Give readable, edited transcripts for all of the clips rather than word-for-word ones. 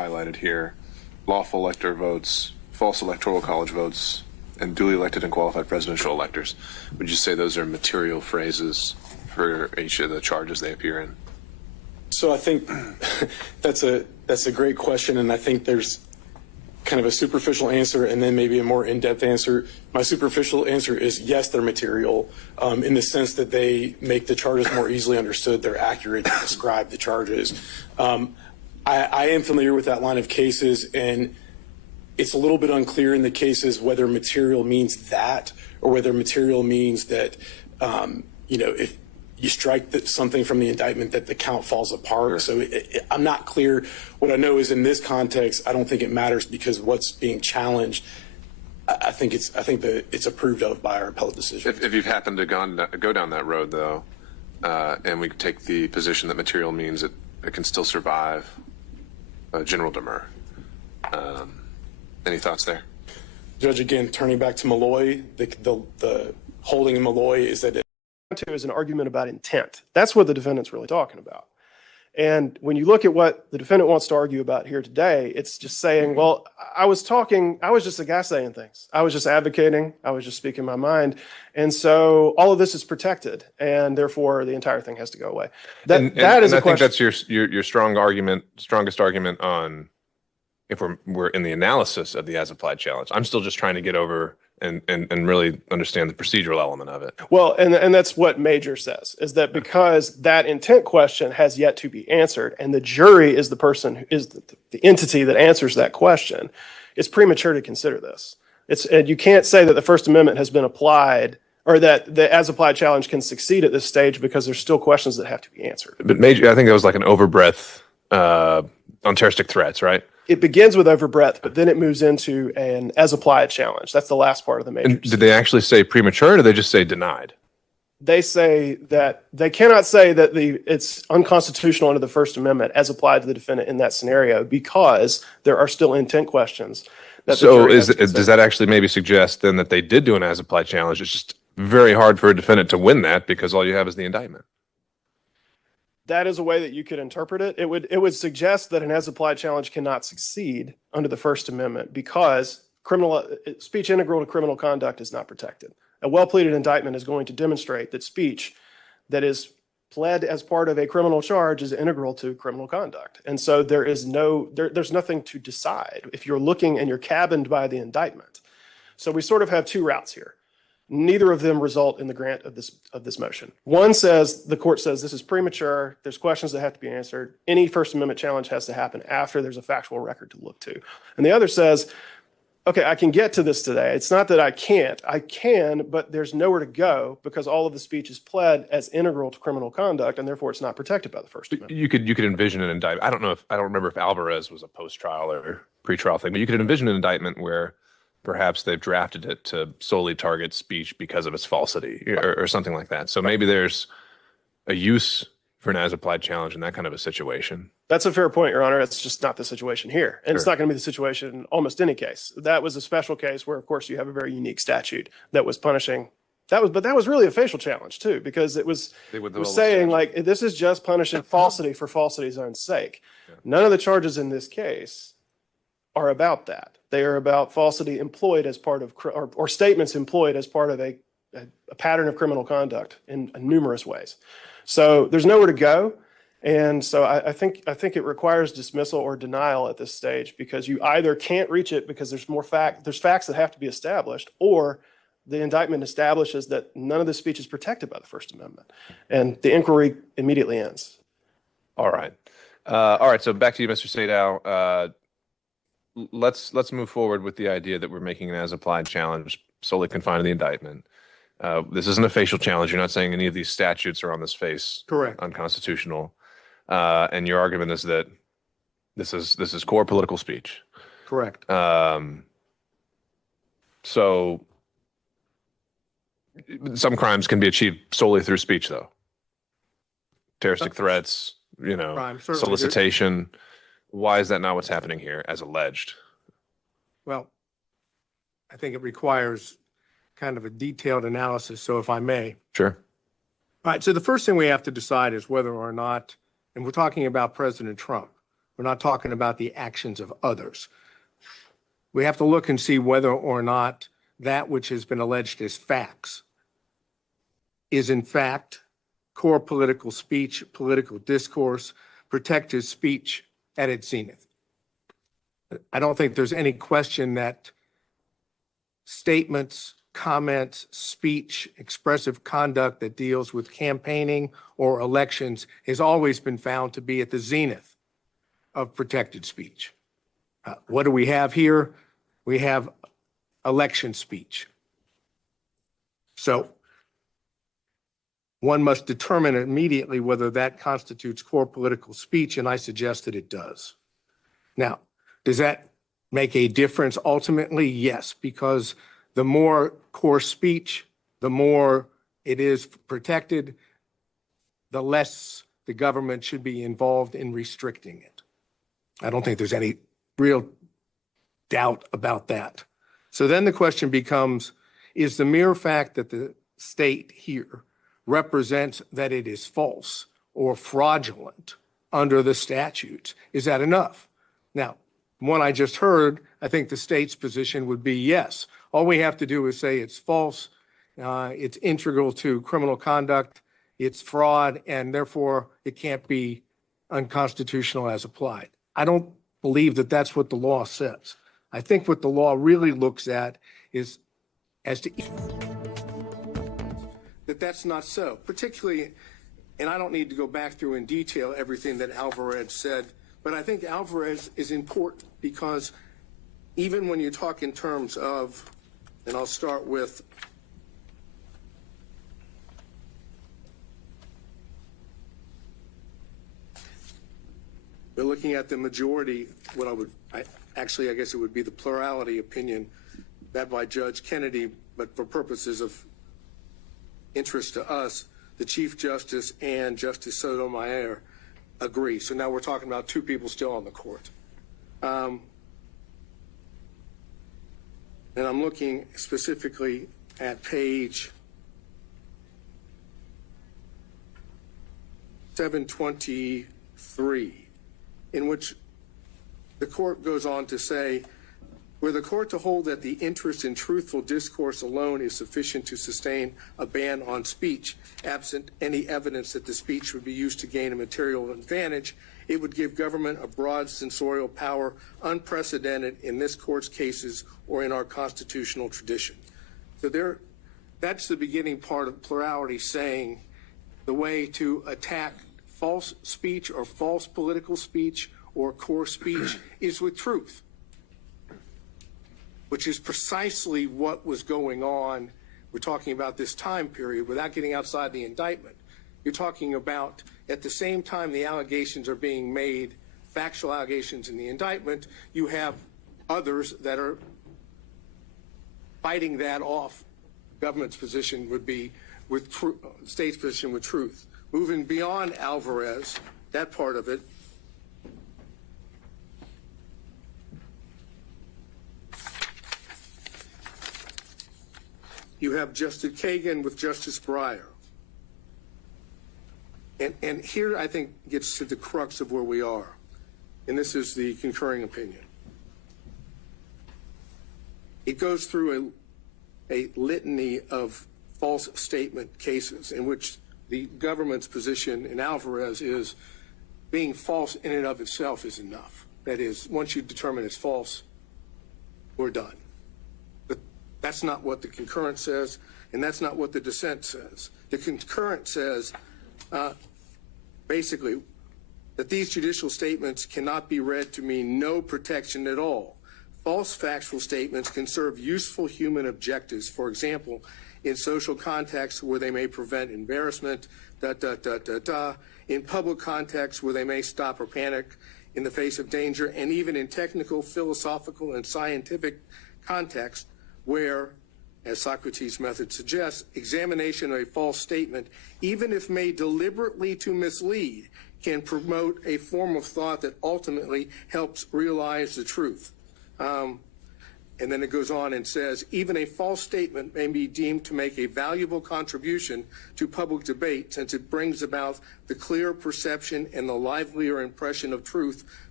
highlighted here, lawful elector votes, false electoral college votes, and duly elected and qualified presidential electors. Would you say those are material phrases for each of the charges they appear in? So I think that's a great question, and I think there's kind of a superficial answer and then maybe a more in-depth answer. My superficial answer is yes, they're material in the sense that they make the charges more easily understood. They're accurate to describe the charges. I am familiar with that line of cases, and it's a little bit unclear in the cases whether material means that or whether material means that, if you strike something from the indictment that the count falls apart. Sure. So I'm not clear. What I know is in this context, I don't think it matters because what's being challenged, I think that it's approved of by our appellate decision. If you've happened to go down that road, though, and we take the position that material means it can still survive General Demurrer, any thoughts there? Judge, again, turning back to Malloy, the holding in Malloy is that is an argument about intent. That's what the defendant's really talking about. And when you look at what the defendant wants to argue about here today, it's just saying, well, I was just a guy saying things. I was just advocating. I was just speaking my mind. And so all of this is protected, and therefore the entire thing has to go away. That is a question. I think that's your strongest argument on if we're in the analysis of the as-applied challenge. I'm still just trying to get over and really understand the procedural element of it. Well, and that's what Major says, is that because that intent question has yet to be answered, and the jury is the person who is the entity that answers that question, it's premature to consider this. And you can't say that the First Amendment has been applied or that the as-applied challenge can succeed at this stage because there's still questions that have to be answered. But Major, I think that was like an overbreadth on terroristic threats, right? It begins with overbreadth, but then it moves into an as-applied challenge. That's the last part of the Major. And did they actually say premature, or did they just say denied? They say that they cannot say that it's unconstitutional under the First Amendment as applied to the defendant in that scenario because there are still intent questions. So does that actually maybe suggest then that they did do an as-applied challenge? It's just very hard for a defendant to win that because all you have is the indictment. That is a way that you could interpret it. It would suggest that an as-applied challenge cannot succeed under the First Amendment because speech integral to criminal conduct is not protected. A well-pleaded indictment is going to demonstrate that speech that is pled as part of a criminal charge is integral to criminal conduct. And so there's nothing to decide if you're looking and you're cabined by the indictment. So we sort of have two routes here. Neither of them result in the grant of this motion. One says, the court says this is premature, there's questions that have to be answered. Any First Amendment challenge has to happen after there's a factual record to look to. And the other says, okay, I can get to this today. It's not that I can't. I can, but there's nowhere to go because all of the speech is pled as integral to criminal conduct, and therefore it's not protected by the First Amendment. You could envision an indictment. I don't remember if Alvarez was a post-trial or pre-trial thing, but you could envision an indictment where perhaps they've drafted it to solely target speech because of its falsity or something like that. So maybe there's a use for an as-applied challenge in that kind of a situation. That's a fair point, Your Honor. It's just not the situation here. And It's not going to be the situation in almost any case. That was a special case where, of course, you have a very unique statute that was punishing. But that was really a facial challenge, too, because it was saying, like, this is just punishing falsity for falsity's own sake. Yeah. None of the charges in this case are about that. They are about falsity employed as part of, or statements employed as part of a pattern of criminal conduct in numerous ways. So there's nowhere to go. And so I think it requires dismissal or denial at this stage because you either can't reach it because there's facts that have to be established, or the indictment establishes that none of this speech is protected by the First Amendment. And the inquiry immediately ends. All right. So back to you, Mr. Sadow. Let's move forward with the idea that we're making an as-applied challenge solely confined to the indictment. This isn't a facial challenge. You're not saying any of these statutes are on this face correct, unconstitutional. And your argument is that this is core political speech. Correct. So some crimes can be achieved solely through speech, though. Terroristic threats, solicitation. Why is that not what's happening here, as alleged? Well, I think it requires kind of a detailed analysis, so if I may. Sure. All right, so the first thing we have to decide is whether or not, and we're talking about President Trump, We're not talking about the actions of others. We have to look and see whether or not that which has been alleged as facts is in fact core political speech, political discourse, protected speech at its zenith. I don't think there's any question that statements, comments, speech, expressive conduct that deals with campaigning or elections has always been found to be at the zenith of protected speech. What do we have here? We have election speech. So one must determine immediately whether that constitutes core political speech, and I suggest that it does. Now, does that make a difference ultimately? Yes, because the more core speech, the more it is protected, the less the government should be involved in restricting it. I don't think there's any real doubt about that. So then the question becomes, is the mere fact that the state here represents that it is false or fraudulent under the statutes, is that enough? Now, one I just heard, I think the state's position would be yes. All we have to do is say it's false, it's integral to criminal conduct, it's fraud, and therefore it can't be unconstitutional as applied. I don't believe that that's what the law says. I think what the law really looks at is as to that's not so, particularly, and I don't need to go back through in detail everything that Alvarez said, but I think Alvarez is important because even when you talk in terms of, and I'll start with we're looking at the majority, I guess it would be the plurality opinion that by Judge Kennedy, but for purposes of interest to us, the Chief Justice and Justice Sotomayor agree. So now we're talking about two people still on the court. And I'm looking specifically at page 723, in which the court goes on to say, were the court to hold that the interest in truthful discourse alone is sufficient to sustain a ban on speech, absent any evidence that the speech would be used to gain a material advantage, it would give government a broad censorial power unprecedented in this court's cases or in our constitutional tradition. So that's the beginning part of plurality, saying the way to attack false speech or false political speech or core speech is with truth, which is precisely what was going on. We're talking about this time period without getting outside the indictment. You're talking about at the same time the allegations are being made, factual allegations in the indictment, you have others that are fighting that off. Government's position would be with state's position with truth. Moving beyond Alvarez, that part of it, you have Justice Kagan with Justice Breyer. And here I think gets to the crux of where we are. And this is the concurring opinion. It goes through a litany of false statement cases in which the government's position in Alvarez is being false in and of itself is enough. That is, once you determine it's false, we're done. But that's not what the concurrent says, and that's not what the dissent says. The concurrent says, basically, that these judicial statements cannot be read to mean no protection at all. False factual statements can serve useful human objectives, for example, in social contexts where they may prevent embarrassment, in public contexts where they may stop or panic in the face of danger, and even in technical, philosophical, and scientific contexts where, as Socrates' method suggests, examination of a false statement, even if made deliberately to mislead, can promote a form of thought that ultimately helps realize the truth. And then it goes on and says, even a false statement may be deemed to make a valuable contribution to public debate since it brings about the clear perception and the livelier impression of truth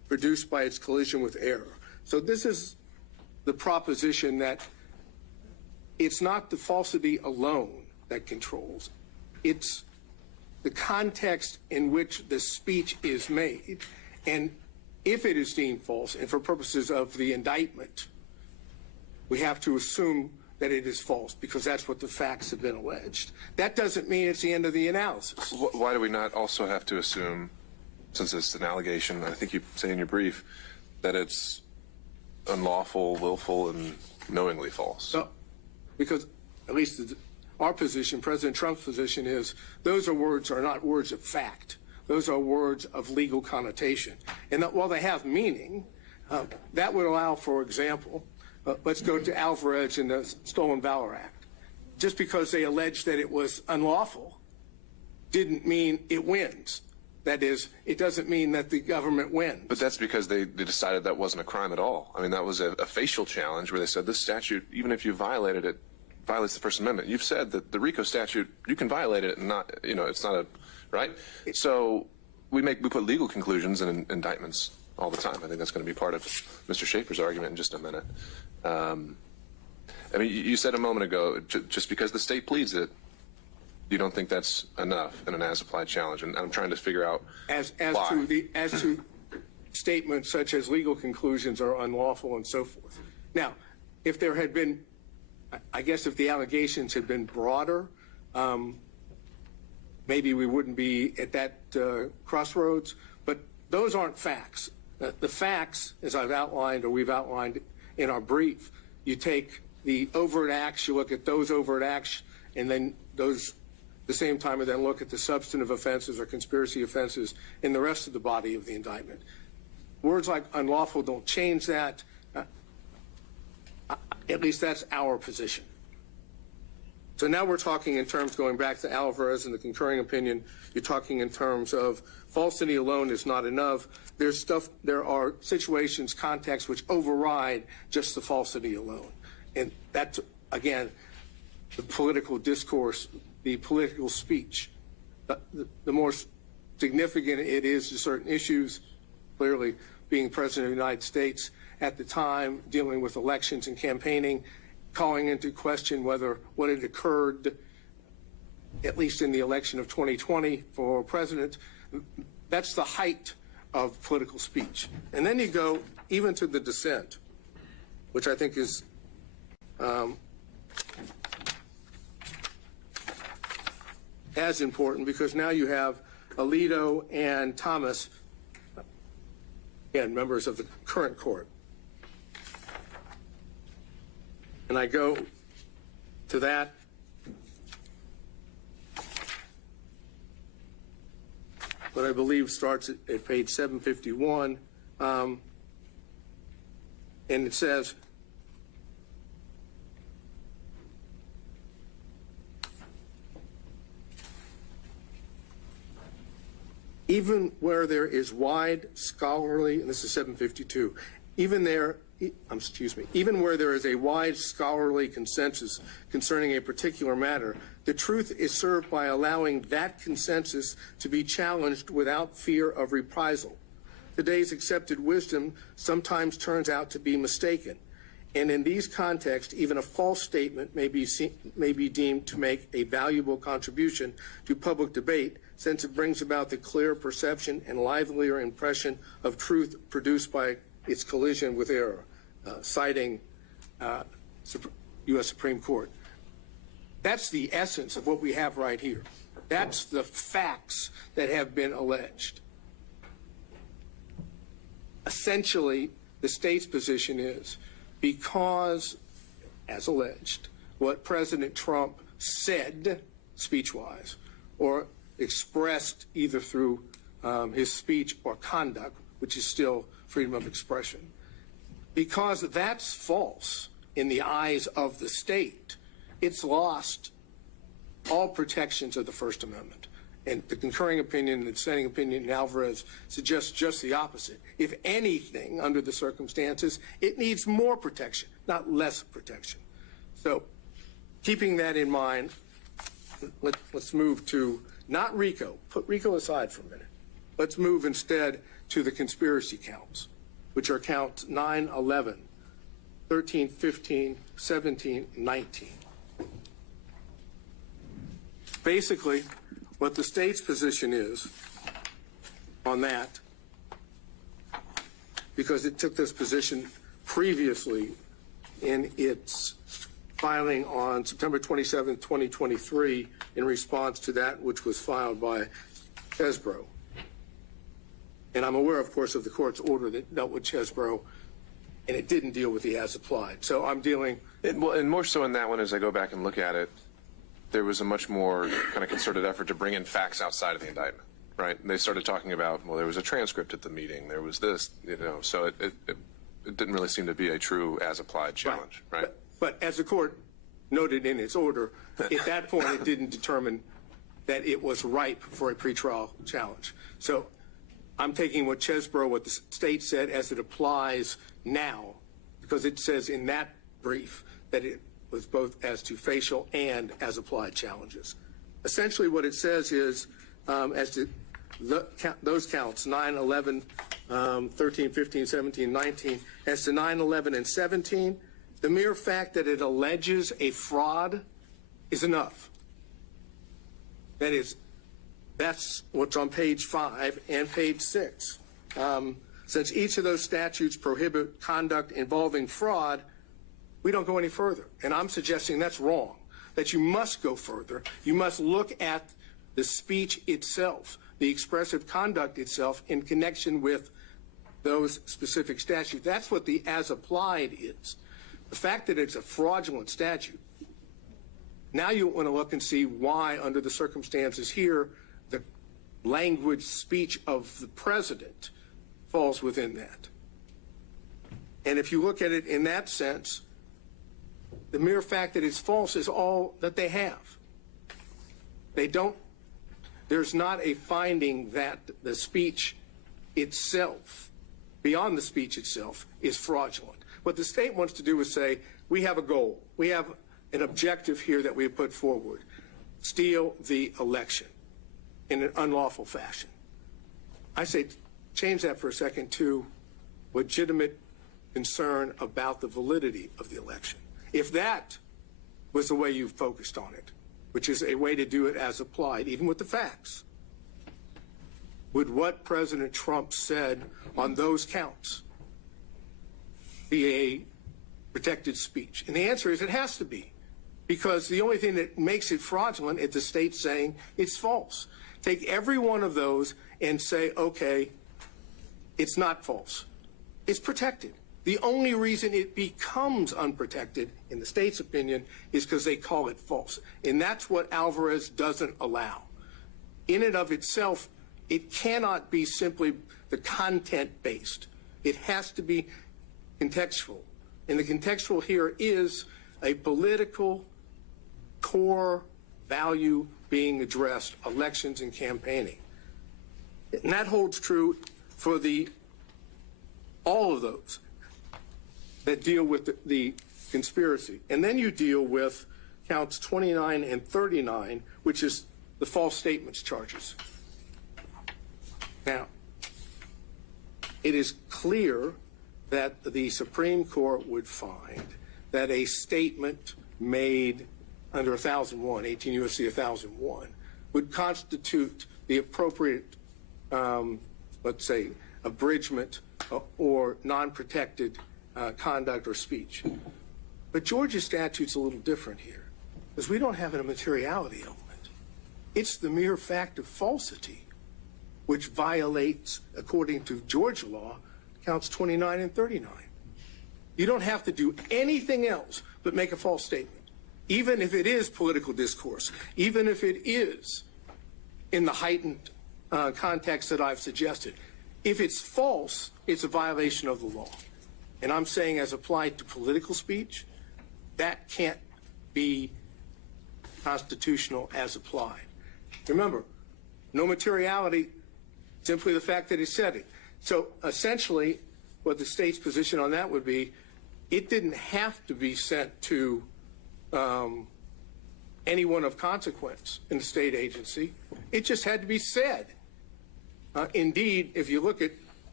produced by its collision with error. So this is the proposition that it's not the falsity alone that controls. It's the context in which the speech is made. And if it is deemed false, and for purposes of the indictment, we have to assume that it is false because that's what the facts have been alleged. That doesn't mean it's the end of the analysis. Why do we not also have to assume, since it's an allegation, I think you say in your brief, that it's unlawful, willful, and knowingly false? No, because at least our position, President Trump's position, is those are not words of fact. Those are words of legal connotation. And that while they have meaning, that would allow, for example, let's go to Alvarez and the Stolen Valor Act. Just because they alleged that it was unlawful didn't mean it wins. That is, it doesn't mean that the government wins. But that's because they decided that wasn't a crime at all. I mean, that was a facial challenge where they said this statute, even if you violated it, violates the First Amendment. You've said that the RICO statute, you can violate it and not, it's not a, right? So we put legal conclusions in indictments all the time. I think that's going to be part of Mr. Schaefer's argument in just a minute. I mean, you said a moment ago, just because the state pleads it, you don't think that's enough in an as-applied challenge, and I'm trying to figure out as why. to statements such as legal conclusions are unlawful and so forth. Now, if there had been, I guess, if the allegations had been broader, maybe we wouldn't be at that crossroads. But those aren't facts. The facts, as I've outlined or we've outlined in our brief, you take the overt acts, you look at those overt acts, and then those. The same time, and then look at the substantive offenses or conspiracy offenses in the rest of the body of the indictment. Words like unlawful don't change that. At least that's our position. So now we're talking in terms, going back to Alvarez and the concurring opinion, you're talking in terms of falsity alone is not enough. There are situations, contexts which override just the falsity alone. And that's, again, the political discourse, the political speech. The more significant it is to certain issues, clearly being President of the United States at the time, dealing with elections and campaigning, calling into question whether what had occurred, at least in the election of 2020 for president, that's the height of political speech. And then you go even to the dissent, which I think is as important, because now you have Alito and Thomas, again, members of the current court. And I go to that. What I believe starts at page 751. And it says, even where there is wide scholarly, and this is 752, even where there is a wide scholarly consensus concerning a particular matter, the truth is served by allowing that consensus to be challenged without fear of reprisal. Today's accepted wisdom sometimes turns out to be mistaken, and in these contexts, even a false statement may be deemed to make a valuable contribution to public debate, since it brings about the clear perception and livelier impression of truth produced by its collision with error, citing U.S. Supreme Court. That's the essence of what we have right here. That's the facts that have been alleged. Essentially, the state's position is, because, as alleged, what President Trump said speech-wise or expressed either through his speech or conduct, which is still freedom of expression, because that's false in the eyes of the state, it's lost all protections of the First Amendment. And the concurring opinion and the dissenting opinion in Alvarez suggests just the opposite. If anything, under the circumstances, it needs more protection, not less protection. So keeping that in mind, let's move to not RICO. Put RICO aside for a minute. Let's move instead to the conspiracy counts, which are counts 9, 11, 13, 15, 17, 19. Basically, what the state's position is on that, because it took this position previously in its filing on September 27, 2023, in response to that which was filed by Chesbrough. And I'm aware, of course, of the court's order that dealt with Chesbrough, and it didn't deal with the as applied. So I'm dealing. Well, and more so in that one, as I go back and look at it, there was a much more kind of concerted effort to bring in facts outside of the indictment, right? And they started talking about, well, there was a transcript at the meeting, there was this, so it didn't really seem to be a true as-applied challenge, right? But as the court noted in its order, at that point, it didn't determine that it was ripe for a pretrial challenge. So I'm taking what Chesbrough, what the state said, as it applies now, because it says in that brief that it was both as to facial and as applied challenges. Essentially what it says is, as to those counts, 9, 11, 13, 15, 17, 19, as to 9, 11, and 17, the mere fact that it alleges a fraud is enough. That is, that's what's on page 5 and page 6. Since each of those statutes prohibit conduct involving fraud, we don't go any further. And I'm suggesting that's wrong, that you must go further. You must look at the speech itself, the expressive conduct itself in connection with those specific statutes. That's what the as applied is. The fact that it's a fraudulent statute, now you want to look and see why, under the circumstances here, the language speech of the president falls within that. And if you look at it in that sense, the mere fact that it's false is all that they have. There's not a finding that the speech itself, beyond the speech itself, is fraudulent. What the state wants to do is say, we have a goal. We have an objective here that we have put forward. Steal the election in an unlawful fashion. I say change that for a second to legitimate concern about the validity of the election. If that was the way you focused on it, which is a way to do it as applied, even with the facts, would what President Trump said on those counts be a protected speech? And the answer is it has to be, because the only thing that makes it fraudulent is the state saying it's false. Take every one of those and say, okay, it's not false. It's protected. The only reason it becomes unprotected, in the state's opinion, is because they call it false. And that's what Alvarez doesn't allow. In and of itself, it cannot be simply the content-based. It has to be contextual. And the contextual here is a political core value being addressed, elections and campaigning. And that holds true for all of those that deal with the conspiracy. And then you deal with counts 29 and 39, which is the false statements charges. Now, it is clear that the Supreme Court would find that a statement made under 1001, 18 U.S.C. 1001, would constitute the appropriate, let's say, abridgment or non-protected conduct or speech. But Georgia's statute's a little different here, because we don't have a materiality element. It's the mere fact of falsity, which violates, according to Georgia law, counts 29 and 39. You don't have to do anything else but make a false statement, even if it is political discourse, even if it is in the heightened context that I've suggested. If it's false, it's a violation of the law. And I'm saying, as applied to political speech, that can't be constitutional as applied. Remember, no materiality, simply the fact that it said it. So essentially, what the state's position on that would be, it didn't have to be sent to anyone of consequence in the state agency. It just had to be said. Indeed, if you look at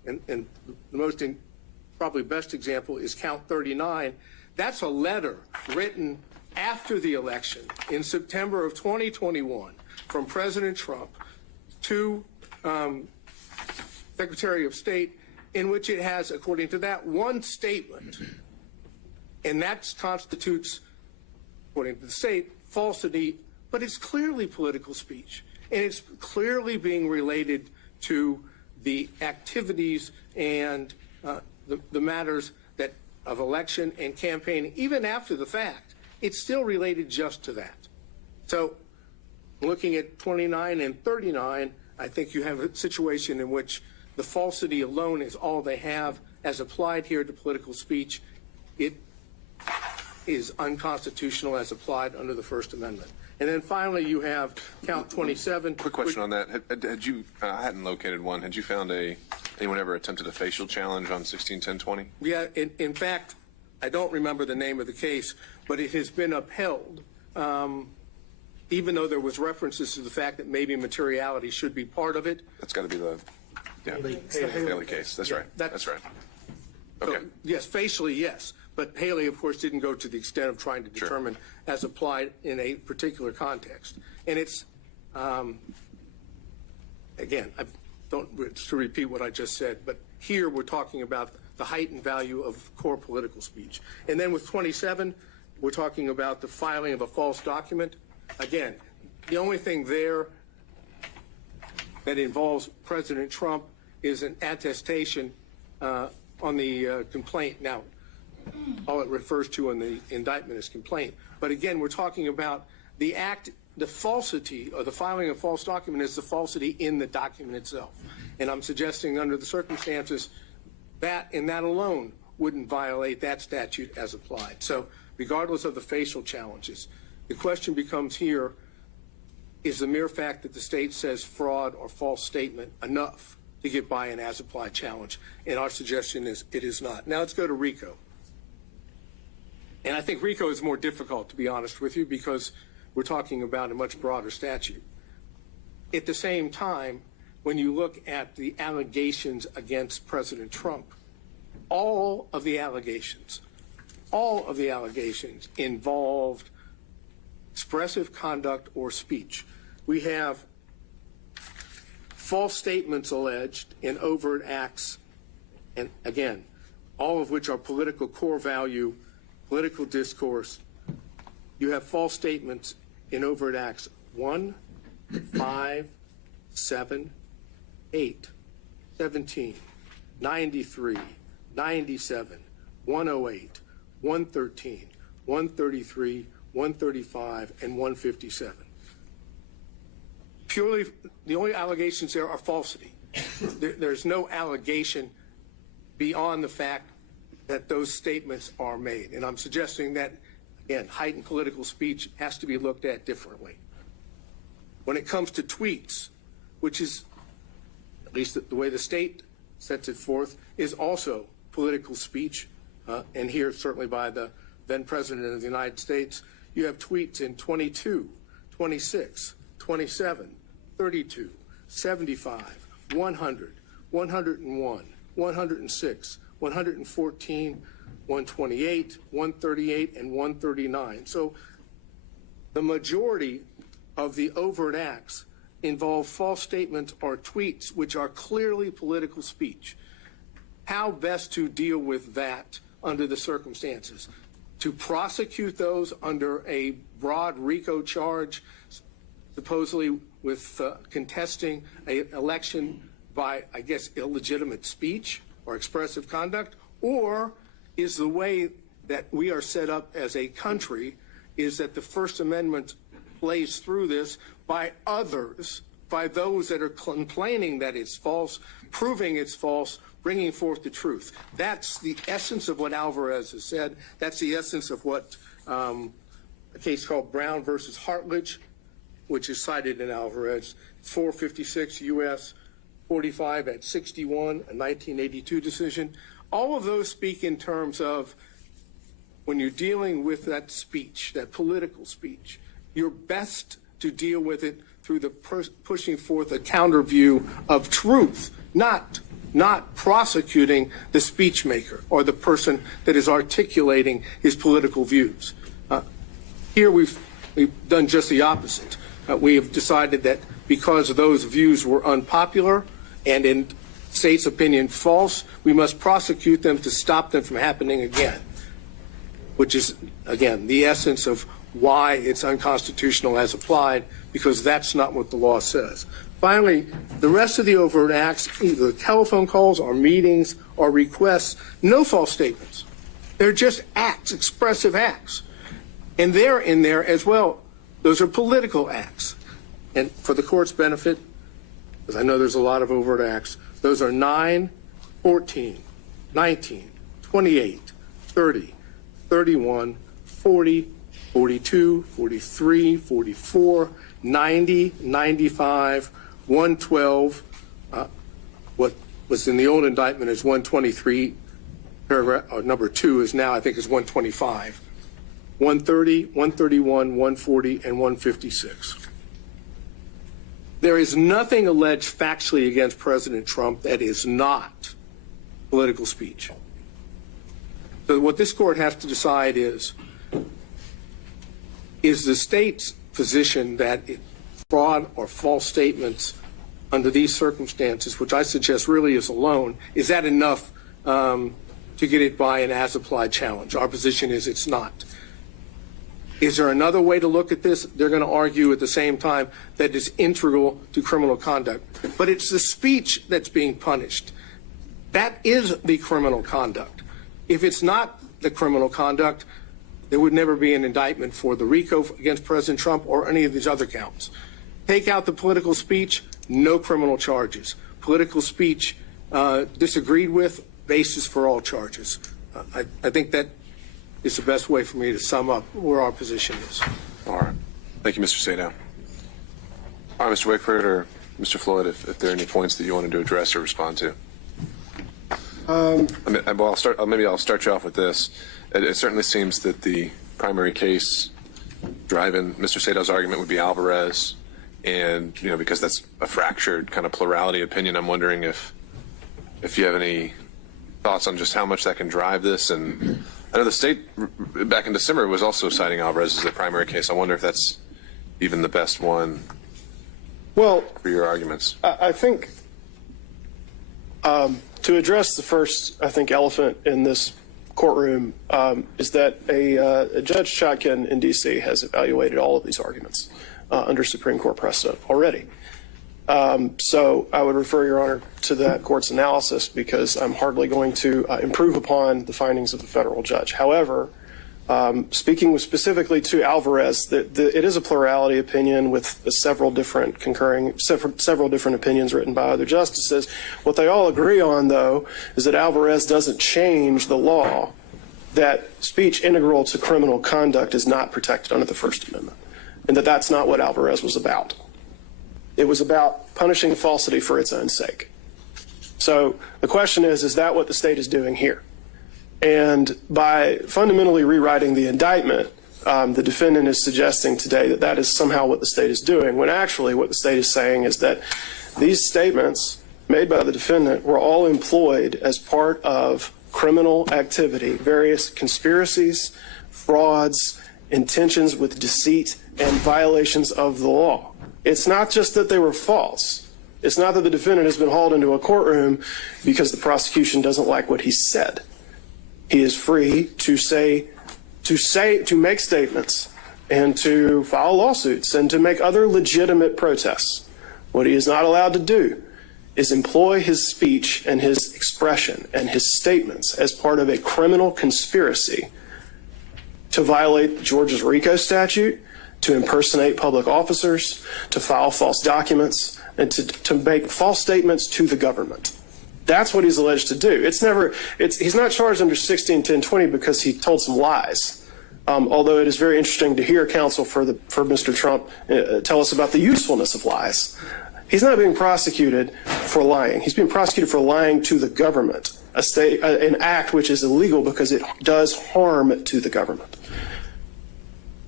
and the most probably best example is count 39. That's a letter written after the election in September of 2021 from President Trump to Secretary of State, in which it has, according to that, one statement, and that constitutes, according to the state, falsity, but it's clearly political speech, and it's clearly being related to the activities and the matters that of election and campaigning. Even after the fact, it's still related just to that. So looking at 29 and 39, I think you have a situation in which the falsity alone is all they have as applied here to political speech. It is unconstitutional as applied under the First Amendment. And then finally, you have count 27. Quick question on that. Had you, I hadn't located one. Had you found anyone ever attempted a facial challenge on 161020? Yeah, in fact, I don't remember the name of the case, but it has been upheld, even though there was references to the fact that maybe materiality should be part of it. That's got to be the Haley case. That's right. That's right. Okay. So, yes, facially, yes. But Haley, of course, didn't go to the extent of trying to determine as applied in a particular context. And it's, again, I don't to repeat what I just said, but here we're talking about the heightened value of core political speech. And then with 27, we're talking about the filing of a false document. Again, the only thing there that involves President Trump is an attestation on the complaint. Now, all it refers to in the indictment is complaint. But again, we're talking about the act, the falsity, or the filing of a false document is the falsity in the document itself. And I'm suggesting under the circumstances that in that alone wouldn't violate that statute as applied. So regardless of the facial challenges, the question becomes here, is the mere fact that the state says fraud or false statement enough to get by an as applied challenge? And our suggestion is it is not. Now let's go to RICO. And I think RICO is more difficult, to be honest with you, because we're talking about a much broader statute. At the same time, when you look at the allegations against President Trump, all of the allegations involved expressive conduct or speech. We have false statements alleged in overt acts, and again, all of which are political core value, political discourse. You have false statements in overt acts 1, 5, 7, 8, 17, 93, 97, 108, 113, 133, 135, and 157. Purely, the only allegations there are falsity. There's no allegation beyond the fact that those statements are made. And I'm suggesting that, again, heightened political speech has to be looked at differently. When it comes to tweets, which is, at least the way the state sets it forth, is also political speech, and here certainly by the then President of the United States, you have tweets in 22, 26, 27, 32, 75, 100, 101, 106, 114, 128, 138, and 139. So the majority of the overt acts involve false statements or tweets which are clearly political speech. How best to deal with that under the circumstances? To prosecute those under a broad RICO charge, supposedly with contesting an election by, I guess, illegitimate speech or expressive conduct? Or is the way that we are set up as a country is that the First Amendment plays through this by others, by those that are complaining that it's false, proving it's false, bringing forth the truth? That's the essence of what Alvarez has said. That's the essence of what a case called Brown versus Hartledge, which is cited in Alvarez, 456 U.S. 45 at 61, a 1982 decision. All of those speak in terms of when you're dealing with that speech, that political speech, you're best to deal with it through the pushing forth a counter view of truth, not prosecuting the speech maker or the person that is articulating his political views. Here we've done just the opposite. We have decided that because those views were unpopular and in state's opinion false, we must prosecute them to stop them from happening again, which is, again, the essence of why it's unconstitutional as applied, because that's not what the law says. Finally, the rest of the overt acts, either telephone calls or meetings or requests, no false statements. They're just acts, expressive acts. And they're in there as well. Those are political acts. And for the court's benefit, because I know there's a lot of overt acts, those are 9, 14, 19, 28, 30, 31, 40, 42, 43, 44, 90, 95, 112. What was in the old indictment is 123. Paragraph number 2 is now, I think, is 125. 130, 131, 140, and 156. There is nothing alleged factually against President Trump that is not political speech. So what this court has to decide is the state's position that fraud or false statements under these circumstances, which I suggest really is alone, is that enough to get it by an as-applied challenge? Our position is it's not. Is there another way to look at this? They're going to argue at the same time that it's integral to criminal conduct. But it's the speech that's being punished. That is the criminal conduct. If it's not the criminal conduct, there would never be an indictment for the RICO against President Trump or any of these other counts. Take out the political speech, no criminal charges. Political speech disagreed with, basis for all charges. I think that is the best way for me to sum up where our position is. All right. Thank you, Mr. Sadow. All right, Mr. Wakeford or Mr. Floyd, if there are any points that you wanted to address or respond to. Maybe I'll start you off with this. It certainly seems that the primary case driving Mr. Sadow's argument would be Alvarez, and because that's a fractured kind of plurality opinion, I'm wondering if you have any thoughts on just how much that can drive this. And I know the state back in December was also citing Alvarez as the primary case. I wonder if that's even the best one. Well, for your arguments. I think to address the first, elephant in this courtroom is that a Judge Chotkin in D.C. has evaluated all of these arguments under Supreme Court precedent already. So I would refer, Your Honor, to that court's analysis because I'm hardly going to improve upon the findings of the federal judge. However, speaking specifically to Alvarez, it is a plurality opinion with several different opinions written by other justices. What they all agree on, though, is that Alvarez doesn't change the law that speech integral to criminal conduct is not protected under the First Amendment, and that that's not what Alvarez was about. It was about punishing falsity for its own sake. So the question is that what the state is doing here? And by fundamentally rewriting the indictment, the defendant is suggesting today that that is somehow what the state is doing, when actually what the state is saying is that these statements made by the defendant were all employed as part of criminal activity, various conspiracies, frauds, intentions with deceit, and violations of the law. It's not just that they were false. It's not that the defendant has been hauled into a courtroom because the prosecution doesn't like what he said. He is free to make statements and to file lawsuits and to make other legitimate protests. What he is not allowed to do is employ his speech and his expression and his statements as part of a criminal conspiracy to violate Georgia's RICO statute, to impersonate public officers, to file false documents, and to make false statements to the government. That's what he's alleged to do. He's not charged under 16-10-20 because he told some lies. Although it is very interesting to hear counsel for Mr. Trump tell us about the usefulness of lies. He's not being prosecuted for lying. He's being prosecuted for lying to the government, an act which is illegal because it does harm to the government.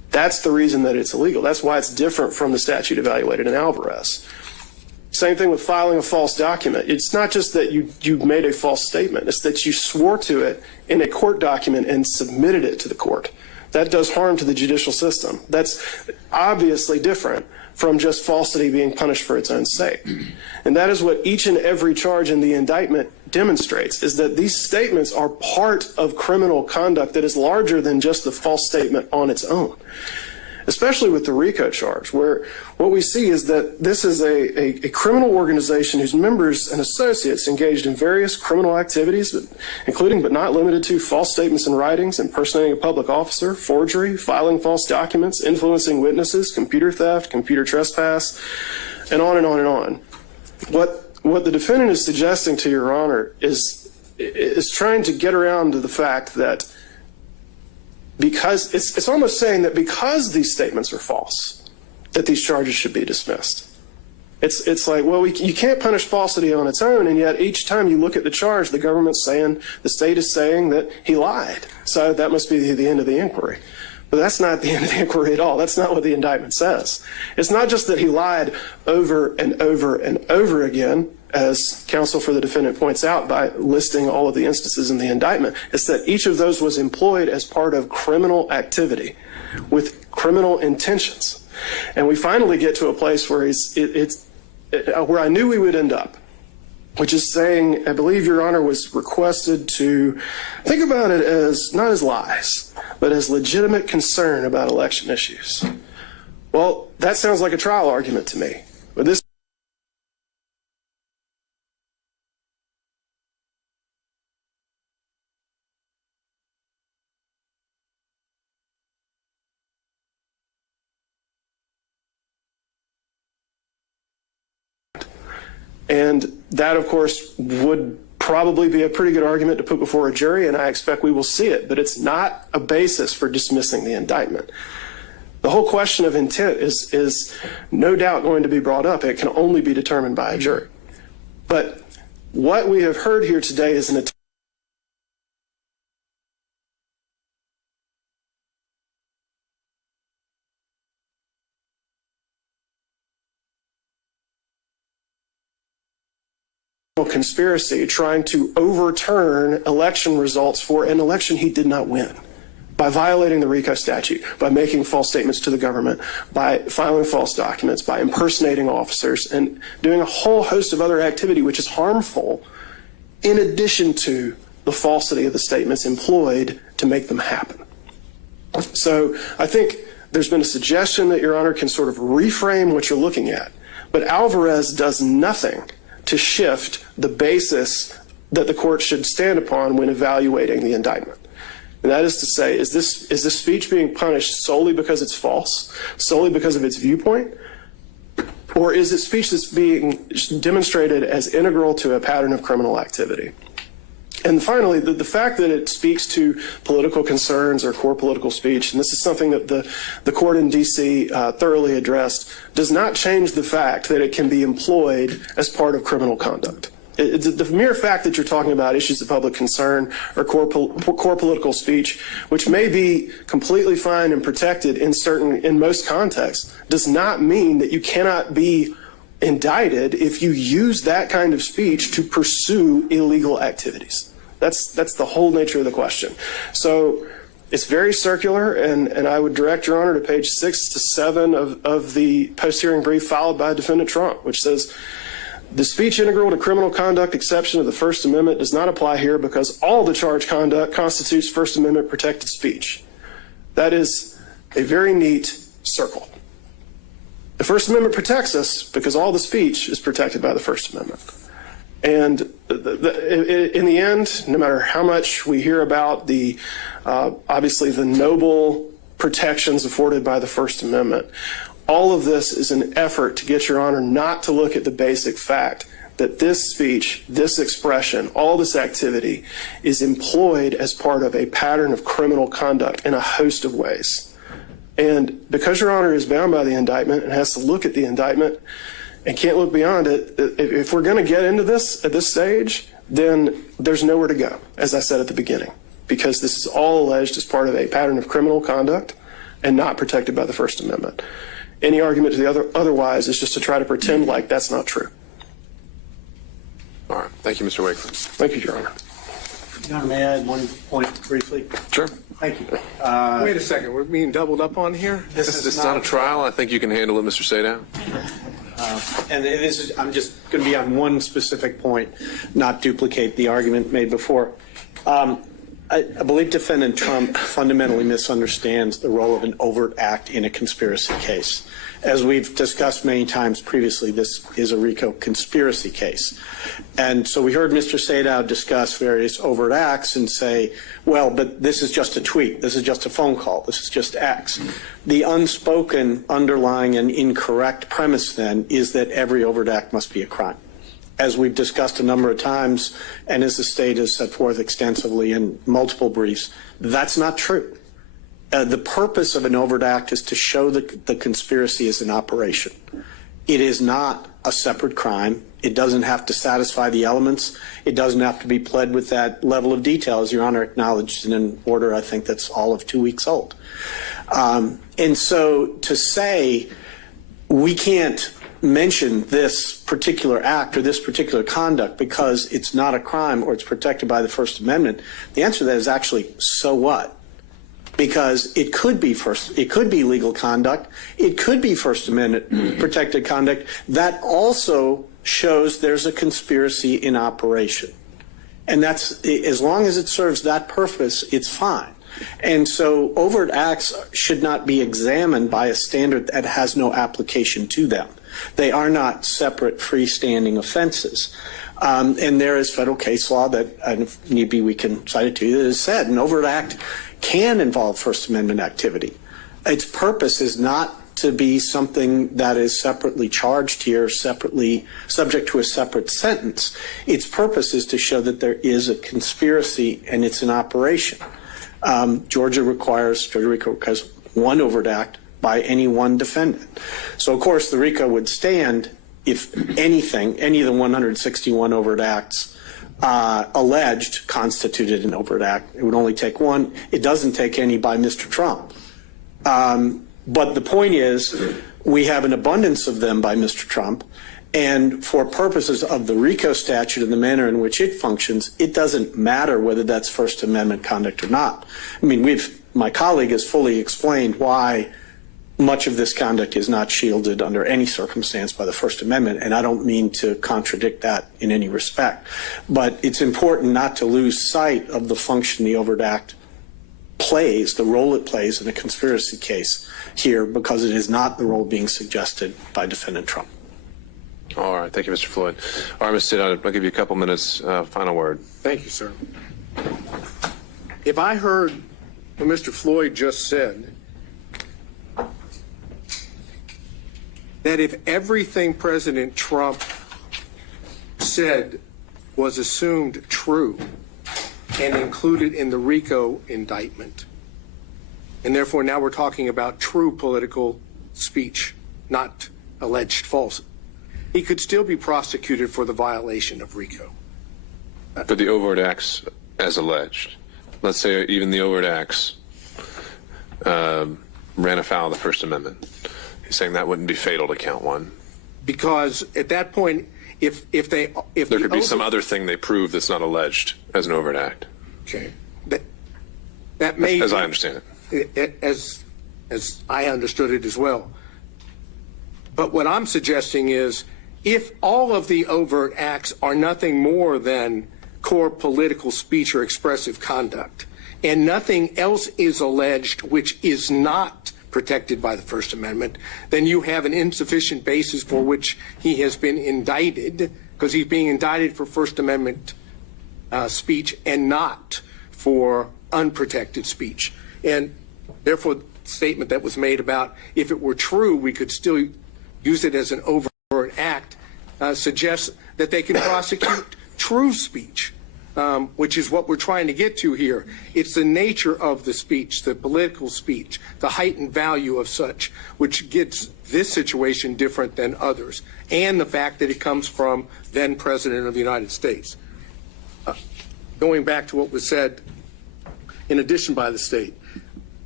That's the reason that it's illegal. That's why it's different from the statute evaluated in Alvarez. Same thing with filing a false document. It's not just that you made a false statement. It's that you swore to it in a court document and submitted it to the court. That does harm to the judicial system. That's obviously different from just falsity being punished for its own sake. And that is what each and every charge in the indictment demonstrates, is that these statements are part of criminal conduct that is larger than just the false statement on its own. Especially with the RICO charge, where what we see is that this is a criminal organization whose members and associates engaged in various criminal activities, including but not limited to false statements and writings, impersonating a public officer, forgery, filing false documents, influencing witnesses, computer theft, computer trespass, and on and on and on. What the defendant is suggesting to Your Honor is trying to get around to the fact that because it's almost saying that because these statements are false, that these charges should be dismissed. It's like, well, you can't punish falsity on its own, and yet each time you look at the charge, the government's saying, the state is saying that he lied. So that must be the end of the inquiry. But that's not the end of the inquiry at all. That's not what the indictment says. It's not just that he lied over and over and over again, as counsel for the defendant points out by listing all of the instances in the indictment. It's that each of those was employed as part of criminal activity with criminal intentions. And we finally get to a place where where I knew we would end up, which is saying, I believe Your Honor was requested to think about it as not as lies, but as legitimate concern about election issues. Well, that sounds like a trial argument to me. But this and that, of course, would probably be a pretty good argument to put before a jury, and I expect we will see it, but it's not a basis for dismissing the indictment. The whole question of intent is no doubt going to be brought up. It can only be determined by a jury. But what we have heard here today is an attempt conspiracy trying to overturn election results for an election he did not win by violating the RICO statute, by making false statements to the government, by filing false documents, by impersonating officers, and doing a whole host of other activity which is harmful in addition to the falsity of the statements employed to make them happen. So I think there's been a suggestion that Your Honor can sort of reframe what you're looking at, but Alvarez does nothing to shift the basis that the court should stand upon when evaluating the indictment. And that is to say, is this speech being punished solely because it's false, solely because of its viewpoint, or is it speech that's being demonstrated as integral to a pattern of criminal activity? And finally, the fact that it speaks to political concerns or core political speech, and this is something that the court in D.C. Thoroughly addressed, does not change the fact that it can be employed as part of criminal conduct. The mere fact that you're talking about issues of public concern or core political speech, which may be completely fine and protected in most contexts, does not mean that you cannot be indicted if you use that kind of speech to pursue illegal activities. That's the whole nature of the question. So it's very circular, and I would direct Your Honor to page 6 to 7 of the post-hearing brief filed by Defendant Trump, which says, the speech integral to criminal conduct exception of the First Amendment does not apply here because all the charged conduct constitutes First Amendment protected speech. That is a very neat circle. The First Amendment protects us because all the speech is protected by the First Amendment. And in the end, no matter how much we hear about obviously the noble protections afforded by the First Amendment, all of this is an effort to get Your Honor not to look at the basic fact that this speech, this expression, all this activity is employed as part of a pattern of criminal conduct in a host of ways. And because Your Honor is bound by the indictment and has to look at the indictment and can't look beyond it, if we're going to get into this at this stage, then there's nowhere to go, as I said at the beginning, because this is all alleged as part of a pattern of criminal conduct and not protected by the First Amendment. Any argument to the otherwise is just to try to pretend like that's not true. All right. Thank you, Mr. Wakeland. Thank you, Your Honor. Your Honor, may I add one point briefly? Sure. Thank you. Wait a second, we're being doubled up on here? This is not a trial. I think you can handle it, Mr. Sadow. And this is, I'm just going to be on one specific point, not duplicate the argument made before. I believe Defendant Trump fundamentally misunderstands the role of an overt act in a conspiracy case. As we've discussed many times previously, this is a RICO conspiracy case. And so we heard Mr. Sadow discuss various overt acts and say, well, but this is just a tweet, this is just a phone call, this is just X. The unspoken underlying and incorrect premise then is that every overt act must be a crime. As we've discussed a number of times, and as the state has set forth extensively in multiple briefs, that's not true. The purpose of an overt act is to show that the conspiracy is in operation. It is not a separate crime. It doesn't have to satisfy the elements. It doesn't have to be pled with that level of detail, as Your Honor acknowledged in an order I think that's all of 2 weeks old. And so to say we can't mention this particular act or this particular conduct because it's not a crime or it's protected by the First Amendment, the answer to that is actually, so what? Because it could be legal conduct, it could be First Amendment protected conduct that also shows there's a conspiracy in operation. And that's, as long as it serves that purpose, it's fine. And so overt acts should not be examined by a standard that has no application to them. They are not separate freestanding offenses. And there is federal case law that, if need be, we can cite it to you, that has said an overt act can involve First Amendment activity. Its purpose is not to be something that is separately charged here, separately subject to a separate sentence. Its purpose is to show that there is a conspiracy and it's an operation. Georgia RICO requires one overt act by any one defendant. So, of course, the RICO would stand if anything, any of the 161 overt acts alleged constituted an overt act. It would only take one. It doesn't take any by Mr. Trump. But the point is, we have an abundance of them by Mr. Trump. And for purposes of the RICO statute and the manner in which it functions, it doesn't matter whether that's First Amendment conduct or not. I mean, my colleague has fully explained why much of this conduct is not shielded under any circumstance by the First Amendment, and I don't mean to contradict that in any respect. But it's important not to lose sight of the function the overt act plays, the role it plays in a conspiracy case here, because it is not the role being suggested by Defendant Trump. All right. Thank you, Mr. Floyd. All right, Mr. Sadow, I'll give you a couple minutes. Final word. Thank you, sir. If I heard what Mr. Floyd just said, that if everything President Trump said was assumed true and included in the RICO indictment, and therefore now we're talking about true political speech, not alleged false, he could still be prosecuted for the violation of RICO. For the overt acts as alleged. Let's say even the overt acts ran afoul of the First Amendment. He's saying that wouldn't be fatal to count one. Because at that point, if there could be some other thing they prove that's not alleged as an overt act. Okay. That may, as I understand it. As I understood it as well. But what I'm suggesting is, if all of the overt acts are nothing more than core political speech or expressive conduct, and nothing else is alleged which is not protected by the First Amendment, then you have an insufficient basis for which he has been indicted, because he's being indicted for First Amendment speech and not for unprotected speech. And therefore, the statement that was made about if it were true, we could still use it as an overt act, suggests that they can prosecute true speech, which is what we're trying to get to here. It's the nature of the speech, the political speech, the heightened value of such, which gets this situation different than others, and the fact that it comes from then President of the United States. Going back to what was said in addition by the state,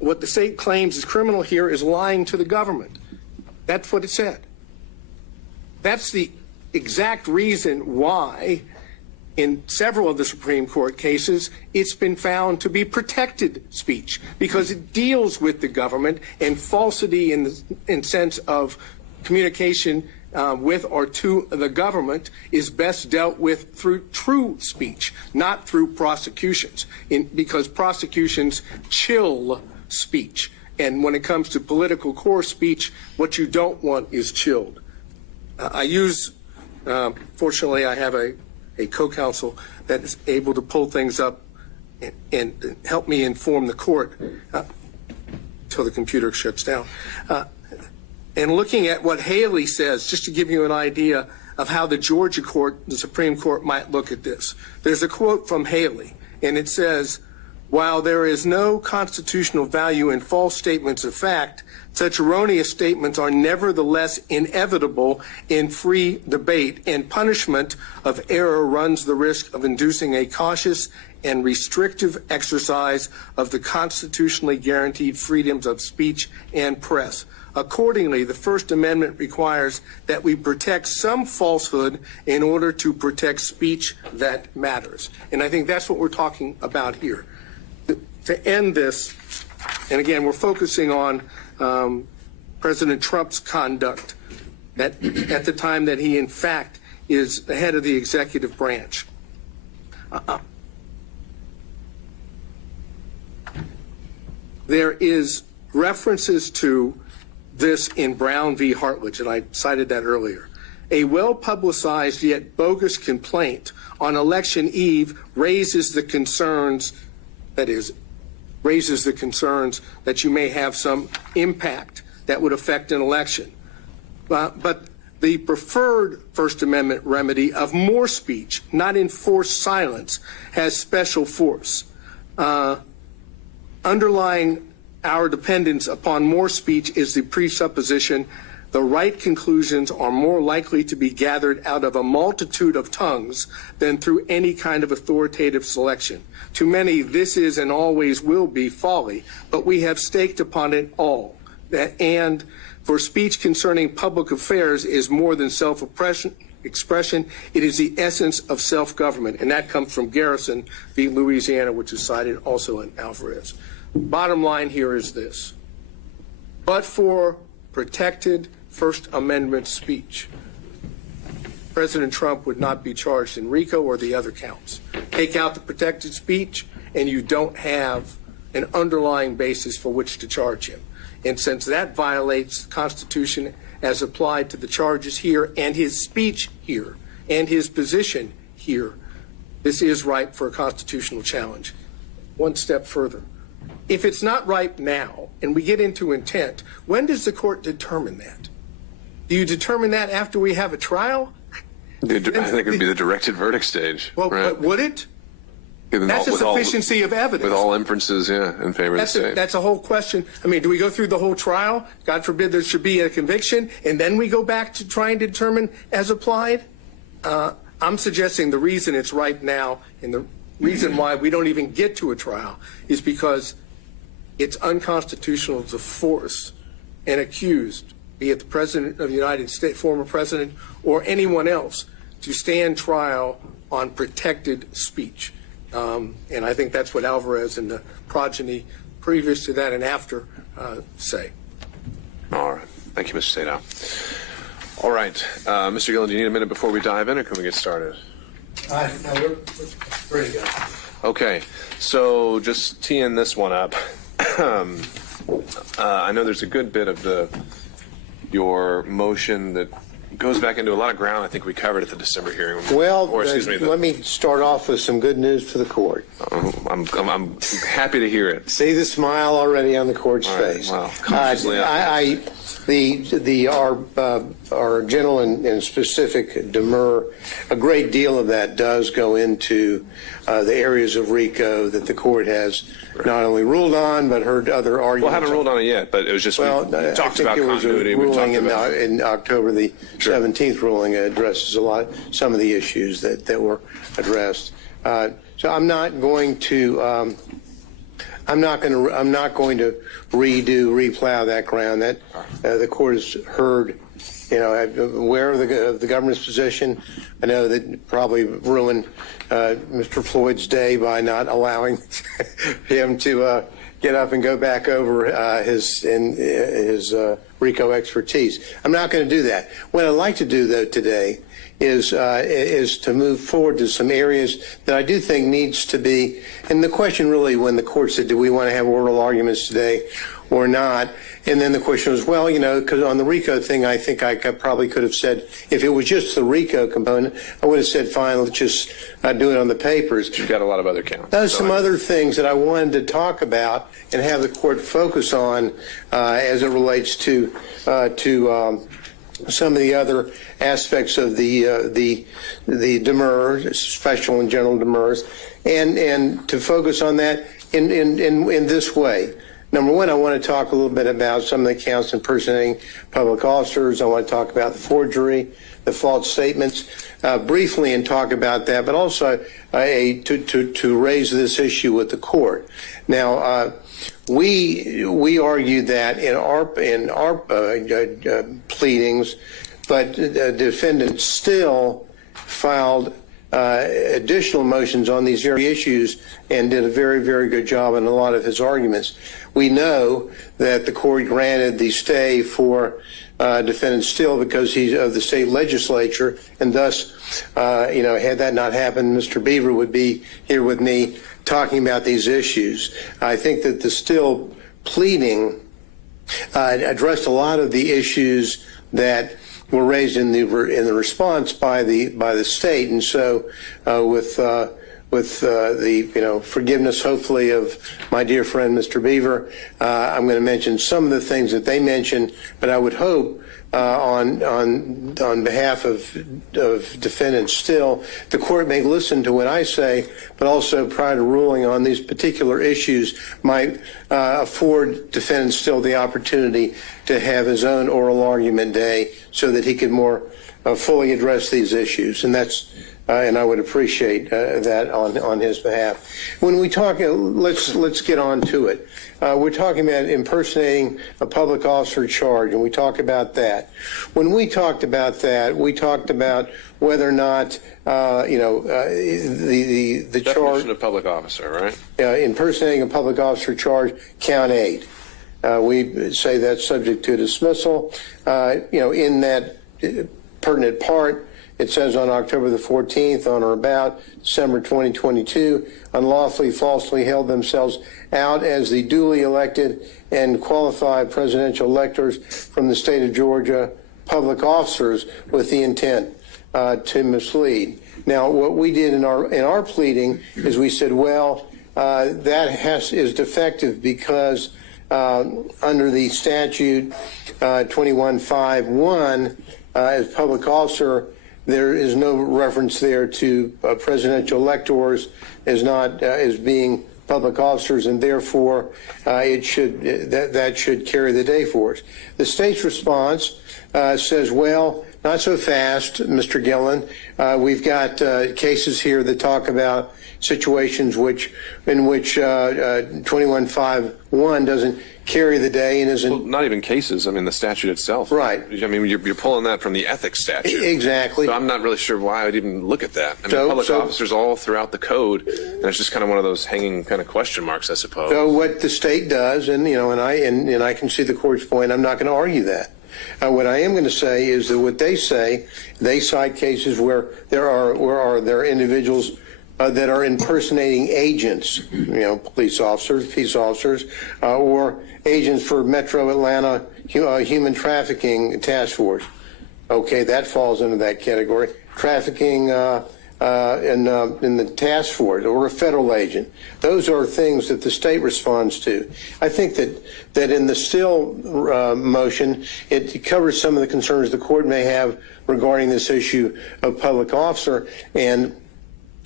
what the state claims is criminal here is lying to the government. That's what it said. That's the exact reason why in several of the Supreme Court cases, it's been found to be protected speech because it deals with the government, and falsity in sense of communication with or to the government is best dealt with through true speech, not through prosecutions, because prosecutions chill speech. And when it comes to political core speech, what you don't want is chilled. Fortunately, I have a co-counsel that is able to pull things up and help me inform the court until the computer shuts down. And looking at what Haley says, just to give you an idea of how the Georgia court, the Supreme Court, might look at this. There's a quote from Haley, and it says, "While there is no constitutional value in false statements of fact, such erroneous statements are nevertheless inevitable in free debate, and punishment of error runs the risk of inducing a cautious and restrictive exercise of the constitutionally guaranteed freedoms of speech and press. Accordingly, the First Amendment requires that we protect some falsehood in order to protect speech that matters." And I think that's what we're talking about here. To end this, and again, we're focusing on President Trump's conduct at the time that he, in fact, is the head of the executive branch. There is references to this in Brown v. Hartledge, and I cited that earlier. A well-publicized yet bogus complaint on election eve raises the concerns that you may have some impact that would affect an election. But the preferred First Amendment remedy of more speech, not enforced silence, has special force. Underlying our dependence upon more speech is the presupposition the right conclusions are more likely to be gathered out of a multitude of tongues than through any kind of authoritative selection. To many, this is and always will be folly, but we have staked upon it all. And for speech concerning public affairs is more than self-expression. It is the essence of self-government, and that comes from Garrison v. Louisiana, which is cited also in Alvarez. Bottom line here is this. But for protected First Amendment speech, President Trump would not be charged in RICO or the other counts. Take out the protected speech, and you don't have an underlying basis for which to charge him. And since that violates the Constitution as applied to the charges here and his speech here and his position here, this is ripe for a constitutional challenge. One step further. If it's not ripe now and we get into intent, when does the court determine that? Do you determine that after we have a trial? I think it would be the directed verdict stage. Well, right? but would it? That's a sufficiency of evidence. With all inferences, yeah, in favor of the state. That's a whole question. I mean, do we go through the whole trial? God forbid there should be a conviction, and then we go back to try and determine as applied? I'm suggesting the reason it's ripe now and the reason why we don't even get to a trial is because it's unconstitutional to force an accused, be it the President of the United States, former President, or anyone else, to stand trial on protected speech. And I think that's what Alvarez and the progeny previous to that and after say. All right. Thank you, Mr. Sadow. All right. Mr. Gillen, do you need a minute before we dive in, or can we get started? No, we're ready to go. Okay. So just teeing this one up. I know there's a good bit of your motion that goes back into a lot of ground I think we covered at the December hearing. Well, let me start off with some good news for the court. I'm happy to hear it. See the smile already on the court's face. Wow. Our general and specific Demurrer, a great deal of that does go into the areas of RICO that the court has not only ruled on but heard other arguments. Well, I haven't ruled on it yet, but it was just we talked about continuity. We talked about in October the 17th ruling addresses some of the issues that were addressed. So I'm not going to I'm not going to replow that ground. That the court has heard. I'm aware of the government's position. I know that probably ruined Mr. Floyd's day by not allowing him to get up and go back over his RICO expertise. I'm not going to do that. What I'd like to do, though, today is to move forward to some areas that I do think needs to be. And the question really, when the court said, do we want to have oral arguments today or not? And then the question was, well, because on the RICO thing, I think I probably could have said, if it was just the RICO component, I would have said, fine, let's just do it on the papers. You've got a lot of other counts. There's some other things that I wanted to talk about and have the court focus on as it relates to some of the other aspects of the Demurrer, special and general Demurrers, and to focus on that in this way. Number one, I want to talk a little bit about some of the counts impersonating public officers. I want to talk about the forgery, the false statements, briefly, and talk about that, but also to raise this issue with the court. Now, we argued that in our pleadings, but the defendant still filed additional motions on these very issues and did a very, very good job in a lot of his arguments. We know that the court granted the stay for defendant Still because he's of the state legislature, and thus, had that not happened, Mr. Beaver would be here with me talking about these issues. I think that the Still pleading addressed a lot of the issues that were raised in the response by the state, and so with the forgiveness, hopefully, of my dear friend Mr. Beaver, I'm going to mention some of the things that they mentioned, but I would hope on behalf of defendant Still, the court may listen to what I say, but also prior to ruling on these particular issues might afford defendant Still the opportunity to have his own oral argument day so that he can more fully address these issues. And that's and I would appreciate that on his behalf. When we talk, let's get on to it. We're talking about impersonating a public officer charge, and we talk about that. When we talked about that, we talked about whether or not the Definition of public officer, right? Impersonating a public officer charge, count 8. We say that's subject to dismissal. In that pertinent part, it says on October the 14th, on or about December 2022, unlawfully, falsely held themselves out as the duly elected and qualified presidential electors from the state of Georgia, public officers with the intent to mislead. Now, what we did in our pleading is we said, well, that is defective because under the statute 2151, as public officer, there is no reference there to presidential electors as being public officers, and therefore that should carry the day for us. The state's response says, well, not so fast, Mr. Gillen. We've got cases here that talk about situations in which 2151 doesn't carry the day and isn't. Well, not even cases. I mean, the statute itself. Right. I mean, you're pulling that from the ethics statute. Exactly. So I'm not really sure why I'd even look at that. I mean, public officers all throughout the code, and it's just kind of one of those hanging kind of question marks, I suppose. So what the state does, and I can see the court's point. I'm not going to argue that. What I am going to say is that what they say, they cite cases where there are individuals that are impersonating agents, police officers, peace officers, or agents for Metro Atlanta Human Trafficking Task Force. Okay, that falls into that category. Trafficking in the task force or a federal agent. Those are things that the state responds to. I think that in the Still motion, it covers some of the concerns the court may have regarding this issue of public officer, and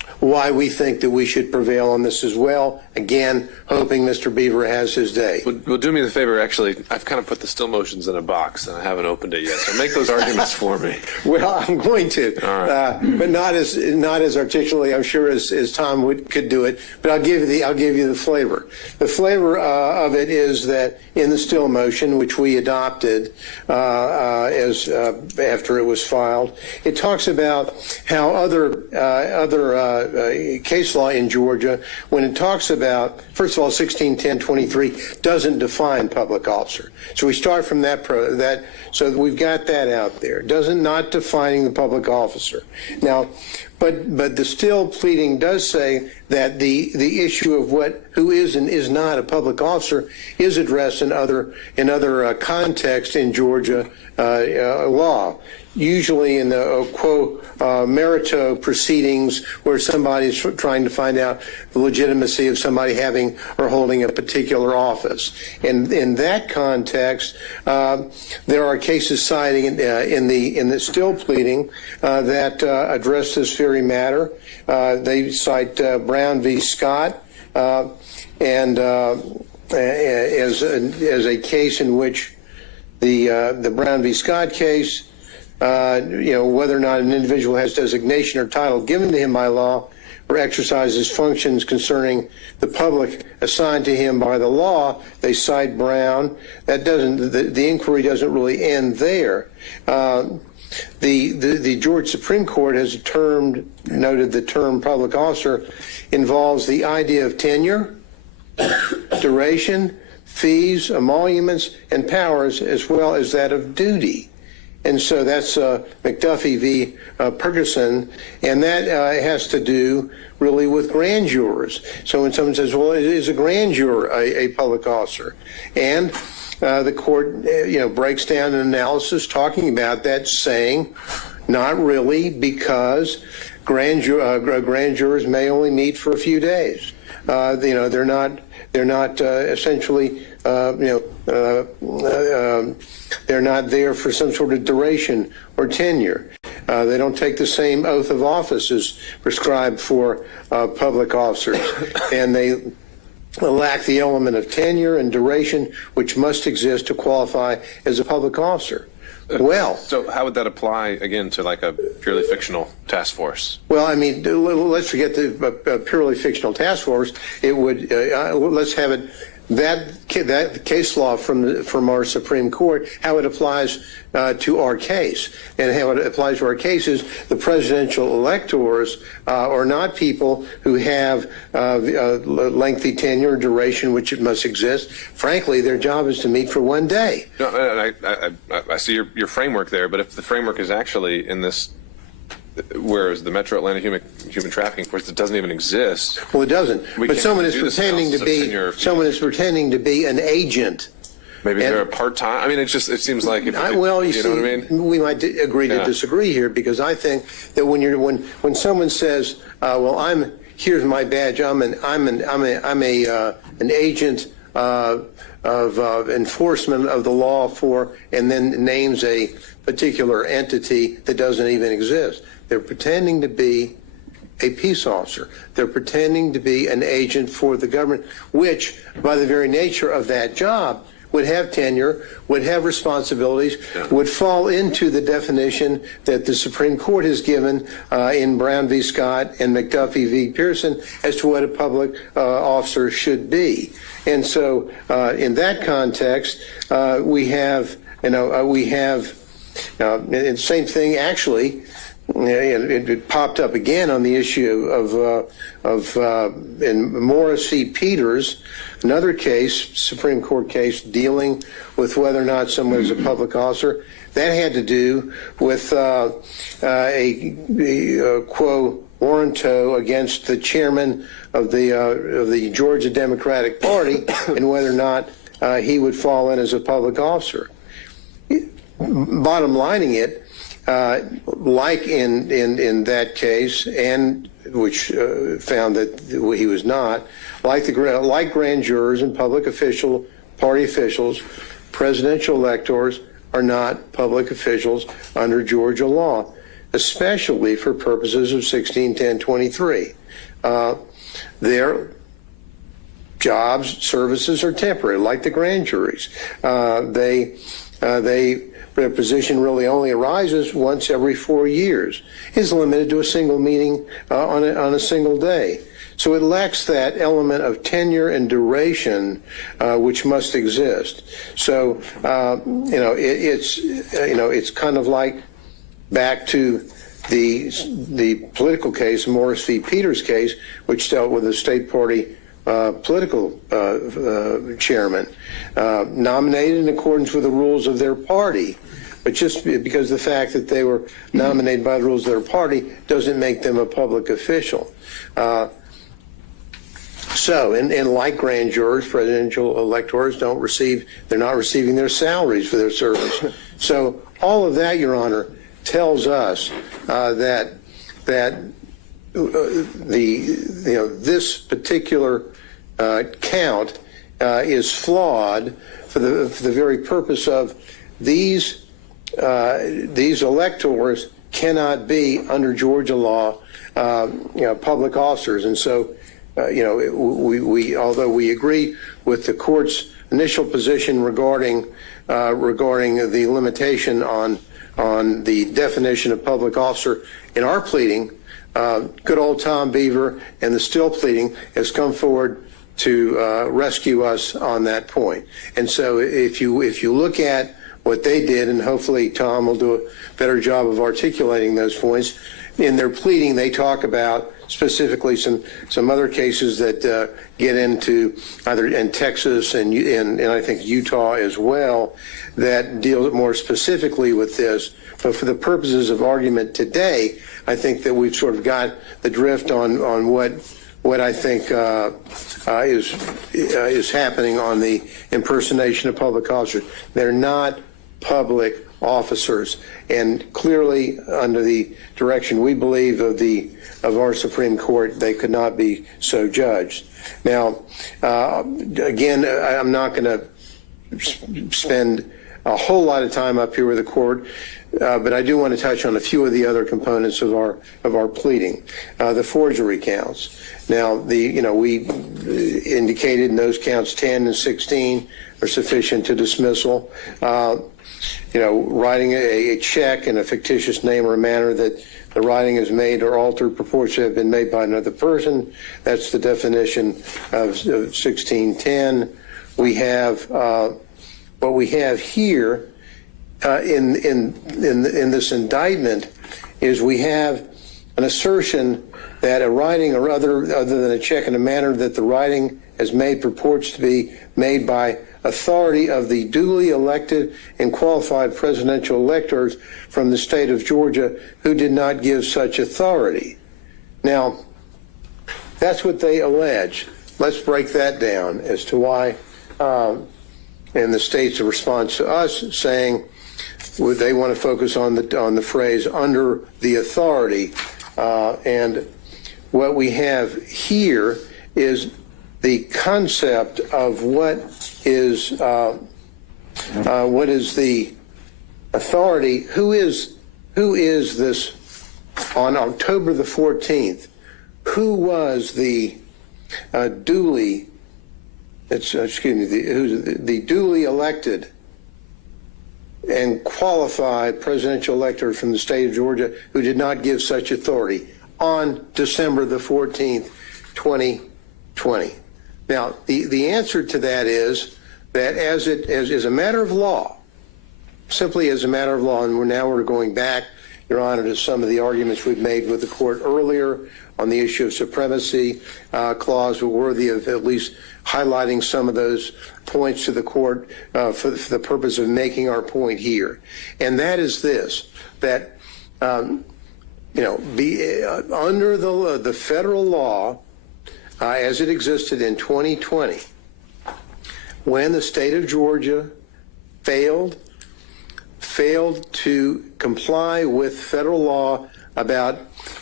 why we think that we should prevail on this as well. Again, hoping Mr. Beaver has his day. Well, do me the favor. Actually, I've kind of put the still motions in a box, and I haven't opened it yet. So make those arguments for me. Well, I'm going to, but not as articulately, I'm sure, as Tom could do it. But I'll give you the flavor. The flavor of it is that in the still motion, which we adopted as after it was filed, it talks about how other case law in Georgia, when it talks about, first of all, 1610-23 doesn't define public officer. So we start from that, so we've got that out there. Not defining the public officer. Now, but the still pleading does say that the issue of who is and is not a public officer is addressed in other contexts in Georgia law. Usually in the quo merito proceedings, where somebody's trying to find out the legitimacy of somebody having or holding a particular office. And in that context, there are cases citing in the still pleading that address this very matter. They cite Brown v. Scott and as a case in which the Brown v. Scott case, whether or not an individual has designation or title given to him by law or exercises functions concerning the public assigned to him by the law, they cite Brown. That doesn't, the inquiry doesn't really end there. The Georgia Supreme Court has noted the term public officer involves the idea of tenure, duration, fees, emoluments, and powers, as well as that of duty. And so that's McAfee v. Ferguson, and that has to do really with grand jurors. So when someone says, well, is a grand juror a public officer? And the court, breaks down an analysis talking about that, saying not really, because grand jurors may only meet for a few days. They're not essentially, they're not there for some sort of duration or tenure. They don't take the same oath of office as prescribed for public officers, and they lack the element of tenure and duration which must exist to qualify as a public officer. Well, so how would that apply again to like a purely fictional task force? Well, I mean, let's forget the purely fictional task force. It would let's have it that case law from our Supreme Court, how it applies to our case, and how it applies to our case is the presidential electors are not people who have lengthy tenure, duration, which it must exist. Frankly, their job is to meet for one day. No, I see your framework there, but if the framework is actually in this, whereas the Metro Atlanta human trafficking force, it doesn't even exist. Well, it doesn't. But someone is pretending to be an agent. Maybe they're a part-time. I mean, it seems like. You know what I mean? We might agree to disagree here, because I think that when someone says, "Well, here's my badge. I'm an agent of enforcement of the law for," and then names a particular entity that doesn't even exist. They're pretending to be a peace officer. They're pretending to be an agent for the government, which, by the very nature of that job, would have tenure, would have responsibilities, would fall into the definition that the Supreme Court has given in Brown v. Scott and McAfee v. Pearson as to what a public officer should be. And so in that context, we have, and the same thing actually, it popped up again on the issue in Morris v. Peters, another case, Supreme Court case, dealing with whether or not someone is a public officer. That had to do with a quo warranto against the chairman of the Georgia Democratic Party and whether or not he would fall in as a public officer. Bottom lining it, like in that case, and which found that he was not, like grand jurors and public party officials, presidential electors are not public officials under Georgia law. especially for purposes of 161023. Their jobs, services are temporary, like the grand juries. Their position really only arises once every 4 years. Is limited to a single meeting on a single day. So it lacks that element of tenure and duration which must exist. So it's kind of like back to the political case, Morris v. Peters case, which dealt with a state party political chairman nominated in accordance with the rules of their party. But just because the fact that they were nominated by the rules of their party doesn't make them a public official. So, and like grand jurors, presidential electors they're not receiving their salaries for their service. So all of that, Your Honor, tells us that this particular count is flawed for the very purpose of these electors cannot be, under Georgia law, public officers. And so, we although we agree with the court's initial position regarding the limitation on the definition of public officer in our pleading, good old Tom Beaver and the Still pleading has come forward to rescue us on that point. And so if you look at what they did, and hopefully Tom will do a better job of articulating those points, in their pleading they talk about specifically some other cases that get into either in Texas and I think Utah as well, that deal more specifically with this. But for the purposes of argument today, I think that we've sort of got the drift on what I think is happening on the impersonation of public officers. They're not public officers, and clearly under the direction we believe of our Supreme Court, they could not be so judged. Now, again, I'm not going to spend a whole lot of time up here with the court, but I do want to touch on a few of the other components of our pleading. The forgery counts. Now, we indicated in those counts 10 and 16 are sufficient to dismissal. Writing a check in a fictitious name or manner that the writing is made or altered purports to have been made by another person. That's the definition of 1610. We have what we have here in this indictment is we have an assertion that a writing or other than a check in a manner that the writing is made purports to be made by authority of the duly elected and qualified presidential electors from the state of Georgia who did not give such authority. Now, that's what they allege. Let's break that down as to why, and the state's response to us saying they want to focus on the phrase under the authority, and what we have here is the concept of what is the authority. Who is this on October the 14th? Who was the duly duly elected and qualified presidential elector from the state of Georgia who did not give such authority on December the 14th, 2020? Now, the answer to that is that as a matter of law, simply as a matter of law, and we're going back, Your Honor, to some of the arguments we've made with the court earlier on the issue of supremacy clause, we're worthy of at least highlighting some of those points to the court for the purpose of making our point here. And that is this, that, under the federal law, as it existed in 2020, when the state of Georgia failed to comply with federal law about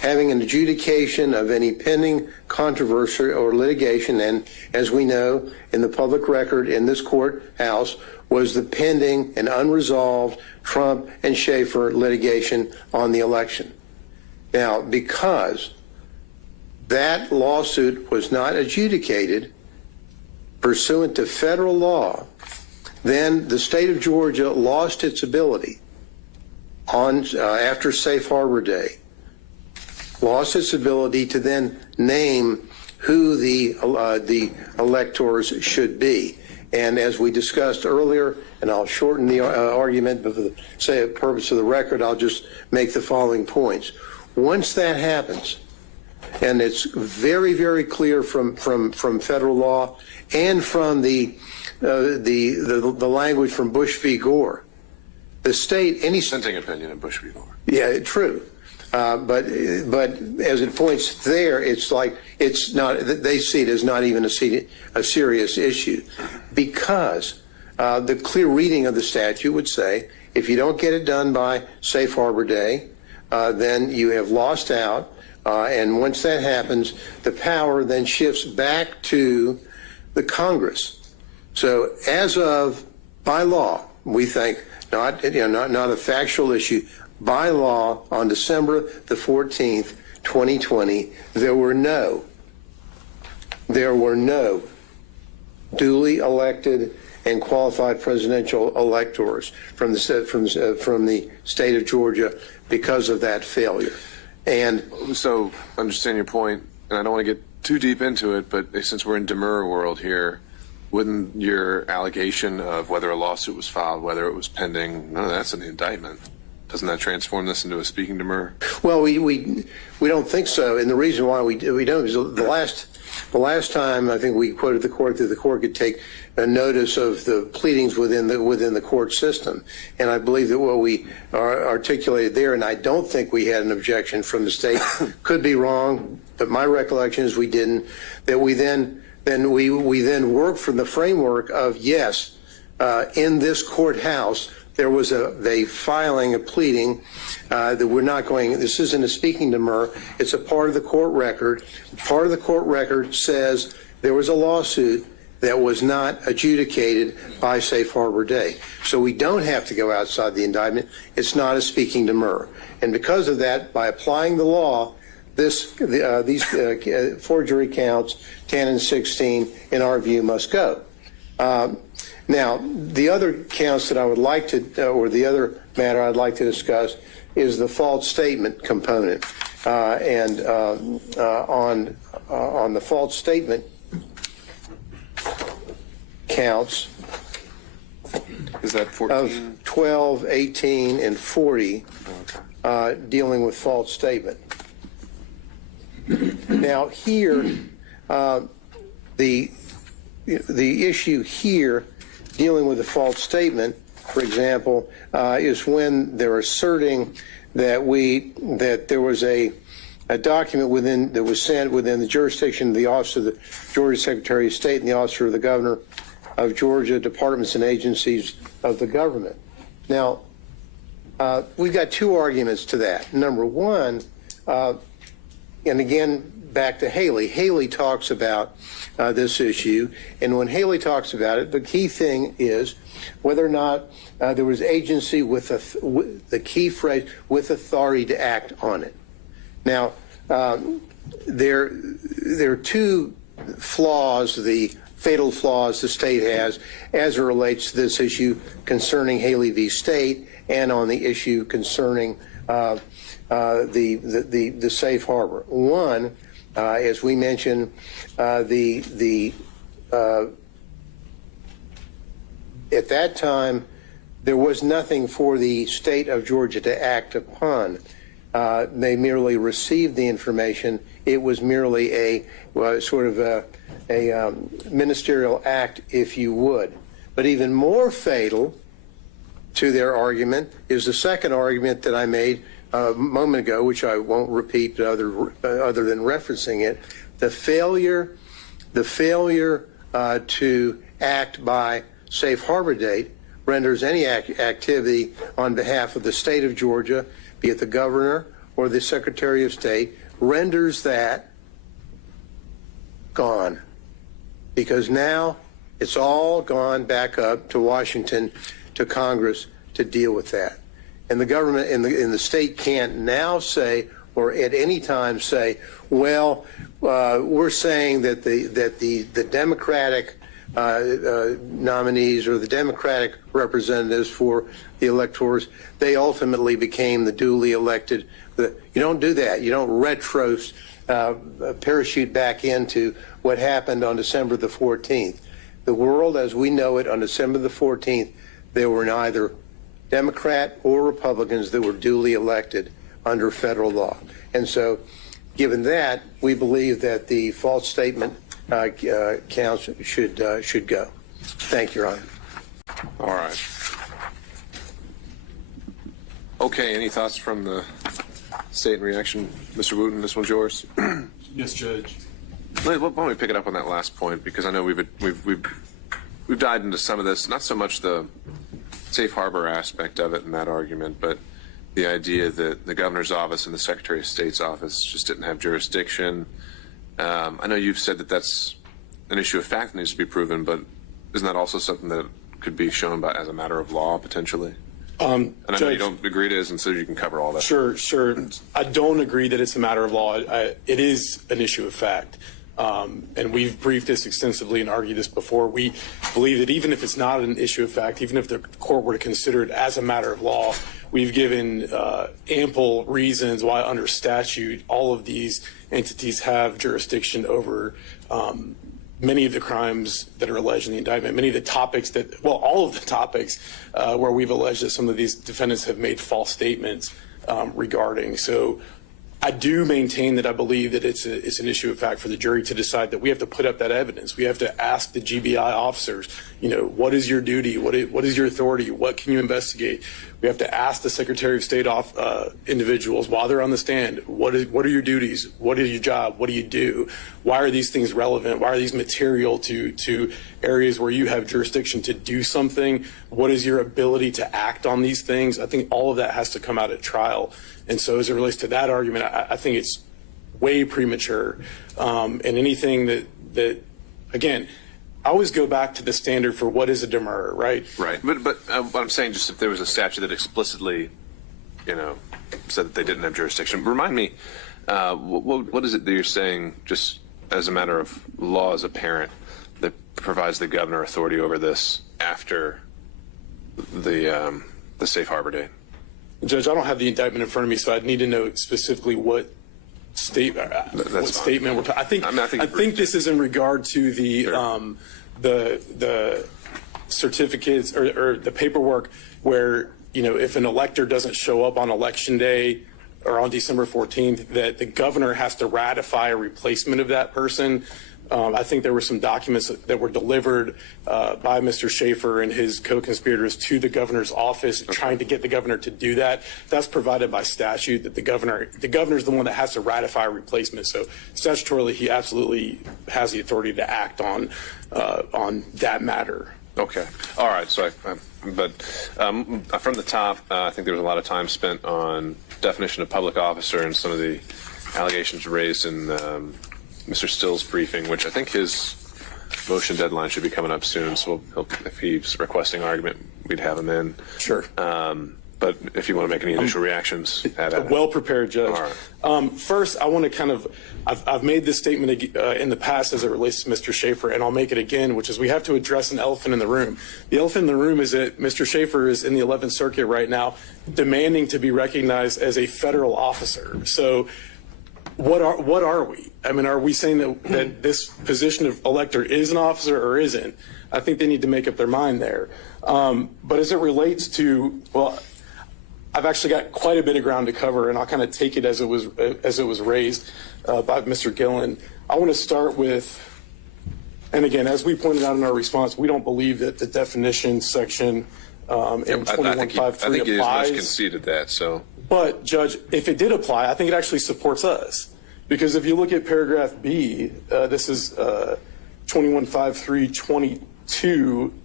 having an adjudication of any pending controversy or litigation, and as we know, in the public record in this courthouse was the pending and unresolved Trump and Schaefer litigation on the election. Now, because that lawsuit was not adjudicated pursuant to federal law, then the state of Georgia lost its ability on after Safe Harbor Day, lost its ability to then name who the electors should be. And as we discussed earlier, and I'll shorten the argument, but for the purpose of the record, I'll just make the following points. Once that happens, and it's very, very clear from federal law and from the language from Bush v. Gore, the state, any Dissenting opinion in Bush v. Gore. Yeah, true. But as it points there, it's like it's not. They see it as not even a serious issue, because the clear reading of the statute would say if you don't get it done by Safe Harbor Day, then you have lost out. And once that happens, the power then shifts back to the Congress. So as of by law, we think not a factual issue. By law, on December the 14th, 2020, there were no duly elected and qualified presidential electors from the state of Georgia because of that failure. And so, understand your point, and I don't want to get too deep into it, but since we're in Demurrer world here, wouldn't your allegation of whether a lawsuit was filed, whether it was pending, none of that's an indictment? Doesn't that transform this into a speaking demurrer? Well, we don't think so, and the reason why we don't is the last time I think we quoted the court that the court could take a notice of the pleadings within the court system, and I believe that what we articulated there, and I don't think we had an objection from the state, could be wrong, but my recollection is we didn't. That we then worked from the framework of yes, in this courthouse. There was a filing, a pleading that we're not going, this isn't a speaking demurrer, it's a part of the court record. Part of the court record says there was a lawsuit that was not adjudicated by Safe Harbor Day. So we don't have to go outside the indictment. It's not a speaking demurrer. And because of that, by applying the law, these forgery counts, 10 and 16, in our view, must go. Now, the other counts that I would like to, or the other matter I'd like to discuss is the false statement component. On the false statement counts is that 14? Of 12, 18, and 40, dealing with false statement. Now, here, the issue here dealing with a false statement, for example, is when they're asserting that there was a document that was sent within the jurisdiction of the Office of the Georgia Secretary of State and the Office of the Governor of Georgia, departments and agencies of the government. Now, we've got two arguments to that. Number one, and again, back to Haley. Haley talks about this issue, and when Haley talks about it, the key thing is whether or not there was agency with the key phrase, with authority to act on it. Now, there are two flaws, the fatal flaws the state has as it relates to this issue concerning Haley v. State and on the issue concerning the safe harbor. One, as we mentioned, at that time, there was nothing for the state of Georgia to act upon. They merely received the information. It was merely a ministerial act, if you would. But even more fatal to their argument is the second argument that I made a moment ago, which I won't repeat other than referencing it, the failure to act by safe harbor date renders any activity on behalf of the state of Georgia, be it the governor or the Secretary of State renders that gone, because now it's all gone back up to Washington, to Congress to deal with that. And the government in the state can't now say, or at any time say, well, we're saying that the Democratic nominees or the Democratic representatives for the electors, they ultimately became the duly elected. You don't do that. You don't parachute back into what happened on December the 14th. The world as we know it on December the 14th, there were neither Democrat or Republicans that were duly elected under federal law. And so, given that, we believe that the false statement counts should go. Thank you, Your Honor. All right. Okay, any thoughts from the state in reaction? Mr. Wooten, this one's yours. Yes, Judge. Why don't we pick it up on that last point, because I know we've dived into some of this, not so much the safe harbor aspect of it in that argument, but the idea that the governor's office and the Secretary of State's office just didn't have jurisdiction. I know you've said that that's an issue of fact that needs to be proven, but isn't that also something that could be shown as a matter of law potentially? And I know you don't agree it is, and so you can cover all that. Sure. I don't agree that it's a matter of law. It is an issue of fact. And we've briefed this extensively and argued this before. We believe that even if it's not an issue of fact, even if the court were to consider it as a matter of law, we've given ample reasons why under statute all of these entities have jurisdiction over many of the crimes that are alleged in the indictment, many of the topics all of the topics where we've alleged that some of these defendants have made false statements regarding. So I do maintain that I believe that it's an issue of fact for the jury to decide that we have to put up that evidence. We have to ask the GBI officers, what is your duty? What is your authority? What can you investigate? We have to ask the Secretary of State individuals while they're on the stand, what are your duties? What is your job? What do you do? Why are these things relevant? Why are these material to areas where you have jurisdiction to do something? What is your ability to act on these things? I think all of that has to come out at trial. And so as it relates to that argument, I think it's way premature. And anything that again, I always go back to the standard for what is a demurrer, right? Right. But what I'm saying, just if there was a statute that explicitly, said that they didn't have jurisdiction, remind me, what is it that you're saying, just as a matter of law as a parent, that provides the governor authority over this after the safe harbor date? Judge, I don't have the indictment in front of me, so I'd need to know specifically what statement we're talking. I think this is in regard to the certificates or the paperwork where if an elector doesn't show up on election day or on December 14th, that the governor has to ratify a replacement of that person. I think there were some documents that were delivered by Mr. Schaefer and his co-conspirators to the governor's office, trying to get the governor to do that. That's provided by statute, that the governor is the one that has to ratify a replacement. So statutorily, he absolutely has the authority to act on that matter. Okay. All right. So, from the top, I think there was a lot of time spent on definition of public officer and some of the allegations raised in Mr. Still's briefing, which I think his motion deadline should be coming up soon. So if he's requesting argument, we'd have him in. Sure. But if you want to make any initial reactions, well prepared, Judge. All right. First, I want to I've made this statement in the past as it relates to Mr. Schaefer, and I'll make it again, which is we have to address an elephant in the room. The elephant in the room is that Mr. Schaefer is in the 11th Circuit right now demanding to be recognized as a federal officer. So what are we? I mean, are we saying that this position of elector is an officer or isn't? I think they need to make up their mind there. But as it relates to, I've actually got quite a bit of ground to cover, and I'll kind of take it as it was raised by Mr. Gillen. I want to start with, and again, as we pointed out in our response, we don't believe that the definition section in 2153 applies. I think you much conceded that. So, but Judge, if it did apply, I think it actually supports us, because if you look at paragraph B, this is 215322.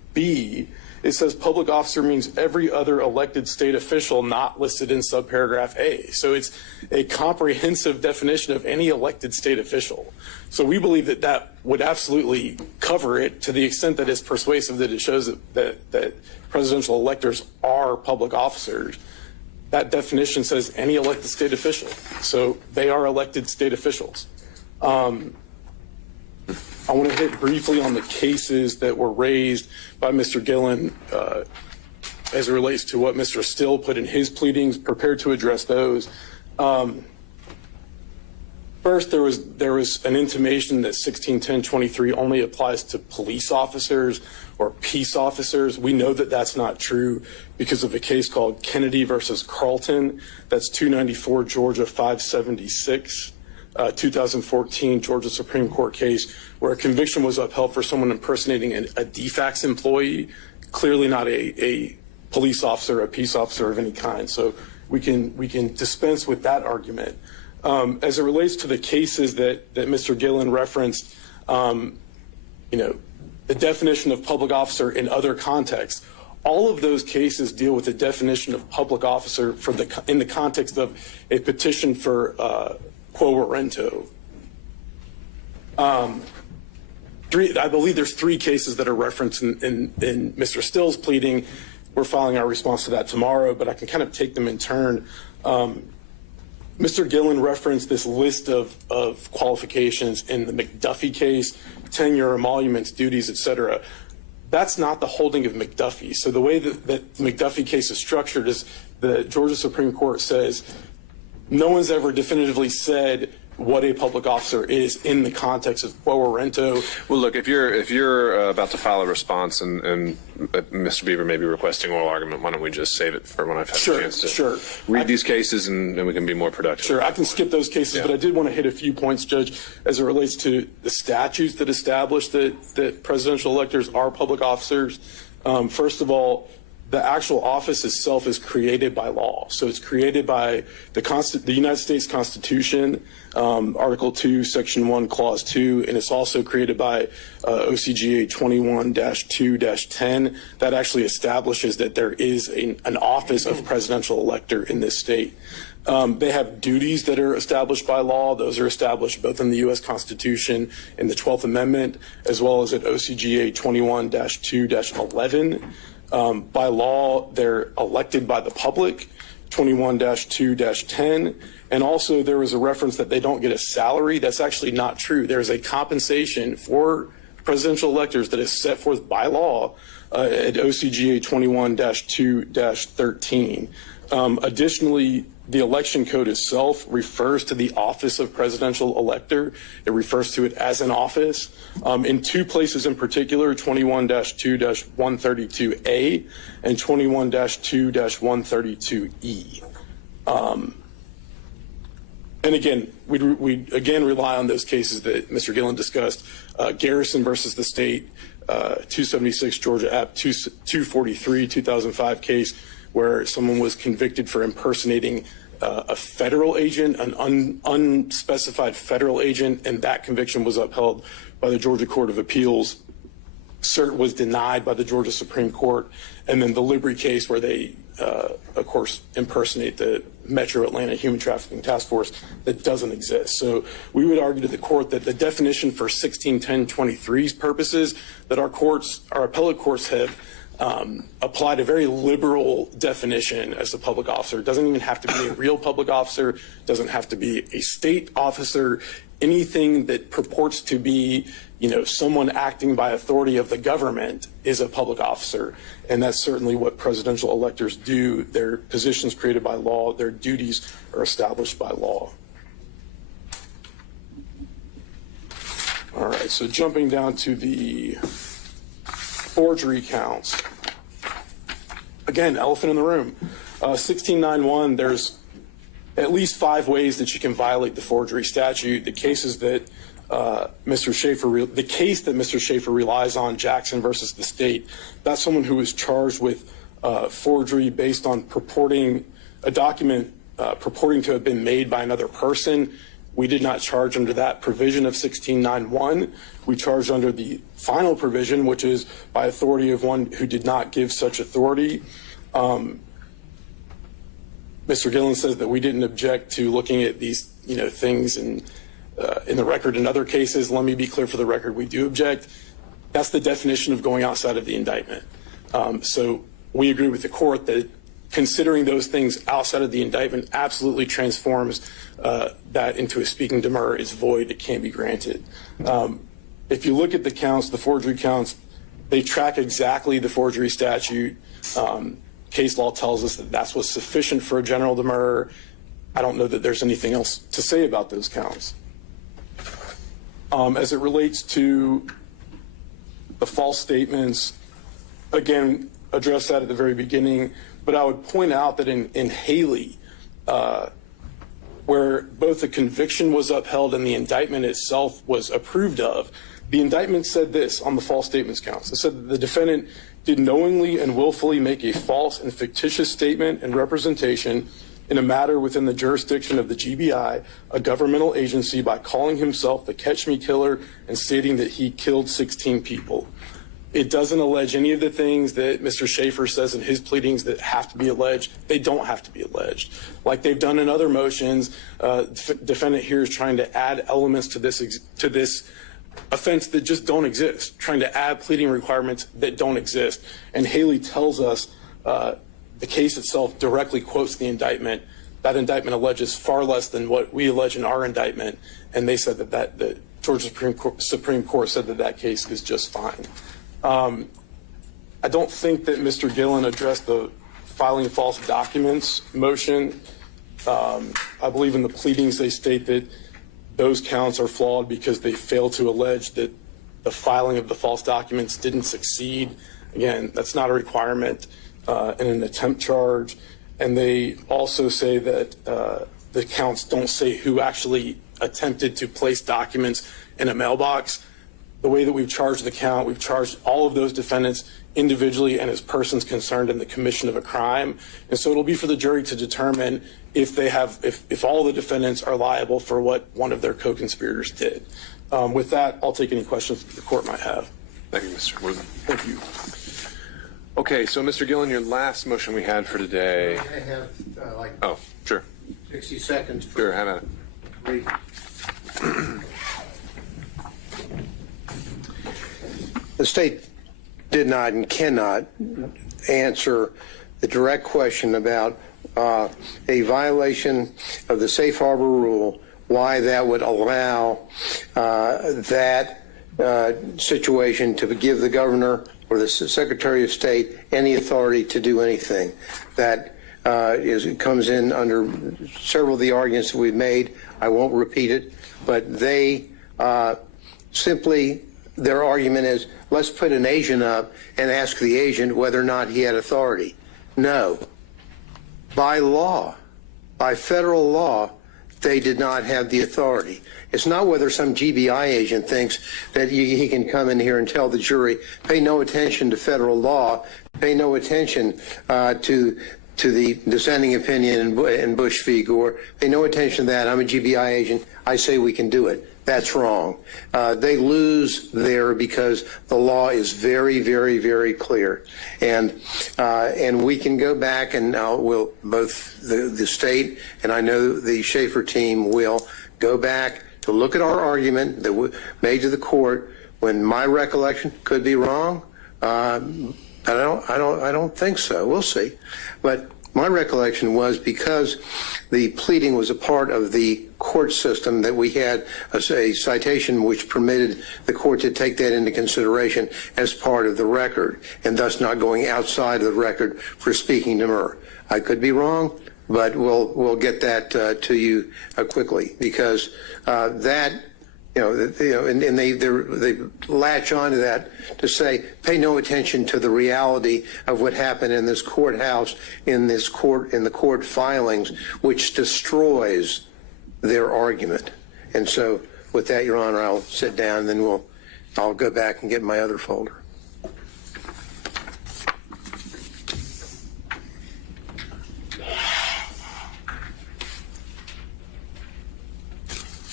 B, it says public officer means every other elected state official not listed in subparagraph A. So it's a comprehensive definition of any elected state official. So we believe that that would absolutely cover it to the extent that it's persuasive that it shows that presidential electors are public officers. That definition says any elected state official. So they are elected state officials. I want to hit briefly on the cases that were raised by Mr. Gillen as it relates to what Mr. Still put in his pleadings, prepared to address those. First, there was an intimation that 1610-23 only applies to police officers or peace officers. We know that that's not true because of a case called Kennedy versus Carlton. That's 294 Georgia 576. 2014 Georgia Supreme Court case where a conviction was upheld for someone impersonating a DFAX employee, clearly not a police officer, a peace officer of any kind. So we can dispense with that argument. As it relates to the cases that Mr. Gillen referenced, the definition of public officer in other contexts, all of those cases deal with the definition of public officer in the context of a petition for quo warranto. I believe there's 3 cases that are referenced in Mr. Still's pleading. We're filing our response to that tomorrow, but I can kind of take them in turn. Mr. Gillen referenced this list of qualifications in the McDuffie case, tenure, emoluments, duties, etc. That's not the holding of McDuffie. So the way that the McDuffie case is structured is the Georgia Supreme Court says no one's ever definitively said what a public officer is in the context of quo warranto. Well, look, if you're about to file a response and Mr. Beaver may be requesting oral argument, why don't we just save it for when I've had a chance to read these cases and we can be more productive. Sure, I can skip those cases, but I did want to hit a few points, Judge, as it relates to the statutes that establish that presidential electors are public officers. First of all, the actual office itself is created by law. So it's created by the United States Constitution, Article 2, Section 1, Clause 2, and it's also created by OCGA 21-2-10. That actually establishes that there is an office of presidential elector in this state. They have duties that are established by law. Those are established both in the U.S. Constitution and the 12th Amendment, as well as at OCGA 21-2-11. By law, they're elected by the public, 21-2-10. And also there was a reference that they don't get a salary. That's actually not true. There's a compensation for presidential electors that is set forth by law at OCGA 21-2-13. Additionally, the election code itself refers to the office of presidential elector. It refers to it as an office. In 2 places in particular, 21-2-132A and 21-2-132E. And again, we again rely on those cases that Mr. Gillen discussed. Garrison versus the state, 276 Georgia App 243, 2005 case where someone was convicted for impersonating a federal agent, an unspecified federal agent, and that conviction was upheld by the Georgia Court of Appeals. Cert was denied by the Georgia Supreme Court. And then the Libri case where they, of course, impersonate the Metro Atlanta Human Trafficking Task Force that doesn't exist. So we would argue to the court that the definition for 1610-23's purposes that our appellate courts have applied a very liberal definition as a public officer. It doesn't even have to be a real public officer, doesn't have to be a state officer. Anything that purports to be, someone acting by authority of the government is a public officer. And that's certainly what presidential electors do. Their positions created by law, their duties are established by law. All right, so jumping down to the forgery counts. Again, elephant in the room. 1691, there's at least 5 ways that you can violate the forgery statute. The cases that Mr. Schaefer relies on, Jackson versus the state, that's someone who was charged with forgery based on purporting a document purporting to have been made by another person. We did not charge under that provision of 1691. We charged under the final provision, which is by authority of one who did not give such authority. Mr. Gillen says that we didn't object to looking at these, things in the record in other cases. Let me be clear for the record, we do object. That's the definition of going outside of the indictment. So we agree with the court that considering those things outside of the indictment absolutely transforms that into a speaking demurrer is void. It can't be granted. If you look at the counts, the forgery counts, they track exactly the forgery statute. Case law tells us that that's what's sufficient for a general demurrer. I don't know that there's anything else to say about those counts. As it relates to the false statements, again, address that at the very beginning, but I would point out that in Haley, where both the conviction was upheld and the indictment itself was approved of, the indictment said this on the false statements counts. It said that the defendant did knowingly and willfully make a false and fictitious statement and representation in a matter within the jurisdiction of the GBI, a governmental agency, by calling himself the Catch Me Killer and stating that he killed 16 people. It doesn't allege any of the things that Mr. Schaefer says in his pleadings that have to be alleged. They don't have to be alleged. Like they've done in other motions, defendant here is trying to add elements to this offense that just don't exist, trying to add pleading requirements that don't exist. And Haley tells us the case itself directly quotes the indictment. That indictment alleges far less than what we allege in our indictment. And they said that the Georgia Supreme Court said that case is just fine. I don't think that Mr. Gillen addressed the filing false documents motion. I believe in the pleadings they state that those counts are flawed because they fail to allege that the filing of the false documents didn't succeed. Again, that's not a requirement in an attempt charge. And they also say that the counts don't say who actually attempted to place documents in a mailbox. The way that we've charged the count, we've charged all of those defendants individually and as persons concerned in the commission of a crime. And so it'll be for the jury to determine if all the defendants are liable for what one of their co-conspirators did. With that, I'll take any questions that the court might have. Thank you, Mr. Worthing. Thank you. Okay, so Mr. Gillen, your last motion we had for today. I have like Oh, sure. 60 seconds. Sure, have at it. Brief. The state did not and cannot answer the direct question about a violation of the safe harbor rule, why that would allow that situation to give the governor or the Secretary of State any authority to do anything. That it comes in under several of the arguments that we've made. I won't repeat it, but they simply, their argument is, let's put an agent up and ask the agent whether or not he had authority. No. By law, by federal law, they did not have the authority. It's not whether some GBI agent thinks that he can come in here and tell the jury, pay no attention to federal law, pay no attention to the dissenting opinion in Bush v. Gore, pay no attention to that. I'm a GBI agent. I say we can do it. That's wrong. They lose there because the law is very, very, very clear. And we can go back and we'll both the state and I know the Schaefer team will go back to look at our argument that we made to the court when my recollection could be wrong. I don't think so. We'll see. But my recollection was because the pleading was a part of the court system that we had a citation which permitted the court to take that into consideration as part of the record and thus not going outside of the record for speaking demurrer. I could be wrong, but we'll get that to you quickly because that. And they latch onto that to say, pay no attention to the reality of what happened in this courthouse, in the court filings, which destroys their argument. And so with that, Your Honor, I'll sit down and then I'll go back and get my other folder.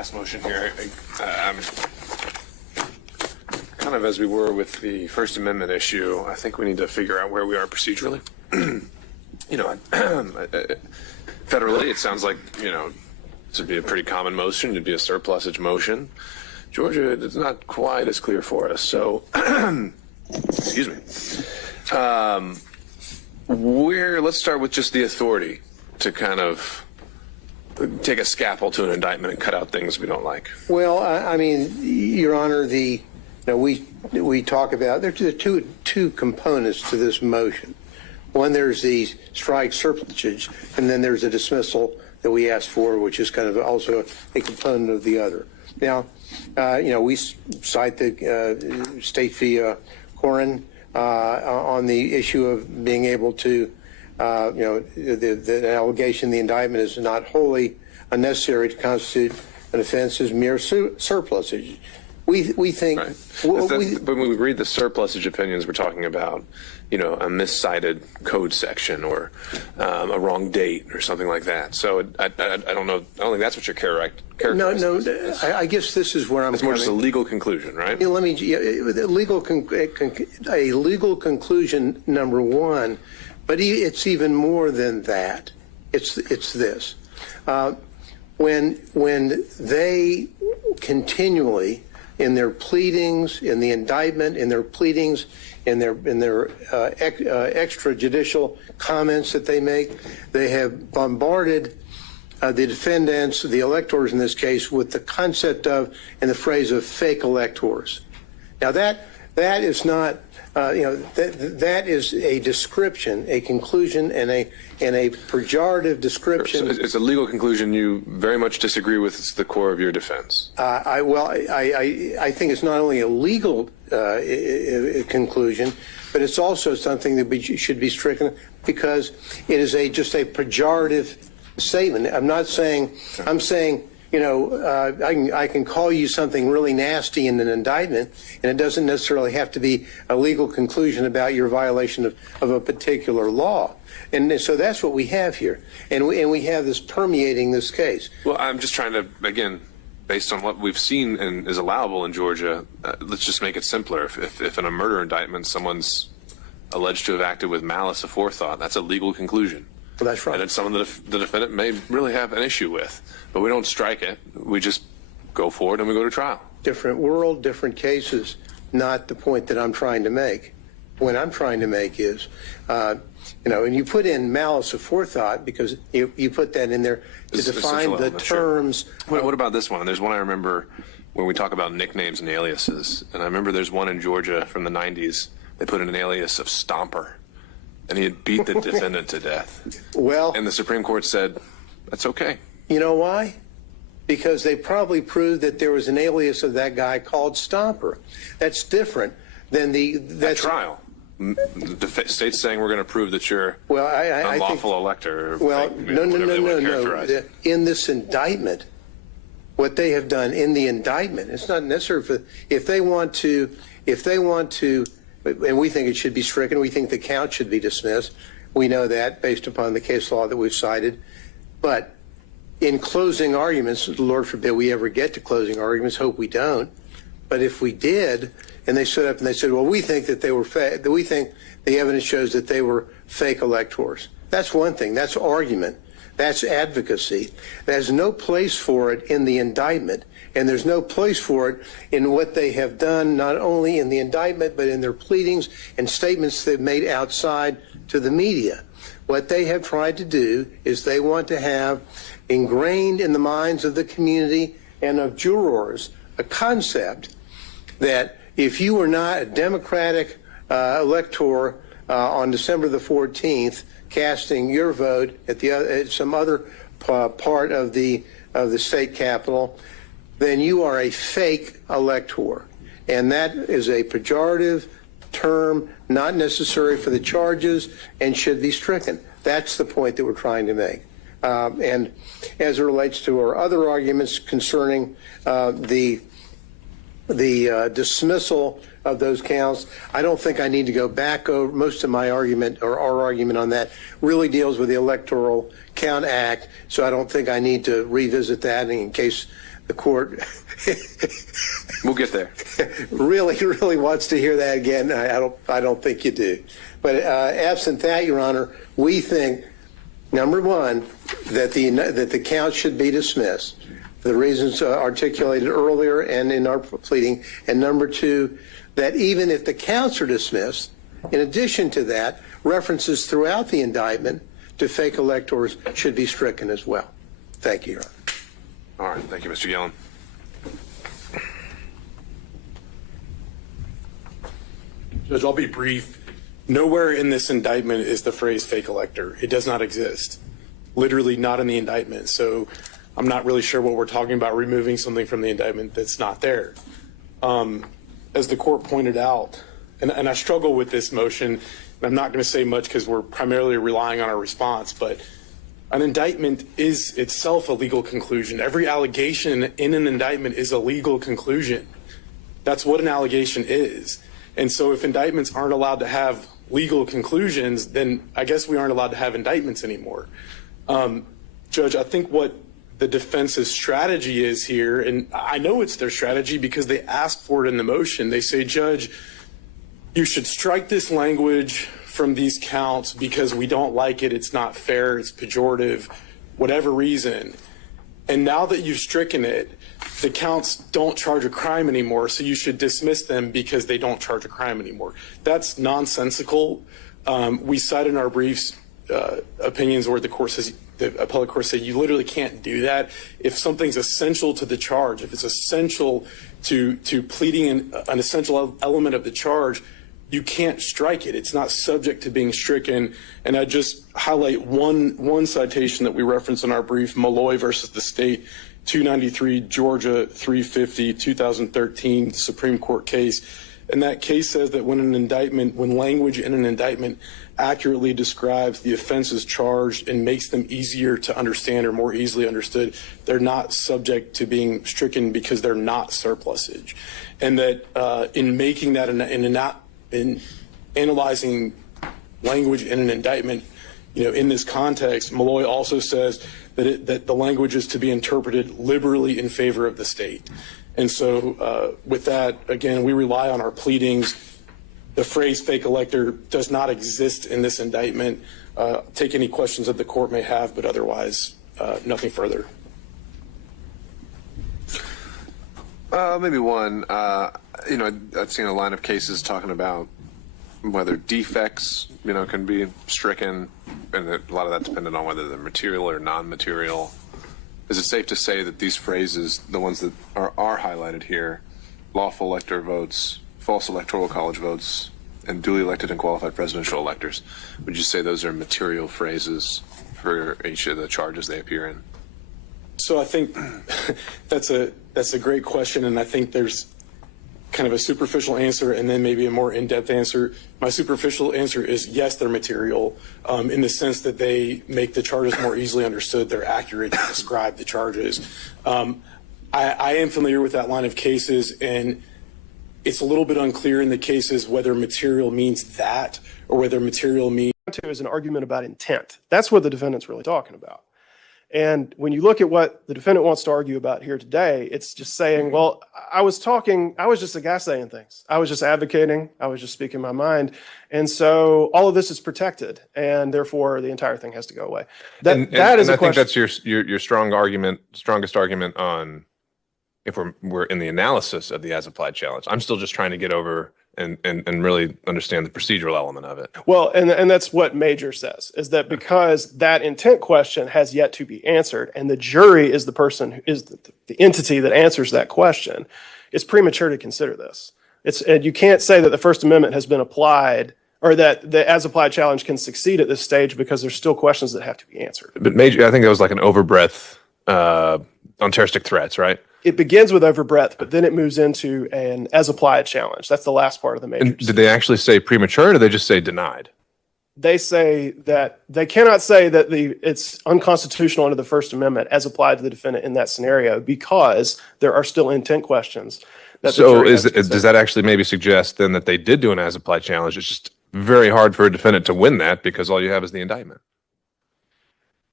last motion here, I'm kind of as we were with the First Amendment issue. I think we need to figure out where we are procedurally. You know, federally, it sounds like, you know, this would be a pretty common motion. It'd be a surplusage motion. Georgia, it's not quite as clear for us. So, excuse me. Let's start with just the authority to kind of take a scalpel to an indictment and cut out things we don't like. Well, I mean, Your Honor, we talk about, there are two components to this motion. One, there's the strike surplusage, and then there's a dismissal that we asked for, which is kind of also a component of the other. Now, you know, we cite the State v. Corin on the issue of being able to, you know, the allegation in the indictment is not wholly unnecessary to constitute an offense as mere surplusage. We think. Right. When we read the surplusage opinions, we're talking about, you know, a miscited code section or a wrong date or something like that. So I don't know. I don't think that's what you're characterizing. No. I guess this is where I'm. It's more just a legal conclusion, right? You know, let me. A legal conclusion, number one, but it's even more than that. It's this. When they continually, in their pleadings, in the indictment, in their pleadings, in their extrajudicial comments that they make, they have bombarded the defendants, the electors in this case, with the concept of and the phrase of fake electors. Now that is not, you know, that is a description, a conclusion, and a pejorative description. So it's a legal conclusion you very much disagree with. It's the core of your defense. I think it's not only a legal conclusion, but it's also something that should be stricken because it is just a pejorative statement. I'm not saying. I'm saying, you know, I can call you something really nasty in an indictment, and it doesn't necessarily have to be a legal conclusion about your violation of a particular law. And so that's what we have here, and we have this permeating this case. Well, I'm just trying to, again, based on what we've seen and is allowable in Georgia, let's just make it simpler. If in a murder indictment someone's alleged to have acted with malice aforethought, that's a legal conclusion. Well, that's right. And it's something that the defendant may really have an issue with. But we don't strike it. We just go forward and we go to trial. Different world, different cases, not the point that I'm trying to make. What I'm trying to make is, you know, and you put in malice aforethought because you put that in there to define the terms. Sure. What about this one? There's one I remember when we talk about nicknames and aliases. And I remember there's one in Georgia from the 90s. They put in an alias of Stomper. And he had beat the defendant to death. Well, and the Supreme Court said, that's okay. You know why? Because they probably proved that there was an alias of that guy called Stomper. That's different than that trial. The state's saying we're going to prove that you're I unlawful elector. Well, no. In this indictment, what they have done in the indictment, it's not necessary if they want to, and we think it should be stricken. We think the count should be dismissed. We know that based upon the case law that we've cited. But in closing arguments, Lord forbid we ever get to closing arguments, hope we don't. But if we did, and they stood up and they said, well, we think that they were we think the evidence shows that they were fake electors. That's one thing. That's argument. That's advocacy. There's no place for it in the indictment. And there's no place for it in what they have done, not only in the indictment, but in their pleadings and statements they've made outside to the media. What they have tried to do is they want to have ingrained in the minds of the community and of jurors a concept that if you were not a Democratic elector on December the 14th, casting your vote at some other part of the state capitol, then you are a fake elector. And that is a pejorative term, not necessary for the charges, and should be stricken. That's the point that we're trying to make. And as it relates to our other arguments concerning the dismissal of those counts, I don't think I need to go back over. Most of my argument, or our argument on that, really deals with the Electoral Count Act, so I don't think I need to revisit that in case the court We'll get there. really wants to hear that again. I don't think you do. But absent that, Your Honor, we think, number one, that the count should be dismissed for the reasons articulated earlier and in our pleading. And number two, that even if the counts are dismissed, in addition to that, references throughout the indictment to fake electors should be stricken as well. Thank you, Your Honor. All right. Thank you, Mr. Gillen. Judge, I'll be brief. Nowhere in this indictment is the phrase fake elector. It does not exist. Literally not in the indictment. So I'm not really sure what we're talking about, removing something from the indictment that's not there. As the court pointed out, and I struggle with this motion, and I'm not going to say much because we're primarily relying on our response, but an indictment is itself a legal conclusion. Every allegation in an indictment is a legal conclusion. That's what an allegation is. And so if indictments aren't allowed to have legal conclusions, then I guess we aren't allowed to have indictments anymore. Judge, I think what the defense's strategy is here, and I know it's their strategy because they asked for it in the motion. They say, Judge, you should strike this language from these counts because we don't like it, it's not fair, it's pejorative, whatever reason. And now that you've stricken it, the counts don't charge a crime anymore, so you should dismiss them because they don't charge a crime anymore. That's nonsensical. We cite in our briefs opinions where the appellate court said you literally can't do that. If something's essential to the charge, if it's essential to pleading an essential element of the charge, you can't strike it. It's not subject to being stricken. And I just highlight one citation that we reference in our brief, Malloy versus the state, 293 Georgia 350 2013 Supreme Court case. And that case says that when language in an indictment accurately describes the offenses charged and makes them easier to understand or more easily understood, they're not subject to being stricken because they're not surplusage. And that in making that in analyzing language in an indictment, in this context, Malloy also says that the language is to be interpreted liberally in favor of the state. And so with that, again, we rely on our pleadings. The phrase fake elector does not exist in this indictment. Take any questions that the court may have, but otherwise, nothing further. Maybe one. I've seen a line of cases talking about whether defects, can be stricken, and a lot of that dependent on whether they're material or non-material. Is it safe to say that these phrases, the ones that are highlighted here, lawful elector votes, false electoral college votes, and duly elected and qualified presidential electors, would you say those are material phrases for each of the charges they appear in? So I think that's a great question, and I think there's kind of a superficial answer and then maybe a more in-depth answer. My superficial answer is yes, they're material in the sense that they make the charges more easily understood. They're accurate to describe the charges. I am familiar with that line of cases, and it's a little bit unclear in the cases whether material means that or whether material means is an argument about intent. That's what the defendant's really talking about. And when you look at what the defendant wants to argue about here today, it's just saying, well, I was just a guy saying things. I was just advocating. I was just speaking my mind. And so all of this is protected, and therefore the entire thing has to go away. That is a question. I think that's your strongest argument on if we're in the analysis of the as applied challenge. I'm still just trying to get over and really understand the procedural element of it. Well, and that's what Major says, is that because that intent question has yet to be answered, and the jury is the person who is the entity that answers that question, it's premature to consider this. And you can't say that the First Amendment has been applied or that the as applied challenge can succeed at this stage because there's still questions that have to be answered. But Major, I think that was like an overbreadth on terroristic threats, right? It begins with overbreadth, but then it moves into an as applied challenge. That's the last part of the Major. And did they actually say premature, or did they just say denied? They say that they cannot say that it's unconstitutional under the First Amendment as applied to the defendant in that scenario because there are still intent questions. So does that actually maybe suggest then that they did do an as applied challenge? It's just very hard for a defendant to win that because all you have is the indictment.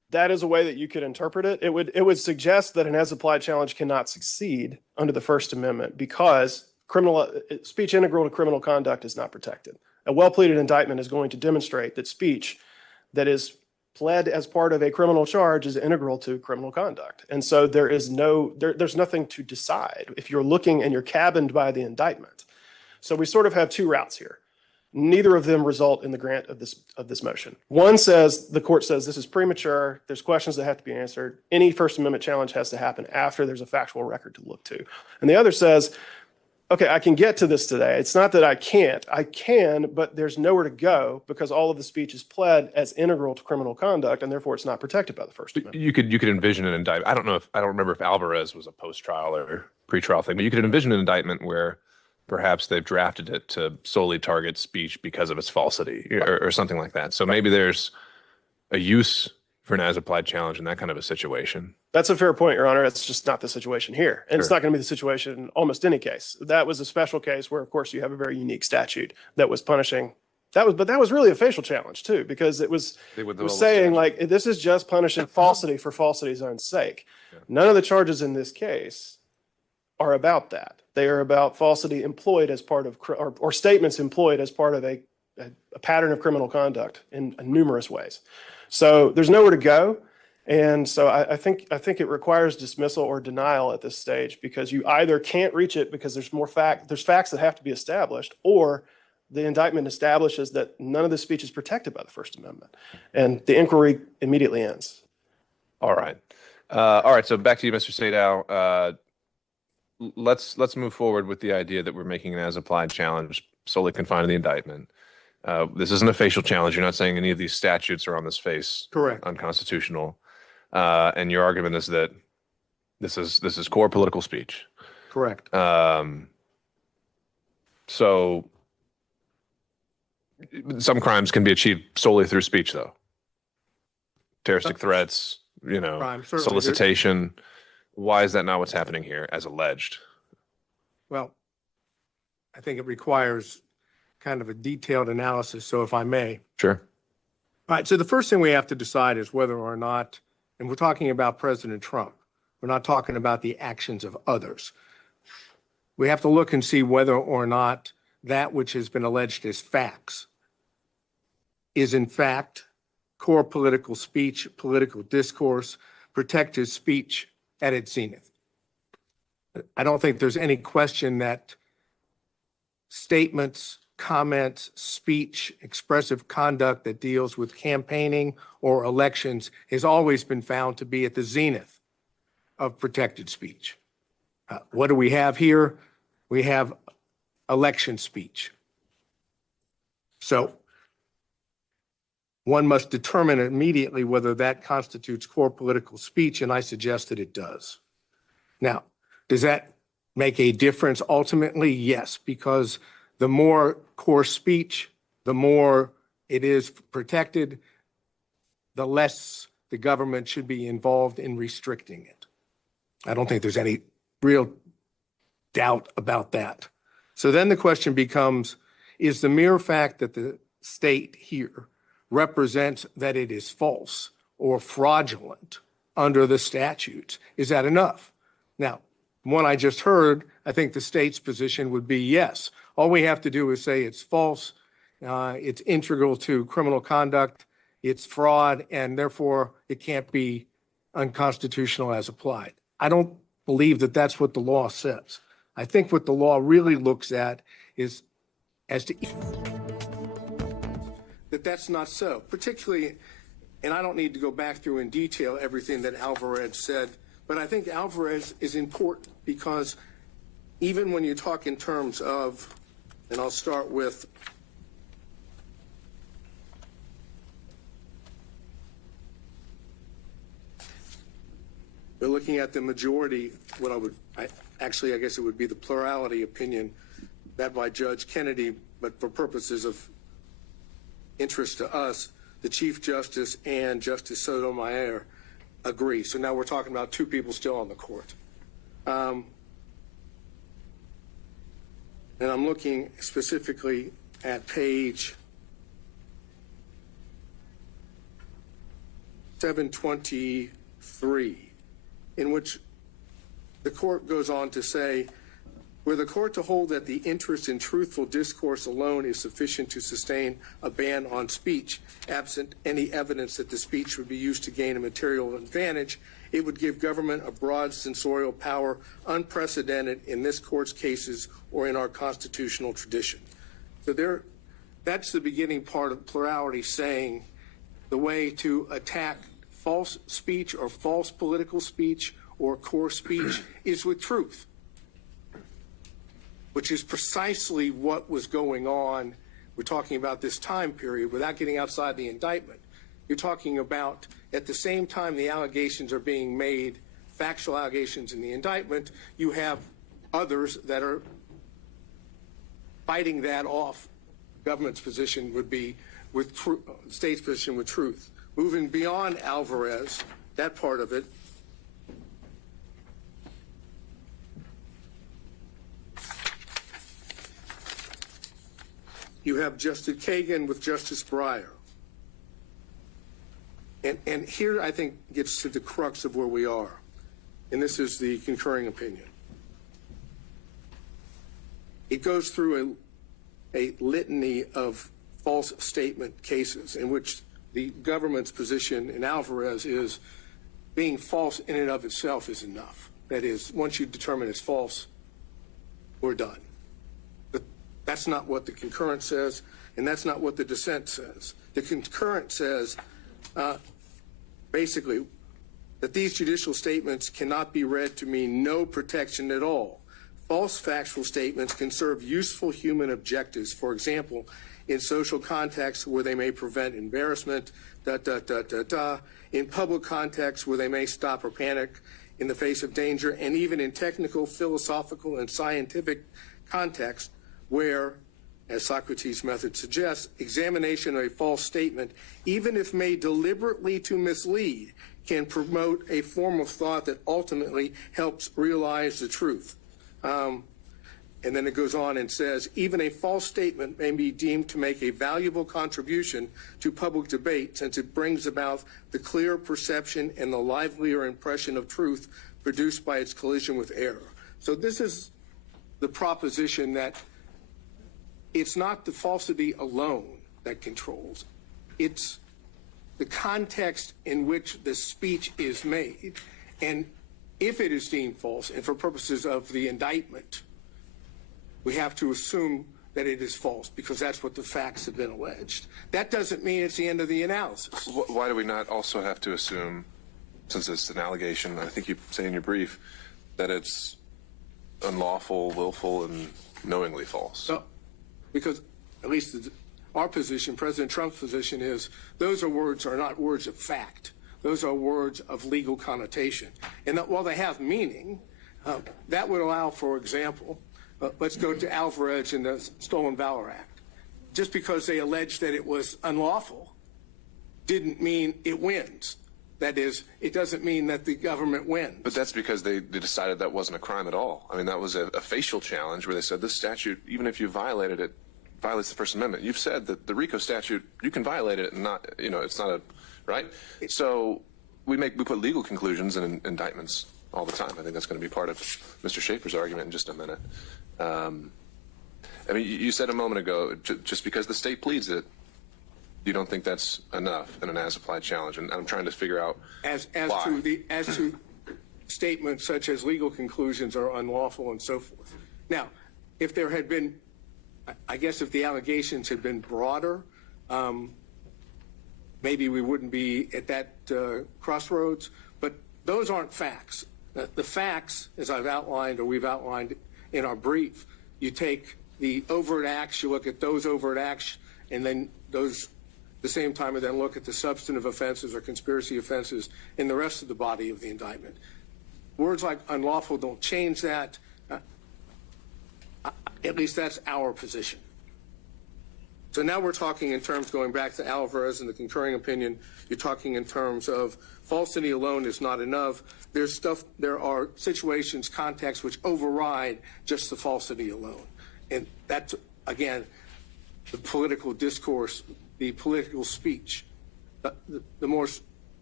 that is a way that you could interpret it. It would suggest that an as-applied challenge cannot succeed under the First Amendment because speech integral to criminal conduct is not protected. A well-pleaded indictment is going to demonstrate that speech that is pled as part of a criminal charge is integral to criminal conduct. And so there's nothing to decide if you're looking and you're cabined by the indictment. So we sort of have two routes here. Neither of them result in the grant of this motion. One says, the court says this is premature. There's questions that have to be answered. Any First Amendment challenge has to happen after there's a factual record to look to. And the other says, okay, I can get to this today. It's not that I can't. I can, but there's nowhere to go because all of the speech is pled as integral to criminal conduct, and therefore it's not protected by the First Amendment. You could envision an indictment. I don't remember if Alvarez was a post-trial or pre-trial thing, but you could envision an indictment where perhaps they've drafted it to solely target speech because of its falsity or something like that. So maybe there's a use for an as-applied challenge in that kind of a situation. That's a fair point, Your Honor. It's just not the situation here. And It's not going to be the situation in almost any case. That was a special case where, of course, you have a very unique statute that was punishing. But that was really a facial challenge, too, because it was saying, like, this is just punishing falsity for falsity's own sake. Yeah. None of the charges in this case are about that. They are about falsity employed as part of, or statements employed as part of a pattern of criminal conduct in numerous ways. So there's nowhere to go. And so I think it requires dismissal or denial at this stage because you either can't reach it because there's facts that have to be established, or the indictment establishes that none of the speech is protected by the First Amendment. And the inquiry immediately ends. All right. So back to you, Mr. Sadow. Let's move forward with the idea that we're making an as-applied challenge solely confined to the indictment. This isn't a facial challenge. You're not saying any of these statutes are on this face Correct. Unconstitutional. And your argument is that this is core political speech. Correct. So some crimes can be achieved solely through speech, though. Terroristic threats, solicitation. Why is that not what's happening here, as alleged? Well, I think it requires kind of a detailed analysis. So if I may. Sure. All right. So the first thing we have to decide is whether or not, and we're talking about President Trump, we're not talking about the actions of others. We have to look and see whether or not that which has been alleged as facts is in fact core political speech, political discourse, protected speech at its zenith. I don't think there's any question that statements, comments, speech, expressive conduct that deals with campaigning or elections has always been found to be at the zenith of protected speech. What do we have here? We have election speech. So one must determine immediately whether that constitutes core political speech, and I suggest that it does. Now, does that make a difference ultimately? Yes, because the more core speech, the more it is protected, the less the government should be involved in restricting it. I don't think there's any real doubt about that. So then the question becomes, is the mere fact that the state here represents that it is false or fraudulent under the statutes, is that enough? Now, from what I just heard, I think the state's position would be yes. All we have to do is say it's false, it's integral to criminal conduct, it's fraud, and therefore it can't be unconstitutional as applied. I don't believe that that's what the law says. I think what the law really looks at is as to that that's not so, particularly, and I don't need to go back through in detail everything that Alvarez said, but I think Alvarez is important because even when you talk in terms of, and I'll start with we're looking at the majority, I guess it would be the plurality opinion that by Judge Kennedy, but for purposes of interest to us, the Chief Justice and Justice Sotomayor agree. So now we're talking about two people still on the court. And I'm looking specifically at page 723, in which the court goes on to say, were the court to hold that the interest in truthful discourse alone is sufficient to sustain a ban on speech, absent any evidence that the speech would be used to gain a material advantage, it would give government a broad censorial power unprecedented in this court's cases or in our constitutional tradition. So that's the beginning part of plurality, saying the way to attack false speech or false political speech or core speech is with truth, which is precisely what was going on. We're talking about this time period without getting outside the indictment. You're talking about at the same time the allegations are being made, factual allegations in the indictment, you have others that are fighting that off. Government's position would be with state's position with truth. Moving beyond Alvarez, that part of it, you have Justice Kagan with Justice Breyer. And here I think gets to the crux of where we are. And this is the concurring opinion. It goes through a litany of false statement cases in which the government's position in Alvarez is being false in and of itself is enough. That is, once you determine it's false, we're done. But that's not what the concurrent says, and that's not what the dissent says. The concurrent says, basically, that these judicial statements cannot be read to mean no protection at all. False factual statements can serve useful human objectives, for example, in social contexts where they may prevent embarrassment, in public contexts where they may stop or panic in the face of danger, and even in technical, philosophical, and scientific contexts where, as Socrates' method suggests, examination of a false statement, even if made deliberately to mislead, can promote a form of thought that ultimately helps realize the truth. And then it goes on and says, even a false statement may be deemed to make a valuable contribution to public debate since it brings about the clear perception and the livelier impression of truth produced by its collision with error. So this is the proposition that it's not the falsity alone that controls. It's the context in which the speech is made. And if it is deemed false, and for purposes of the indictment, we have to assume that it is false because that's what the facts have been alleged. That doesn't mean it's the end of the analysis. Why do we not also have to assume, since it's an allegation, I think you say in your brief, that it's unlawful, willful, and knowingly false? So, because at least our position, President Trump's position is those are not words of fact. Those are words of legal connotation. And that while they have meaning, that would allow, for example, let's go to Alvarez and the Stolen Valor Act. Just because they alleged that it was unlawful didn't mean it wins. That is, it doesn't mean that the government wins. But that's because they decided that wasn't a crime at all. I mean, that was a facial challenge where they said this statute, even if you violated it, violates the First Amendment. You've said that the RICO statute, you can violate it and not, it's not a, right? So we put legal conclusions in indictments all the time. I think that's going to be part of Mr. Schaefer's argument in just a minute. I mean, you said a moment ago, just because the state pleads it, you don't think that's enough in an as-applied challenge, and I'm trying to figure out as why. to statements such as legal conclusions are unlawful and so forth. Now, if there had been, I guess, if the allegations had been broader, maybe we wouldn't be at that crossroads. But those aren't facts. The facts, as I've outlined or we've outlined in our brief, you take the overt acts, you look at those overt acts, and then those. At the same time, and then look at the substantive offenses or conspiracy offenses in the rest of the body of the indictment. Words like unlawful don't change that. At least that's our position. So now we're talking in terms, going back to Alvarez and the concurring opinion, you're talking in terms of falsity alone is not enough. There are situations, contexts which override just the falsity alone. And that's, again, the political discourse, the political speech. The more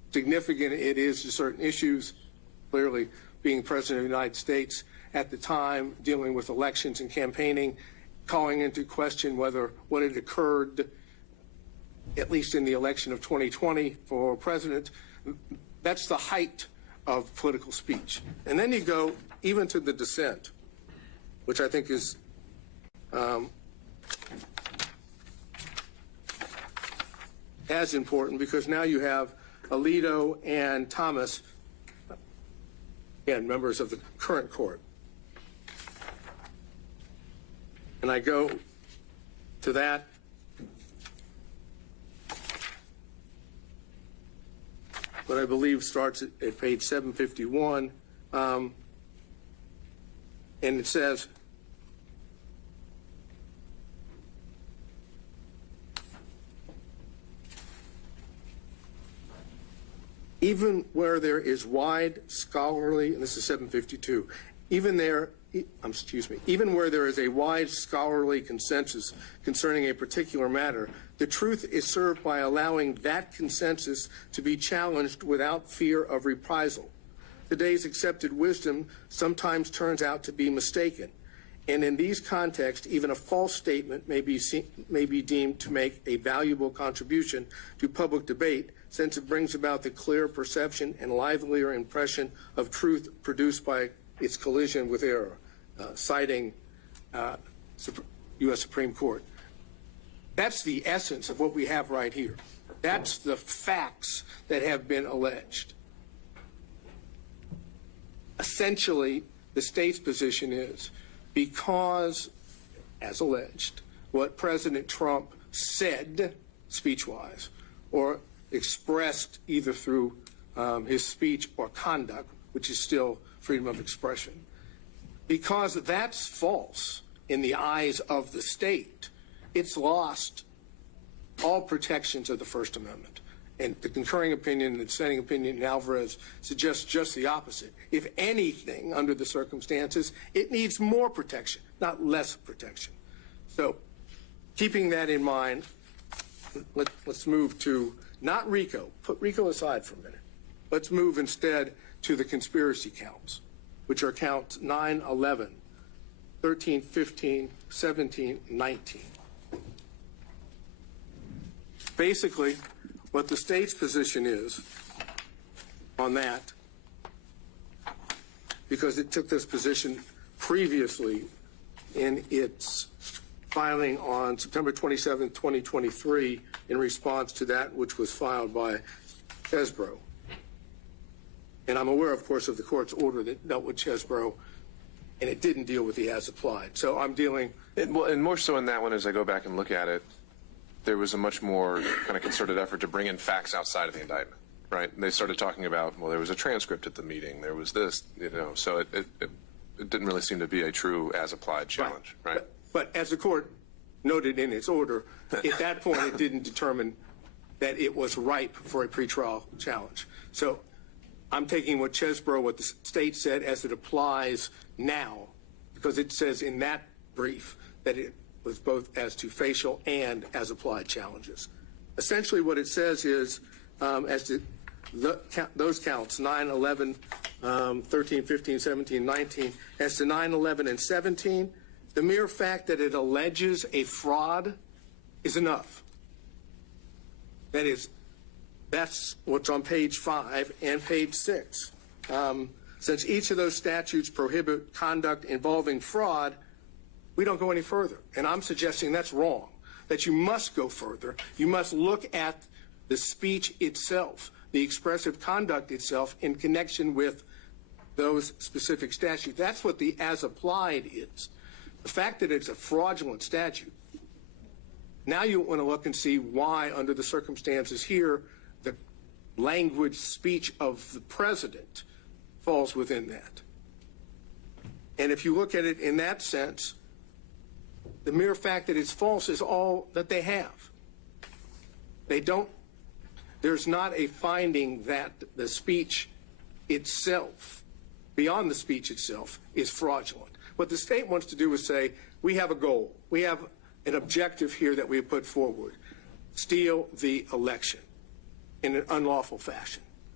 significant it is to certain issues, clearly being President of the United States at the time, dealing with elections and campaigning, calling into question whether what had occurred, at least in the election of 2020 for president, that's the height of political speech. And then you go even to the dissent, which I think is as important, because now you have Alito and Thomas, again, members of the current court. And I go to that. What I believe starts at page 751, and it says, even where there is wide scholarly, and this is 752, even where there is a wide scholarly consensus concerning a particular matter, the truth is served by allowing that consensus to be challenged without fear of reprisal. Today's accepted wisdom sometimes turns out to be mistaken, and in these contexts, even a false statement may be deemed to make a valuable contribution to public debate, since it brings about the clear perception and livelier impression of truth produced by its collision with error, citing U.S. Supreme Court. That's the essence of what we have right here. That's the facts that have been alleged. Essentially, the state's position is, because, as alleged, what President Trump said speech-wise, or expressed either through his speech or conduct, which is still freedom of expression, because that's false in the eyes of the state, it's lost all protections of the First Amendment. And the concurring opinion and the dissenting opinion in Alvarez suggests just the opposite. If anything, under the circumstances, it needs more protection, not less protection. So, keeping that in mind, let's move to not RICO. Put RICO aside for a minute. Let's move instead to the conspiracy counts, which are counts 9, 11, 13, 15, 17, 19. Basically, what the state's position is on that, because it took this position previously in its filing on September 27, 2023, in response to that which was filed by Chesbrough. And I'm aware, of course, of the court's order that dealt with Chesbrough, and it didn't deal with the as applied. So I'm dealing. And more so in that one, as I go back and look at it, there was a much more kind of concerted effort to bring in facts outside of the indictment, right? And they started talking about, well, there was a transcript at the meeting, there was this, so it didn't really seem to be a true as applied challenge, right? But as the court noted in its order, at that point it didn't determine that it was ripe for a pretrial challenge. So I'm taking what Chesbrough, what the state said, as it applies now, because it says in that brief that it was both as to facial and as applied challenges. Essentially what it says is, as to those counts, 9, 11, 13, 15, 17, 19, as to 9, 11, and 17, the mere fact that it alleges a fraud is enough. That's what's on page 5 and page 6. Since each of those statutes prohibit conduct involving fraud, we don't go any further. And I'm suggesting that's wrong, that you must go further. You must look at the speech itself, the expressive conduct itself in connection with those specific statutes. That's what the as applied is. The fact that it's a fraudulent statute, now you want to look and see why, under the circumstances here, the language speech of the president falls within that. And if you look at it in that sense, the mere fact that it's false is all that they have. There's not a finding that the speech itself, beyond the speech itself, is fraudulent. What the state wants to do is say, we have a goal. We have an objective here that we have put forward. Steal the election in an unlawful fashion.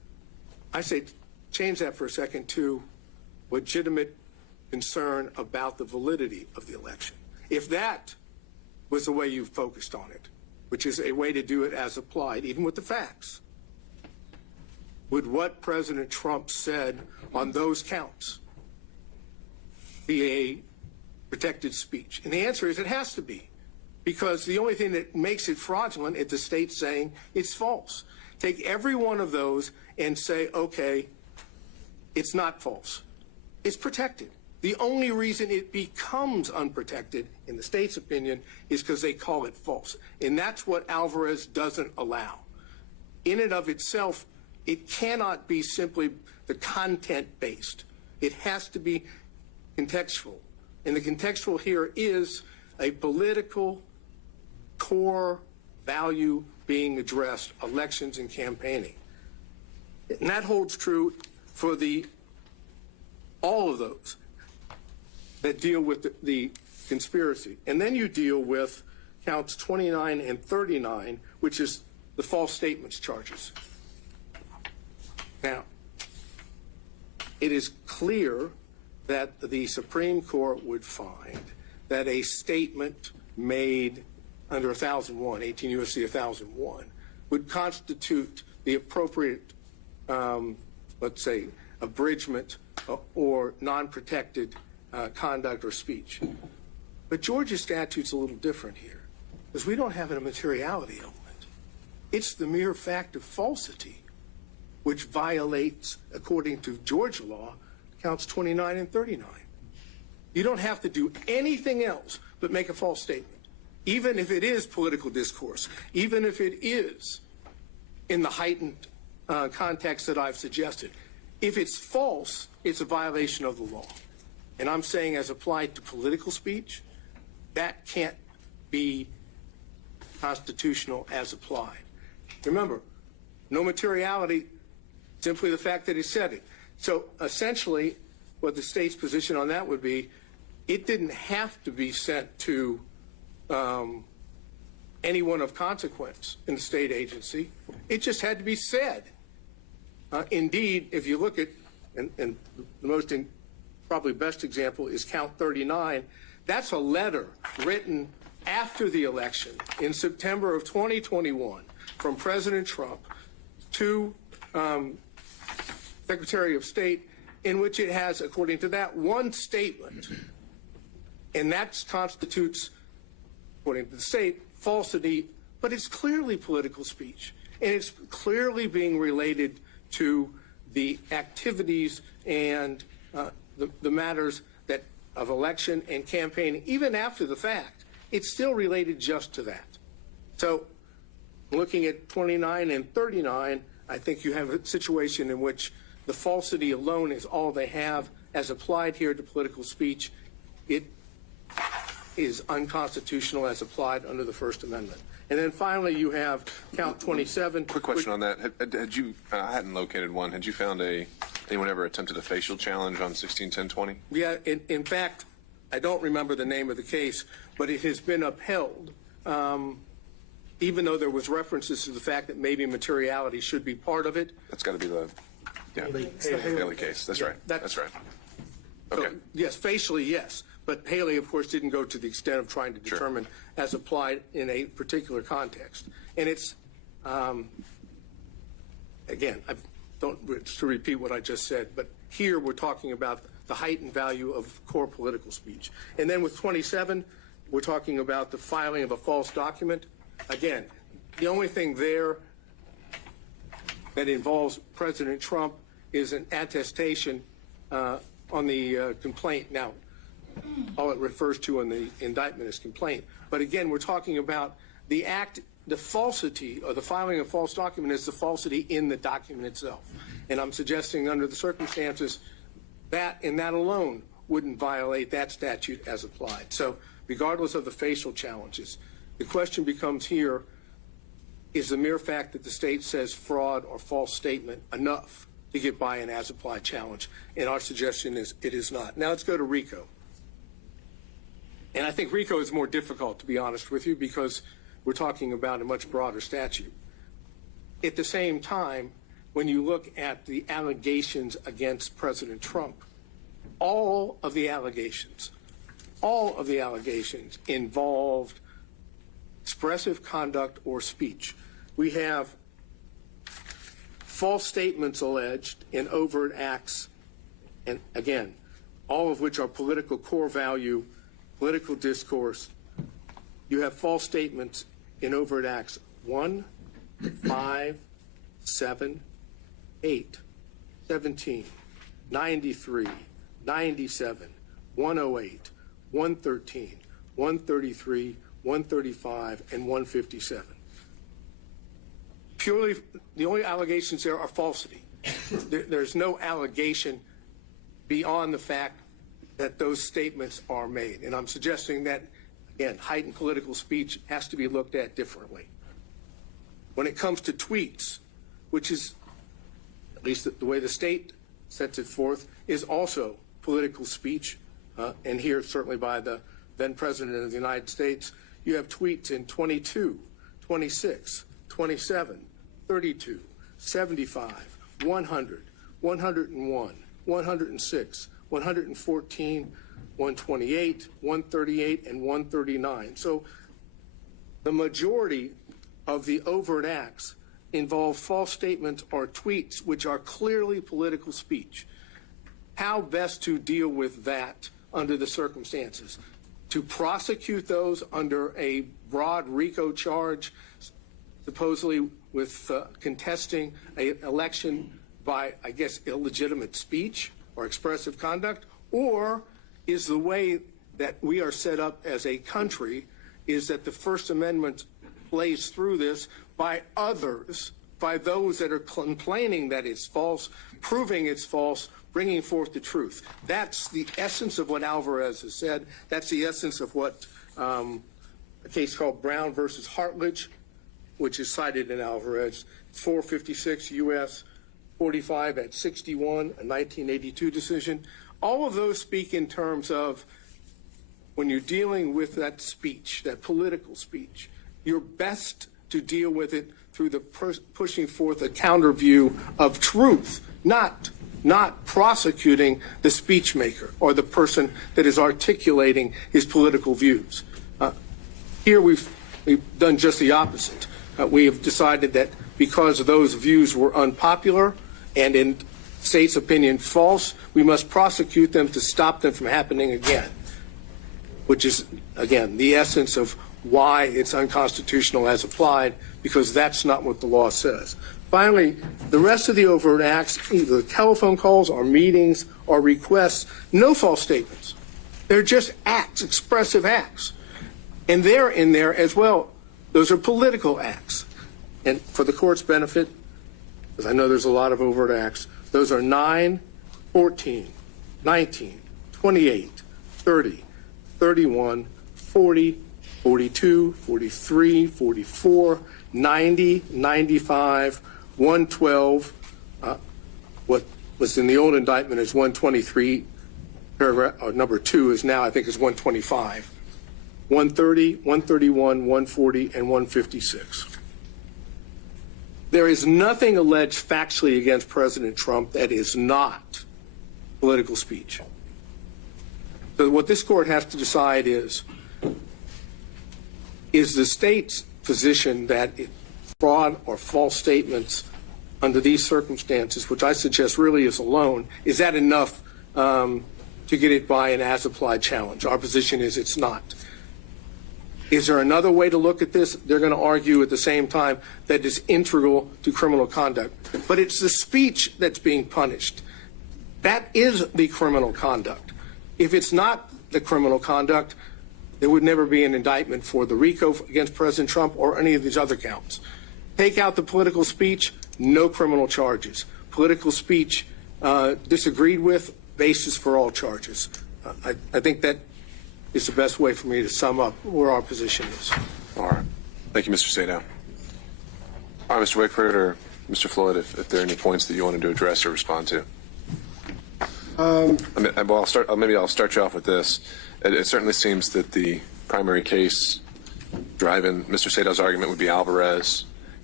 I say change that for a second to legitimate concern about the validity of the election. If that was the way you focused on it, which is a way to do it as applied, even with the facts, would what President Trump said on those counts be a protected speech? And the answer is it has to be, because the only thing that makes it fraudulent is the state saying it's false. Take every one of those and say, okay, it's not false. It's protected. The only reason it becomes unprotected, in the state's opinion, is because they call it false. And that's what Alvarez doesn't allow. In and of itself, it cannot be simply the content-based. It has to be contextual. And the contextual here is a political core value being addressed, elections and campaigning. And that holds true for all of those that deal with the conspiracy. And then you deal with counts 29 and 39, which is the false statements charges. Now, it is clear that the Supreme Court would find that a statement made under 1001, 18 U.S.C. 1001, would constitute the appropriate, let's say, abridgment or non-protected conduct or speech. But Georgia's statute's a little different here, because we don't have a materiality element. It's the mere fact of falsity, which violates, according to Georgia law, counts 29 and 39. You don't have to do anything else but make a false statement, even if it is political discourse, even if it is in the heightened context that I've suggested. If it's false, it's a violation of the law. And I'm saying, as applied to political speech, that can't be constitutional as applied. Remember, no materiality, simply the fact that he said it. So essentially, what the state's position on that would be, it didn't have to be sent to anyone of consequence in the state agency. It just had to be said. Indeed, if you look at, and the most probably best example is count 39, that's a letter written after the election in September of 2021 from President Trump to Secretary of State, in which it has, according to that, one statement, and that constitutes, according to the state, falsity, but it's clearly political speech, and it's clearly being related to the activities and the matters that of election and campaigning. Even after the fact, it's still related just to that. So looking at 29 and 39, I think you have a situation in which the falsity alone is all they have as applied here to political speech. It is unconstitutional as applied under the First Amendment. And then finally, you have count 27. Quick question on that. Had you, I hadn't located one. Had you found anyone ever attempted a facial challenge on 161020? Yeah, in fact, I don't remember the name of the case, but it has been upheld, even though there was references to the fact that maybe materiality should be part of it. That's got to be the Haley case. That's right. That's right. Okay. So, yes, facially, yes. But Haley, of course, didn't go to the extent of trying to determine as applied in a particular context. And it's, again, I don't to repeat what I just said, but here we're talking about the heightened value of core political speech. And then with 27, we're talking about the filing of a false document. Again, the only thing there that involves President Trump is an attestation on the complaint. Now, all it refers to in the indictment is complaint. But again, we're talking about the act, the falsity, or the filing of a false document is the falsity in the document itself. And I'm suggesting under the circumstances that and that alone wouldn't violate that statute as applied. So regardless of the facial challenges, the question becomes here, is the mere fact that the state says fraud or false statement enough to get by an as-applied challenge? And our suggestion is it is not. Now let's go to RICO. And I think RICO is more difficult, to be honest with you, because we're talking about a much broader statute. At the same time, when you look at the allegations against President Trump, all of the allegations involved expressive conduct or speech. We have false statements alleged in overt acts, and again, all of which are political core value, political discourse. You have false statements in overt acts 1, 5, 7, 8, 17, 93, 97, 108, 113, 133, 135, and 157. Purely, the only allegations there are falsity. There's no allegation beyond the fact that those statements are made. And I'm suggesting that, again, heightened political speech has to be looked at differently. When it comes to tweets, which is, at least the way the state sets it forth, is also political speech, and here certainly by the then President of the United States, you have tweets in 22, 26, 27, 32, 75, 100, 101, 106, 114, 128, 138, and 139. So the majority of the overt acts involve false statements or tweets which are clearly political speech. How best to deal with that under the circumstances? To prosecute those under a broad RICO charge, supposedly with contesting an election by, I guess, illegitimate speech or expressive conduct? Or is the way that we are set up as a country is that the First Amendment plays through this by others, by those that are complaining that it's false, proving it's false, bringing forth the truth? That's the essence of what Alvarez has said. That's the essence of what a case called Brown versus Hartledge, which is cited in Alvarez, 456 U.S. 45 at 61, a 1982 decision. All of those speak in terms of when you're dealing with that speech, that political speech, you're best to deal with it through the pushing forth a counter view of truth, not prosecuting the speech maker or the person that is articulating his political views. Here we've done just the opposite. We have decided that because those views were unpopular and in state's opinion false, we must prosecute them to stop them from happening again, which is, again, the essence of why it's unconstitutional as applied, because that's not what the law says. Finally, the rest of the overt acts, either telephone calls or meetings or requests, no false statements. They're just acts, expressive acts. And they're in there as well. Those are political acts. And for the court's benefit, because I know there's a lot of overt acts, those are 9, 14, 19, 28, 30, 31, 40, 42, 43, 44, 90, 95, 112, what was in the old indictment is 123, paragraph, or number 2 is now, I think, is 125, 130, 131, 140, and 156. There is nothing alleged factually against President Trump that is not political speech. So what this court has to decide is the state's position that fraud or false statements under these circumstances, which I suggest really is alone, is that enough to get it by an as-applied challenge? Our position is it's not. Is there another way to look at this? They're going to argue at the same time that it's integral to criminal conduct. But it's the speech that's being punished. That is the criminal conduct. If it's not the criminal conduct, there would never be an indictment for the RICO against President Trump or any of these other counts. Take out the political speech, no criminal charges. Political speech disagreed with, basis for all charges. I think that is the best way for me to sum up where our position is. All right. Thank you, Mr. Sadow. All right, Mr. Wickford or Mr. Floyd, if there are any points that you wanted to address or respond to. I'll start you off with this. It certainly seems that the primary case driving Mr. Sadow's argument would be Alvarez,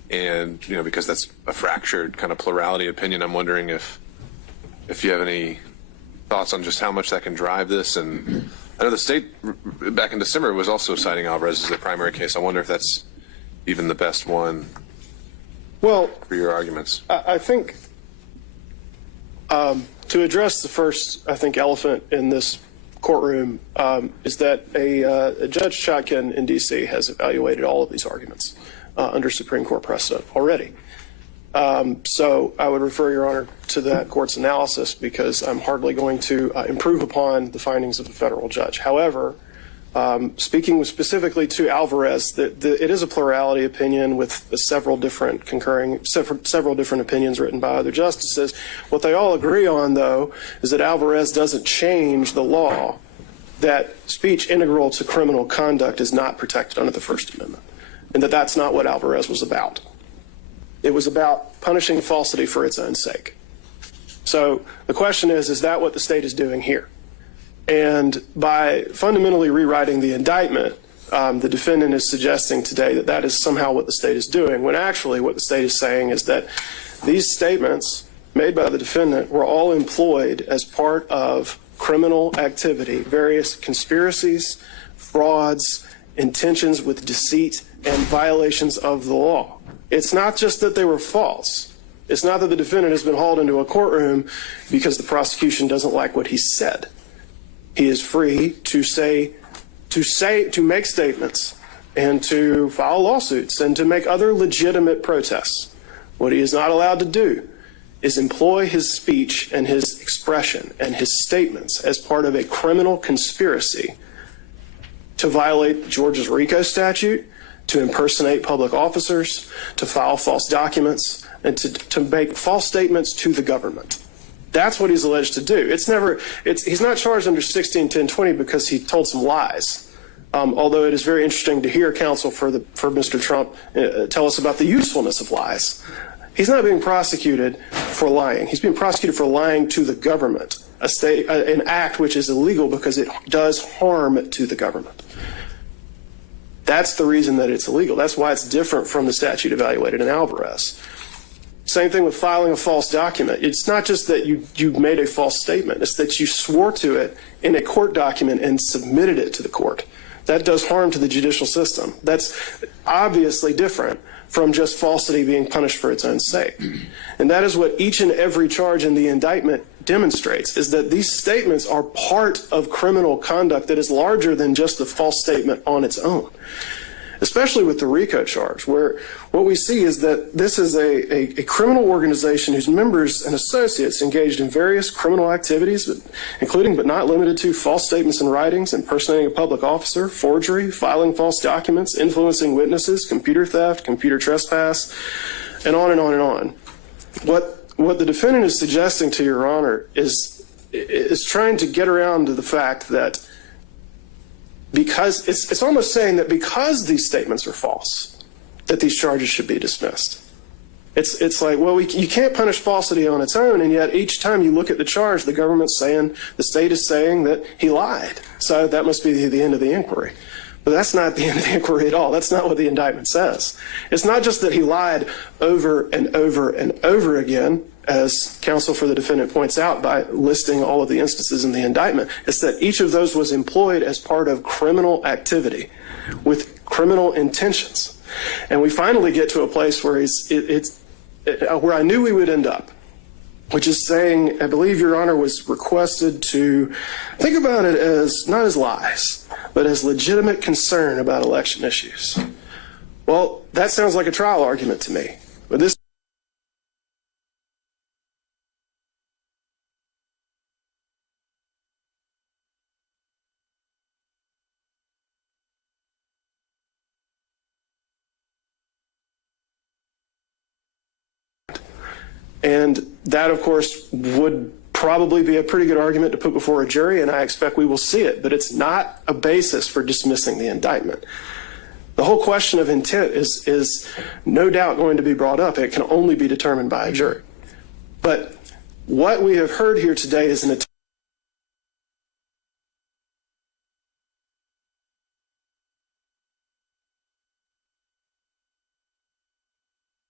And, because that's a fractured kind of plurality opinion, I'm wondering if you have any thoughts on just how much that can drive this. And I know the state back in December was also citing Alvarez as their primary case. I wonder if that's even the best one Well, for your arguments. I think to address the first, I think, elephant in this courtroom is that a Judge Chotkin in D.C. has evaluated all of these arguments under Supreme Court precedent already. So I would refer, Your Honor, to that court's analysis because I'm hardly going to improve upon the findings of a federal judge. However, speaking specifically to Alvarez, it is a plurality opinion with several different opinions written by other justices. What they all agree on, though, is that Alvarez doesn't change the law that speech integral to criminal conduct is not protected under the First Amendment, and that that's not what Alvarez was about. It was about punishing falsity for its own sake. So the question is that what the state is doing here? And by fundamentally rewriting the indictment, the defendant is suggesting today that that is somehow what the state is doing, when actually what the state is saying is that these statements made by the defendant were all employed as part of criminal activity, various conspiracies, frauds, intentions with deceit, and violations of the law. It's not just that they were false. It's not that the defendant has been hauled into a courtroom because the prosecution doesn't like what he said. He is free to make statements and to file lawsuits and to make other legitimate protests. What he is not allowed to do is employ his speech and his expression and his statements as part of a criminal conspiracy to violate Georgia's RICO statute, to impersonate public officers, to file false documents, and to make false statements to the government. That's what he's alleged to do. He's not charged under 16-10-20 because he told some lies. Although it is very interesting to hear counsel for Mr. Trump tell us about the usefulness of lies. He's not being prosecuted for lying. He's being prosecuted for lying to the government, an act which is illegal because it does harm to the government. That's the reason that it's illegal. That's why it's different from the statute evaluated in Alvarez. Same thing with filing a false document. It's not just that you made a false statement. It's that you swore to it in a court document and submitted it to the court. That does harm to the judicial system. That's obviously different from just falsity being punished for its own sake. And that is what each and every charge in the indictment demonstrates, is that these statements are part of criminal conduct that is larger than just the false statement on its own, especially with the RICO charge, where what we see is that this is a criminal organization whose members and associates engaged in various criminal activities, including but not limited to false statements and writings, impersonating a public officer, forgery, filing false documents, influencing witnesses, computer theft, computer trespass, and on and on and on. What the defendant is suggesting to Your Honor is trying to get around to the fact that because it's almost saying that because these statements are false, that these charges should be dismissed. It's like, well, you can't punish falsity on its own, and yet each time you look at the charge, the state is saying that he lied. So that must be the end of the inquiry. But that's not the end of the inquiry at all. That's not what the indictment says. It's not just that he lied over and over and over again, as counsel for the defendant points out by listing all of the instances in the indictment. It's that each of those was employed as part of criminal activity with criminal intentions. And we finally get to a place where where I knew we would end up, which is saying, I believe Your Honor was requested to think about it as not as lies, but as legitimate concern about election issues. Well, that sounds like a trial argument to me. But this and that, of course, would probably be a pretty good argument to put before a jury, and I expect we will see it, but it's not a basis for dismissing the indictment. The whole question of intent is no doubt going to be brought up. It can only be determined by a jury. But what we have heard here today is an attempt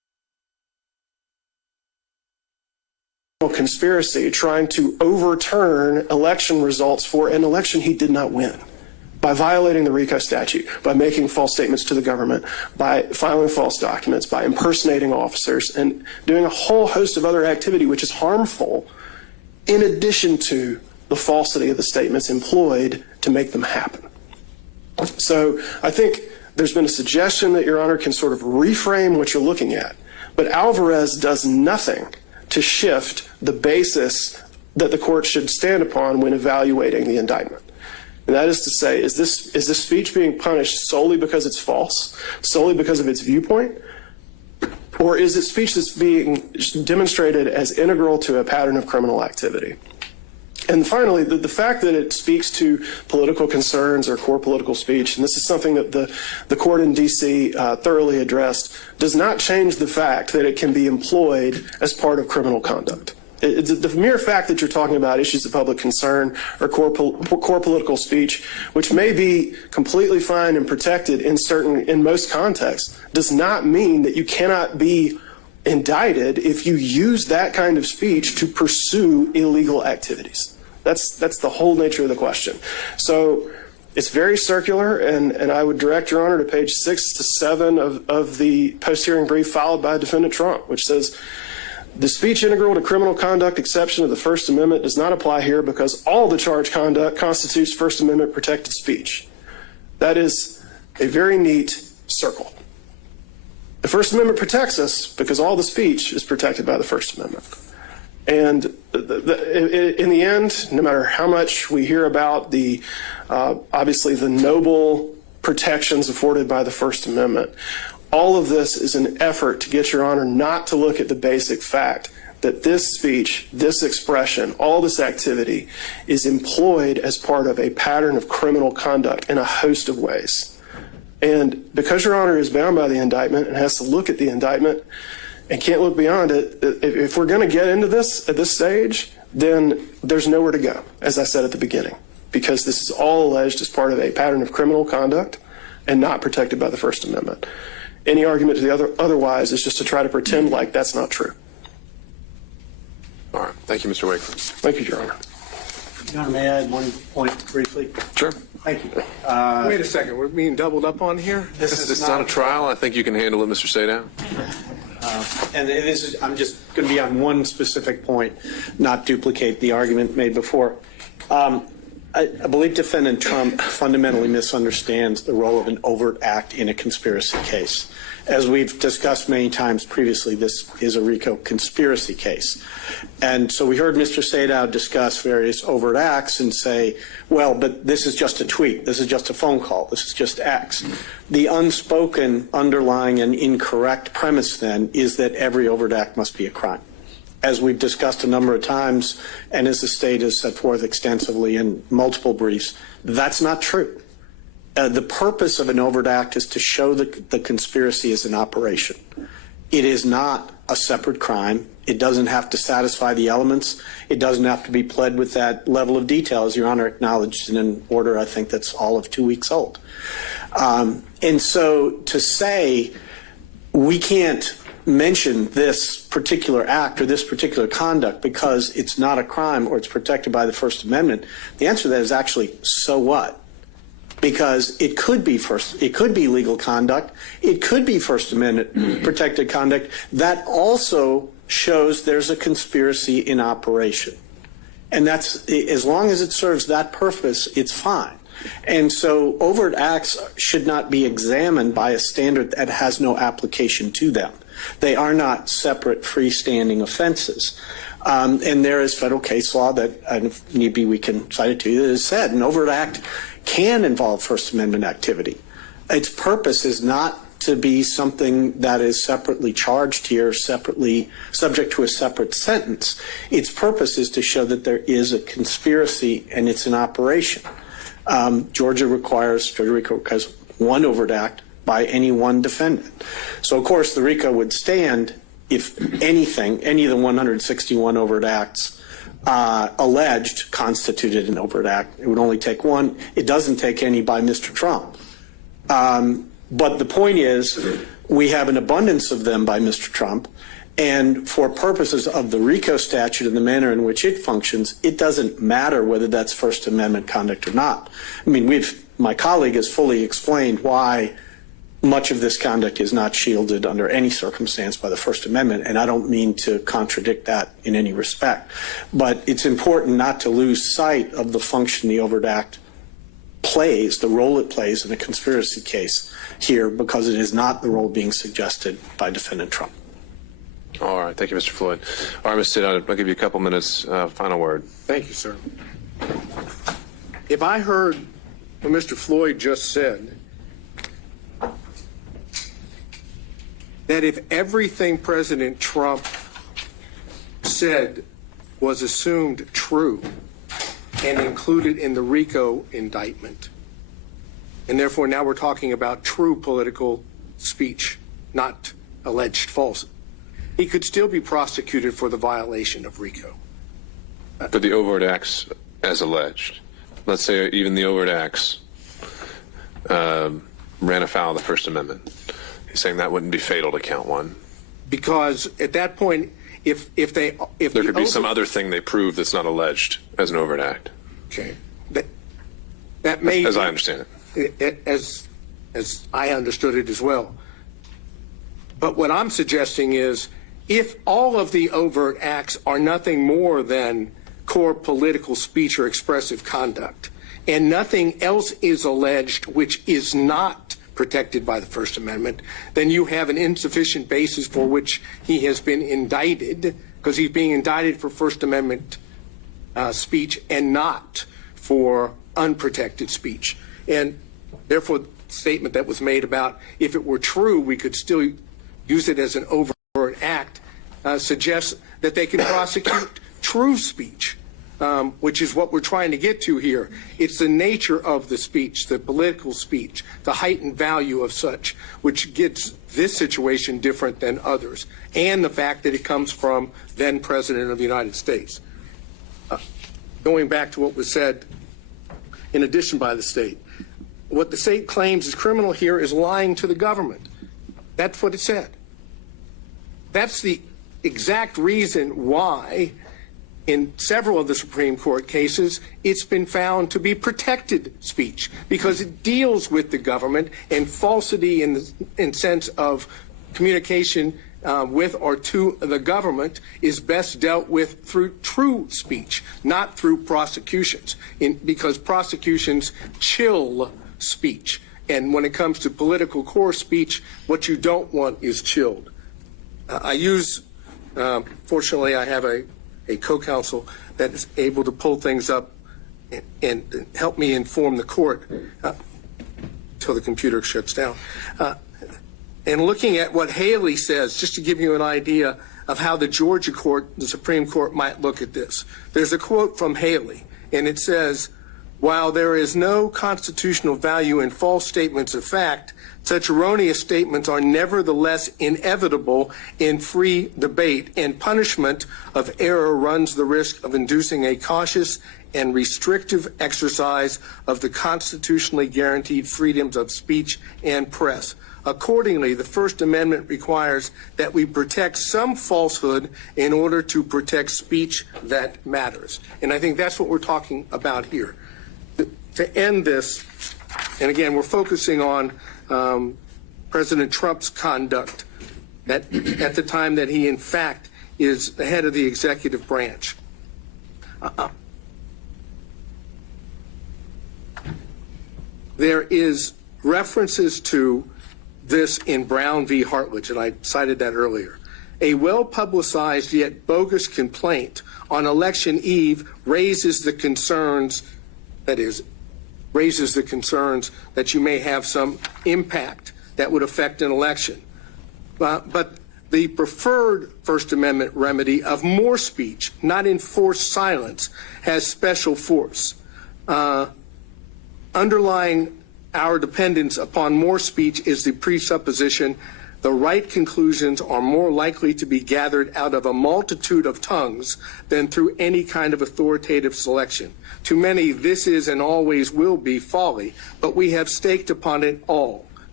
conspiracy trying to overturn election results for an election he did not win by violating the RICO statute, by making false statements to the government, by filing false documents, by impersonating officers, and doing a whole host of other activity which is harmful in addition to the falsity of the statements employed to make them happen. So I think there's been a suggestion that Your Honor can sort of reframe what you're looking at, but Alvarez does nothing to shift the basis that the court should stand upon when evaluating the indictment. And that is to say, is this speech being punished solely because it's false, solely because of its viewpoint, or is it speech that's being demonstrated as integral to a pattern of criminal activity? And finally, the fact that it speaks to political concerns or core political speech, and this is something that the court in D.C. Thoroughly addressed, does not change the fact that it can be employed as part of criminal conduct. The mere fact that you're talking about issues of public concern or core political speech, which may be completely fine and protected in most contexts, does not mean that you cannot be indicted if you use that kind of speech to pursue illegal activities. That's the whole nature of the question. So it's very circular, and I would direct Your Honor to page 6 to 7 of the post-hearing brief filed by Defendant Trump, which says, the speech integral to criminal conduct exception of the First Amendment does not apply here because all the charged conduct constitutes First Amendment protected speech. That is a very neat circle. The First Amendment protects us because all the speech is protected by the First Amendment. And in the end, no matter how much we hear about obviously the noble protections afforded by the First Amendment, all of this is an effort to get Your Honor not to look at the basic fact that this speech, this expression, all this activity is employed as part of a pattern of criminal conduct in a host of ways. And because Your Honor is bound by the indictment and has to look at the indictment and can't look beyond it, if we're going to get into this at this stage, then there's nowhere to go, as I said at the beginning, because this is all alleged as part of a pattern of criminal conduct and not protected by the First Amendment. Any argument to the otherwise is just to try to pretend like that's not true. All right. Thank you, Mr. Wakely. Thank you, Your Honor. Your Honor, may I add one point briefly? Sure. Thank you. Wait a second, we're being doubled up on here? This is not a trial. I think you can handle it, Mr. Sadow. And I'm just going to be on one specific point, not duplicate the argument made before. I believe Defendant Trump fundamentally misunderstands the role of an overt act in a conspiracy case. As we've discussed many times previously, this is a RICO conspiracy case. And so we heard Mr. Sadow discuss various overt acts and say, well, but this is just a tweet. This is just a phone call. This is just X. The unspoken, underlying, and incorrect premise then is that every overt act must be a crime. As we've discussed a number of times, and as the state has set forth extensively in multiple briefs, that's not true. The purpose of an overt act is to show that the conspiracy is in operation. It is not a separate crime. It doesn't have to satisfy the elements. It doesn't have to be pled with that level of detail, as Your Honor acknowledged in an order I think that's all of 2 weeks old. And so to say we can't mention this particular act or this particular conduct because it's not a crime or it's protected by the First Amendment, the answer to that is actually, so what? Because it could be legal conduct, it could be First Amendment protected conduct that also shows there's a conspiracy in operation. And that's, as long as it serves that purpose, it's fine. And so overt acts should not be examined by a standard that has no application to them. They are not separate freestanding offenses. And there is federal case law that, if need be, we can cite it to you, that has said an overt act can involve First Amendment activity. Its purpose is not to be something that is separately charged here, separately subject to a separate sentence. Its purpose is to show that there is a conspiracy and it's an operation. Georgia requires one overt act by any one defendant. So, of course, the RICO would stand if anything, any of the 161 overt acts alleged constituted an overt act. It would only take one. It doesn't take any by Mr. Trump. But the point is, we have an abundance of them by Mr. Trump, And for purposes of the RICO statute and the manner in which it functions, it doesn't matter whether that's First Amendment conduct or not. I mean, my colleague has fully explained why much of this conduct is not shielded under any circumstance by the First Amendment, and I don't mean to contradict that in any respect. But it's important not to lose sight of the function the Overt Act plays, the role it plays in a conspiracy case here, because it is not the role being suggested by Defendant Trump. All right. Thank you, Mr. Floyd. All right, Mr. State, I'll give you a couple minutes. Final word. Thank you, sir. If I heard what Mr. Floyd just said, that if everything President Trump said was assumed true and included in the RICO indictment, and therefore now we're talking about true political speech, not alleged false, he could still be prosecuted for the violation of RICO. For the overt acts as alleged. Let's say even the overt acts ran afoul of the First Amendment. He's saying that wouldn't be fatal to count one. Because at that point, if there could be some other thing they prove that's not alleged as an overt act. Okay. That may, as I understand it. As I understood it as well. But what I'm suggesting is, if all of the overt acts are nothing more than core political speech or expressive conduct, and nothing else is alleged which is not protected by the First Amendment, then you have an insufficient basis for which he has been indicted, because he's being indicted for First Amendment speech and not for unprotected speech. And therefore, the statement that was made about if it were true, we could still use it as an overt act, suggests that they can prosecute true speech, which is what we're trying to get to here. It's the nature of the speech, the political speech, the heightened value of such, which gets this situation different than others, and the fact that it comes from then President of the United States. Going back to what was said in addition by the state, what the state claims is criminal here is lying to the government. That's what it said. That's the exact reason why in several of the Supreme Court cases, it's been found to be protected speech because it deals with the government, and falsity in sense of communication with or to the government is best dealt with through true speech, not through prosecutions, because prosecutions chill speech. And when it comes to political core speech, what you don't want is chilled. Fortunately, I have a co-counsel that is able to pull things up and help me inform the court until the computer shuts down. And looking at what Haley says, just to give you an idea of how the Georgia court, the Supreme Court, might look at this. There's a quote from Haley, and it says, "While there is no constitutional value in false statements of fact, such erroneous statements are nevertheless inevitable in free debate, and punishment of error runs the risk of inducing a cautious and restrictive exercise of the constitutionally guaranteed freedoms of speech and press. Accordingly, the First Amendment requires that we protect some falsehood in order to protect speech that matters." And I think that's what we're talking about here. To end this, and again, we're focusing on President Trump's conduct at the time that he, in fact, is the head of the executive branch. There is references to this in Brown v. Hartledge, and I cited that earlier. A well-publicized yet bogus complaint on election eve raises the concerns, that you may have some impact that would affect an election. But the preferred First Amendment remedy of more speech, not enforced silence, has special force. Underlying our dependence upon more speech is the presupposition the right conclusions are more likely to be gathered out of a multitude of tongues than through any kind of authoritative selection. To many, this is and always will be folly, but we have staked upon it all.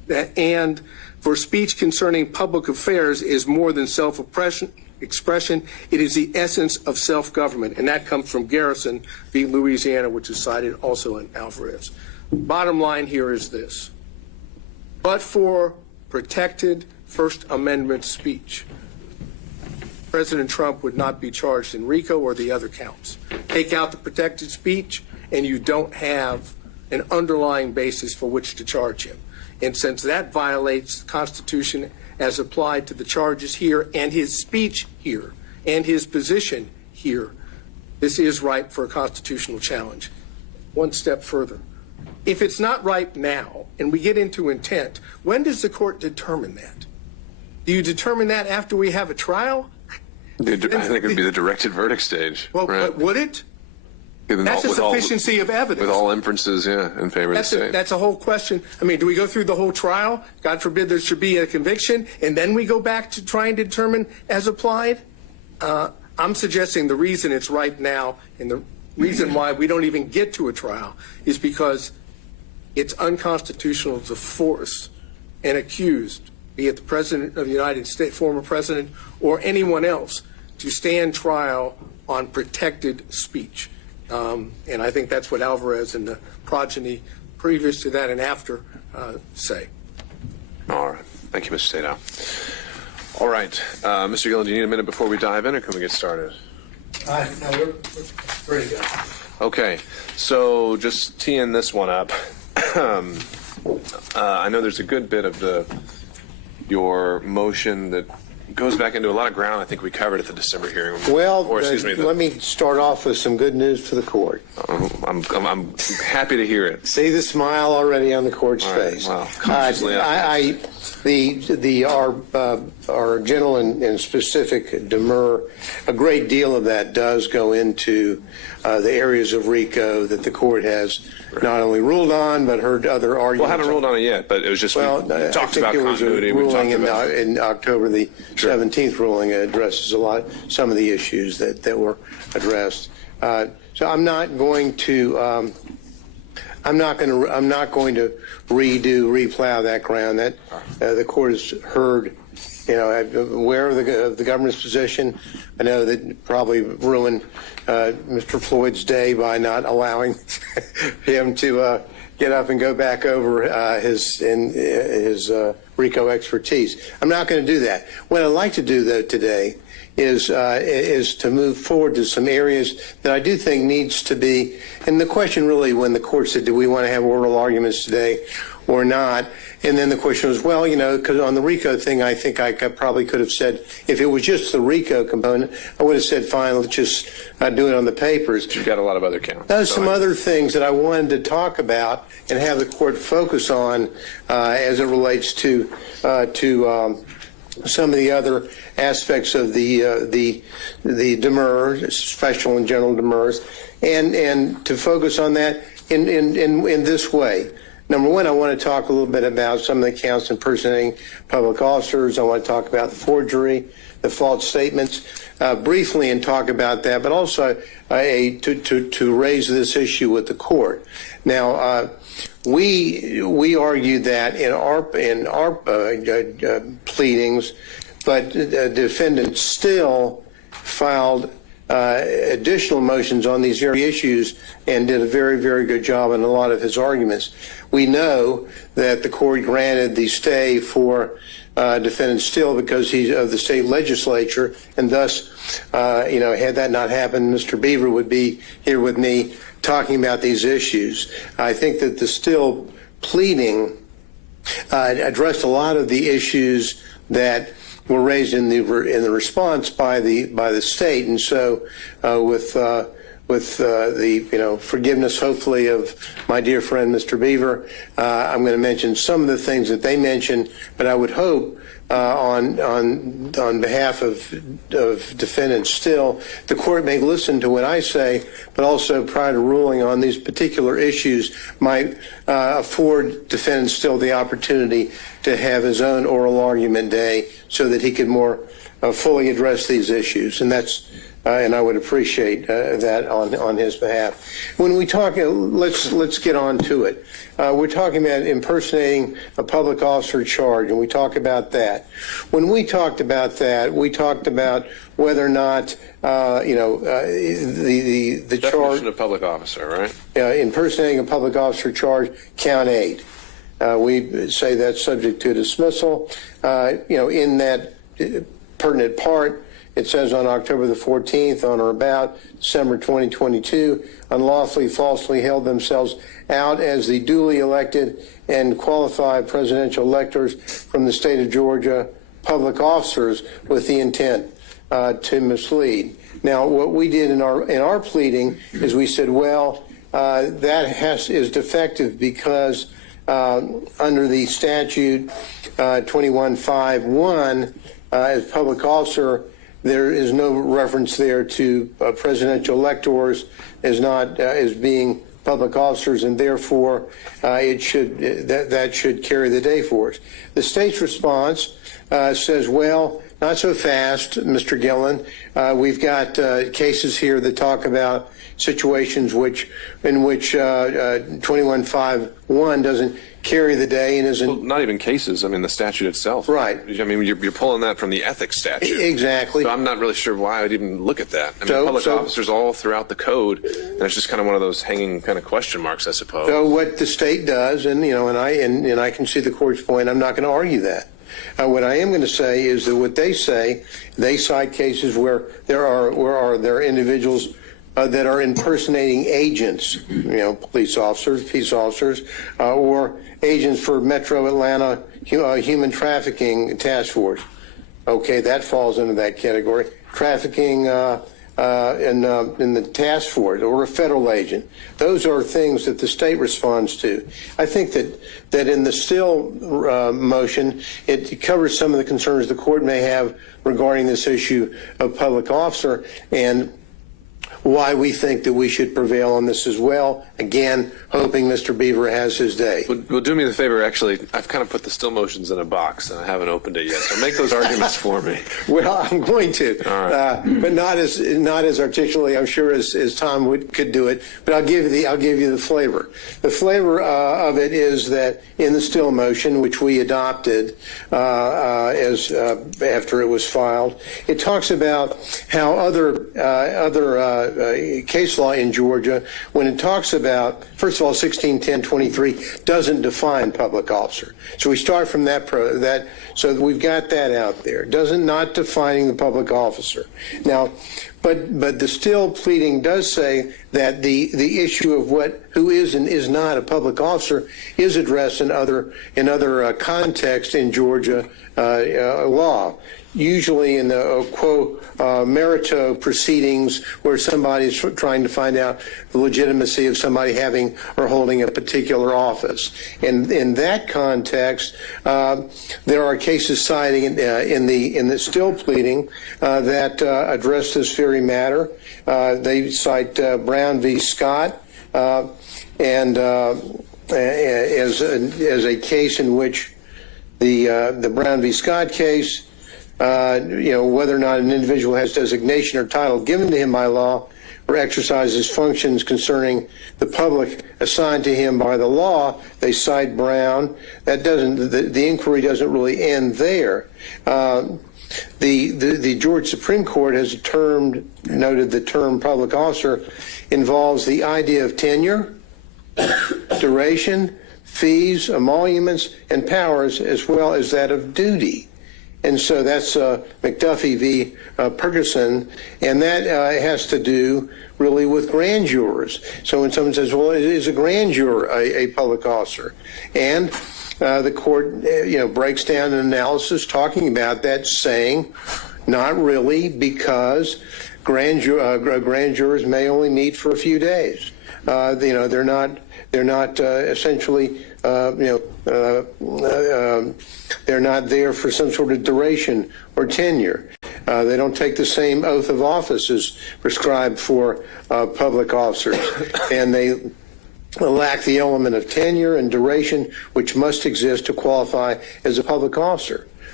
and for speech concerning public affairs is more than self-expression. It is the essence of self-government, and that comes from Garrison v. Louisiana, which is cited also in Alvarez. Bottom line here is this. But for protected First Amendment speech, President Trump would not be charged in RICO or the other counts. Take out the protected speech, and you don't have an underlying basis for which to charge him. And since that violates the Constitution as applied to the charges here and his speech here and his position here, this is ripe for a constitutional challenge. One step further. If it's not ripe now and we get into intent, when does the court determine that? Do you determine that after we have a trial? I think it would be the directed verdict stage. Well, right? but would it? That's a sufficiency of evidence. With all inferences, yeah, in favor of the state. That's a whole question. I mean, do we go through the whole trial? God forbid there should be a conviction, and then we go back to trying to determine as applied? I'm suggesting the reason it's ripe now and the reason why we don't even get to a trial is because it's unconstitutional to force an accused, be it the President of the United States, former President, or anyone else, to stand trial on protected speech. And I think that's what Alvarez and the progeny previous to that and after say. All right. Thank you, Mr. Sadow. All right. Mr. Gillen, do you need a minute before we dive in, or can we get started? No, we're ready to go. Okay. So just teeing this one up. I know there's a good bit of your motion that goes back into a lot of ground I think we covered at the December hearing. Well, let me start off with some good news for the court. I'm happy to hear it. See the smile already on the court's face. Wow. Cautiously our general and specific Demurrer, a great deal of that does go into the areas of RICO that the court has not only ruled on but heard other arguments. Well, I haven't ruled on it yet, but it was just we talked about continuity. We talked about in October the 17th ruling addresses some of the issues that were addressed. So I'm not going to replow that ground. That the court has heard. Aware of the government's position. I know that probably ruined Mr. Floyd's day by not allowing him to get up and go back over his RICO expertise. I'm not going to do that. What I'd like to do, though, today is to move forward to some areas that I do think needs to be. And the question really, when the court said, do we want to have oral arguments today or not? And then the question was, well, because on the RICO thing, I think I probably could have said, if it was just the RICO component, I would have said, fine, let's just do it on the papers. You've got a lot of other counts. There's some other things that I wanted to talk about and have the court focus on as it relates to some of the other aspects of the Demurrer, special and general Demurrers, and to focus on that in this way. Number one, I want to talk a little bit about some of the counts impersonating public officers. I want to talk about the forgery, the false statements, briefly, and talk about that, but also to raise this issue with the court. Now, we argued that in our pleadings, but the defendant still filed additional motions on these very issues and did a very, very good job in a lot of his arguments. We know that the court granted the stay for defendant Still because he's of the state legislature, and thus, had that not happened, Mr. Beaver would be here with me talking about these issues. I think that the Still pleading addressed a lot of the issues that were raised in the response by the state, and so with the forgiveness, hopefully, of my dear friend Mr. Beaver, I'm going to mention some of the things that they mentioned, but I would hope on behalf of defendant Still, the court may listen to what I say, but also prior to ruling on these particular issues might afford defendant Still the opportunity to have his own oral argument day so that he could more fully address these issues. And that's and I would appreciate that on his behalf. When we talk, let's get on to it. We're talking about impersonating a public officer charge, and we talk about that. When we talked about that, we talked about whether or not the charge Definition of public officer, right? Impersonating a public officer charge, count 8. We say that's subject to dismissal. In that pertinent part, it says on October the 14th, on or about December 2022, unlawfully, falsely held themselves out as the duly elected and qualified presidential electors from the state of Georgia, public officers with the intent to mislead. Now, what we did in our pleading is we said, well, that is defective because under the statute 2151, as public officer, there is no reference there to presidential electors as being public officers, and therefore that should carry the day for us. The state's response says, well, not so fast, Mr. Gillen. We've got cases here that talk about situations in which 2151 doesn't carry the day and isn't. Well, not even cases. I mean, the statute itself. Right. I mean, you're pulling that from the ethics statute. Exactly. So I'm not really sure why I'd even look at that. I mean, public officers all throughout the code, and it's just kind of one of those hanging kind of question marks, I suppose. So what the state does, and I can see the court's point. I'm not going to argue that. What I am going to say is that what they say, they cite cases where there are individuals that are impersonating agents, police officers, peace officers, or agents for Metro Atlanta Human Trafficking Task Force. Okay, that falls into that category. Trafficking in the task force or a federal agent. Those are things that the state responds to. I think that in the still motion, it covers some of the concerns the court may have regarding this issue of public officer and why we think that we should prevail on this as well. Again, hoping Mr. Beaver has his day. Well, do me the favor, actually, I've kind of put the still motions in a box and I haven't opened it yet, so make those arguments for me. Well, I'm going to, right. But not as articulately, I'm sure, as Tom could do it. But I'll give you the flavor. The flavor of it is that in the still motion, which we adopted after it was filed, it talks about how other case law in Georgia, when it talks about, first of all, 1610-23 doesn't define public officer. So we start from that, so we've got that out there. Not defining the public officer. Now, but the still pleading does say that the issue of who is and is not a public officer is addressed in other contexts in Georgia law. Usually in the quo merito proceedings where somebody is trying to find out the legitimacy of somebody having or holding a particular office. And in that context, there are cases citing in the still pleading that address this very matter. They cite Brown v. Scott and as a case in which the Brown v. Scott case, whether or not an individual has designation or title given to him by law or exercises functions concerning the public assigned to him by the law, they cite Brown. That doesn't, the inquiry doesn't really end there. The Georgia Supreme Court has noted the term public officer involves the idea of tenure, duration, fees, emoluments, and powers, as well as that of duty. And so that's McAfee v. Ferguson, and that has to do really with grand jurors. So when someone says, well, is a grand juror a public officer? And the court breaks down an analysis talking about that, saying not really, because grand jurors may only meet for a few days. They're not essentially they're not there for some sort of duration or tenure. They don't take the same oath of office as prescribed for public officers, and they lack the element of tenure and duration which must exist to qualify as a public officer.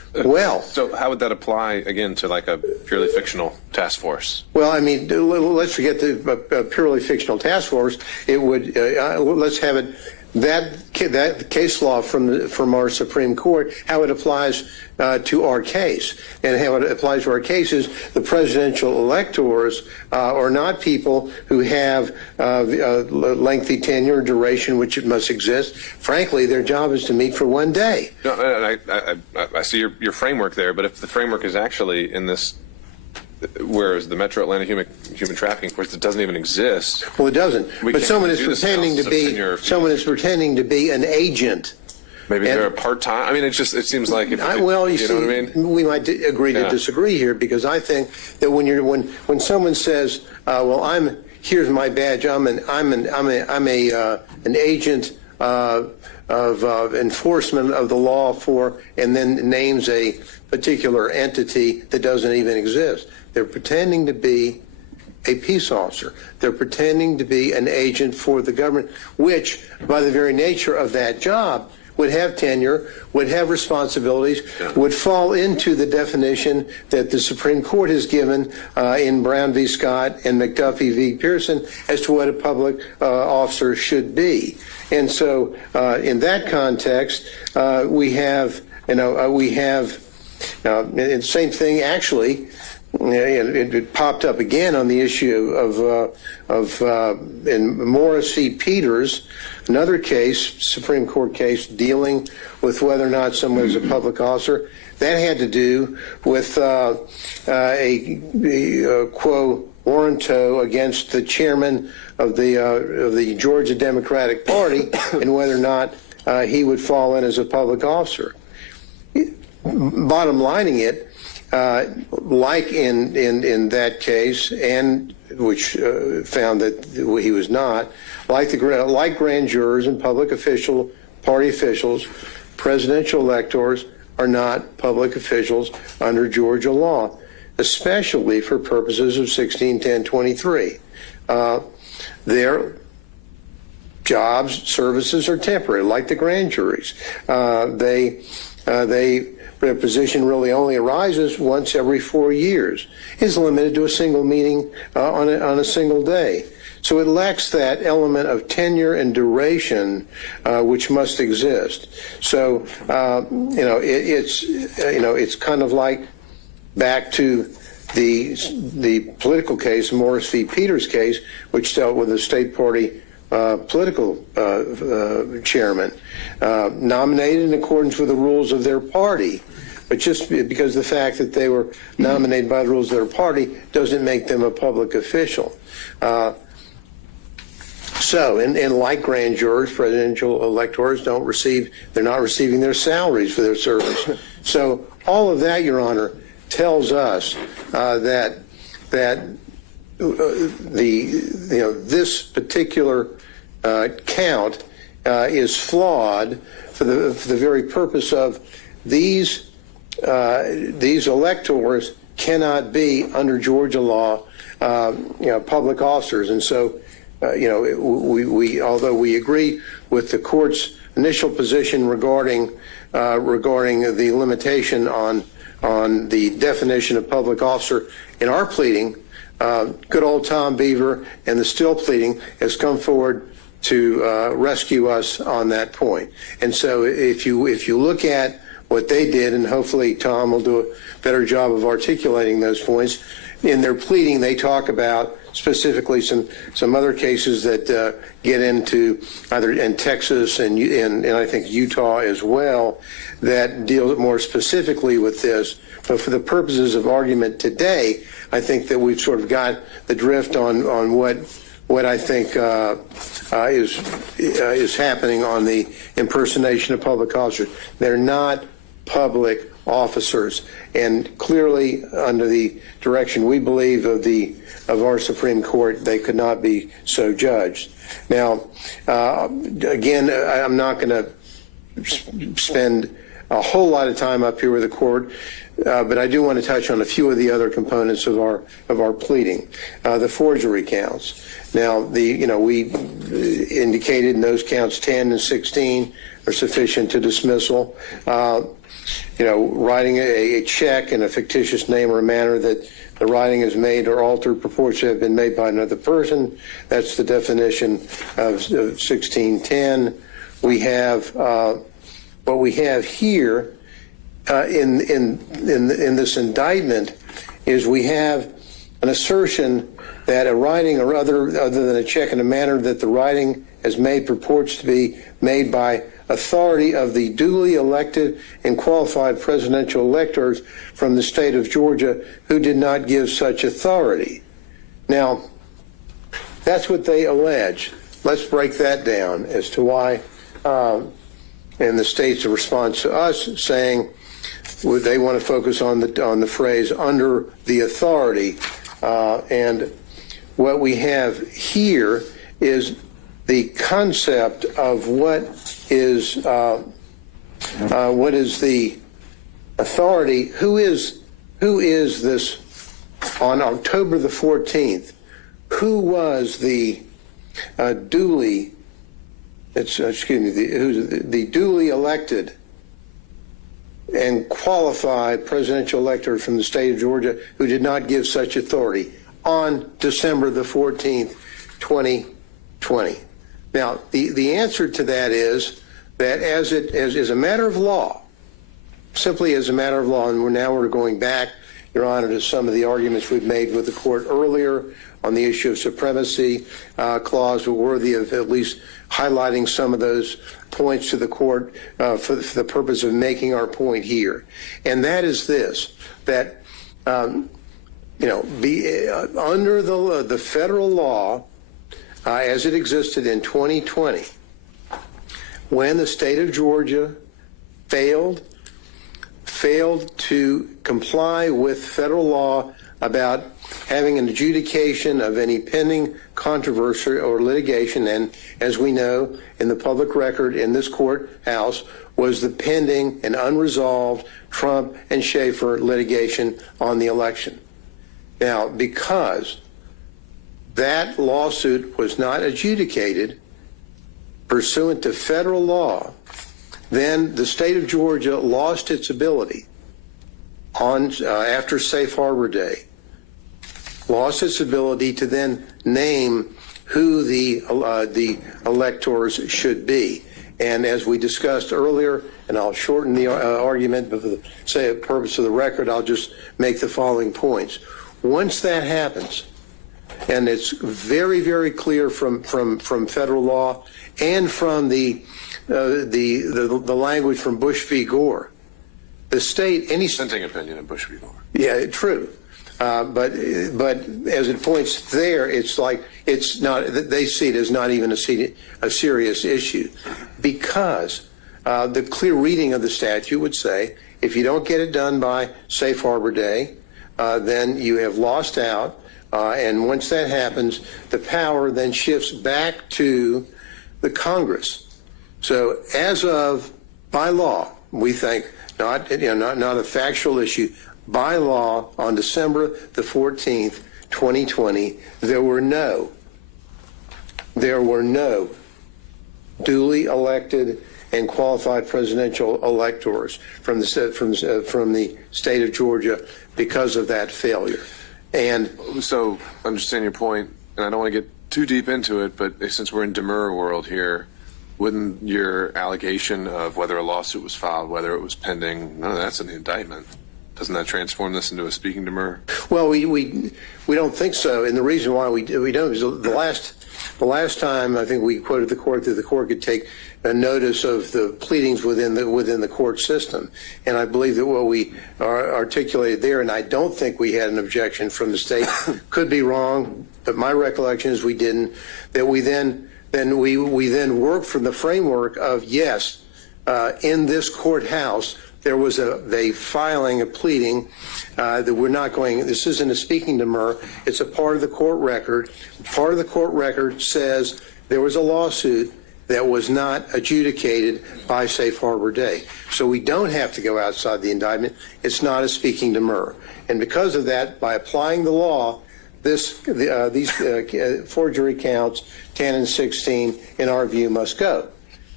well. So how would that apply again to like a purely fictional task force? Well, I mean, let's forget the purely fictional task force. It would let's have it that case law from our Supreme Court, how it applies to our case, and how it applies to our case is the presidential electors are not people who have lengthy tenure, duration, which it must exist. Frankly, their job is to meet for one day. No, I see your framework there, but if the framework is actually in this, whereas the Metro Atlanta human trafficking force, it doesn't even exist. Well, it doesn't. But someone is pretending to be an agent. Maybe they're a part-time. I mean, it seems like if well, you see, know what I mean? We might agree to disagree here, because I think that when someone says, "Well, here's my badge. I'm an agent of enforcement of the law for," and then names a particular entity that doesn't even exist. They're pretending to be a peace officer. They're pretending to be an agent for the government, which, by the very nature of that job, would have tenure, would have responsibilities, would fall into the definition that the Supreme Court has given in Brown v. Scott and McAfee v. Pearson as to what a public officer should be. And so in that context, we have, and same thing actually, it popped up again on the issue of in Morris v. Peters, another case, Supreme Court case dealing with whether or not someone is a public officer. That had to do with a quo warranto against the chairman of the Georgia Democratic Party and whether or not he would fall in as a public officer. Bottom lining it, like in that case, and which found that he was not, like grand jurors and public party officials, presidential electors are not public officials under Georgia law, especially for purposes of 161023. Their jobs, services are temporary, like the grand juries. Their position really only arises once every 4 years. It's limited to a single meeting on a single day. So it lacks that element of tenure and duration which must exist. So it's kind of like back to the political case, Morris v. Peters case, which dealt with a state party political chairman nominated in accordance with the rules of their party. But just because the fact that they were nominated by the rules of their party doesn't make them a public official. And like grand jurors, presidential electors they're not receiving their salaries for their service. So all of that, Your Honor, tells us that this particular count is flawed for the very purpose of these electors cannot be under Georgia law public officers. And so we although we agree with the court's initial position regarding the limitation on the definition of public officer in our pleading, good old Tom Beaver and the Still pleading has come forward to rescue us on that point. And so if you look at what they did, and hopefully Tom will do a better job of articulating those points, in their pleading they talk about specifically some other cases that get into either in Texas and I think Utah as well that deal more specifically with this. But for the purposes of argument today, I think that we've sort of got the drift on what I think is happening on the impersonation of public officers. They're not public officers, and clearly under the direction we believe of our Supreme Court, they could not be so judged. Now, again, I'm not going to spend a whole lot of time up here with the court, but I do want to touch on a few of the other components of our pleading. The forgery counts. Now, we indicated in those counts 10 and 16 are sufficient to dismissal. Writing a check in a fictitious name or manner that the writing is made or altered purports to have been made by another person. That's the definition of 1610. We have what we have here in this indictment is we have an assertion that a writing or other than a check in a manner that the writing is made purports to be made by authority of the duly elected and qualified presidential electors from the state of Georgia who did not give such authority. Now, that's what they allege. Let's break that down as to why, and the state's response to us saying they want to focus on the phrase under the authority, and what we have here is the concept of what is the authority. Who is this on October the 14th? Who was the duly? The duly elected and qualified presidential elector from the state of Georgia who did not give such authority on December the 14th, 2020. Now, the answer to that is that as a matter of law, simply as a matter of law, and we're going back, Your Honor, to some of the arguments we've made with the court earlier on the issue of supremacy clause, were worthy of at least highlighting some of those points to the court for the purpose of making our point here. And that is this, that, under the federal law, as it existed in 2020, when the state of Georgia failed to comply with federal law about having an adjudication of any pending controversy or litigation, and as we know, in the public record in this courthouse was the pending and unresolved Trump and Schaefer litigation on the election. Now, because that lawsuit was not adjudicated pursuant to federal law, then the state of Georgia lost its ability after Safe Harbor Day, lost its ability to then name who the electors should be. And as we discussed earlier, and I'll shorten the argument, but for the purpose of the record, I'll just make the following points. Once that happens, and it's very, very clear from federal law and from the language from Bush v. Gore, the state, any dissenting opinion of Bush v. Gore. Yeah, true. But as it points there, it's like it's not. They see it as not even a serious issue, because the clear reading of the statute would say if you don't get it done by Safe Harbor Day, then you have lost out. And once that happens, the power then shifts back to the Congress. So as of by law, we think not a factual issue. By law, on December the 14th, 2020, there were no duly elected and qualified presidential electors from the state of Georgia because of that failure. And so, understand your point, and I don't want to get too deep into it, but since we're in Demurrer world here, wouldn't your allegation of whether a lawsuit was filed, whether it was pending, none of that's in the indictment? Doesn't that transform this into a speaking demurrer? Well, we don't think so, and the reason why we don't is the last time I think we quoted the court that the court could take a notice of the pleadings within the court system, and I believe that what we articulated there, and I don't think we had an objection from the state, could be wrong, but my recollection is we didn't. That we then worked from the framework of yes, in this courthouse. There was a filing, a pleading that we're not going, this isn't a speaking demurrer, it's a part of the court record. Part of the court record says there was a lawsuit that was not adjudicated by Safe Harbor Day. So we don't have to go outside the indictment. It's not a speaking demurrer. And because of that, by applying the law, these forgery counts, 10 and 16, in our view, must go.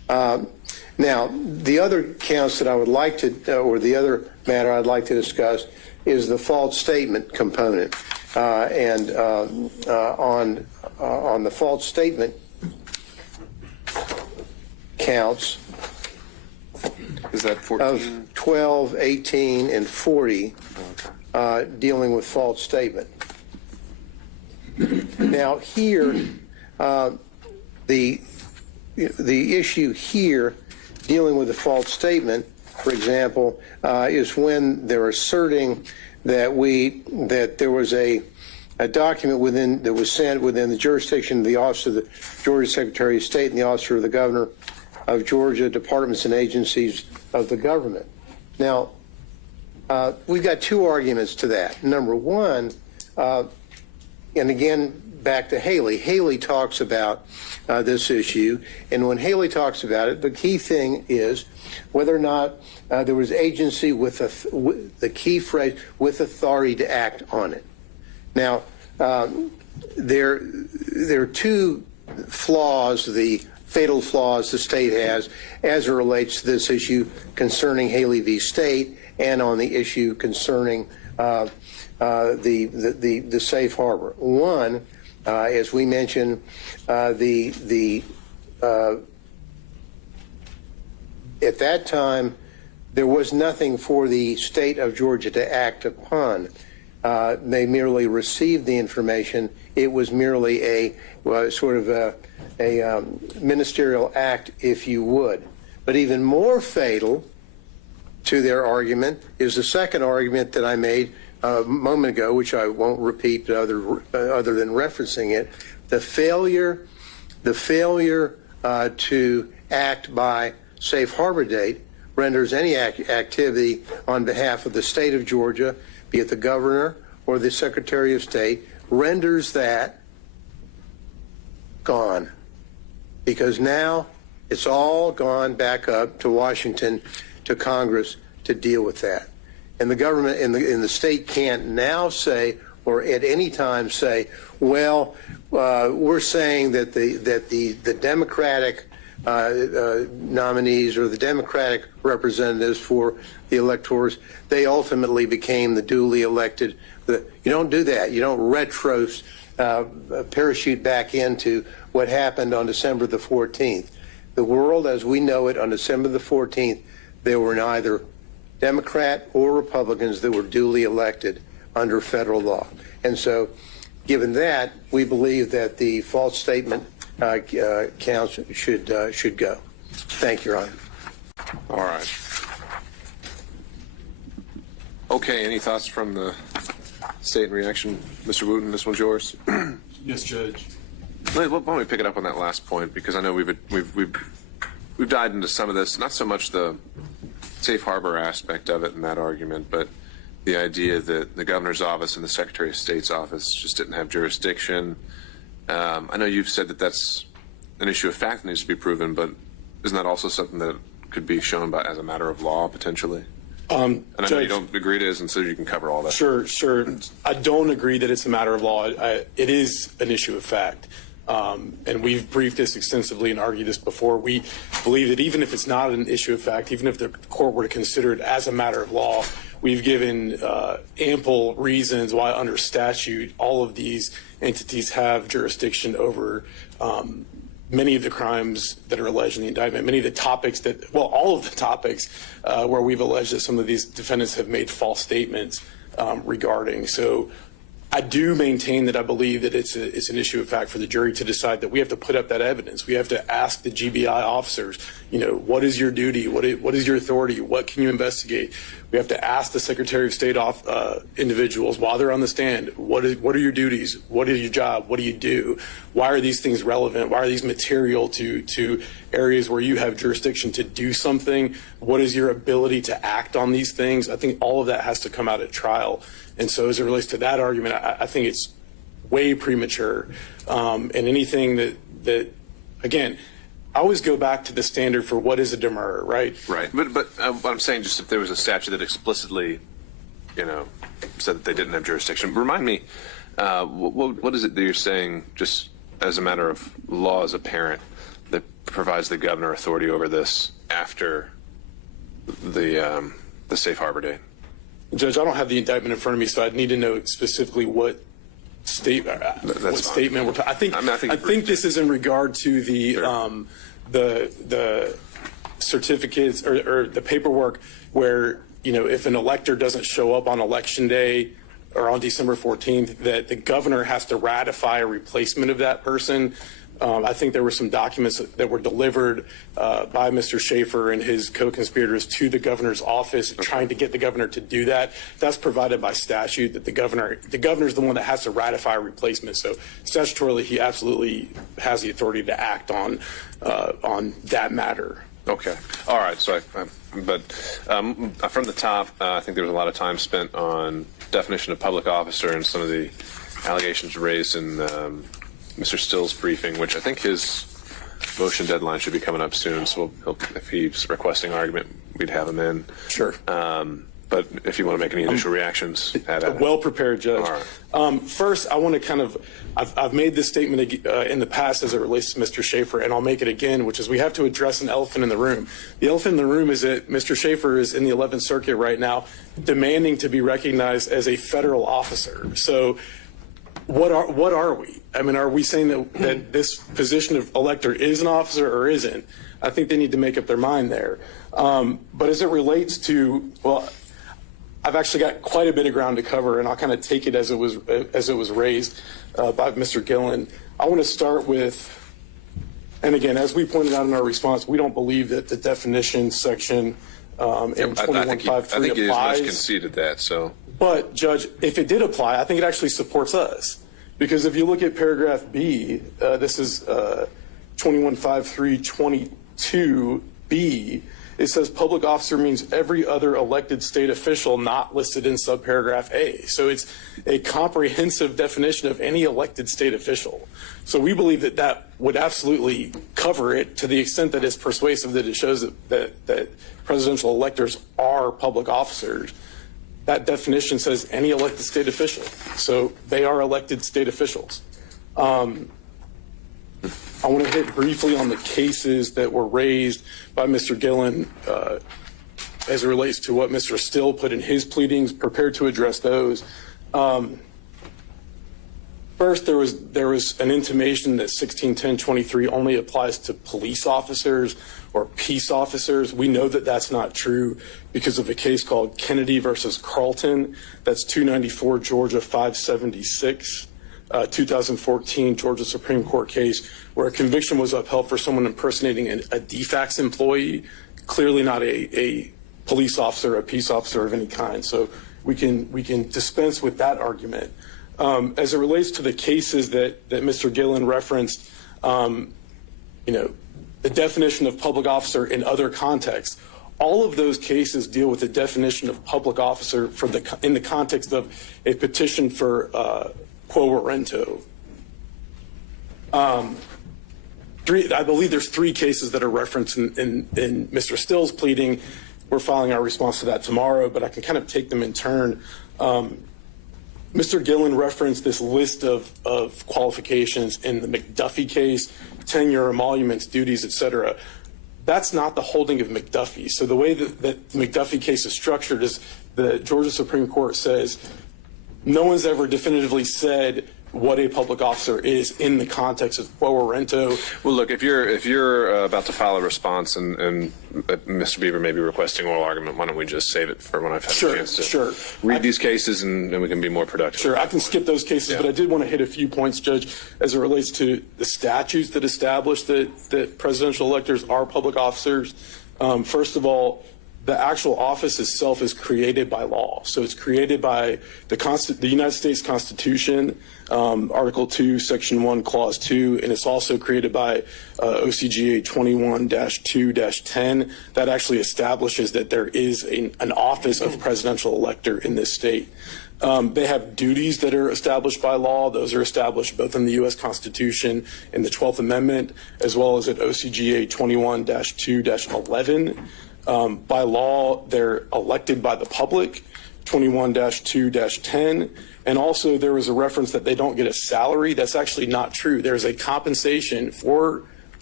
Now, the other counts that I would like to, or the other matter I'd like to discuss is the false statement component. On the false statement counts Is that 14? of 12, 18, and 40 dealing with false statement. Now here, the issue here dealing with the false statement, for example, is when they're asserting that there was a document that was sent within the jurisdiction of the Office of the Georgia Secretary of State and the Office of the Governor of Georgia, departments and agencies of the government. Now, we've got two arguments to that. Number one, and again, back to Haley. Haley talks about this issue, and when Haley talks about it, the key thing is whether or not there was agency with the key phrase, with authority to act on it. Now, there are two flaws, the fatal flaws the state has as it relates to this issue concerning Haley v. State and on the issue concerning the safe harbor. One, as we mentioned, at that time, there was nothing for the state of Georgia to act upon. They merely received the information. It was merely a sort of a ministerial act, if you would. But even more fatal to their argument is the second argument that I made a moment ago, which I won't repeat other than referencing it, the failure to act by safe harbor date renders any activity on behalf of the state of Georgia, be it the governor or the Secretary of State, renders that gone. Because now it's all gone back up to Washington, to Congress to deal with that. And the government in the state can't now say, or at any time say, well, we're saying that the Democratic nominees or the Democratic representatives for the electors, they ultimately became the duly elected. You don't do that. You don't parachute back into what happened on December the 14th. The world as we know it on December the 14th, there were neither Democrat or Republicans that were duly elected under federal law. And so, given that, we believe that the false statement counts should go. Thank you, Your Honor. All right. Okay, any thoughts from the state in reaction? Mr. Wooten, this one's yours. Yes, Judge. Why don't we pick it up on that last point, because I know we've dived into some of this, not so much the safe harbor aspect of it in that argument, but the idea that the governor's office and the Secretary of State's office just didn't have jurisdiction. I know you've said that that's an issue of fact that needs to be proven, but isn't that also something that could be shown as a matter of law potentially? And I know you don't agree it is, and so you can cover all that. Sure. I don't agree that it's a matter of law. It is an issue of fact. And we've briefed this extensively and argued this before. We believe that even if it's not an issue of fact, even if the court were to consider it as a matter of law, we've given ample reasons why under statute all of these entities have jurisdiction over many of the crimes that are alleged in the indictment, many of the topics all of the topics where we've alleged that some of these defendants have made false statements regarding. So I do maintain that I believe that it's an issue of fact for the jury to decide that we have to put up that evidence. We have to ask the GBI officers, what is your duty? What is your authority? What can you investigate? We have to ask the Secretary of State individuals while they're on the stand, what are your duties? What is your job? What do you do? Why are these things relevant? Why are these material to areas where you have jurisdiction to do something? What is your ability to act on these things? I think all of that has to come out at trial. And so as it relates to that argument, I think it's way premature. And anything that again, I always go back to the standard for what is a demurrer, right? Right. But what I'm saying, just if there was a statute that explicitly, said that they didn't have jurisdiction, remind me, what is it that you're saying, just as a matter of law as a parent, that provides the governor authority over this after the safe harbor date? Judge, I don't have the indictment in front of me, so I'd need to know specifically what statement we're talking. I think this is in regard to the certificates or the paperwork where, if an elector doesn't show up on election day or on December 14th, that the governor has to ratify a replacement of that person. I think there were some documents that were delivered by Mr. Schaefer and his co-conspirators to the governor's office, trying to get the governor to do that. That's provided by statute, that the governor is the one that has to ratify a replacement. So statutorily, he absolutely has the authority to act on that matter. Okay. All right. So, from the top, I think there was a lot of time spent on definition of public officer and some of the allegations raised in Mr. Still's briefing, which I think his motion deadline should be coming up soon. So if he's requesting argument, we'd have him in. Sure. But if you want to make any initial reactions, have at it. Well prepared, Judge. All right. First, I want to I've made this statement in the past as it relates to Mr. Schaefer, and I'll make it again, which is we have to address an elephant in the room. The elephant in the room is that Mr. Schaefer is in the 11th Circuit right now demanding to be recognized as a federal officer. So what are we? I mean, are we saying that this position of elector is an officer or isn't? I think they need to make up their mind there. But as it relates to, well, I've actually got quite a bit of ground to cover, and I'll kind of take it as it was raised by Mr. Gillen. I want to start with, and again, as we pointed out in our response, we don't believe that the definition section in 2153 I think you applies. much conceded that. So, but Judge, if it did apply, I think it actually supports us, because if you look at paragraph B, this is 215322B. It says public officer means every other elected state official not listed in subparagraph A. So it's a comprehensive definition of any elected state official. So we believe that would absolutely cover it to the extent that it's persuasive, that it shows that presidential electors are public officers. That definition says any elected state official. So they are elected state officials. I want to hit briefly on the cases that were raised by Mr. Gillen as it relates to what Mr. Still put in his pleadings, prepared to address those. First, there was an intimation that 161023 only applies to police officers or peace officers. We know that that's not true because of a case called Kennedy versus Carlton. That's 294 Georgia 576. 2014 Georgia Supreme Court case where a conviction was upheld for someone impersonating a DFAX employee, clearly not a police officer, a peace officer of any kind. So we can dispense with that argument. As it relates to the cases that Mr. Gillen referenced, the definition of public officer in other contexts, all of those cases deal with the definition of public officer in the context of a petition for quo warranto. I believe there's 3 cases that are referenced in Mr. Still's pleading. We're filing our response to that tomorrow, but I can kind of take them in turn. Mr. Gillen referenced this list of qualifications in the McDuffie case, tenure, emoluments, duties, etc. That's not the holding of McDuffie. So the way that the McDuffie case is structured is the Georgia Supreme Court says no one's ever definitively said what a public officer is in the context of quo warranto. well, look, if you're about to file a response and Mr. Beaver may be requesting oral argument, why don't we just save it for when I've had a chance to read these cases and we can be more productive. Sure, I can skip those cases, but I did want to hit a few points, Judge, as it relates to the statutes that establish that presidential electors are public officers. First of all, the actual office itself is created by law. So it's created by the United States Constitution, Article 2, Section 1, Clause 2, and it's also created by OCGA 21-2-10. That actually establishes that there is an office of presidential elector in this state. They have duties that are established by law. Those are established both in the U.S. Constitution in the 12th Amendment, as well as at OCGA 21-2-11. By law, they're elected by the public, 21-2-10. And also there was a reference that they don't get a salary. That's actually not true. There's a compensation for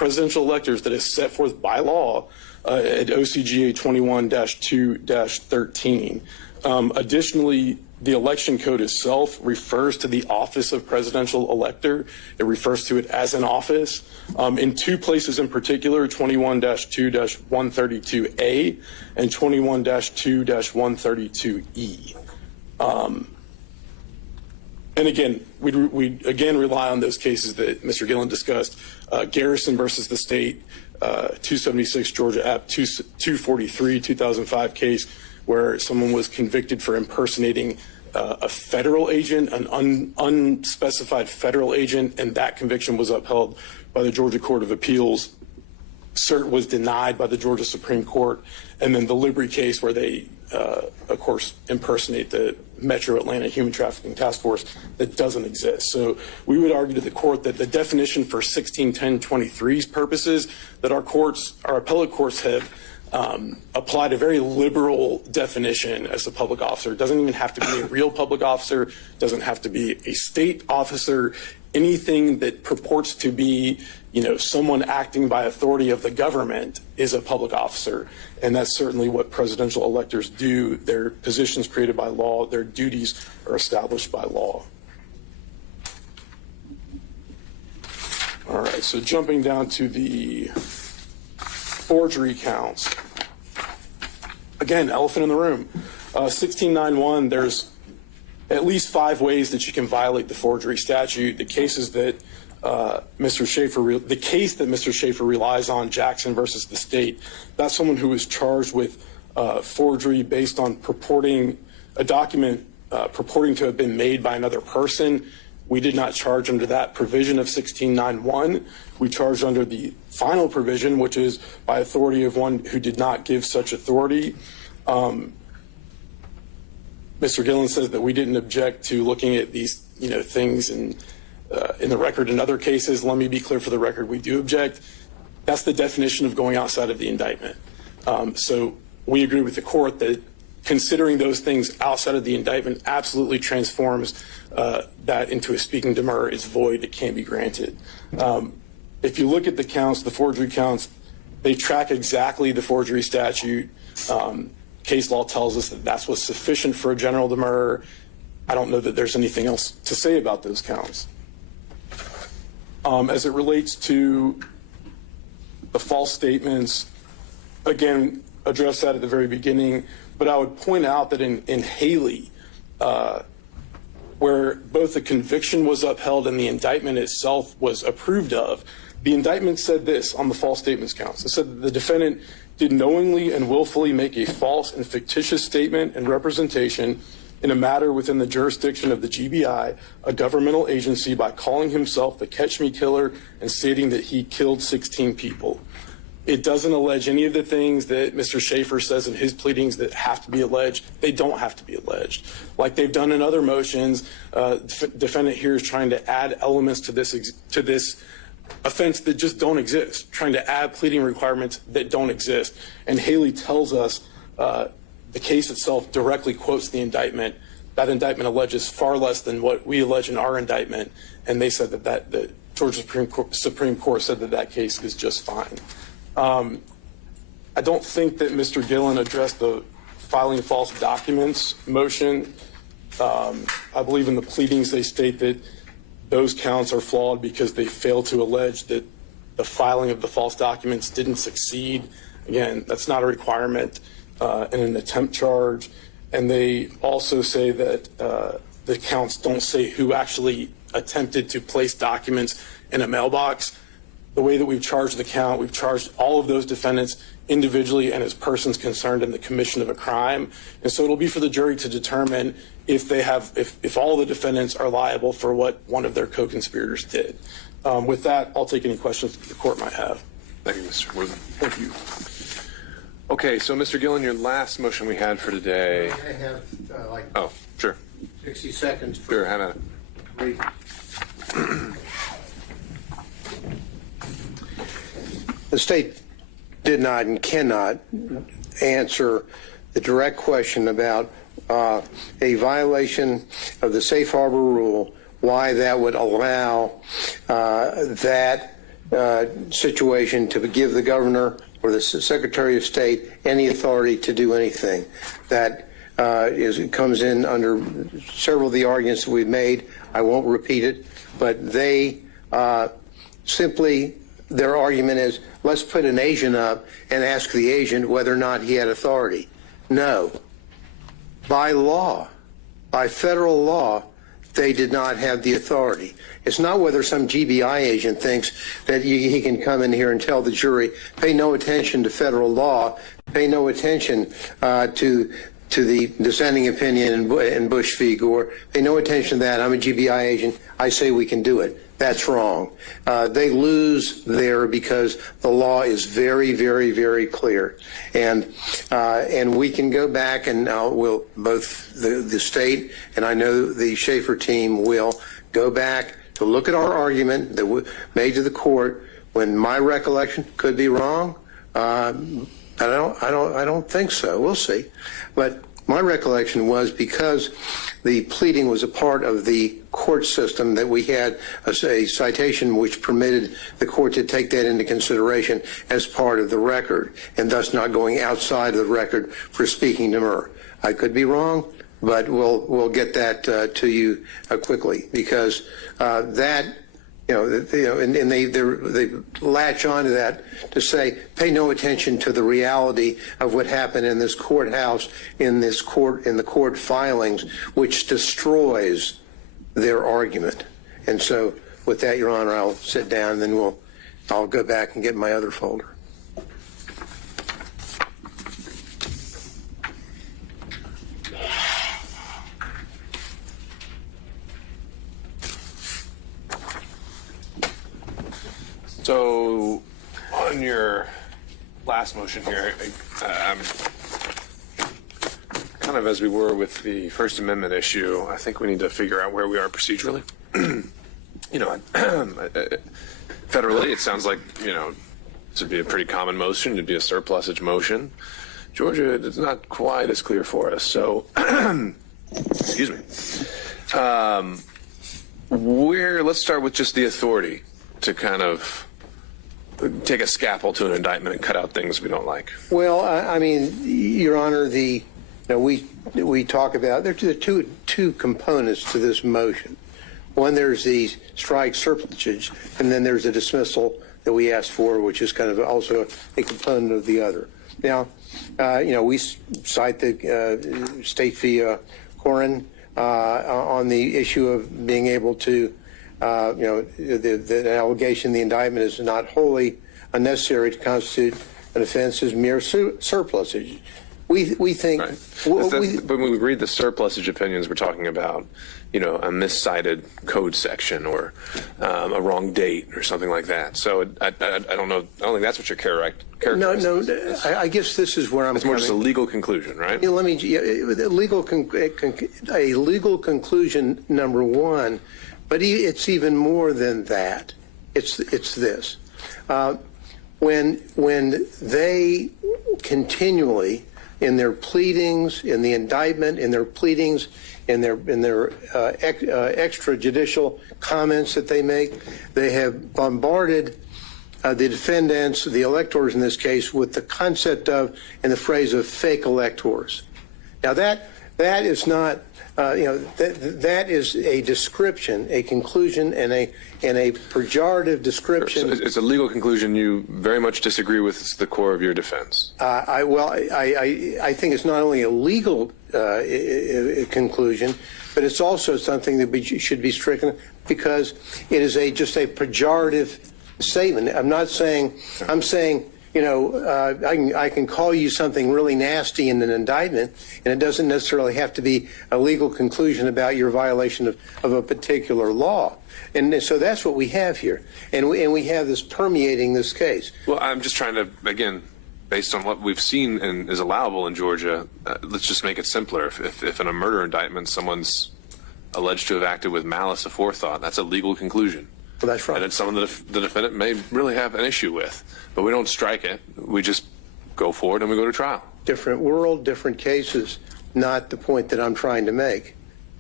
presidential electors that is set forth by law at OCGA 21-2-13. Additionally, the election code itself refers to the office of presidential elector. It refers to it as an office. In two places in particular, 21-2-132A and 21-2-132E. And again, we again rely on those cases that Mr. Gillen discussed. Garrison versus the state, 276 Georgia App 243, 2005 case where someone was convicted for impersonating a federal agent, an unspecified federal agent, and that conviction was upheld by the Georgia Court of Appeals. Cert was denied by the Georgia Supreme Court. And then the Libri case where they, of course, impersonate the Metro Atlanta Human Trafficking Task Force that doesn't exist. So we would argue to the court that the definition for 161023's purposes that our appellate courts have applied a very liberal definition as a public officer. It doesn't even have to be a real public officer, doesn't have to be a state officer, anything that purports to be, someone acting by authority of the government is a public officer. And that's certainly what presidential electors do. Their positions created by law, their duties are established by law. All right, so jumping down to the forgery counts. Again, elephant in the room. 1691, there's at least 5 ways that you can violate the forgery statute. The cases that the case that Mr. Schaefer relies on, Jackson versus the state, that's someone who was charged with forgery based on purporting a document purporting to have been made by another person. We did not charge under that provision of 1691. We charged under the final provision, which is by authority of one who did not give such authority. Mr. Gillen says that we didn't object to looking at these, things in the record in other cases. Let me be clear for the record, we do object. That's the definition of going outside of the indictment. So we agree with the court that considering those things outside of the indictment absolutely transforms that into a speaking demurrer is void. It can't be granted. If you look at the counts, the forgery counts, they track exactly the forgery statute. Case law tells us that that's what's sufficient for a general demurrer. I don't know that there's anything else to say about those counts. As it relates to the false statements, again, address that at the very beginning, but I would point out that in Haley, where both the conviction was upheld and the indictment itself was approved of, the indictment said this on the false statements counts. It said that the defendant did knowingly and willfully make a false and fictitious statement and representation in a matter within the jurisdiction of the GBI, a governmental agency, by calling himself the Catch Me Killer and stating that he killed 16 people. It doesn't allege any of the things that Mr. Schaefer says in his pleadings that have to be alleged. They don't have to be alleged. Like they've done in other motions, defendant here is trying to add elements to this offense that just don't exist, trying to add pleading requirements that don't exist. And Haley tells us the case itself directly quotes the indictment. That indictment alleges far less than what we allege in our indictment. And they said that the Georgia Supreme Court said that case is just fine. I don't think that Mr. Gillen addressed the filing false documents motion. I believe in the pleadings they state that those counts are flawed because they fail to allege that the filing of the false documents didn't succeed. Again, that's not a requirement in an attempt charge. And they also say that the counts don't say who actually attempted to place documents in a mailbox. The way that we've charged the count, we've charged all of those defendants individually and as persons concerned in the commission of a crime. And so it'll be for the jury to determine if all the defendants are liable for what one of their co-conspirators did. With that, I'll take any questions that the court might have. Thank you, Mr. Worthen. Thank you. Okay, so Mr. Gillen, your last motion we had for today. I have Oh, sure. 60 seconds. Sure, have at it. The state did not and cannot answer the direct question about a violation of the safe harbor rule, why that would allow that situation to give the governor or the Secretary of State any authority to do anything. That it comes in under several of the arguments that we've made. I won't repeat it, but they simply, their argument is, let's put an agent up and ask the agent whether or not he had authority. No. By law, by federal law, they did not have the authority. It's not whether some GBI agent thinks that he can come in here and tell the jury, pay no attention to federal law, pay no attention to the dissenting opinion in Bush v. Gore, pay no attention to that. I'm a GBI agent. I say we can do it. That's wrong. They lose there because the law is very, very, very clear. And we can go back and we'll, both the state and I know the Schaefer team will go back to look at our argument that we made to the court when my recollection could be wrong. I don't think so. We'll see. But my recollection was because the pleading was a part of the court system that we had a citation which permitted the court to take that into consideration as part of the record and thus not going outside of the record for speaking Demurrer. I could be wrong, but we'll get that to you quickly because that. And they latch onto that to say, pay no attention to the reality of what happened in this courthouse, in the court filings, which destroys their argument. And so, with that, Your Honor, I'll sit down, and then I'll go back and get my other folder. So, on your last motion here, kind of as we were with the First Amendment issue, I think we need to figure out where we are procedurally. Federally, it sounds like, this would be a pretty common motion. It'd be a surplusage motion. Georgia, it's not quite as clear for us. So, excuse me. Let's start with just the authority to kind of take a scalpel to an indictment and cut out things we don't like. Well, I mean, Your Honor, we talk about there are two components to this motion. One, there's the strike surplusage, and then there's the dismissal that we asked for, which is kind of also a component of the other. Now, we cite the state v. Corin on the issue of being able to the allegation in the indictment is not wholly unnecessary to constitute an offense is mere surplusage. We think. Right. But when we read the surplusage opinions, we're talking about, a miscited code section or a wrong date or something like that. So I don't know. I don't think that's what you're characterizing. No. I guess this is where I'm. It's more just a legal conclusion, right? Let me. A legal conclusion, number one. But it's even more than that. It's this. When they continually, in their pleadings, in the indictment, in their pleadings, in their extrajudicial comments that they make, they have bombarded the defendants, the electors in this case, with the concept of and the phrase of fake electors. Now that is not. That is a description, a conclusion, and a pejorative description. So it's a legal conclusion you very much disagree with. It's the core of your defense. I think it's not only a legal conclusion, but it's also something that should be stricken because it is just a pejorative statement. I'm saying. I can call you something really nasty in an indictment, and it doesn't necessarily have to be a legal conclusion about your violation of a particular law. And so that's what we have here. And we have this permeating this case. Well, I'm just trying to, again, based on what we've seen and is allowable in Georgia, let's just make it simpler. If in a murder indictment someone's alleged to have acted with malice aforethought, that's a legal conclusion. Well, that's right. And it's something that the defendant may really have an issue with. But we don't strike it. We just go forward and we go to trial. Different world, different cases, not the point that I'm trying to make.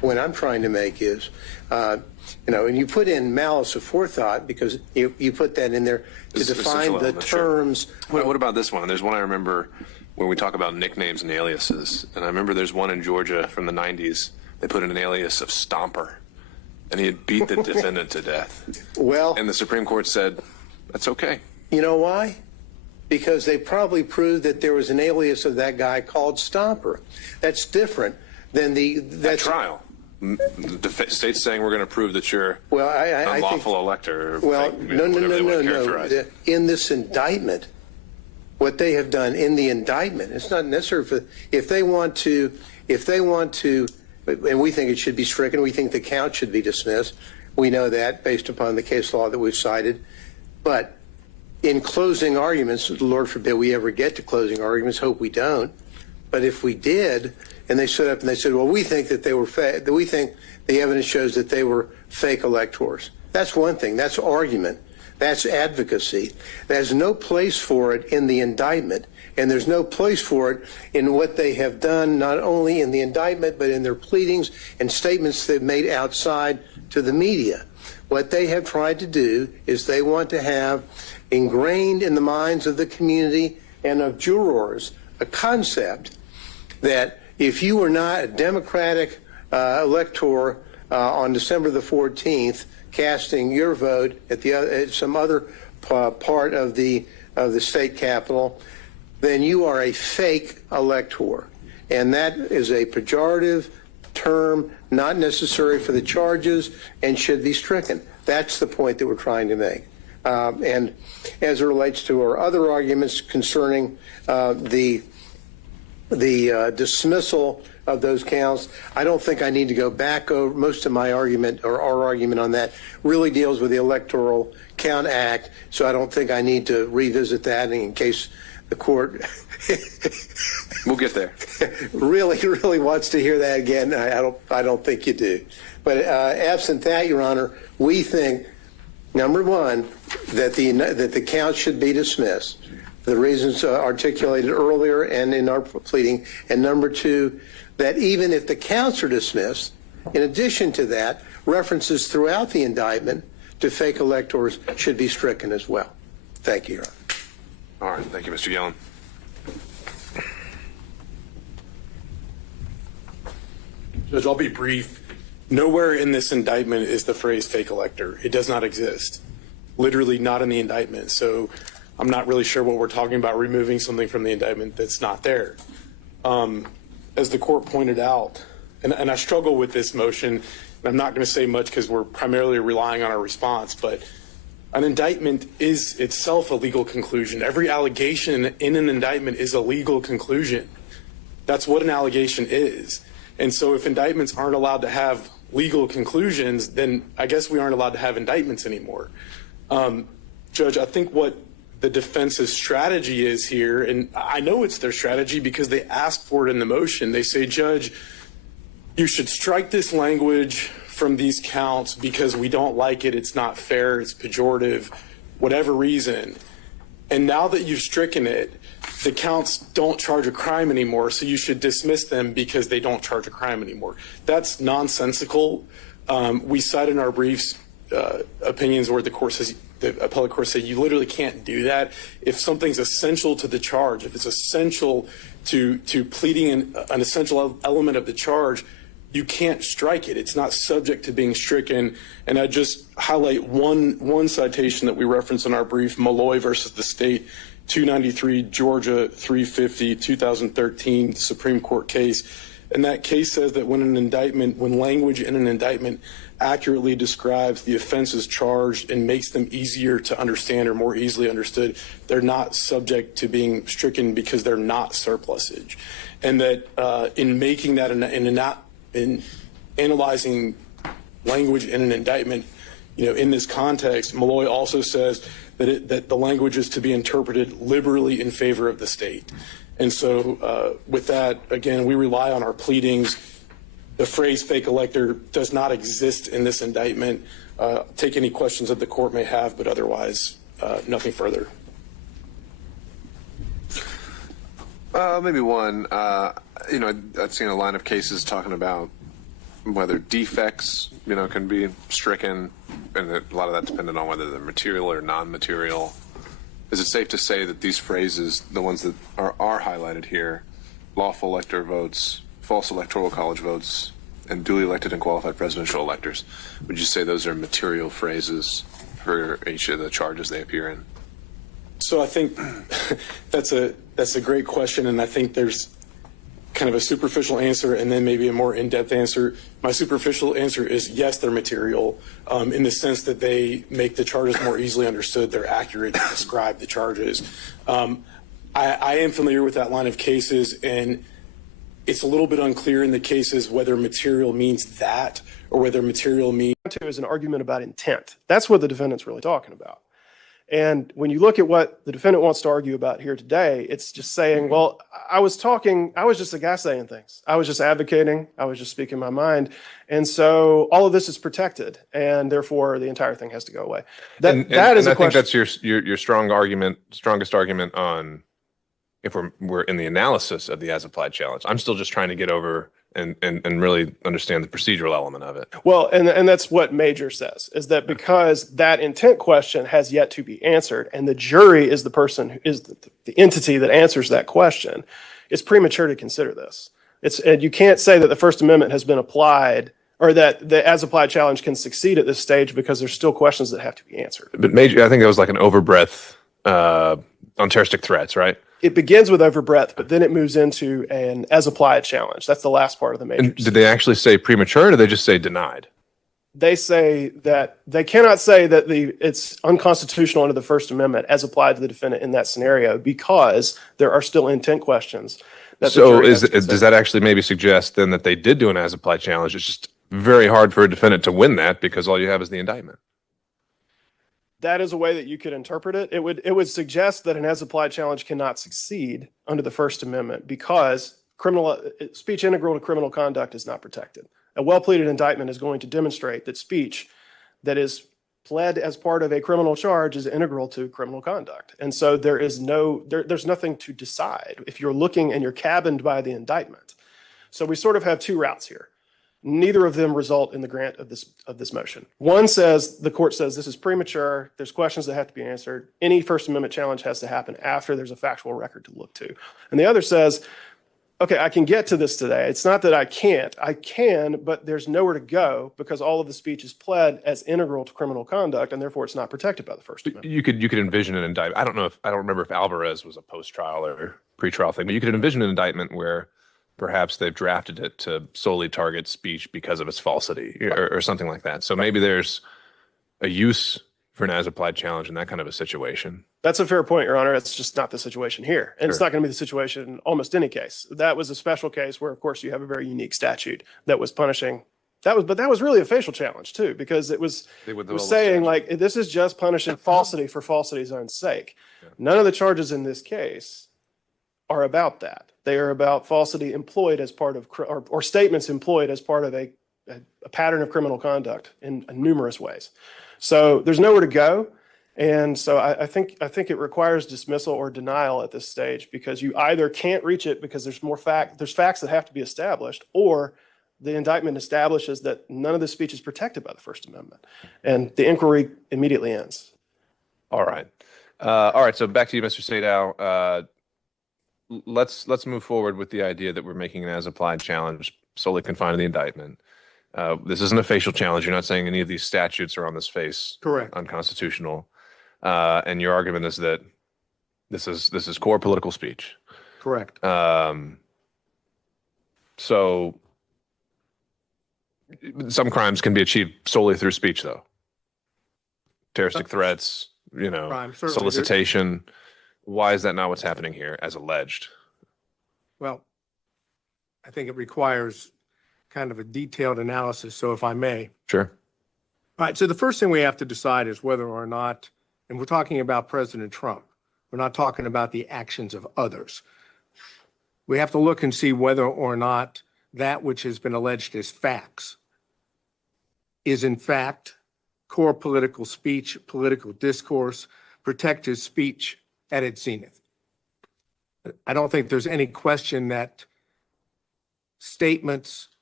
point I'm trying to make is, and you put in malice aforethought because you put that in there to define the terms. Sure. What about this one? There's one I remember when we talk about nicknames and aliases, and I remember there's one in Georgia from the 90s. They put in an alias of Stomper, and he had beat the defendant to death. Well, and the Supreme Court said, that's okay. You know why? Because they probably proved that there was an alias of that guy called Stomper. That's different than that trial. The state's saying we're going to prove that you're I unlawful think, elector. Well, no. In this indictment, what they have done in the indictment, it's not necessary if they want to, and we think it should be stricken. We think the count should be dismissed. We know that based upon the case law that we've cited. But in closing arguments, Lord forbid we ever get to closing arguments, hope we don't. But if we did, and they stood up and they said, well, we think that they were we think the evidence shows that they were fake electors. That's one thing. That's argument. That's advocacy. There's no place for it in the indictment, and there's no place for it in what they have done, not only in the indictment, but in their pleadings and statements they've made outside to the media. What they have tried to do is they want to have ingrained in the minds of the community and of jurors a concept that if you were not a Democratic elector on December the 14th, casting your vote at some other part of the state capitol, then you are a fake elector. And that is a pejorative term, not necessary for the charges, and should be stricken. That's the point that we're trying to make. And as it relates to our other arguments concerning the dismissal of those counts, I don't think I need to go back over most of my argument, or our argument on that really deals with the Electoral Count Act, so I don't think I need to revisit that in case the court we'll get there. really wants to hear that again. I don't think you do. But absent that, Your Honor, we think, number one, that the count should be dismissed for the reasons articulated earlier and in our pleading, and number two, that even if the counts are dismissed, in addition to that, references throughout the indictment to fake electors should be stricken as well. Thank you, Your Honor. All right. Thank you, Mr. Yellen. Judge, I'll be brief. Nowhere in this indictment is the phrase fake elector. It does not exist. Literally not in the indictment. So I'm not really sure what we're talking about, removing something from the indictment that's not there. As the court pointed out, and I struggle with this motion, and I'm not going to say much because we're primarily relying on our response, but an indictment is itself a legal conclusion. Every allegation in an indictment is a legal conclusion. That's what an allegation is. And so if indictments aren't allowed to have legal conclusions, then I guess we aren't allowed to have indictments anymore. Judge, I think what the defense's strategy is here, and I know it's their strategy because they asked for it in the motion. They say, Judge, you should strike this language from these counts because we don't like it, it's not fair, it's pejorative, whatever reason. And now that you've stricken it, the counts don't charge a crime anymore, so you should dismiss them because they don't charge a crime anymore. That's nonsensical. We cite in our briefs opinions where the court says, the appellate court said you literally can't do that. If something's essential to the charge, if it's essential to pleading an essential element of the charge, you can't strike it. It's not subject to being stricken. And I just highlight one citation that we reference in our brief, Malloy versus the state, 293 Georgia 350 2013 Supreme Court case. And that case says that when language in an indictment accurately describes the offenses charged and makes them easier to understand or more easily understood, they're not subject to being stricken because they're not surplusage. And that in making that in analyzing language in an indictment, in this context, Malloy also says that the language is to be interpreted liberally in favor of the state. And so with that, again, we rely on our pleadings. The phrase fake elector does not exist in this indictment. Take any questions that the court may have, but otherwise, nothing further. Maybe one. I've seen a line of cases talking about whether defects, can be stricken, and a lot of that dependent on whether they're material or non-material. Is it safe to say that these phrases, the ones that are highlighted here, lawful elector votes, false electoral college votes, and duly elected and qualified presidential electors, would you say those are material phrases for each of the charges they appear in? So I think that's a great question, and I think there's kind of a superficial answer and then maybe a more in-depth answer. My superficial answer is yes, they're material in the sense that they make the charges more easily understood. They're accurate to describe the charges. I am familiar with that line of cases, and it's a little bit unclear in the cases whether material means that or whether material means is an argument about intent. That's what the defendant's really talking about. And when you look at what the defendant wants to argue about here today, it's just saying, well, I was just a guy saying things. I was just advocating. I was just speaking my mind. And so all of this is protected, and therefore the entire thing has to go away. That is a question. I think that's your strongest argument on if we're in the analysis of the as-applied challenge. I'm still just trying to get over and really understand the procedural element of it. Well, and that's what Major says, is that because that intent question has yet to be answered, and the jury is the person who is the entity that answers that question, it's premature to consider this. And you can't say that the First Amendment has been applied or that the as-applied challenge can succeed at this stage because there's still questions that have to be answered. But Major, I think that was like an overbreadth on terroristic threats, right? It begins with overbreadth, but then it moves into an as-applied challenge. That's the last part of the Major. And did they actually say premature, or did they just say denied? They say that they cannot say that it's unconstitutional under the First Amendment as applied to the defendant in that scenario because there are still intent questions. So does that actually maybe suggest then that they did do an as-applied challenge? It's just very hard for a defendant to win that because all you have is the indictment. That is a way that you could interpret it. It would suggest that an as-applied challenge cannot succeed under the First Amendment because speech integral to criminal conduct is not protected. A well-pleaded indictment is going to demonstrate that speech that is pled as part of a criminal charge is integral to criminal conduct. And so there's nothing to decide if you're looking and you're cabined by the indictment. So we sort of have two routes here. Neither of them result in the grant of this motion. One says, the court says this is premature, there's questions that have to be answered. Any First Amendment challenge has to happen after there's a factual record to look to. And the other says, okay, I can get to this today. It's not that I can't. I can, but there's nowhere to go because all of the speech is pled as integral to criminal conduct, and therefore it's not protected by the First Amendment. You could envision an indictment. I don't remember if Alvarez was a post-trial or pre-trial thing, but you could envision an indictment where perhaps they've drafted it to solely target speech because of its falsity or something like that. So maybe there's a use for an as-applied challenge in that kind of a situation. That's a fair point, Your Honor. It's just not the situation here. And It's not going to be the situation in almost any case. That was a special case where, of course, you have a very unique statute that was punishing. But that was really a facial challenge, too, because it was saying, like, this is just punishing falsity for falsity's own sake. Yeah. None of the charges in this case are about that. They are about falsity employed as part of, or statements employed as part of a pattern of criminal conduct in numerous ways. So there's nowhere to go. And so I think it requires dismissal or denial at this stage because you either can't reach it because there's facts that have to be established, or the indictment establishes that none of the speech is protected by the First Amendment. And the inquiry immediately ends. All right. So back to you, Mr. Sadow. Let's move forward with the idea that we're making an as-applied challenge solely confined to the indictment. This isn't a facial challenge. You're not saying any of these statutes are on this face Correct. Unconstitutional. And your argument is that this is core political speech. Correct. So some crimes can be achieved solely through speech, though. Terroristic threats, solicitation. Why is that not what's happening here, as alleged? Well, I think it requires kind of a detailed analysis. So if I may. Sure. All right. So the first thing we have to decide is whether or not, and we're talking about President Trump, we're not talking about the actions of others. We have to look and see whether or not that which has been alleged as facts is in fact core political speech, political discourse, protected speech at its zenith. I don't think there's any question that statements,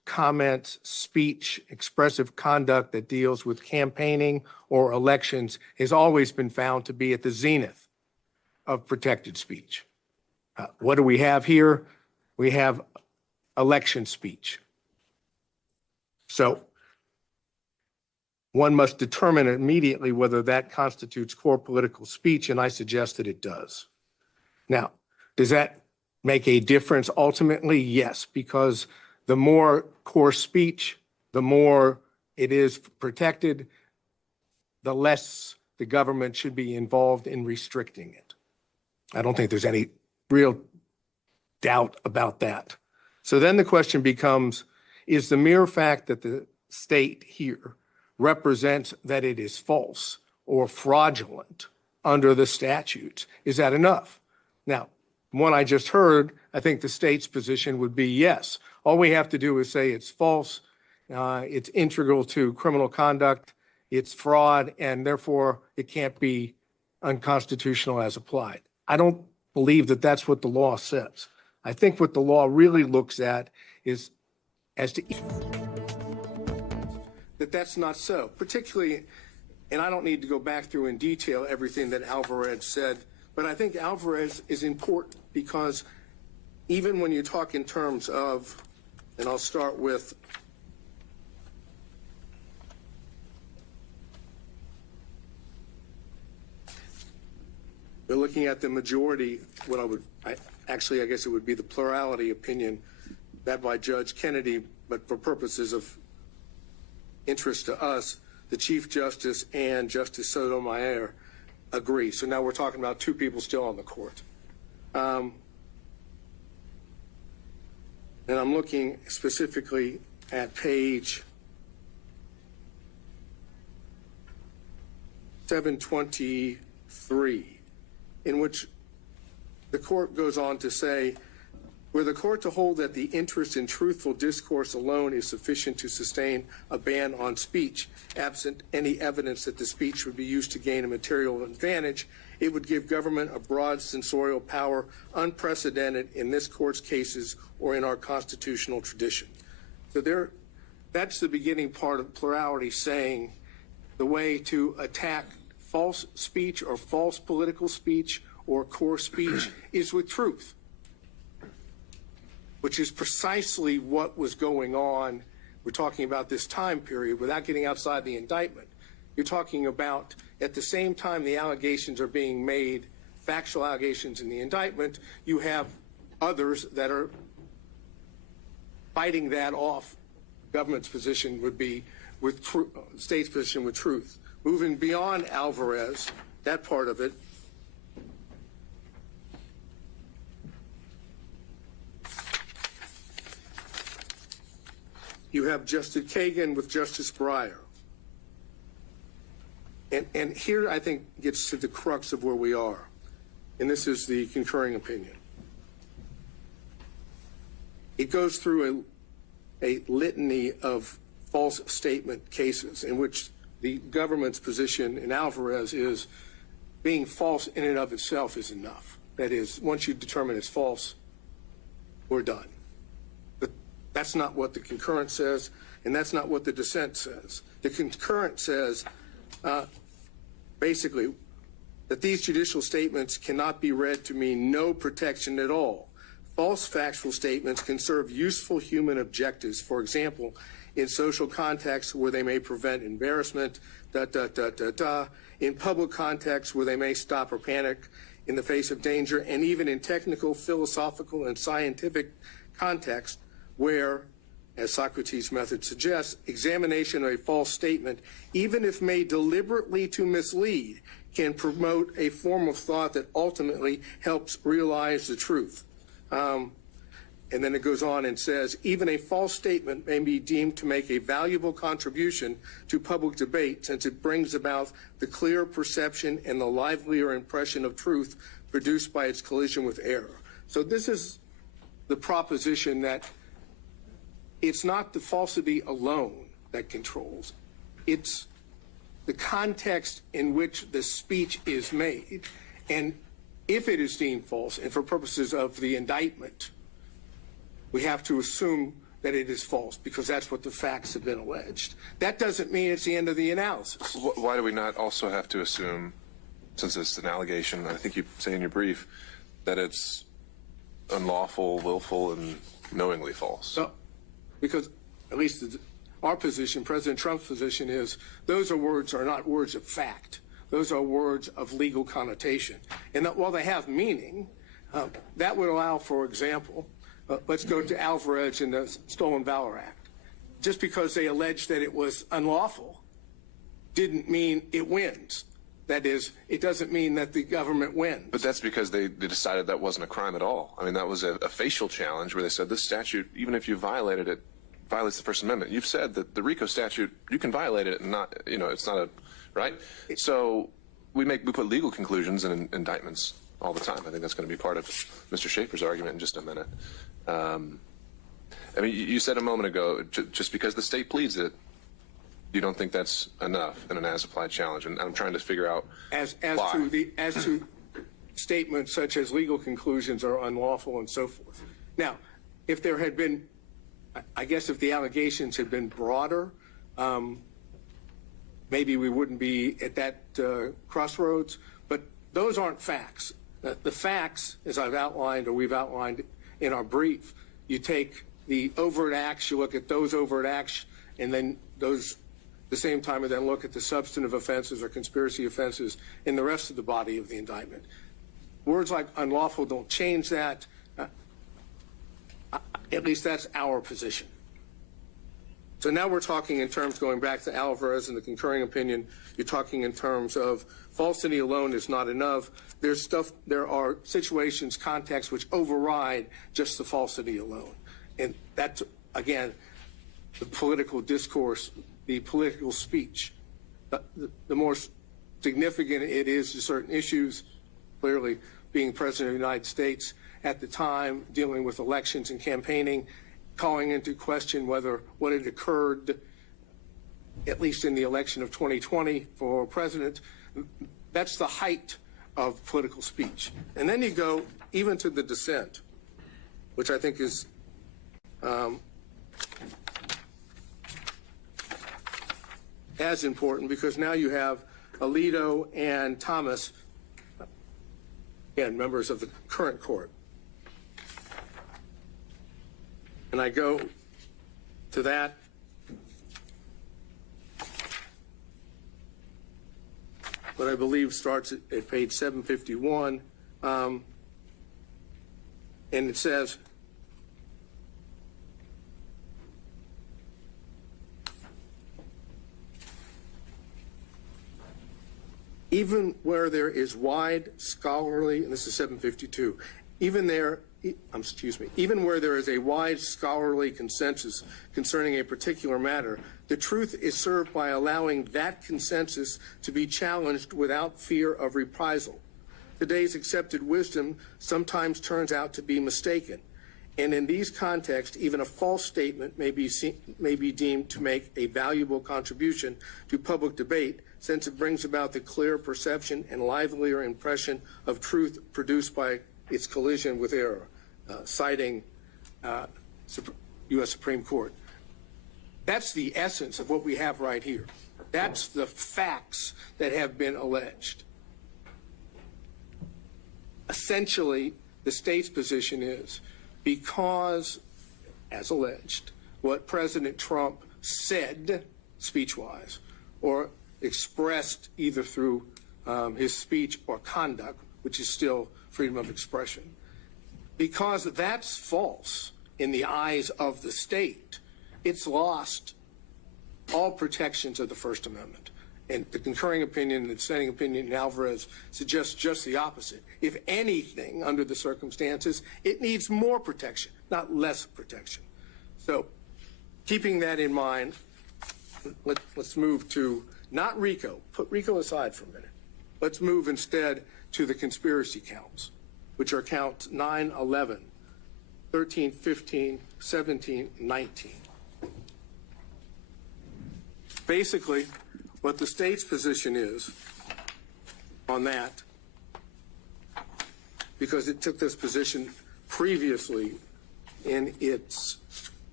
comments, speech, expressive conduct that deals with campaigning or elections has always been found to be at the zenith of protected speech. What do we have here? We have election speech. So one must determine immediately whether that constitutes core political speech, and I suggest that it does. Now, does that make a difference ultimately? Yes, because the more core speech, the more it is protected, the less the government should be involved in restricting it. I don't think there's any real doubt about that. So then the question becomes, is the mere fact that the state here represents that it is false or fraudulent under the statutes, is that enough? Now, from what I just heard, I think the state's position would be yes. All we have to do is say it's false, it's integral to criminal conduct, it's fraud, and therefore it can't be unconstitutional as applied. I don't believe that that's what the law says. I think what the law really looks at is as to that that's not so, particularly, and I don't need to go back through in detail everything that Alvarez said, but I think Alvarez is important because even when you talk in terms of, and I'll start with we're looking at the majority, what I guess it would be the plurality opinion that by Judge Kennedy, but for purposes of interest to us, the Chief Justice and Justice Sotomayor agree. So now we're talking about two people still on the court. And I'm looking specifically at page 723, in which the court goes on to say, were the court to hold that the interest in truthful discourse alone is sufficient to sustain a ban on speech, absent any evidence that the speech would be used to gain a material advantage, it would give government a broad censorial power unprecedented in this court's cases or in our constitutional tradition. So that's the beginning part of plurality, saying the way to attack false speech or false political speech or core speech is with truth, which is precisely what was going on. We're talking about this time period without getting outside the indictment. You're talking about at the same time the allegations are being made, factual allegations in the indictment, you have others that are fighting that off. Government's position would be with state's position with truth. Moving beyond Alvarez, that part of it, you have Justice Kagan with Justice Breyer. And here I think gets to the crux of where we are. And this is the concurring opinion. It goes through a litany of false statement cases in which the government's position in Alvarez is being false in and of itself is enough. That is, once you determine it's false, we're done. But that's not what the concurrent says, and that's not what the dissent says. The concurrent says, basically, that these judicial statements cannot be read to mean no protection at all. False factual statements can serve useful human objectives, for example, in social contexts where they may prevent embarrassment, in public contexts where they may stop or panic in the face of danger, and even in technical, philosophical, and scientific contexts where, as Socrates' method suggests, examination of a false statement, even if made deliberately to mislead, can promote a form of thought that ultimately helps realize the truth. And then it goes on and says, even a false statement may be deemed to make a valuable contribution to public debate since it brings about the clear perception and the livelier impression of truth produced by its collision with error. So this is the proposition that it's not the falsity alone that controls. It's the context in which the speech is made. And if it is deemed false, and for purposes of the indictment, we have to assume that it is false because that's what the facts have been alleged. That doesn't mean it's the end of the analysis. Why do we not also have to assume, since it's an allegation, I think you say in your brief, that it's unlawful, willful, and knowingly false? So, because at least our position, President Trump's position is those are not words of fact. Those are words of legal connotation. And that while they have meaning, that would allow, for example, let's go to Alvarez in the Stolen Valor Act. Just because they alleged that it was unlawful didn't mean it wins. That is, it doesn't mean that the government wins. But that's because they decided that wasn't a crime at all. I mean, that was a facial challenge where they said this statute, even if you violated it, violates the First Amendment. You've said that the RICO statute, you can violate it and not, it's not a, right? So we put legal conclusions in indictments all the time. I think that's going to be part of Mr. Schaefer's argument in just a minute. I mean, you said a moment ago, just because the state pleads it, you don't think that's enough in an as-applied challenge, and I'm trying to figure out as why. to statements such as legal conclusions are unlawful and so forth. Now, if there had been, I guess, if the allegations had been broader, maybe we wouldn't be at that crossroads. But those aren't facts. The facts, as I've outlined or we've outlined in our brief, you take the overt acts, you look at those overt acts, and then those at the same time, and then look at the substantive offenses or conspiracy offenses in the rest of the body of the indictment. Words like unlawful don't change that. At least that's our position. So now we're talking in terms, going back to Alvarez and the concurring opinion, you're talking in terms of falsity alone is not enough. There are situations, contexts which override just the falsity alone. And that's, again, the political discourse, the political speech. The more significant it is to certain issues, clearly being President of the United States at the time, dealing with elections and campaigning, calling into question whether what had occurred, at least in the election of 2020 for president, that's the height of political speech. And then you go even to the dissent, which I think is as important, because now you have Alito and Thomas, again, members of the current court. And I go to that. What I believe starts at page 751. And it says, even where there is wide scholarly, and this is 752, even where there is a wide scholarly consensus concerning a particular matter, the truth is served by allowing that consensus to be challenged without fear of reprisal. Today's accepted wisdom sometimes turns out to be mistaken, and in these contexts, even a false statement may be deemed to make a valuable contribution to public debate, since it brings about the clear perception and livelier impression of truth produced by its collision with error, citing U.S. Supreme Court. That's the essence of what we have right here. That's the facts that have been alleged. Essentially, the state's position is because, as alleged, what President Trump said speech-wise or expressed either through his speech or conduct, which is still freedom of expression, because that's false in the eyes of the state, it's lost all protections of the First Amendment. And the concurring opinion and the dissenting opinion in Alvarez suggests just the opposite. If anything, under the circumstances, it needs more protection, not less protection. So keeping that in mind, let's move to not RICO. Put RICO aside for a minute. Let's move instead to the conspiracy counts, which are counts 9, 11, 13, 15, 17, 19. Basically, what the state's position is on that, because it took this position previously in its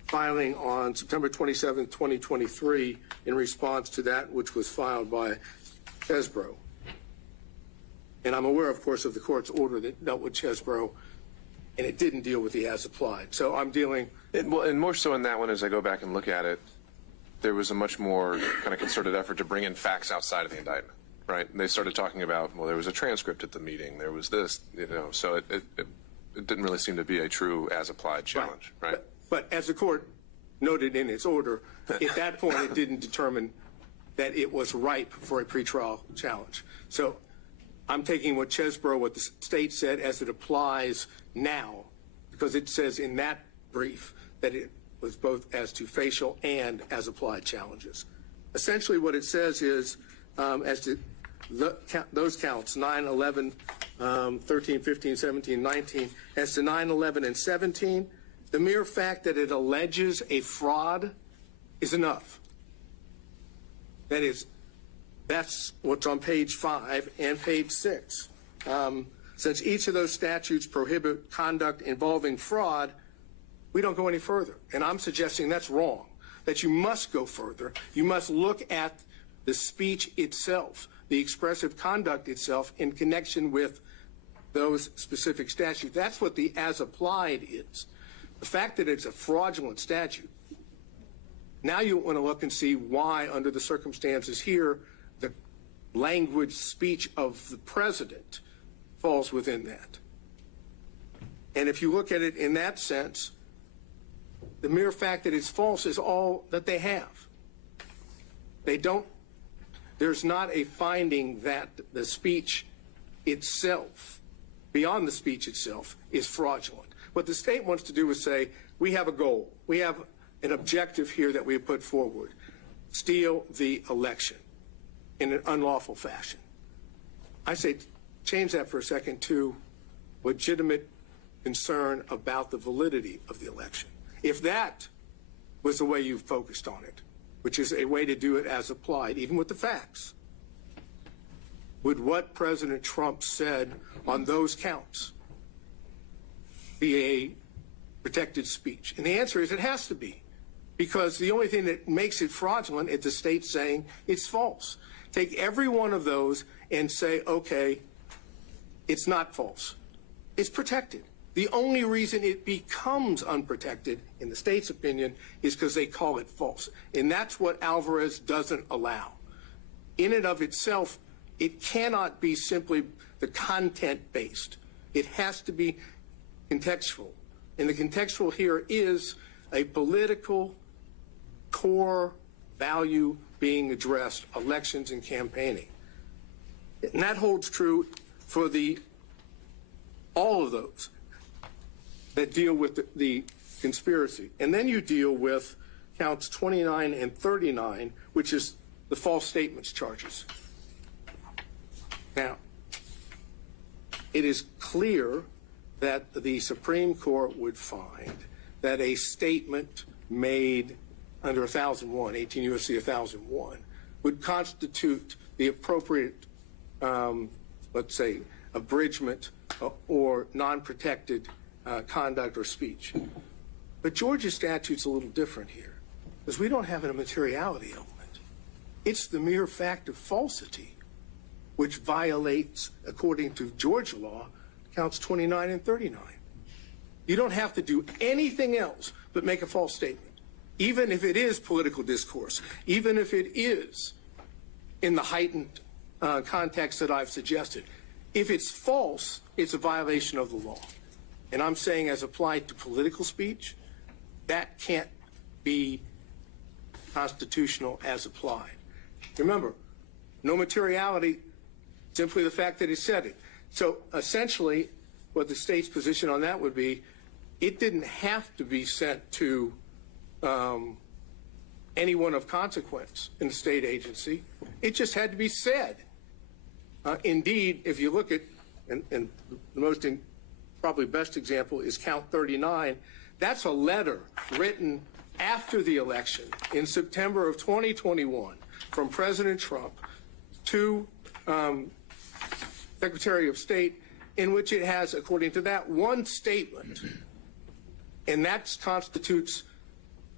filing on September 27, 2023, in response to that which was filed by Chesbro. And I'm aware, of course, of the court's order that dealt with Chesbro, and it didn't deal with the as applied. So I'm dealing. Well, and more so in that one, as I go back and look at it, there was a much more kind of concerted effort to bring in facts outside of the indictment, right? And they started talking about, well, there was a transcript at the meeting, there was this, so it didn't really seem to be a true as applied challenge, right? But as the court noted in its order, at that point, it didn't determine that it was ripe for a pretrial challenge. So I'm taking what Chesbro, what the state said, as it applies now, because it says in that brief that it was both as to facial and as applied challenges. Essentially what it says is, as to those counts, 9, 11, 13, 15, 17, 19, as to 9, 11, and 17, the mere fact that it alleges a fraud is enough. That is, that's what's on page 5 and page 6. Since each of those statutes prohibit conduct involving fraud, we don't go any further. And I'm suggesting that's wrong, that you must go further. You must look at the speech itself, the expressive conduct itself in connection with those specific statutes. That's what the as applied is. The fact that it's a fraudulent statute, now you want to look and see why, under the circumstances here, the language speech of the president falls within that. And if you look at it in that sense, the mere fact that it's false is all that they have. There's not a finding that the speech itself, beyond the speech itself, is fraudulent. What the state wants to do is say, we have a goal. We have an objective here that we have put forward. Steal the election in an unlawful fashion. I say change that for a second to legitimate concern about the validity of the election. If that was the way you focused on it, which is a way to do it as applied, even with the facts, would what President Trump said on those counts be a protected speech? And the answer is it has to be, because the only thing that makes it fraudulent is the state saying it's false. Take every one of those and say, okay, it's not false. It's protected. The only reason it becomes unprotected, in the state's opinion, is because they call it false. And that's what Alvarez doesn't allow. In and of itself, it cannot be simply the content-based. It has to be contextual. And the contextual here is a political core value being addressed, elections and campaigning. And that holds true for all of those that deal with the conspiracy. And then you deal with counts 29 and 39, which is the false statements charges. Now, it is clear that the Supreme Court would find that a statement made under 1001, 18 U.S.C. 1001, would constitute the appropriate, let's say, abridgment or non-protected conduct or speech. But Georgia's statute's a little different here, because we don't have a materiality element. It's the mere fact of falsity, which violates, according to Georgia law, counts 29 and 39. You don't have to do anything else but make a false statement, even if it is political discourse, even if it is in the heightened context that I've suggested. If it's false, it's a violation of the law. And I'm saying, as applied to political speech, that can't be constitutional as applied. Remember, no materiality, simply the fact that he said it. So essentially, what the state's position on that would be, it didn't have to be sent to anyone of consequence in the state agency. It just had to be said. Indeed, if you look at, and the most probably best example is count 39, that's a letter written after the election in September of 2021 from President Trump to Secretary of State, in which it has, according to that, one statement, and that constitutes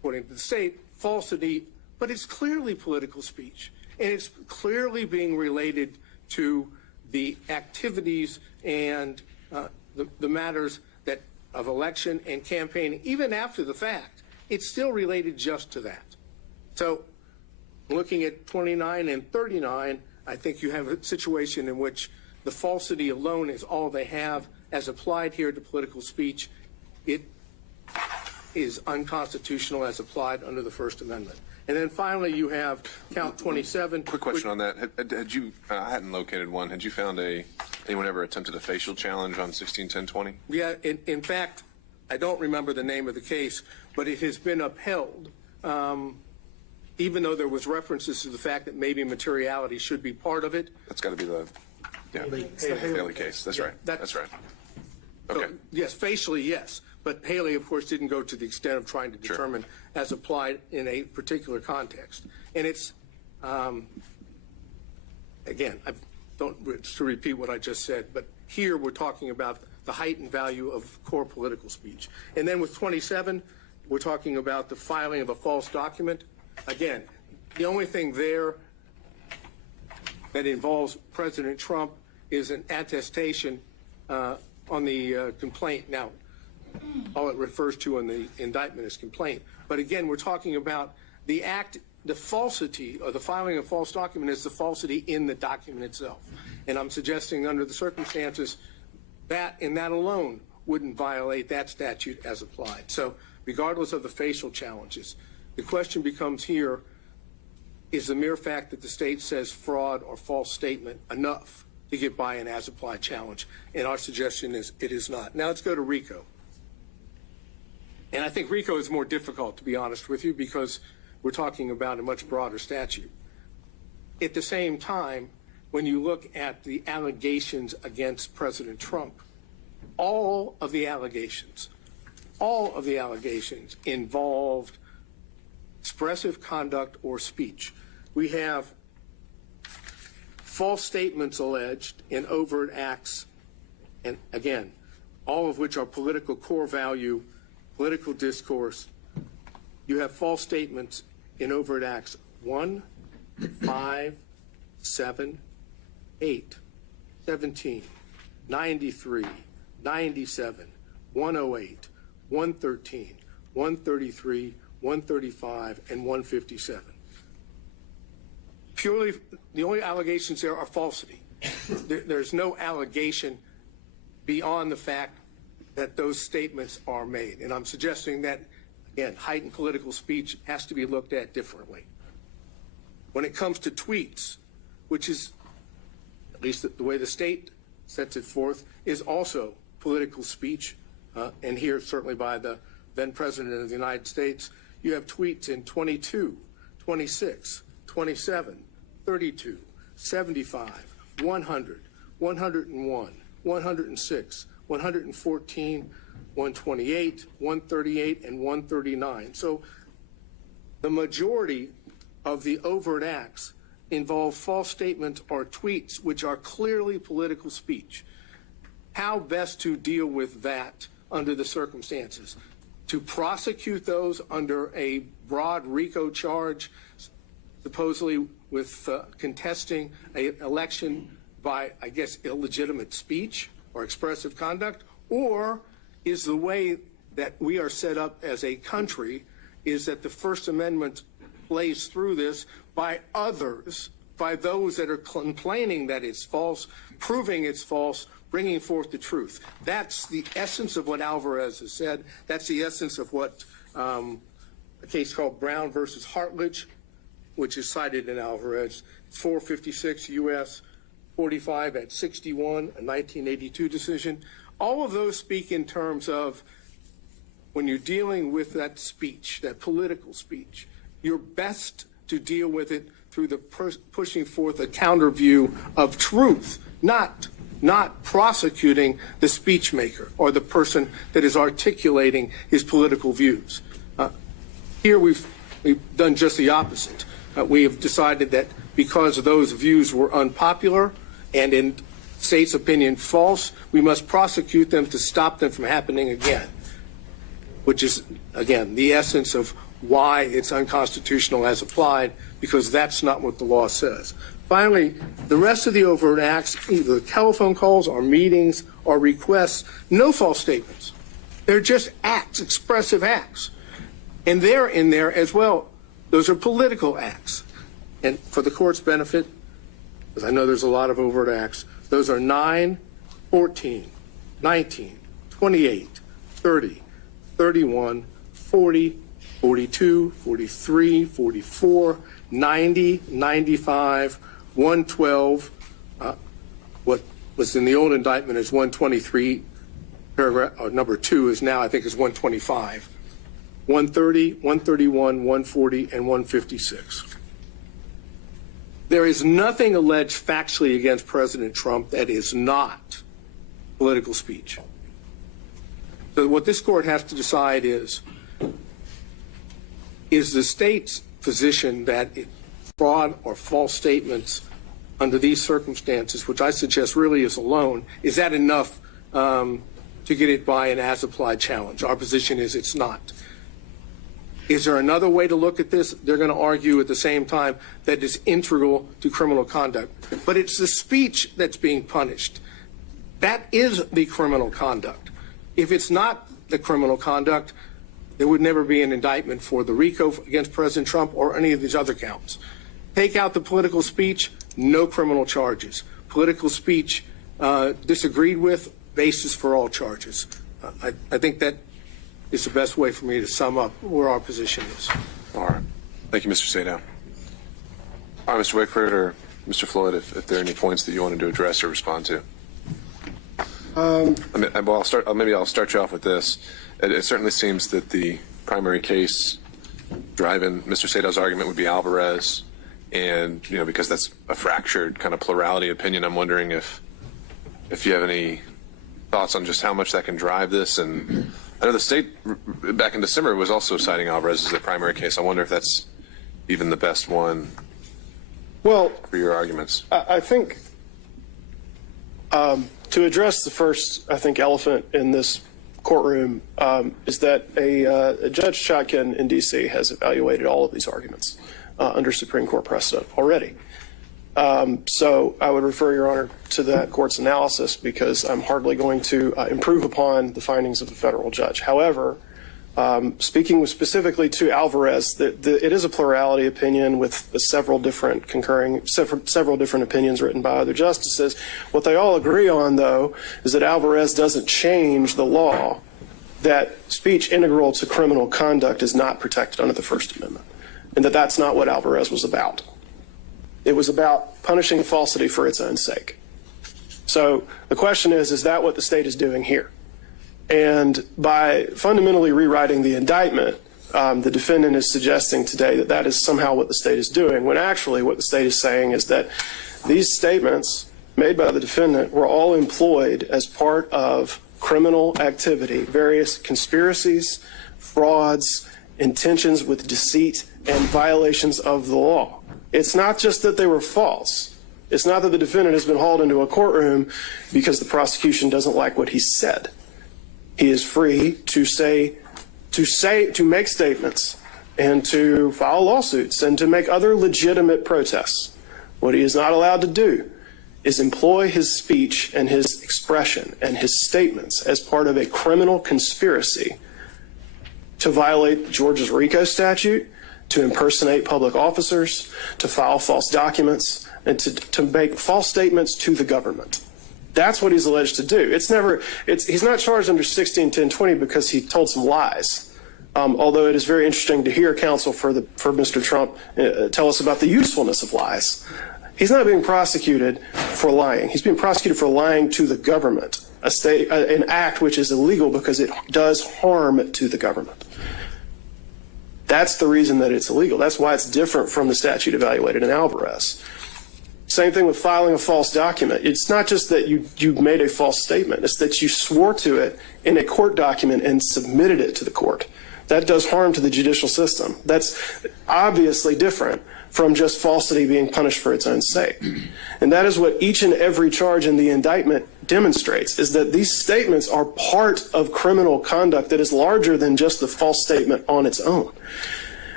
according to the state, falsity, but it's clearly political speech. And it's clearly being related to the activities and the matters that of election and campaigning, even after the fact. It's still related just to that. So looking at 29 and 39, I think you have a situation in which the falsity alone is all they have as applied here to political speech. It is unconstitutional as applied under the First Amendment. And then finally, you have count 27. Quick question on that. Had you, I hadn't located one. Had you found anyone ever attempted a facial challenge on 161020? Yeah, in fact, I don't remember the name of the case, but it has been upheld, even though there was references to the fact that maybe materiality should be part of it. That's got to be the Haley case. That's right. That's right. Okay. So, yes, facially, yes. But Haley, of course, didn't go to the extent of trying to determine as applied in a particular context. And it's, again, I don't to repeat what I just said, but here we're talking about the heightened value of core political speech. And then with 27, we're talking about the filing of a false document. Again, the only thing there that involves President Trump is an attestation on the complaint. Now, all it refers to in the indictment is complaint. But again, we're talking about the act, the falsity, or the filing of false document is the falsity in the document itself. And I'm suggesting under the circumstances that and that alone wouldn't violate that statute as applied. So regardless of the facial challenges, the question becomes here, is the mere fact that the state says fraud or false statement enough to get by an as applied challenge? And our suggestion is it is not. Now let's go to RICO. And I think RICO is more difficult, to be honest with you, because we're talking about a much broader statute. At the same time, when you look at the allegations against President Trump, all of the allegations involved expressive conduct or speech. We have false statements alleged in overt acts, and again, all of which are political core value, political discourse. You have false statements in overt acts 1, 5, 7, 8, 17, 93, 97, 108, 113, 133, 135, and 157. Purely, the only allegations there are falsity. There's no allegation beyond the fact that those statements are made. And I'm suggesting that, again, heightened political speech has to be looked at differently. When it comes to tweets, which is, at least the way the state sets it forth, is also political speech, and here certainly by the then President of the United States, you have tweets in 22, 26, 27, 32, 75, 100, 101, 106, 114, 128, 138, and 139. So the majority of the overt acts involve false statements or tweets which are clearly political speech. How best to deal with that under the circumstances? To prosecute those under a broad RICO charge, supposedly with contesting an election by, I guess, illegitimate speech or expressive conduct? Or is the way that we are set up as a country is that the First Amendment plays through this by others, by those that are complaining that it's false, proving it's false, bringing forth the truth? That's the essence of what Alvarez has said. That's the essence of what a case called Brown versus Hartledge, which is cited in Alvarez, 456 U.S. 45 at 61, a 1982 decision. All of those speak in terms of when you're dealing with that speech, that political speech, you're best to deal with it through the pushing forth a counter view of truth, not prosecuting the speech maker or the person that is articulating his political views. Here we've done just the opposite. We have decided that because those views were unpopular and in state's opinion false, we must prosecute them to stop them from happening again, which is, again, the essence of why it's unconstitutional as applied, because that's not what the law says. Finally, the rest of the overt acts, either telephone calls or meetings or requests, no false statements. They're just acts, expressive acts. And they're in there as well. Those are political acts. And for the court's benefit, because I know there's a lot of overt acts, those are 9, 14, 19, 28, 30, 31, 40, 42, 43, 44, 90, 95, 112. What was in the old indictment is 123, paragraph number 2 is now, I think, is 125. 130, 131, 140, and 156. There is nothing alleged factually against President Trump that is not political speech. So what this court has to decide is the state's position that fraud or false statements under these circumstances, which I suggest really is alone, is that enough to get it by an as-applied challenge? Our position is it's not. Is there another way to look at this? They're going to argue at the same time that it's integral to criminal conduct. But it's the speech that's being punished. That is the criminal conduct. If it's not the criminal conduct, there would never be an indictment for the RICO against President Trump or any of these other counts. Take out the political speech, no criminal charges. Political speech disagreed with, basis for all charges. I think that is the best way for me to sum up where our position is. All right. Thank you, Mr. Sadow. All right, Mr. Wickford or Mr. Floyd, if there are any points that you wanted to address or respond to. Maybe I'll start you off with this. It certainly seems that the primary case driving Mr. Sadow's argument would be Alvarez, and because that's a fractured kind of plurality opinion, I'm wondering if you have any thoughts on just how much that can drive this. And I know the state back in December was also citing Alvarez as the primary case. I wonder if that's even the best one. Well, for your arguments. I think to address the first, elephant in this courtroom is that a Judge Chotkin in D.C. has evaluated all of these arguments under Supreme Court precedent already. So I would refer, Your Honor, to that court's analysis, because I'm hardly going to improve upon the findings of the federal judge. However, speaking specifically to Alvarez, it is a plurality opinion with several different opinions written by other justices. What they all agree on, though, is that Alvarez doesn't change the law that speech integral to criminal conduct is not protected under the First Amendment, and that that's not what Alvarez was about. It was about punishing falsity for its own sake. So the question is that what the state is doing here? And by fundamentally rewriting the indictment, the defendant is suggesting today that that is somehow what the state is doing, when actually what the state is saying is that these statements made by the defendant were all employed as part of criminal activity, various conspiracies, frauds, intentions with deceit, and violations of the law. It's not just that they were false. It's not that the defendant has been hauled into a courtroom because the prosecution doesn't like what he said. He is free to make statements and to file lawsuits and to make other legitimate protests. What he is not allowed to do is employ his speech and his expression and his statements as part of a criminal conspiracy to violate Georgia's RICO statute, to impersonate public officers, to file false documents, and to make false statements to the government. That's what he's alleged to do. He's not charged under 161020 because he told some lies. Although it is very interesting to hear counsel for Mr. Trump tell us about the usefulness of lies. He's not being prosecuted for lying. He's being prosecuted for lying to the government, an act which is illegal because it does harm to the government. That's the reason that it's illegal. That's why it's different from the statute evaluated in Alvarez. Same thing with filing a false document. It's not just that you made a false statement. It's that you swore to it in a court document and submitted it to the court. That does harm to the judicial system. That's obviously different from just falsity being punished for its own sake. And that is what each and every charge in the indictment demonstrates, is that these statements are part of criminal conduct that is larger than just the false statement on its own.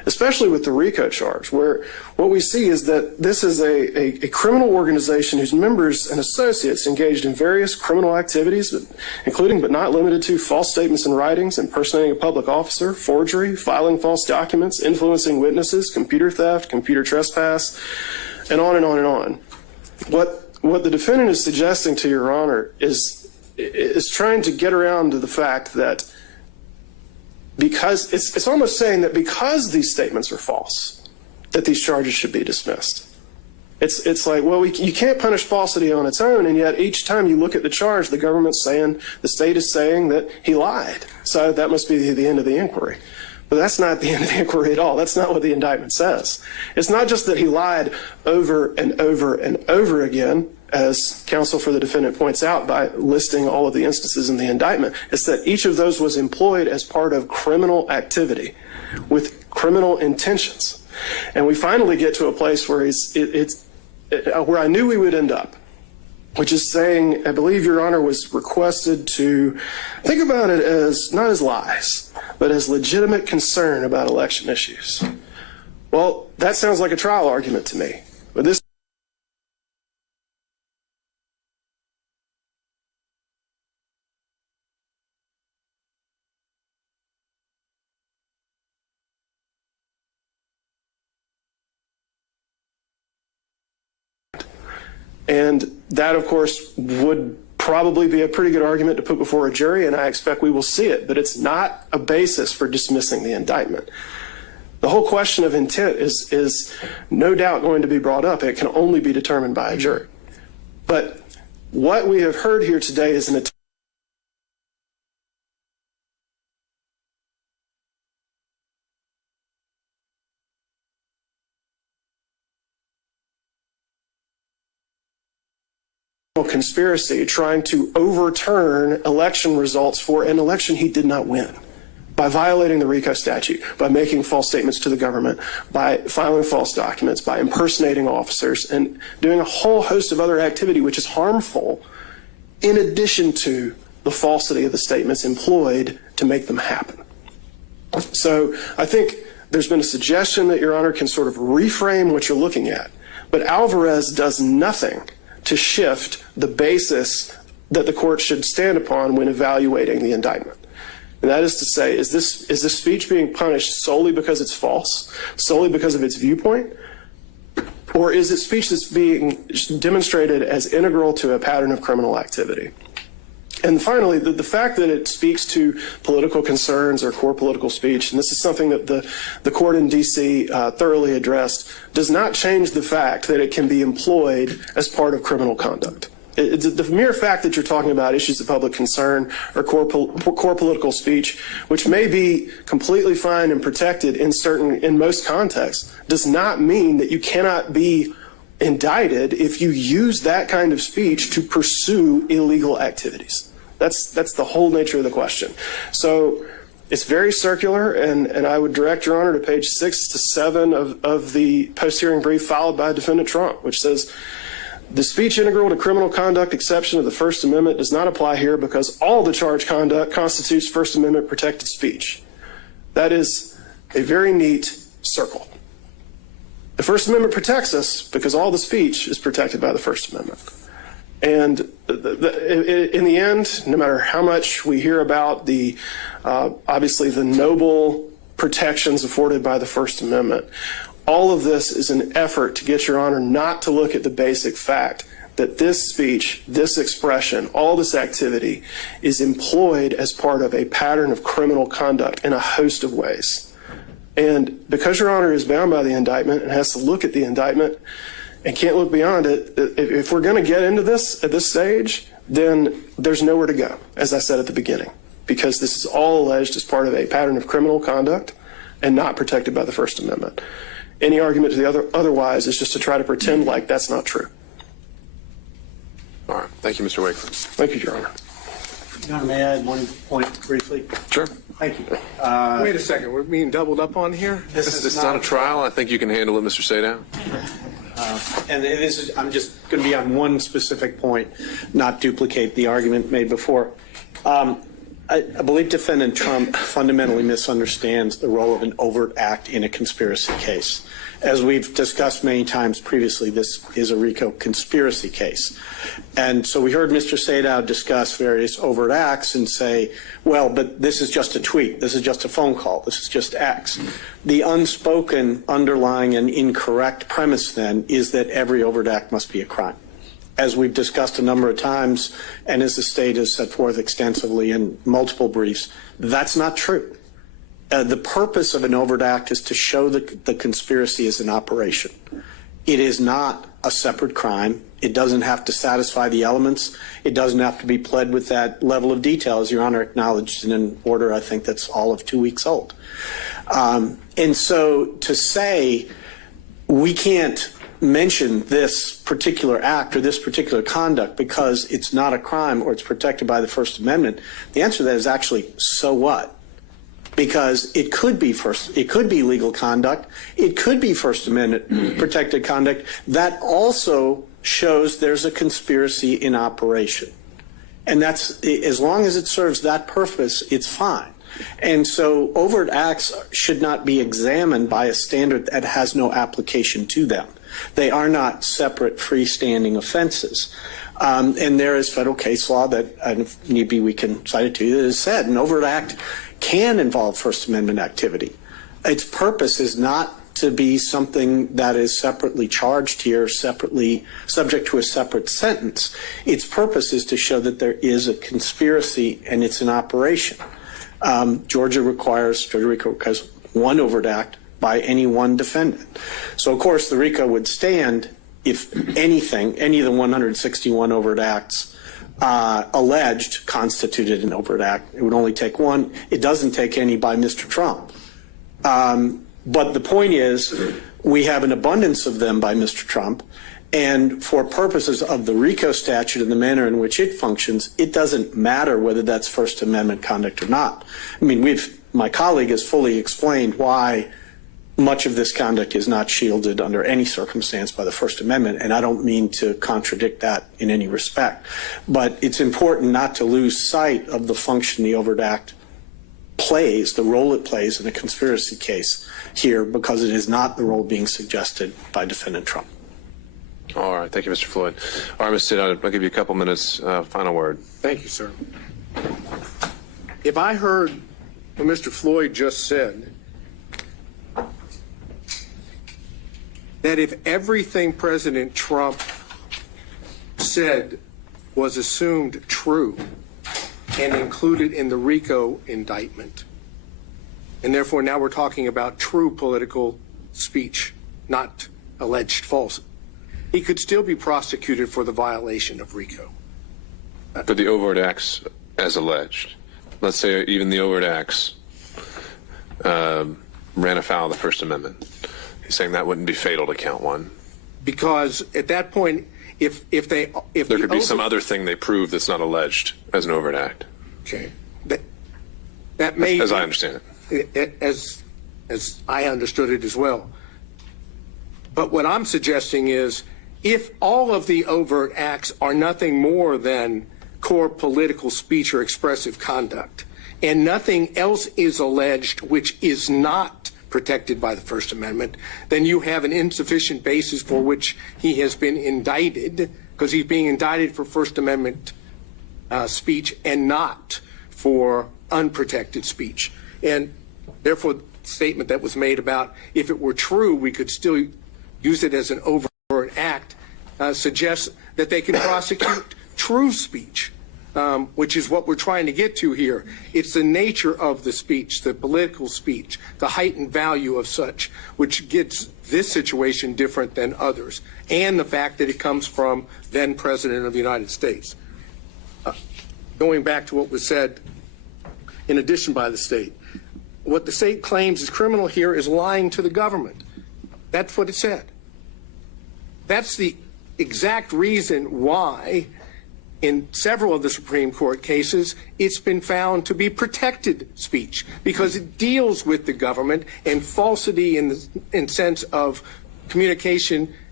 especially with the RICO charge, where what we see is that this is a criminal organization whose members and associates engaged in various criminal activities, including but not limited to false statements and writings, impersonating a public officer, forgery, filing false documents, influencing witnesses, computer theft, computer trespass, and on and on and on. What the defendant is suggesting to Your Honor is trying to get around to the fact that because it's almost saying that because these statements are false, that these charges should be dismissed. It's like, well, you can't punish falsity on its own, and yet each time you look at the charge, the government's saying, the state is saying that he lied. So that must be the end of the inquiry. But that's not the end of the inquiry at all. That's not what the indictment says. It's not just that he lied over and over and over again, as counsel for the defendant points out by listing all of the instances in the indictment. It's that each of those was employed as part of criminal activity with criminal intentions. And we finally get to a place where where I knew we would end up, which is saying, I believe Your Honor was requested to think about it as not as lies, but as legitimate concern about election issues. Well, that sounds like a trial argument to me. But this and that, of course, would probably be a pretty good argument to put before a jury, and I expect we will see it, but it's not a basis for dismissing the indictment. The whole question of intent is no doubt going to be brought up. It can only be determined by a jury. But what we have heard here today is an attempt conspiracy trying to overturn election results for an election he did not win by violating the RICO statute, by making false statements to the government, by filing false documents, by impersonating officers, and doing a whole host of other activity which is harmful in addition to the falsity of the statements employed to make them happen. So I think there's been a suggestion that Your Honor can sort of reframe what you're looking at, but Alvarez does nothing to shift the basis that the court should stand upon when evaluating the indictment. And that is to say, is this speech being punished solely because it's false, solely because of its viewpoint, or is it speech that's being demonstrated as integral to a pattern of criminal activity? And finally, the fact that it speaks to political concerns or core political speech, and this is something that the court in D.C. Thoroughly addressed, does not change the fact that it can be employed as part of criminal conduct. The mere fact that you're talking about issues of public concern or core political speech, which may be completely fine and protected in most contexts, does not mean that you cannot be indicted if you use that kind of speech to pursue illegal activities. That's the whole nature of the question. So it's very circular, and I would direct Your Honor to page 6 to 7 of the post-hearing brief filed by Defendant Trump, which says, the speech integral to criminal conduct exception of the First Amendment does not apply here because all the charged conduct constitutes First Amendment protected speech. That is a very neat circle. The First Amendment protects us because all the speech is protected by the First Amendment. And in the end, no matter how much we hear about obviously the noble protections afforded by the First Amendment, all of this is an effort to get Your Honor not to look at the basic fact that this speech, this expression, all this activity is employed as part of a pattern of criminal conduct in a host of ways. And because Your Honor is bound by the indictment and has to look at the indictment and can't look beyond it, if we're going to get into this at this stage, then there's nowhere to go, as I said at the beginning, because this is all alleged as part of a pattern of criminal conduct and not protected by the First Amendment. Any argument to the otherwise is just to try to pretend like that's not true. All right. Thank you, Mr. Wakeland. Thank you, Your Honor. Your Honor, may I add one point briefly? Sure. Thank you. Wait a second, we're being doubled up on here? This is not a trial. I think you can handle it, Mr. Sadow. And I'm just going to be on one specific point, not duplicate the argument made before. I believe Defendant Trump fundamentally misunderstands the role of an overt act in a conspiracy case. As we've discussed many times previously, this is a RICO conspiracy case. And so we heard Mr. Sadow discuss various overt acts and say, well, but this is just a tweet, this is just a phone call, this is just X. The unspoken, underlying, and incorrect premise then is that every overt act must be a crime. As we've discussed a number of times, and as the state has set forth extensively in multiple briefs, that's not true. The purpose of an overt act is to show that the conspiracy is in operation. It is not a separate crime. It doesn't have to satisfy the elements. It doesn't have to be pled with that level of detail, as Your Honor acknowledged in an order I think that's all of 2 weeks old. And so to say we can't mention this particular act or this particular conduct because it's not a crime or it's protected by the First Amendment, the answer to that is actually, so what? Because it could be legal conduct, it could be First Amendment protected conduct that also shows there's a conspiracy in operation. And that's, as long as it serves that purpose, it's fine. And so overt acts should not be examined by a standard that has no application to them. They are not separate freestanding offenses. And there is federal case law that, if need be, we can cite it to you, that has said an overt act can involve First Amendment activity. Its purpose is not to be something that is separately charged here, separately subject to a separate sentence. Its purpose is to show that there is a conspiracy and it's in operation. Georgia RICO requires one overt act by any one defendant. So, of course, the RICO would stand if anything, any of the 161 overt acts alleged constituted an overt act. It would only take one. It doesn't take any by Mr. Trump. But the point is, we have an abundance of them by Mr. Trump. And for purposes of the RICO statute and the manner in which it functions, it doesn't matter whether that's First Amendment conduct or not. I mean, my colleague has fully explained why much of this conduct is not shielded under any circumstance by the First Amendment, and I don't mean to contradict that in any respect. But it's important not to lose sight of the function the overt act plays, the role it plays in a conspiracy case here, because it is not the role being suggested by Defendant Trump. All right. Thank you, Mr. Floyd. All right, Mr. Sadow, I'll give you a couple minutes. Final word. Thank you, sir. If I heard what Mr. Floyd just said, that if everything President Trump said was assumed true and included in the RICO indictment, and therefore now we're talking about true political speech, not alleged false, he could still be prosecuted for the violation of RICO. For the overt acts as alleged. Let's say even the overt acts ran afoul of the First Amendment. He's saying that wouldn't be fatal to count one. Because at that point, if there could be some other thing they prove that's not alleged as an overt act. Okay. That may, as I understand it. As I understood it as well. But what I'm suggesting is, if all of the overt acts are nothing more than core political speech or expressive conduct, and nothing else is alleged which is not protected by the First Amendment, then you have an insufficient basis for which he has been indicted, because he's being indicted for First Amendment speech and not for unprotected speech. And therefore, the statement that was made about if it were true, we could still use it as an overt act, suggests that they can prosecute true speech, which is what we're trying to get to here. It's the nature of the speech, the political speech, the heightened value of such, which gets this situation different than others, and the fact that it comes from then President of the United States. Going back to what was said in addition by the state, what the state claims is criminal here is lying to the government. That's what it said. That's the exact reason why in several of the Supreme Court cases, it's been found to be protected speech because it deals with the government and falsity in sense of communication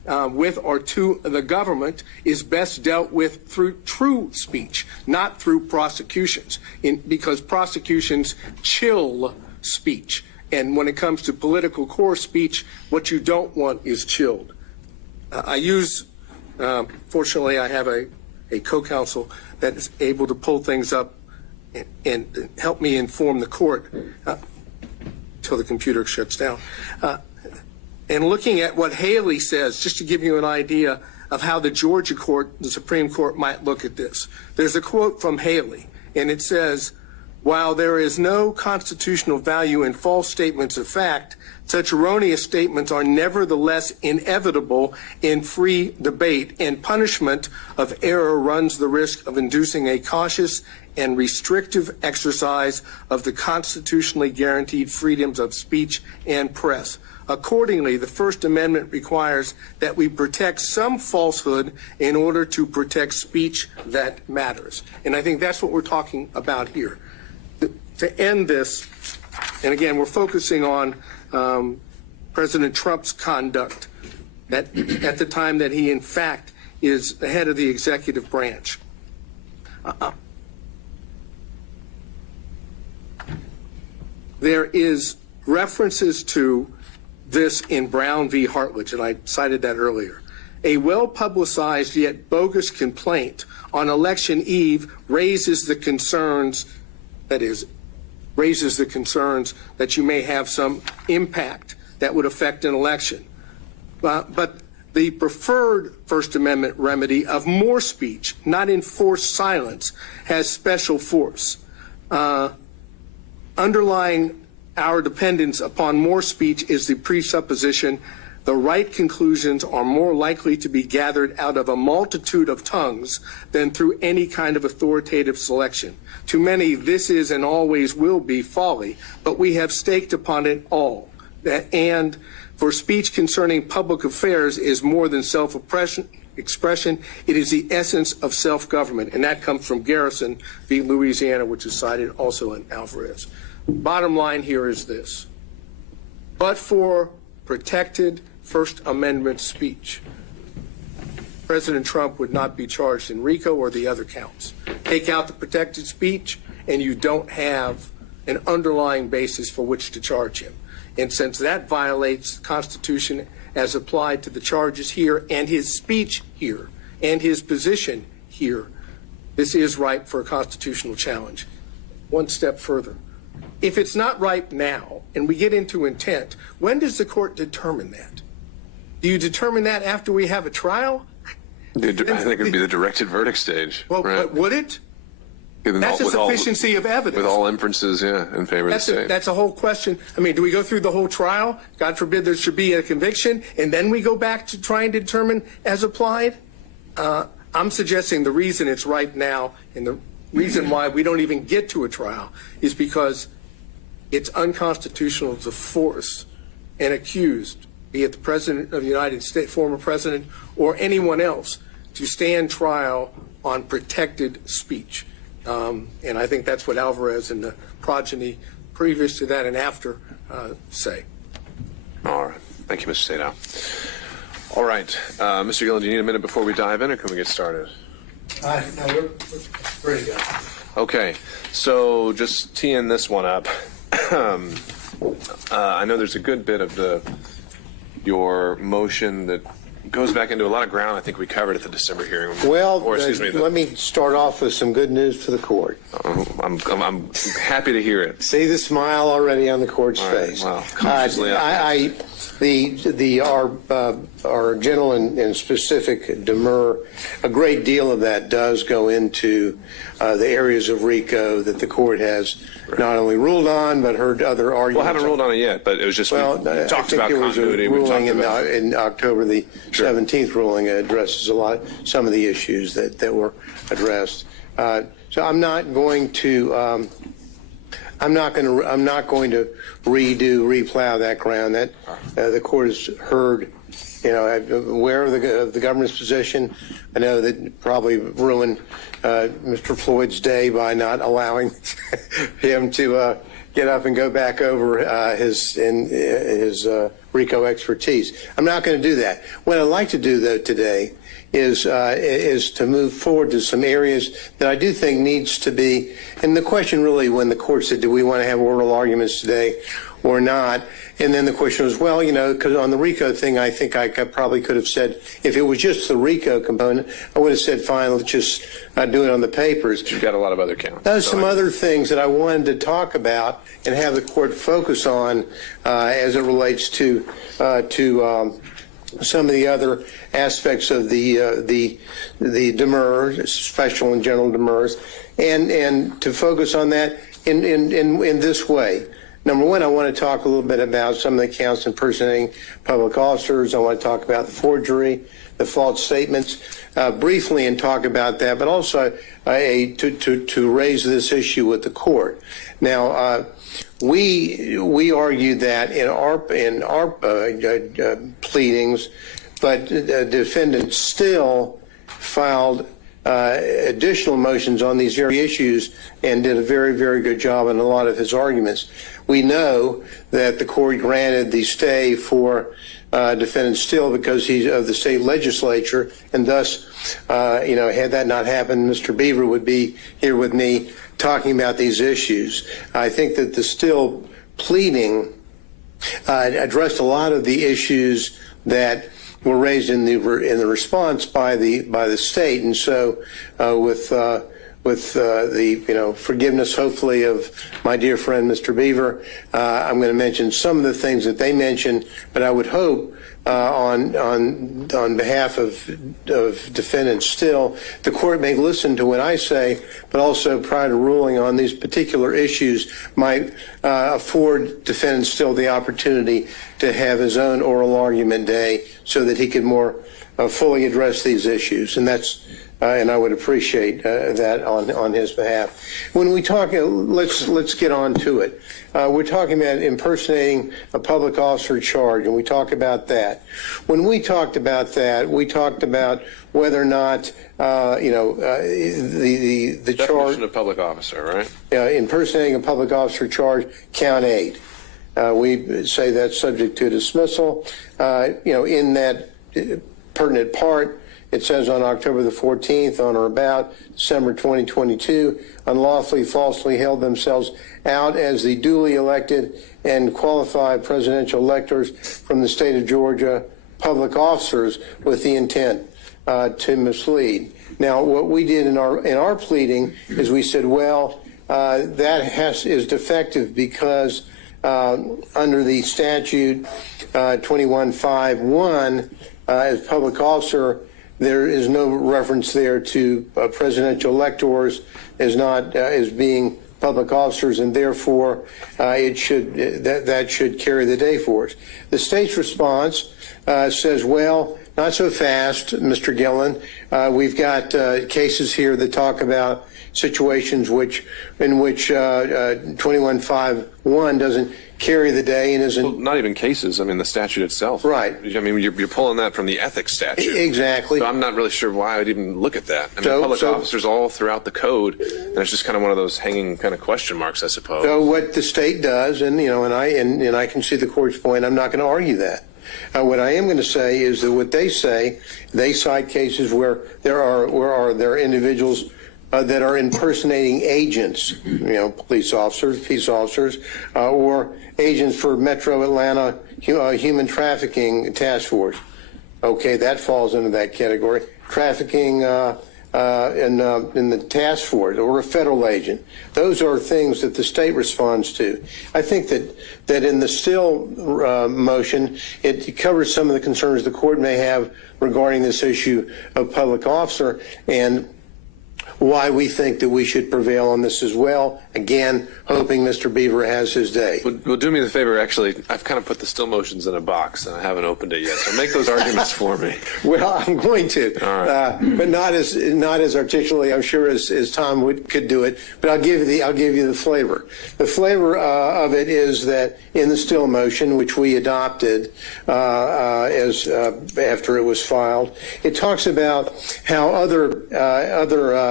with or to the government is best dealt with through true speech, not through prosecutions, because prosecutions chill speech. And when it comes to political core speech, what you don't want is chilled. Fortunately, I have a co-counsel that is able to pull things up and help me inform the court until the computer shuts down. And looking at what Haley says, just to give you an idea of how the Georgia court, the Supreme Court, might look at this. There's a quote from Haley, and it says, "While there is no constitutional value in false statements of fact, such erroneous statements are nevertheless inevitable in free debate, and punishment of error runs the risk of inducing a cautious and restrictive exercise of the constitutionally guaranteed freedoms of speech and press. Accordingly, the First Amendment requires that we protect some falsehood in order to protect speech that matters." And I think that's what we're talking about here. To end this, and again, we're focusing on President Trump's conduct at the time that he, in fact, is the head of the executive branch. There is references to this in Brown v. Hartledge, and I cited that earlier. A well-publicized yet bogus complaint on election eve raises the concerns that you may have some impact that would affect an election. But the preferred First Amendment remedy of more speech, not enforced silence, has special force. Underlying our dependence upon more speech is the presupposition the right conclusions are more likely to be gathered out of a multitude of tongues than through any kind of authoritative selection. To many, this is and always will be folly, but we have staked upon it all. And for speech concerning public affairs is more than self-expression. It is the essence of self-government, and that comes from Garrison v. Louisiana, which is cited also in Alvarez. Bottom line here is this. But for protected First Amendment speech, President Trump would not be charged in RICO or the other counts. Take out the protected speech, and you don't have an underlying basis for which to charge him. And since that violates the Constitution as applied to the charges here and his speech here and his position here, this is ripe for a constitutional challenge. One step further. If it's not ripe now and we get into intent, when does the court determine that? Do you determine that after we have a trial? I think it would be the directed verdict stage. Well, right? But would it? That's a sufficiency of evidence. With all inferences, yeah, in favor of the state. That's a whole question. I mean, do we go through the whole trial? God forbid there should be a conviction, and then we go back to try and determine as applied? I'm suggesting the reason it's ripe now and the reason why we don't even get to a trial is because it's unconstitutional to force an accused, be it the President of the United States, former President, or anyone else, to stand trial on protected speech. And I think that's what Alvarez and the progeny previous to that and after say. All right. Thank you, Mr. Sadow. All right. Mr. Gillen, do you need a minute before we dive in, or can we get started? No, we're ready to go. Okay. So just teeing this one up. I know there's a good bit of your motion that goes back into a lot of ground I think we covered at the December hearing. Well, let me start off with some good news for the court. I'm happy to hear it. See the smile already on the court's face. Wow. Our gentleman in specific, Demurrer, a great deal of that does go into the areas of RICO that the court has not only ruled on, but heard other arguments. Well, I haven't ruled on it yet, but it was just, we talked about continuity. We talked about in October, the 17th ruling addresses some of the issues that were addressed. So I'm not going to replow that ground. That the court has heard, aware of the government's position. I know that probably ruined Mr. Floyd's day by not allowing him to get up and go back over his RICO expertise. I'm not going to do that. What I'd like to do, though, today is to move forward to some areas that I do think needs to be, and the question really when the court said, do we want to have oral arguments today or not? And then the question was, well, you know, because on the RICO thing, I think I probably could have said, if it was just the RICO component, I would have said, fine, let's just do it on the papers. You've got a lot of other counts. There's some other things that I wanted to talk about and have the court focus on as it relates to some of the other aspects of the Demurrer, special and general Demurrers, and to focus on that in this way. Number one, I want to talk a little bit about some of the counts impersonating public officers. I want to talk about the forgery, the false statements, briefly, and talk about that, but also to raise this issue with the court. Now, we argued that in our pleadings, but the defendant still filed additional motions on these very issues and did a very, very good job in a lot of his arguments. We know that the court granted the stay for defendant Still because he's of the state legislature, and thus, you know, had that not happened, Mr. Beaver would be here with me talking about these issues. I think that the Still pleading addressed a lot of the issues that were raised in the response by the state, and so with the forgiveness, hopefully, of my dear friend Mr. Beaver, I'm going to mention some of the things that they mentioned, but I would hope on behalf of defendants Still, the court may listen to what I say, but also prior to ruling on these particular issues might afford defendant Still the opportunity to have his own oral argument day so that he could more fully address these issues, and that's. And I would appreciate that on his behalf. When we talk, let's get on to it. We're talking about impersonating a public officer charge, and we talk about that. When we talked about that, we talked about whether or not the Definition charge of public officer, right? Impersonating a public officer charge, count 8. We say that's subject to dismissal. In that pertinent part. It says on October the 14th, on or about December 2022, unlawfully, falsely held themselves out as the duly elected and qualified presidential electors from the state of Georgia, public officers with the intent to mislead. Now, what we did in our pleading is we said, well, that is defective because under the statute 2151, as public officer, there is no reference there to presidential electors as being public officers, and therefore that should carry the day for us. The state's response says, well, not so fast, Mr. Gillen. We've got cases here that talk about situations in which 2151 doesn't carry the day and isn't. Well, not even cases. I mean, the statute itself. Right. I mean, you're pulling that from the ethics statute. Exactly. So I'm not really sure why I'd even look at that. I mean, public officers all throughout the code, and it's just kind of one of those hanging kind of question marks, I suppose. So what the state does, and I can see the court's point. I'm not going to argue that. What I am going to say is that what they say, they cite cases where there are individuals that are impersonating agents, police officers, peace officers, or agents for Metro Atlanta Human Trafficking Task Force. Okay, that falls into that category. Trafficking in the task force or a federal agent. Those are things that the state responds to. I think that in the Still motion, it covers some of the concerns the court may have regarding this issue of public officer and why we think that we should prevail on this as well. Again, hoping Mr. Beaver has his day. Well, do me the favor, actually, I've kind of put the Still motions in a box and I haven't opened it yet, so make those arguments for me. Well, I'm going to, all right. But not as articulately, I'm sure, as Tom could do it. But I'll give you the flavor. The flavor of it is that in the Still motion, which we adopted after it was filed, it talks about how other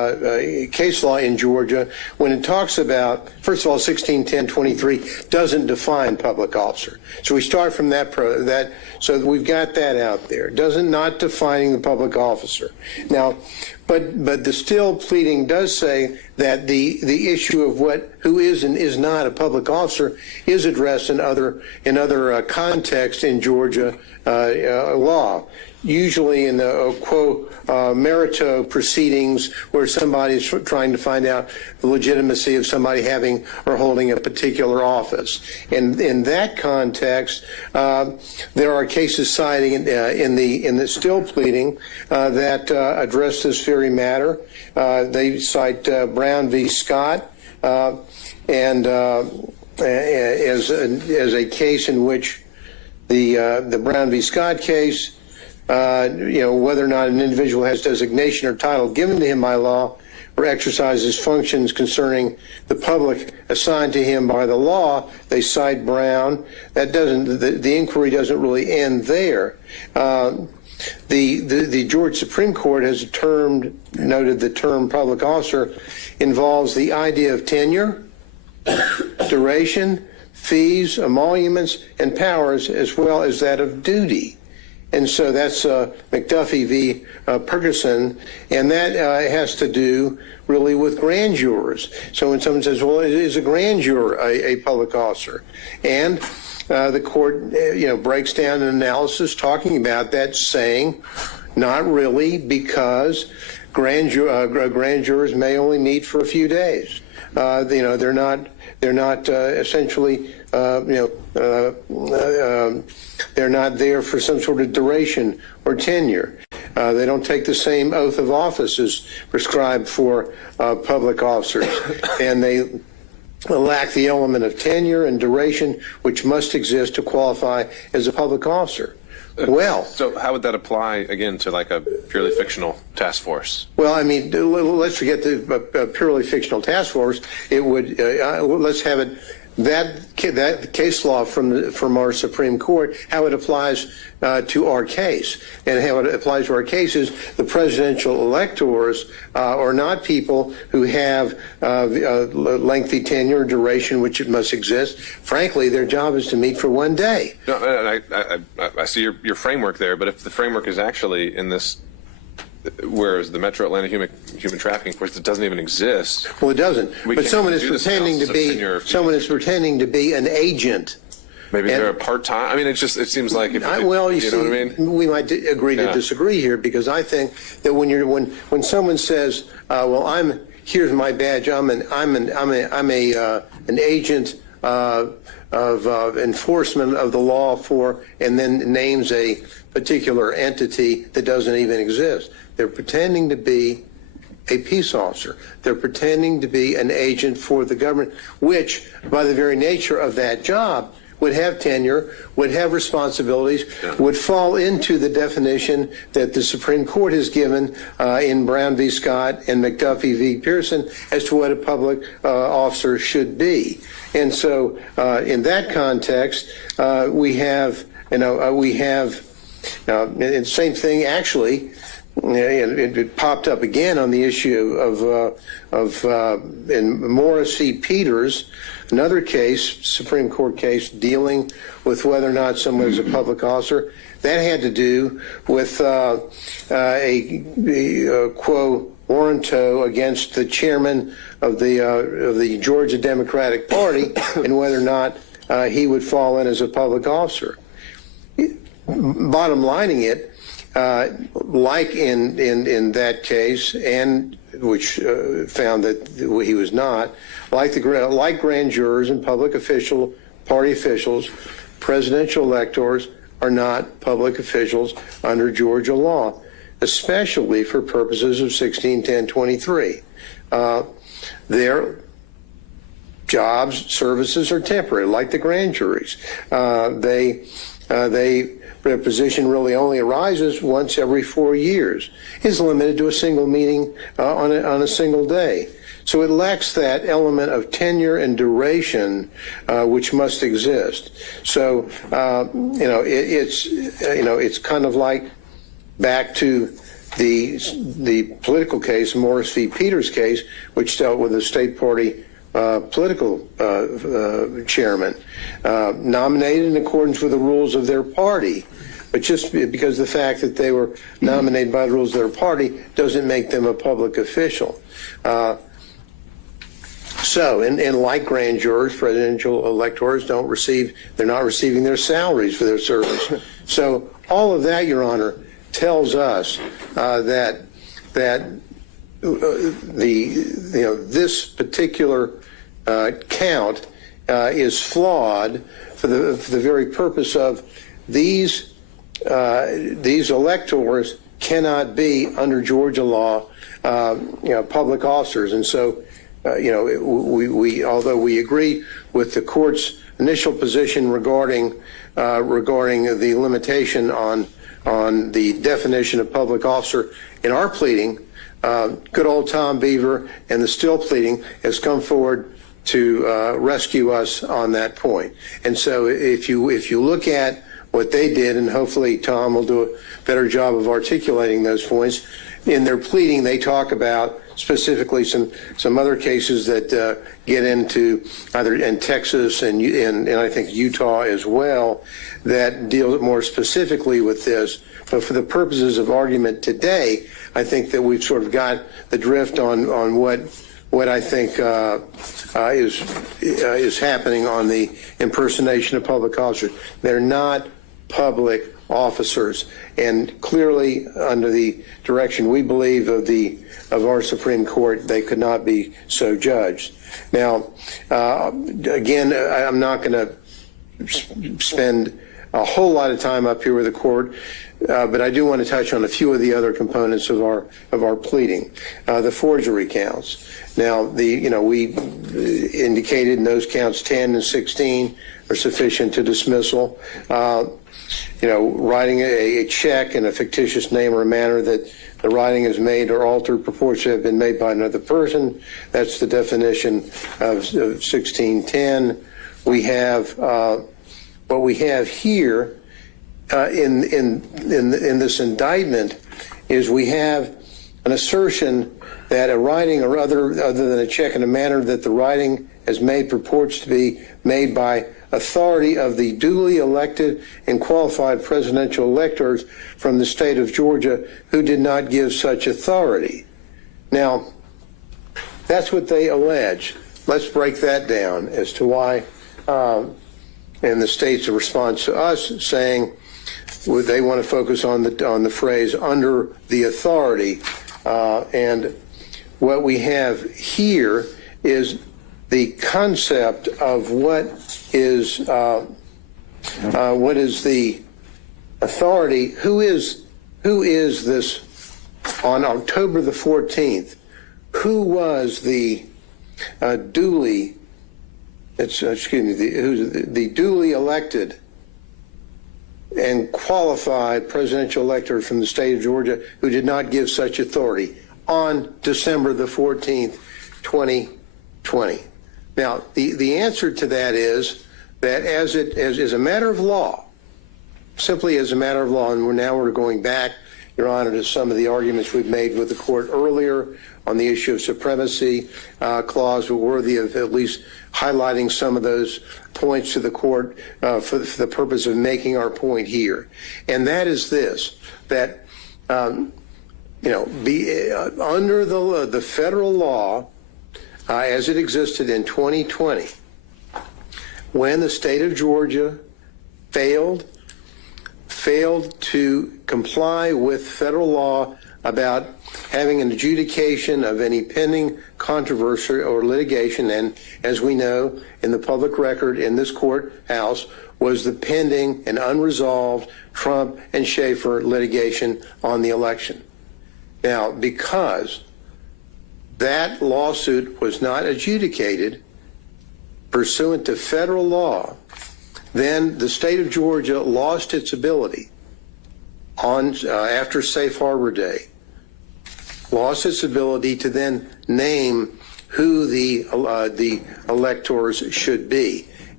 case law in Georgia when it talks about, first of all, 1610-23 doesn't define public officer. So we start from so we've got that out there. Not defining the public officer. Now, but the still pleading does say that the issue of who is and is not a public officer is addressed in other contexts in Georgia law. Usually in the quo merito proceedings where somebody is trying to find out the legitimacy of somebody having or holding a particular office. And in that context, there are cases citing in the still pleading that address this very matter. They cite Brown v. Scott and as a case in which the Brown v. Scott case, whether or not an individual has designation or title given to him by law or exercises functions concerning the public assigned to him by the law, they cite Brown. That doesn't, the inquiry doesn't really end there. The Georgia Supreme Court has noted the term public officer involves the idea of tenure, duration, fees, emoluments, and powers, as well as that of duty. And so that's McAfee v. Ferguson, and that has to do really with grand jurors. So when someone says, well, is a grand juror a public officer? And the court breaks down an analysis talking about that, saying not really, because grand jurors may only meet for a few days. They're not essentially they're not there for some sort of duration or tenure. They don't take the same oath of office as prescribed for public officers, and they lack the element of tenure and duration which must exist to qualify as a public officer. Well, so how would that apply again to like a purely fictional task force? Well, I mean, let's forget the purely fictional task force. It would let's have it that case law from our Supreme Court, how it applies to our case, and how it applies to our case is the presidential electors are not people who have lengthy tenure, duration, which it must exist. Frankly, their job is to meet for one day. No, I see your framework there, but if the framework is actually in this, whereas the Metro Atlanta human trafficking force, it doesn't even exist. Well, it doesn't. But someone is pretending to be an agent. Maybe they're a part-time. I mean, it seems like if well, you know what I mean? We might agree to disagree here, because I think that when someone says, "Well, here's my badge. I'm an agent of enforcement of the law for," and then names a particular entity that doesn't even exist. They're pretending to be a peace officer. They're pretending to be an agent for the government, which, by the very nature of that job, would have tenure, would have responsibilities, would fall into the definition that the Supreme Court has given in Brown v. Scott and McAfee v. Pearson as to what a public officer should be. And so in that context, we have, and the same thing actually, it popped up again on the issue in Morris v. Peters, another case, Supreme Court case, dealing with whether or not someone is a public officer. That had to do with a quo warranto against the chairman of the Georgia Democratic Party and whether or not he would fall in as a public officer. Bottom lining it, like in that case, and which found that he was not, like grand jurors and public party officials, presidential electors are not public officials under Georgia law, especially for purposes of 1610-23. Their jobs, services are temporary, like the grand juries. Their position really only arises once every 4 years, is limited to a single meeting on a single day. So it lacks that element of tenure and duration which must exist. So it's kind of like back to the political case, Morris v. Peters case, which dealt with a state party political chairman, nominated in accordance with the rules of their party. But just because the fact that they were nominated by the rules of their party doesn't make them a public official. So, and like grand jurors, presidential electors they're not receiving their salaries for their service. So all of that, Your Honor, tells us that this particular count is flawed for the very purpose of these electors cannot be under Georgia law, public officers, and so. We although we agree with the court's initial position regarding the limitation on the definition of public officer in our pleading, good old Tom Beaver and the Still pleading has come forward to rescue us on that point. And so if you look at what they did, and hopefully Tom will do a better job of articulating those points, in their pleading they talk about specifically some other cases that get into either in Texas and I think Utah as well that deal more specifically with this. But for the purposes of argument today, I think that we've sort of got the drift on what I think is happening on the impersonation of public officers. They're not public officers, and clearly under the direction we believe of our Supreme Court, they could not be so judged. Now, again, I'm not going to spend a whole lot of time up here with the court, but I do want to touch on a few of the other components of our pleading. The forgery counts. Now, we indicated in those counts 10 and 16 are sufficient to dismissal. Writing a check in a fictitious name or a manner that the writing is made or altered purports to have been made by another person. That's the definition of 1610. We have what we have here in this indictment is we have an assertion that a writing or other than a check in a manner that the writing has made purports to be made by authority of the duly elected and qualified presidential electors from the state of Georgia who did not give such authority. Now, that's what they allege. Let's break that down as to why, and the state's response to us saying they want to focus on the phrase under the authority, and what we have here is the concept of what is the authority. Who is this on October the 14th? Who was the duly duly elected and qualified presidential elector from the state of Georgia who did not give such authority on December the 14th, 2020? Now, the answer to that is that as a matter of law, simply as a matter of law, and we're going back, Your Honor, to some of the arguments we've made with the court earlier on the issue of supremacy clause, were worthy of at least highlighting some of those points to the court for the purpose of making our point here. And that is this, that, under the federal law, as it existed in 2020, when the state of Georgia failed to comply with federal law about having an adjudication of any pending controversy or litigation, and as we know, in the public record in this courthouse was the pending and unresolved Trump and Schaefer litigation on the election. Now, because that lawsuit was not adjudicated pursuant to federal law, then the state of Georgia lost its ability after Safe Harbor Day, lost its ability to then name who the electors should be.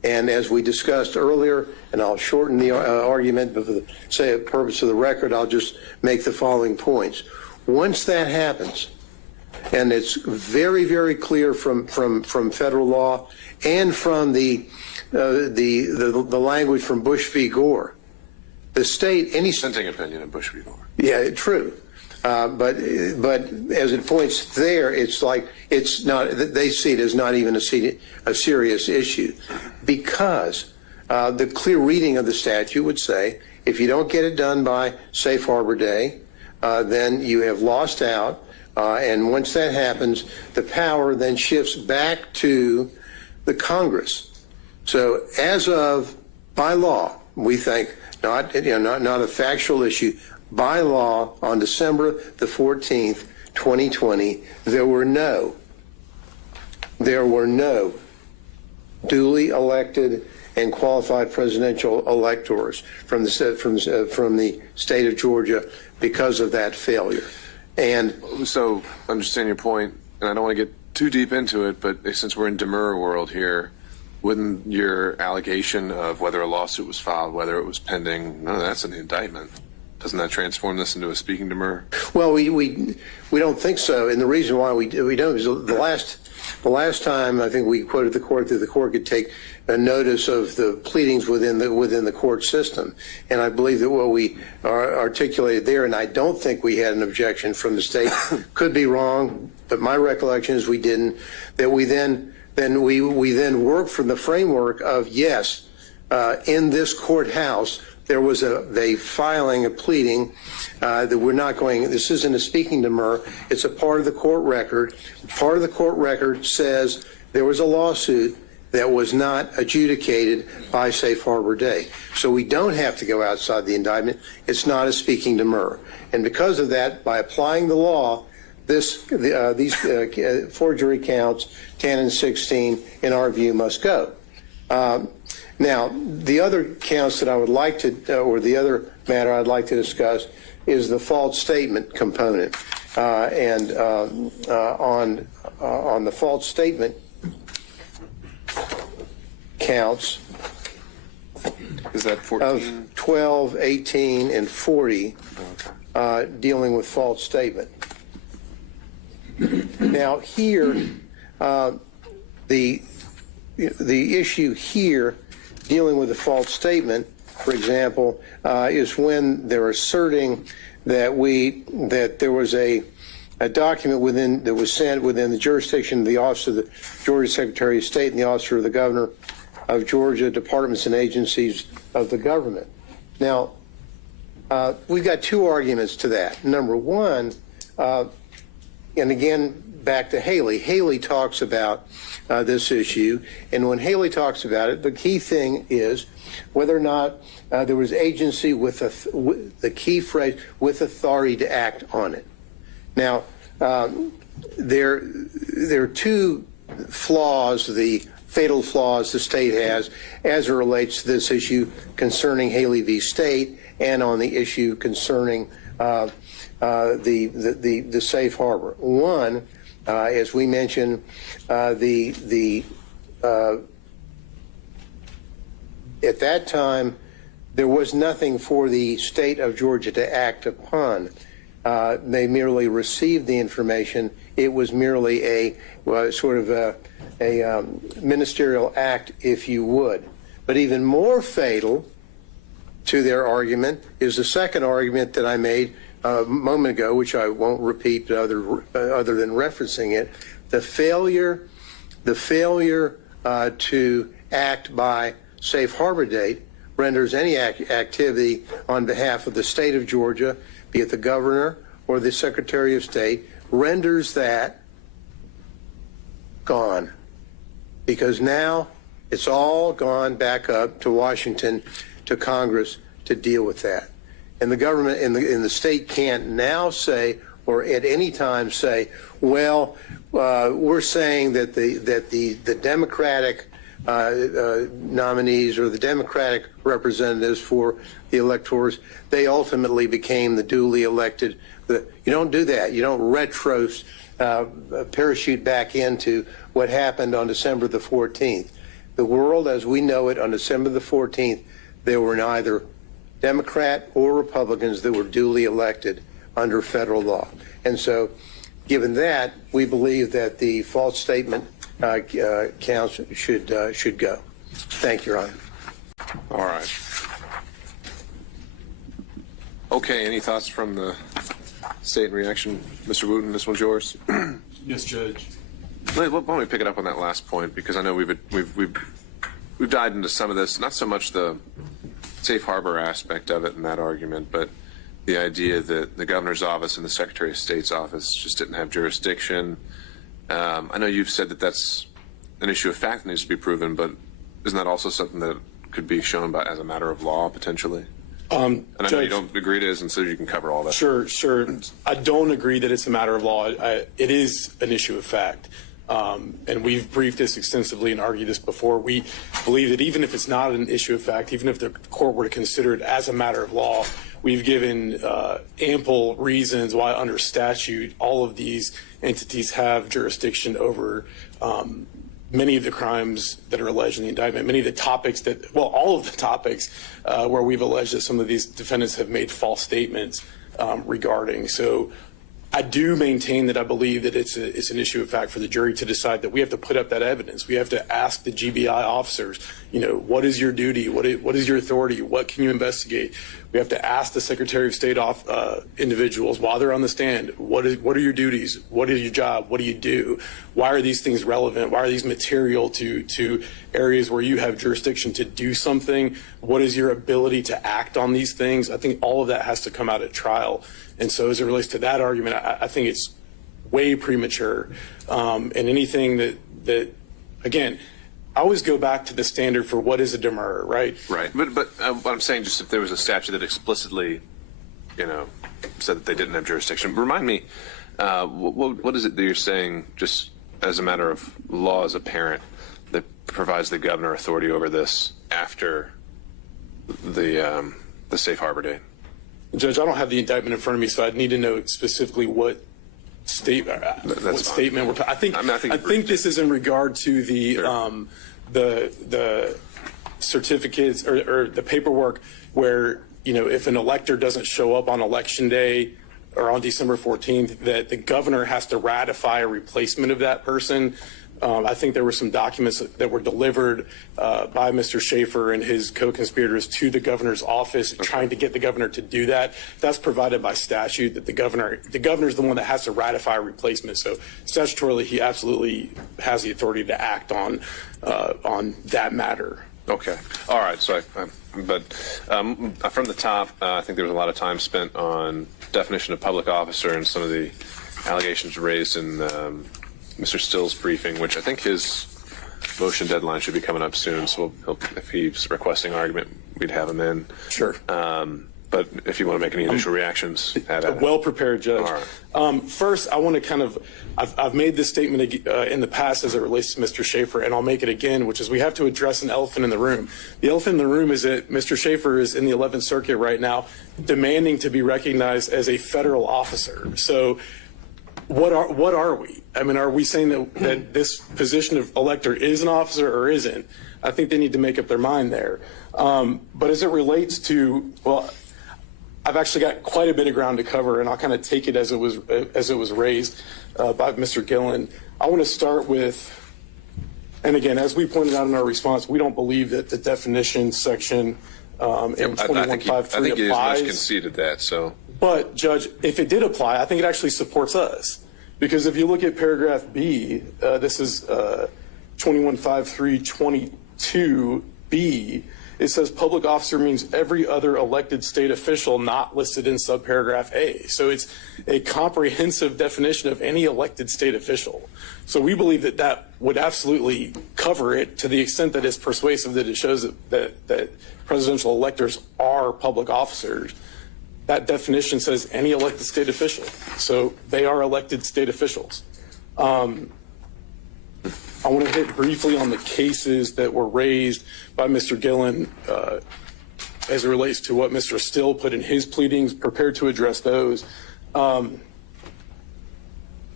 And as we discussed earlier, and I'll shorten the argument, but for the purpose of the record, I'll just make the following points. Once that happens, and it's very, very clear from federal law and from the language from Bush v. Gore, the state, any Dissenting opinion of Bush v. Gore. yeah, true. But as it points there, it's like it's not. They see it as not even a serious issue, because the clear reading of the statute would say if you don't get it done by Safe Harbor Day, then you have lost out. And once that happens, the power then shifts back to the Congress. So as of by law, we think not a factual issue. By law, on December the 14th, 2020, there were no duly elected and qualified presidential electors from the state of Georgia because of that failure. And so, understand your point, and I don't want to get too deep into it, but since we're in Demurrer world here, wouldn't your allegation of whether a lawsuit was filed, whether it was pending, none of that's in the indictment? Doesn't that transform this into a speaking demurrer? Well, we don't think so, and the reason why we don't is the last time I think we quoted the court that the court could take a notice of the pleadings within the court system, and I believe that what we articulated there, and I don't think we had an objection from the state, could be wrong, but my recollection is we didn't. That we then worked from the framework of yes, in this courthouse. There was a filing, a pleading that we're not going, this isn't a speaking demurrer, it's a part of the court record. Part of the court record says there was a lawsuit that was not adjudicated by Safe Harbor Day. So we don't have to go outside the indictment. It's not a speaking demurrer. And because of that, by applying the law, these forgery counts, 10 and 16, in our view, must go. Now, the other counts that I would like to, or the other matter I'd like to discuss is the false statement component. On the false statement counts is that 14? Of 12, 18, and 40 dealing with false statement. Now, here, the issue here dealing with a false statement, for example, is when they're asserting that there was a document that was sent within the jurisdiction of the Office of the Georgia Secretary of State and the Office of the Governor of Georgia, departments and agencies of the government. Now, we've got two arguments to that. Number one, and again, back to Haley. Haley talks about this issue, and when Haley talks about it, the key thing is whether or not there was agency with the key phrase, with authority to act on it. Now, there are two flaws, the fatal flaws the state has as it relates to this issue concerning Haley v. State and on the issue concerning the safe harbor. One, as we mentioned, at that time, there was nothing for the state of Georgia to act upon. They merely received the information. It was merely a sort of a ministerial act, if you would. But even more fatal to their argument is the second argument that I made a moment ago, which I won't repeat other than referencing it. The failure to act by safe harbor date renders any activity on behalf of the state of Georgia, be it the governor or the Secretary of State, renders that gone. Because now it's all gone back up to Washington, to Congress to deal with that. And the government in the state can't now say, or at any time say, well, we're saying that the Democratic nominees or the Democratic representatives for the electors, they ultimately became the duly elected. You don't do that. You don't parachute back into what happened on December the 14th. the world as we know it on December the 14th, there were neither Democrat or Republicans that were duly elected under federal law. And so, given that, we believe that the false statement counts should go. Thank you, Your Honor. All right. Okay, any thoughts from the state in reaction? Mr. Wooten, this one's yours. Yes, Judge. Why don't we pick it up on that last point, because I know we've dived into some of this, not so much the safe harbor aspect of it in that argument, but the idea that the governor's office and the Secretary of State's office just didn't have jurisdiction. I know you've said that that's an issue of fact that needs to be proven, but isn't that also something that could be shown by as a matter of law potentially? And I know you don't agree it is, and so you can cover all that. Sure. I don't agree that it's a matter of law. It is an issue of fact. And we've briefed this extensively and argued this before. We believe that even if it's not an issue of fact, even if the court were to consider it as a matter of law, we've given ample reasons why under statute all of these entities have jurisdiction over many of the crimes that are alleged in the indictment, many of the topics that, well, all of the topics where we've alleged that some of these defendants have made false statements regarding. So I do maintain that I believe that it's an issue of fact for the jury to decide that we have to put up that evidence. We have to ask the GBI officers, what is your duty? What is your authority? What can you investigate? We have to ask the Secretary of State individuals while they're on the stand, what are your duties? What is your job? What do you do? Why are these things relevant? Why are these material to areas where you have jurisdiction to do something? What is your ability to act on these things? I think all of that has to come out at trial. And so as it relates to that argument, I think it's way premature. And anything that again, I always go back to the standard for what is a demurrer, right? Right. But what I'm saying, just if there was a statute that explicitly, said that they didn't have jurisdiction, remind me, what is it that you're saying, just as a matter of law as a parent, that provides the governor authority over this after the safe harbor date? Judge, I don't have the indictment in front of me, so I'd need to know specifically what statement we're talking. I think this is in regard to the certificates or the paperwork where if an elector doesn't show up on election day or on December 14th, that the governor has to ratify a replacement of that person. I think there were some documents that were delivered by Mr. Schaefer and his co-conspirators to the governor's office, trying to get the governor to do that. That's provided by statute, that the governor is the one that has to ratify a replacement. So statutorily, he absolutely has the authority to act on that matter. Okay. All right. So, from the top, I think there was a lot of time spent on definition of public officer and some of the allegations raised in Mr. Still's briefing, which I think his motion deadline should be coming up soon. So if he's requesting argument, we'd have him in. Sure. But if you want to make any initial reactions, well prepared, Judge. All right. First, I want to I've made this statement in the past as it relates to Mr. Schaefer, and I'll make it again, which is we have to address an elephant in the room. The elephant in the room is that Mr. Schaefer is in the 11th Circuit right now, demanding to be recognized as a federal officer. So what are we? I mean, are we saying that this position of elector is an officer or isn't? I think they need to make up their mind there. But as it relates to, well, I've actually got quite a bit of ground to cover, and I'll kind of take it as it was raised by Mr. Gillen. I want to start with, and again, as we pointed out in our response, we don't believe that the definition section in 2153 applies. I think it is much conceded that. So, but Judge, if it did apply, I think it actually supports us, because if you look at paragraph B, this is 215322B. It says public officer means every other elected state official not listed in subparagraph A. So it's a comprehensive definition of any elected state official. So we believe that that would absolutely cover it to the extent that it's persuasive, that it shows that presidential electors are public officers. That definition says any elected state official. So they are elected state officials. I want to hit briefly on the cases that were raised by Mr. Gillen as it relates to what Mr. Still put in his pleadings, prepared to address those.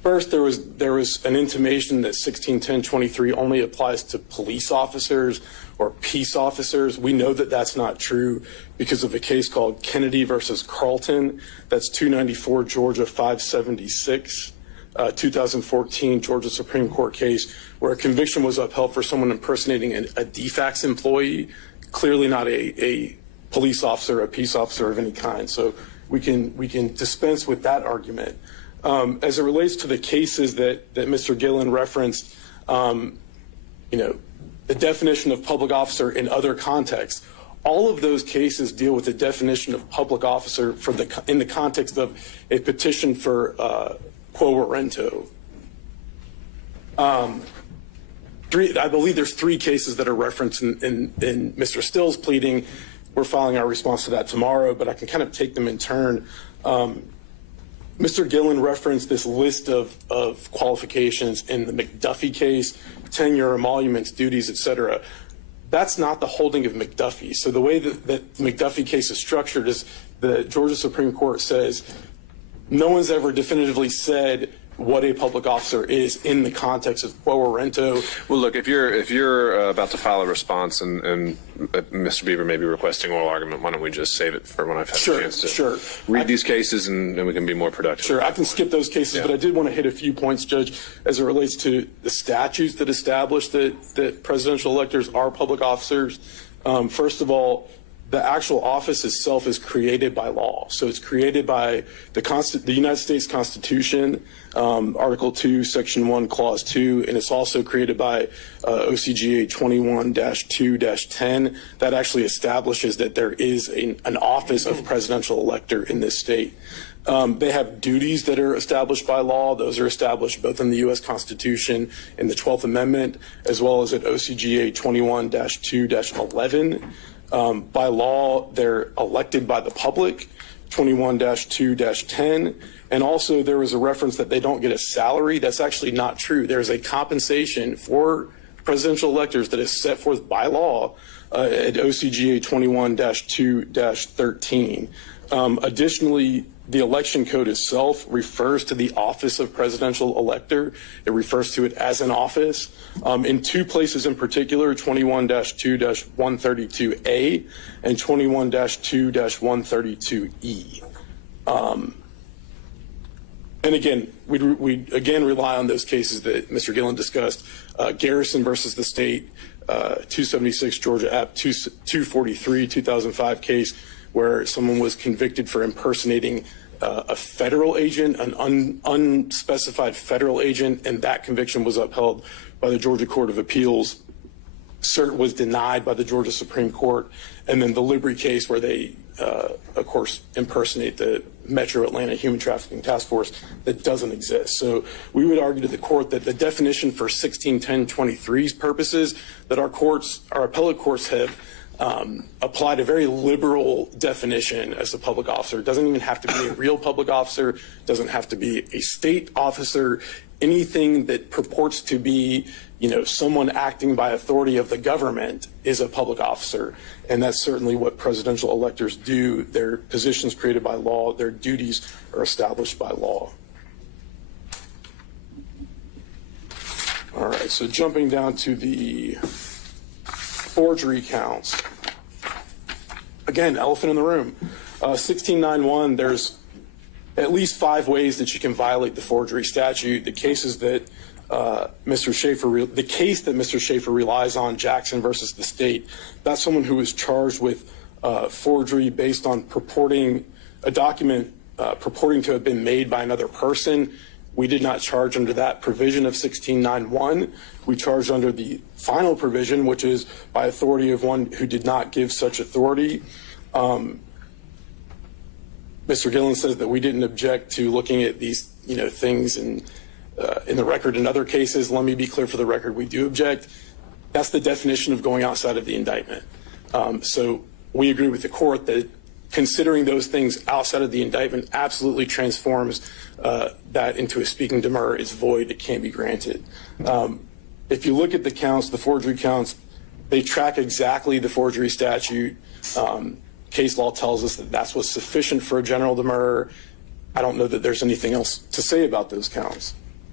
First, there was an intimation that 161023 only applies to police officers or peace officers. We know that that's not true because of a case called Kennedy versus Carlton. That's 294 Georgia 576, 2014 Georgia Supreme Court case where a conviction was upheld for someone impersonating a DFACS employee, clearly not a police officer, a peace officer of any kind. So we can dispense with that argument. As it relates to the cases that Mr. Gillen referenced, the definition of public officer in other contexts, all of those cases deal with the definition of public officer in the context of a petition for quo warranto. I believe there's 3 cases that are referenced in Mr. Still's pleading. We're filing our response to that tomorrow, but I can kind of take them in turn. Mr. Gillen referenced this list of qualifications in the McDuffie case, tenure, emoluments, duties, etc. That's not the holding of McDuffie. So the way that the McDuffie case is structured is the Georgia Supreme Court says no one's ever definitively said what a public officer is in the context of quo warranto. Well, look, if you're about to file a response and Mr. Beaver may be requesting oral argument, why don't we just save it for when I've had a chance to read these cases and we can be more productive. Sure, I can skip those cases, but I did want to hit a few points, Judge, as it relates to the statutes that establish that presidential electors are public officers. First of all, the actual office itself is created by law. So it's created by the United States Constitution, Article 2, Section 1, Clause 2, and it's also created by OCGA 21-2-10. That actually establishes that there is an office of presidential elector in this state. They have duties that are established by law. Those are established both in the U.S. Constitution and the 12th Amendment, as well as at OCGA 21-2-11. By law, they're elected by the public, 21-2-10. And also there was a reference that they don't get a salary. That's actually not true. There's a compensation for presidential electors that is set forth by law at OCGA 21-2-13. Additionally, the election code itself refers to the office of presidential elector. It refers to it as an office. In 2 places in particular, 21-2-132A and 21-2-132E. And again, we again rely on those cases that Mr. Gillen discussed. Garrison versus the state, 276 Georgia App 243, 2005 case, where someone was convicted for impersonating a federal agent, an unspecified federal agent, and that conviction was upheld by the Georgia Court of Appeals. Cert was denied by the Georgia Supreme Court. And then the Libri case where they, of course, impersonate the Metro Atlanta Human Trafficking Task Force that doesn't exist. So we would argue to the court that the definition for 161023's purposes that our appellate courts have applied a very liberal definition as a public officer. It doesn't even have to be a real public officer, doesn't have to be a state officer, anything that purports to be, someone acting by authority of the government is a public officer. And that's certainly what presidential electors do. Their positions created by law, their duties are established by law. All right, so jumping down to the forgery counts. Again, elephant in the room. 1691, there's at least 5 ways that you can violate the forgery statute. The cases that the case that Mr. Schaefer relies on, Jackson versus the state, that's someone who was charged with forgery based on purporting a document purporting to have been made by another person. We did not charge under that provision of 1691. We charged under the final provision, which is by authority of one who did not give such authority. Mr. Gillen says that we didn't object to looking at these, things in the record in other cases. Let me be clear for the record, we do object. That's the definition of going outside of the indictment. So we agree with the court that considering those things outside of the indictment absolutely transforms that into a speaking demurrer is void, it can't be granted. If you look at the counts, the forgery counts, they track exactly the forgery statute. Case law tells us that that's what's sufficient for a general demurrer. I don't know that there's anything else to say about those counts.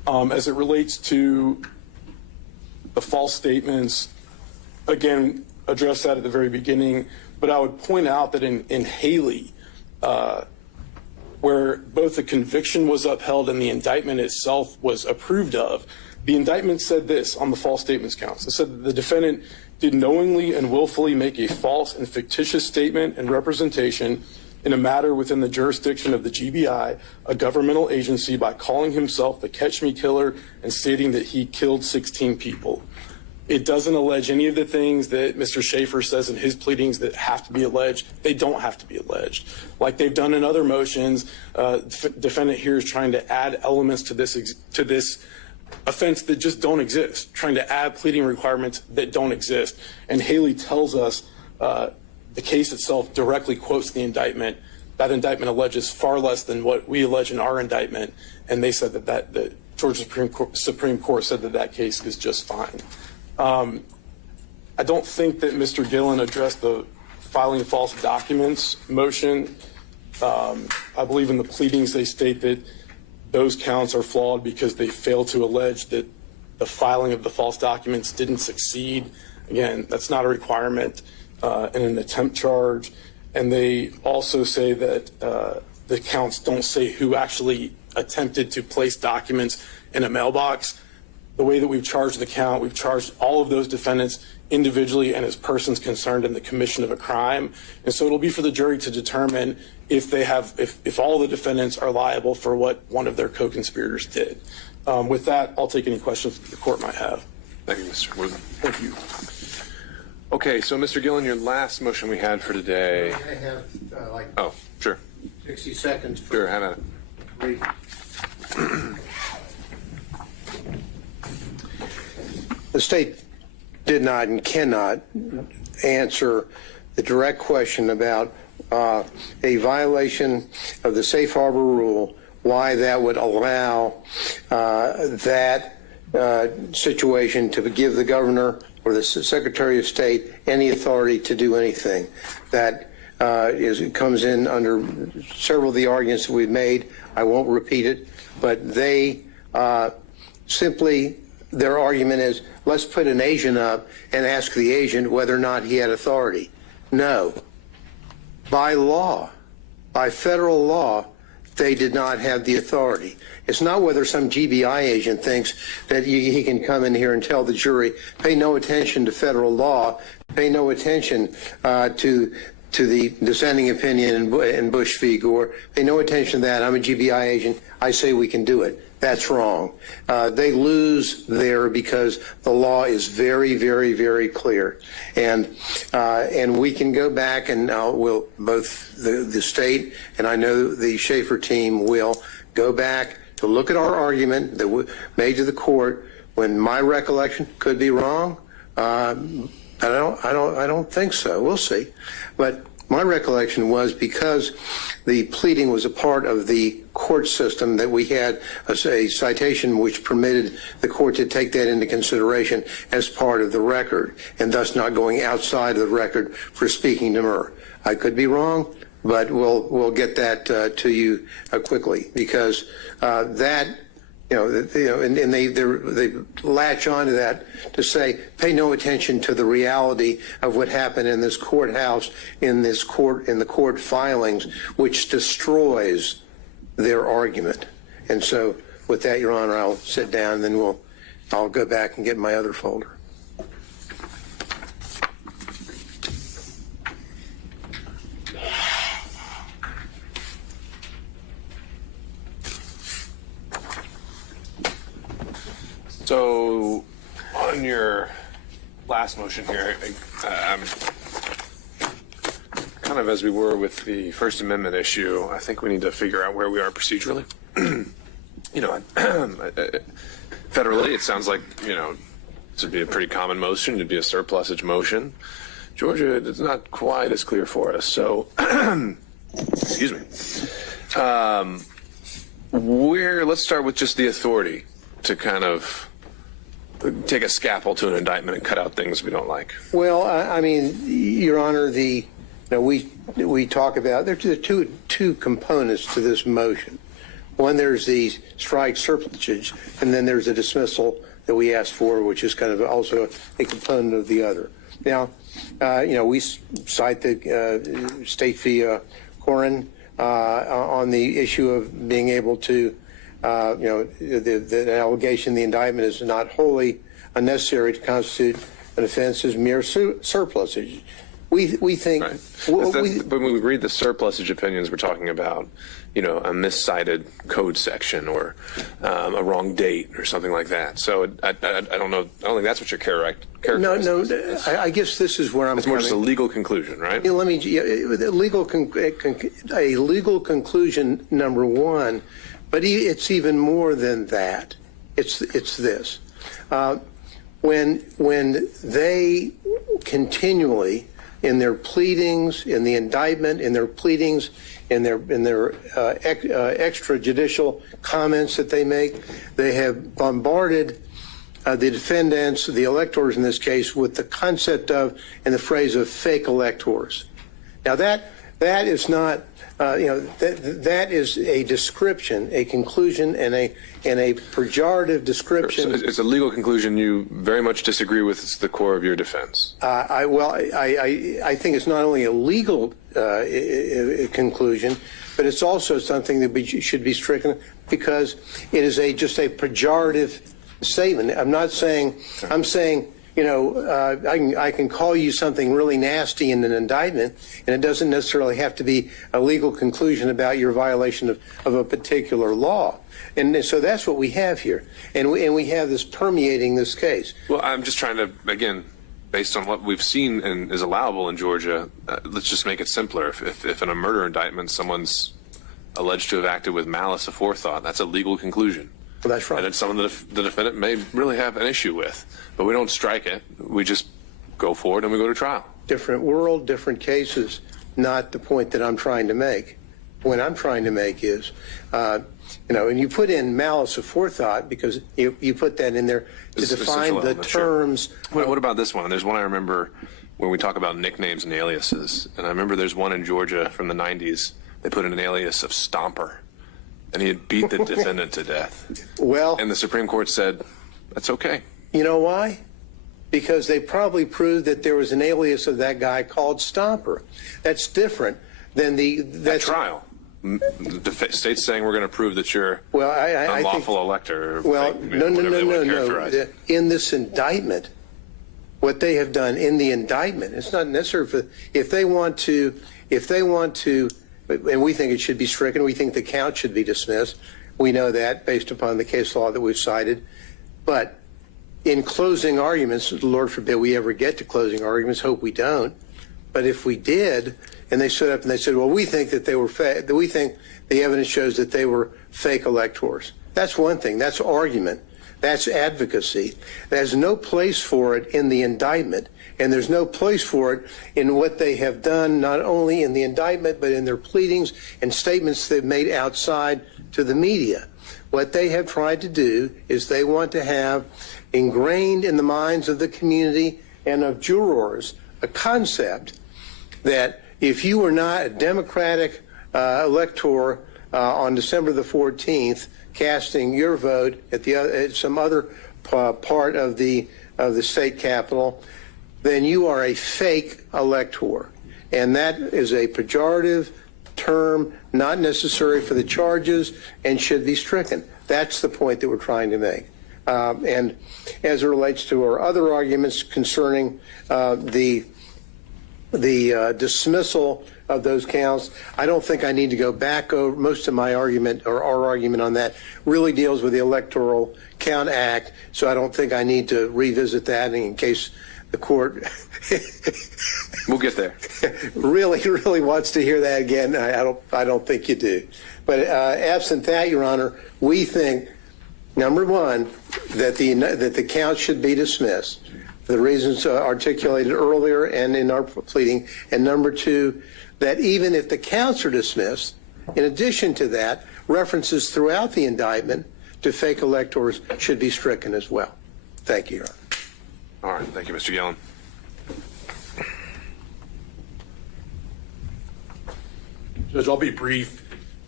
As it relates to the false statements, again, address that at the very beginning, but I would point out that in Haley, where both the conviction was upheld and the indictment itself was approved of, the indictment said this on the false statements counts. It said that the defendant did knowingly and willfully make a false and fictitious statement and representation in a matter within the jurisdiction of the GBI, a governmental agency, by calling himself the Catch Me Killer and stating that he killed 16 people. It doesn't allege any of the things that Mr. Schaefer says in his pleadings that have to be alleged. They don't have to be alleged. Like they've done in other motions, defendant here is trying to add elements to this offense that just don't exist, trying to add pleading requirements that don't exist. And Haley tells us the case itself directly quotes the indictment. That indictment alleges far less than what we allege in our indictment, and they said that the Georgia Supreme Court said that case is just fine. I don't think that Mr. Gillen addressed the filing false documents motion. I believe in the pleadings they state that those counts are flawed because they fail to allege that the filing of the false documents didn't succeed. Again, that's not a requirement in an attempt charge. And they also say that the counts don't say who actually attempted to place documents in a mailbox. The way that we've charged the count, we've charged all of those defendants individually and as persons concerned in the commission of a crime. And so it'll be for the jury to determine if all the defendants are liable for what one of their co-conspirators did. With that, I'll take any questions that the court might have. Thank you, Mr. Woodman. Thank you. Okay, so Mr. Gillen, your last motion we had for today. I have Oh, sure. 60 seconds. Sure, have at it. Brief. The state did not and cannot answer the direct question about a violation of the safe harbor rule, why that would allow that situation to give the governor or the Secretary of State any authority to do anything. That it comes in under several of the arguments that we've made. I won't repeat it, but they simply, their argument is, let's put an agent up and ask the agent whether or not he had authority. No. By law, by federal law, they did not have the authority. It's not whether some GBI agent thinks that he can come in here and tell the jury, pay no attention to federal law, pay no attention to the dissenting opinion in Bush v. Gore, pay no attention to that. I'm a GBI agent. I say we can do it. That's wrong. They lose there because the law is very, very, very clear. And we can go back and we'll, both the state and I know the Schaefer team will go back to look at our argument that we made to the court when my recollection could be wrong. I don't think so. We'll see. But my recollection was because the pleading was a part of the court system that we had a citation which permitted the court to take that into consideration as part of the record and thus not going outside of the record for speaking Demurrer. I could be wrong, but we'll get that to you quickly because that. And they latch onto that to say, pay no attention to the reality of what happened in this courthouse, in the court filings, which destroys their argument. And so, with that, Your Honor, I'll sit down, and then I'll go back and get my other folder. So, on your last motion here, kind of as we were with the First Amendment issue, I think we need to figure out where we are procedurally. Federally, it sounds like, this would be a pretty common motion. It'd be a surplusage motion. Georgia, it's not quite as clear for us. So, excuse me. Let's start with just the authority to kind of take a scalpel to an indictment and cut out things we don't like. Well, I mean, Your Honor, we talk about there are two components to this motion. One, there's the strike surplusage, and then there's a dismissal that we asked for, which is kind of also a component of the other. Now, we cite the state v. Corin on the issue of being able to, the allegation, the indictment is not wholly unnecessary to constitute an offense as mere surplusage. We think. Right. But when we read the surplusage opinions, we're talking about, a miscited code section or a wrong date or something like that. So I don't know. I don't think that's what you're characterizing. No. I guess this is where I'm. It's more just a legal conclusion, right? Let me. A legal conclusion, number one, but it's even more than that. It's this. When they continually, in their pleadings, in the indictment, in their pleadings, in their extrajudicial comments that they make, they have bombarded the defendants, the electors in this case, with the concept of and the phrase of fake electors. Now that is not, that is a description, a conclusion, and a pejorative description. So it's a legal conclusion you very much disagree with. It's the core of your defense. I think it's not only a legal conclusion, but it's also something that should be stricken because it is just a pejorative statement. I'm not saying. I'm saying. I can call you something really nasty in an indictment, and it doesn't necessarily have to be a legal conclusion about your violation of a particular law. And so that's what we have here. And we have this permeating this case. Well, I'm just trying to, again, based on what we've seen and is allowable in Georgia, let's just make it simpler. If in a murder indictment someone's alleged to have acted with malice aforethought, that's a legal conclusion. Well, that's right. And it's something that the defendant may really have an issue with. But we don't strike it. We just go forward and we go to trial. Different world, different cases, not the point that I'm trying to make. What I'm trying to make is, and you put in malice aforethought because you put that in there to define the terms. Sure. What about this one? There's one I remember when we talk about nicknames and aliases. And I remember there's one in Georgia from the 90s. They put in an alias of Stomper. And he had beat the defendant to death. Well, and the Supreme Court said, that's okay. You know why? Because they probably proved that there was an alias of that guy called Stomper. That's different than the trial. The state's saying we're going to prove that you're unlawful elector. Well, no. In this indictment, what they have done in the indictment, it's not necessary for if they want to. And we think it should be stricken. We think the count should be dismissed. We know that based upon the case law that we've cited. But in closing arguments, Lord forbid we ever get to closing arguments, hope we don't. But if we did, and they stood up and they said, well, we think that they were we think the evidence shows that they were fake electors. That's one thing. That's argument. That's advocacy. There's no place for it in the indictment. And there's no place for it in what they have done, not only in the indictment, but in their pleadings and statements they've made outside to the media. What they have tried to do is they want to have ingrained in the minds of the community and of jurors a concept that if you were not a Democratic elector on December the 14th, casting your vote at some other part of the state capitol, then you are a fake elector. And that is a pejorative term, not necessary for the charges, and should be stricken. That's the point that we're trying to make. And as it relates to our other arguments concerning the dismissal of those counts, I don't think I need to go back over most of my argument, or our argument on that really deals with the Electoral Count Act, so I don't think I need to revisit that in case the court we'll get there. really wants to hear that again. I don't think you do. But absent that, Your Honor, we think, number one, that the count should be dismissed for the reasons articulated earlier and in our pleading, and number two, that even if the counts are dismissed, in addition to that, references throughout the indictment to fake electors should be stricken as well. Thank you, Your Honor. All right. Thank you, Mr. Yellen. Judge, I'll be brief.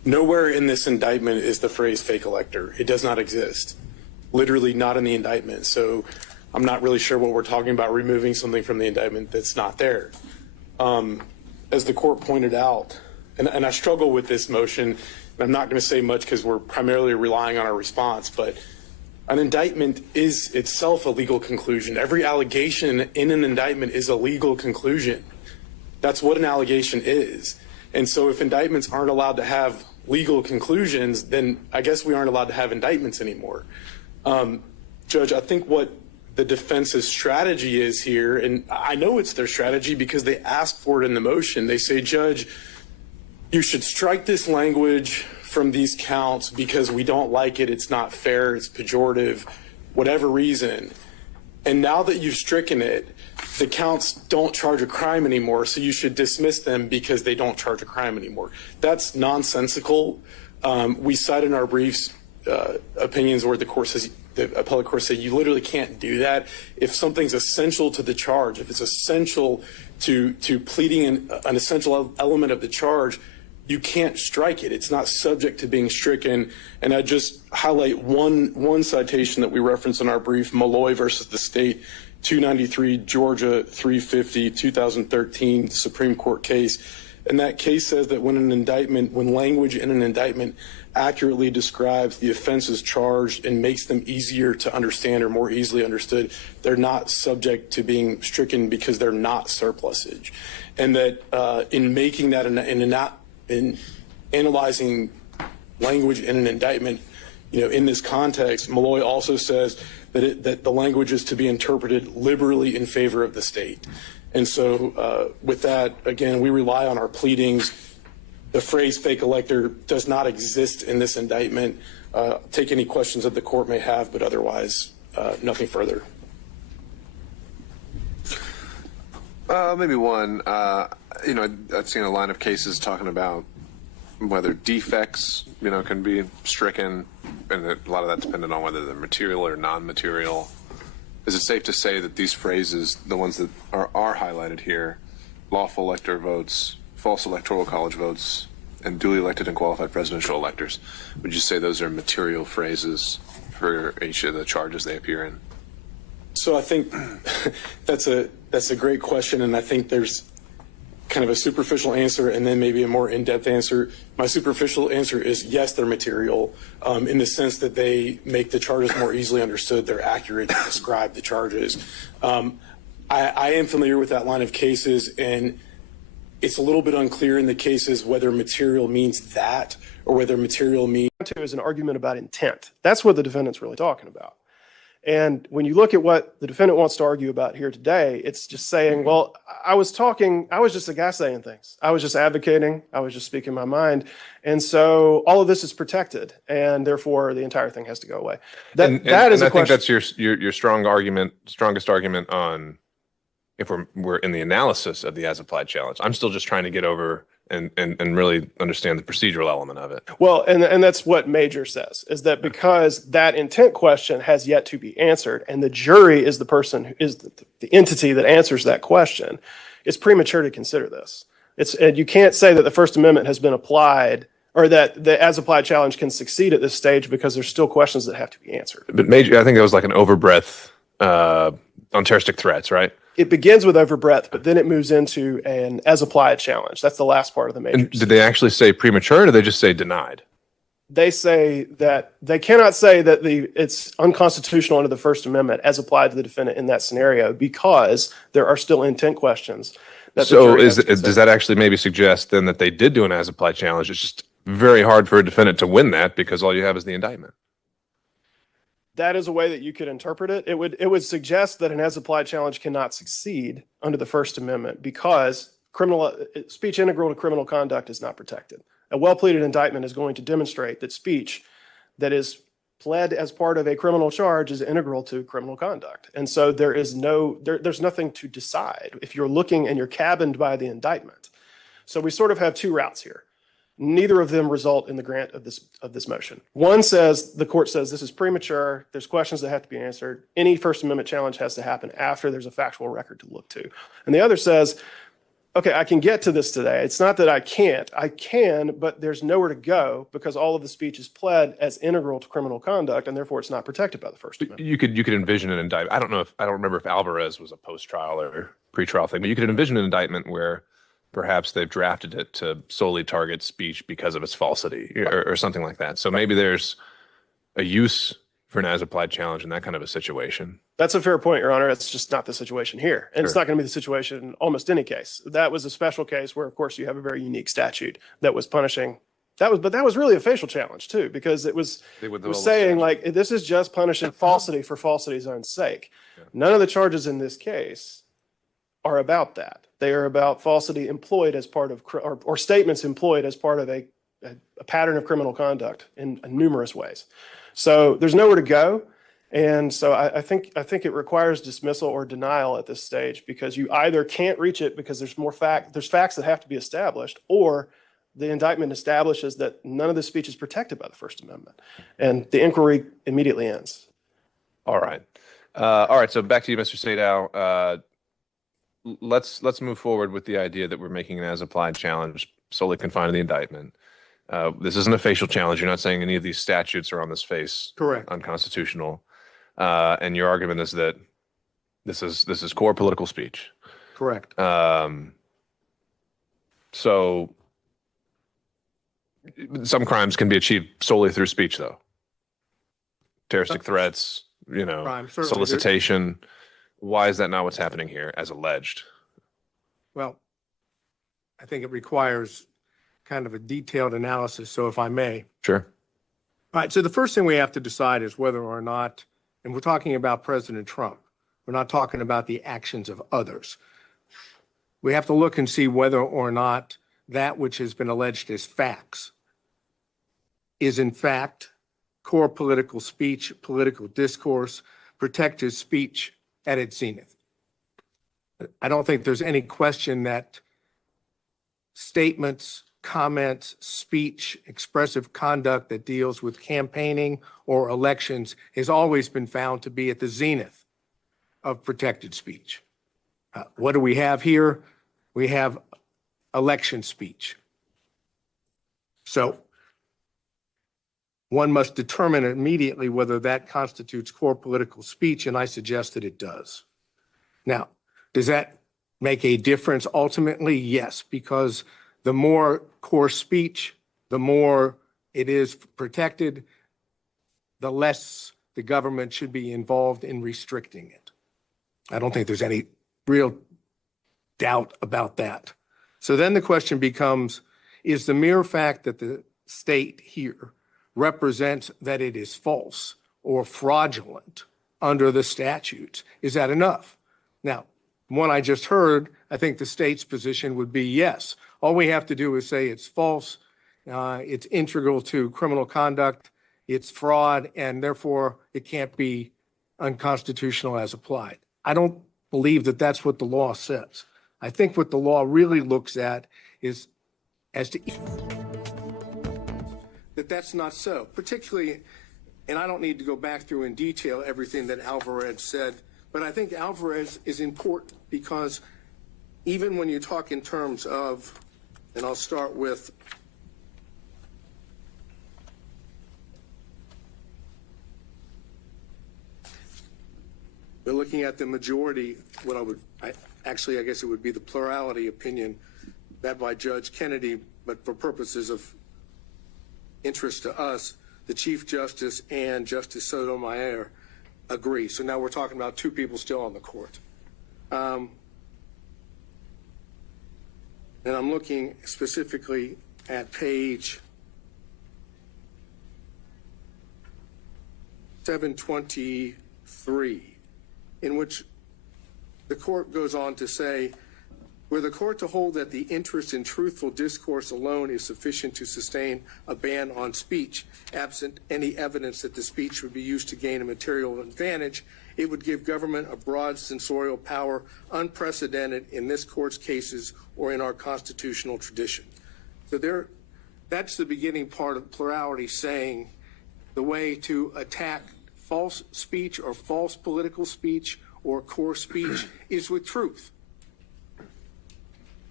Nowhere in this indictment is the phrase fake elector. It does not exist. Literally not in the indictment. So I'm not really sure what we're talking about, removing something from the indictment that's not there. As the court pointed out, and I struggle with this motion, and I'm not going to say much because we're primarily relying on our response, but an indictment is itself a legal conclusion. Every allegation in an indictment is a legal conclusion. That's what an allegation is. And so if indictments aren't allowed to have legal conclusions, then I guess we aren't allowed to have indictments anymore. Judge, I think what the defense's strategy is here, and I know it's their strategy because they asked for it in the motion. They say, Judge, you should strike this language from these counts because we don't like it, it's not fair, it's pejorative, whatever reason. And now that you've stricken it, the counts don't charge a crime anymore, so you should dismiss them because they don't charge a crime anymore. That's nonsensical. We cite in our briefs opinions where the court says, the appellate court say you literally can't do that. If something's essential to the charge, if it's essential to pleading an essential element of the charge, you can't strike it. It's not subject to being stricken. And I just highlight one citation that we reference in our brief, Malloy versus the state, 293 Georgia 350 2013 Supreme Court case. And that case says that when language in an indictment accurately describes the offenses charged and makes them easier to understand or more easily understood, they're not subject to being stricken because they're not surplusage. And that in making that in analyzing language in an indictment, in this context, Malloy also says that the language is to be interpreted liberally in favor of the state. And so with that, again, we rely on our pleadings. The phrase fake elector does not exist in this indictment. Take any questions that the court may have, but otherwise, nothing further. Maybe one. I've seen a line of cases talking about whether defects, can be stricken, and a lot of that dependent on whether they're material or non-material. Is it safe to say that these phrases, the ones that are highlighted here, lawful elector votes, false electoral college votes, and duly elected and qualified presidential electors, would you say those are material phrases for each of the charges they appear in? So I think that's a great question, and I think there's kind of a superficial answer and then maybe a more in-depth answer. My superficial answer is yes, they're material in the sense that they make the charges more easily understood. They're accurate to describe the charges. I am familiar with that line of cases, and it's a little bit unclear in the cases whether material means that or whether material means is an argument about intent. That's what the defendant's really talking about. And when you look at what the defendant wants to argue about here today, it's just saying, well, I was just a guy saying things. I was just advocating. I was just speaking my mind. And so all of this is protected, and therefore the entire thing has to go away. That is a question. I think that's your strongest argument on if we're in the analysis of the as applied challenge. I'm still just trying to get over and really understand the procedural element of it. Well, and that's what Major says, is that because that intent question has yet to be answered, and the jury is the person who is the entity that answers that question, it's premature to consider this. And you can't say that the First Amendment has been applied or that the as applied challenge can succeed at this stage because there's still questions that have to be answered. But Major, I think that was like an overbreadth on terroristic threats, right? It begins with overbreadth, but then it moves into an as applied challenge. That's the last part of the Major. And did they actually say premature, or did they just say denied? They say that they cannot say that it's unconstitutional under the First Amendment as applied to the defendant in that scenario because there are still intent questions. So does that actually maybe suggest then that they did do an as applied challenge? It's just very hard for a defendant to win that because all you have is the indictment. That is a way that you could interpret it. It would suggest that an as applied challenge cannot succeed under the First Amendment because speech integral to criminal conduct is not protected. A well-pleaded indictment is going to demonstrate that speech that is pled as part of a criminal charge is integral to criminal conduct. And so there's nothing to decide if you're looking and you're cabined by the indictment. So we sort of have two routes here. Neither of them result in the grant of this motion. One says, the court says this is premature. There's questions that have to be answered. Any First Amendment challenge has to happen after there's a factual record to look to. And the other says, Okay, I can get to this today. It's not that I can't. I can, but there's nowhere to go because all of the speech is pled as integral to criminal conduct, and therefore it's not protected by the First Amendment. You could envision an indictment. I don't remember if Alvarez was a post-trial or pre-trial thing, but you could envision an indictment where perhaps they've drafted it to solely target speech because of its falsity or something like that. So maybe there's a use for an as-applied challenge in that kind of a situation. That's a fair point, Your Honor. It's just not the situation here. And it's not going to be the situation in almost any case. That was a special case where, of course, you have a very unique statute that was punishing. But that was really a facial challenge, too, because it was saying, like, this is just punishing falsity for falsity's own sake. Yeah. None of the charges in this case are about that. They are about falsity employed as part of, or statements employed as part of a pattern of criminal conduct in numerous ways. So there's nowhere to go. And so I think it requires dismissal or denial at this stage, because you either can't reach it because there's facts that have to be established, or the indictment establishes that none of the speech is protected by the First Amendment, and the inquiry immediately ends. All right. So back to you, Mr. Sadow. Let's move forward with the idea that we're making an as-applied challenge solely confined to the indictment. This isn't a facial challenge. You're not saying any of these statutes are on this face Correct. Unconstitutional. And your argument is that this is core political speech. Correct. So some crimes can be achieved solely through speech, though. Terroristic threats, solicitation. Why is that not what's happening here, as alleged? Well, I think it requires kind of a detailed analysis. So if I may. Sure. All right. So the first thing we have to decide is whether or not, and we're talking about President Trump, we're not talking about the actions of others. We have to look and see whether or not that which has been alleged as facts is in fact core political speech, political discourse, protected speech at its zenith. I don't think there's any question that statements, comments, speech, expressive conduct that deals with campaigning or elections has always been found to be at the zenith of protected speech. What do we have here? We have election speech. So one must determine immediately whether that constitutes core political speech, and I suggest that it does. Now, does that make a difference ultimately? Yes, because the more core speech, the more it is protected, the less the government should be involved in restricting it. I don't think there's any real doubt about that. So then the question becomes, is the mere fact that the state here represents that it is false or fraudulent under the statutes, is that enough? Now, from what I just heard, I think the state's position would be yes. All we have to do is say it's false, it's integral to criminal conduct, it's fraud, and therefore it can't be unconstitutional as applied. I don't believe that that's what the law says. I think what the law really looks at is as to that that's not so, particularly, and I don't need to go back through in detail everything that Alvarez said, but I think Alvarez is important because even when you talk in terms of, and I'll start with we're looking at the majority, I guess it would be the plurality opinion that by Judge Kennedy, but for purposes of interest to us, the Chief Justice and Justice Sotomayor agree. So now we're talking about two people still on the court. And I'm looking specifically at page 723, in which the court goes on to say, were the court to hold that the interest in truthful discourse alone is sufficient to sustain a ban on speech, absent any evidence that the speech would be used to gain a material advantage, it would give government a broad censorial power unprecedented in this court's cases or in our constitutional tradition. So that's the beginning part of plurality, saying the way to attack false speech or false political speech or core speech is with truth.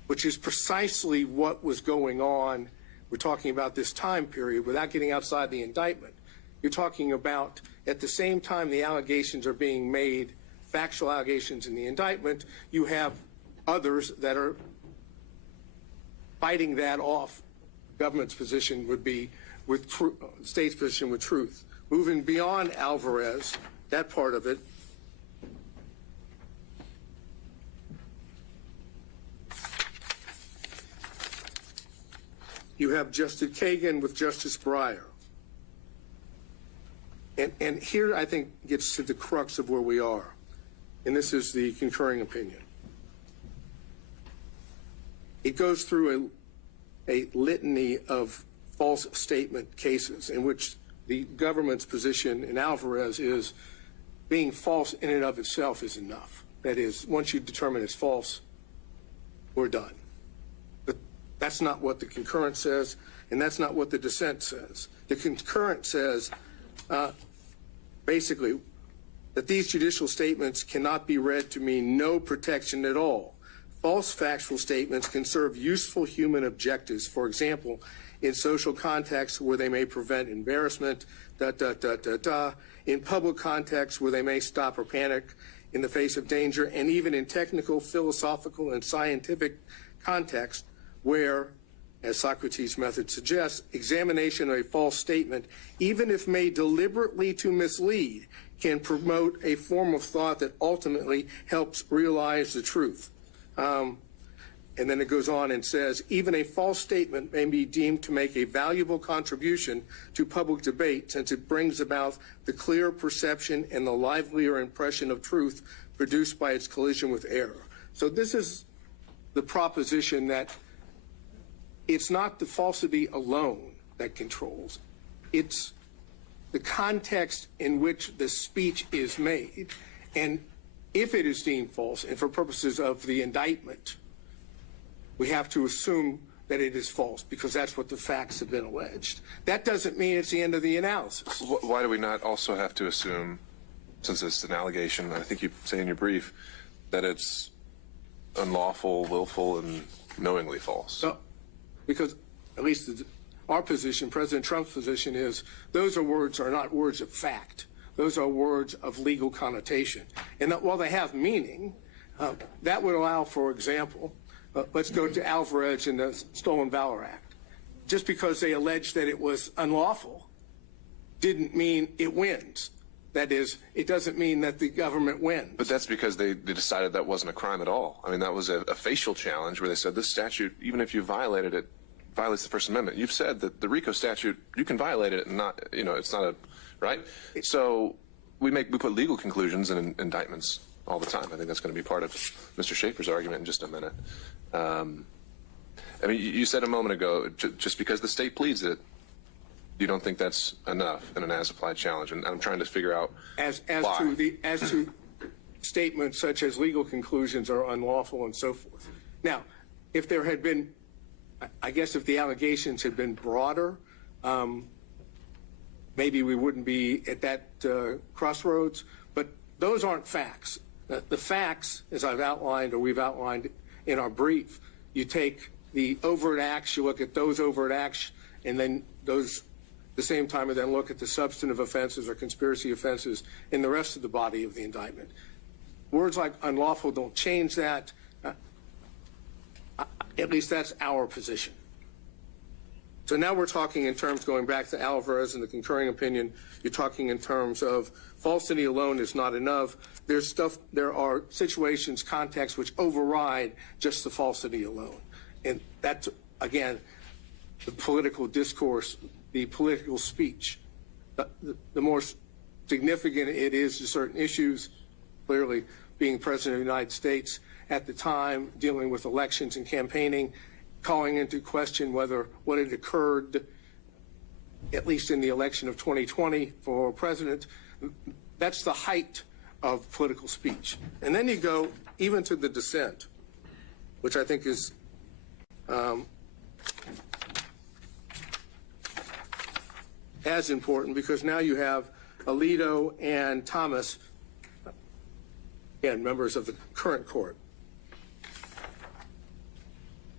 which is precisely what was going on. We're talking about this time period without getting outside the indictment. You're talking about at the same time the allegations are being made, factual allegations in the indictment, you have others that are fighting that off. Government's position would be with state's position with truth. Moving beyond Alvarez, that part of it, you have Justice Kagan with Justice Breyer. And here I think gets to the crux of where we are. And this is the concurring opinion. It goes through a litany of false statement cases in which the government's position in Alvarez is being false in and of itself is enough. That is, once you determine it's false, we're done. But that's not what the concurrent says, and that's not what the dissent says. The concurrent says, basically, that these judicial statements cannot be read to mean no protection at all. False factual statements can serve useful human objectives. For example, in social contexts where they may prevent embarrassment, in public contexts where they may stop or panic in the face of danger, and even in technical, philosophical, and scientific contexts where, as Socrates' method suggests, examination of a false statement, even if made deliberately to mislead, can promote a form of thought that ultimately helps realize the truth. And then it goes on and says, even a false statement may be deemed to make a valuable contribution to public debate since it brings about the clear perception and the livelier impression of truth produced by its collision with error. So this is the proposition that it's not the falsity alone that controls. It's the context in which the speech is made. And if it is deemed false, and for purposes of the indictment, we have to assume that it is false because that's what the facts have been alleged. That doesn't mean it's the end of the analysis. Why do we not also have to assume, since it's an allegation, I think you say in your brief, that it's unlawful, willful, and knowingly false? No, because at least our position, President Trump's position is those words are not words of fact. Those are words of legal connotation. And that while they have meaning, that would allow, for example, let's go to Alvarez and the Stolen Valor Act. Just because they alleged that it was unlawful didn't mean it wins. That is, it doesn't mean that the government wins. But that's because they decided that wasn't a crime at all. I mean, that was a facial challenge where they said this statute, even if you violated it, violates the First Amendment. You've said that the RICO statute, you can violate it and not, it's not a, right? So we put legal conclusions in indictments all the time. I think that's going to be part of Mr. Schaefer's argument in just a minute. I mean, you said a moment ago, just because the state pleads it, you don't think that's enough in an as-applied challenge, and I'm trying to figure out as why. to statements such as legal conclusions are unlawful and so forth. Now, if there had been, I guess, if the allegations had been broader, maybe we wouldn't be at that crossroads. But those aren't facts. The facts, as I've outlined or we've outlined in our brief, you take the overt acts, you look at those overt acts, and then those. At the same time, and then look at the substantive offenses or conspiracy offenses in the rest of the body of the indictment. Words like unlawful don't change that. At least that's our position. So now we're talking in terms, going back to Alvarez and the concurring opinion, you're talking in terms of falsity alone is not enough. There are situations, contexts which override just the falsity alone. And that's, again, the political discourse, the political speech. The more significant it is to certain issues, clearly being President of the United States at the time, dealing with elections and campaigning, calling into question whether what had occurred, at least in the election of 2020 for president, that's the height of political speech. And then you go even to the dissent, which I think is as important, because now you have Alito and Thomas, and members of the current court.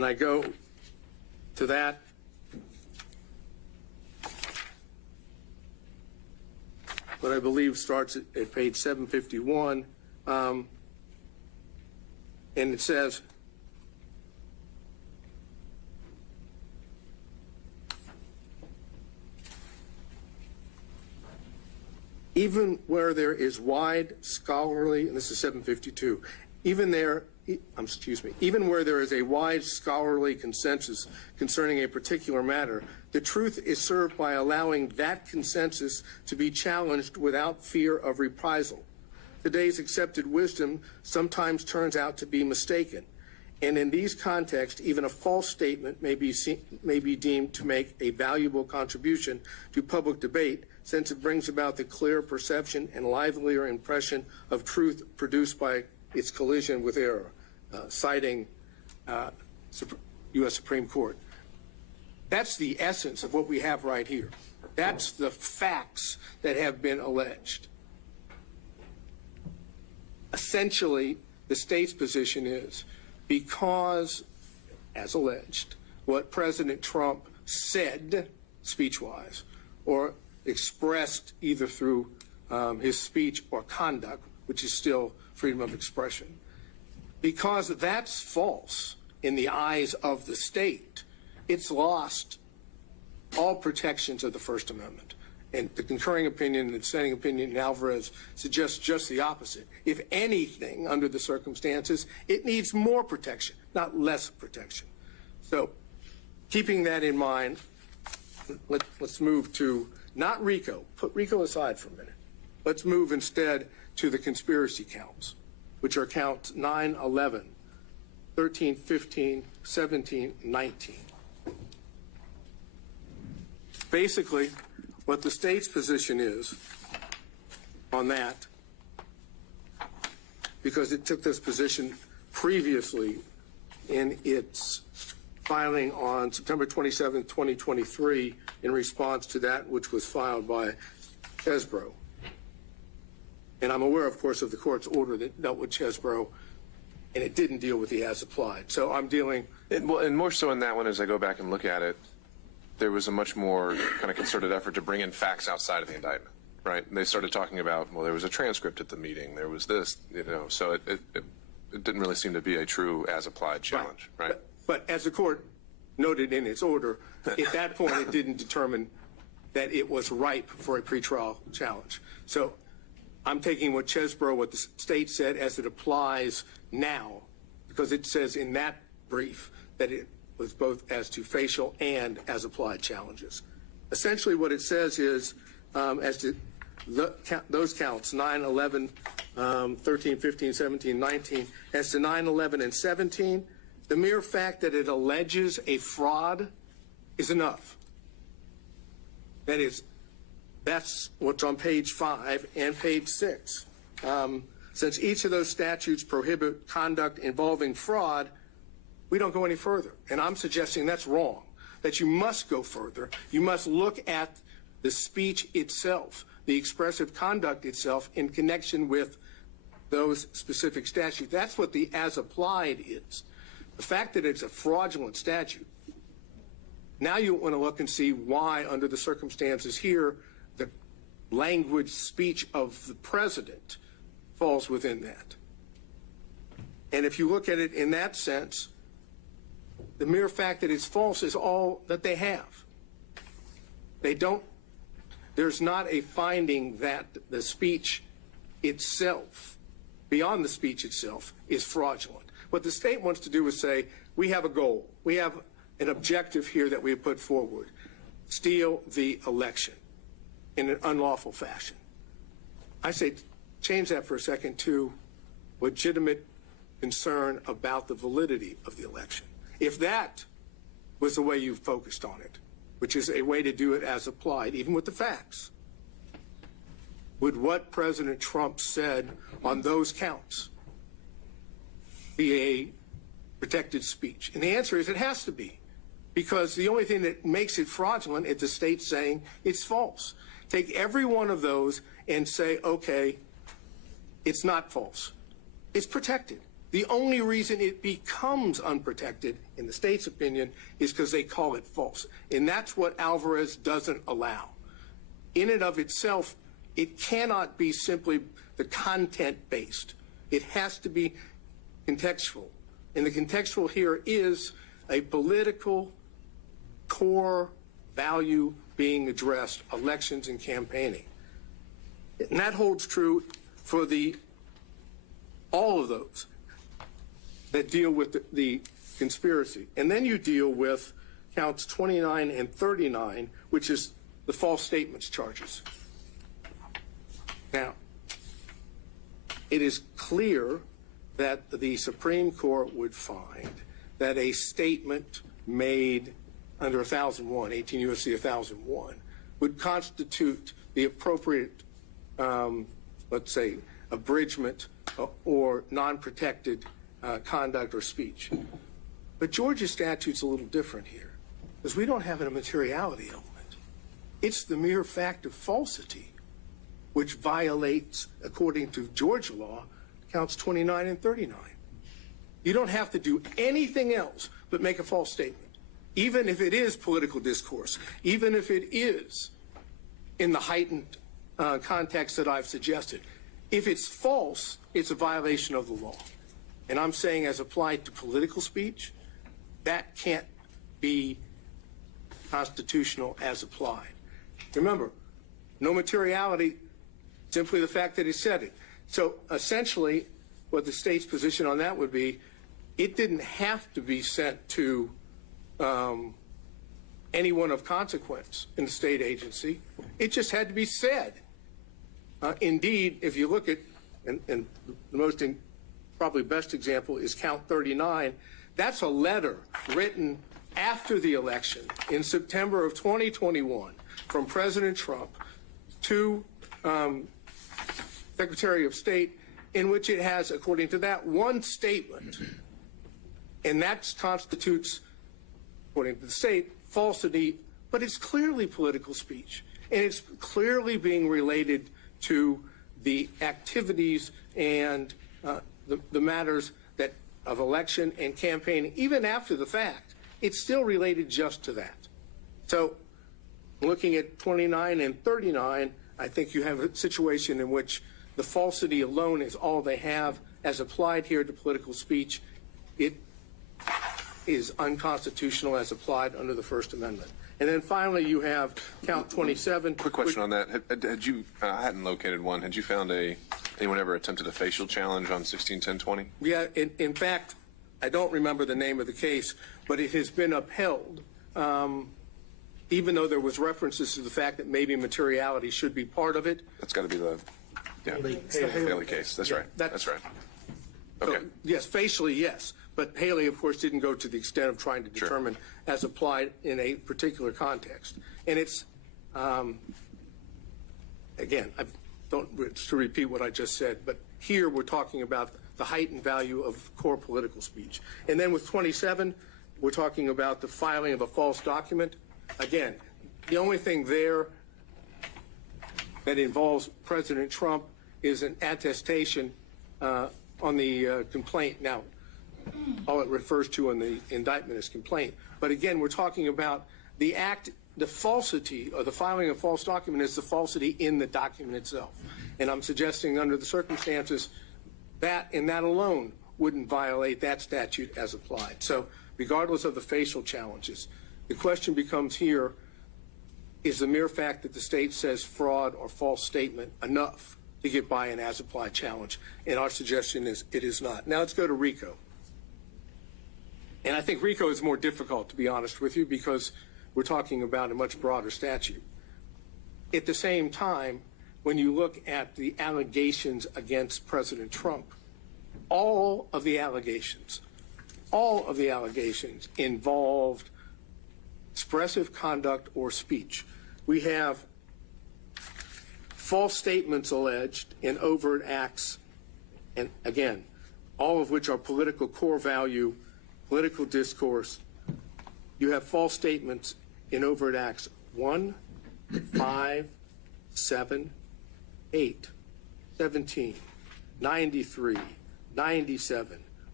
and I go to that, what I believe starts at page 751, and it says, even where there is wide scholarly, and this is 752, even where there is a wide scholarly consensus concerning a particular matter, the truth is served by allowing that consensus to be challenged without fear of reprisal. Today's accepted wisdom sometimes turns out to be mistaken, and in these contexts, even a false statement may be deemed to make a valuable contribution to public debate, since it brings about the clear perception and livelier impression of truth produced by its collision with error, citing U.S. Supreme Court. That's the essence of what we have right here. That's the facts that have been alleged. Essentially, the state's position is, because, as alleged, what President Trump said, speech-wise, or expressed either through his speech or conduct, which is still freedom of expression, because that's false in the eyes of the state, it's lost all protections of the First Amendment. And the concurring opinion and the dissenting opinion in Alvarez suggests just the opposite. If anything, under the circumstances, it needs more protection, not less protection. So, keeping that in mind, let's move to not RICO. Put RICO aside for a minute. Let's move instead to the conspiracy counts, which are counts 9, 11, 13, 15, 17, 19. Basically, what the state's position is on that, because it took this position previously in its filing on September 27, 2023, in response to that which was filed by Chesbrough. And I'm aware, of course, of the court's order that dealt with Chesbrough, and it didn't deal with the as applied. So I'm dealing. And more so in that one, as I go back and look at it, there was a much more kind of concerted effort to bring in facts outside of the indictment, right? And they started talking about, well, there was a transcript at the meeting, there was this, so it didn't really seem to be a true as applied challenge, right? But as the court noted in its order, at that point it didn't determine that it was ripe for a pretrial challenge. So I'm taking what Chesbrough, what the state said, as it applies now, because it says in that brief that it was both as to facial and as applied challenges. Essentially what it says is, as to those counts, 9, 11, 13, 15, 17, 19, as to 9, 11, and 17, the mere fact that it alleges a fraud is enough. That's what's on page 5 and page 6. Since each of those statutes prohibit conduct involving fraud, we don't go any further. And I'm suggesting that's wrong, that you must go further. You must look at the speech itself, the expressive conduct itself in connection with those specific statutes. That's what the as applied is. The fact that it's a fraudulent statute, now you want to look and see why, under the circumstances here, the language speech of the president falls within that. And if you look at it in that sense, the mere fact that it's false is all that they have. There's not a finding that the speech itself, beyond the speech itself, is fraudulent. What the state wants to do is say, we have a goal. We have an objective here that we have put forward. Steal the election in an unlawful fashion. I say change that for a second to legitimate concern about the validity of the election. If that was the way you focused on it, which is a way to do it as applied, even with the facts, would what President Trump said on those counts be a protected speech? And the answer is it has to be, because the only thing that makes it fraudulent is the state saying it's false. Take every one of those and say, okay, it's not false. It's protected. The only reason it becomes unprotected, in the state's opinion, is because they call it false. And that's what Alvarez doesn't allow. In and of itself, it cannot be simply the content-based. It has to be contextual. And the contextual here is a political core value being addressed, elections and campaigning. And that holds true for all of those that deal with the conspiracy. And then you deal with counts 29 and 39, which is the false statements charges. Now, it is clear that the Supreme Court would find that a statement made under 1001, 18 U.S.C. 1001, would constitute the appropriate, let's say, abridgment or non-protected conduct or speech. But Georgia's statute's a little different here, because we don't have a materiality element. It's the mere fact of falsity, which violates, according to Georgia law, counts 29 and 39. You don't have to do anything else but make a false statement, even if it is political discourse, even if it is in the heightened context that I've suggested. If it's false, it's a violation of the law. And I'm saying, as applied to political speech, that can't be constitutional as applied. Remember, no materiality, simply the fact that he said it. So essentially, what the state's position on that would be, it didn't have to be sent to anyone of consequence in the state agency. It just had to be said. Indeed, if you look at, and the most probably best example is count 39, that's a letter written after the election in September of 2021 from President Trump to Secretary of State, in which it has, according to that, one statement, and that constitutes, according to the state, falsity, but it's clearly political speech, and it's clearly being related to the activities and the matters that of election and campaigning. Even after the fact, it's still related just to that. So looking at 29 and 39, I think you have a situation in which the falsity alone is all they have as applied here to political speech. It is unconstitutional as applied under the First Amendment. And then finally, you have count 27. Quick question on that. Had you, I hadn't located one. Had you found anyone ever attempted a facial challenge on 161020? Yeah, in fact, I don't remember the name of the case, but it has been upheld, even though there was references to the fact that maybe materiality should be part of it. That's got to be the Haley case. That's right. That's right. Okay. So, yes, facially, yes. But Haley, of course, didn't go to the extent of trying to determine as applied in a particular context. And it's, again, I don't to repeat what I just said, but here we're talking about the heightened value of core political speech. And then with 27, we're talking about the filing of a false document. Again, the only thing there that involves President Trump is an attestation on the complaint. Now, all it refers to in the indictment is complaint. But again, we're talking about the act, the falsity, or the filing of a false document is the falsity in the document itself. And I'm suggesting under the circumstances that and that alone wouldn't violate that statute as applied. So regardless of the facial challenges, the question becomes here, is the mere fact that the state says fraud or false statement enough to get by an as-applied challenge? And our suggestion is it is not. Now let's go to RICO. And I think RICO is more difficult, to be honest with you, because we're talking about a much broader statute. At the same time, when you look at the allegations against President Trump, all of the allegations involved expressive conduct or speech. We have false statements alleged in overt acts, and again, all of which are political core value, political discourse. You have false statements in overt acts 1, 5, 7, 8, 17, 93, 97,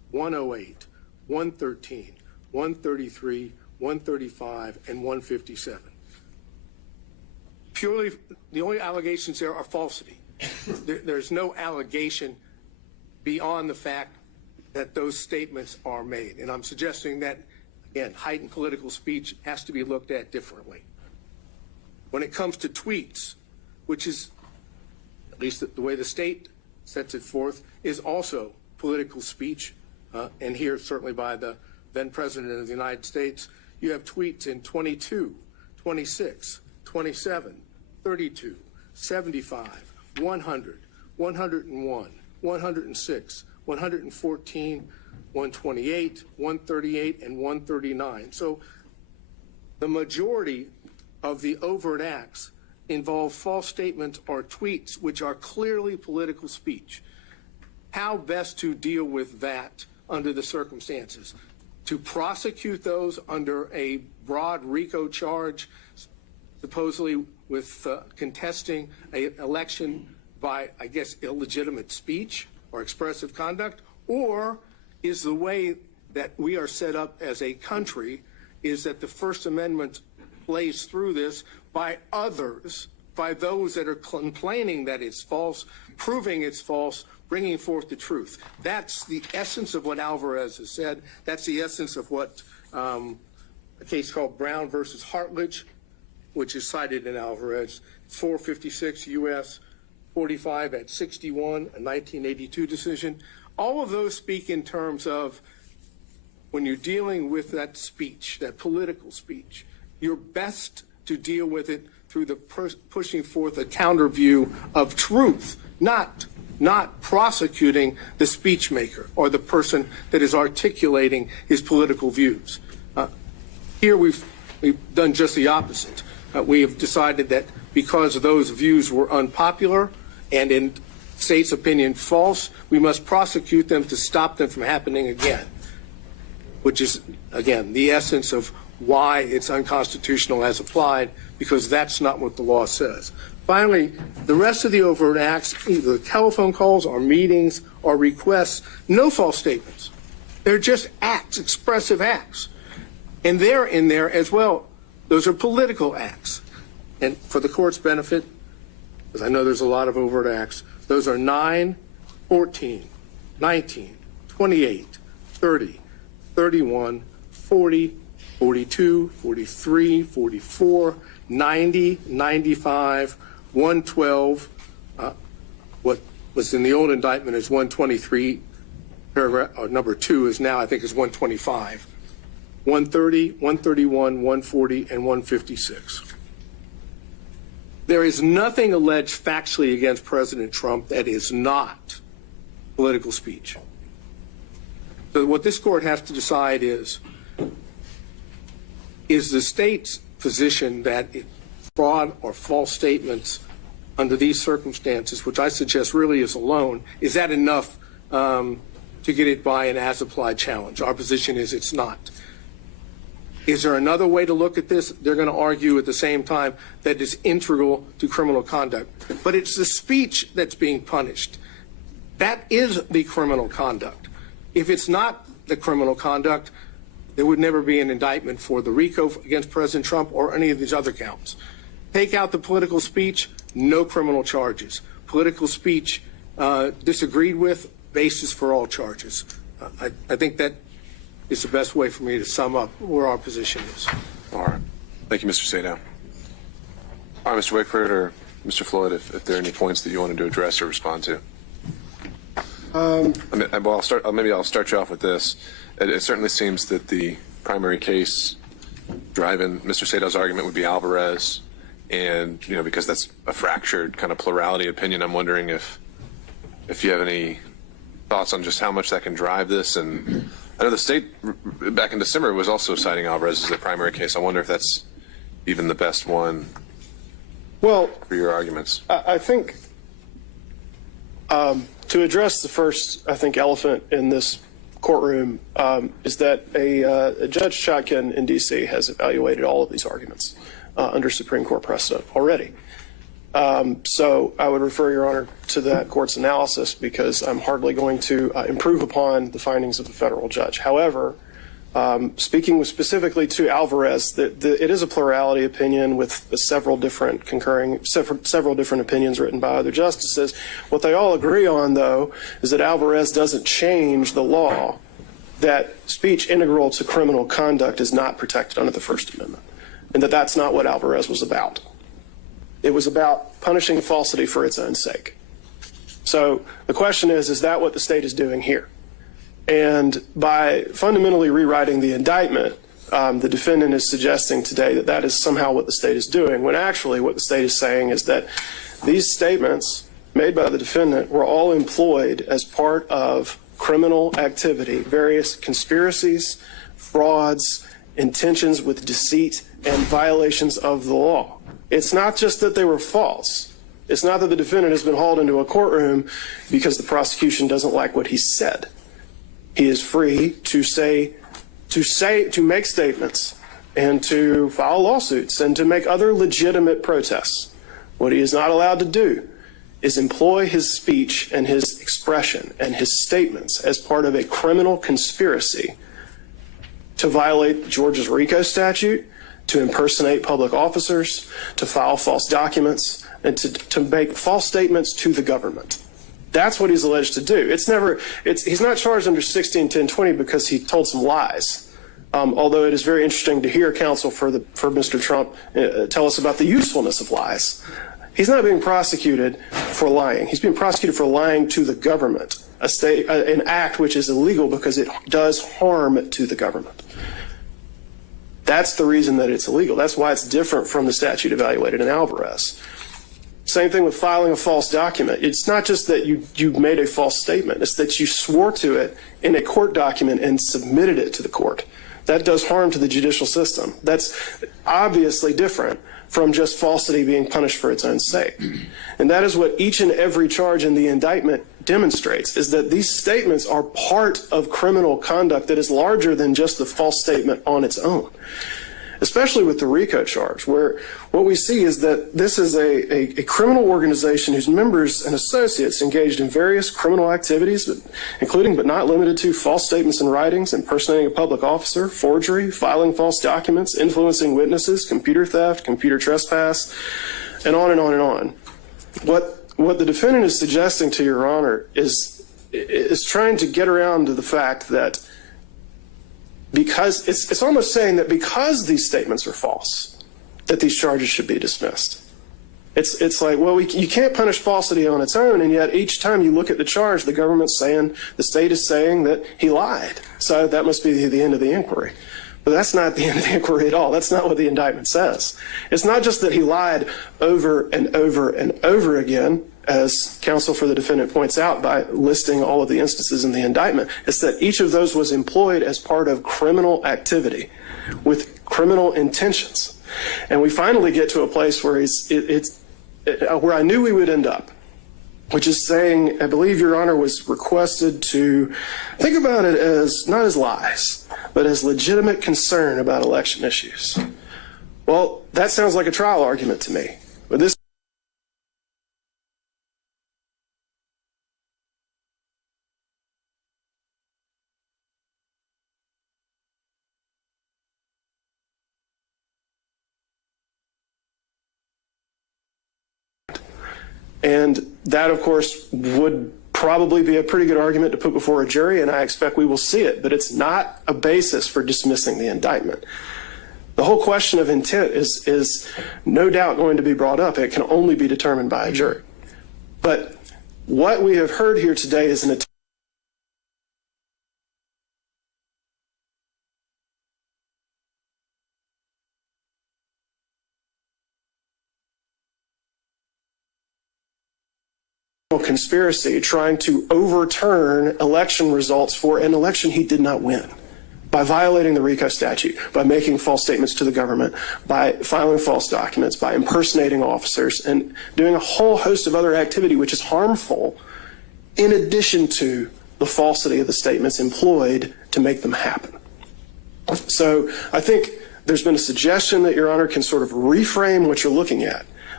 108, 113, 133, 135, and 157. Purely, the only allegations there are falsity. There's no allegation beyond the fact that those statements are made. And I'm suggesting that, again, heightened political speech has to be looked at differently. When it comes to tweets, which is, at least the way the state sets it forth, is also political speech, and here certainly by the then President of the United States, you have tweets in 22, 26, 27, 32, 75, 100, 101, 106, 114, 128, 138, and 139. So the majority of the overt acts involve false statements or tweets which are clearly political speech. How best to deal with that under the circumstances? To prosecute those under a broad RICO charge, supposedly with contesting an election by, I guess, illegitimate speech or expressive conduct? Or is the way that we are set up as a country is that the First Amendment plays through this by others, by those that are complaining that it's false, proving it's false, bringing forth the truth? That's the essence of what Alvarez has said. That's the essence of what a case called Brown versus Hartledge, which is cited in Alvarez, 456 U.S. 45 at 61, a 1982 decision. All of those speak in terms of when you're dealing with that speech, that political speech, you're best to deal with it through the pushing forth a counter view of truth, not prosecuting the speech maker or the person that is articulating his political views. Here we've done just the opposite. We have decided that because those views were unpopular and in state's opinion false, we must prosecute them to stop them from happening again, which is, again, the essence of why it's unconstitutional as applied, because that's not what the law says. Finally, the rest of the overt acts, either telephone calls or meetings or requests, no false statements. They're just acts, expressive acts. And they're in there as well. Those are political acts. And for the court's benefit, because I know there's a lot of overt acts, those are 9, 14, 19, 28, 30, 31, 40, 42, 43, 44, 90, 95, 112, what was in the old indictment is 123, paragraph, or number 2 is now, I think, is 125, 130, 131, 140, and 156. There is nothing alleged factually against President Trump that is not political speech. So what this court has to decide is the state's position that fraud or false statements under these circumstances, which I suggest really is alone, is that enough to get it by an as-applied challenge? Our position is it's not. Is there another way to look at this? They're going to argue at the same time that it's integral to criminal conduct. But it's the speech that's being punished. That is the criminal conduct. If it's not the criminal conduct, there would never be an indictment for the RICO against President Trump or any of these other counts. Take out the political speech, no criminal charges. Political speech disagreed with, basis for all charges. I think that is the best way for me to sum up where our position is. All right. Thank you, Mr. Sadow. All right, Mr. Wickford or Mr. Floyd, if there are any points that you wanted to address or respond to. Maybe I'll start you off with this. It certainly seems that the primary case driving Mr. Sadow's argument would be Alvarez, and because that's a fractured kind of plurality opinion, I'm wondering if you have any thoughts on just how much that can drive this. And I know the state back in December was also citing Alvarez as the primary case. I wonder if that's even the best one for your arguments. I think to address the first, I think, elephant in this courtroom is that a Judge Chotkin in D.C. has evaluated all of these arguments under Supreme Court precedent already. So I would refer Your Honor to that court's analysis because I'm hardly going to improve upon the findings of the federal judge. However, speaking specifically to Alvarez, it is a plurality opinion with several different opinions written by other justices. What they all agree on, though, is that Alvarez doesn't change the law that speech integral to criminal conduct is not protected under the First Amendment, and that that's not what Alvarez was about. It was about punishing falsity for its own sake. So the question is that what the state is doing here? And by fundamentally rewriting the indictment, the defendant is suggesting today that that is somehow what the state is doing, when actually what the state is saying is that these statements made by the defendant were all employed as part of criminal activity, various conspiracies, frauds, intentions with deceit, and violations of the law. It's not just that they were false. It's not that the defendant has been hauled into a courtroom because the prosecution doesn't like what he said. He is free to make statements and to file lawsuits and to make other legitimate protests. What he is not allowed to do is employ his speech and his expression and his statements as part of a criminal conspiracy to violate Georgia's RICO statute, to impersonate public officers, to file false documents, and to make false statements to the government. That's what he's alleged to do. He's not charged under 16-10-20 because he told some lies. Although it is very interesting to hear counsel for Mr. Trump tell us about the usefulness of lies. He's not being prosecuted for lying. He's being prosecuted for lying to the government, an act which is illegal because it does harm to the government. That's the reason that it's illegal. That's why it's different from the statute evaluated in Alvarez. Same thing with filing a false document. It's not just that you made a false statement. It's that you swore to it in a court document and submitted it to the court. That does harm to the judicial system. That's obviously different from just falsity being punished for its own sake. And that is what each and every charge in the indictment demonstrates, is that these statements are part of criminal conduct that is larger than just the false statement on its own. Especially with the RICO charge, where what we see is that this is a criminal organization whose members and associates engaged in various criminal activities, including but not limited to false statements and writings, impersonating a public officer, forgery, filing false documents, influencing witnesses, computer theft, computer trespass, and on and on and on. What the defendant is suggesting to Your Honor is trying to get around to the fact that because it's almost saying that because these statements are false, that these charges should be dismissed. It's like, well, you can't punish falsity on its own, and yet each time you look at the charge, the state is saying that he lied. So that must be the end of the inquiry. But that's not the end of the inquiry at all. That's not what the indictment says. It's not just that he lied over and over and over again, as counsel for the defendant points out by listing all of the instances in the indictment. It's that each of those was employed as part of criminal activity with criminal intentions. And we finally get to a place where where I knew we would end up, which is saying, I believe Your Honor was requested to think about it as not as lies, but as legitimate concern about election issues. Well, that sounds like a trial argument to me. But this and that, of course, would probably be a pretty good argument to put before a jury, and I expect we will see it, but it's not a basis for dismissing the indictment. The whole question of intent is no doubt going to be brought up. It can only be determined by a jury. But what we have heard here today is an attempt conspiracy trying to overturn election results for an election he did not win by violating the RICO statute, by making false statements to the government, by filing false documents, by impersonating officers, and doing a whole host of other activity which is harmful in addition to the falsity of the statements employed to make them happen. So I think there's been a suggestion that Your Honor can sort of reframe what you're looking at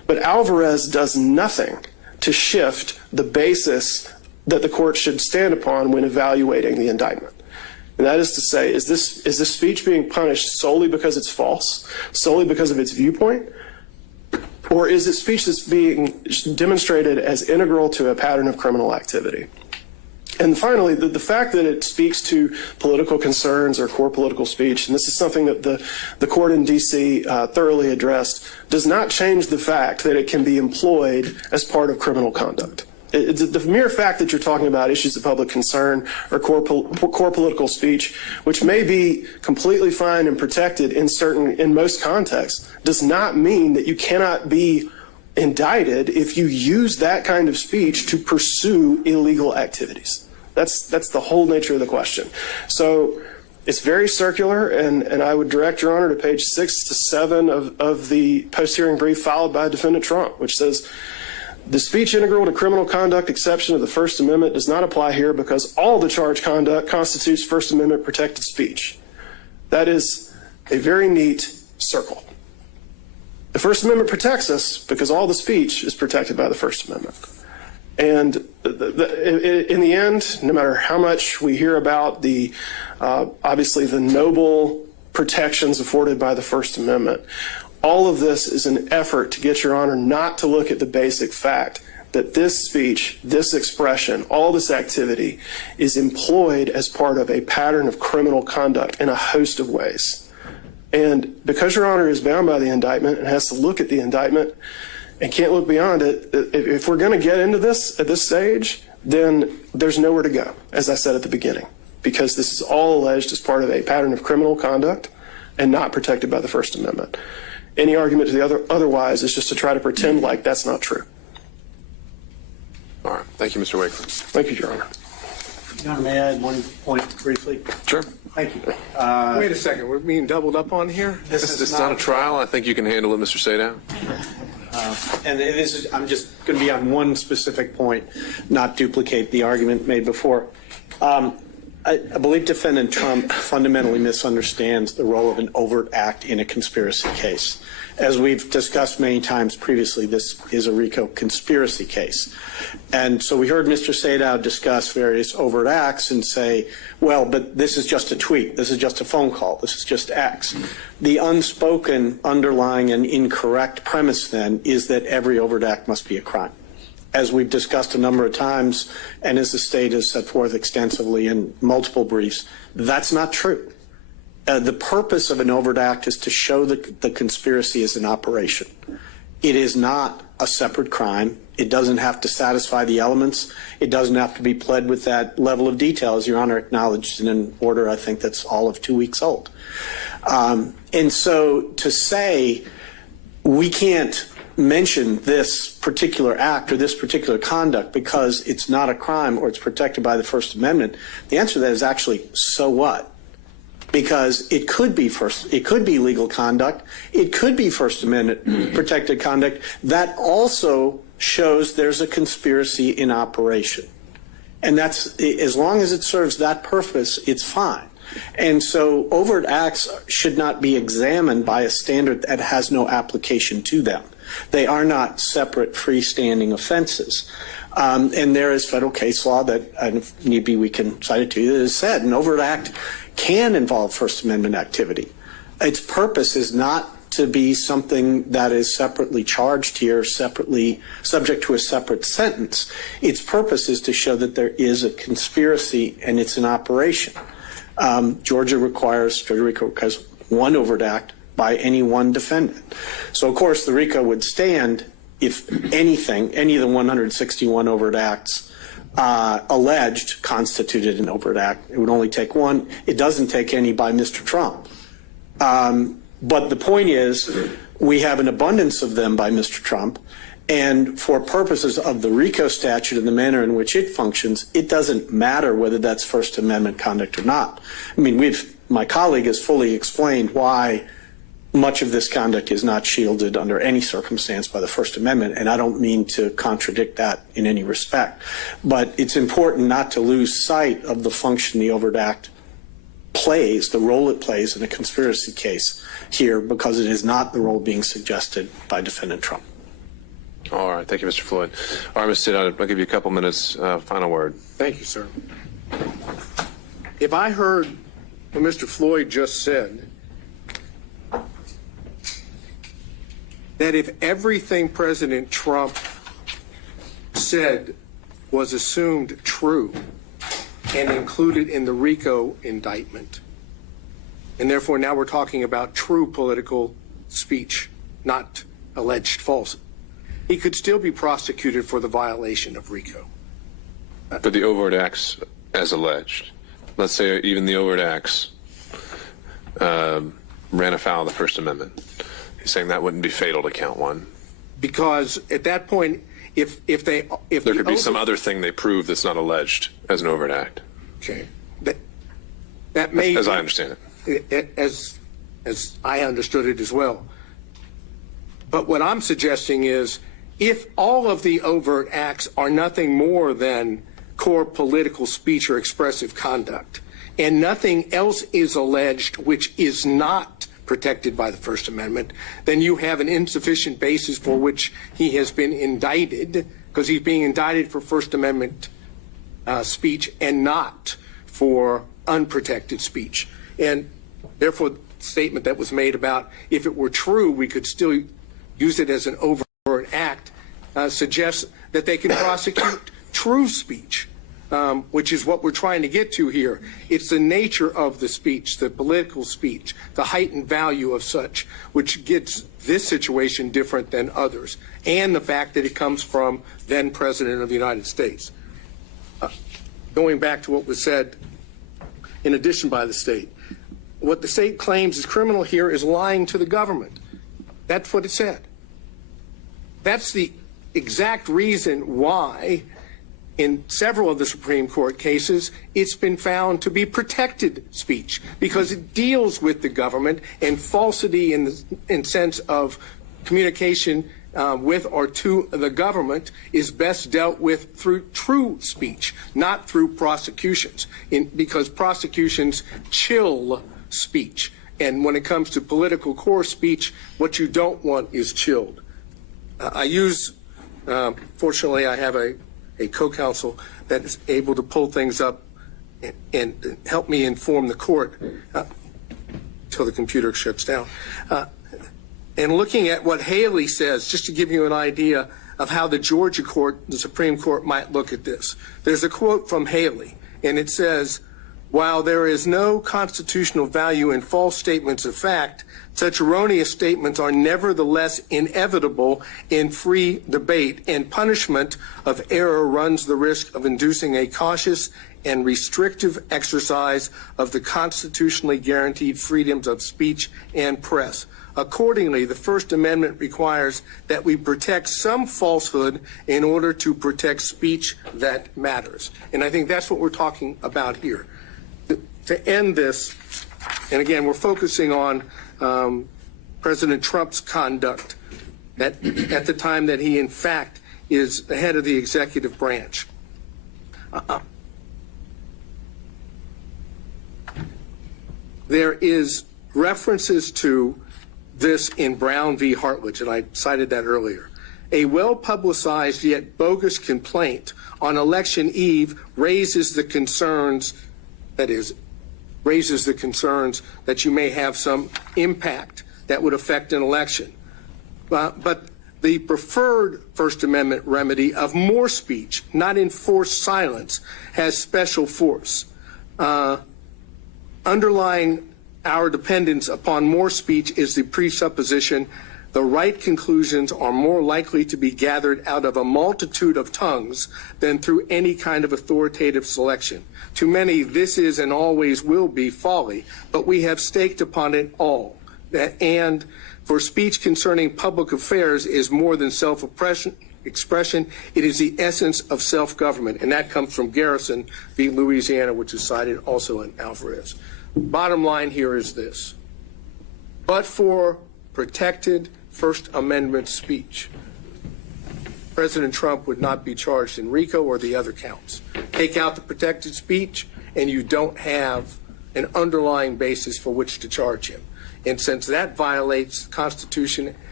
But Alvarez does nothing to shift the basis that the court should stand upon when evaluating the indictment. And that is to say, is this speech being punished solely because it's false, solely because of its viewpoint? Or is it speech that's being demonstrated as integral to a pattern of criminal activity? And finally, the fact that it speaks to political concerns or core political speech, and this is something that the court in D.C. Thoroughly addressed, does not change the fact that it can be employed as part of criminal conduct. The mere fact that you're talking about issues of public concern or core political speech, which may be completely fine and protected in most contexts, does not mean that you cannot be indicted if you use that kind of speech to pursue illegal activities. That's the whole nature of the question. So it's very circular, and I would direct Your Honor to page 6 to 7 of the post-hearing brief filed by Defendant Trump, which says, the speech integral to criminal conduct exception of the First Amendment does not apply here because all the charged conduct constitutes First Amendment protected speech. That is a very neat circle. The First Amendment protects us because all the speech is protected by the First Amendment. And in the end, no matter how much we hear about obviously the noble protections afforded by the First Amendment, all of this is an effort to get Your Honor not to look at the basic fact that this speech, this expression, all this activity is employed as part of a pattern of criminal conduct in a host of ways. And because Your Honor is bound by the indictment and has to look at the indictment and can't look beyond it, if we're going to get into this at this stage, then there's nowhere to go, as I said at the beginning, because this is all alleged as part of a pattern of criminal conduct and not protected by the First Amendment. Any argument to the otherwise is just to try to pretend like that's not true. All right. Thank you, Mr. Wakely. Thank you, Your Honor. Your Honor, may I add one point briefly? Sure. Thank you. Wait a second, we're being doubled up on here? This is not a trial. I think you can handle it, Mr. Sadow. And I'm just going to be on one specific point, not duplicate the argument made before. I believe Defendant Trump fundamentally misunderstands the role of an overt act in a conspiracy case. As we've discussed many times previously, this is a RICO conspiracy case. And so we heard Mr. Sadow discuss various overt acts and say, well, but this is just a tweet. This is just a phone call. This is just X. The unspoken, underlying, and incorrect premise then is that every overt act must be a crime. As we've discussed a number of times, and as the state has set forth extensively in multiple briefs, that's not true. The purpose of an overt act is to show that the conspiracy is in operation. It is not a separate crime. It doesn't have to satisfy the elements. It doesn't have to be pled with that level of detail, as Your Honor acknowledged in an order I think that's all of 2 weeks old. And so to say we can't mention this particular act or this particular conduct because it's not a crime or it's protected by the First Amendment, the answer to that is actually, so what? Because it could be legal conduct, it could be First Amendment protected conduct that also shows there's a conspiracy in operation. And that's, as long as it serves that purpose, it's fine. And so overt acts should not be examined by a standard that has no application to them. They are not separate freestanding offenses. And there is federal case law that, if need be, we can cite it to you, that has said an overt act can involve First Amendment activity. Its purpose is not to be something that is separately charged here, separately subject to a separate sentence. Its purpose is to show that there is a conspiracy and it's an operation. Georgia requires one overt act by any one defendant. So, of course, the RICO would stand if anything, any of the 161 overt acts alleged constituted an overt act. It would only take one. It doesn't take any by Mr. Trump. But the point is, we have an abundance of them by Mr. Trump, and for purposes of the RICO statute and the manner in which it functions, it doesn't matter whether that's First Amendment conduct or not. I mean, my colleague has fully explained why much of this conduct is not shielded under any circumstance by the First Amendment, and I don't mean to contradict that in any respect. But it's important not to lose sight of the function the overt act plays, the role it plays in a conspiracy case here, because it is not the role being suggested by Defendant Trump. All right. Thank you, Mr. Floyd. All right, Mr. Stitt, I'll give you a couple minutes. Final word. Thank you, sir. If I heard what Mr. Floyd just said, that if everything President Trump said was assumed true and included in the RICO indictment, and therefore now we're talking about true political speech, not alleged false, he could still be prosecuted for the violation of RICO. For the overt acts as alleged. Let's say even the overt acts ran afoul of the First Amendment. He's saying that wouldn't be fatal to count one. Because at that point, if there could be some other thing they prove that's not alleged as an overt act. Okay, that may, as I understand it, as I understood it as well. But what I'm suggesting is, if all of the overt acts are nothing more than core political speech or expressive conduct, and nothing else is alleged which is not protected by the First Amendment, then you have an insufficient basis for which he has been indicted, because he's being indicted for First Amendment speech and not for unprotected speech. And therefore, the statement that was made about if it were true, we could still use it as an overt act, suggests that they can prosecute true speech, which is what we're trying to get to here. It's the nature of the speech, the political speech, the heightened value of such, which gets this situation different than others, and the fact that it comes from then President of the United States. Going back to what was said in addition by the state, what the state claims is criminal here is lying to the government. That's what it said. That's the exact reason why in several of the Supreme Court cases, it's been found to be protected speech because it deals with the government, and falsity in sense of communication with or to the government is best dealt with through true speech, not through prosecutions, because prosecutions chill speech. And when it comes to political core speech, what you don't want is chilled. Fortunately, I have a co-counsel that is able to pull things up and help me inform the court until the computer shuts down. And looking at what Haley says, just to give you an idea of how the Georgia court, the Supreme Court, might look at this. There's a quote from Haley, and it says, "While there is no constitutional value in false statements of fact, such erroneous statements are nevertheless inevitable in free debate, and punishment of error runs the risk of inducing a cautious and restrictive exercise of the constitutionally guaranteed freedoms of speech and press. Accordingly, the First Amendment requires that we protect some falsehood in order to protect speech that matters." And I think that's what we're talking about here. To end this, and again, we're focusing on President Trump's conduct at the time that he, in fact, is the head of the executive branch. There is references to this in Brown v. Hartledge, and I cited that earlier. A well-publicized yet bogus complaint on election eve raises the concerns that you may have some impact that would affect an election. But the preferred First Amendment remedy of more speech, not enforced silence, has special force. Underlying our dependence upon more speech is the presupposition the right conclusions are more likely to be gathered out of a multitude of tongues than through any kind of authoritative selection. To many, this is and always will be folly, but we have staked upon it all. And for speech concerning public affairs is more than self-expression, it is the essence of self-government. And that comes from Garrison v. Louisiana, which is cited also in Alvarez. Bottom line here is this. But for protected First Amendment speech, President Trump would not be charged in RICO or the other counts. Take out the protected speech, and you don't have an underlying basis for which to charge him. And since that violates the Constitution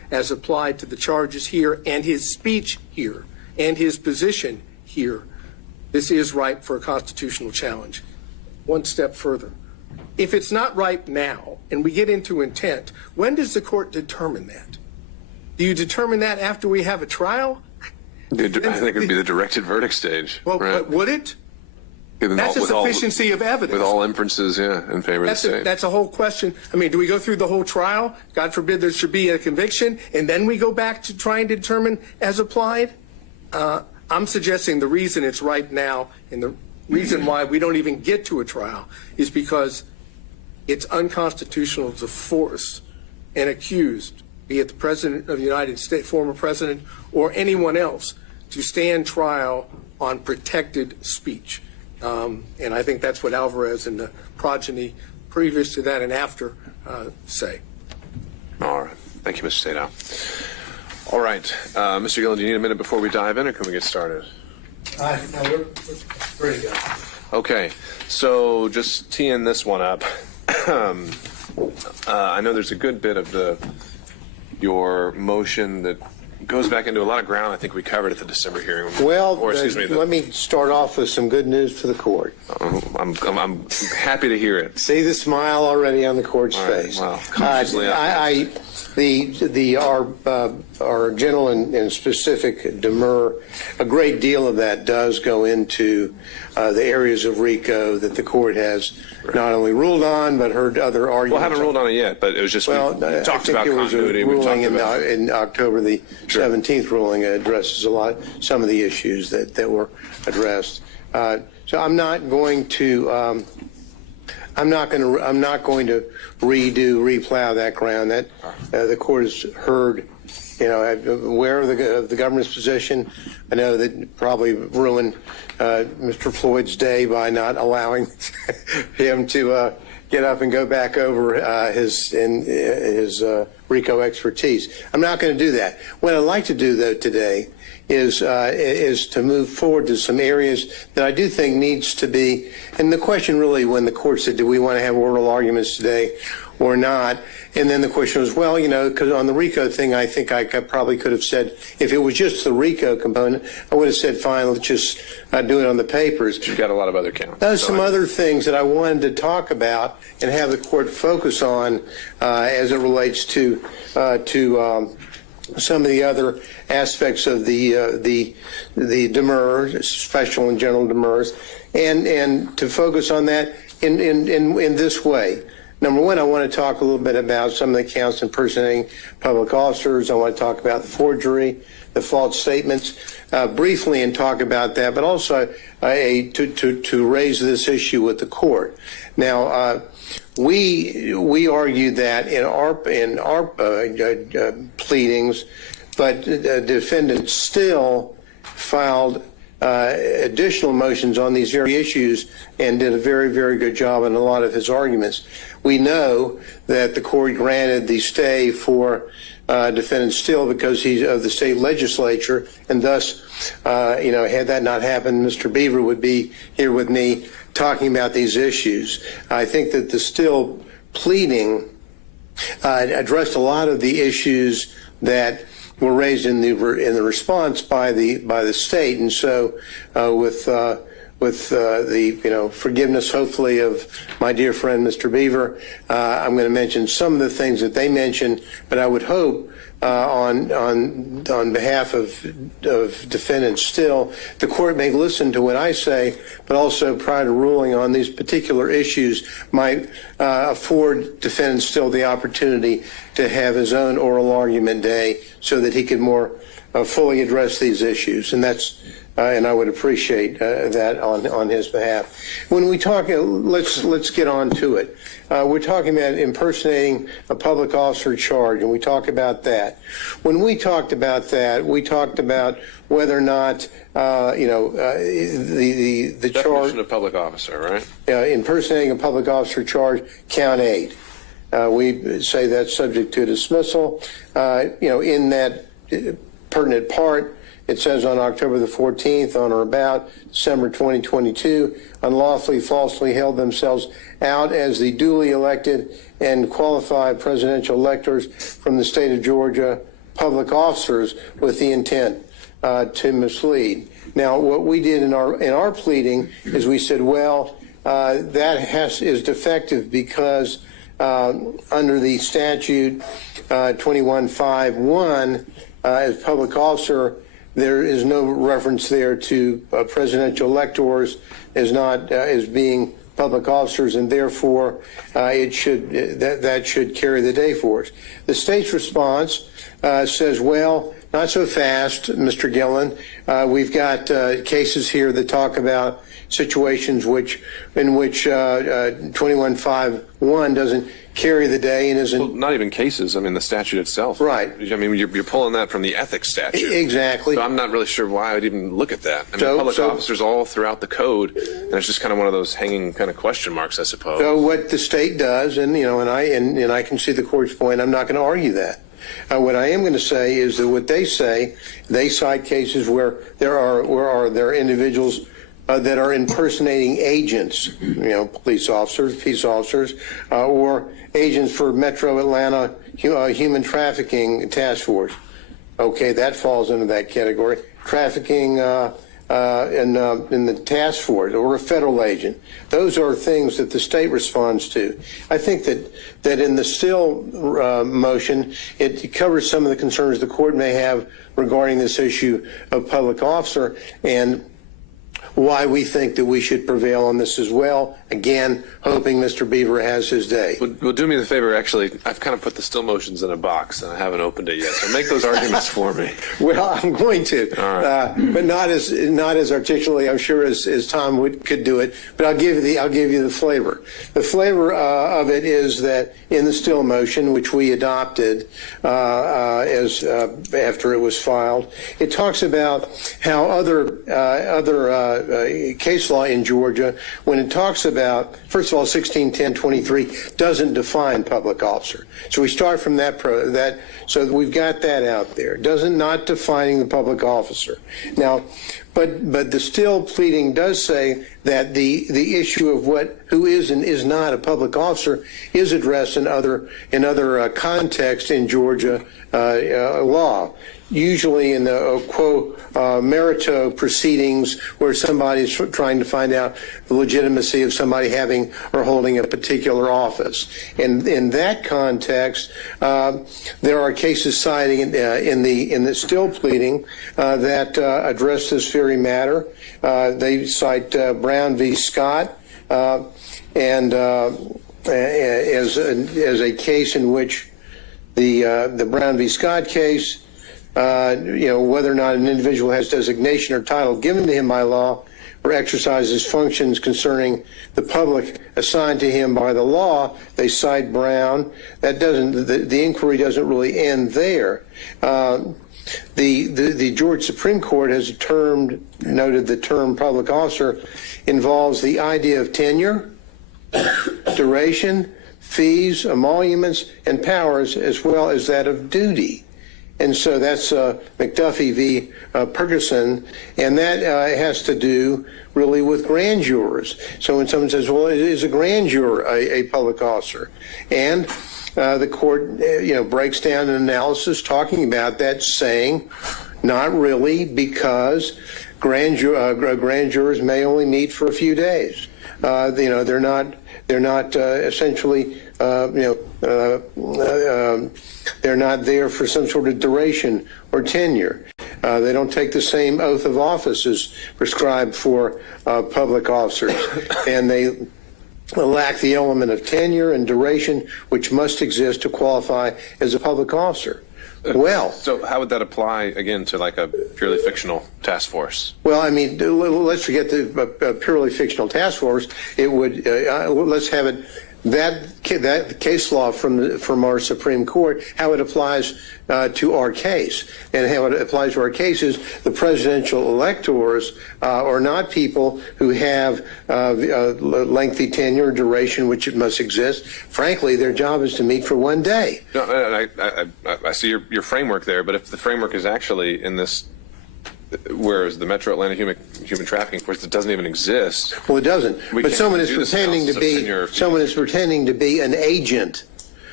as applied to the charges here and his speech here and his position here, this is ripe for a constitutional challenge. One step further. If it's not ripe now and we get into intent, when does the court determine that? Do you determine that after we have a trial? I think it would be the directed verdict stage. Well, right? but would it? Given That's a sufficiency of evidence. With all inferences, yeah, in favor of the state. That's a whole question. I mean, do we go through the whole trial? God forbid there should be a conviction, and then we go back to trying to determine as applied? I'm suggesting the reason it's ripe now and the reason why we don't even get to a trial is because it's unconstitutional to force an accused, be it the President of the United States, former President, or anyone else, to stand trial on protected speech. And I think that's what Alvarez and the progeny previous to that and after say. All right. Thank you, Mr. Sadow. All right. Mr. Gillen, do you need a minute before we dive in, or can we get started? No, we're ready to go. Okay. So just teeing this one up. I know there's a good bit of your motion that goes back into a lot of ground I think we covered at the December hearing. Well, let me start off with some good news for the court. I'm happy to hear it. See the smile already on the court's face. Wow. Our general and specific Demurrer, a great deal of that does go into the areas of RICO that the court has not only ruled on but heard other arguments. Well, I haven't ruled on it yet, but it was just we talked about continuity. We talked about in October the 17th ruling addresses some of the issues that were addressed. So I'm not going to replow that ground. That the court has heard. Aware of the government's position. I know that probably ruined Mr. Floyd's day by not allowing him to get up and go back over his RICO expertise. I'm not going to do that. What I'd like to do, though, today is to move forward to some areas that I do think needs to be. And the question really, when the court said, do we want to have oral arguments today or not? And then the question was, well, because on the RICO thing, I think I probably could have said, if it was just the RICO component, I would have said, fine, let's just do it on the papers. You've got a lot of other counts. There's some other things that I wanted to talk about and have the court focus on as it relates to some of the other aspects of the Demurrer, special and general Demurrers, and to focus on that in this way. Number one, I want to talk a little bit about some of the counts impersonating public officers. I want to talk about the forgery, the false statements, briefly, and talk about that, but also to raise this issue with the court. Now, we argued that in our pleadings, but the defendant still filed additional motions on these very issues and did a very, very good job in a lot of his arguments. We know that the court granted the stay for defendant Still because he's of the state legislature, and thus, had that not happened, Mr. Beaver would be here with me talking about these issues. I think that the Still pleading addressed a lot of the issues that were raised in the response by the state, and so with the forgiveness, hopefully, of my dear friend Mr. Beaver, I'm going to mention some of the things that they mentioned, but I would hope on behalf of defendant Still, the court may listen to what I say, but also prior to ruling on these particular issues might afford defendant Still the opportunity to have his own oral argument day so that he could more fully address these issues. And that's and I would appreciate that on his behalf. When we talk, let's get on to it. We're talking about impersonating a public officer charge, and we talk about that. When we talked about that, we talked about whether or not the Definition charge of public officer, right? Impersonating a public officer charge, count 8. We say that's subject to dismissal. In that pertinent part, it says on October the 14th, on or about December 2022, unlawfully, falsely held themselves out as the duly elected and qualified presidential electors from the state of Georgia public officers with the intent to mislead. Now, what we did in our pleading is we said, well, that is defective because under the statute 2151, as public officer, there is no reference there to presidential electors as being public officers, and therefore that should carry the day for us. The state's response says, well, not so fast, Mr. Gillen. We've got cases here that talk about situations in which 2151 doesn't carry the day and isn't. Well, not even cases. I mean, the statute itself. Right. I mean, you're pulling that from the ethics statute. Exactly. So I'm not really sure why I'd even look at that. I mean, public officers all throughout the code, and it's just kind of one of those hanging kind of question marks, I suppose. So what the state does, and I can see the court's point. I'm not going to argue that. What I am going to say is that what they say, they cite cases where there are individuals that are impersonating agents, police officers, peace officers, or agents for Metro Atlanta Human Trafficking Task Force. Okay, that falls into that category. Trafficking in the task force or a federal agent. Those are things that the state responds to. I think that in the still motion, it covers some of the concerns the court may have regarding this issue of public officer and why we think that we should prevail on this as well. Again, hoping Mr. Beaver has his day. Well, do me the favor, actually, I've kind of put the still motions in a box and I haven't opened it yet, so make those arguments for me. Well, I'm going to, but not as articulately, I'm sure, as Tom could do it. But I'll give you the flavor. The flavor of it is that in the still motion, which we adopted after it was filed, it talks about how other case law in Georgia, when it talks about, first of all, 1610-23 doesn't define public officer. So we start from that, so we've got that out there. Not defining the public officer. Now, but the still pleading does say that the issue of who is and is not a public officer is addressed in other contexts in Georgia law. Usually in the quo merito proceedings where somebody's trying to find out the legitimacy of somebody having or holding a particular office. And in that context, there are cases citing in the still pleading that address this very matter. They cite Brown v. Scott and as a case in which the Brown v. Scott case, whether or not an individual has designation or title given to him by law or exercises functions concerning the public assigned to him by the law, they cite Brown. That the inquiry doesn't really end there. The Georgia Supreme Court has noted the term public officer involves the idea of tenure, duration, fees, emoluments, and powers, as well as that of duty. And so that's McAfee v. Ferguson, and that has to do really with grand jurors. So when someone says, well, is a grand juror a public officer? And the court breaks down an analysis talking about that, saying not really, because grand jurors may only meet for a few days. They're not essentially they're not there for some sort of duration or tenure. They don't take the same oath of office as prescribed for public officers, and they lack the element of tenure and duration which must exist to qualify as a public officer. Well, so how would that apply again to like a purely fictional task force? Well, I mean, let's forget the purely fictional task force. It would let's have it that case law from our Supreme Court, how it applies to our case, and how it applies to our case is the presidential electors are not people who have lengthy tenure, duration, which it must exist. Frankly, their job is to meet for one day. No, I see your framework there, but if the framework is actually in this, whereas the Metro Atlanta Human Trafficking Force, it doesn't even exist. Well, it doesn't. But someone is pretending to be an agent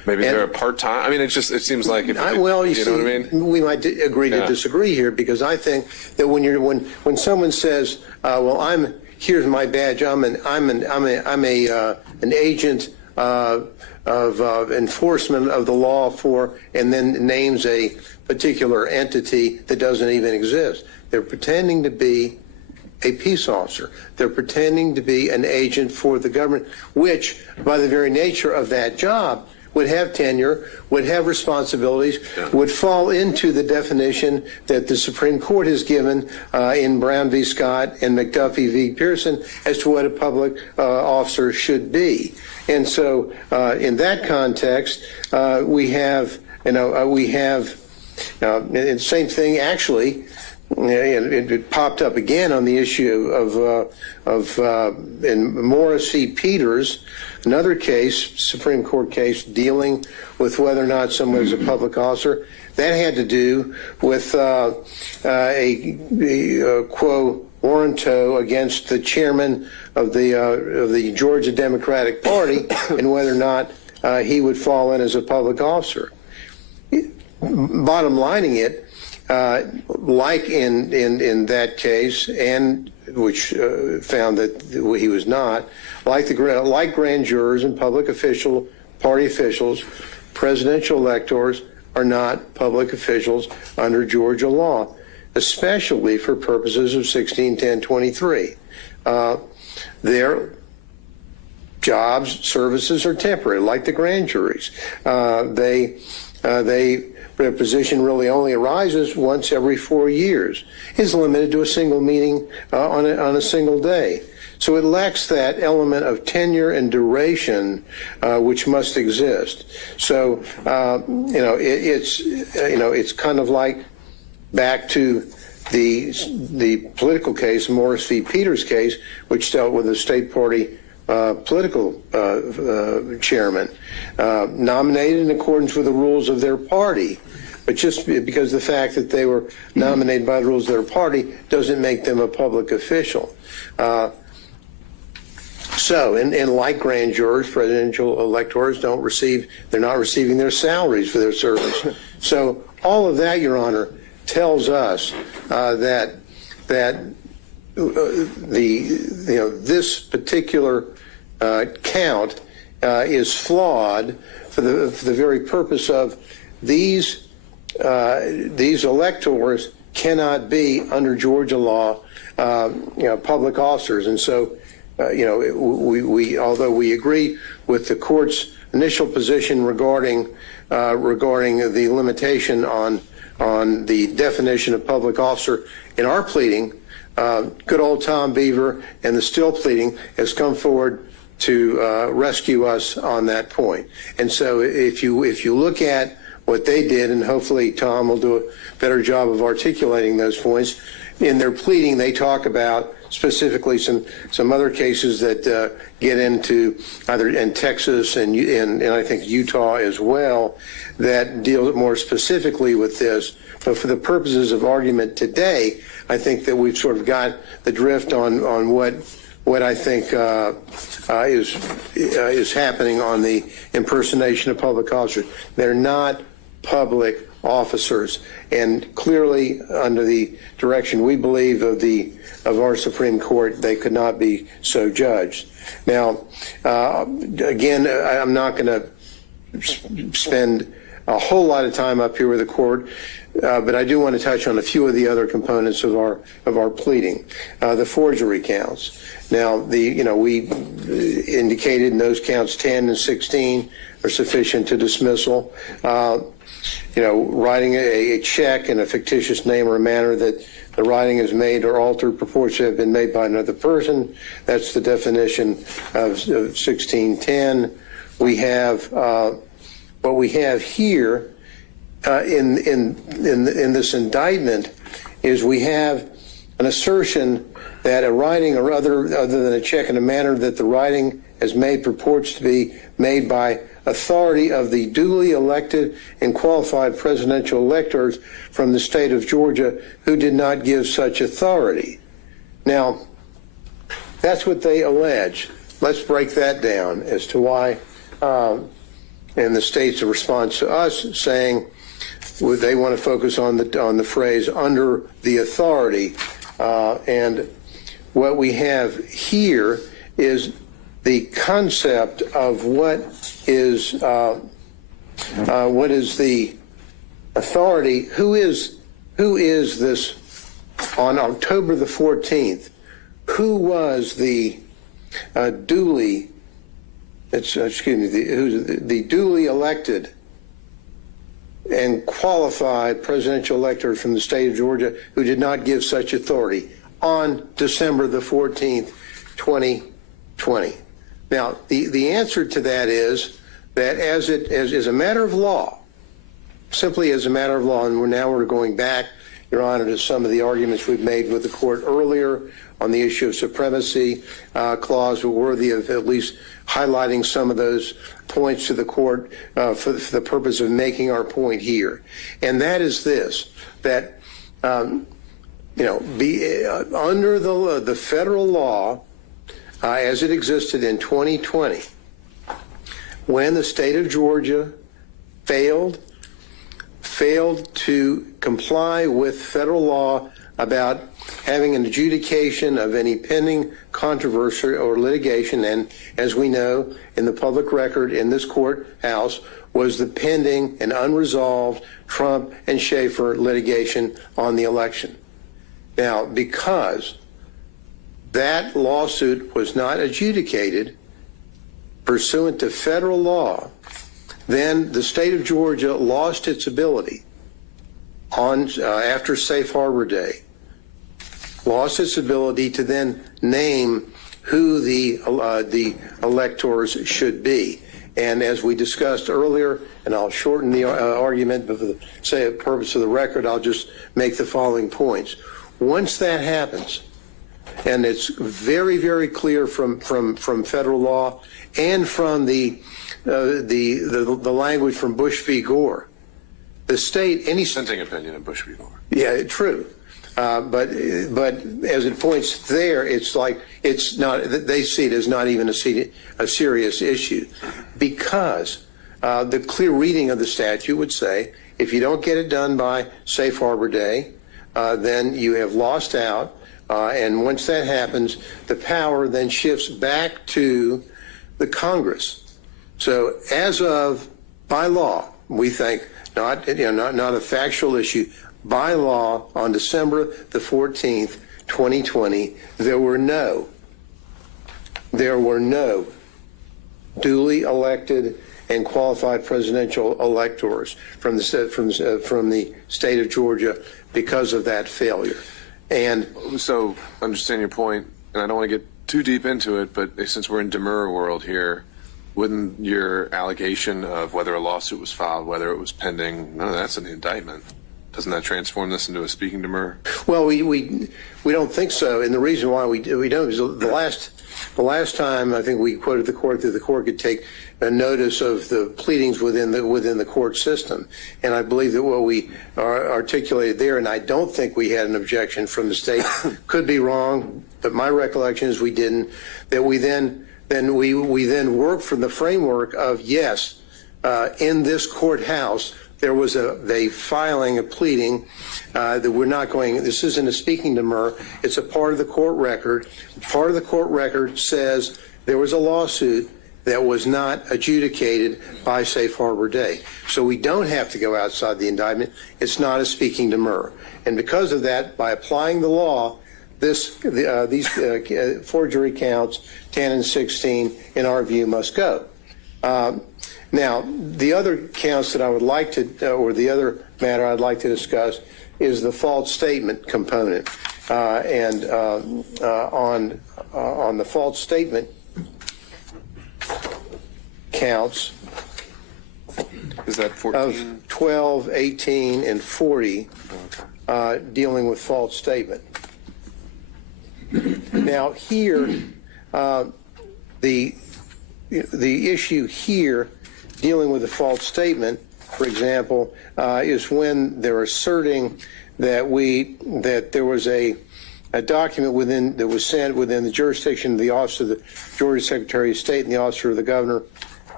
Maybe they're a part-time. I mean, it seems like if well, you know what I mean. We might agree to disagree here, because I think that when someone says, "Well, here's my badge. I'm an agent of enforcement of the law for," and then names a particular entity that doesn't even exist. They're pretending to be a peace officer. They're pretending to be an agent for the government, which, by the very nature of that job, would have tenure, would have responsibilities, would fall into the definition that the Supreme Court has given in Brown v. Scott and McAfee v. Pearson as to what a public officer should be. And so, in that context, we have the same thing actually. It popped up again on the issue of in Morris v. Peters, another case, Supreme Court case dealing with whether or not someone is a public officer. That had to do with a quo warranto against the chairman of the Georgia Democratic Party and whether or not he would fall in as a public officer. Bottom lining it, like in that case, and which found that he was not, like grand jurors and public party officials, presidential electors are not public officials under Georgia law, especially for purposes of 161023. Their jobs, services are temporary, like the grand juries. Their position really only arises once every 4 years, is limited to a single meeting on a single day. So it lacks that element of tenure and duration which must exist. So it's kind of like back to the political case, Morris v. Peters case, which dealt with a state party political chairman nominated in accordance with the rules of their party. But just because the fact that they were nominated by the rules of their party doesn't make them a public official. So, like grand jurors, presidential electors they're not receiving their salaries for their service. So all of that, Your Honor, tells us that this particular count is flawed for the very purpose of these electors cannot be under Georgia law public officers. And so we although we agree with the court's initial position regarding the limitation on the definition of public officer in our pleading, good old Tom Beaver and the Still pleading has come forward to rescue us on that point. And so if you look at what they did, and hopefully Tom will do a better job of articulating those points, in their pleading they talk about specifically some other cases that get into either in Texas and I think Utah as well that deal more specifically with this. But for the purposes of argument today, I think that we've sort of got the drift on what I think is happening on the impersonation of public officers. They're not public officers, and clearly under the direction we believe of our Supreme Court, they could not be so judged. Now, again, I'm not going to spend a whole lot of time up here with the court, but I do want to touch on a few of the other components of our pleading. The forgery counts. Now, we indicated in those counts 10 and 16 are sufficient to dismissal. Writing a check in a fictitious name or a manner that the writing is made or altered purports to have been made by another person. That's the definition of 1610. We have what we have here in this indictment is we have an assertion that a writing or other than a check in a manner that the writing has made purports to be made by authority of the duly elected and qualified presidential electors from the state of Georgia who did not give such authority. Now, that's what they allege. Let's break that down as to why and the state's response to us saying they want to focus on the phrase under the authority. And what we have here is the concept of what is the authority. Who is this on October the 14th? Who was the duly duly elected and qualified presidential elector from the state of Georgia who did not give such authority on December the 14th, 2020? Now, the answer to that is that as a matter of law, simply as a matter of law, and we're going back, Your Honor, to some of the arguments we've made with the court earlier on the issue of supremacy clause, were worthy of at least highlighting some of those points to the court for the purpose of making our point here. And that is this, that, under the federal law as it existed in 2020, when the state of Georgia failed to comply with federal law about having an adjudication of any pending controversy or litigation, and as we know in the public record in this courthouse was the pending and unresolved Trump and Schaefer litigation on the election. Now, because that lawsuit was not adjudicated pursuant to federal law, then the state of Georgia lost its ability after Safe Harbor Day, lost its ability to then name who the electors should be. And as we discussed earlier, and I'll shorten the argument, but for the purpose of the record, I'll just make the following points. Once that happens, and it's very, very clear from federal law and from the language from Bush v. Gore, the state, any dissenting opinion of Bush v. Gore. Yeah, true. But as it points there, it's like it's not. They see it as not even a serious issue, because the clear reading of the statute would say if you don't get it done by Safe Harbor Day, then you have lost out. And once that happens, the power then shifts back to the Congress. So as of by law, we think not a factual issue. By law, on December the 14th, 2020, there were no duly elected and qualified presidential electors from the state of Georgia because of that failure. And so, understand your point, and I don't want to get too deep into it, but since we're in Demurrer world here, wouldn't your allegation of whether a lawsuit was filed, whether it was pending, none of that's in the indictment? Doesn't that transform this into a speaking demurrer? Well, we don't think so, and the reason why we don't is the last time I think we quoted the court that the court could take a notice of the pleadings within the court system, and I believe that what we articulated there, and I don't think we had an objection from the state, could be wrong, but my recollection is we didn't. That we then worked from the framework of yes, in this courthouse. There was a filing, a pleading that we're not going, this isn't a speaking demurrer, it's a part of the court record. Part of the court record says there was a lawsuit that was not adjudicated by Safe Harbor Day. So we don't have to go outside the indictment. It's not a speaking demurrer. And because of that, by applying the law, these forgery counts, 10 and 16, in our view, must go. Now, the other counts that I would like to, or the other matter I'd like to discuss is the false statement component. And on the false statement counts is that 14? Of 12, 18, and 40 dealing with false statement. Now, here, the issue here dealing with a false statement, for example, is when they're asserting that there was a document that was sent within the jurisdiction of the Office of the Georgia Secretary of State and the Office of the Governor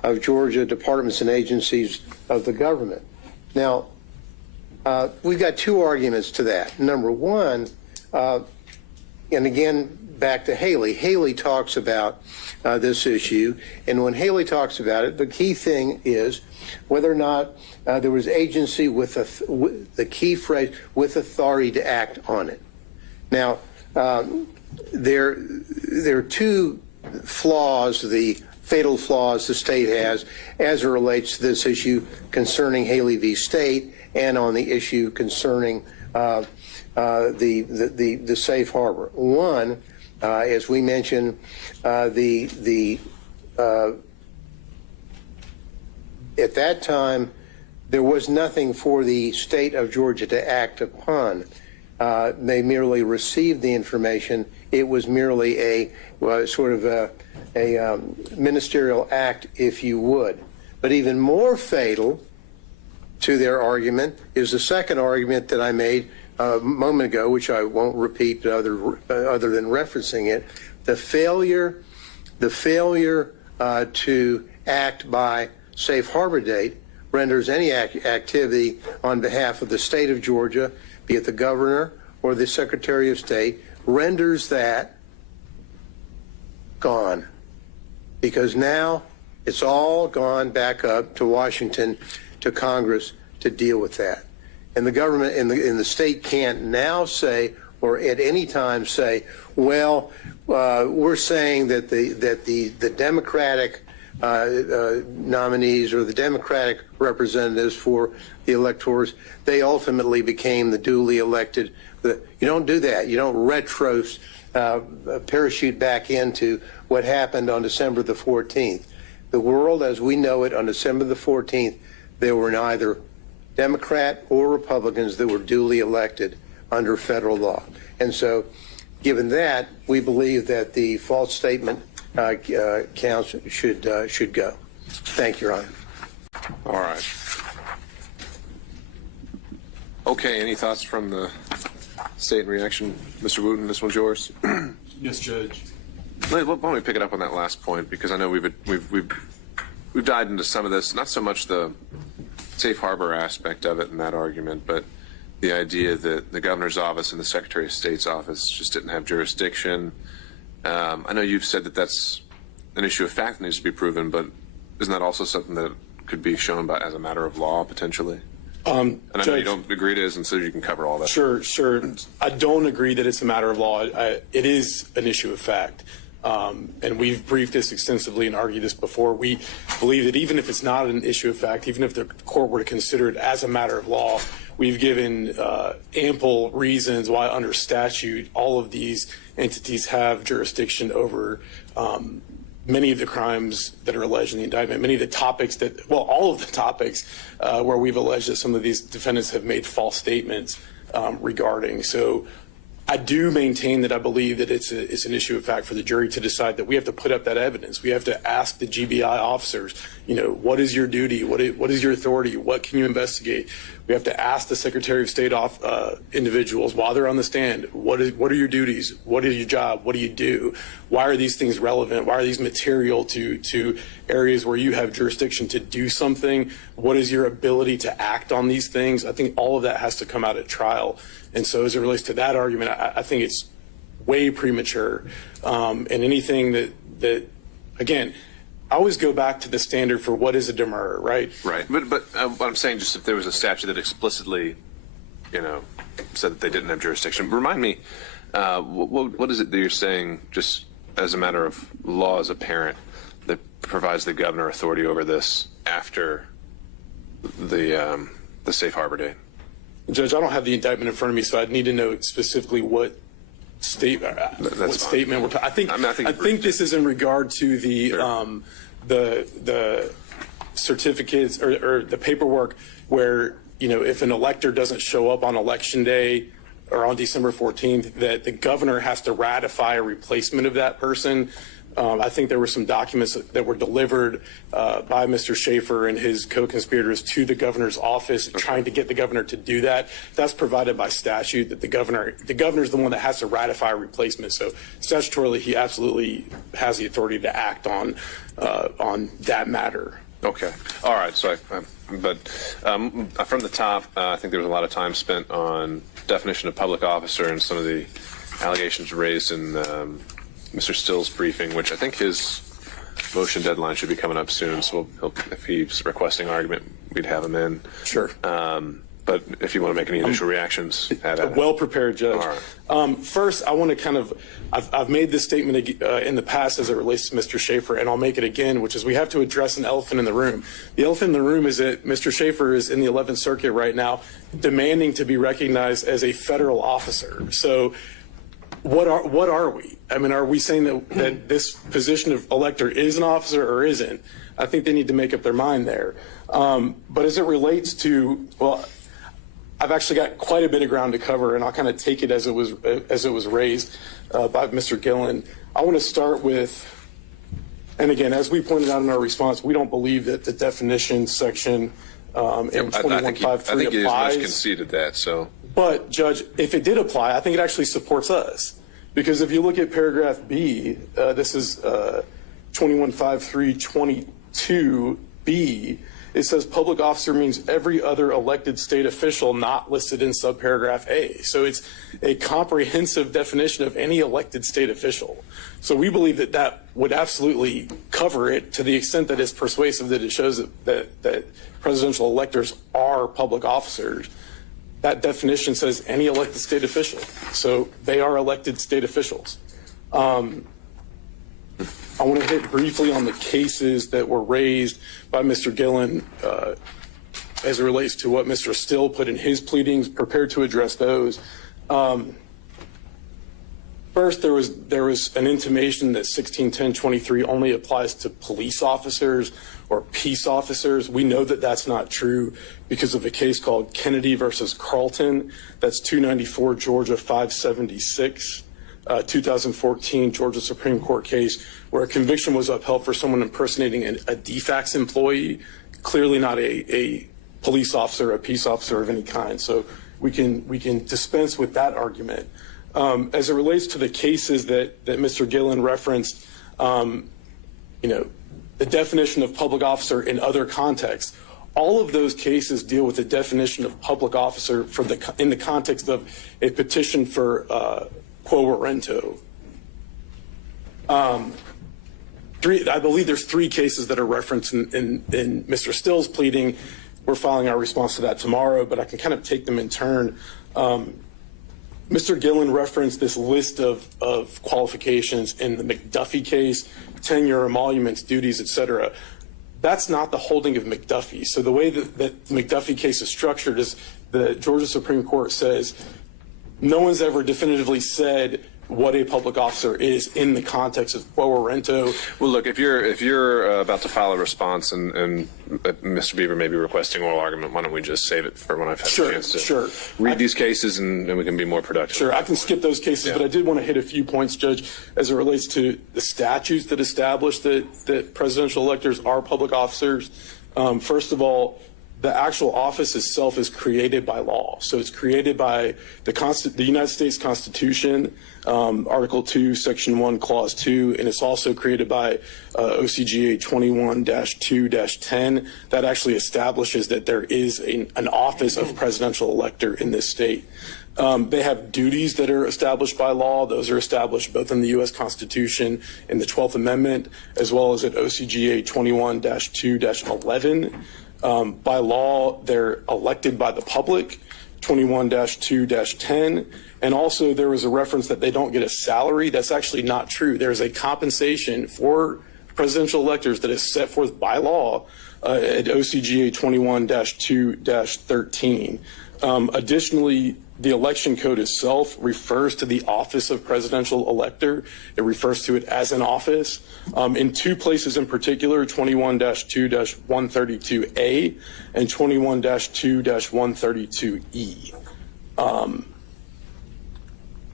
of Georgia departments and agencies of the government. Now, we've got two arguments to that. Number one, and again, back to Haley. Haley talks about this issue, and when Haley talks about it, the key thing is whether or not there was agency with the key phrase, with authority to act on it. Now, there are two flaws, the fatal flaws the state has as it relates to this issue concerning Haley v. State and on the issue concerning the safe harbor. One, as we mentioned, at that time, there was nothing for the state of Georgia to act upon. They merely received the information. It was merely a sort of a ministerial act, if you would. But even more fatal to their argument is the second argument that I made a moment ago, which I won't repeat other than referencing it. The failure to act by safe harbor date renders any activity on behalf of the state of Georgia, be it the governor or the secretary of state, renders that gone. Because now it's all gone back up to Washington, to Congress to deal with that. And the government and the state can't now say, or at any time say, well, we're saying that the Democratic nominees or the Democratic representatives for the electors, they ultimately became the duly elected. You don't do that. You don't parachute back into what happened on December the 14th. The world as we know it on December the 14th, there were neither Democrat or Republicans that were duly elected under federal law. And so, given that, we believe that the false statement counts should go. Thank you, Your Honor. All right. Okay, any thoughts from the state in reaction? Mr. Wooten, this one's yours. Yes, Judge. Why don't we pick it up on that last point, because I know we've dived into some of this, not so much the safe harbor aspect of it in that argument, but the idea that the governor's office and the Secretary of State's office just didn't have jurisdiction. I know you've said that that's an issue of fact that needs to be proven, but isn't that also something that could be shown as a matter of law potentially? And I know you don't agree it is, and so you can cover all that. Sure. I don't agree that it's a matter of law. It is an issue of fact. And we've briefed this extensively and argued this before. We believe that even if it's not an issue of fact, even if the court were to consider it as a matter of law, we've given ample reasons why under statute all of these entities have jurisdiction over many of the crimes that are alleged in the indictment, many of the topics that, well, all of the topics where we've alleged that some of these defendants have made false statements regarding. So I do maintain that I believe that it's an issue of fact for the jury to decide that we have to put up that evidence. We have to ask the GBI officers, what is your duty? What is your authority? What can you investigate? We have to ask the Secretary of State individuals while they're on the stand, what are your duties? What is your job? What do you do? Why are these things relevant? Why are these material to areas where you have jurisdiction to do something? What is your ability to act on these things? I think all of that has to come out at trial. And so as it relates to that argument, I think it's way premature. And anything that again, I always go back to the standard for what is a demurrer, right? Right. But what I'm saying, just if there was a statute that explicitly, said that they didn't have jurisdiction, remind me, what is it that you're saying, just as a matter of law as a parent, that provides the governor authority over this after the safe harbor date? Judge, I don't have the indictment in front of me, so I'd need to know specifically what statement we're talking. I think this is in regard to the certificates or the paperwork where, if an elector doesn't show up on election day or on December 14th, that the governor has to ratify a replacement of that person. I think there were some documents that were delivered by Mr. Schaefer and his co-conspirators to the governor's office, trying to get the governor to do that. That's provided by statute, that the governor's the one that has to ratify a replacement. So statutorily, he absolutely has the authority to act on that matter. Okay. All right. So, from the top, I think there was a lot of time spent on definition of public officer and some of the allegations raised in Mr. Still's briefing, which I think his motion deadline should be coming up soon. So if he's requesting argument, we'd have him in. Sure. But if you want to make any initial reactions, have at it. Well prepared, Judge. All right. First, I want to I've made this statement in the past as it relates to Mr. Schaefer, and I'll make it again, which is we have to address an elephant in the room. The elephant in the room is that Mr. Schaefer is in the 11th Circuit right now demanding to be recognized as a federal officer. So what are we? I mean, are we saying that this position of elector is an officer or isn't? I think they need to make up their mind there. But as it relates to, well, I've actually got quite a bit of ground to cover, and I'll kind of take it as it was raised by Mr. Gillen. I want to start with, and again, as we pointed out in our response, we don't believe that the definition section in 2153 I think he applies. has conceded that. So, but Judge, if it did apply, I think it actually supports us, because if you look at paragraph B, this is 215322B. It says public officer means every other elected state official not listed in subparagraph A. So it's a comprehensive definition of any elected state official. So we believe that that would absolutely cover it to the extent that it's persuasive, that it shows that presidential electors are public officers. That definition says any elected state official. So they are elected state officials. I want to hit briefly on the cases that were raised by Mr. Gillen as it relates to what Mr. Still put in his pleadings, prepared to address those. First, there was an intimation that 161023 only applies to police officers or peace officers. We know that that's not true because of a case called Kennedy versus Carlton. That's 294 Georgia 576. 2014 Georgia Supreme Court case where a conviction was upheld for someone impersonating a DFAX employee, clearly not a police officer, a peace officer of any kind. So we can dispense with that argument. As it relates to the cases that Mr. Gillen referenced, the definition of public officer in other contexts, all of those cases deal with the definition of public officer in the context of a petition for quo warranto. I believe there's 3 cases that are referenced in Mr. Still's pleading. We're filing our response to that tomorrow, but I can kind of take them in turn. Mr. Gillen referenced this list of qualifications in the McDuffie case, tenure, emoluments, duties, etc. That's not the holding of McDuffie. So the way that the McDuffie case is structured is the Georgia Supreme Court says no one's ever definitively said what a public officer is in the context of quo warranto. well, look, if you're about to file a response and Mr. Beaver may be requesting oral argument, why don't we just save it for when I've had a chance to read these cases and we can be more productive. Sure, I can skip those cases, but I did want to hit a few points, Judge, as it relates to the statutes that establish that presidential electors are public officers. First of all, the actual office itself is created by law. So it's created by the United States Constitution, Article 2, Section 1, Clause 2, and it's also created by OCGA 21-2-10 that actually establishes that there is an office of presidential elector in this state. They have duties that are established by law. Those are established both in the U.S. Constitution in the 12th Amendment, as well as at OCGA 21-2-11. By law, they're elected by the public, 21-2-10. And also there was a reference that they don't get a salary. That's actually not true. There's a compensation for presidential electors that is set forth by law at OCGA 21-2-13. Additionally, the election code itself refers to the office of presidential elector. It refers to it as an office. In 2 places in particular, 21-2-132A and 21-2-132E.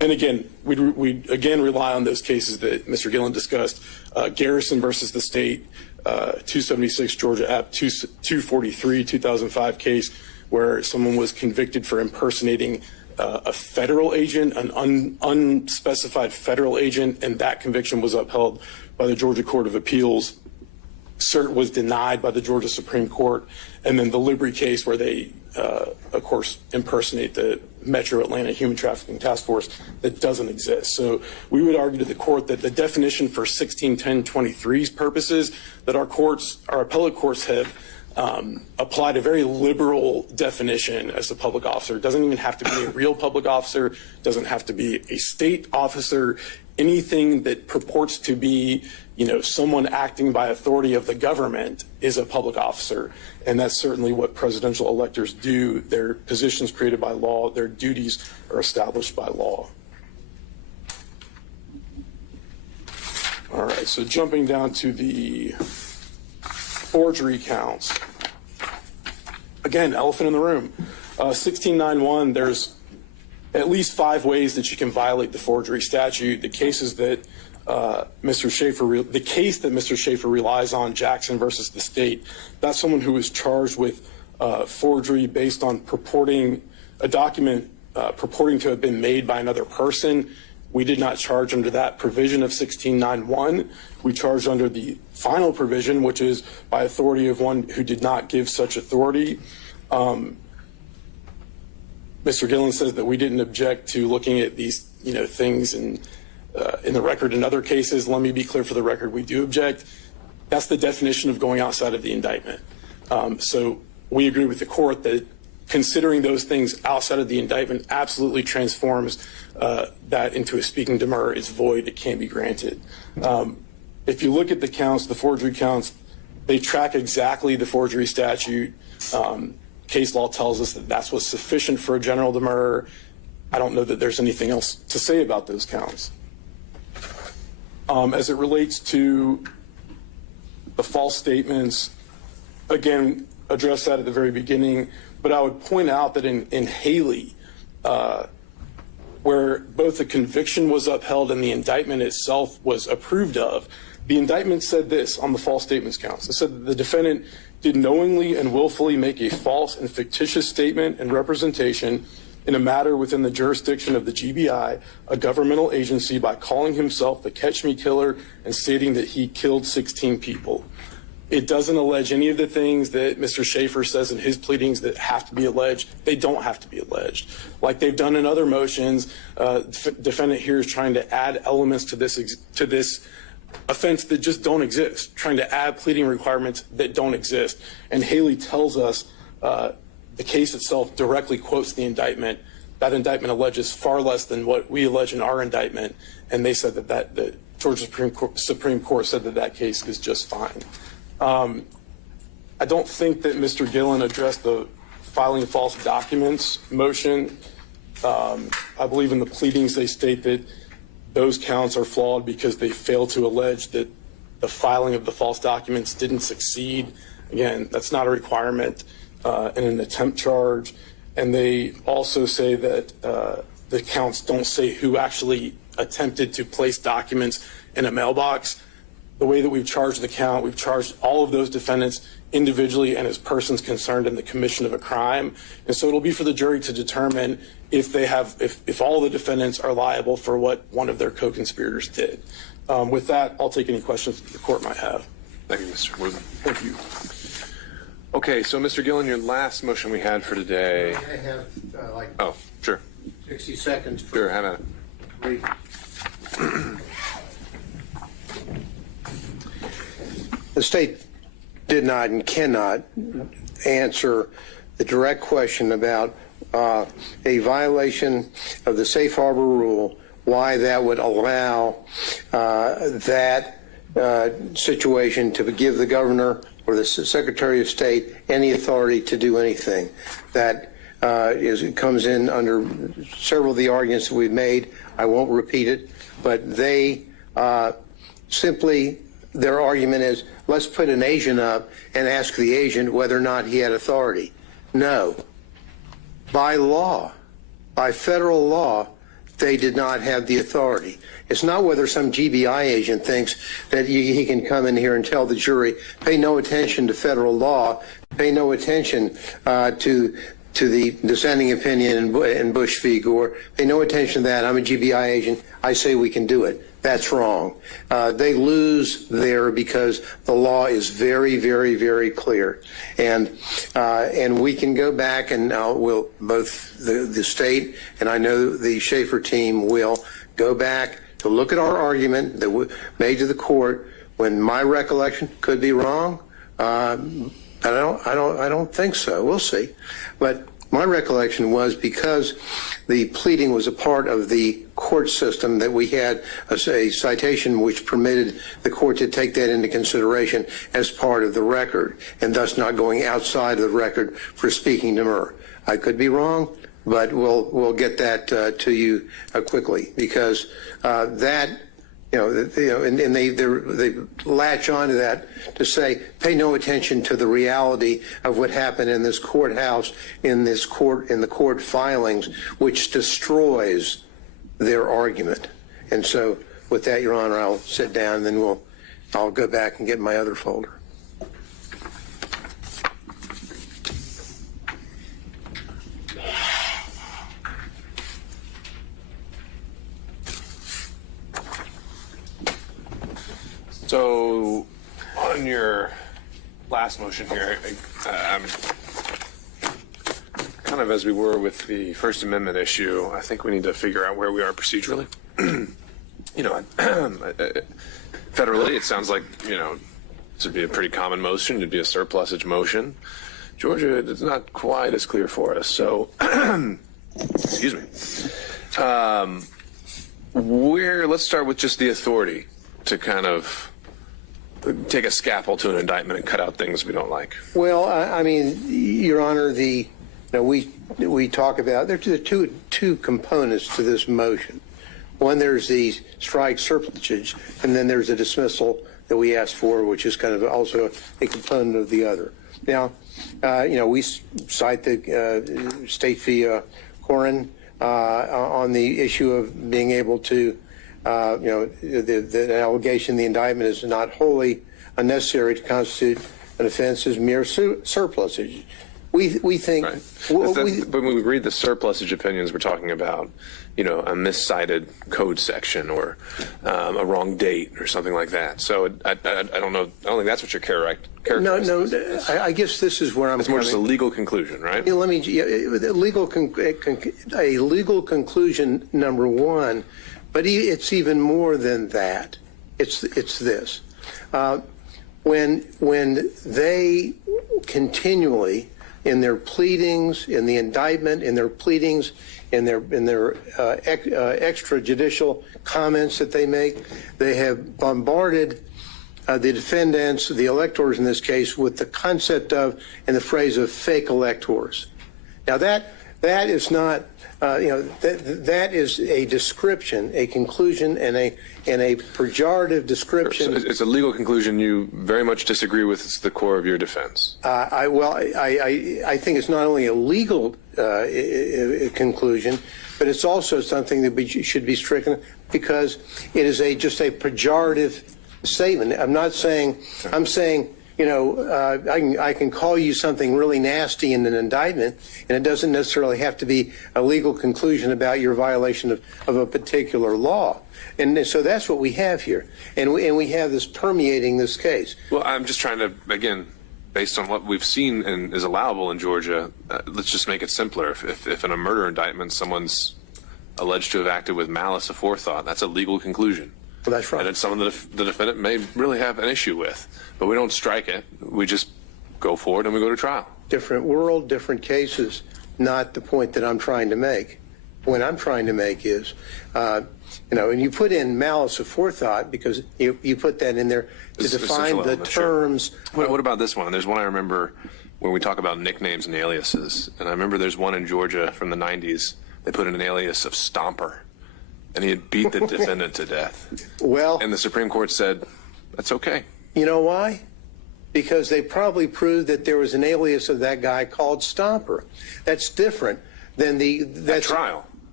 And again, we again rely on those cases that Mr. Gillen discussed. Garrison versus the state, 276 Georgia App 243, 2005 case where someone was convicted for impersonating a federal agent, an unspecified federal agent, and that conviction was upheld by the Georgia Court of Appeals. Cert was denied by the Georgia Supreme Court. And then the Libri case where they, of course, impersonate the Metro Atlanta Human Trafficking Task Force that doesn't exist. So we would argue to the court that the definition for 161023's purposes that our appellate courts have applied a very liberal definition as a public officer. It doesn't even have to be a real public officer, doesn't have to be a state officer, anything that purports to be, someone acting by authority of the government is a public officer. And that's certainly what presidential electors do. Their positions created by law, their duties are established by law. All right, so jumping down to the forgery counts. Again, elephant in the room. 1691, there's at least 5 ways that you can violate the forgery statute. The cases that the case that Mr. Schaefer relies on, Jackson versus the state, that's someone who was charged with forgery based on purporting a document purporting to have been made by another person. We did not charge under that provision of 1691. We charged under the final provision, which is by authority of one who did not give such authority. Mr. Gillen says that we didn't object to looking at these, things in the record in other cases. Let me be clear for the record, we do object. That's the definition of going outside of the indictment. So we agree with the court that considering those things outside of the indictment absolutely transforms that into a speaking demurrer. It's void, it can't be granted. If you look at the counts, the forgery counts, they track exactly the forgery statute. Case law tells us that that's what's sufficient for a general demurrer. I don't know that there's anything else to say about those counts. As it relates to the false statements, again, address that at the very beginning, but I would point out that in Haley, where both the conviction was upheld and the indictment itself was approved of, the indictment said this on the false statements counts. It said that the defendant did knowingly and willfully make a false and fictitious statement and representation in a matter within the jurisdiction of the GBI, a governmental agency, by calling himself the Catch Me Killer and stating that he killed 16 people. It doesn't allege any of the things that Mr. Schaefer says in his pleadings that have to be alleged. They don't have to be alleged. Like they've done in other motions, defendant here is trying to add elements to this offense that just don't exist, trying to add pleading requirements that don't exist. And Haley tells us the case itself directly quotes the indictment. That indictment alleges far less than what we allege in our indictment, and they said that the Georgia Supreme Court said that case is just fine. I don't think that Mr. Gillen addressed the filing false documents motion. I believe in the pleadings they state that those counts are flawed because they fail to allege that the filing of the false documents didn't succeed. Again, that's not a requirement in an attempt charge. And they also say that the counts don't say who actually attempted to place documents in a mailbox. The way that we've charged the count, we've charged all of those defendants individually and as persons concerned in the commission of a crime. And so it'll be for the jury to determine if all the defendants are liable for what one of their co-conspirators did. With that, I'll take any questions that the court might have. Thank you, Mr. Worthing. Thank you. Okay, so Mr. Gillen, your last motion we had for today. I have Oh, sure. 60 seconds. Sure, have at it. Brief. The state did not and cannot answer the direct question about a violation of the safe harbor rule, why that would allow that situation to give the governor or the Secretary of State any authority to do anything. That it comes in under several of the arguments that we've made. I won't repeat it, but they simply, their argument is, let's put an agent up and ask the agent whether or not he had authority. No. By law, by federal law, they did not have the authority. It's not whether some GBI agent thinks that he can come in here and tell the jury, pay no attention to federal law, pay no attention to the dissenting opinion in Bush v. Gore, pay no attention to that. I'm a GBI agent. I say we can do it. That's wrong. They lose there because the law is very, very, very clear. And we can go back and we'll both the state and I know the Schaefer team will go back to look at our argument that we made to the court when my recollection could be wrong. I don't think so. We'll see. But my recollection was because the pleading was a part of the court system that we had a citation which permitted the court to take that into consideration as part of the record and thus not going outside of the record for speaking Demurrer. I could be wrong, but we'll get that to you quickly because that. And they latch onto that to say, pay no attention to the reality of what happened in this courthouse, in the court filings, which destroys their argument. And so, with that, Your Honor, I'll sit down, and then I'll go back and get my other folder. So, on your last motion here, I'm kind of as we were with the First Amendment issue, I think we need to figure out where we are procedurally. Federally, it sounds like, this would be a pretty common motion. It'd be a surplusage motion. Georgia, it's not quite as clear for us. So, excuse me. Let's start with just the authority to kind of take a scalpel to an indictment and cut out things we don't like. Well, I mean, Your Honor, we talk about there's two components to this motion. One, there's the strike surplusage, and then there's a dismissal that we asked for, which is kind of also a component of the other. Now, we cite the State v. Corin on the issue of being able to. The allegation, the indictment is not wholly unnecessary to constitute an offense is mere surplusage. We think. Right. But when we read the surplusage opinions, we're talking about, a miscited code section or a wrong date or something like that. So I don't know. I don't think that's what you're characterizing. No. I guess this is where I'm. It's more just a legal conclusion, right? Let me. A legal conclusion, number one. But it's even more than that. It's this. When they continually, in their pleadings, in the indictment, in their pleadings, in their extrajudicial comments that they make, they have bombarded the defendants, the electors in this case, with the concept of and the phrase of fake electors. Now that is not. That is a description, a conclusion, and a pejorative description. So it's a legal conclusion you very much disagree with. It's the core of your defense. I think it's not only a legal conclusion, but it's also something that should be stricken because it is just a pejorative statement. I'm not saying. I'm saying. I can call you something really nasty in an indictment, and it doesn't necessarily have to be a legal conclusion about your violation of a particular law. And so that's what we have here. And we have this permeating this case. Well, I'm just trying to, again, based on what we've seen and is allowable in Georgia, let's just make it simpler. If in a murder indictment someone's alleged to have acted with malice aforethought, that's a legal conclusion. Well, that's right. And it's something that the defendant may really have an issue with. But we don't strike it. We just go forward and we go to trial. Different world, different cases, not the point that I'm trying to make. The point I'm trying to make is, and you put in malice aforethought because you put that in there to define the terms. Sure. What about this one? There's one I remember where we talk about nicknames and aliases. And I remember there's one in Georgia from the 90s. They put in an alias of Stomper. And he had beat the defendant to death. Well, and the Supreme Court said, that's okay. You know why? Because they probably proved that there was an alias of that guy called Stomper. That's different than at trial.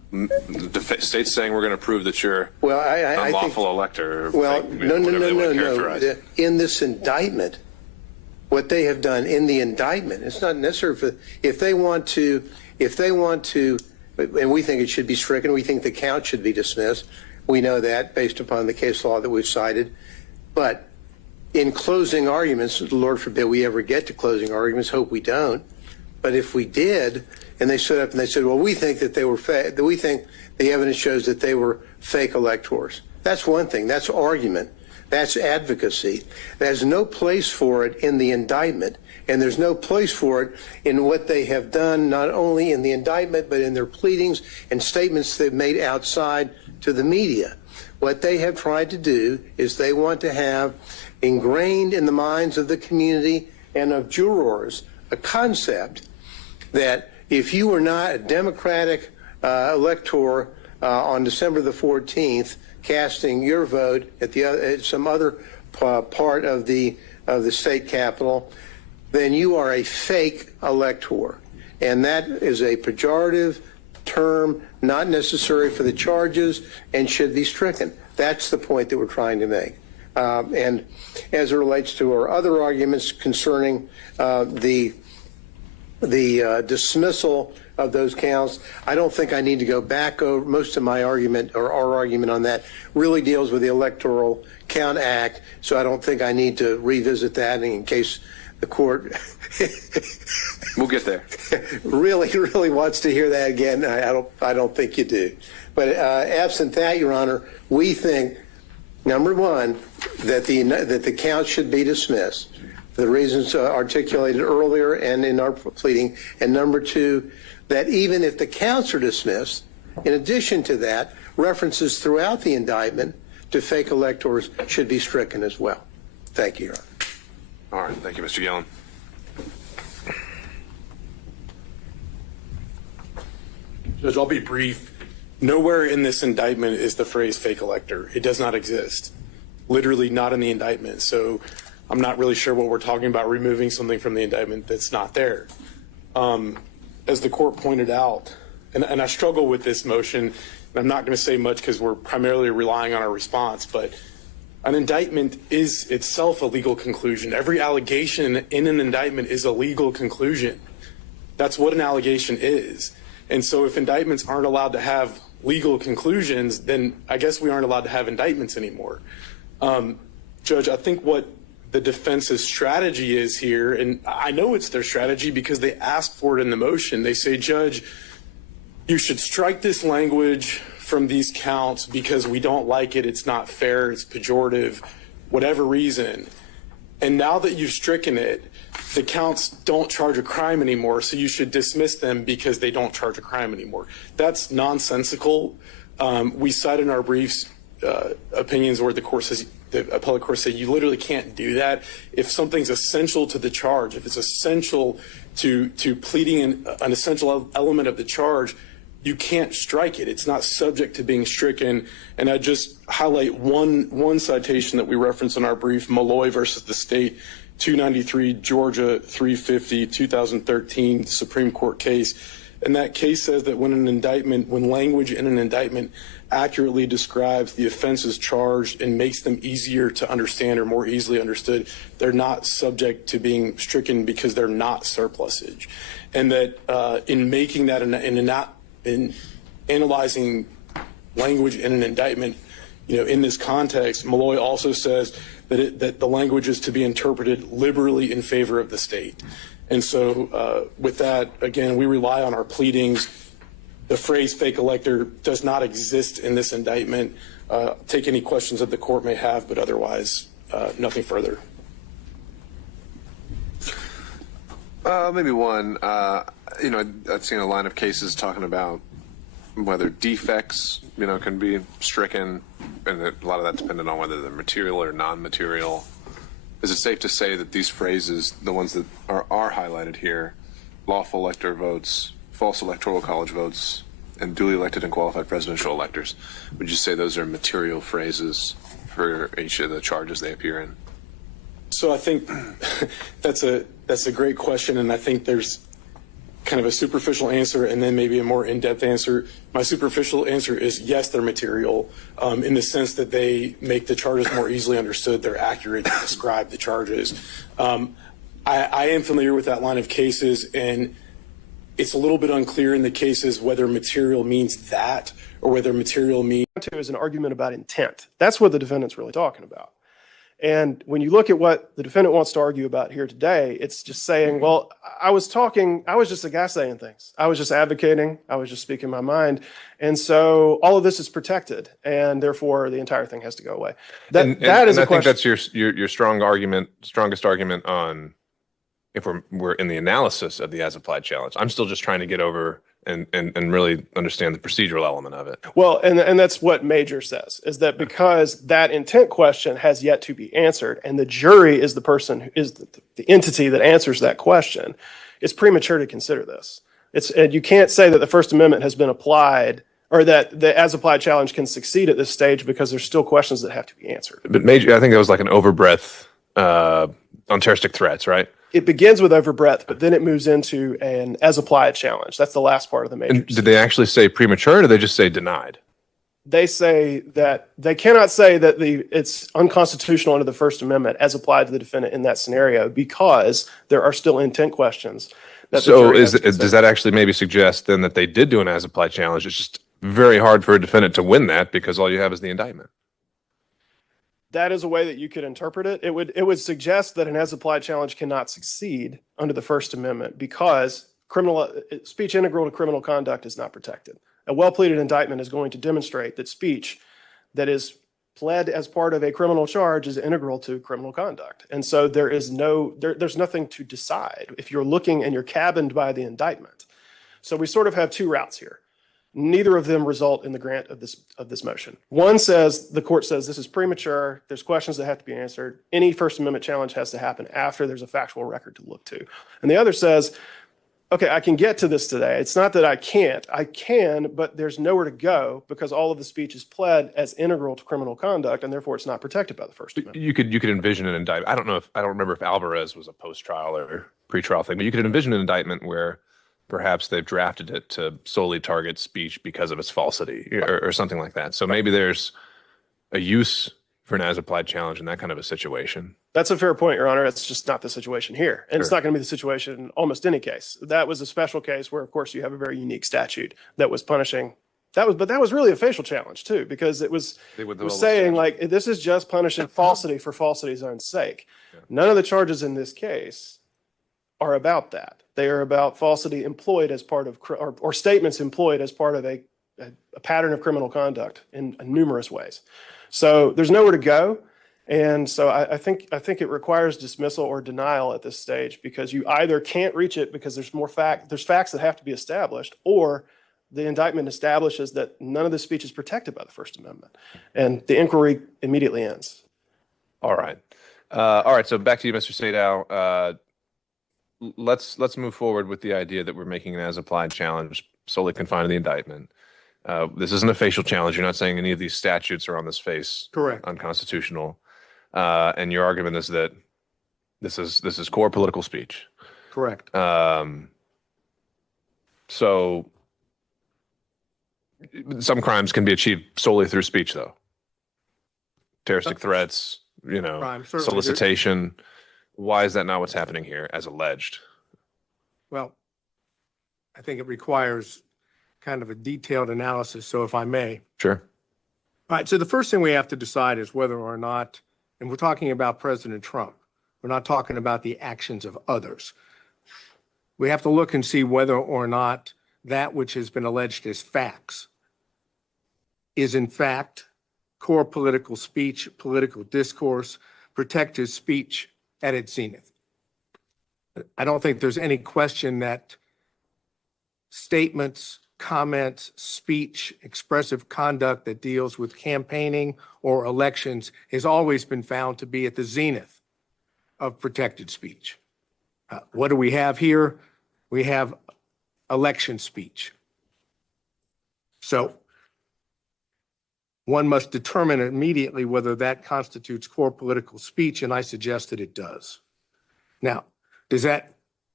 the state's saying we're going to prove that you're Well, I an think, unlawful elector. well, No. In this indictment, what they have done in the indictment, it's not necessary for, if they want to, and we think it should be stricken, we think the count should be dismissed. We know that based upon the case law that we've cited. But in closing arguments, Lord forbid we ever get to closing arguments, hope we don't. But if we did, and they stood up and they said, well, we think that they were we think the evidence shows that they were fake electors. That's one thing. That's argument. That's advocacy. There's no place for it in the indictment, and there's no place for it in what they have done, not only in the indictment, but in their pleadings and statements they've made outside to the media. What they have tried to do is they want to have ingrained in the minds of the community and of jurors a concept that if you were not a Democratic elector on December the 14th, casting your vote at some other part of the state capitol, then you are a fake elector. And that is a pejorative term, not necessary for the charges, and should be stricken. That's the point that we're trying to make. And as it relates to our other arguments concerning the dismissal of those counts, I don't think I need to go back over most of my argument, or our argument on that really deals with the Electoral Count Act, so I don't think I need to revisit that in case the court We'll get there. really wants to hear that again. I don't think you do. But absent that, Your Honor, we think, number one, that the count should be dismissed for the reasons articulated earlier and in our pleading, and number two, that even if the counts are dismissed, in addition to that, references throughout the indictment to fake electors should be stricken as well. Thank you, Your Honor. All right. Thank you, Mr. Yellen. Judge, I'll be brief. Nowhere in this indictment is the phrase fake elector. It does not exist. Literally not in the indictment. So I'm not really sure what we're talking about, removing something from the indictment that's not there. As the court pointed out, and I struggle with this motion, and I'm not going to say much because we're primarily relying on our response, but an indictment is itself a legal conclusion. Every allegation in an indictment is a legal conclusion. That's what an allegation is. And so if indictments aren't allowed to have legal conclusions, then I guess we aren't allowed to have indictments anymore. Judge, I think what the defense's strategy is here, and I know it's their strategy because they asked for it in the motion. They say, Judge, you should strike this language from these counts because we don't like it, it's not fair, it's pejorative, whatever reason. And now that you've stricken it, the counts don't charge a crime anymore, so you should dismiss them because they don't charge a crime anymore. That's nonsensical. We cite in our briefs opinions where the court says, the appellate court said, you literally can't do that. If something's essential to the charge, if it's essential to pleading an essential element of the charge, you can't strike it. It's not subject to being stricken. And I just highlight one citation that we reference in our brief, Malloy versus the state, 293 Georgia 350 2013 Supreme Court case. And that case says that when language in an indictment accurately describes the offenses charged and makes them easier to understand or more easily understood, they're not subject to being stricken because they're not surplusage. And that in making that in analyzing language in an indictment, in this context, Malloy also says that the language is to be interpreted liberally in favor of the state. And so with that, again, we rely on our pleadings. The phrase fake elector does not exist in this indictment. Take any questions that the court may have, but otherwise, nothing further. Maybe one. I've seen a line of cases talking about whether defects, can be stricken, and a lot of that dependent on whether they're material or non-material. Is it safe to say that these phrases, the ones that are highlighted here, lawful elector votes, false electoral college votes, and duly elected and qualified presidential electors, would you say those are material phrases for each of the charges they appear in? So I think that's a great question, and I think there's kind of a superficial answer and then maybe a more in-depth answer. My superficial answer is yes, they're material in the sense that they make the charges more easily understood. They're accurate to describe the charges. I am familiar with that line of cases, and it's a little bit unclear in the cases whether material means that or whether material means is an argument about intent. That's what the defendant's really talking about. And when you look at what the defendant wants to argue about here today, it's just saying, well, I was just a guy saying things. I was just advocating. I was just speaking my mind. And so all of this is protected, and therefore the entire thing has to go away. That is a question. I think that's your strongest argument on if we're in the analysis of the as applied challenge. I'm still just trying to get over and really understand the procedural element of it. Well, and that's what Major says, is that because that intent question has yet to be answered, and the jury is the person who is the entity that answers that question, it's premature to consider this. And you can't say that the First Amendment has been applied or that the as applied challenge can succeed at this stage because there's still questions that have to be answered. But Major, I think that was like an overbreadth on terroristic threats, right? It begins with overbreadth, but then it moves into an as applied challenge. That's the last part of the Major. And did they actually say premature, or did they just say denied? They say that they cannot say that it's unconstitutional under the First Amendment as applied to the defendant in that scenario because there are still intent questions. So does that actually maybe suggest then that they did do an as applied challenge? It's just very hard for a defendant to win that because all you have is the indictment. That is a way that you could interpret it. It would suggest that an as applied challenge cannot succeed under the First Amendment because speech integral to criminal conduct is not protected. A well-pleaded indictment is going to demonstrate that speech that is pled as part of a criminal charge is integral to criminal conduct. And so there's nothing to decide if you're looking and you're cabined by the indictment. So we sort of have two routes here. Neither of them result in the grant of this motion. One says, the court says this is premature. There's questions that have to be answered. Any First Amendment challenge has to happen after there's a factual record to look to. And the other says, okay, I can get to this today. It's not that I can't. I can, but there's nowhere to go because all of the speech is pled as integral to criminal conduct, and therefore it's not protected by the First Amendment. You could envision an indictment. I don't remember if Alvarez was a post-trial or pre-trial thing, but you could envision an indictment where perhaps they've drafted it to solely target speech because of its falsity or something like that. So maybe there's a use for an as-applied challenge in that kind of a situation. That's a fair point, Your Honor. It's just not the situation here. And It's not going to be the situation in almost any case. That was a special case where, of course, you have a very unique statute that was punishing. But that was really a facial challenge, too, because it was saying, like, this is just punishing falsity for falsity's own sake. Yeah. None of the charges in this case are about that. They are about falsity employed as part of, or statements employed as part of a pattern of criminal conduct in numerous ways. So there's nowhere to go. And so I think it requires dismissal or denial at this stage because you either can't reach it because there's facts that have to be established, or the indictment establishes that none of this speech is protected by the First Amendment. And the inquiry immediately ends. All right. So back to you, Mr. Sadow. Let's move forward with the idea that we're making an as-applied challenge solely confined to the indictment. This isn't a facial challenge. You're not saying any of these statutes are on this face correct unconstitutional. And your argument is that this is core political speech. Correct. So some crimes can be achieved solely through speech, though. Terroristic threats, solicitation. Why is that not what's happening here as alleged? Well, I think it requires kind of a detailed analysis. So if I may. Sure. All right. So the first thing we have to decide is whether or not, and we're talking about President Trump. We're not talking about the actions of others. We have to look and see whether or not that which has been alleged as facts is in fact core political speech, political discourse, protected speech at its zenith. I don't think there's any question that statements, comments, speech, expressive conduct that deals with campaigning or elections has always been found to be at the zenith of protected speech. What do we have here? We have election speech. So one must determine immediately whether that constitutes core political speech, and I suggest that it does. Now, does that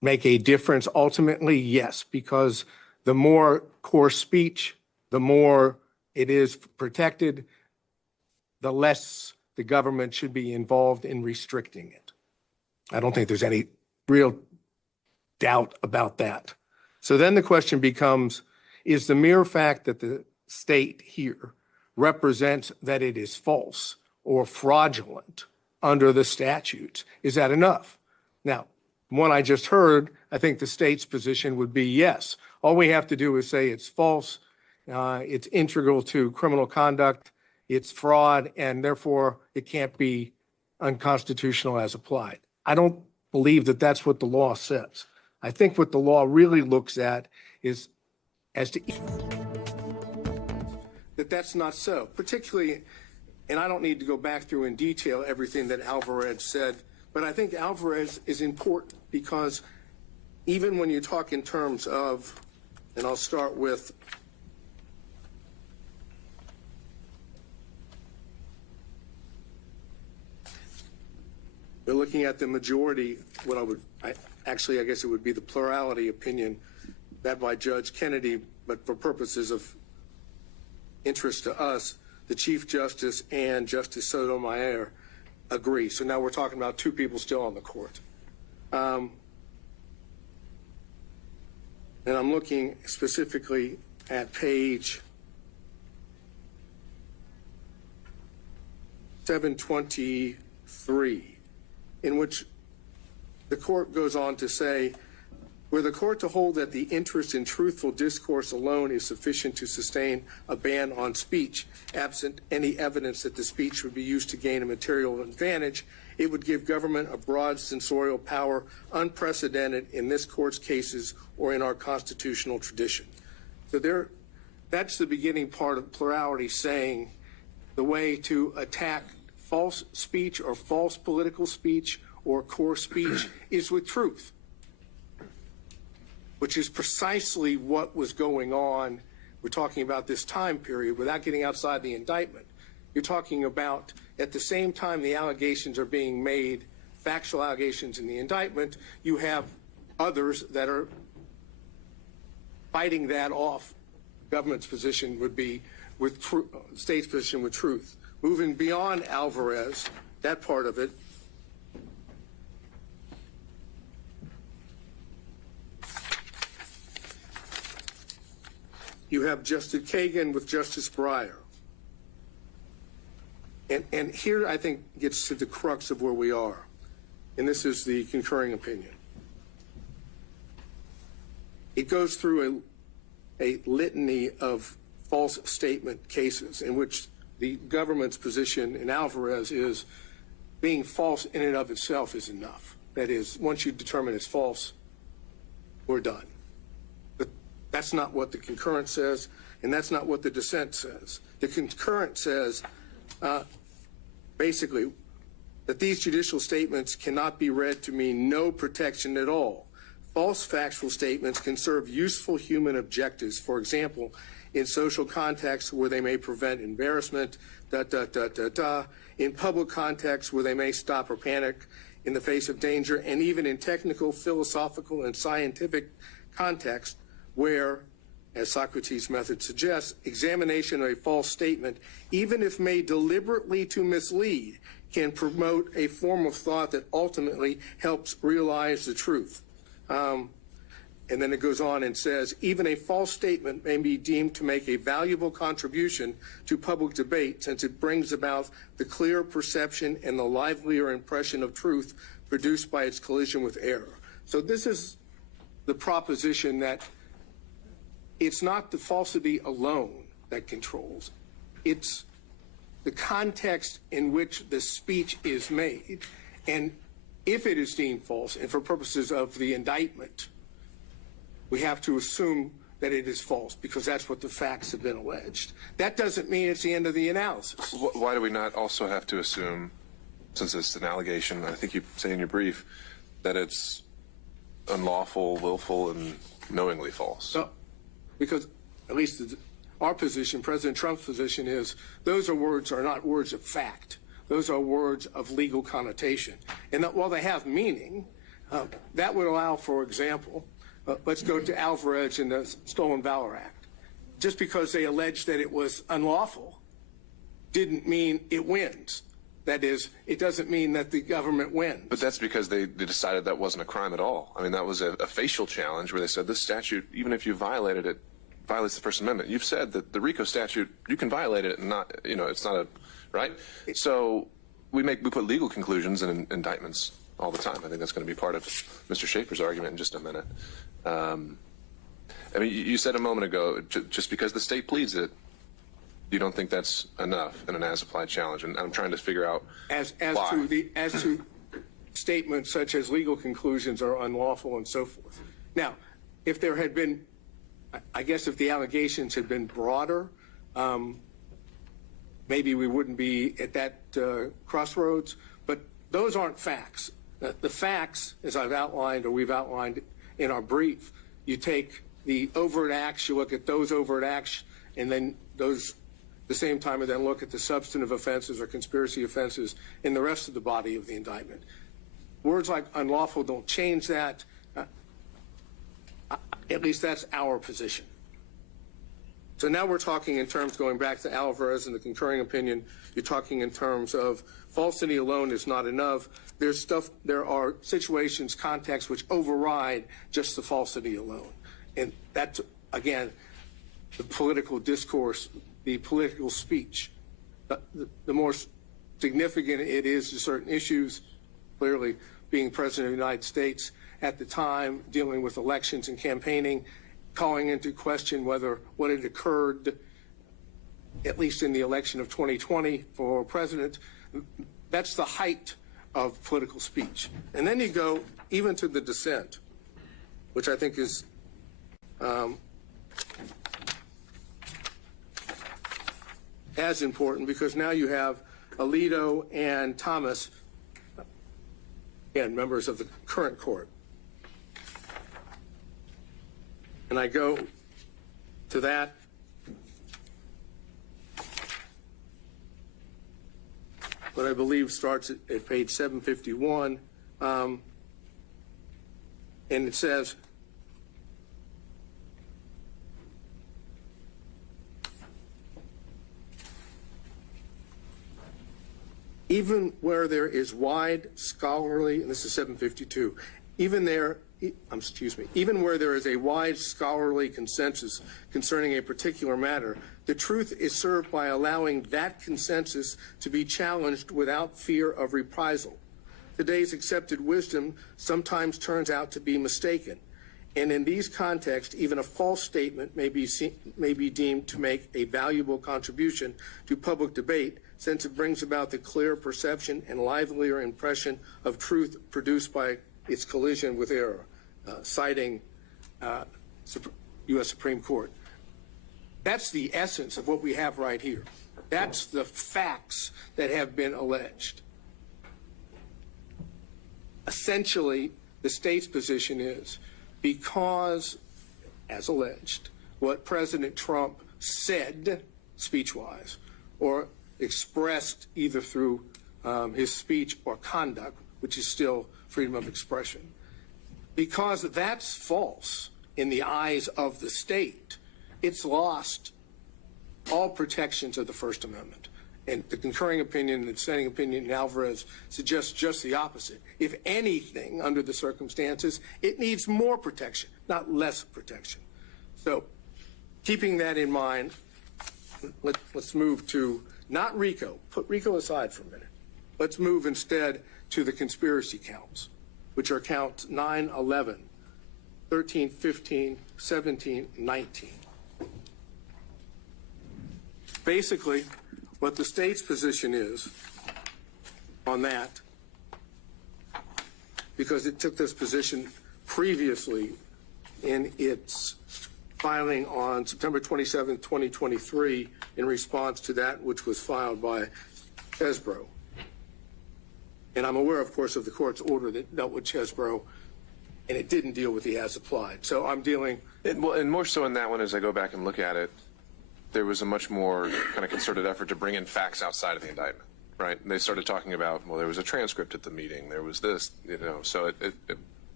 make a difference ultimately? Yes, because the more coarse speech, the more it is protected, the less the government should be involved in restricting it. I don't think there's any real doubt about that. So then the question becomes, is the mere fact that the state here represents that it is false or fraudulent under the statutes, is that enough? Now, from what I just heard, I think the state's position would be yes. All we have to do is say it's false, it's integral to criminal conduct, it's fraud, and therefore it can't be unconstitutional as applied. I don't believe that that's what the law says. I think what the law really looks at is as to that that's not so, particularly, and I don't need to go back through in detail everything that Alvarez said, but I think Alvarez is important because even when you talk in terms of, and I'll start with we're looking at the majority, I guess it would be the plurality opinion that by Judge Kennedy, but for purposes of interest to us, the Chief Justice and Justice Sotomayor agree. So now we're talking about two people still on the court. And I'm looking specifically at page 723, in which the court goes on to say, were the court to hold that the interest in truthful discourse alone is sufficient to sustain a ban on speech, absent any evidence that the speech would be used to gain a material advantage, it would give government a broad censorial power unprecedented in this court's cases or in our constitutional tradition. So that's the beginning part of plurality, saying the way to attack false speech or false political speech or coarse speech is with truth, which is precisely what was going on. We're talking about this time period without getting outside the indictment. You're talking about at the same time the allegations are being made, factual allegations in the indictment, you have others that are fighting that off. Government's position would be with state's position with truth. Moving beyond Alvarez, that part of it, you have Justice Kagan with Justice Breyer. And here I think gets to the crux of where we are. And this is the concurring opinion. It goes through a litany of false statement cases in which the government's position in Alvarez is being false in and of itself is enough. That is, once you determine it's false, we're done. But that's not what the concurrent says, and that's not what the dissent says. The concurrent says, basically, that these judicial statements cannot be read to mean no protection at all. False factual statements can serve useful human objectives. For example, in social contexts where they may prevent embarrassment, in public contexts where they may stop or panic in the face of danger, and even in technical, philosophical, and scientific context where, as Socrates' method suggests, examination of a false statement, even if made deliberately to mislead, can promote a form of thought that ultimately helps realize the truth. And then it goes on and says, even a false statement may be deemed to make a valuable contribution to public debate since it brings about the clear perception and the livelier impression of truth produced by its collision with error. So this is the proposition that it's not the falsity alone that controls. It's the context in which the speech is made. And if it is deemed false, and for purposes of the indictment, we have to assume that it is false because that's what the facts have been alleged. That doesn't mean it's the end of the analysis. Why do we not also have to assume, since it's an allegation, I think you say in your brief, that it's unlawful, willful, and knowingly false? No, because at least our position, President Trump's position is those are not words of fact. Those are words of legal connotation. And that while they have meaning, That would allow, for example, let's go to Alvarez and the Stolen Valor Act. Just because they alleged that it was unlawful didn't mean it wins. That is, it doesn't mean that the government wins. But that's because they decided that wasn't a crime at all. I mean, that was a facial challenge where they said this statute, even if you violated it, violates the First Amendment. You've said that the RICO statute, you can violate it and not, it's not a, right? So we put legal conclusions in indictments all the time. I think that's going to be part of Mr. Schaefer's argument in just a minute. I mean, you said a moment ago, just because the state pleads it, you don't think that's enough in an as-applied challenge, and I'm trying to figure out as why. to statements such as legal conclusions are unlawful and so forth. Now, if there had been, I guess, if the allegations had been broader, maybe we wouldn't be at that crossroads. But those aren't facts. The facts, as I've outlined or we've outlined in our brief, you take the overt acts, you look at those overt acts, and then those. The same time, and then look at the substantive offenses or conspiracy offenses in the rest of the body of the indictment. Words like unlawful don't change that. At least that's our position. So now we're talking in terms, going back to Alvarez and the concurring opinion, you're talking in terms of falsity alone is not enough. There are situations, contexts which override just the falsity alone. And that's, again, the political discourse, the political speech. The more significant it is to certain issues, clearly being President of the United States at the time, dealing with elections and campaigning, calling into question whether what had occurred, at least in the election of 2020 for president, that's the height of political speech. And then you go even to the dissent, which I think is as important, because now you have Alito and Thomas, again, members of the current court. And I go to that. What I believe starts at page 751, and it says, even where there is wide scholarly, and this is 752, even where there is a wide scholarly consensus concerning a particular matter, the truth is served by allowing that consensus to be challenged without fear of reprisal. Today's accepted wisdom sometimes turns out to be mistaken, and in these contexts, even a false statement may be deemed to make a valuable contribution to public debate, since it brings about the clear perception and livelier impression of truth produced by its collision with error, citing U.S. Supreme Court. That's the essence of what we have right here. That's the facts that have been alleged. Essentially, the state's position is, because, as alleged, what President Trump said speech-wise or expressed either through his speech or conduct, which is still freedom of expression, because that's false in the eyes of the state, it's lost all protections of the First Amendment. And the concurring opinion and the dissenting opinion in Alvarez suggests just the opposite. If anything, under the circumstances, it needs more protection, not less protection. So, keeping that in mind, let's move to not RICO. Put RICO aside for a minute. Let's move instead to the conspiracy counts, which are counts 9, 11, 13, 15, 17, 19. Basically, what the state's position is on that, because it took this position previously in its filing on September 27, 2023, in response to that which was filed by Chesbrough. And I'm aware, of course, of the court's order that dealt with Chesbrough, and it didn't deal with the as applied. So I'm dealing. And more so in that one, as I go back and look at it, there was a much more kind of concerted effort to bring in facts outside of the indictment, right? And they started talking about, well, there was a transcript at the meeting, there was this, so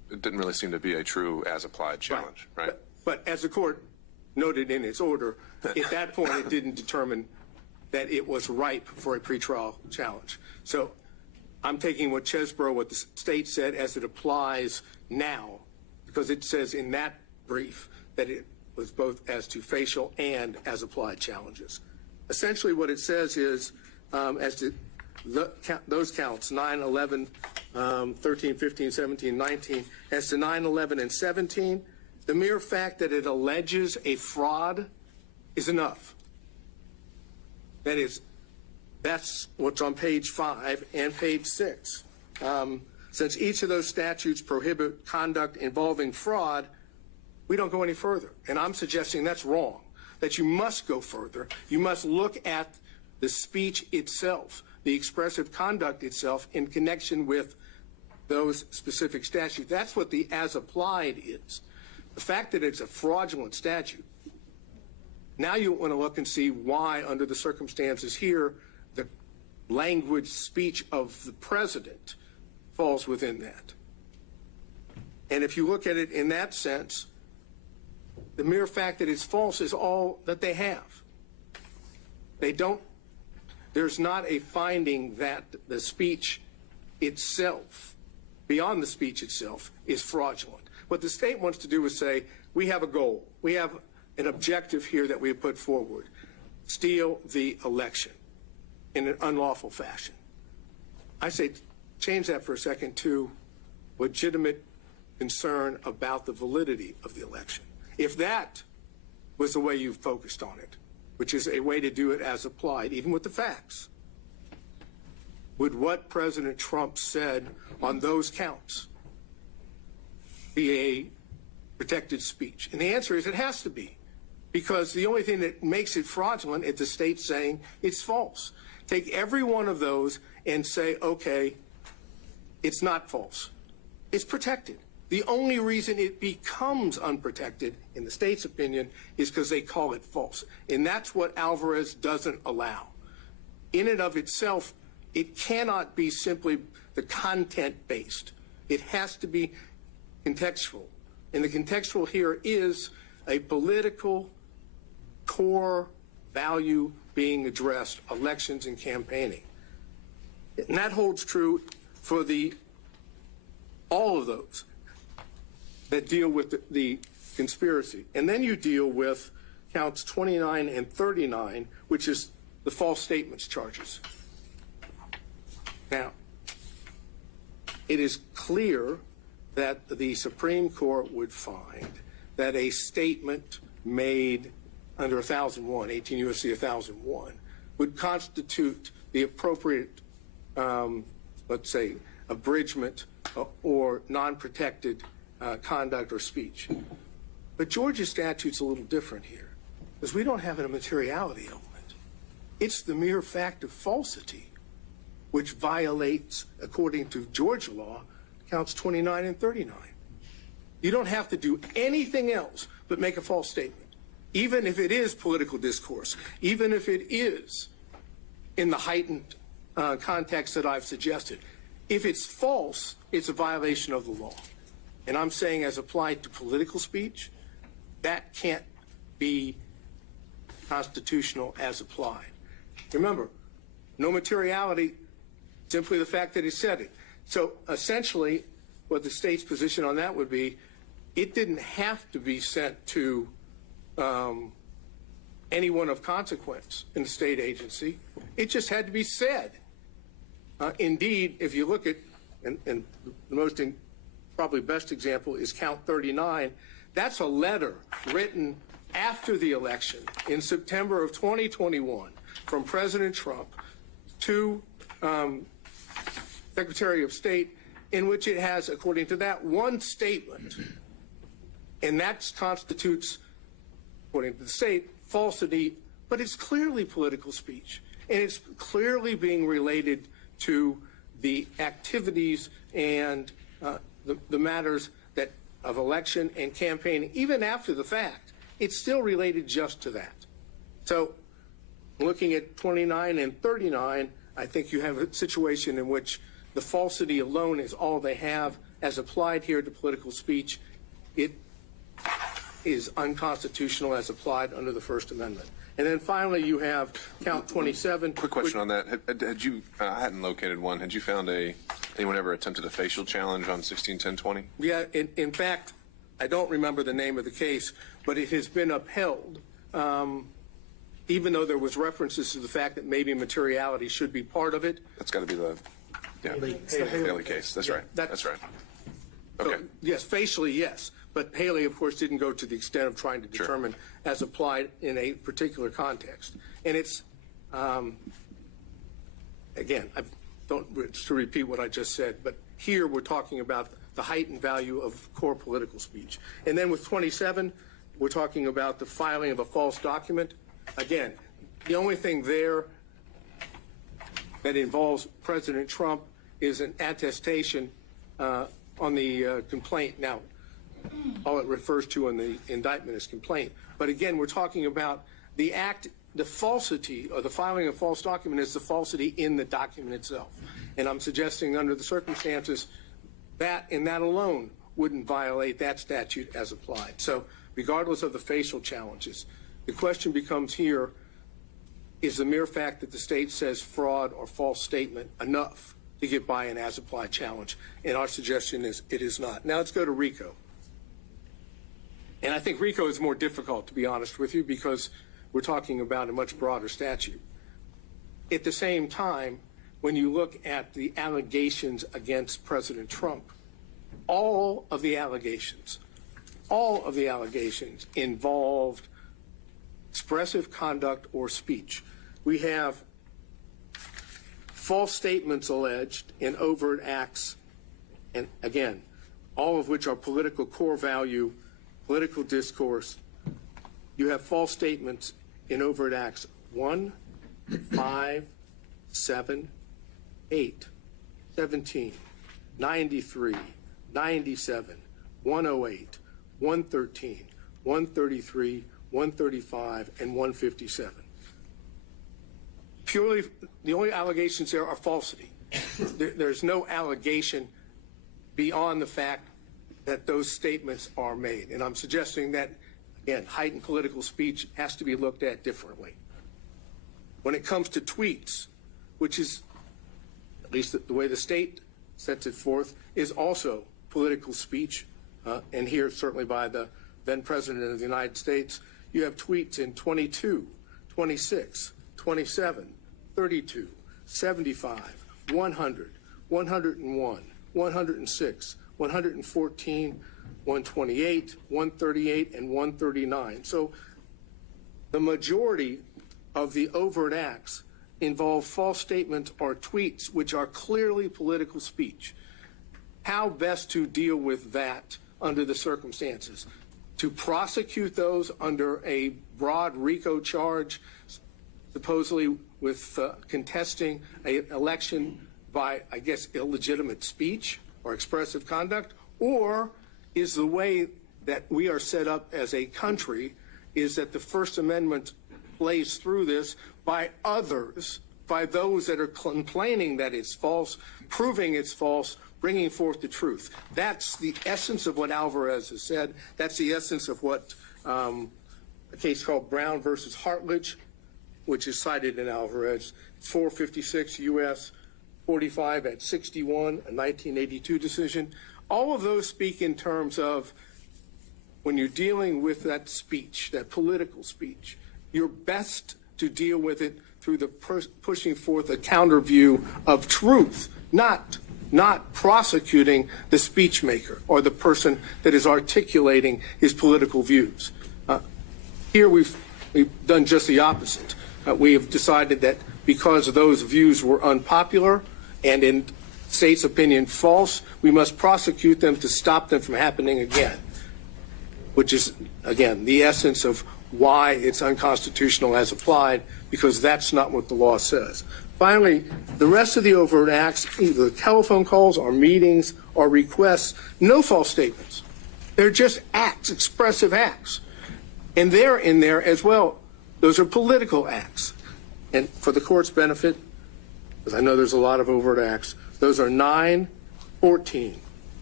it didn't really seem to be a true as-applied challenge, right? But as the court noted in its order, at that point, it didn't determine that it was ripe for a pretrial challenge. So I'm taking what Chesbrough, what the state said, as it applies now, because it says in that brief that it was both as to facial and as applied challenges. Essentially what it says is, as to those counts, 9, 11, 13, 15, 17, 19, as to 9, 11, and 17, the mere fact that it alleges a fraud is enough. That is, that's what's on page 5 and page 6. Since each of those statutes prohibit conduct involving fraud, we don't go any further. And I'm suggesting that's wrong, that you must go further. You must look at the speech itself, the expressive conduct itself in connection with those specific statutes. That's what the as applied is. The fact that it's a fraudulent statute, now you want to look and see why, under the circumstances here, the language speech of the president falls within that. And if you look at it in that sense, the mere fact that it's false is all that they have. There's not a finding that the speech itself, beyond the speech itself, is fraudulent. What the state wants to do is say, we have a goal. We have an objective here that we have put forward. Steal the election in an unlawful fashion. I say change that for a second to legitimate concern about the validity of the election. If that was the way you've focused on it, which is a way to do it as applied, even with the facts, would what President Trump said on those counts be a protected speech? And the answer is it has to be, because the only thing that makes it fraudulent is the state saying it's false. Take every one of those and say, okay, it's not false. It's protected. The only reason it becomes unprotected, in the state's opinion, is because they call it false. And that's what Alvarez doesn't allow. In and of itself, it cannot be simply the content-based. It has to be contextual. And the contextual here is a political core value being addressed, elections and campaigning. And that holds true for all of those that deal with the conspiracy. And then you deal with counts 29 and 39, which is the false statements charges. Now, it is clear that the Supreme Court would find that a statement made under 1001, 18 U.S.C. 1001, would constitute the appropriate, let's say, abridgment or non-protected conduct or speech. But Georgia's statute's a little different here, because we don't have a materiality element. It's the mere fact of falsity, which violates, according to Georgia law, counts 29 and 39. You don't have to do anything else but make a false statement, even if it is political discourse, even if it is in the heightened context that I've suggested. If it's false, it's a violation of the law. And I'm saying, as applied to political speech, that can't be constitutional as applied. Remember, no materiality, simply the fact that he said it. So essentially, what the state's position on that would be, it didn't have to be sent to anyone of consequence in the state agency. It just had to be said. Indeed, if you look at, and the most probably best example is count 39, that's a letter written after the election in September of 2021 from President Trump to Secretary of State, in which it has, according to that, one statement, and that constitutes, according to the state, falsity, but it's clearly political speech, and it's clearly being related to the activities and the matters that of election and campaigning. Even after the fact, it's still related just to that. So looking at 29 and 39, I think you have a situation in which the falsity alone is all they have, as applied here to political speech, it is unconstitutional as applied under the First Amendment. And then finally, you have count 27. Quick question on that. Had you, I hadn't located one. Had you found anyone ever attempted a facial challenge on 161020? Yeah, in fact, I don't remember the name of the case, but it has been upheld, even though there was references to the fact that maybe materiality should be part of it. That's got to be the Haley case. That's right. That's right. Okay. So, yes, facially, yes. But Haley, of course, didn't go to the extent of trying to determine as applied in a particular context. And it's, again, I don't to repeat what I just said, but here we're talking about the heightened value of core political speech. And then with 27, we're talking about the filing of a false document. Again, the only thing there that involves President Trump is an attestation on the complaint. Now, all it refers to in the indictment is complaint. But again, we're talking about the act, the falsity or the filing of false document is the falsity in the document itself. And I'm suggesting under the circumstances that in that alone wouldn't violate that statute as applied. So regardless of the facial challenges, the question becomes here, is the mere fact that the state says fraud or false statement enough to get by an as applied challenge? And our suggestion is it is not. Now let's go to RICO. And I think RICO is more difficult, to be honest with you, because we're talking about a much broader statute. At the same time, when you look at the allegations against President Trump, all of the allegations involved expressive conduct or speech. We have false statements alleged in overt acts, and again, all of which are political core value, political discourse. You have false statements in overt acts 1, 5, 7, 8, 17, 93, 97, 108, 113, 133, 135, and 157. Purely, the only allegations there are falsity. There's no allegation beyond the fact that those statements are made. And I'm suggesting that, again, heightened political speech has to be looked at differently. When it comes to tweets, which is, at least the way the state sets it forth, is also political speech, and here certainly by the then President of the United States, you have tweets in 22, 26, 27, 32, 75, 100, 101, 106, 114, 128, 138, and 139. So the majority of the overt acts involve false statements or tweets which are clearly political speech. How best to deal with that under the circumstances? To prosecute those under a broad RICO charge, supposedly with contesting an election by, I guess, illegitimate speech or expressive conduct? Or is the way that we are set up as a country is that the First Amendment plays through this by others, by those that are complaining that it's false, proving it's false, bringing forth the truth? That's the essence of what Alvarez has said. That's the essence of what a case called Brown versus Hartledge, which is cited in Alvarez, 456 U.S. 45 at 61, a 1982 decision. All of those speak in terms of when you're dealing with that speech, that political speech, you're best to deal with it through the pushing forth a counter view of truth, not prosecuting the speech maker or the person that is articulating his political views. Here we've done just the opposite. We have decided that because those views were unpopular and in state's opinion false, we must prosecute them to stop them from happening again, which is, again, the essence of why it's unconstitutional as applied, because that's not what the law says. Finally, the rest of the overt acts, either telephone calls or meetings or requests, no false statements. They're just acts, expressive acts. And they're in there as well. Those are political acts. And for the court's benefit, because I know there's a lot of overt acts, those are 9, 14,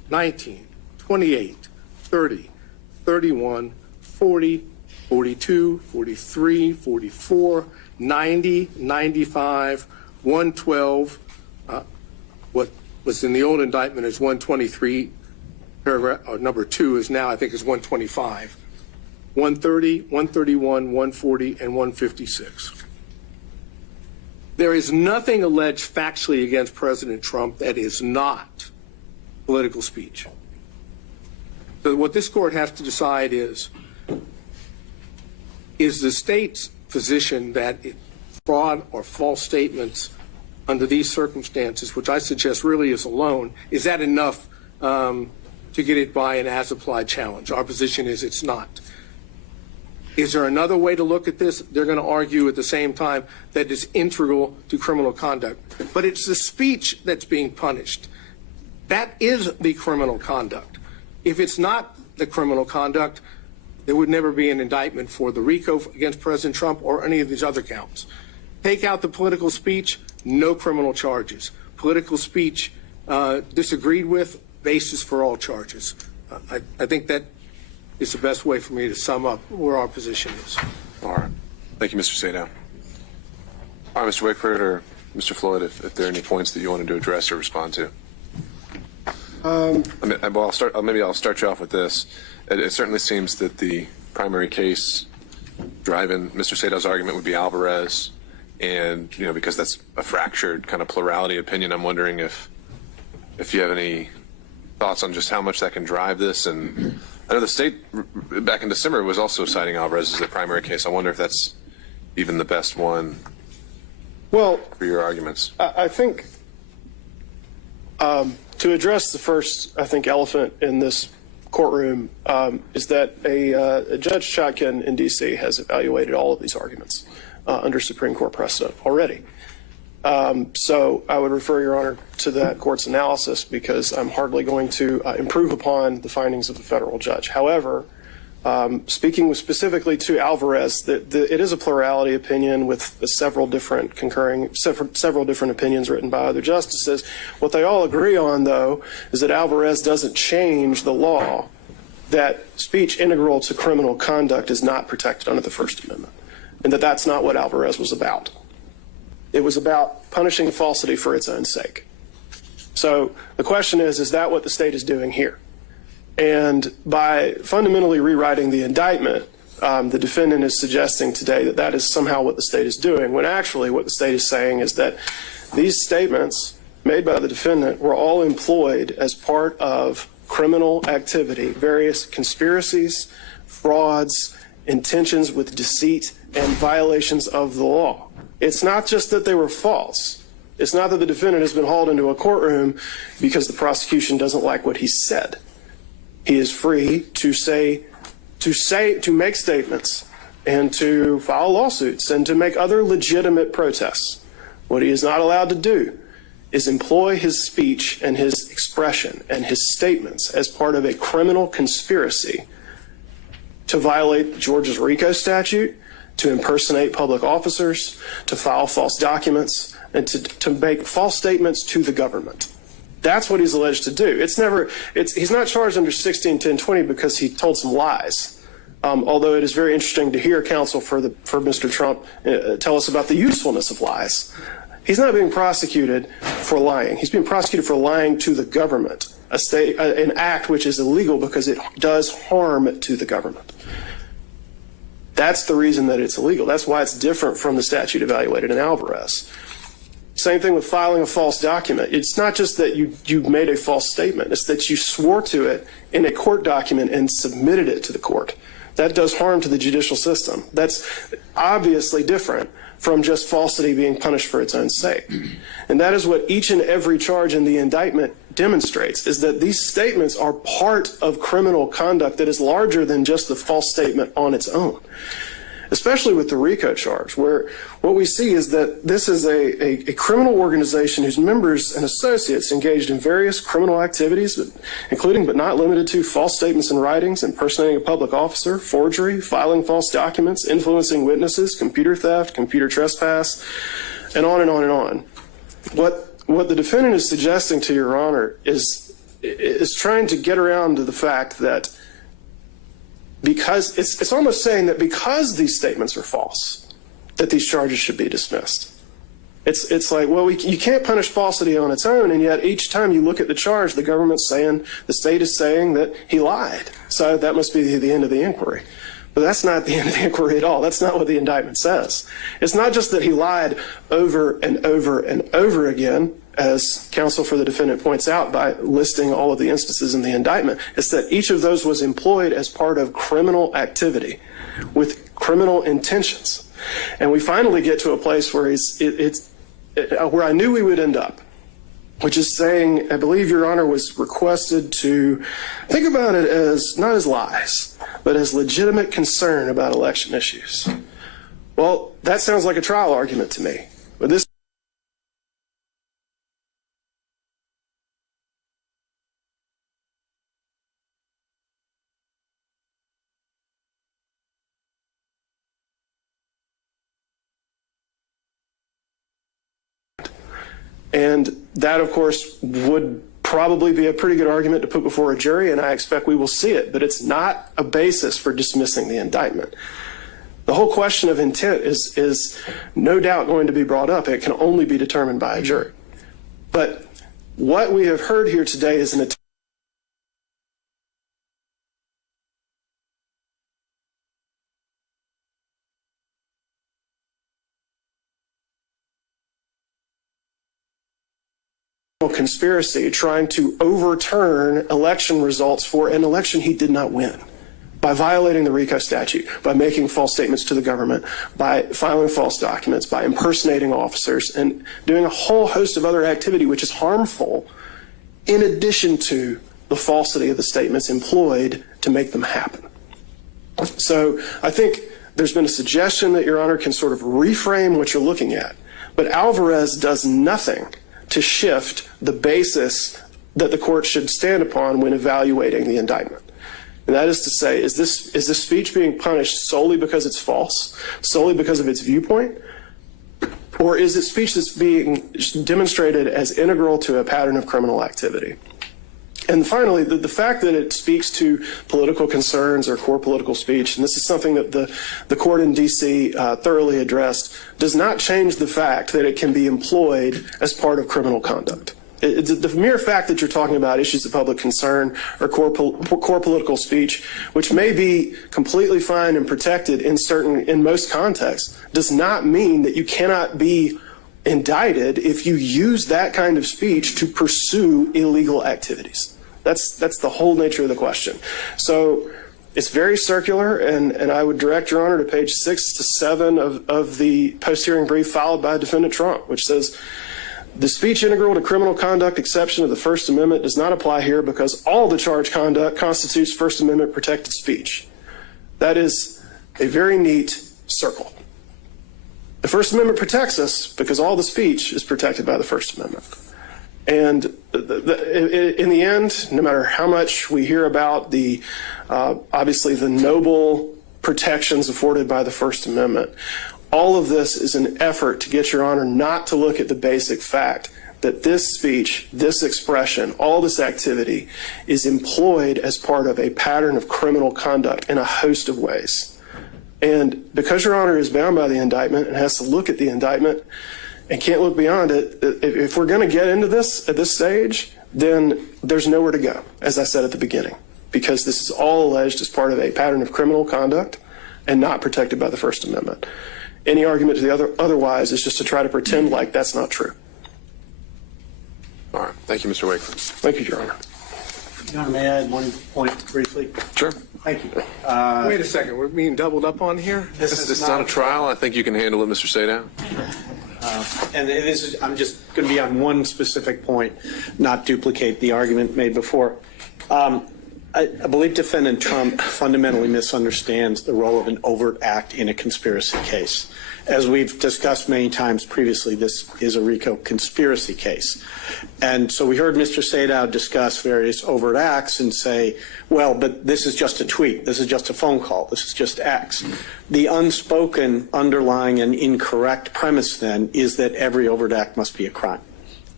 19, 28, 30, 31, 40, 42, 43, 44, 90, 95, 112. What was in the old indictment is 123, paragraph, or number 2 is now, I think, is 125. 130, 131, 140, and 156. There is nothing alleged factually against President Trump that is not political speech. So what this court has to decide is the state's position that fraud or false statements under these circumstances, which I suggest really is alone, is that enough to get it by an as-applied challenge? Our position is it's not. Is there another way to look at this? They're going to argue at the same time that it's integral to criminal conduct. But it's the speech that's being punished. That is the criminal conduct. If it's not the criminal conduct, there would never be an indictment for the RICO against President Trump or any of these other counts. Take out the political speech, no criminal charges. Political speech disagreed with, basis for all charges. I think that is the best way for me to sum up where our position is. All right. Thank you, Mr. Sadow. All right, Mr. Wickford or Mr. Floyd, if there are any points that you wanted to address or respond to. I'll start you off with this. It certainly seems that the primary case driving Mr. Sadow's argument would be Alvarez. And, because that's a fractured kind of plurality opinion, I'm wondering if you have any thoughts on just how much that can drive this. And I know the state back in December was also citing Alvarez as the primary case. I wonder if that's even the best one for your arguments. I think to address the first, elephant in this courtroom is that a Judge Chotkin in D.C. has evaluated all of these arguments under Supreme Court precedent already. So I would refer Your Honor to that court's analysis because I'm hardly going to improve upon the findings of the federal judge. However, speaking specifically to Alvarez, it is a plurality opinion with several different opinions written by other justices. What they all agree on, though, is that Alvarez doesn't change the law that speech integral to criminal conduct is not protected under the First Amendment, and that that's not what Alvarez was about. It was about punishing falsity for its own sake. So the question is that what the state is doing here? And by fundamentally rewriting the indictment, the defendant is suggesting today that that is somehow what the state is doing, when actually what the state is saying is that these statements made by the defendant were all employed as part of criminal activity, various conspiracies, frauds, intentions with deceit, and violations of the law. It's not just that they were false. It's not that the defendant has been hauled into a courtroom because the prosecution doesn't like what he said. He is free to make statements and to file lawsuits and to make other legitimate protests. What he is not allowed to do is employ his speech and his expression and his statements as part of a criminal conspiracy to violate Georgia's RICO statute, to impersonate public officers, to file false documents, and to make false statements to the government. That's what he's alleged to do. He's not charged under 16-10-20 because he told some lies. Although it is very interesting to hear counsel for Mr. Trump tell us about the usefulness of lies. He's not being prosecuted for lying. He's being prosecuted for lying to the government, an act which is illegal because it does harm to the government. That's the reason that it's illegal. That's why it's different from the statute evaluated in Alvarez. Same thing with filing a false document. It's not just that you made a false statement. It's that you swore to it in a court document and submitted it to the court. That does harm to the judicial system. That's obviously different from just falsity being punished for its own sake. And that is what each and every charge in the indictment demonstrates, is that these statements are part of criminal conduct that is larger than just the false statement on its own. Especially with the RICO charge, where what we see is that this is a criminal organization whose members and associates engaged in various criminal activities, including but not limited to false statements and writings, impersonating a public officer, forgery, filing false documents, influencing witnesses, computer theft, computer trespass, and on and on and on. What the defendant is suggesting to Your Honor is is trying to get around to the fact that because it's almost saying that because these statements are false, that these charges should be dismissed. It's like, well, you can't punish falsity on its own, and yet each time you look at the charge, the government's saying, the state is saying that he lied. So that must be the end of the inquiry. But that's not the end of the inquiry at all. That's not what the indictment says. It's not just that he lied over and over and over again, as counsel for the defendant points out by listing all of the instances in the indictment. It's that each of those was employed as part of criminal activity with criminal intentions. And we finally get to a place where where I knew we would end up, which is saying, I believe Your Honor was requested to think about it as not as lies, but as legitimate concern about election issues. Well, that sounds like a trial argument to me. But this And that, of course, would probably be a pretty good argument to put before a jury, and I expect we will see it, but it's not a basis for dismissing the indictment. The whole question of intent is no doubt going to be brought up. It can only be determined by a jury. But what we have heard here today is an attempt conspiracy trying to overturn election results for an election he did not win by violating the RICO statute, by making false statements to the government, by filing false documents, by impersonating officers, and doing a whole host of other activity which is harmful in addition to the falsity of the statements employed to make them happen. So I think there's been a suggestion that Your Honor can sort of reframe what you're looking at, but Alvarez does nothing to shift the basis that the court should stand upon when evaluating the indictment. And that is to say, is this speech being punished solely because it's false, solely because of its viewpoint, or is it speech that's being demonstrated as integral to a pattern of criminal activity? And finally, the fact that it speaks to political concerns or core political speech, and this is something that the court in D.C. Thoroughly addressed, does not change the fact that it can be employed as part of criminal conduct. The mere fact that you're talking about issues of public concern or core political speech, which may be completely fine and protected in most contexts, does not mean that you cannot be indicted if you use that kind of speech to pursue illegal activities. That's the whole nature of the question. So it's very circular, and I would direct Your Honor to page 6 to 7 of the post-hearing brief filed by Defendant Trump, which says, the speech integral to criminal conduct exception of the First Amendment does not apply here because all the charged conduct constitutes First Amendment protected speech. That is a very neat circle. The First Amendment protects us because all the speech is protected by the First Amendment. And in the end, no matter how much we hear about obviously the noble protections afforded by the First Amendment, all of this is an effort to get Your Honor not to look at the basic fact that this speech, this expression, all this activity is employed as part of a pattern of criminal conduct in a host of ways. And because Your Honor is bound by the indictment and has to look at the indictment and can't look beyond it, if we're going to get into this at this stage, then there's nowhere to go, as I said at the beginning, because this is all alleged as part of a pattern of criminal conduct and not protected by the First Amendment. Any argument to the otherwise is just to try to pretend like that's not true. All right. Thank you, Mr. Wakeland. Thank you, Your Honor. Your Honor, may I add one point briefly? Sure. Thank you. Wait a second, we're being doubled up on here? This is not a trial. I think you can handle it, Mr. Sadow. And I'm just going to be on one specific point, not duplicate the argument made before. I believe Defendant Trump fundamentally misunderstands the role of an overt act in a conspiracy case. As we've discussed many times previously, this is a RICO conspiracy case. And so we heard Mr. Sadow discuss various overt acts and say, well, but this is just a tweet. This is just a phone call. This is just X. The unspoken underlying and incorrect premise then is that every overt act must be a crime.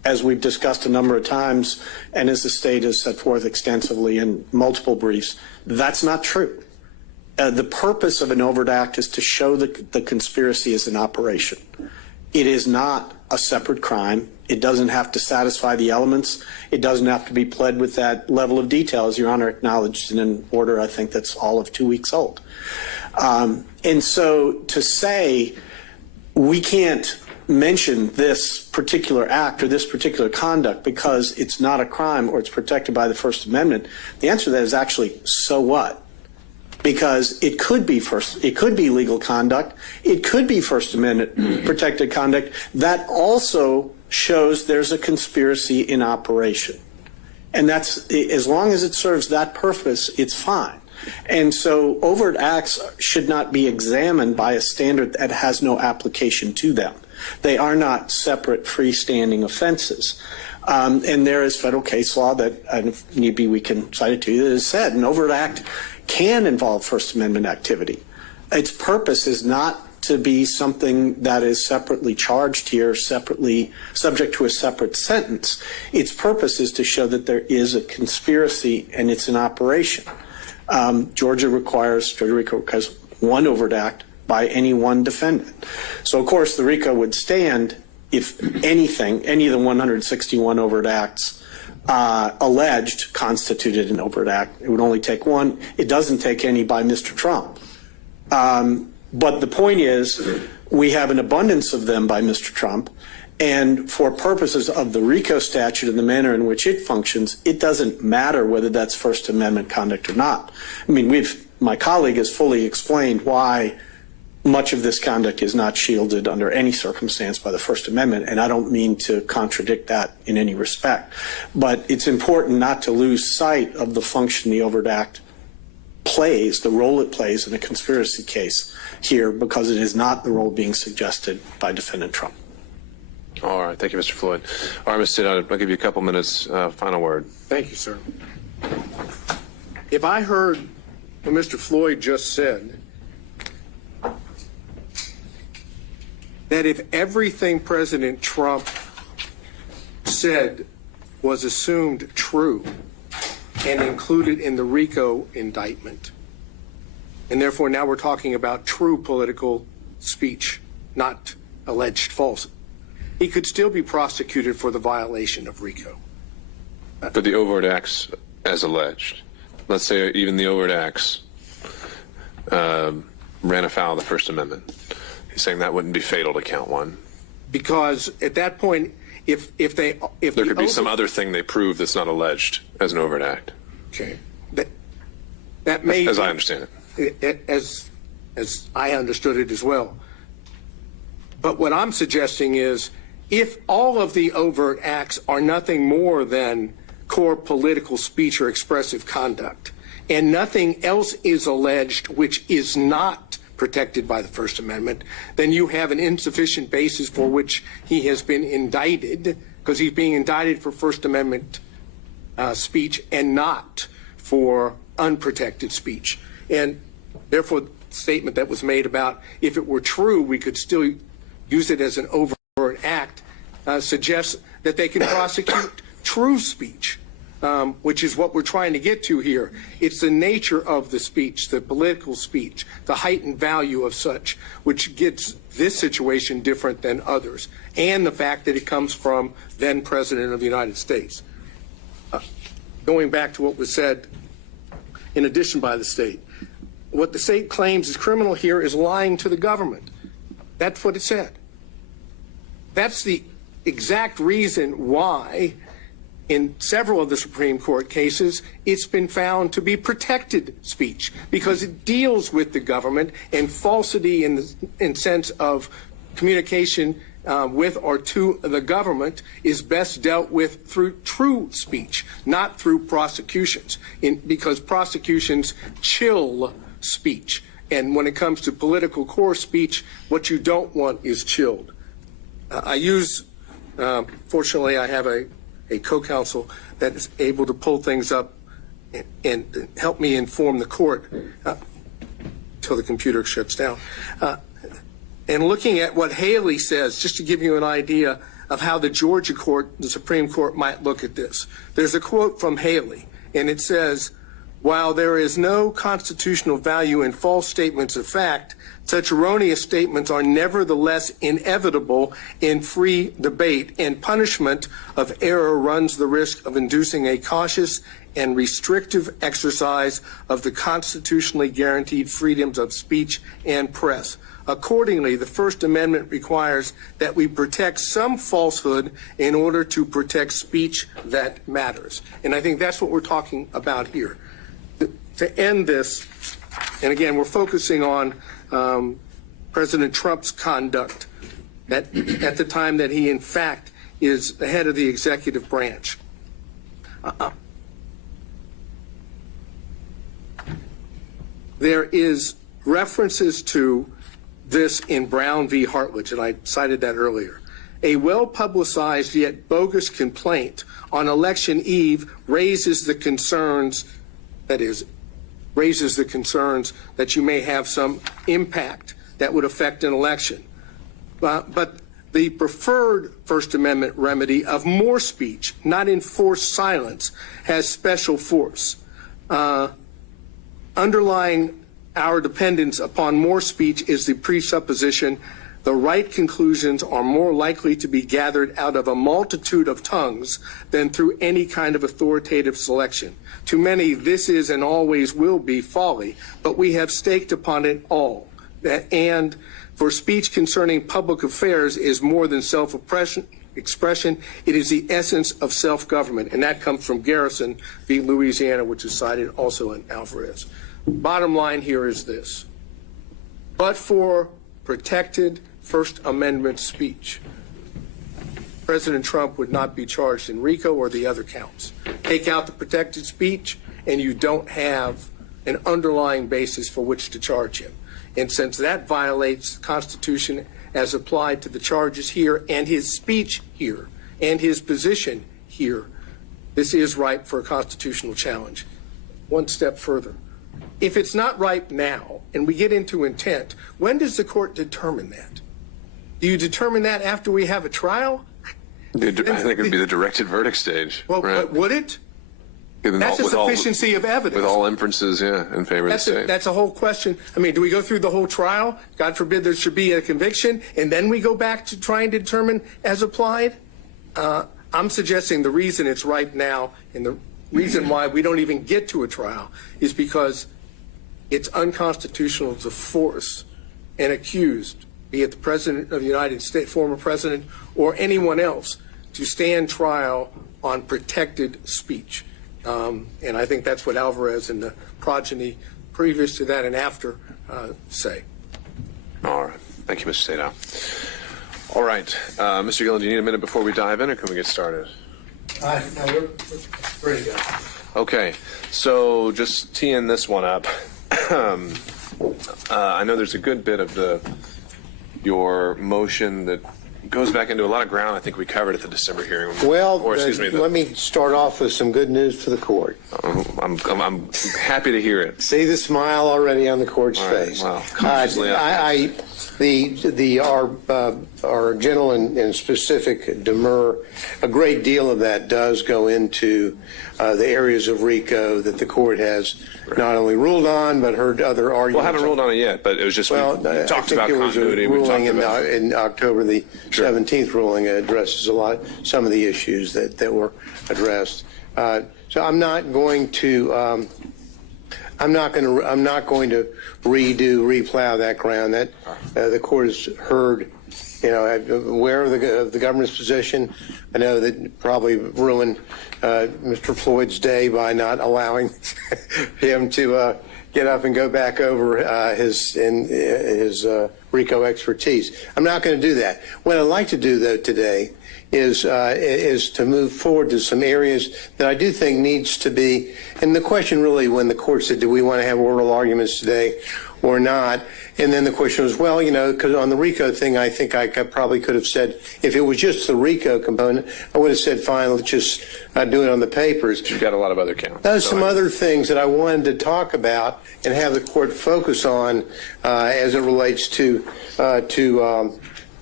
as we've discussed a number of times, and as the state has set forth extensively in multiple briefs, that's not true. The purpose of an overt act is to show that the conspiracy is an operation. It is not a separate crime. It doesn't have to satisfy the elements. It doesn't have to be pled with that level of detail, as Your Honor acknowledged in an order I think that's all of 2 weeks old. And so to say we can't mention this particular act or this particular conduct because it's not a crime or it's protected by the First Amendment, the answer to that is actually, so what? Because it could be legal conduct, it could be First Amendment protected conduct that also shows there's a conspiracy in operation. And that's, as long as it serves that purpose, it's fine. And so overt acts should not be examined by a standard that has no application to them. They are not separate freestanding offenses. And there is federal case law that, and if need be, we can cite it to you, that has said an overt act can involve First Amendment activity. Its purpose is not to be something that is separately charged here, separately subject to a separate sentence. Its purpose is to show that there is a conspiracy and it's an operation. Georgia requires one overt act by any one defendant. So, of course, the RICO would stand if anything, any of the 161 overt acts alleged constituted an overt act. It would only take one. It doesn't take any by Mr. Trump. But the point is, we have an abundance of them by Mr. Trump, and for purposes of the RICO statute and the manner in which it functions, it doesn't matter whether that's First Amendment conduct or not. I mean, my colleague has fully explained why much of this conduct is not shielded under any circumstance by the First Amendment, and I don't mean to contradict that in any respect. But it's important not to lose sight of the function the overt act plays, the role it plays in a conspiracy case here, because it is not the role being suggested by Defendant Trump. All right. Thank you, Mr. Floyd. All right, Mr. Stitt, I'll give you a couple minutes. Final word. Thank you, sir. If I heard what Mr. Floyd just said, that if everything President Trump said was assumed true and included in the RICO indictment, and therefore now we're talking about true political speech, not alleged false, he could still be prosecuted for the violation of RICO. For the overt acts as alleged. Let's say even the overt acts ran afoul of the First Amendment. He's saying that wouldn't be fatal to count one. Because at that point, if there could be some other thing they prove that's not alleged as an overt act. Okay. That may, as I understand it. As I understood it as well. But what I'm suggesting is, if all of the overt acts are nothing more than core political speech or expressive conduct, and nothing else is alleged which is not protected by the First Amendment, then you have an insufficient basis for which he has been indicted, because he's being indicted for First Amendment speech and not for unprotected speech. And therefore, the statement that was made about if it were true, we could still use it as an overt act, suggests that they can prosecute true speech, which is what we're trying to get to here. It's the nature of the speech, the political speech, the heightened value of such, which gets this situation different than others, and the fact that it comes from then President of the United States. Going back to what was said in addition by the state, what the state claims is criminal here is lying to the government. That's what it said. That's the exact reason why in several of the Supreme Court cases, it's been found to be protected speech, because it deals with the government, and falsity in sense of communication with or to the government is best dealt with through true speech, not through prosecutions, because prosecutions chill speech. And when it comes to political core speech, what you don't want is chilled. Fortunately, I have a co-counsel that is able to pull things up and help me inform the court until the computer shuts down. And looking at what Haley says, just to give you an idea of how the Georgia court, the Supreme Court, might look at this. There's a quote from Haley, and it says, "While there is no constitutional value in false statements of fact, such erroneous statements are nevertheless inevitable in free debate, and punishment of error runs the risk of inducing a cautious and restrictive exercise of the constitutionally guaranteed freedoms of speech and press. Accordingly, the First Amendment requires that we protect some falsehood in order to protect speech that matters." And I think that's what we're talking about here. To end this, and again, we're focusing on President Trump's conduct at the time that he, in fact, is the head of the executive branch. There is references to this in Brown v. Hartledge, and I cited that earlier. A well-publicized yet bogus complaint on election eve raises the concerns, that you may have some impact that would affect an election. But the preferred First Amendment remedy of more speech, not enforced silence, has special force. Underlying our dependence upon more speech is the presupposition the right conclusions are more likely to be gathered out of a multitude of tongues than through any kind of authoritative selection. To many, this is and always will be folly, but we have staked upon it all. And for speech concerning public affairs is more than self-expression, it is the essence of self-government. And that comes from Garrison v. Louisiana, which is cited also in Alvarez. Bottom line here is this. But for protected First Amendment speech, President Trump would not be charged in RICO or the other counts. Take out the protected speech, and you don't have an underlying basis for which to charge him. And since that violates the Constitution as applied to the charges here and his speech here and his position here, this is ripe for a constitutional challenge. One step further. If it's not ripe now and we get into intent, when does the court determine that? Do you determine that after we have a trial? I think it would be the directed verdict stage. Well, right? Would it? That's a sufficiency of evidence. With all inferences, in favor of the state. That's a whole question. I mean, do we go through the whole trial? God forbid there should be a conviction, and then we go back to trying to determine as applied? I'm suggesting the reason it's ripe now and the reason why we don't even get to a trial is because it's unconstitutional to force an accused, be it the President of the United States, former President, or anyone else, to stand trial on protected speech. And I think that's what Alvarez and the progeny previous to that and after say. All right. Thank you, Mr. Sadow. All right. Mr. Gillen, do you need a minute before we dive in, or can we get started? No, we're ready to go. Okay. So just teeing this one up. I know there's a good bit of your motion that goes back into a lot of ground I think we covered at the December hearing. Well, let me start off with some good news for the court. I'm happy to hear it. See the smile already on the court's face. Well, our gentleman in specific, Demurrer, a great deal of that does go into the areas of RICO that the court has not only ruled on but heard other arguments. Well, haven't ruled on it yet, but it was just we talked about continuity. There was a ruling in October the 17th ruling addresses some of the issues that were addressed. So I'm not going to replow that ground. That the court has heard, aware of the government's position. I know that probably ruined Mr. Floyd's day by not allowing him to get up and go back over his RICO expertise. I'm not going to do that. What I'd like to do, though, today is to move forward to some areas that I do think needs to be, and the question really when the court said, do we want to have oral arguments today or not? And then the question was, well, because on the RICO thing, I think I probably could have said, if it was just the RICO component, I would have said, fine, let's just do it on the papers. You've got a lot of other counts. There's some other things that I wanted to talk about and have the court focus on as it relates to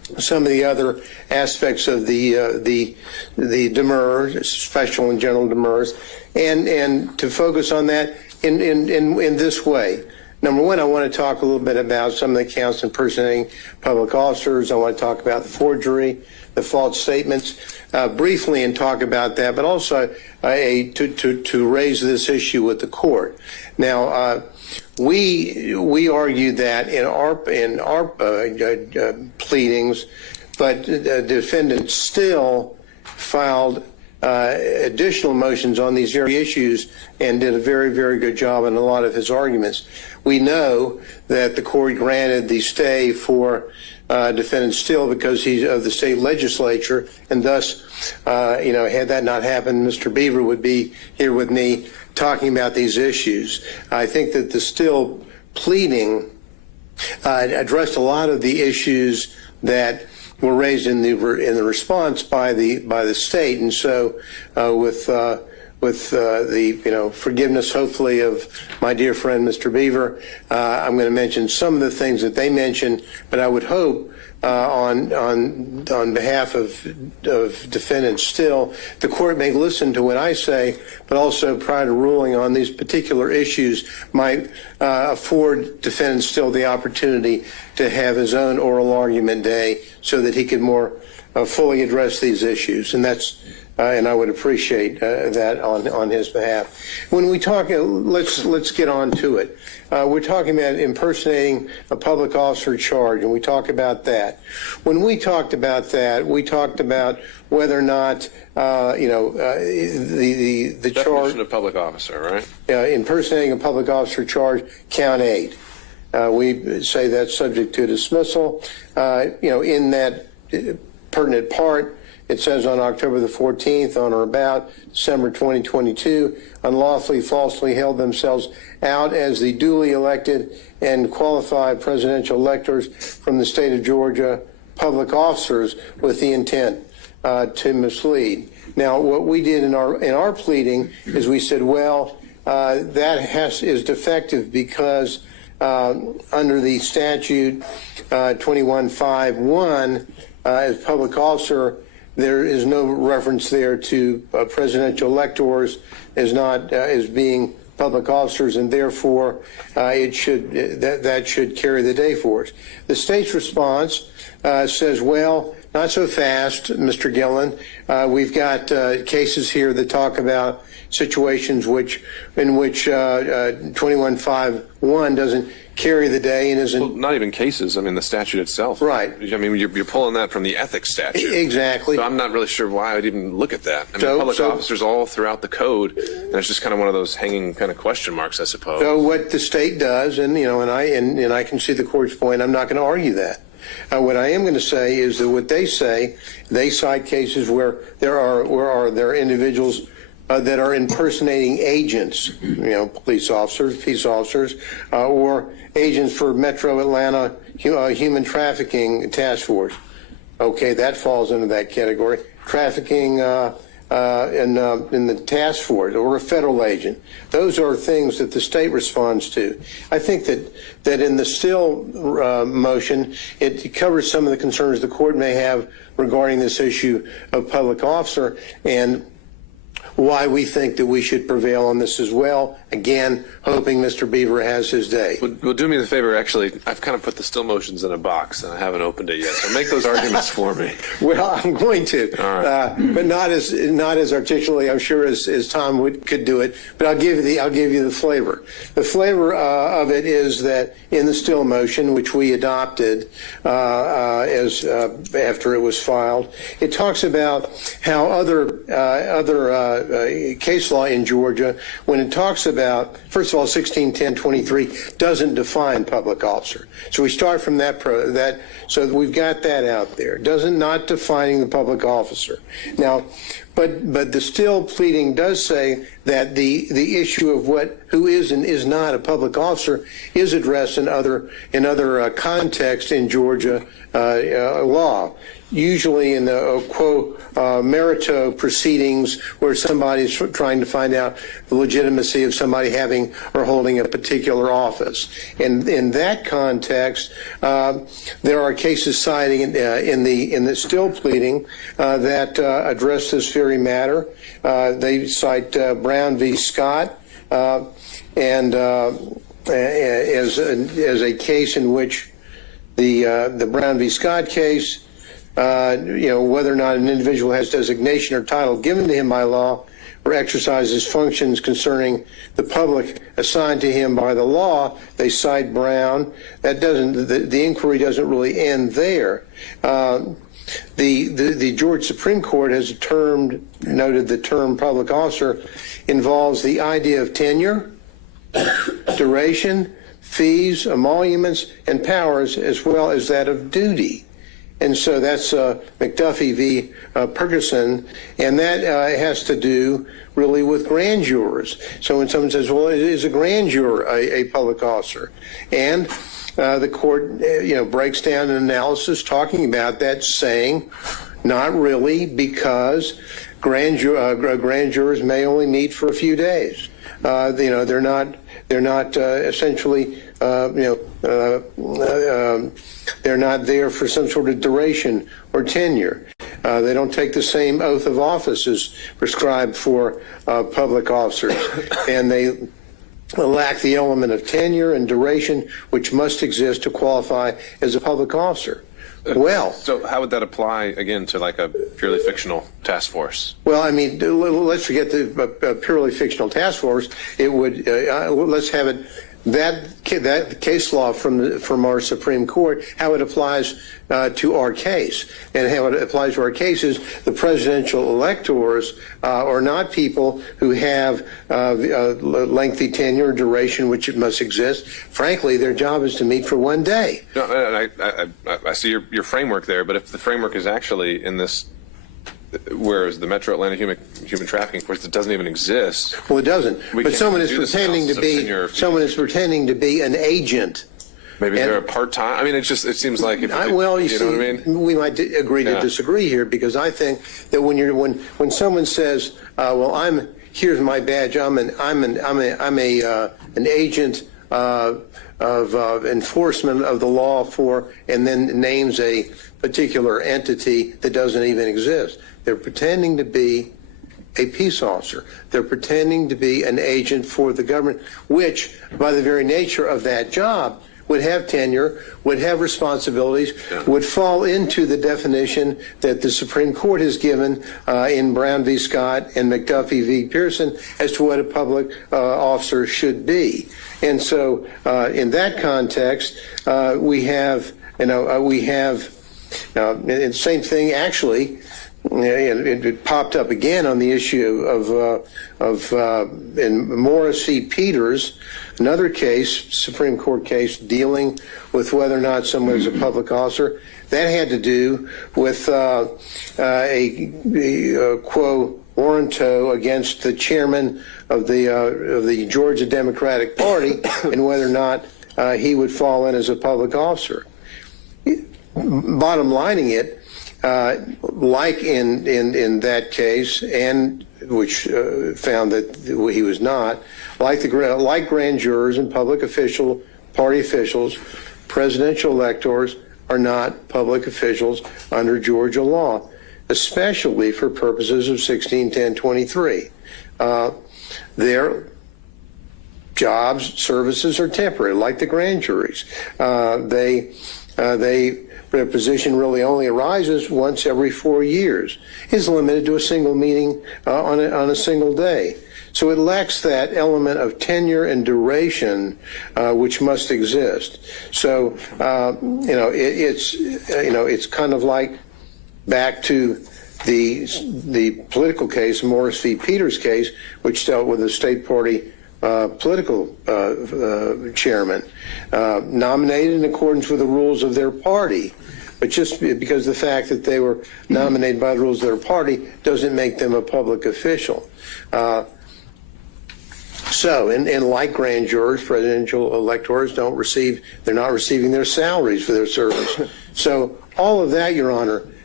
some of the other aspects of the Demurrer, special and general Demurrers, and to focus on that in this way. Number one, I want to talk a little bit about some of the counts impersonating public officers. I want to talk about the forgery, the false statements, briefly, and talk about that, but also to raise this issue with the court. Now, we argued that in our pleadings, but the defendant still filed additional motions on these very issues and did a very, very good job in a lot of his arguments. We know that the court granted the stay for defendant Still because he's of the state legislature, and thus, had that not happened, Mr. Beaver would be here with me talking about these issues. I think that the Still pleading addressed a lot of the issues that were raised in the response by the state, and so with the forgiveness, hopefully, of my dear friend Mr. Beaver, I'm going to mention some of the things that they mentioned, but I would hope on behalf of defendant Still, the court may listen to what I say, but also prior to ruling on these particular issues might afford defendant Still the opportunity to have his own oral argument day so that he could more fully address these issues. And that's and I would appreciate that on his behalf. When we talk, let's get on to it. We're talking about impersonating a public officer charge, and we talk about that. When we talked about that, we talked about whether or not the Definition charge of public officer, right? Impersonating a public officer charge, count 8. We say that's subject to dismissal. In that pertinent part, it says on October the 14th, on or about December 2022, unlawfully, falsely held themselves out as the duly elected and qualified presidential electors from the state of Georgia, public officers with the intent to mislead. Now, what we did in our pleading is we said, well, that is defective because under the statute 2151, as public officer, there is no reference there to presidential electors as being public officers, and therefore that should carry the day for us. The state's response says, well, not so fast, Mr. Gillen. We've got cases here that talk about situations in which 2151 doesn't carry the day and isn't. Well, not even cases. I mean, the statute itself. Right. I mean, you're pulling that from the ethics statute. Exactly. So I'm not really sure why I'd even look at that. I mean, public officers all throughout the code, and it's just kind of one of those hanging kind of question marks, I suppose. So what the state does, and I can see the court's point. I'm not going to argue that. What I am going to say is that what they say, they cite cases where there are individuals that are impersonating agents, police officers, peace officers, or agents for Metro Atlanta Human Trafficking Task Force. Okay, that falls into that category. Trafficking in the task force or a federal agent. Those are things that the state responds to. I think that in the Still motion, it covers some of the concerns the court may have regarding this issue of public officer and why we think that we should prevail on this as well. Again, hoping Mr. Beaver has his day. Well, do me the favor, actually, I've kind of put the Still motions in a box and I haven't opened it yet, so make those arguments for me. Well, I'm going to, all right. But not as articulately, I'm sure, as Tom could do it. But I'll give you the flavor. The flavor of it is that in the Still motion, which we adopted after it was filed, it talks about how other case law in Georgia, when it talks about, first of all, 1610-23 doesn't define public officer. So we start from that, so we've got that out there. Not defining the public officer. Now, but the Still pleading does say that the issue of who is and is not a public officer is addressed in other contexts in Georgia law. usually in the quo merito proceedings where somebody's trying to find out the legitimacy of somebody having or holding a particular office. And in that context, there are cases citing in the still pleading that address this very matter. They cite Brown v. Scott and as a case in which the Brown v. Scott case, whether or not an individual has designation or title given to him by law or exercises functions concerning the public assigned to him by the law, they cite Brown. That doesn't, the inquiry doesn't really end there. The Georgia Supreme Court has noted the term public officer involves the idea of tenure, duration, fees, emoluments, and powers, as well as that of duty. And so that's McAfee v. Ferguson, and that has to do really with grand jurors. So when someone says, well, is a grand juror a public officer? And the court, breaks down an analysis talking about that, saying not really, because grand jurors may only meet for a few days. They're not essentially, they're not there for some sort of duration or tenure. They don't take the same oath of office as prescribed for public officers, and they lack the element of tenure and duration which must exist to qualify as a public officer. Well, so how would that apply again to like a purely fictional task force? Well, I mean, let's forget the purely fictional task force. It would let's have it that case law from our Supreme Court, how it applies to our case, and how it applies to our case is the presidential electors are not people who have lengthy tenure or duration, which it must exist. Frankly, their job is to meet for one day. No, I see your framework there, but if the framework is actually in this, whereas the Metro Atlanta human trafficking force, it doesn't even exist. Well, it doesn't. But someone is pretending to be an agent. Maybe they're a part-time. I mean, it seems like if you know what I mean? We might agree to disagree here, because I think that when someone says, "Well, here's my badge. I'm an agent of enforcement of the law for," and then names a particular entity that doesn't even exist. They're pretending to be a peace officer. They're pretending to be an agent for the government, which, by the very nature of that job, would have tenure, would have responsibilities, would fall into the definition that the Supreme Court has given in Brown v. Scott and McAfee v. Pearson as to what a public officer should be. And so in that context, we have the same thing actually. It popped up again on the issue in Morris v. Peters, another case, Supreme Court case, dealing with whether or not someone is a public officer. That had to do with a quo warranto against the chairman of the Georgia Democratic Party and whether or not he would fall in as a public officer. Bottom lining it, like in that case, and which found that he was not, like grand jurors and public party officials, presidential electors are not public officials under Georgia law, especially for purposes of 161023. Their jobs, services are temporary, like the grand juries. Their position really only arises once every 4 years. Is limited to a single meeting on a single day. So it lacks that element of tenure and duration which must exist. So it's kind of like back to the political case, Morris v. Peters case, which dealt with a state party political chairman nominated in accordance with the rules of their party. But just because the fact that they were nominated by the rules of their party doesn't make them a public official. And like grand jurors, presidential electors they're not receiving their salaries for their service. So all of that, Your Honor,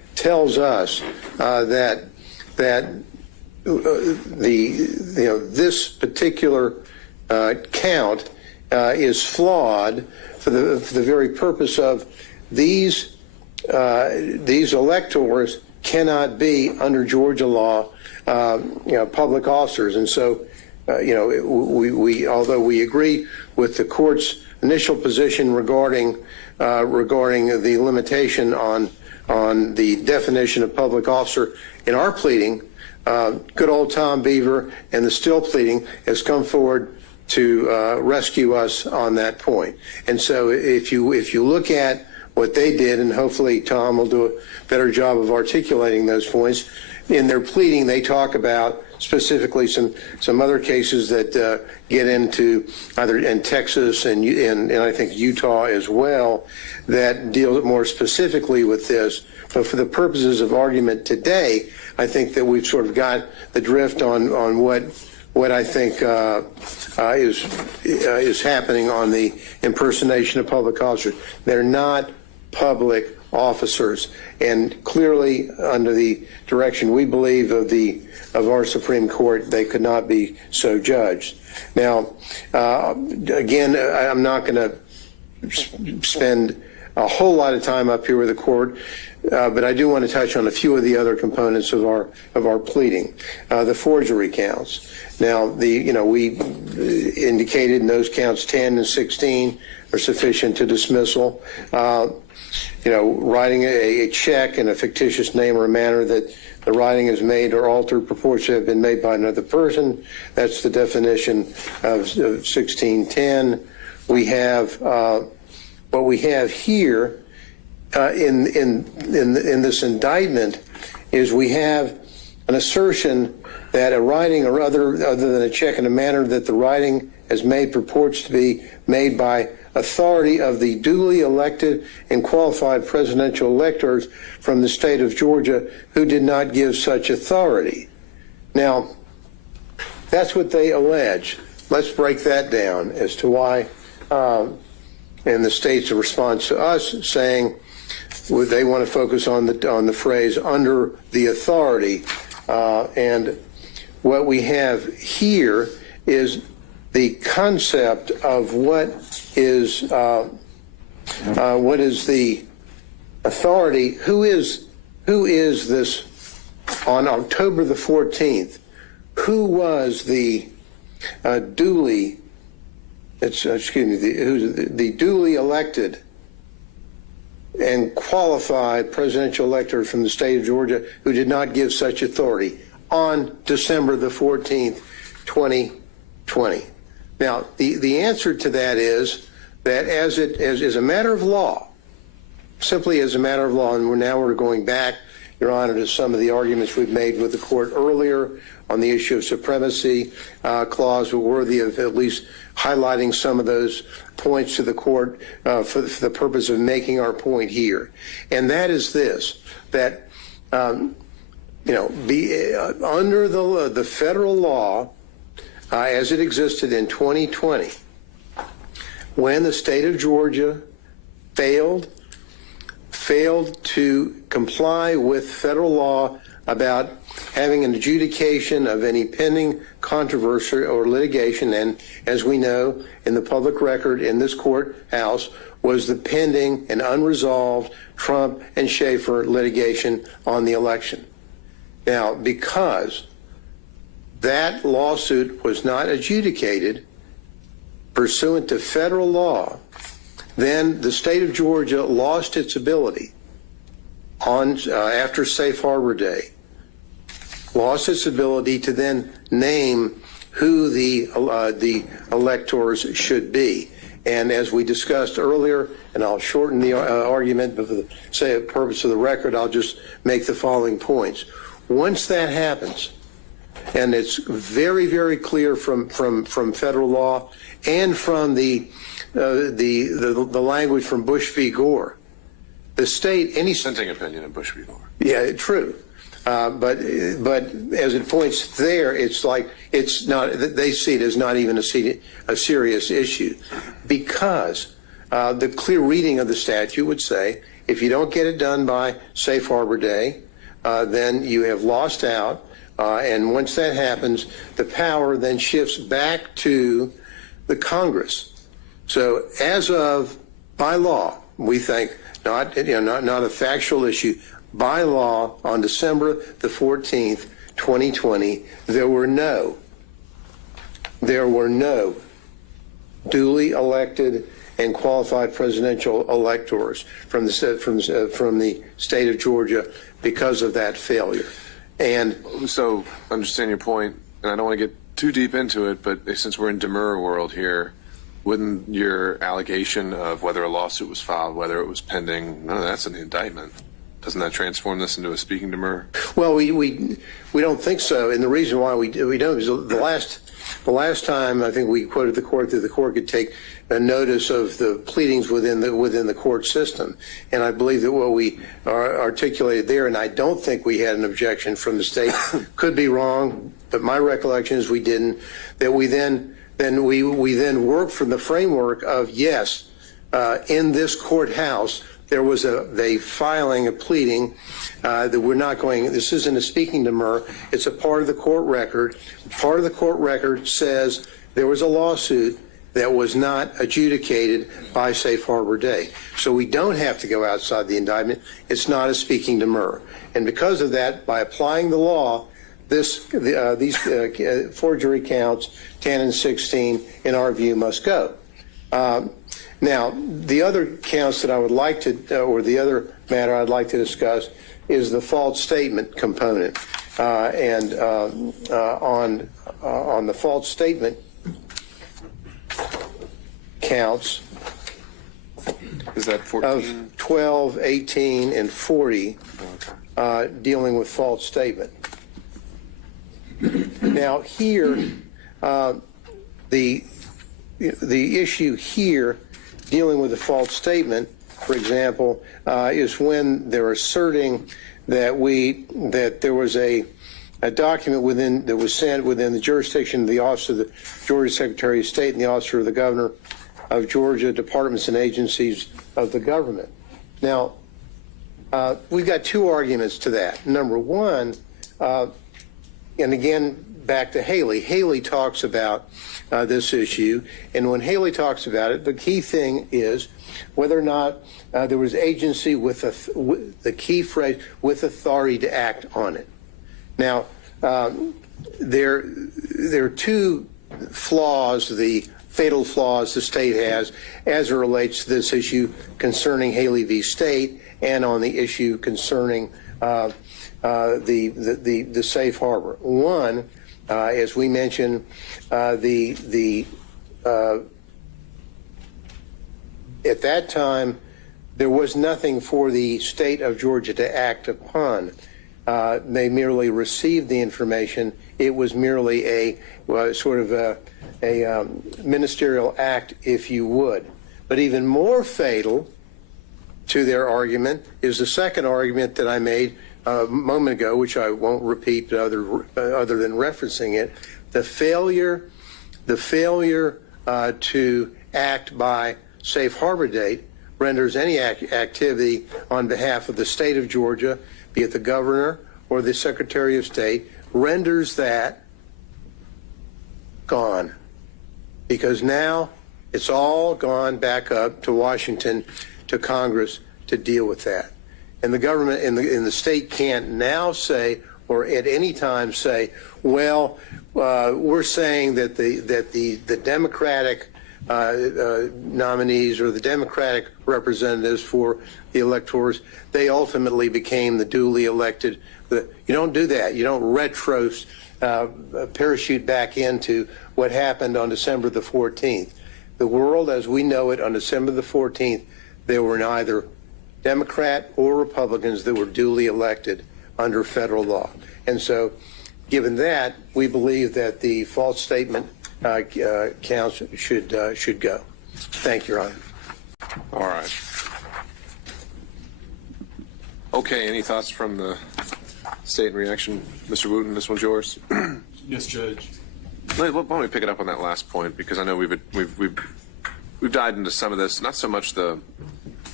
tells us that this particular count is flawed for the very purpose of these electors cannot be under Georgia law public officers. And so we although we agree with the court's initial position regarding the limitation on the definition of public officer in our pleading, good old Tom Beaver and the still pleading has come forward to rescue us on that point. And so if you look at what they did, and hopefully Tom will do a better job of articulating those points, in their pleading they talk about specifically some other cases that get into either in Texas and I think Utah as well that deal more specifically with this. But for the purposes of argument today, I think that we've sort of got the drift on what I think is happening on the impersonation of public officers. They're not public officers, and clearly under the direction we believe of our Supreme Court, they could not be so judged. Now, again, I'm not going to spend a whole lot of time up here with the court, but I do want to touch on a few of the other components of our pleading. The forgery counts. Now, we indicated in those counts 10 and 16 are sufficient to dismissal. Writing a check in a fictitious name or manner that the writing is made or altered purports to have been made by another person. That's the definition of 1610. We have what we have here in this indictment is we have an assertion that a writing or other than a check in a manner that the writing has made purports to be made by authority of the duly elected and qualified presidential electors from the state of Georgia who did not give such authority. Now, that's what they allege. Let's break that down as to why, and the state's response to us saying they want to focus on the phrase under the authority, and what we have here is the concept of what is the authority. Who is this on October the 14th? Who was the duly elected and qualified presidential elector from the state of Georgia who did not give such authority on December the 14th, 2020? Now, the answer to that is that as a matter of law, simply as a matter of law, and we're going back, Your Honor, to some of the arguments we've made with the court earlier on the issue of supremacy clause, were worthy of at least highlighting some of those points to the court for the purpose of making our point here. And that is this, that, under the federal law, as it existed in 2020, when the state of Georgia failed to comply with federal law about having an adjudication of any pending controversy or litigation, and as we know, in the public record in this courthouse was the pending and unresolved Trump and Schaefer litigation on the election. Now, because that lawsuit was not adjudicated pursuant to federal law, then the state of Georgia lost its ability after Safe Harbor Day, lost its ability to then name who the electors should be. And as we discussed earlier, and I'll shorten the argument, but for the purpose of the record, I'll just make the following points. Once that happens, and it's very, very clear from federal law and from the language from Bush v. Gore, the state, any dissenting opinion in Bush v. Gore. Yeah, true. But as it points there, it's like it's not. They see it as not even a serious issue, because the clear reading of the statute would say If you don't get it done by Safe Harbor Day, then you have lost out. And once that happens, the power then shifts back to the Congress. So as of, by law, we think, not a factual issue, by law, on December the 14th, 2020, there were no duly elected and qualified presidential electors from the state of Georgia because of that failure. And so, understand your point, and I don't want to get too deep into it, but since we're in Demurrer world here, wouldn't your allegation of whether a lawsuit was filed, whether it was pending, none of that's in the indictment? Doesn't that transform this into a speaking demurrer? Well, we don't think so, and the reason why we don't is the last time I think we quoted the court that the court could take a notice of the pleadings within the court system, and I believe that what we articulated there, and I don't think we had an objection from the state, could be wrong, but my recollection is we didn't. That we then worked from the framework of yes, in this courthouse. There was a filing, a pleading that we're not going, this isn't a speaking demurrer, it's a part of the court record. Part of the court record says there was a lawsuit that was not adjudicated by Safe Harbor Day. So we don't have to go outside the indictment. It's not a speaking demurrer. And because of that, by applying the law, these forgery counts, 10 and 16, in our view, must go. Now, the other counts that I would like to, or the other matter I'd like to discuss is the false statement component. On the false statement counts is that 14? Of 12, 18, and 40 dealing with false statement. Now, here, the issue here dealing with a false statement, for example, is when they're asserting that there was a document that was sent within the jurisdiction of the Office of the Georgia Secretary of State and the Office of the Governor of Georgia, departments and agencies of the government. Now, we've got two arguments to that. Number one, and again, back to Haley. Haley talks about this issue, and when Haley talks about it, the key thing is whether or not there was agency with the key phrase, with authority to act on it. Now, there are two flaws, the fatal flaws the state has as it relates to this issue concerning Haley v. State and on the issue concerning the safe harbor. One, as we mentioned, at that time, there was nothing for the state of Georgia to act upon. They merely received the information. It was merely a ministerial act, if you would. But even more fatal to their argument is the second argument that I made a moment ago, which I won't repeat other than referencing it, the failure to act by safe harbor date renders any activity on behalf of the state of Georgia, be it the governor or the Secretary of State, renders that gone. Because now it's all gone back up to Washington, to Congress to deal with that. And the government in the state can't now say, or at any time say, well, we're saying that the Democratic nominees or the Democratic representatives for the electors, they ultimately became the duly elected. You don't do that. You don't parachute back into what happened on December the 14th. The world as we know it on December the 14th, there were neither Democrat or Republicans that were duly elected under federal law. And so, given that, we believe that the false statement counts should go. Thank you, Your Honor. All right. Okay, any thoughts from the state in reaction? Mr. Wooten, this one's yours. Yes, Judge. Why don't we pick it up on that last point, because I know we've dived into some of this, not so much the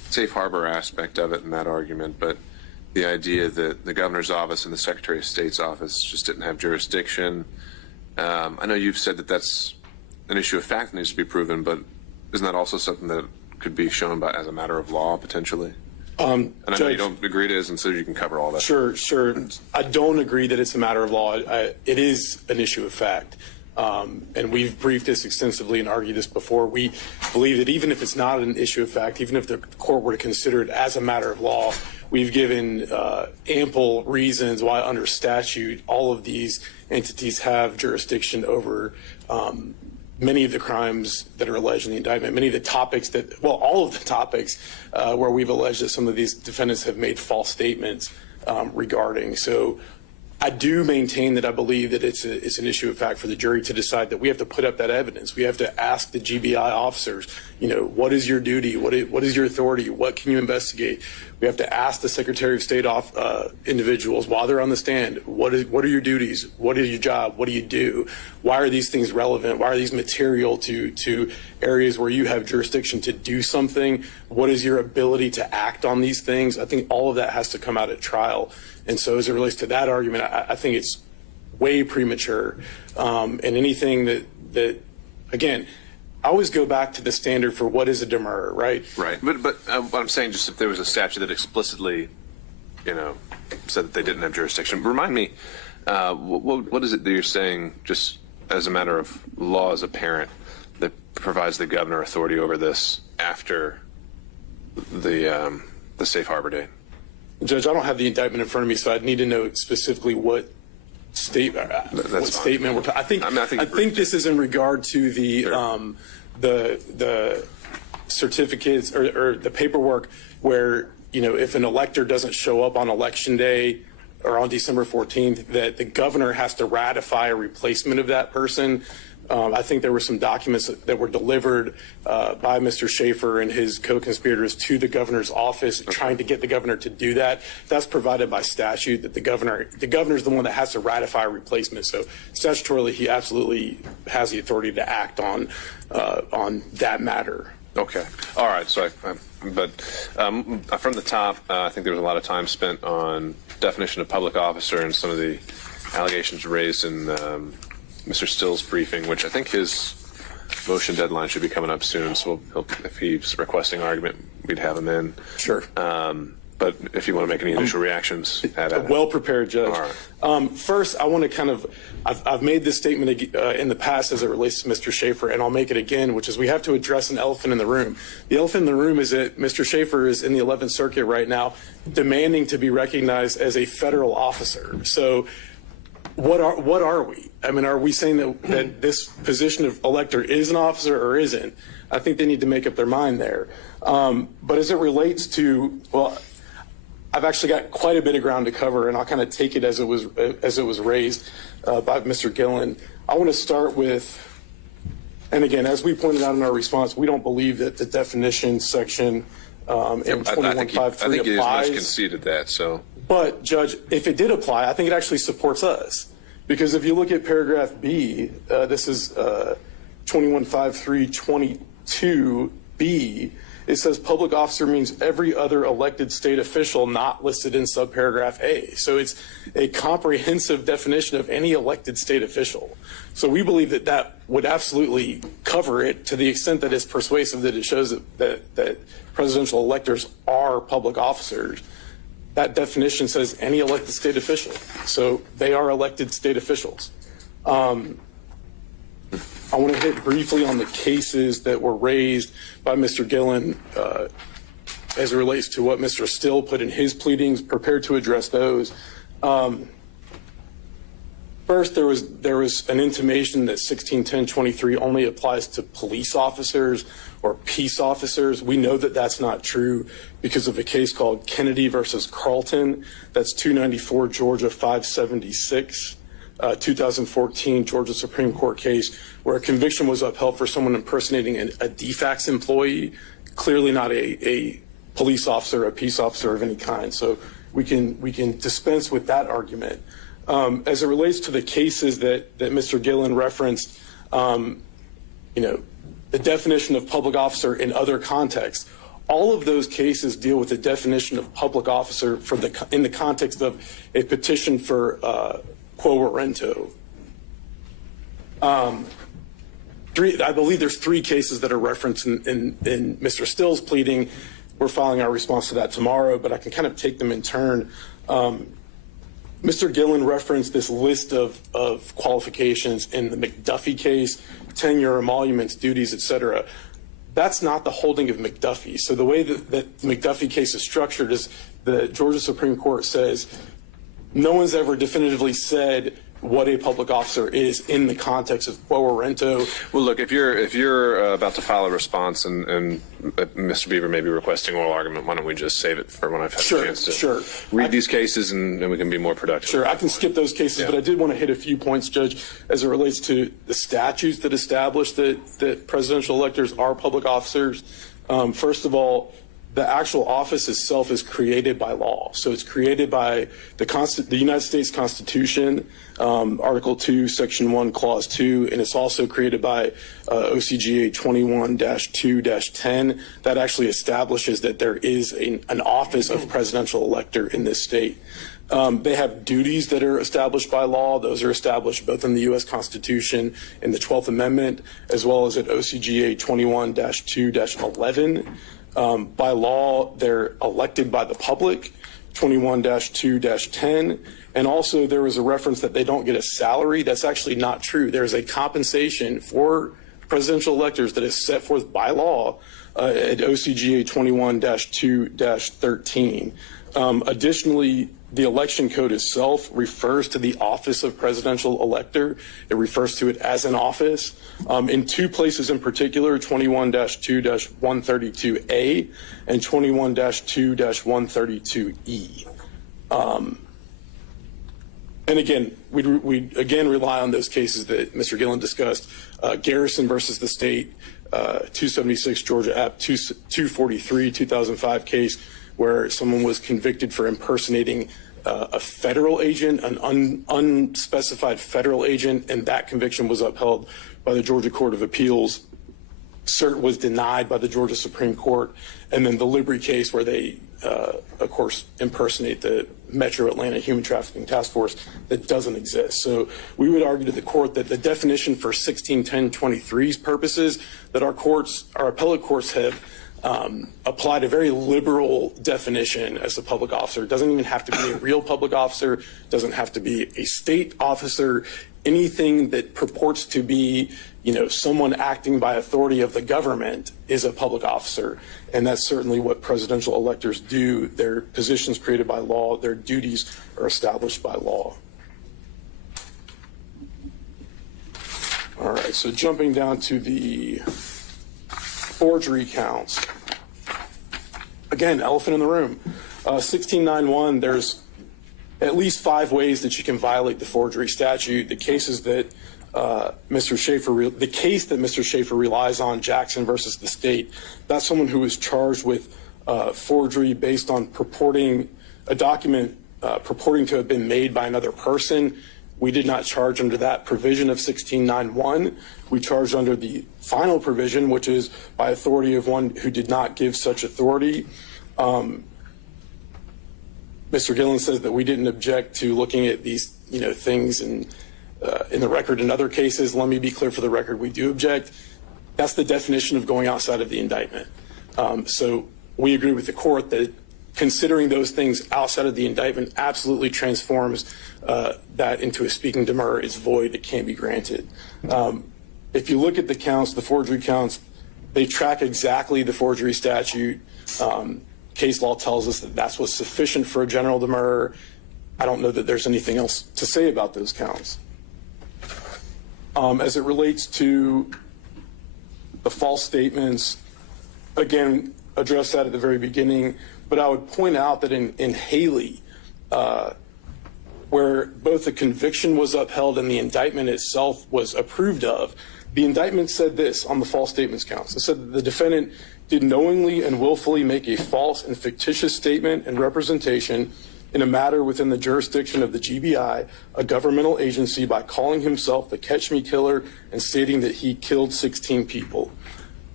safe harbor aspect of it in that argument, but the idea that the governor's office and the Secretary of State's office just didn't have jurisdiction. I know you've said that that's an issue of fact that needs to be proven, but isn't that also something that could be shown by as a matter of law potentially? And I know you don't agree it is, and so you can cover all that. Sure. I don't agree that it's a matter of law. It is an issue of fact. And we've briefed this extensively and argued this before. We believe that even if it's not an issue of fact, even if the court were to consider it as a matter of law, we've given ample reasons why under statute all of these entities have jurisdiction over many of the crimes that are alleged in the indictment, many of the topics that, well, all of the topics where we've alleged that some of these defendants have made false statements regarding. So I do maintain that I believe that it's an issue of fact for the jury to decide that we have to put up that evidence. We have to ask the GBI officers, what is your duty? What is your authority? What can you investigate? We have to ask the Secretary of State individuals while they're on the stand, what are your duties? What is your job? What do you do? Why are these things relevant? Why are these material to areas where you have jurisdiction to do something? What is your ability to act on these things? I think all of that has to come out at trial. And so as it relates to that argument, I think it's way premature. And anything that again, I always go back to the standard for what is a demurrer, right? Right. But what I'm saying, just if there was a statute that explicitly, said that they didn't have jurisdiction, remind me, what is it that you're saying, just as a matter of law as a parent, that provides the governor authority over this after the safe harbor date? Judge, I don't have the indictment in front of me, so I'd need to know specifically what statement we're talking. I think this is in regard to the certificates or the paperwork where if an elector doesn't show up on election day or on December 14th, that the governor has to ratify a replacement of that person. I think there were some documents that were delivered by Mr. Schaefer and his co-conspirators to the governor's office, trying to get the governor to do that. That's provided by statute, that the governor's the one that has to ratify a replacement. So statutorily, he absolutely has the authority to act on that matter. Okay. All right. So, from the top, I think there was a lot of time spent on definition of public officer and some of the allegations raised in Mr. Still's briefing, which I think his motion deadline should be coming up soon. So if he's requesting argument, we'd have him in. Sure. But if you want to make any initial reactions, add it. Well prepared, Judge. All right. First, I want to I've made this statement in the past as it relates to Mr. Schaefer, and I'll make it again, which is we have to address an elephant in the room. The elephant in the room is that Mr. Schaefer is in the 11th Circuit right now, demanding to be recognized as a federal officer. So what are we? I mean, are we saying that this position of elector is an officer or isn't? I think they need to make up their mind there. But as it relates to, well, I've actually got quite a bit of ground to cover, and I'll kind of take it as it was raised by Mr. Gillen. I want to start with, and again, as we pointed out in our response, we don't believe that the definition section in 21.53 I think he applies. has much conceded that. So, but Judge, if it did apply, I think it actually supports us, because if you look at paragraph B, this is 21.53.22B. It says public officer means every other elected state official not listed in subparagraph A. So it's a comprehensive definition of any elected state official. So we believe that that would absolutely cover it to the extent that it's persuasive, that it shows that presidential electors are public officers. That definition says any elected state official. So they are elected state officials. I want to hit briefly on the cases that were raised by Mr. Gillen as it relates to what Mr. Still put in his pleadings, prepared to address those. First, there was an intimation that 1610.23 only applies to police officers or peace officers. We know that that's not true because of a case called Kennedy versus Carlton. That's 294 Georgia 576. 2014 Georgia Supreme Court case where a conviction was upheld for someone impersonating a DFAX employee, clearly not a police officer, a peace officer of any kind. So we can dispense with that argument. As it relates to the cases that Mr. Gillen referenced, the definition of public officer in other contexts, all of those cases deal with the definition of public officer in the context of a petition for quo warranto. I believe there's 3 cases that are referenced in Mr. Still's pleading. We're filing our response to that tomorrow, but I can kind of take them in turn. Mr. Gillen referenced this list of qualifications in the McDuffie case, tenure, emoluments, duties, etc. That's not the holding of McDuffie. So the way that the McDuffie case is structured is the Georgia Supreme Court says no one's ever definitively said what a public officer is in the context of quo warranto. Well, look, if you're about to file a response and Mr. Beaver may be requesting oral argument, why don't we just save it for when I've had a chance to read these cases and we can be more productive. Sure, I can skip those cases, but I did want to hit a few points, Judge, as it relates to the statutes that establish that presidential electors are public officers. First of all, the actual office itself is created by law. So it's created by the United States Constitution, Article 2, Section 1, Clause 2, and it's also created by OCGA 21-2-10. That actually establishes that there is an office of presidential elector in this state. They have duties that are established by law. Those are established both in the U.S. Constitution and the 12th Amendment, as well as at OCGA 21-2-11. By law, they're elected by the public, 21-2-10. And also there was a reference that they don't get a salary. That's actually not true. There's a compensation for presidential electors that is set forth by law at OCGA 21-2-13. Additionally, the election code itself refers to the office of presidential elector. It refers to it as an office. In 2 places in particular, 21-2-132A and 21-2-132E. And again, we again rely on those cases that Mr. Gillen discussed. Garrison versus the state, 276 Georgia App 243, 2005 case where someone was convicted for impersonating a federal agent, an unspecified federal agent, and that conviction was upheld by the Georgia Court of Appeals. Cert was denied by the Georgia Supreme Court. And then the Libri case where they, of course, impersonate the Metro Atlanta Human Trafficking Task Force that doesn't exist. So we would argue to the court that the definition for 161023's purposes that our appellate courts have applied a very liberal definition as a public officer. It doesn't even have to be a real public officer, doesn't have to be a state officer. Anything that purports to be, someone acting by authority of the government is a public officer. And that's certainly what presidential electors do. Their positions created by law, their duties are established by law. All right, so jumping down to the forgery counts. Again, elephant in the room. 1691, there's at least 5 ways that you can violate the forgery statute. The cases that the case that Mr. Schaefer relies on, Jackson versus the state, that's someone who was charged with forgery based on purporting a document purporting to have been made by another person. We did not charge under that provision of 1691. We charged under the final provision, which is by authority of one who did not give such authority. Mr. Gillen says that we didn't object to looking at these, things in the record in other cases. Let me be clear for the record, we do object. That's the definition of going outside of the indictment. So we agree with the court that considering those things outside of the indictment absolutely transforms that into a speaking demurrer. It's void, it can't be granted. If you look at the counts, the forgery counts, they track exactly the forgery statute. Case law tells us that that's what's sufficient for a general demurrer. I don't know that there's anything else to say about those counts. As it relates to the false statements, again, address that at the very beginning, but I would point out that in Haley, where both the conviction was upheld and the indictment itself was approved of, the indictment said this on the false statements counts. It said that the defendant did knowingly and willfully make a false and fictitious statement and representation in a matter within the jurisdiction of the GBI, a governmental agency, by calling himself the Catch Me Killer and stating that he killed 16 people.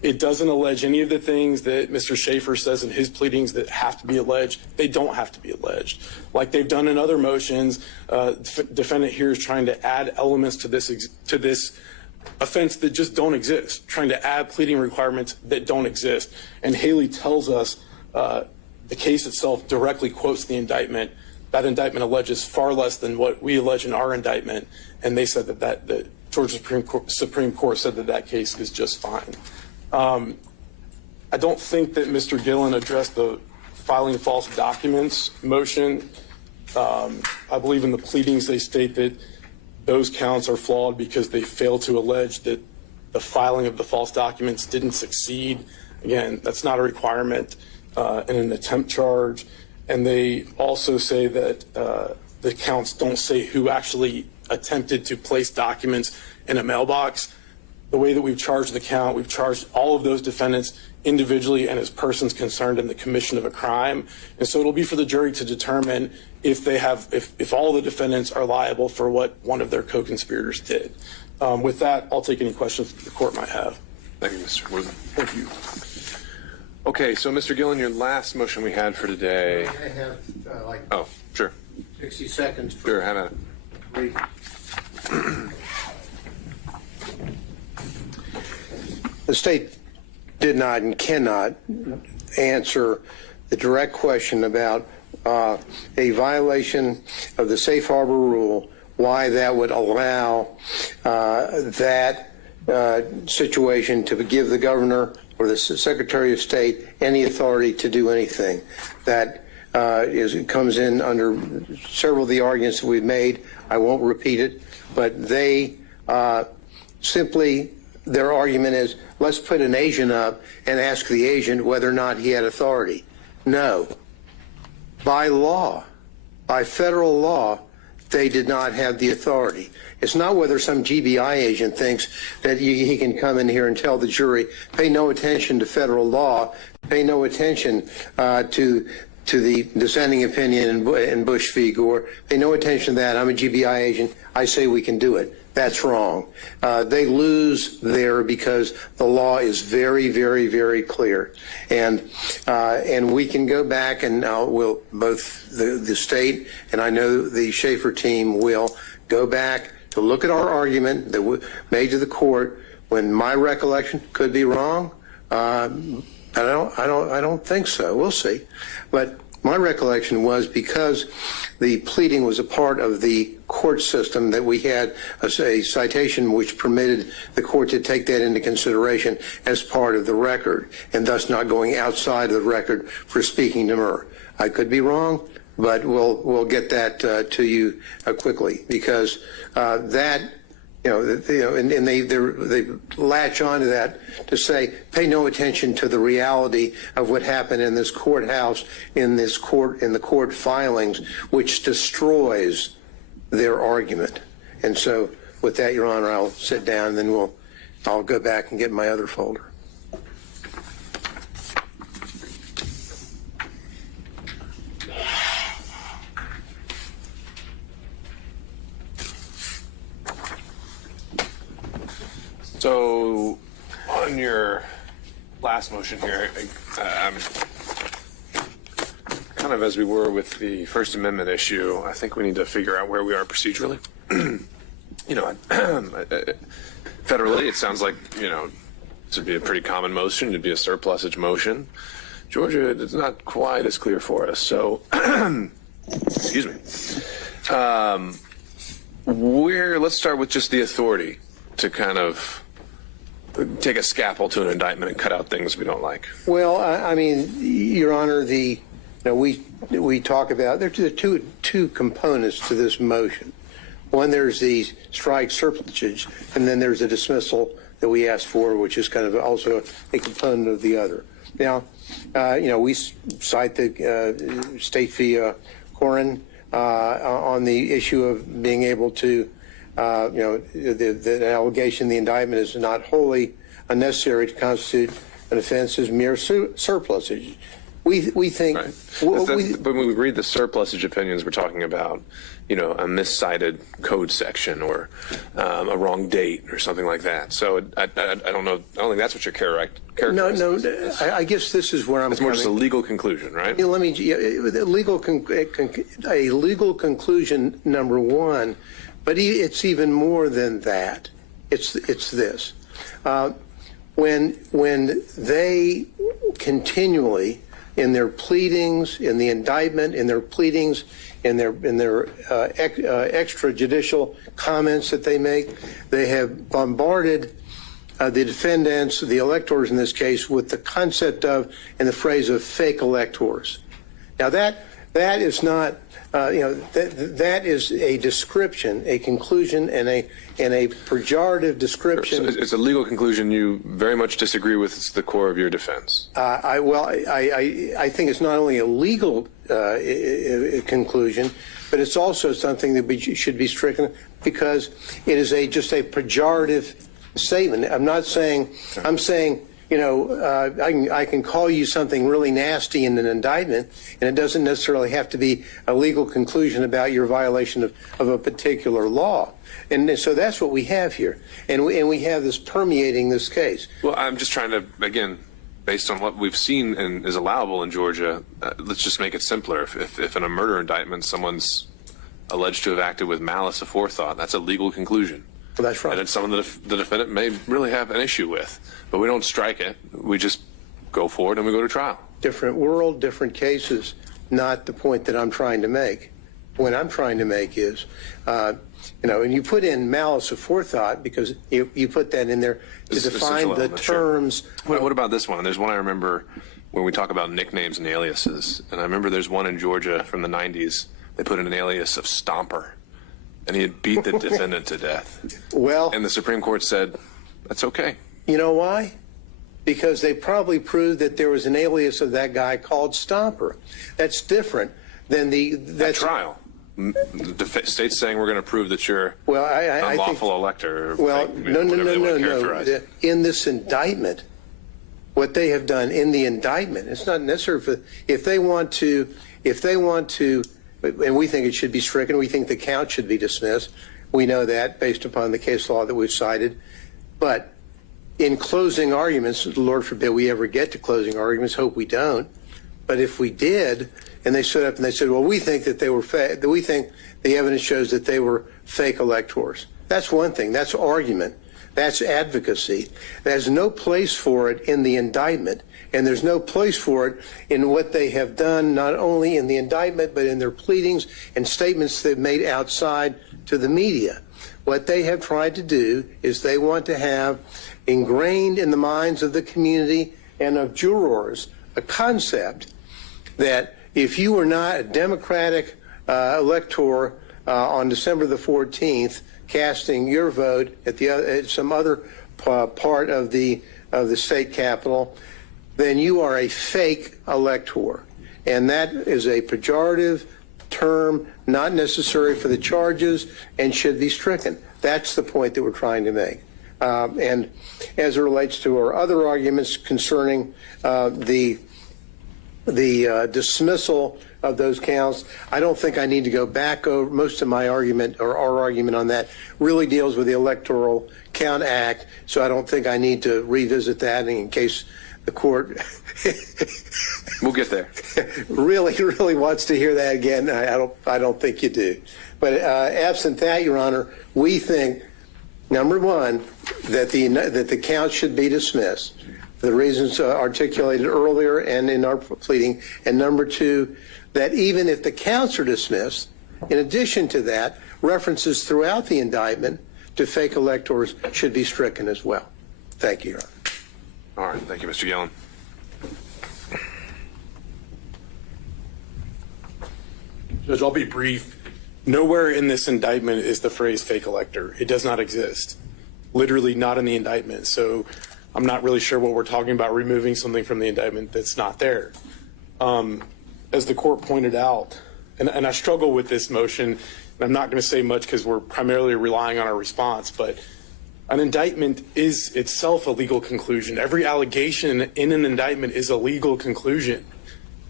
It doesn't allege any of the things that Mr. Schaefer says in his pleadings that have to be alleged. They don't have to be alleged. Like they've done in other motions, defendant here is trying to add elements to this offense that just don't exist, trying to add pleading requirements that don't exist. And Haley tells us the case itself directly quotes the indictment. That indictment alleges far less than what we allege in our indictment. And they said that the Georgia Supreme Court said that case is just fine. I don't think that Mr. Gillen addressed the filing false documents motion. I believe in the pleadings they state that those counts are flawed because they fail to allege that the filing of the false documents didn't succeed. Again, that's not a requirement in an attempt charge. And they also say that the counts don't say who actually attempted to place documents in a mailbox. The way that we've charged the count, we've charged all of those defendants individually and as persons concerned in the commission of a crime. And so it'll be for the jury to determine if they have, if all the defendants are liable for what one of their co-conspirators did. With that, I'll take any questions that the court might have. Thank you, Mr. Worthing. Thank you. Okay, so Mr. Gillen, your last motion we had for today. I have like Oh, sure. 60 seconds. For Sure, have at it. brief. The state did not and cannot answer the direct question about a violation of the safe harbor rule, why that would allow that situation to give the governor or the Secretary of State any authority to do anything. That comes in under several of the arguments that we've made. I won't repeat it, but they simply, their argument is, let's put an agent up and ask the agent whether or not he had authority. No. By law, by federal law, they did not have the authority. It's not whether some GBI agent thinks that he can come in here and tell the jury, pay no attention to federal law, pay no attention to the dissenting opinion in Bush v. Gore, pay no attention to that. I'm a GBI agent. I say we can do it. That's wrong. They lose there because the law is very, very, very clear. And we can go back and we'll, both the state and I know the Schaefer team will go back to look at our argument that we made to the court when my recollection could be wrong. I don't think so. We'll see. But my recollection was because the pleading was a part of the court system that we had a citation which permitted the court to take that into consideration as part of the record and thus not going outside of the record for speaking Demurrer. I could be wrong, but we'll get that to you quickly because that. And they latch onto that to say, pay no attention to the reality of what happened in this courthouse, in the court filings, which destroys their argument. And so with that, Your Honor, I'll sit down and then I'll go back and get my other folder. So, on your last motion here, I'm kind of as we were with the First Amendment issue, I think we need to figure out where we are procedurally. Federally, it sounds like, this would be a pretty common motion. It'd be a surplusage motion. Georgia, it's not quite as clear for us. So, excuse me. Let's start with just the authority to kind of take a scalpel to an indictment and cut out things we don't like. Well, I mean, Your Honor, we talk about there are two components to this motion. One, there's the strike surplusage, and then there's a dismissal that we asked for, which is kind of also a component of the other. Now, we cite the state v. Corin on the issue of being able to the allegation, the indictment is not wholly unnecessary to constitute an offense as mere surplusage. We think, Right. well, But when we read the surplusage opinions, we're talking about, a miscited code section or a wrong date or something like that. So I don't know. I don't think that's what you're characterizing. no, I guess this is where I'm It's more just a legal conclusion, right? Let me, a legal conclusion, number one, but it's even more than that. It's this. When they continually, in their pleadings, in the indictment, in their pleadings, in their extrajudicial comments that they make, they have bombarded the defendants, the electors in this case, with the concept of and the phrase of fake electors. Now that is not, that is a description, a conclusion, and a pejorative description. So it's a legal conclusion you very much disagree with. It's the core of your defense. I think it's not only a legal conclusion, but it's also something that should be stricken because it is just a pejorative statement. I'm not saying, I'm saying, I can call you something really nasty in an indictment, and it doesn't necessarily have to be a legal conclusion about your violation of a particular law. And so that's what we have here. And we have this permeating this case. Well, I'm just trying to, again, based on what we've seen and is allowable in Georgia, let's just make it simpler. If in a murder indictment someone's alleged to have acted with malice aforethought, that's a legal conclusion. Well, that's right. And it's something that the defendant may really have an issue with. But we don't strike it. We just go forward and we go to trial. Different world, different cases, not the point that I'm trying to make. What I'm trying to make is, and you put in malice aforethought because you put that in there to define the terms. Sure. What about this one? There's one I remember when we talk about nicknames and aliases. And I remember there's one in Georgia from the 90s. They put in an alias of Stomper. And he had beat the defendant to death. Well, and the Supreme Court said, that's okay. You know why? Because they probably proved that there was an alias of that guy called Stomper. That's different than that trial. The state's saying we're going to prove that you're I unlawful think, elector. Well, no. No. In this indictment, what they have done in the indictment, it's not necessary if they want to, and we think it should be stricken. We think the count should be dismissed. We know that based upon the case law that we've cited. But in closing arguments, Lord forbid we ever get to closing arguments, hope we don't. But if we did, and they stood up and they said, well, we think that they were we think the evidence shows that they were fake electors. That's one thing. That's argument. That's advocacy. There's no place for it in the indictment. And there's no place for it in what they have done, not only in the indictment, but in their pleadings and statements they've made outside to the media. What they have tried to do is they want to have ingrained in the minds of the community and of jurors a concept that if you were not a Democratic elector on December the 14th, casting your vote at some other part of the state capitol, then you are a fake elector. And that is a pejorative term, not necessary for the charges, and should be stricken. That's the point that we're trying to make. And as it relates to our other arguments concerning the dismissal of those counts, I don't think I need to go back over most of my argument, or our argument on that really deals with the Electoral Count Act, so I don't think I need to revisit that in case the court we'll get there. really wants to hear that again. I don't think you do. But absent that, Your Honor, we think, number one, that the count should be dismissed for the reasons articulated earlier and in our pleading, and number two, that even if the counts are dismissed, in addition to that, references throughout the indictment to fake electors should be stricken as well. Thank you, Your Honor. All right. Thank you, Mr. Yellen. Judge, I'll be brief. Nowhere in this indictment is the phrase fake elector. It does not exist. Literally not in the indictment. So I'm not really sure what we're talking about, removing something from the indictment that's not there. As the court pointed out, and I struggle with this motion, and I'm not going to say much because we're primarily relying on our response, but an indictment is itself a legal conclusion. Every allegation in an indictment is a legal conclusion.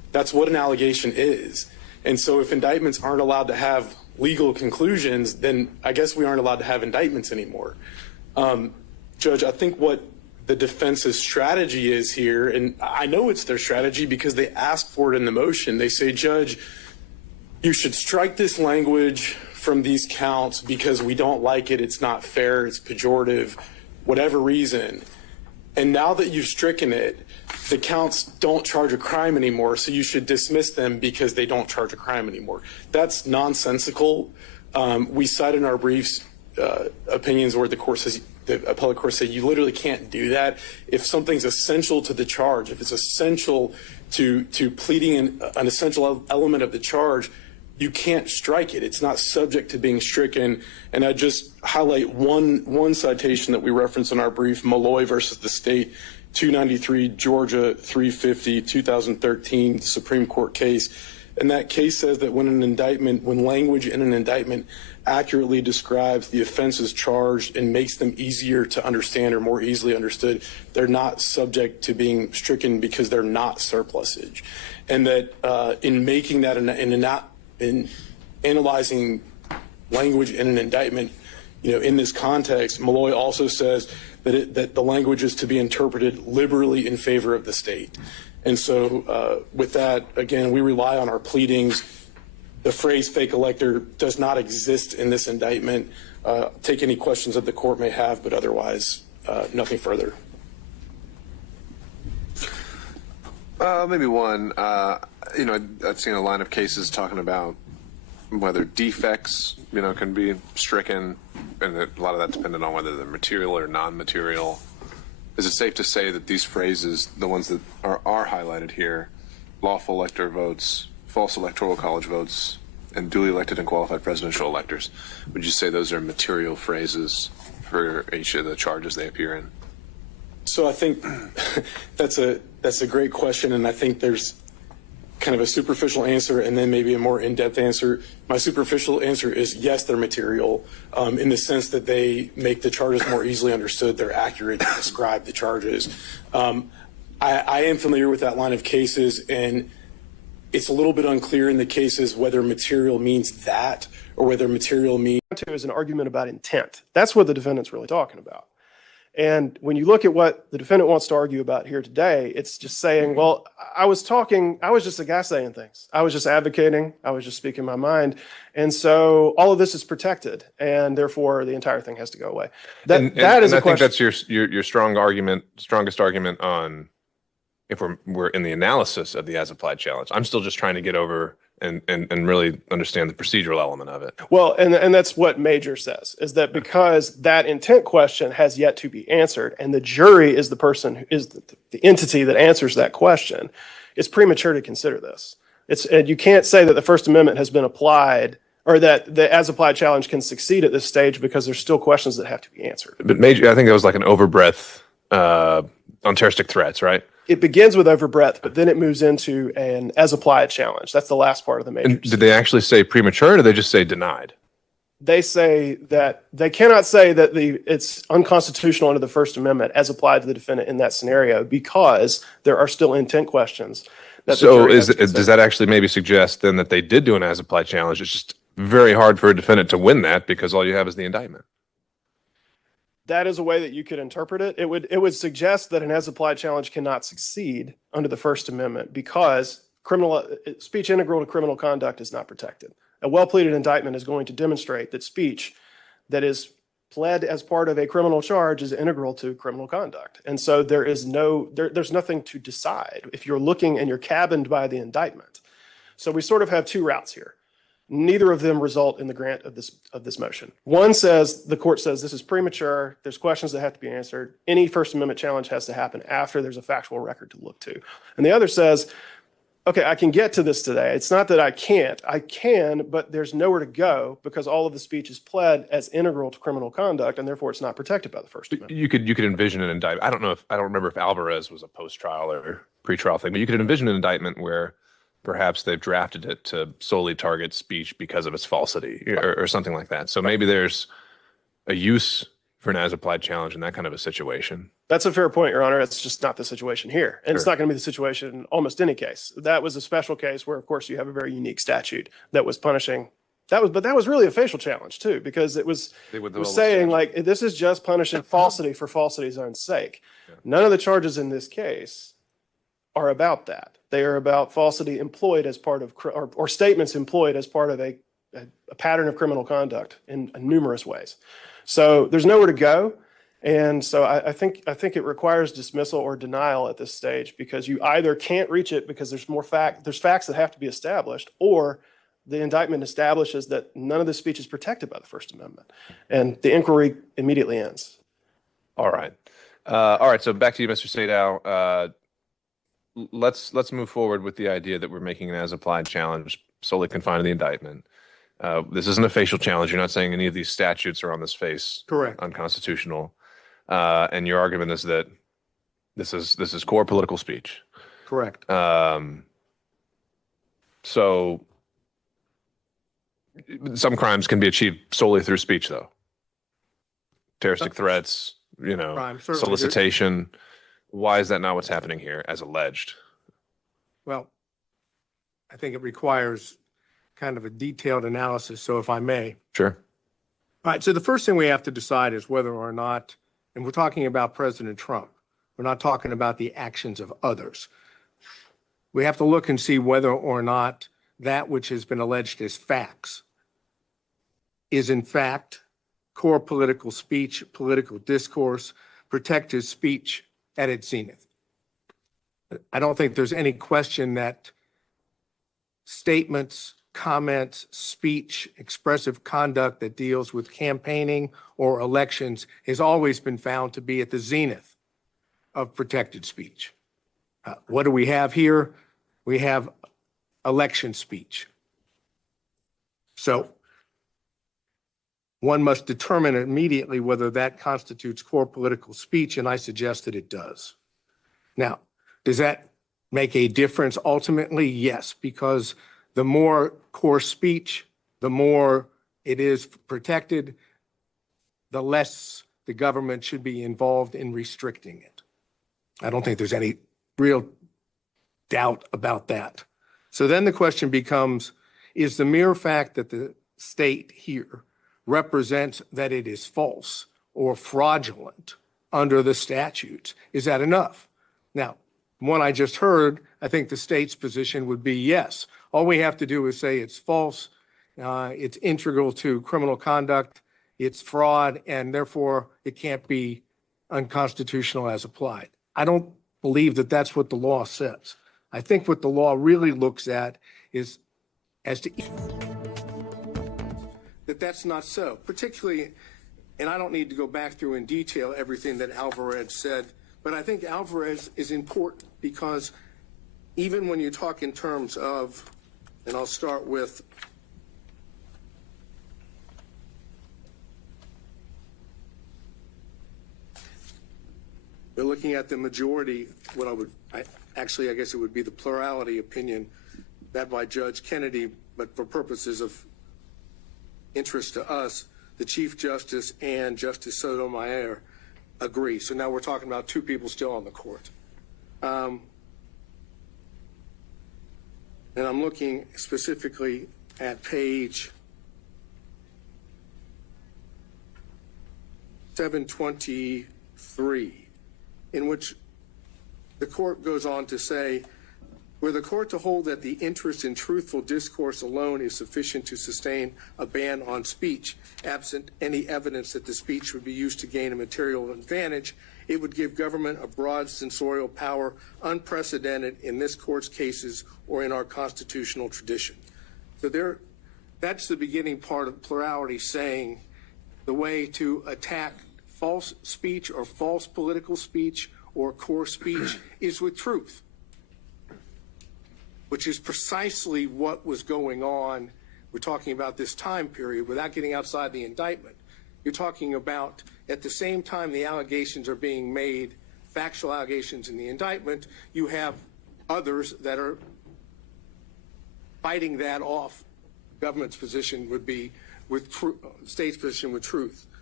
That's what an allegation is. And so if indictments aren't allowed to have legal conclusions, then I guess we aren't allowed to have indictments anymore. Judge, I think what the defense's strategy is here, and I know it's their strategy because they asked for it in the motion. They say, Judge, you should strike this language from these counts because we don't like it, it's not fair, it's pejorative, whatever reason. And now that you've stricken it, the counts don't charge a crime anymore, so you should dismiss them because they don't charge a crime anymore. That's nonsensical. We cite in our briefs opinions where the court says, the appellate court said, you literally can't do that. If something's essential to the charge, if it's essential to pleading an essential element of the charge, you can't strike it. It's not subject to being stricken. And I just highlight one citation that we reference in our brief, Malloy versus the state, 293 Georgia 350 2013 Supreme Court case. And that case says that when language in an indictment accurately describes the offenses charged and makes them easier to understand or more easily understood, they're not subject to being stricken because they're not surplusage. And that in making that in analyzing language in an indictment, in this context, Malloy also says that the language is to be interpreted liberally in favor of the state. And so with that, again, we rely on our pleadings. The phrase fake elector does not exist in this indictment. Take any questions that the court may have, but otherwise, nothing further. Maybe one. I've seen a line of cases talking about whether defects, can be stricken, and a lot of that dependent on whether they're material or non-material. Is it safe to say that these phrases, the ones that are highlighted here, lawful elector votes, false electoral college votes, and duly elected and qualified presidential electors, would you say those are material phrases for each of the charges they appear in? So I think that's a great question, and I think there's kind of a superficial answer and then maybe a more in-depth answer. My superficial answer is yes, they're material in the sense that they make the charges more easily understood. They're accurate to describe the charges. I am familiar with that line of cases, and it's a little bit unclear in the cases whether material means that or whether material means is an argument about intent. That's what the defendant's really talking about. And when you look at what the defendant wants to argue about here today, it's just saying, well, I was just a guy saying things. I was just advocating. I was just speaking my mind. And so all of this is protected, and therefore the entire thing has to go away. That is a question. I think that's your strongest argument on if we're in the analysis of the as applied challenge. I'm still just trying to get over and really understand the procedural element of it. Well, and that's what Major says, is that because that intent question has yet to be answered, and the jury is the person who is the entity that answers that question, it's premature to consider this. And you can't say that the First Amendment has been applied or that the as applied challenge can succeed at this stage because there's still questions that have to be answered. But Major, I think that was like an overbreadth on terroristic threats, right? It begins with overbreadth, but then it moves into an as applied challenge. That's the last part of the Major. And did they actually say premature, or did they just say denied? They say that they cannot say that it's unconstitutional under the First Amendment as applied to the defendant in that scenario because there are still intent questions. So does that actually maybe suggest then that they did do an as applied challenge? It's just very hard for a defendant to win that because all you have is the indictment. That is a way that you could interpret it. It would suggest that an as applied challenge cannot succeed under the First Amendment because speech integral to criminal conduct is not protected. A well-pleaded indictment is going to demonstrate that speech that is pled as part of a criminal charge is integral to criminal conduct. And so there's nothing to decide if you're looking and you're cabined by the indictment. So we sort of have two routes here. Neither of them result in the grant of this motion. One says, the court says this is premature. There's questions that have to be answered. Any First Amendment challenge has to happen after there's a factual record to look to. And the other says, okay, I can get to this today. It's not that I can't. I can, but there's nowhere to go because all of the speech is pled as integral to criminal conduct, and therefore it's not protected by the First Amendment. You could envision an indictment. I don't remember if Alvarez was a post-trial or pre-trial thing, but you could envision an indictment where perhaps they've drafted it to solely target speech because of its falsity or something like that. So maybe there's a use for an as-applied challenge in that kind of a situation. That's a fair point, Your Honor. It's just not the situation here. And it's not going to be the situation in almost any case. That was a special case where, of course, you have a very unique statute that was punishing. But that was really a facial challenge too, because it was saying like, this is just punishing falsity for falsity's own sake. Yeah. None of the charges in this case are about that. They are about falsity employed as part of, or statements employed as part of a pattern of criminal conduct in numerous ways. So there's nowhere to go. And so I think it requires dismissal or denial at this stage, because you either can't reach it because there's facts that have to be established, or the indictment establishes that none of the speech is protected by the First Amendment, and the inquiry immediately ends. All right. So back to you, Mr. Sadow. Let's move forward with the idea that we're making an as-applied challenge solely confined to the indictment. This isn't a facial challenge. You're not saying any of these statutes are on this face Correct. Unconstitutional. And your argument is that this is core political speech. Correct. So some crimes can be achieved solely through speech, though. Terroristic threats, solicitation. Why is that not what's happening here, as alleged? Well, I think it requires kind of a detailed analysis. So if I may. Sure. All right. So the first thing we have to decide is whether or not, and we're talking about President Trump, we're not talking about the actions of others. We have to look and see whether or not that which has been alleged as facts is in fact core political speech, political discourse, protected speech at its zenith. I don't think there's any question that statements, comments, speech, expressive conduct that deals with campaigning or elections has always been found to be at the zenith of protected speech. What do we have here? We have election speech. So one must determine immediately whether that constitutes core political speech, and I suggest that it does. Now, does that make a difference ultimately? Yes, because the more core speech, the more it is protected, the less the government should be involved in restricting it. I don't think there's any real doubt about that. So then the question becomes, is the mere fact that the state here represents that it is false or fraudulent under the statutes, is that enough? Now, from what I just heard, I think the state's position would be yes. All we have to do is say it's false, it's integral to criminal conduct, it's fraud, and therefore it can't be unconstitutional as applied. I don't believe that that's what the law says. I think what the law really looks at is as to that's not so, particularly, and I don't need to go back through in detail everything that Alvarez said, but I think Alvarez is important because even when you talk in terms of, and I'll start with we're looking at the majority, I guess it would be the plurality opinion that by Judge Kennedy, but for purposes of interest to us, the Chief Justice and Justice Sotomayor agree. So now we're talking about two people still on the court. And I'm looking specifically at page 723, in which the court goes on to say, were the court to hold that the interest in truthful discourse alone is sufficient to sustain a ban on speech, absent any evidence that the speech would be used to gain a material advantage, it would give government a broad censorial power unprecedented in this court's cases or in our constitutional tradition. So that's the beginning part of plurality, saying the way to attack false speech or false political speech or core speech is with truth, which is precisely what was going on. We're talking about this time period without getting outside the indictment. You're talking about at the same time the allegations are being made, factual allegations in the indictment, you have others that are fighting that off. Government's position would be with state's position with truth.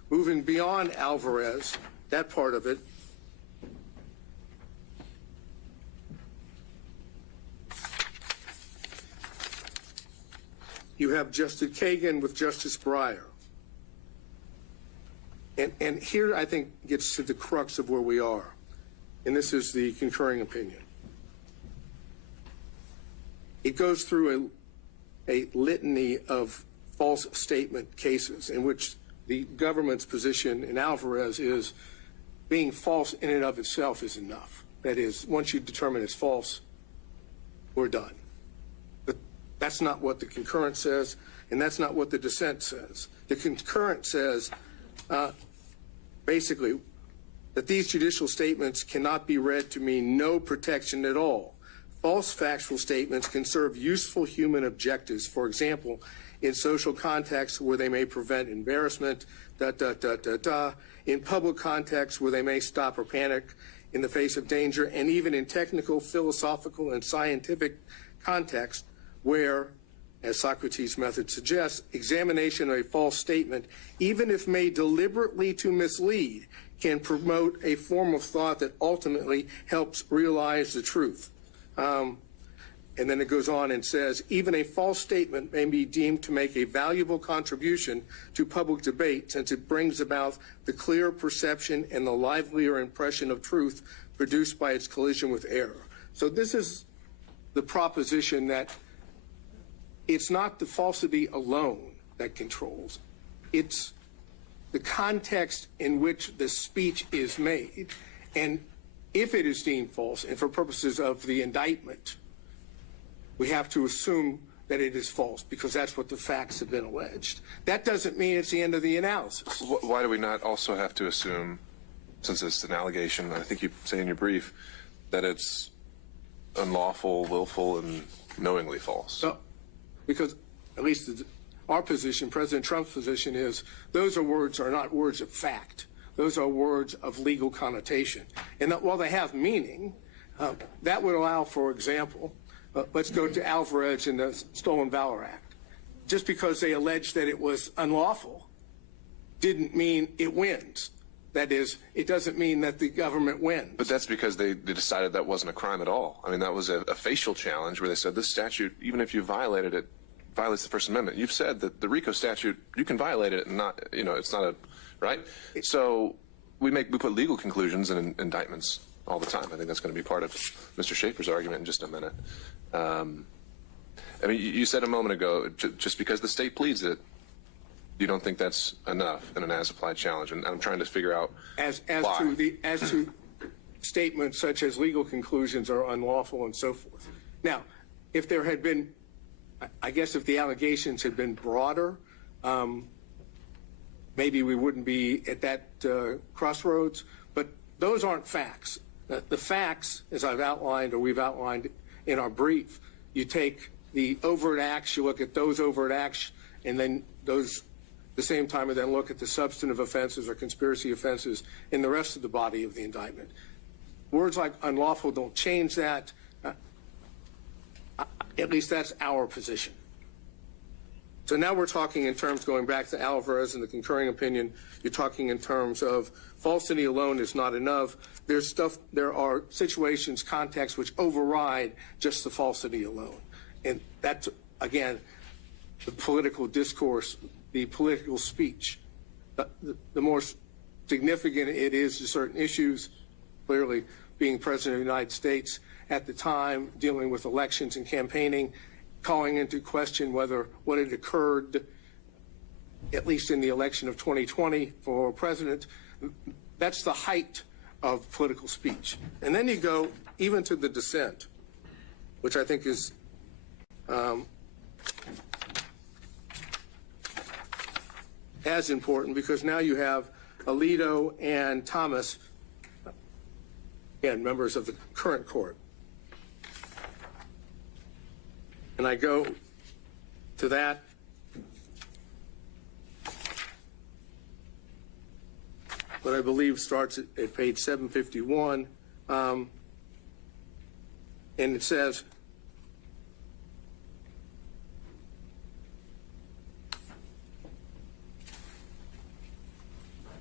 moving beyond Alvarez, that part of it, you have Justice Kagan with Justice Breyer. And here I think gets to the crux of where we are. And this is the concurring opinion. It goes through a litany of false statement cases in which the government's position in Alvarez is being false in and of itself is enough. That is, once you determine it's false, we're done. But that's not what the concurrent says, and that's not what the dissent says. The concurrent says, basically, that these judicial statements cannot be read to mean no protection at all. False factual statements can serve useful human objectives, for example, in social contexts where they may prevent embarrassment, in public contexts where they may stop or panic in the face of danger, and even in technical, philosophical, and scientific contexts where, as Socrates' method suggests, examination of a false statement, even if made deliberately to mislead, can promote a form of thought that ultimately helps realize the truth. And then it goes on and says, even a false statement may be deemed to make a valuable contribution to public debate since it brings about the clear perception and the livelier impression of truth produced by its collision with error. So this is the proposition that it's not the falsity alone that controls. It's the context in which the speech is made. And if it is deemed false, and for purposes of the indictment, we have to assume that it is false because that's what the facts have been alleged. That doesn't mean it's the end of the analysis. Why do we not also have to assume, since it's an allegation, I think you say in your brief, that it's unlawful, willful, and knowingly false? No, because at least our position, President Trump's position is those are not words of fact. Those are words of legal connotation. And that while they have meaning, that would allow, for example, let's go to Alvarez and the Stolen Valor Act. Just because they alleged that it was unlawful didn't mean it wins. That is, it doesn't mean that the government wins. But that's because they decided that wasn't a crime at all. I mean, that was a facial challenge where they said this statute, even if you violated it, violates the First Amendment. You've said that the RICO statute, you can violate it and not, it's not a, right? So we put legal conclusions in indictments all the time. I think that's going to be part of Mr. Schaefer's argument in just a minute. I mean, you said a moment ago, just because the state pleads it, you don't think that's enough in an as-applied challenge, and I'm trying to figure out as why. to statements such as legal conclusions are unlawful and so forth. Now, if there had been, I guess, if the allegations had been broader, maybe we wouldn't be at that crossroads. But those aren't facts. The facts, as I've outlined or we've outlined in our brief, you take the overt acts, you look at those overt acts, and then those the same time and then look at the substantive offenses or conspiracy offenses in the rest of the body of the indictment. Words like unlawful don't change that. At least that's our position. So now we're talking in terms, going back to Alvarez and the concurring opinion, you're talking in terms of falsity alone is not enough. There are situations, contexts which override just the falsity alone. And that's, again, the political discourse, the political speech. The more significant it is to certain issues, clearly being president of the United States at the time, dealing with elections and campaigning, calling into question whether what had occurred, at least in the election of 2020 for president, that's the height of political speech. And then you go even to the dissent, which I think is as important, because now you have Alito and Thomas, again, members of the current court. And I go to that. What I believe starts at page 751. And it says,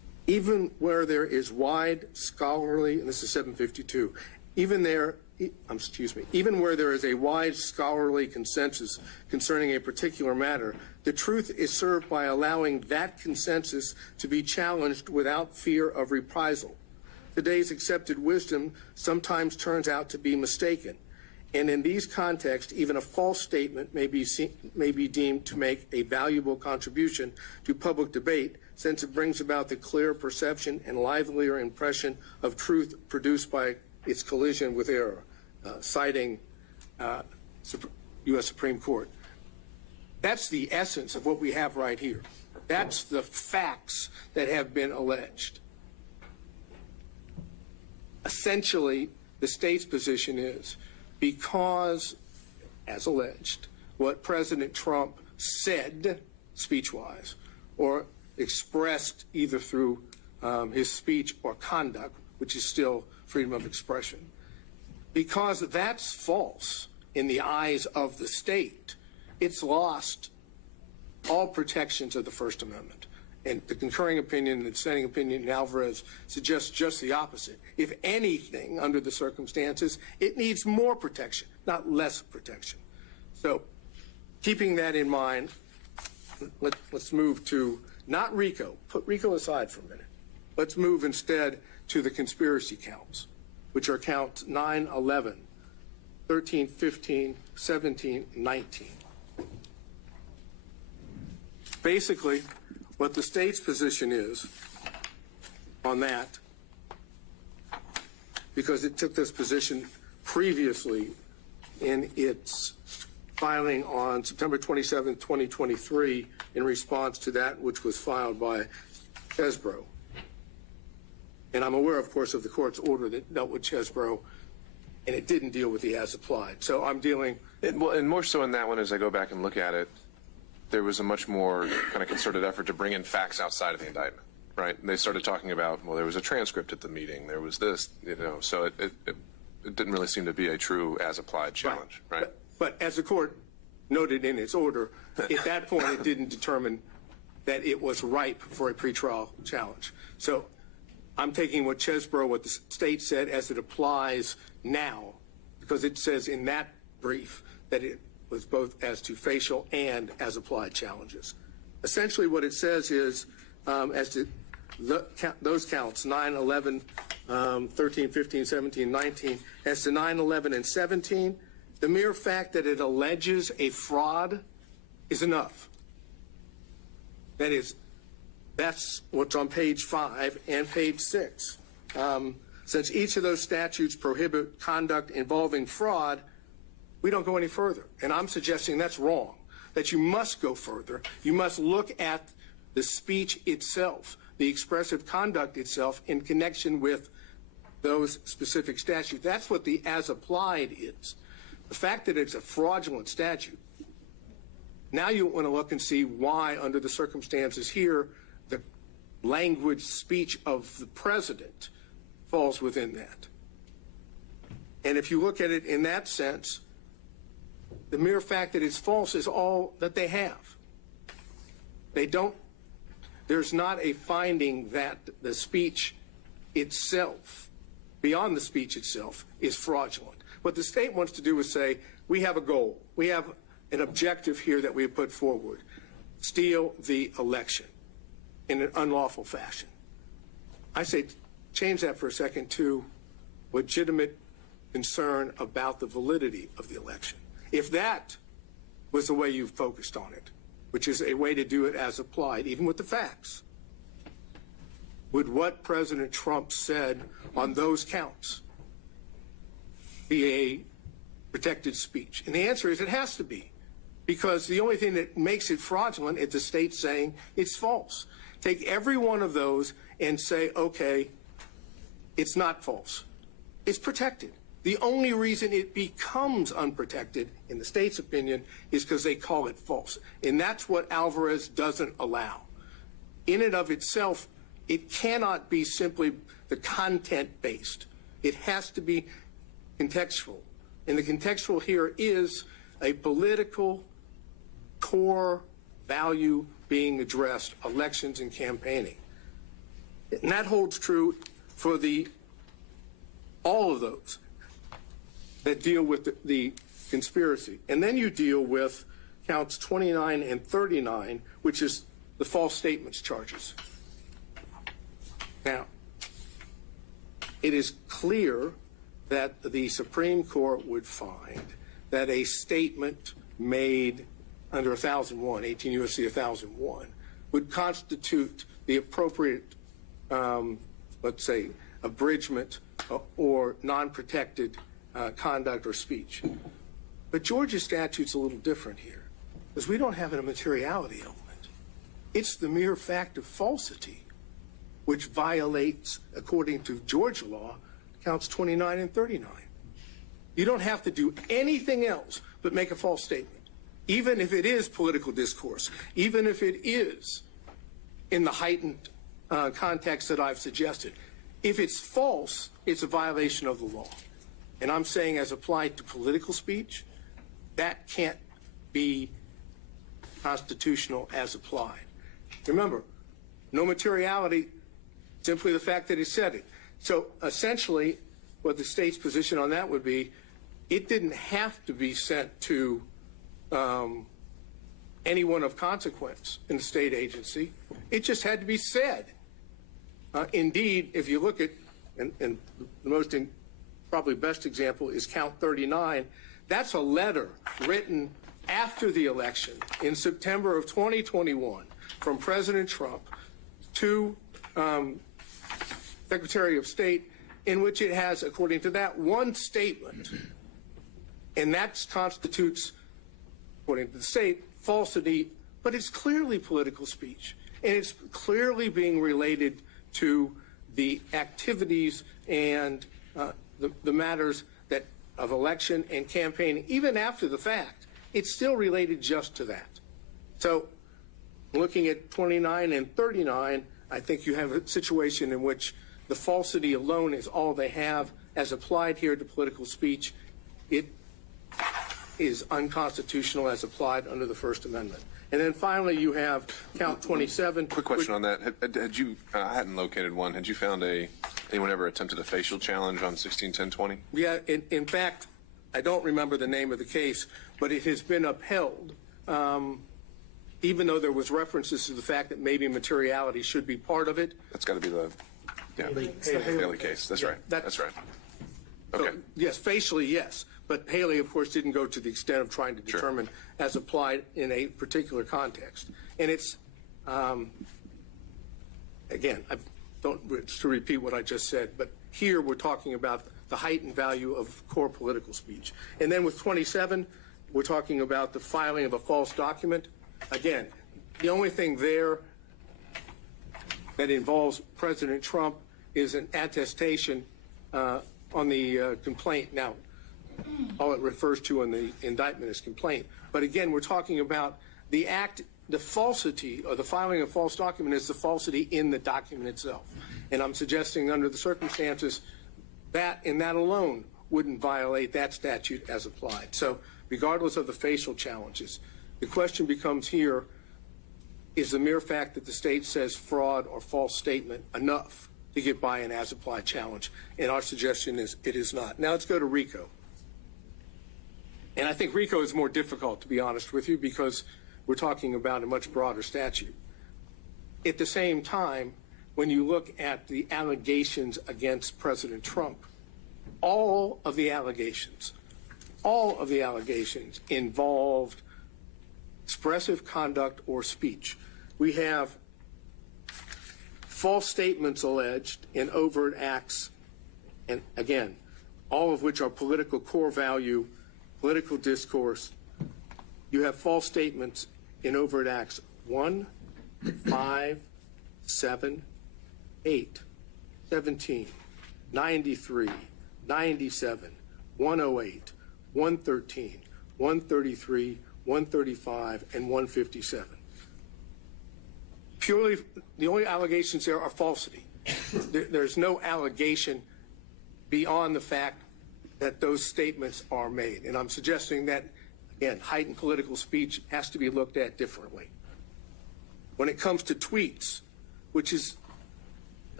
even where there is wide scholarly, and this is 752, even where there is a wide scholarly consensus concerning a particular matter, the truth is served by allowing that consensus to be challenged without fear of reprisal. Today's accepted wisdom sometimes turns out to be mistaken, and in these contexts, even a false statement may be deemed to make a valuable contribution to public debate, since it brings about the clear perception and livelier impression of truth produced by its collision with error, citing U.S. Supreme Court. That's the essence of what we have right here. That's the facts that have been alleged. Essentially, the state's position is because, as alleged, what President Trump said speech-wise or expressed either through his speech or conduct, which is still freedom of expression, because that's false in the eyes of the state, it's lost all protections of the First Amendment. And the concurring opinion and the dissenting opinion in Alvarez suggests just the opposite. If anything, under the circumstances, it needs more protection, not less protection. So, keeping that in mind, let's move to not RICO. Put RICO aside for a minute. Let's move instead to the conspiracy counts, which are counts 9, 11, 13, 15, 17, 19. Basically, what the state's position is on that, because it took this position previously in its filing on September 27, 2023, in response to that which was filed by Chesbrough. And I'm aware, of course, of the court's order that dealt with Chesbrough, and it didn't deal with the as applied. So I'm dealing. Well, and more so in that one, as I go back and look at it, there was a much more kind of concerted effort to bring in facts outside of the indictment, right? And they started talking about, well, there was a transcript at the meeting, there was this, so it didn't really seem to be a true as-applied challenge, right? But as the court noted in its order, at that point it didn't determine that it was ripe for a pretrial challenge. So I'm taking what Chesbrough, what the state said, as it applies now, because it says in that brief that it was both as to facial and as applied challenges. Essentially what it says is, as to those counts, 9, 11, 13, 15, 17, 19, as to 9, 11, and 17, the mere fact that it alleges a fraud is enough. That is, that's what's on page 5 and page 6. Since each of those statutes prohibit conduct involving fraud, we don't go any further. And I'm suggesting that's wrong, that you must go further. You must look at the speech itself, the expressive conduct itself in connection with those specific statutes. That's what the as applied is. The fact that it's a fraudulent statute, now you want to look and see why, under the circumstances here, the language speech of the president falls within that. And if you look at it in that sense, the mere fact that it's false is all that they have. There's not a finding that the speech itself, beyond the speech itself, is fraudulent. What the state wants to do is say, we have a goal. We have an objective here that we have put forward. Steal the election in an unlawful fashion. I say change that for a second to legitimate concern about the validity of the election. If that was the way you've focused on it, which is a way to do it as applied, even with the facts, would what President Trump said on those counts be a protected speech? And the answer is it has to be, because the only thing that makes it fraudulent is the state saying it's false. Take every one of those and say, okay, it's not false. It's protected. The only reason it becomes unprotected, in the state's opinion, is because they call it false. And that's what Alvarez doesn't allow. In and of itself, it cannot be simply the content-based. It has to be contextual. And the contextual here is a political core value being addressed, elections and campaigning. And that holds true for all of those that deal with the conspiracy. And then you deal with counts 29 and 39, which is the false statements charges. Now, it is clear that the Supreme Court would find that a statement made under 1001, 18 U.S.C. 1001, would constitute the appropriate, let's say, abridgment or non-protected conduct or speech. But Georgia's statute's a little different here, because we don't have a materiality element. It's the mere fact of falsity, which violates, according to Georgia law, counts 29 and 39. You don't have to do anything else but make a false statement, even if it is political discourse, even if it is in the heightened context that I've suggested. If it's false, it's a violation of the law. And I'm saying, as applied to political speech, that can't be constitutional as applied. Remember, no materiality, simply the fact that he said it. So essentially, what the state's position on that would be, it didn't have to be sent to anyone of consequence in the state agency. It just had to be said. Indeed, if you look at, and the most probably best example is count 39, that's a letter written after the election in September of 2021 from President Trump to Secretary of State, in which it has, according to that, one statement, and that constitutes, according to the state, falsity, but it's clearly political speech, and it's clearly being related to the activities and the matters that of election and campaigning. Even after the fact, it's still related just to that. So looking at 29 and 39, I think you have a situation in which the falsity alone is all they have as applied here to political speech. It is unconstitutional as applied under the First Amendment. And then finally, you have count 27. Quick question on that. Had you, I hadn't located one. Had you found anyone ever attempted a facial challenge on 161020? Yeah, in fact, I don't remember the name of the case, but it has been upheld, even though there was references to the fact that maybe materiality should be part of it. That's got to be the Haley case. That's right. That's right. Okay. So, yes, facially, yes. But Haley, of course, didn't go to the extent of trying to determine as applied in a particular context. And it's, again, I don't to repeat what I just said, but here we're talking about the heightened value of core political speech. And then with 27, we're talking about the filing of a false document. Again, the only thing there that involves President Trump is an attestation on the complaint. Now, all it refers to in the indictment is complaint. But again, we're talking about the act, the falsity, or the filing of a false document is the falsity in the document itself. And I'm suggesting under the circumstances that in that alone wouldn't violate that statute as applied. So regardless of the facial challenges, the question becomes here, is the mere fact that the state says fraud or false statement enough to get by an as applied challenge? And our suggestion is it is not. Now let's go to RICO. And I think RICO is more difficult, to be honest with you, because we're talking about a much broader statute. At the same time, when you look at the allegations against President Trump, all of the allegations involved expressive conduct or speech. We have false statements alleged in overt acts, and again, all of which are political core value, political discourse. You have false statements in overt acts 1, 5, 7, 8, 17, 93, 97, 108, 113, 133, 135, and 157. Purely, the only allegations there are falsity. There's no allegation beyond the fact that those statements are made. And I'm suggesting that, again, heightened political speech has to be looked at differently. When it comes to tweets, which is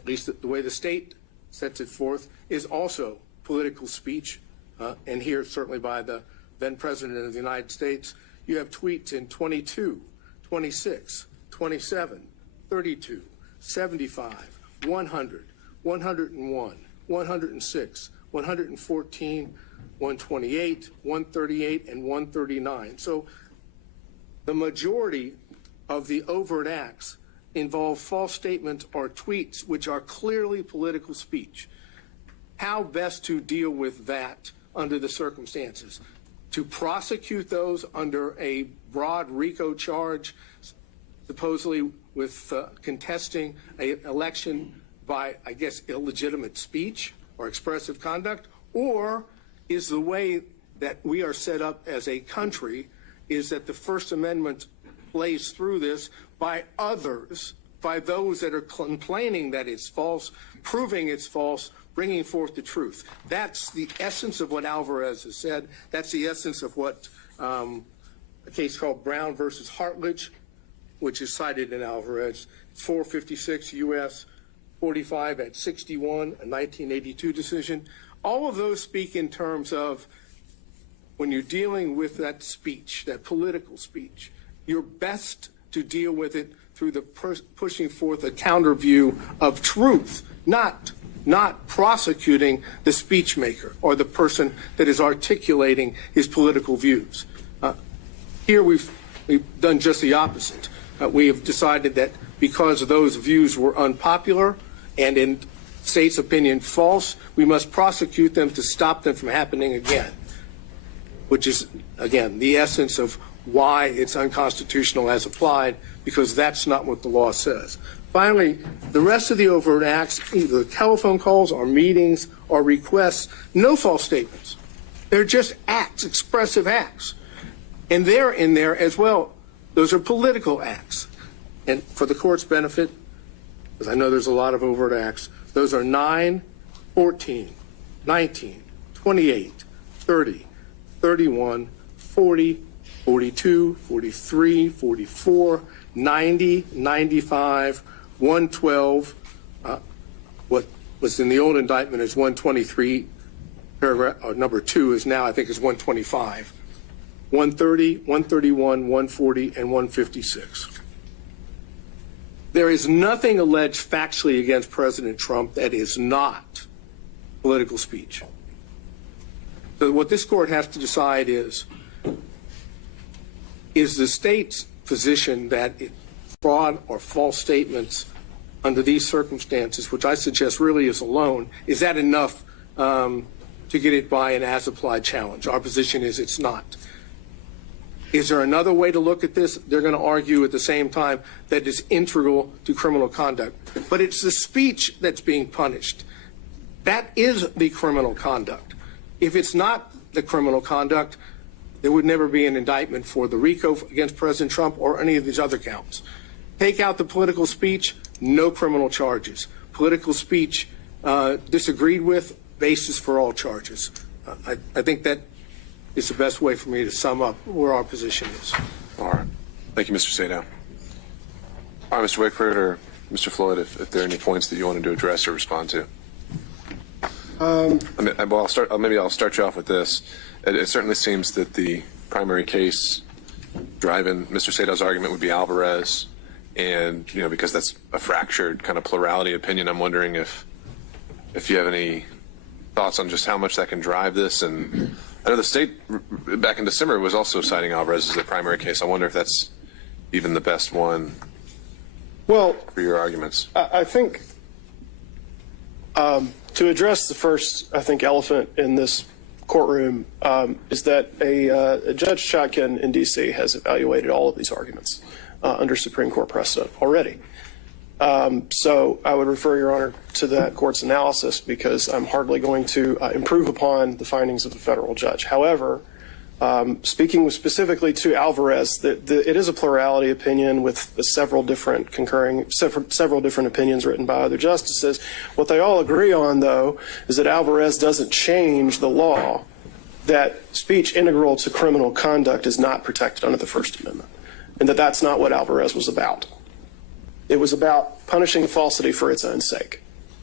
least the way the state sets it forth, is also political speech, and here certainly by the then President of the United States. You have tweets in 22, 26, 27, 32, 75, 100, 101, 106, 114, 128, 138, and 139. So the majority of the overt acts involve false statements or tweets which are clearly political speech. How best to deal with that under the circumstances? To prosecute those under a broad RICO charge, supposedly with contesting an election by, I guess, illegitimate speech or expressive conduct? Or is the way that we are set up as a country is that the First Amendment plays through this by others, by those that are complaining that it's false, proving it's false, bringing forth the truth? That's the essence of what Alvarez has said. That's the essence of what a case called Brown versus Hartledge, which is cited in Alvarez, 456 U.S. 45 at 61, a 1982 decision. All of those speak in terms of when you're dealing with that speech, that political speech, you're best to deal with it through the pushing forth a counter view of truth, not prosecuting the speech maker or the person that is articulating his political views. Here we've done just the opposite. We have decided that because those views were unpopular and in state's opinion false, we must prosecute them to stop them from happening again, which is, again, the essence of why it's unconstitutional as applied, because that's not what the law says. Finally, the rest of the overt acts, either telephone calls or meetings or requests, no false statements. They're just acts, expressive acts. And they're in there as well. Those are political acts. And for the court's benefit, because I know there's a lot of overt acts, those are 9, 14, 19, 28, 30, 31, 40, 42, 43, 44, 90, 95, 112. What was in the old indictment is 123, paragraph, or number 2 is now, I think, is 125. 130, 131, 140, and 156. There is nothing alleged factually against President Trump that is not political speech. So what this court has to decide is the state's position that fraud or false statements under these circumstances, which I suggest really is alone, is that enough to get it by an as-applied challenge? Our position is it's not. Is there another way to look at this? They're going to argue at the same time that it's integral to criminal conduct. But it's the speech that's being punished. That is the criminal conduct. If it's not the criminal conduct, there would never be an indictment for the RICO against President Trump or any of these other counts. Take out the political speech, no criminal charges. Political speech disagreed with, basis for all charges. I think that is the best way for me to sum up where our position is. All right. Thank you, Mr. Sadow. All right, Mr. Wakeford or Mr. Floyd, if there are any points that you wanted to address or respond to. Maybe I'll start you off with this. It certainly seems that the primary case driving Mr. Sadow's argument would be Alvarez, and because that's a fractured kind of plurality opinion, I'm wondering if you have any thoughts on just how much that can drive this. And I know the state back in December was also citing Alvarez as the primary case. I wonder if that's even the best one. Well, for your arguments. I think to address the first, elephant in this courtroom is that a Judge Chotkin in D.C. has evaluated all of these arguments under Supreme Court precedent already. So I would refer, Your Honor, to that court's analysis because I'm hardly going to improve upon the findings of the federal judge. However, speaking specifically to Alvarez, it is a plurality opinion with several different opinions written by other justices. What they all agree on, though, is that Alvarez doesn't change the law that speech integral to criminal conduct is not protected under the First Amendment, and that that's not what Alvarez was about. It was about punishing falsity for its own sake.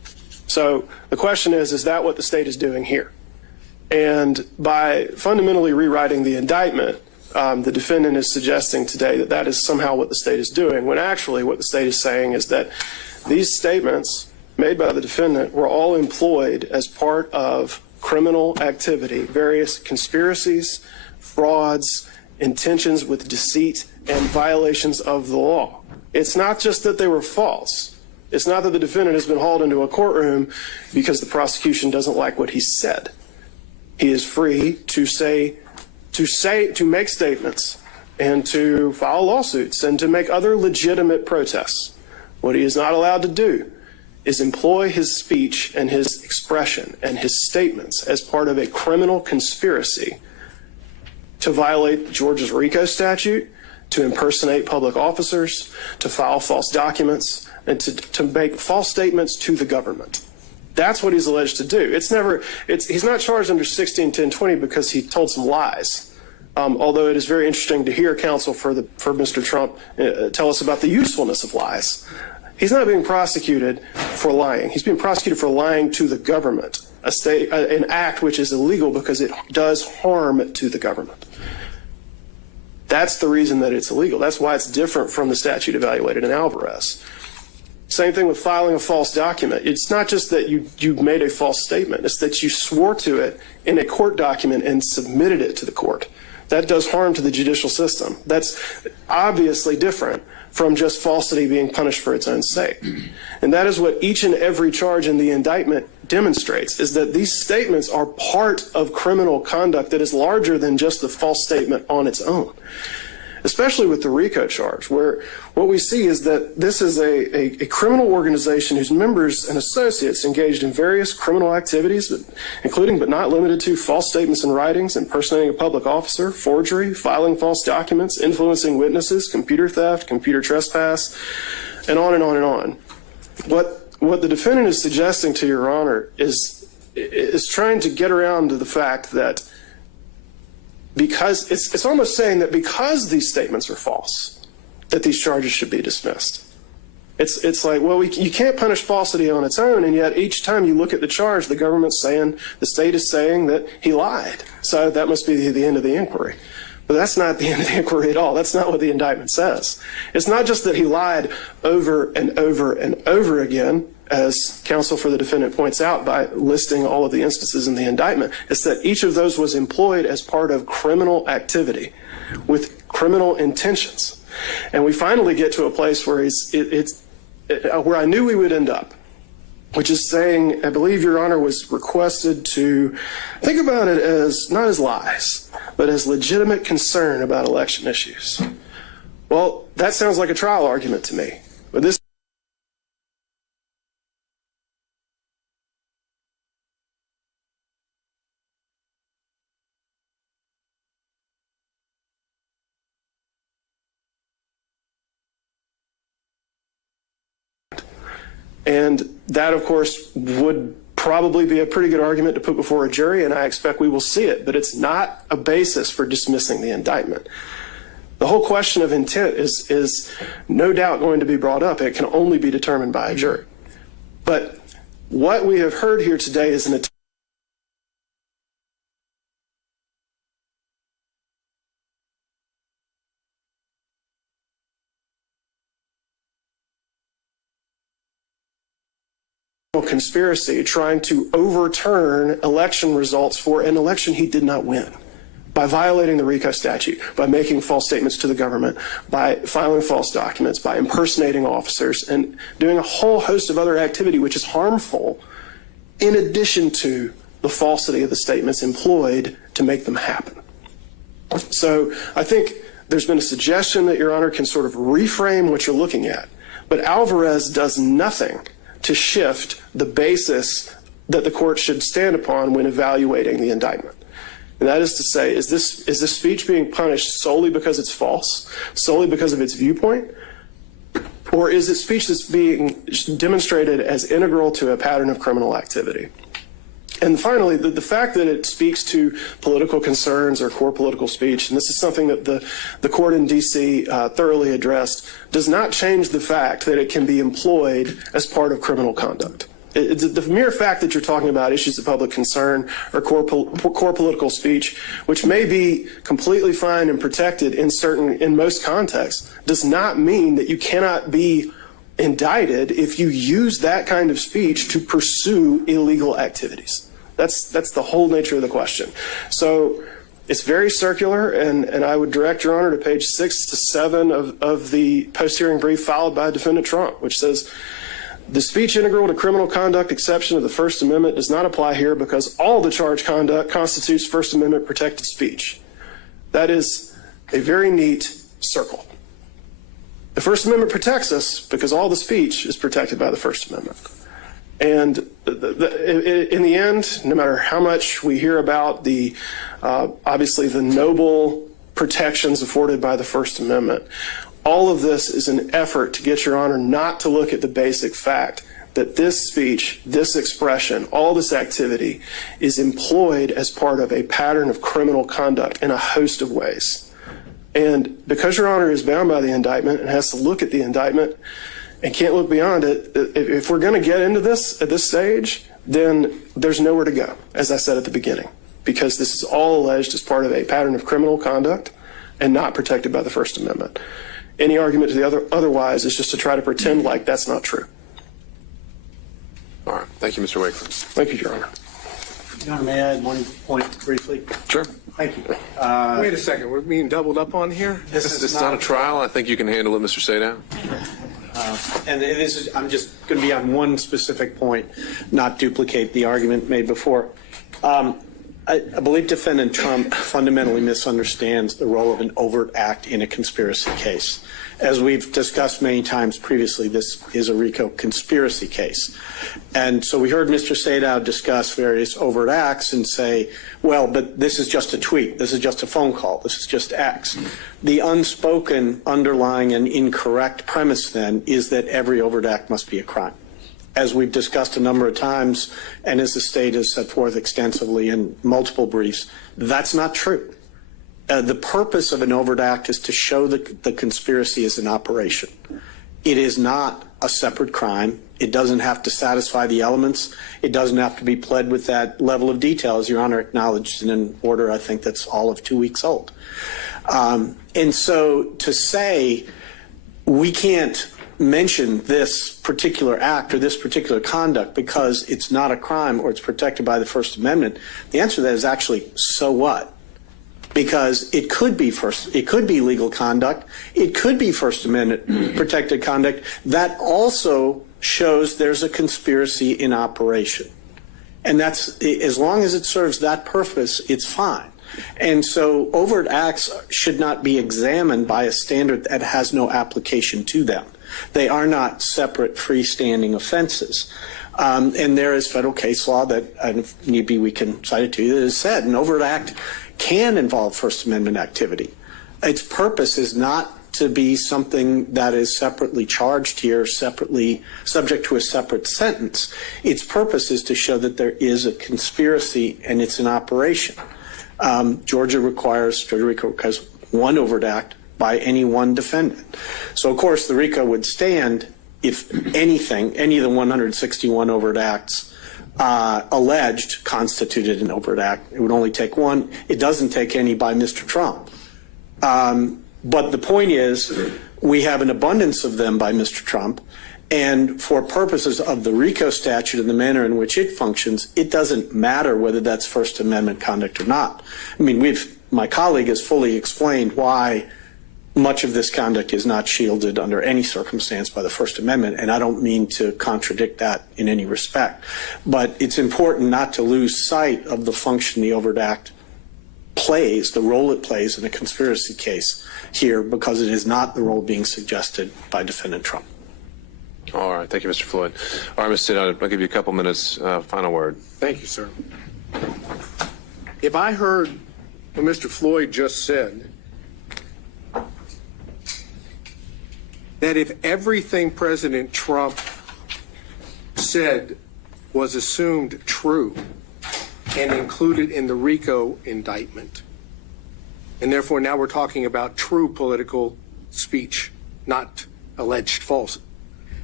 So the question is that what the state is doing here? And by fundamentally rewriting the indictment, the defendant is suggesting today that that is somehow what the state is doing, when actually what the state is saying is that these statements made by the defendant were all employed as part of criminal activity, various conspiracies, frauds, intentions with deceit, and violations of the law. It's not just that they were false. It's not that the defendant has been hauled into a courtroom because the prosecution doesn't like what he said. He is free to make statements and to file lawsuits and to make other legitimate protests. What he is not allowed to do is employ his speech and his expression and his statements as part of a criminal conspiracy to violate Georgia's RICO statute, to impersonate public officers, to file false documents, and to make false statements to the government. That's what he's alleged to do. He's not charged under 16-10-20 because he told some lies. Although it is very interesting to hear counsel for Mr. Trump tell us about the usefulness of lies. He's not being prosecuted for lying. He's being prosecuted for lying to the government, an act which is illegal because it does harm to the government. That's the reason that it's illegal. That's why it's different from the statute evaluated in Alvarez. Same thing with filing a false document. It's not just that you made a false statement. It's that you swore to it in a court document and submitted it to the court. That does harm to the judicial system. That's obviously different from just falsity being punished for its own sake. And that is what each and every charge in the indictment demonstrates, is that these statements are part of criminal conduct that is larger than just the false statement on its own. Especially with the RICO charge, where what we see is that this is a criminal organization whose members and associates engaged in various criminal activities, including but not limited to false statements and writings, impersonating a public officer, forgery, filing false documents, influencing witnesses, computer theft, computer trespass, and on and on and on. What the defendant is suggesting to Your Honor is trying to get around to the fact that because it's almost saying that because these statements are false, that these charges should be dismissed. It's like, well, you can't punish falsity on its own, and yet each time you look at the charge, the government's saying, the state is saying that he lied. So that must be the end of the inquiry. But that's not the end of the inquiry at all. That's not what the indictment says. It's not just that he lied over and over and over again, as counsel for the defendant points out by listing all of the instances in the indictment. It's that each of those was employed as part of criminal activity with criminal intentions. And we finally get to a place where where I knew we would end up, which is saying, I believe Your Honor was requested to think about it as not as lies, but as legitimate concern about election issues. Well, that sounds like a trial argument to me. But this and that, of course, would probably be a pretty good argument to put before a jury, and I expect we will see it, but it's not a basis for dismissing the indictment. The whole question of intent is no doubt going to be brought up. It can only be determined by a jury. But what we have heard here today is an attempt conspiracy trying to overturn election results for an election he did not win by violating the RICO statute, by making false statements to the government, by filing false documents, by impersonating officers, and doing a whole host of other activity which is harmful in addition to the falsity of the statements employed to make them happen. So I think there's been a suggestion that Your Honor can sort of reframe what you're looking at, but Alvarez does nothing to shift the basis that the court should stand upon when evaluating the indictment. And that is to say, is this speech being punished solely because it's false, solely because of its viewpoint, or is it speech that's being demonstrated as integral to a pattern of criminal activity? And finally, the fact that it speaks to political concerns or core political speech, and this is something that the court in D.C. Thoroughly addressed, does not change the fact that it can be employed as part of criminal conduct. The mere fact that you're talking about issues of public concern or core political speech, which may be completely fine and protected in most contexts, does not mean that you cannot be indicted if you use that kind of speech to pursue illegal activities. That's the whole nature of the question. So it's very circular, and I would direct Your Honor to page 6 to 7 of the post-hearing brief filed by Defendant Trump, which says, the speech integral to criminal conduct exception of the First Amendment does not apply here because all the charged conduct constitutes First Amendment protected speech. That is a very neat circle. The First Amendment protects us because all the speech is protected by the First Amendment. And in the end, no matter how much we hear about obviously the noble protections afforded by the First Amendment, all of this is an effort to get Your Honor not to look at the basic fact that this speech, this expression, all this activity is employed as part of a pattern of criminal conduct in a host of ways. And because Your Honor is bound by the indictment and has to look at the indictment and can't look beyond it, if we're going to get into this at this stage, then there's nowhere to go, as I said at the beginning, because this is all alleged as part of a pattern of criminal conduct and not protected by the First Amendment. Any argument to the otherwise is just to try to pretend like that's not true. All right. Thank you, Mr. Wakeland. Thank you, Your Honor. Your Honor, may I add one point briefly? Sure. Thank you. Wait a second, we're being doubled up on here? This is not a trial. I think you can handle it, Mr. Sadow. And I'm just going to be on one specific point, not duplicate the argument made before. I believe Defendant Trump fundamentally misunderstands the role of an overt act in a conspiracy case. As we've discussed many times previously, this is a RICO conspiracy case. And so we heard Mr. Sadow discuss various overt acts and say, well, but this is just a tweet, this is just a phone call, this is just X. The unspoken underlying and incorrect premise then is that every overt act must be a crime. As we've discussed a number of times, and as the state has set forth extensively in multiple briefs, that's not true. The purpose of an overt act is to show that the conspiracy is an operation. It is not a separate crime. It doesn't have to satisfy the elements. It doesn't have to be pled with that level of detail, as Your Honor acknowledged in an order I think that's all of 2 weeks old. And so to say we can't mention this particular act or this particular conduct because it's not a crime or it's protected by the First Amendment, the answer to that is actually, so what? Because it could be legal conduct, it could be First Amendment protected conduct that also shows there's a conspiracy in operation. And that's, as long as it serves that purpose, it's fine. And so overt acts should not be examined by a standard that has no application to them. They are not separate freestanding offenses. And there is federal case law that, if need be, we can cite it to you, that has said an overt act can involve First Amendment activity. Its purpose is not to be something that is separately charged here, separately subject to a separate sentence. Its purpose is to show that there is a conspiracy and it's an operation. Georgia RICO requires one overt act by any one defendant. So, of course, the RICO would stand if anything, any of the 161 overt acts alleged constituted an overt act. It would only take one. It doesn't take any by Mr. Trump. But the point is, we have an abundance of them by Mr. Trump, and for purposes of the RICO statute and the manner in which it functions, it doesn't matter whether that's First Amendment conduct or not. I mean, my colleague has fully explained why much of this conduct is not shielded under any circumstance by the First Amendment, and I don't mean to contradict that in any respect. But it's important not to lose sight of the function the overt act plays, the role it plays in a conspiracy case here, because it is not the role being suggested by Defendant Trump. All right. Thank you, Mr. Floyd. All right, Mr. Sadow, I'll give you a couple minutes. Final word. Thank you, sir. If I heard what Mr. Floyd just said, that if everything President Trump said was assumed true and included in the RICO indictment, and therefore now we're talking about true political speech, not alleged false,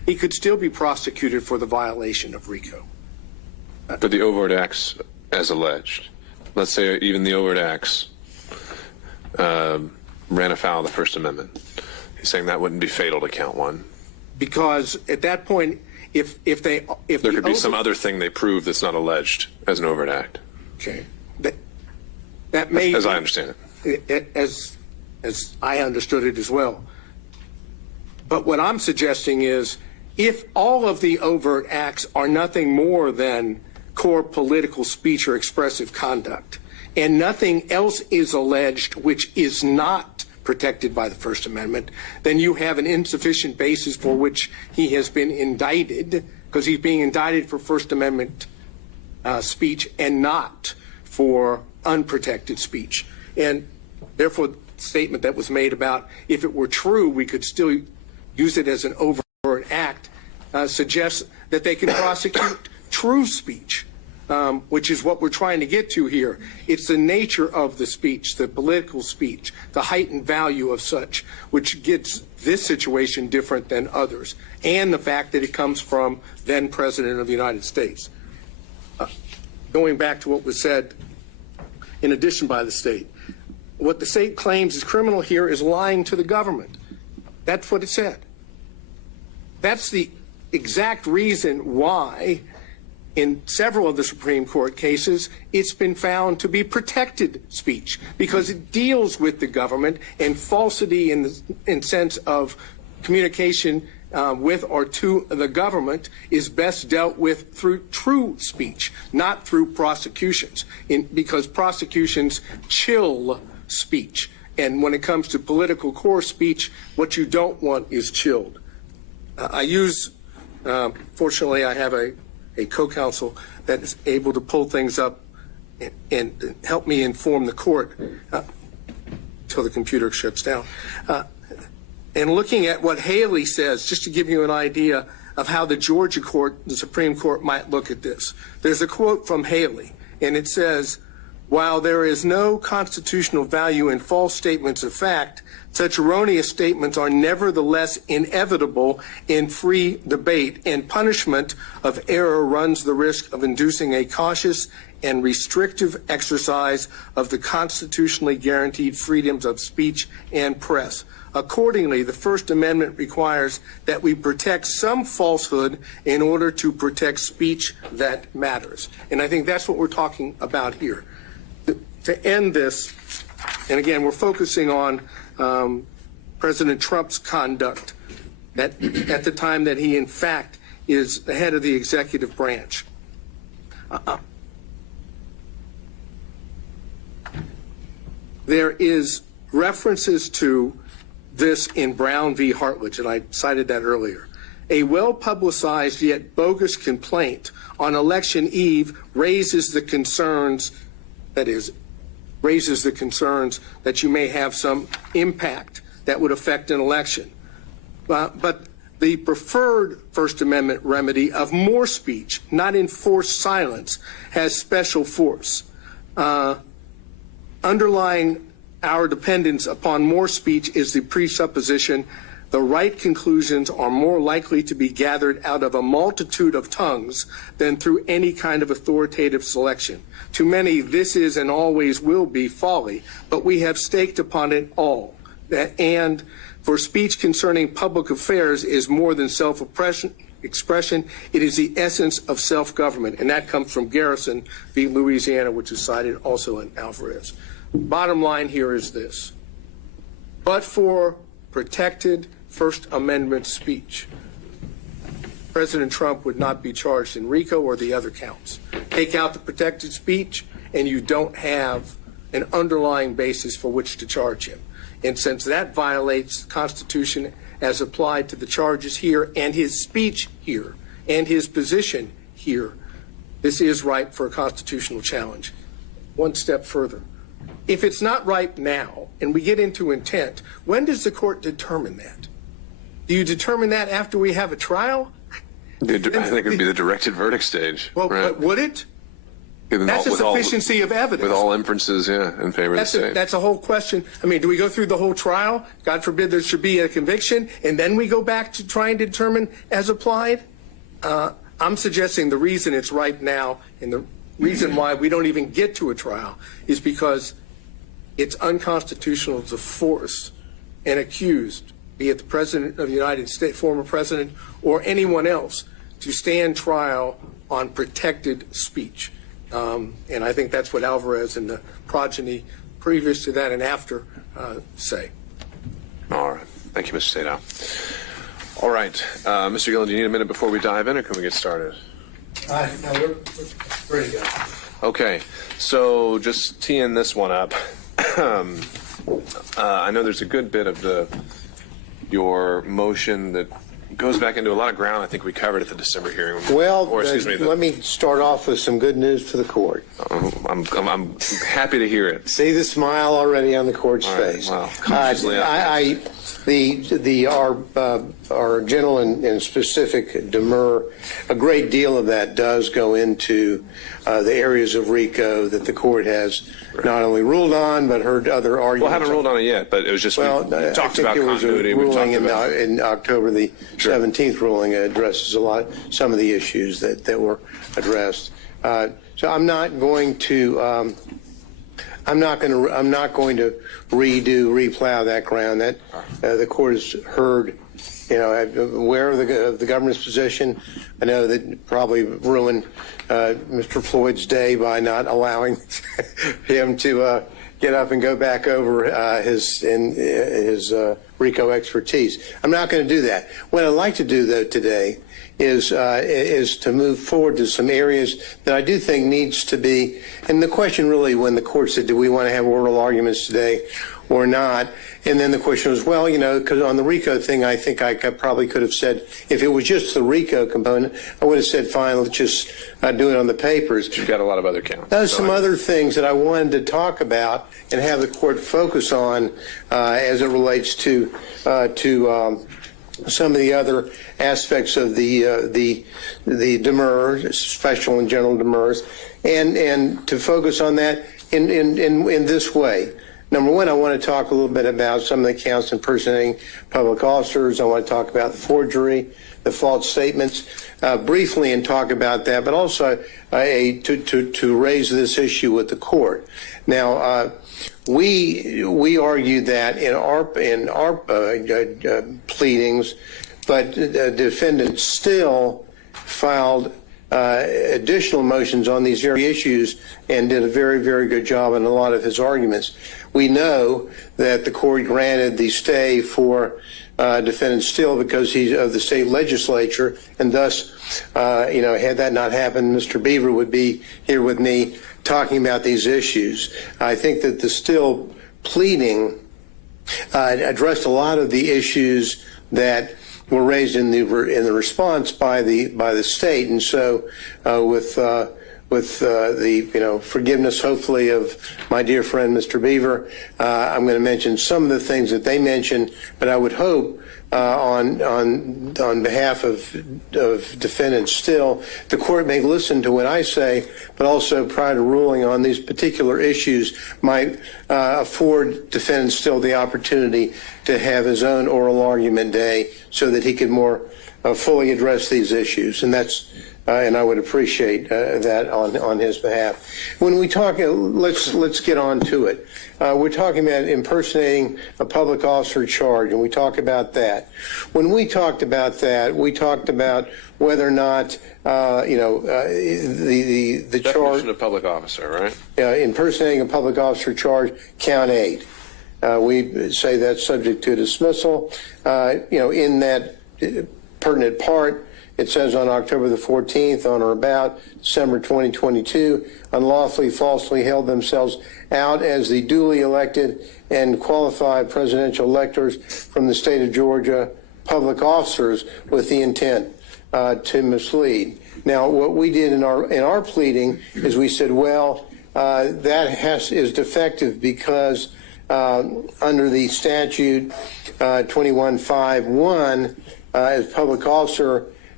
he could still be prosecuted for the violation of RICO. But the overt acts as alleged, let's say even the overt acts ran afoul of the First Amendment. He's saying that wouldn't be fatal to count one. Because at that point, if There could be some other thing they prove that's not alleged as an overt act. Okay. That may, as I understand it. As I understood it as well. But what I'm suggesting is, if all of the overt acts are nothing more than core political speech or expressive conduct, and nothing else is alleged which is not protected by the First Amendment, then you have an insufficient basis for which he has been indicted, because he's being indicted for First Amendment speech and not for unprotected speech. And therefore, the statement that was made about if it were true, we could still use it as an overt act, suggests that they can prosecute true speech, which is what we're trying to get to here. It's the nature of the speech, the political speech, the heightened value of such, which gets this situation different than others, and the fact that it comes from then President of the United States. Going back to what was said in addition by the state, what the state claims is criminal here is lying to the government. That's what it said. That's the exact reason why in several of the Supreme Court cases, it's been found to be protected speech because it deals with the government, and falsity in sense of communication with or to the government is best dealt with through true speech, not through prosecutions, because prosecutions chill speech. And when it comes to political core speech, what you don't want is chilled. Fortunately, I have a co-counsel that is able to pull things up and help me inform the court until the computer shuts down. And looking at what Haley says, just to give you an idea of how the Georgia court, the Supreme Court, might look at this. There's a quote from Haley, and it says, "While there is no constitutional value in false statements of fact, such erroneous statements are nevertheless inevitable in free debate, and punishment of error runs the risk of inducing a cautious and restrictive exercise of the constitutionally guaranteed freedoms of speech and press. Accordingly, the First Amendment requires that we protect some falsehood in order to protect speech that matters." And I think that's what we're talking about here. To end this, and again, we're focusing on President Trump's conduct at the time that he, in fact, is the head of the executive branch. There is references to this in Brown v. Hartledge, and I cited that earlier. A well-publicized yet bogus complaint on election eve raises the concerns that you may have some impact that would affect an election. But the preferred First Amendment remedy of more speech, not enforced silence, has special force. Underlying our dependence upon more speech is the presupposition the right conclusions are more likely to be gathered out of a multitude of tongues than through any kind of authoritative selection. To many, this is and always will be folly, but we have staked upon it all. And for speech concerning public affairs is more than self-expression, it is the essence of self-government. And that comes from Garrison v. Louisiana, which is cited also in Alvarez. Bottom line here is this. But for protected First Amendment speech, President Trump would not be charged in RICO or the other counts. Take out the protected speech, and you don't have an underlying basis for which to charge him. And since that violates the Constitution as applied to the charges here and his speech here and his position here, this is ripe for a constitutional challenge. One step further. If it's not ripe now and we get into intent, when does the court determine that? Do you determine that after we have a trial? I think it would be the directed verdict stage. Well, right? but would it? That's a sufficiency of evidence. With all inferences, in favor of the state. That's a whole question. I mean, do we go through the whole trial? God forbid there should be a conviction, and then we go back to try and determine as applied? I'm suggesting the reason it's right now and the reason why we don't even get to a trial is because it's unconstitutional to force an accused, be it the President of the United States, former President, or anyone else, to stand trial on protected speech. And I think that's what Alvarez and the progeny previous to that and after say. All right. Thank you, Mr. Sadow. All right. Mr. Gillen, do you need a minute before we dive in, or can we get started? No, we're ready to go. Okay. So just teeing this one up. I know there's a good bit of your motion that goes back into a lot of ground I think we covered at the December hearing. Well, let me start off with some good news for the court. I'm happy to hear it. See the smile already on the court's face. Wow. Our gentleman in specific, Demurrer, a great deal of that does go into the areas of RICO that the court has not only ruled on but heard other arguments. Well, I haven't ruled on it yet, but it was just we talked about continuity. We talked about in October the 17th ruling addresses some of the issues that were addressed. So I'm not going to replow that ground. That the court has heard. Aware of the government's position. I know that probably ruined Mr. Floyd's day by not allowing him to get up and go back over his RICO expertise. I'm not going to do that. What I'd like to do, though, today is to move forward to some areas that I do think needs to be. And the question really, when the court said, do we want to have oral arguments today or not? And then the question was, well, because on the RICO thing, I think I probably could have said, if it was just the RICO component, I would have said, fine, let's just do it on the papers. You've got a lot of other counts. There's some other things that I wanted to talk about and have the court focus on as it relates to some of the other aspects of the Demurrer, special and general Demurrers, and to focus on that in this way. Number one, I want to talk a little bit about some of the counts impersonating public officers. I want to talk about the forgery, the false statements, briefly, and talk about that, but also to raise this issue with the court. Now, we argued that in our pleadings, but the defendant still filed additional motions on these very issues and did a very, very good job in a lot of his arguments. We know that the court granted the stay for defendant Still because he's of the state legislature, and thus, had that not happened, Mr. Beaver would be here with me talking about these issues. I think that the Still pleading addressed a lot of the issues that were raised in the response by the state, and so with the forgiveness, hopefully, of my dear friend Mr. Beaver, I'm going to mention some of the things that they mentioned, but I would hope on behalf of defendant Still, the court may listen to what I say, but also prior to ruling on these particular issues might afford defendant Still the opportunity to have his own oral argument day so that he can more fully address these issues. And that's and I would appreciate that on his behalf. When we talk, let's get on to it. We're talking about impersonating a public officer charge, and we talk about that. When we talked about that, we talked about whether or not the definition of public officer, right? Impersonating a public officer charge, count 8. We say that's subject to dismissal. In that pertinent part, it says on October the 14th, on or about December 2022, unlawfully, falsely held themselves out as the duly elected and qualified presidential electors from the state of Georgia, public officers with the intent to mislead. Now, what we did in our pleading is we said, well, that is defective because under the statute 2151, as public officer,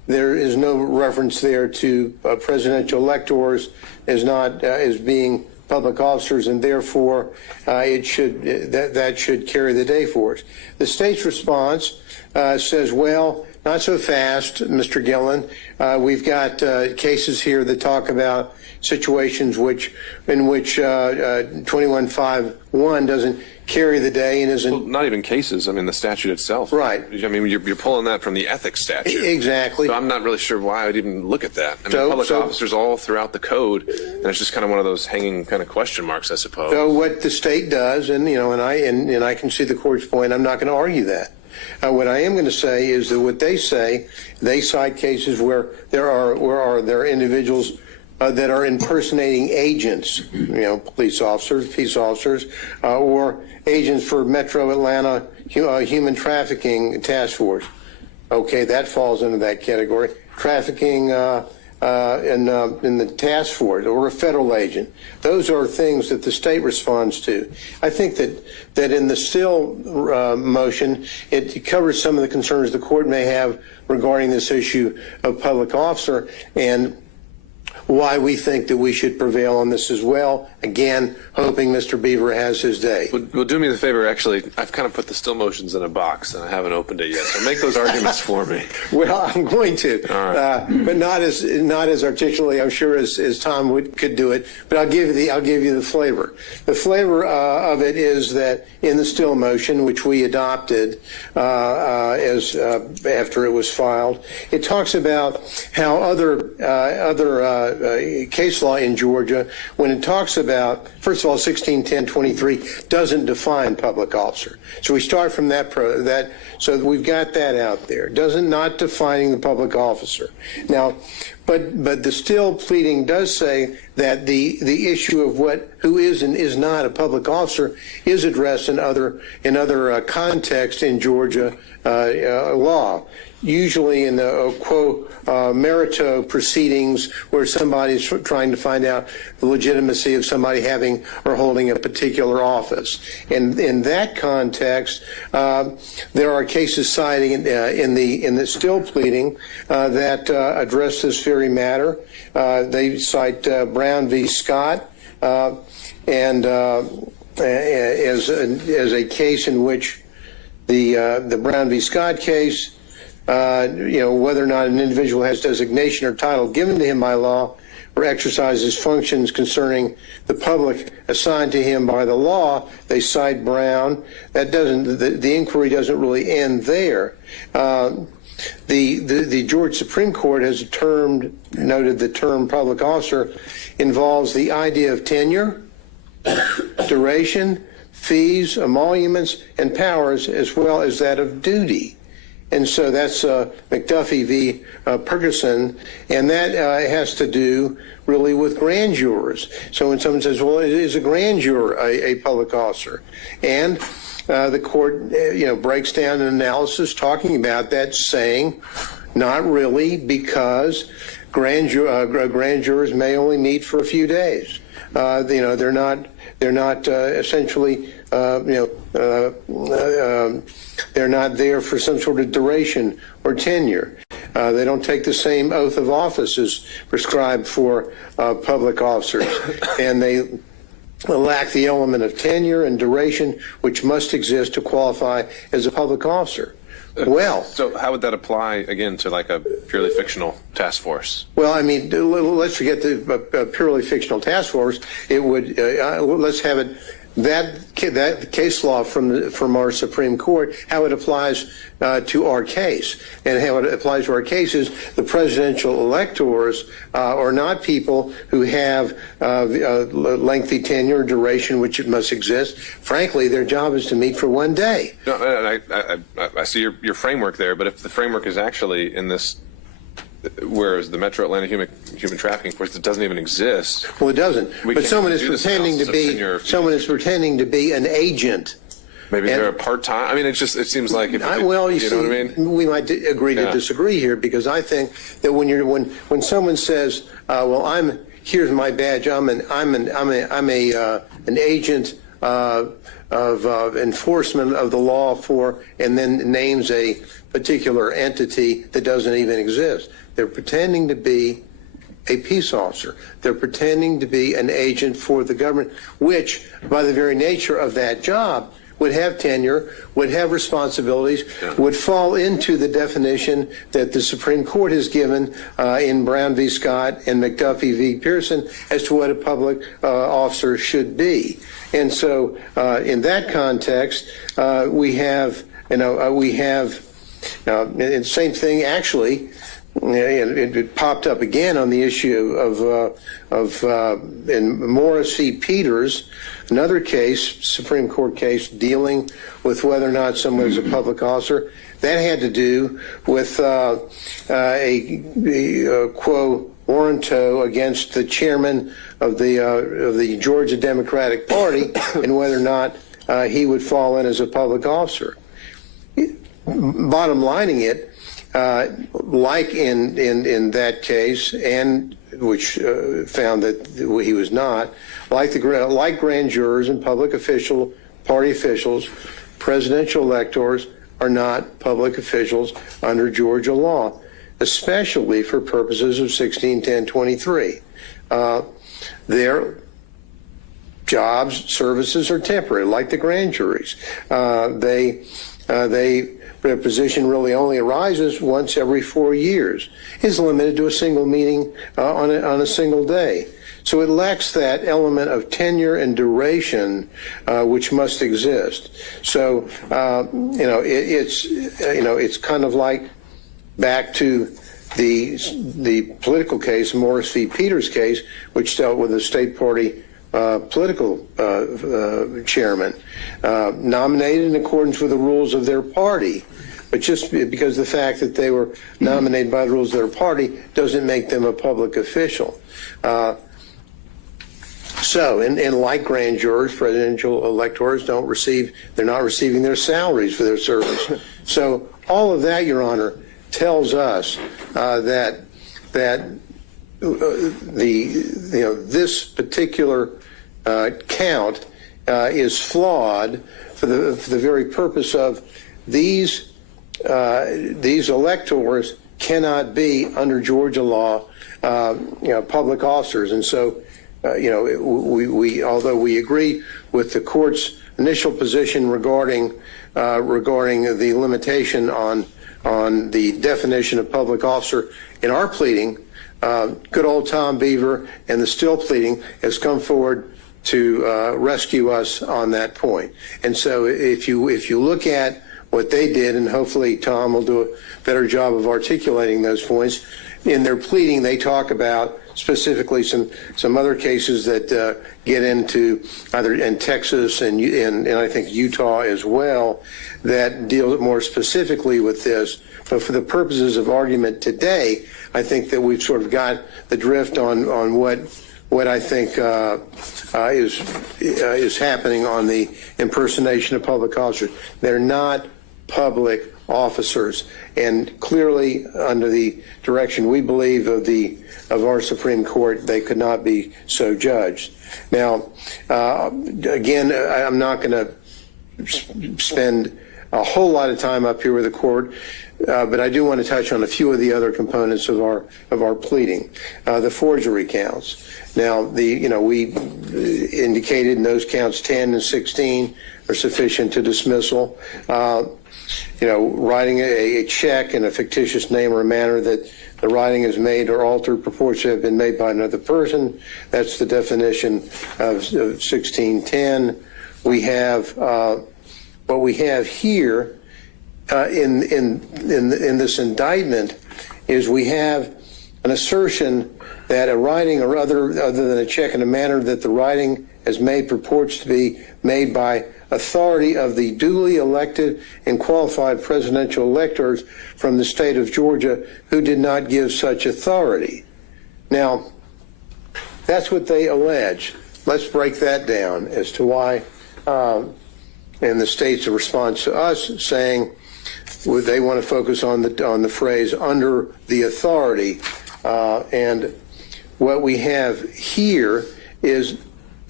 there is no reference there to presidential electors as being public officers, and therefore that should carry the day for us. The state's response says, well, not so fast, Mr. Gillen. We've got cases here that talk about situations in which 2151 doesn't carry the day and isn't. Well, not even cases. I mean, the statute itself. Right. I mean, you're pulling that from the ethics statute. Exactly. So I'm not really sure why I'd even look at that. I mean, public officers all throughout the code, and it's just kind of one of those hanging kind of question marks, I suppose. So what the state does, and I can see the court's point. I'm not going to argue that. What I am going to say is that what they say, they cite cases where there are individuals that are impersonating agents, police officers, peace officers, or agents for Metro Atlanta Human Trafficking Task Force. Okay, that falls into that category. Trafficking in the task force or a federal agent. Those are things that the state responds to. I think that in the still motion, it covers some of the concerns the court may have regarding this issue of public officer and why we think that we should prevail on this as well. Again, hoping Mr. Beaver has his day. Well, do me the favor, actually, I've kind of put the still motions in a box and I haven't opened it yet, so make those arguments for me. Well, I'm going to, but not as articulately, I'm sure, as Tom could do it. But I'll give you the flavor. The flavor of it is that in the still motion, which we adopted as after it was filed, it talks about how other case law in Georgia, when it talks about, first of all, 1610-23 doesn't define public officer. So we start from that, so we've got that out there. Not defining the public officer. Now, but the still pleading does say that the issue of who is and is not a public officer is addressed in other contexts in Georgia law. Usually in the quo merito proceedings where somebody's trying to find out the legitimacy of somebody having or holding a particular office. And in that context, there are cases citing in the still pleading that address this very matter. They cite Brown v. Scott and as a case in which the Brown v. Scott case, whether or not an individual has designation or title given to him by law or exercises functions concerning the public assigned to him by the law, they cite Brown. That the inquiry doesn't really end there. The Georgia Supreme Court has noted the term public officer involves the idea of tenure, duration, fees, emoluments, and powers, as well as that of duty. And so that's McAfee v. Ferguson, and that has to do really with grand jurors. So when someone says, well, is a grand juror a public officer? And the court, breaks down an analysis talking about that, saying not really, because grand jurors may only meet for a few days. They're not essentially, they're not there for some sort of duration or tenure. They don't take the same oath of office as prescribed for public officers, and they lack the element of tenure and duration which must exist to qualify as a public officer. Well, so how would that apply again to like a purely fictional task force? Well, I mean, let's forget the purely fictional task force. It would let's have it that case law from our Supreme Court, how it applies to our case, and how it applies to our case is the presidential electors are not people who have lengthy tenure, duration, which it must exist. Frankly, their job is to meet for one day. No, I see your framework there, but if the framework is actually in this, whereas the Metro Atlanta Human Trafficking Force, it doesn't even exist. Well, it doesn't. But someone is pretending to be an agent. Maybe they're a part-time. I mean, it seems like. You know what I mean? We might agree to disagree here, because I think that when someone says, "Well, here's my badge. I'm an agent enforcement of the law for, and then names a particular entity that doesn't even exist. They're pretending to be a peace officer. They're pretending to be an agent for the government, which, by the very nature of that job, would have tenure, would have responsibilities, would fall into the definition that the Supreme Court has given in Brown v. Scott and McAfee v. Pearson as to what a public officer should be. And so, in that context, we have, and the same thing actually. It popped up again on the issue in Morris v. Peters, another case, Supreme Court case, dealing with whether or not someone is a public officer. That had to do with a quo warranto against the chairman of the Georgia Democratic Party and whether or not he would fall in as a public officer. Bottom lining it, like in that case, and which found that he was not, like grand jurors and public party officials, presidential electors are not public officials under Georgia law, especially for purposes of 161023. Their jobs, services are temporary, like the grand juries. Their position really only arises once every 4 years. Is limited to a single meeting on a single day. So it lacks that element of tenure and duration which must exist. So it's kind of like back to the political case, Morris v. Peters case, which dealt with a state party political chairman nominated in accordance with the rules of their party. But just because the fact that they were nominated by the rules of their party doesn't make them a public official. So, and like grand jurors, presidential electors they're not receiving their salaries for their service. So all of that, Your Honor, tells us that this particular count is flawed for the very purpose of these electors cannot be under Georgia law public officers. And so we although we agree with the court's initial position regarding the limitation on the definition of public officer in our pleading, good old Tom Beaver and the Still pleading has come forward to rescue us on that point. And so if you look at what they did, and hopefully Tom will do a better job of articulating those points, in their pleading they talk about specifically some other cases that get into either in Texas and I think Utah as well that deal more specifically with this. But for the purposes of argument today, I think that we've sort of got the drift on what I think is happening on the impersonation of public officers. They're not public officers, and clearly under the direction we believe of our Supreme Court, they could not be so judged. Now, again, I'm not going to spend a whole lot of time up here with the court, but I do want to touch on a few of the other components of our pleading. The forgery counts. Now, we indicated in those counts 10 and 16 are sufficient to dismissal. Writing a check in a fictitious name or a manner that the writing is made or altered purports to have been made by another person. That's the definition of 1610. We have what we have here in this indictment is we have an assertion that a writing or other than a check in a manner that the writing is made purports to be made by authority of the duly elected and qualified presidential electors from the state of Georgia who did not give such authority. Now, that's what they allege. Let's break that down as to why, and the state's response to us saying they want to focus on the phrase under the authority, and what we have here is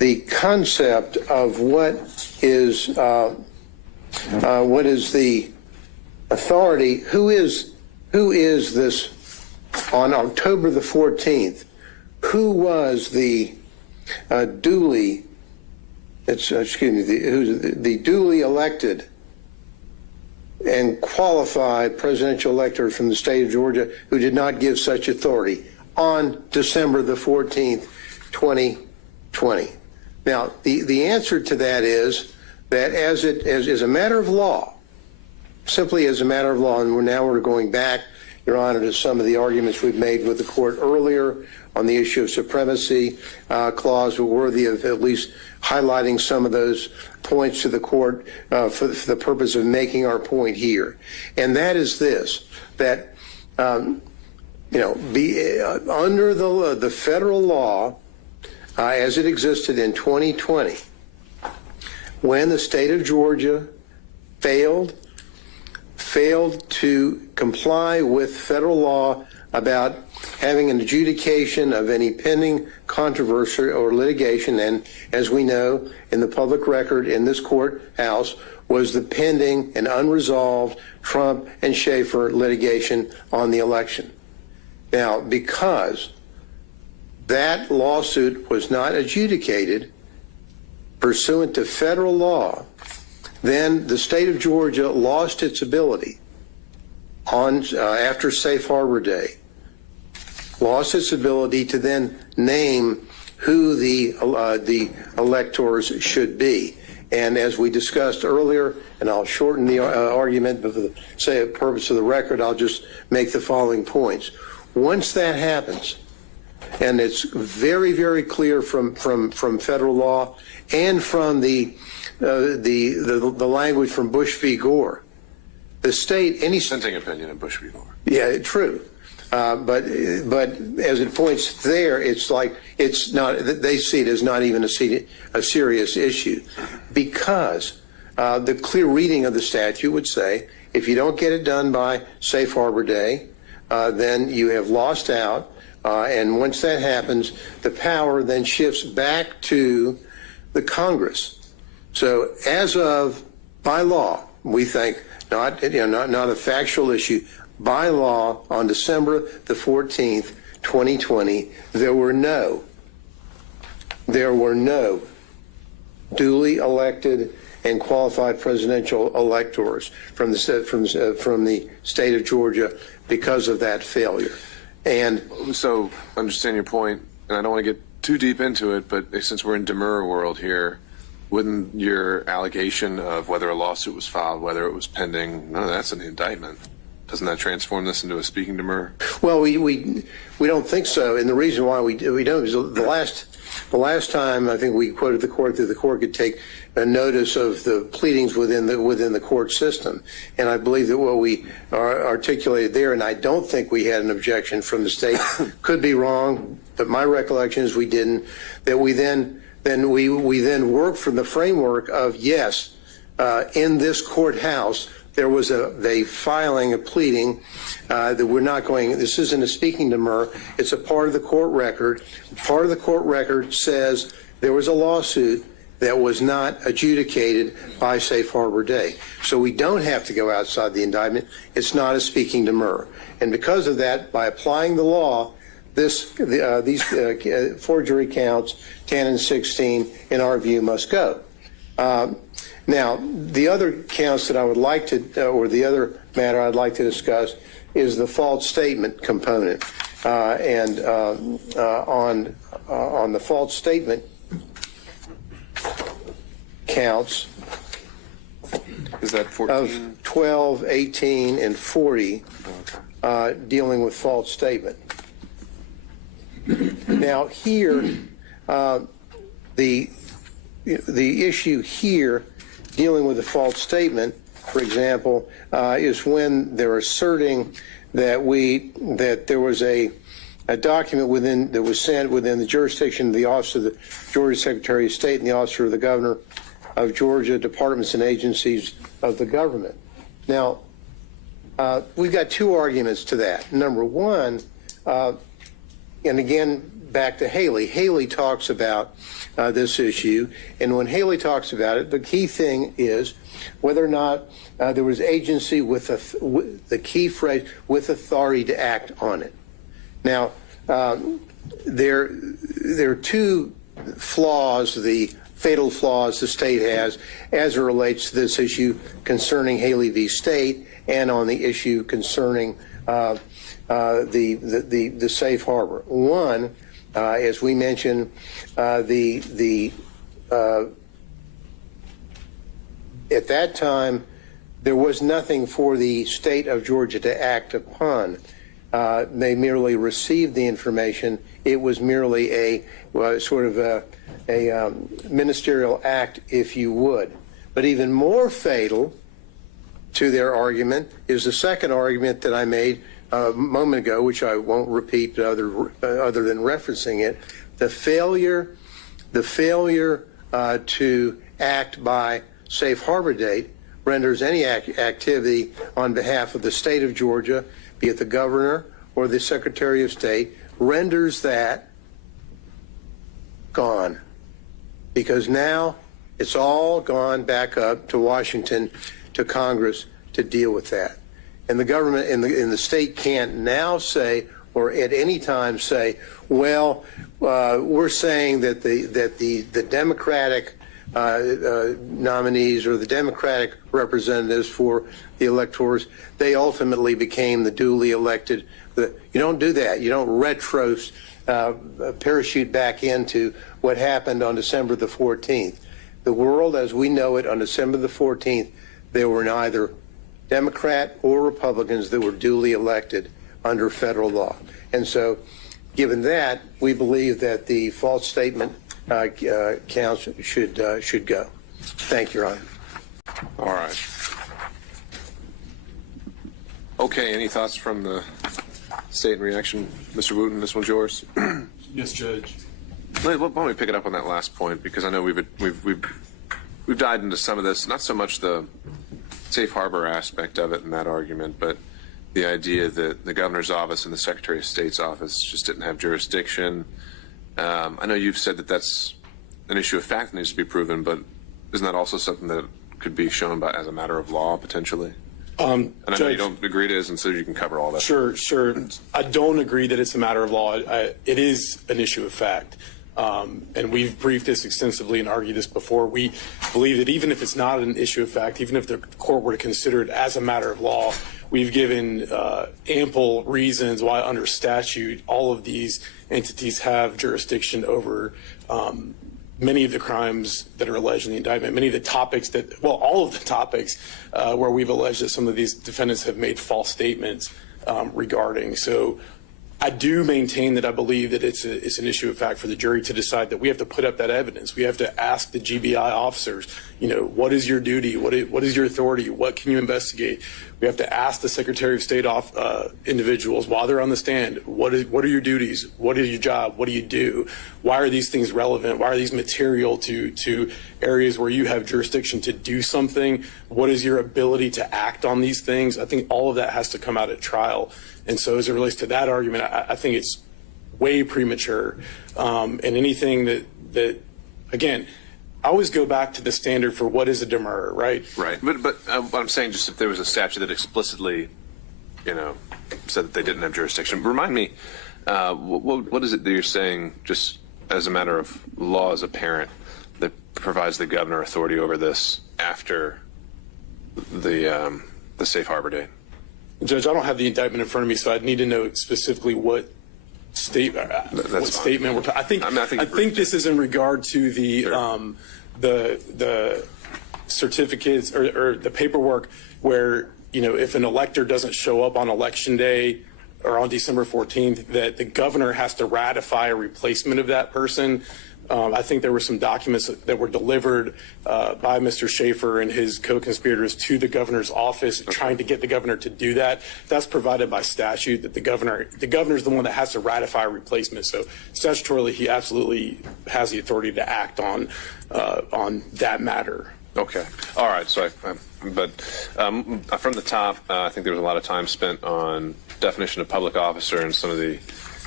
the concept of what is the authority, who is this on October the 14th, who was the duly elected and qualified presidential elector from the state of Georgia who did not give such authority on December the 14th, 2020. Now, the answer to that is that as a matter of law, simply as a matter of law, and we're going back, Your Honor, to some of the arguments we've made with the court earlier on the issue of supremacy clause, were worthy of at least highlighting some of those points to the court for the purpose of making our point here. And that is this, that, under the federal law as it existed in 2020, when the state of Georgia failed to comply with federal law about having an adjudication of any pending controversy or litigation, and as we know, in the public record in this courthouse was the pending and unresolved Trump and Schaefer litigation on the election. Now, because that lawsuit was not adjudicated pursuant to federal law, then the state of Georgia lost its ability after Safe Harbor Day, lost its ability to then name who the electors should be. And as we discussed earlier, and I'll shorten the argument, but for the purpose of the record, I'll just make the following points. Once that happens, and it's very, very clear from federal law and from the language from Bush v. Gore, the state, any dissenting opinion in Bush v. Gore. Yeah, true. But as it points there, it's like it's not. They see it as not even a serious issue, because the clear reading of the statute would say if you don't get it done by Safe Harbor Day, then you have lost out. And once that happens, the power then shifts back to the Congress. So as of by law, we think not a factual issue. By law, on December the 14th, 2020, there were no duly elected and qualified presidential electors from the state of Georgia because of that failure. And so, understand your point, and I don't want to get too deep into it, but since we're in Demurrer world here, wouldn't your allegation of whether a lawsuit was filed, whether it was pending, none of that's an indictment? Doesn't that transform this into a speaking demurrer? Well, we don't think so, and the reason why we don't is the last time I think we quoted the court that the court could take a notice of the pleadings within the court system, and I believe that what we articulated there, and I don't think we had an objection from the state, could be wrong, but my recollection is we didn't. That we then worked from the framework of yes, in this courthouse. There was a filing, a pleading that we're not going, this isn't a speaking demurrer, it's a part of the court record. Part of the court record says there was a lawsuit that was not adjudicated by Safe Harbor Day. So we don't have to go outside the indictment. It's not a speaking demurrer. And because of that, by applying the law, these forgery counts, 10 and 16, in our view, must go. Now, the other counts that I would like to, or the other matter I'd like to discuss is the false statement component. On the false statement counts is that 14? Of 12, 18, and 40 dealing with false statement. Now, here, the issue here dealing with a false statement, for example, is when they're asserting that there was a document that was sent within the jurisdiction of the Office of the Georgia Secretary of State and the Office of the Governor of Georgia, departments and agencies of the government. Now, we've got two arguments to that. Number one, and again, back to Haley. Haley talks about this issue, and when Haley talks about it, the key thing is whether or not there was agency with the key phrase, with authority to act on it. Now, there are two flaws, the fatal flaws the state has as it relates to this issue concerning Haley v. State and on the issue concerning the safe harbor. One, as we mentioned, at that time, there was nothing for the state of Georgia to act upon. They merely received the information. It was merely a sort of a ministerial act, if you would. But even more fatal to their argument is the second argument that I made a moment ago, which I won't repeat other than referencing it, the failure to act by safe harbor date renders any activity on behalf of the state of Georgia, be it the governor or the secretary of state, renders that gone. Because now it's all gone back up to Washington, to Congress to deal with that. And the government and the state can't now say, or at any time say, well, we're saying that the Democratic nominees or the Democratic representatives for the electors, they ultimately became the duly elected. You don't do that. You don't parachute back into what happened on December the 14th. The world as we know it on December the 14th, there were neither Democrat or Republicans that were duly elected under federal law. And so, given that, we believe that the false statement counts should go. Thank you, Your Honor. All right. Okay, any thoughts from the state in reaction? Mr. Wooten, this one's yours. Yes, Judge. Why don't we pick it up on that last point, because I know we've dived into some of this, not so much the safe harbor aspect of it in that argument, but the idea that the governor's office and the secretary of state's office just didn't have jurisdiction. I know you've said that that's an issue of fact that needs to be proven, but isn't that also something that could be shown by as a matter of law potentially? And I know you don't agree to it, and so you can cover all that. Sure. I don't agree that it's a matter of law. It is an issue of fact. And we've briefed this extensively and argued this before. We believe that even if it's not an issue of fact, even if the court were to consider it as a matter of law, we've given ample reasons why under statute all of these entities have jurisdiction over many of the crimes that are alleged in the indictment, many of the topics that, well, all of the topics where we've alleged that some of these defendants have made false statements regarding. So I do maintain that I believe that it's an issue of fact for the jury to decide that we have to put up that evidence. We have to ask the GBI officers, what is your duty? What is your authority? What can you investigate? We have to ask the Secretary of State individuals while they're on the stand, what are your duties? What is your job? What do you do? Why are these things relevant? Why are these material to areas where you have jurisdiction to do something? What is your ability to act on these things? I think all of that has to come out at trial. And so as it relates to that argument, I think it's way premature. And anything that again, I always go back to the standard for what is a demurrer, right? Right. But what I'm saying, just if there was a statute that explicitly, said that they didn't have jurisdiction, remind me, what is it that you're saying, just as a matter of law as a parent, that provides the governor authority over this after the safe harbor date? Judge, I don't have the indictment in front of me, so I'd need to know specifically what statement we're talking. I think this is in regard to the certificates or the paperwork where if an elector doesn't show up on election day or on December 14th, that the governor has to ratify a replacement of that person. I think there were some documents that were delivered by Mr. Schaefer and his co-conspirators to the governor's office, trying to get the governor to do that. That's provided by statute, that the governor is the one that has to ratify a replacement. So statutorily, he absolutely has the authority to act on that matter. Okay. All right. So, from the top, I think there was a lot of time spent on definition of public officer and some of the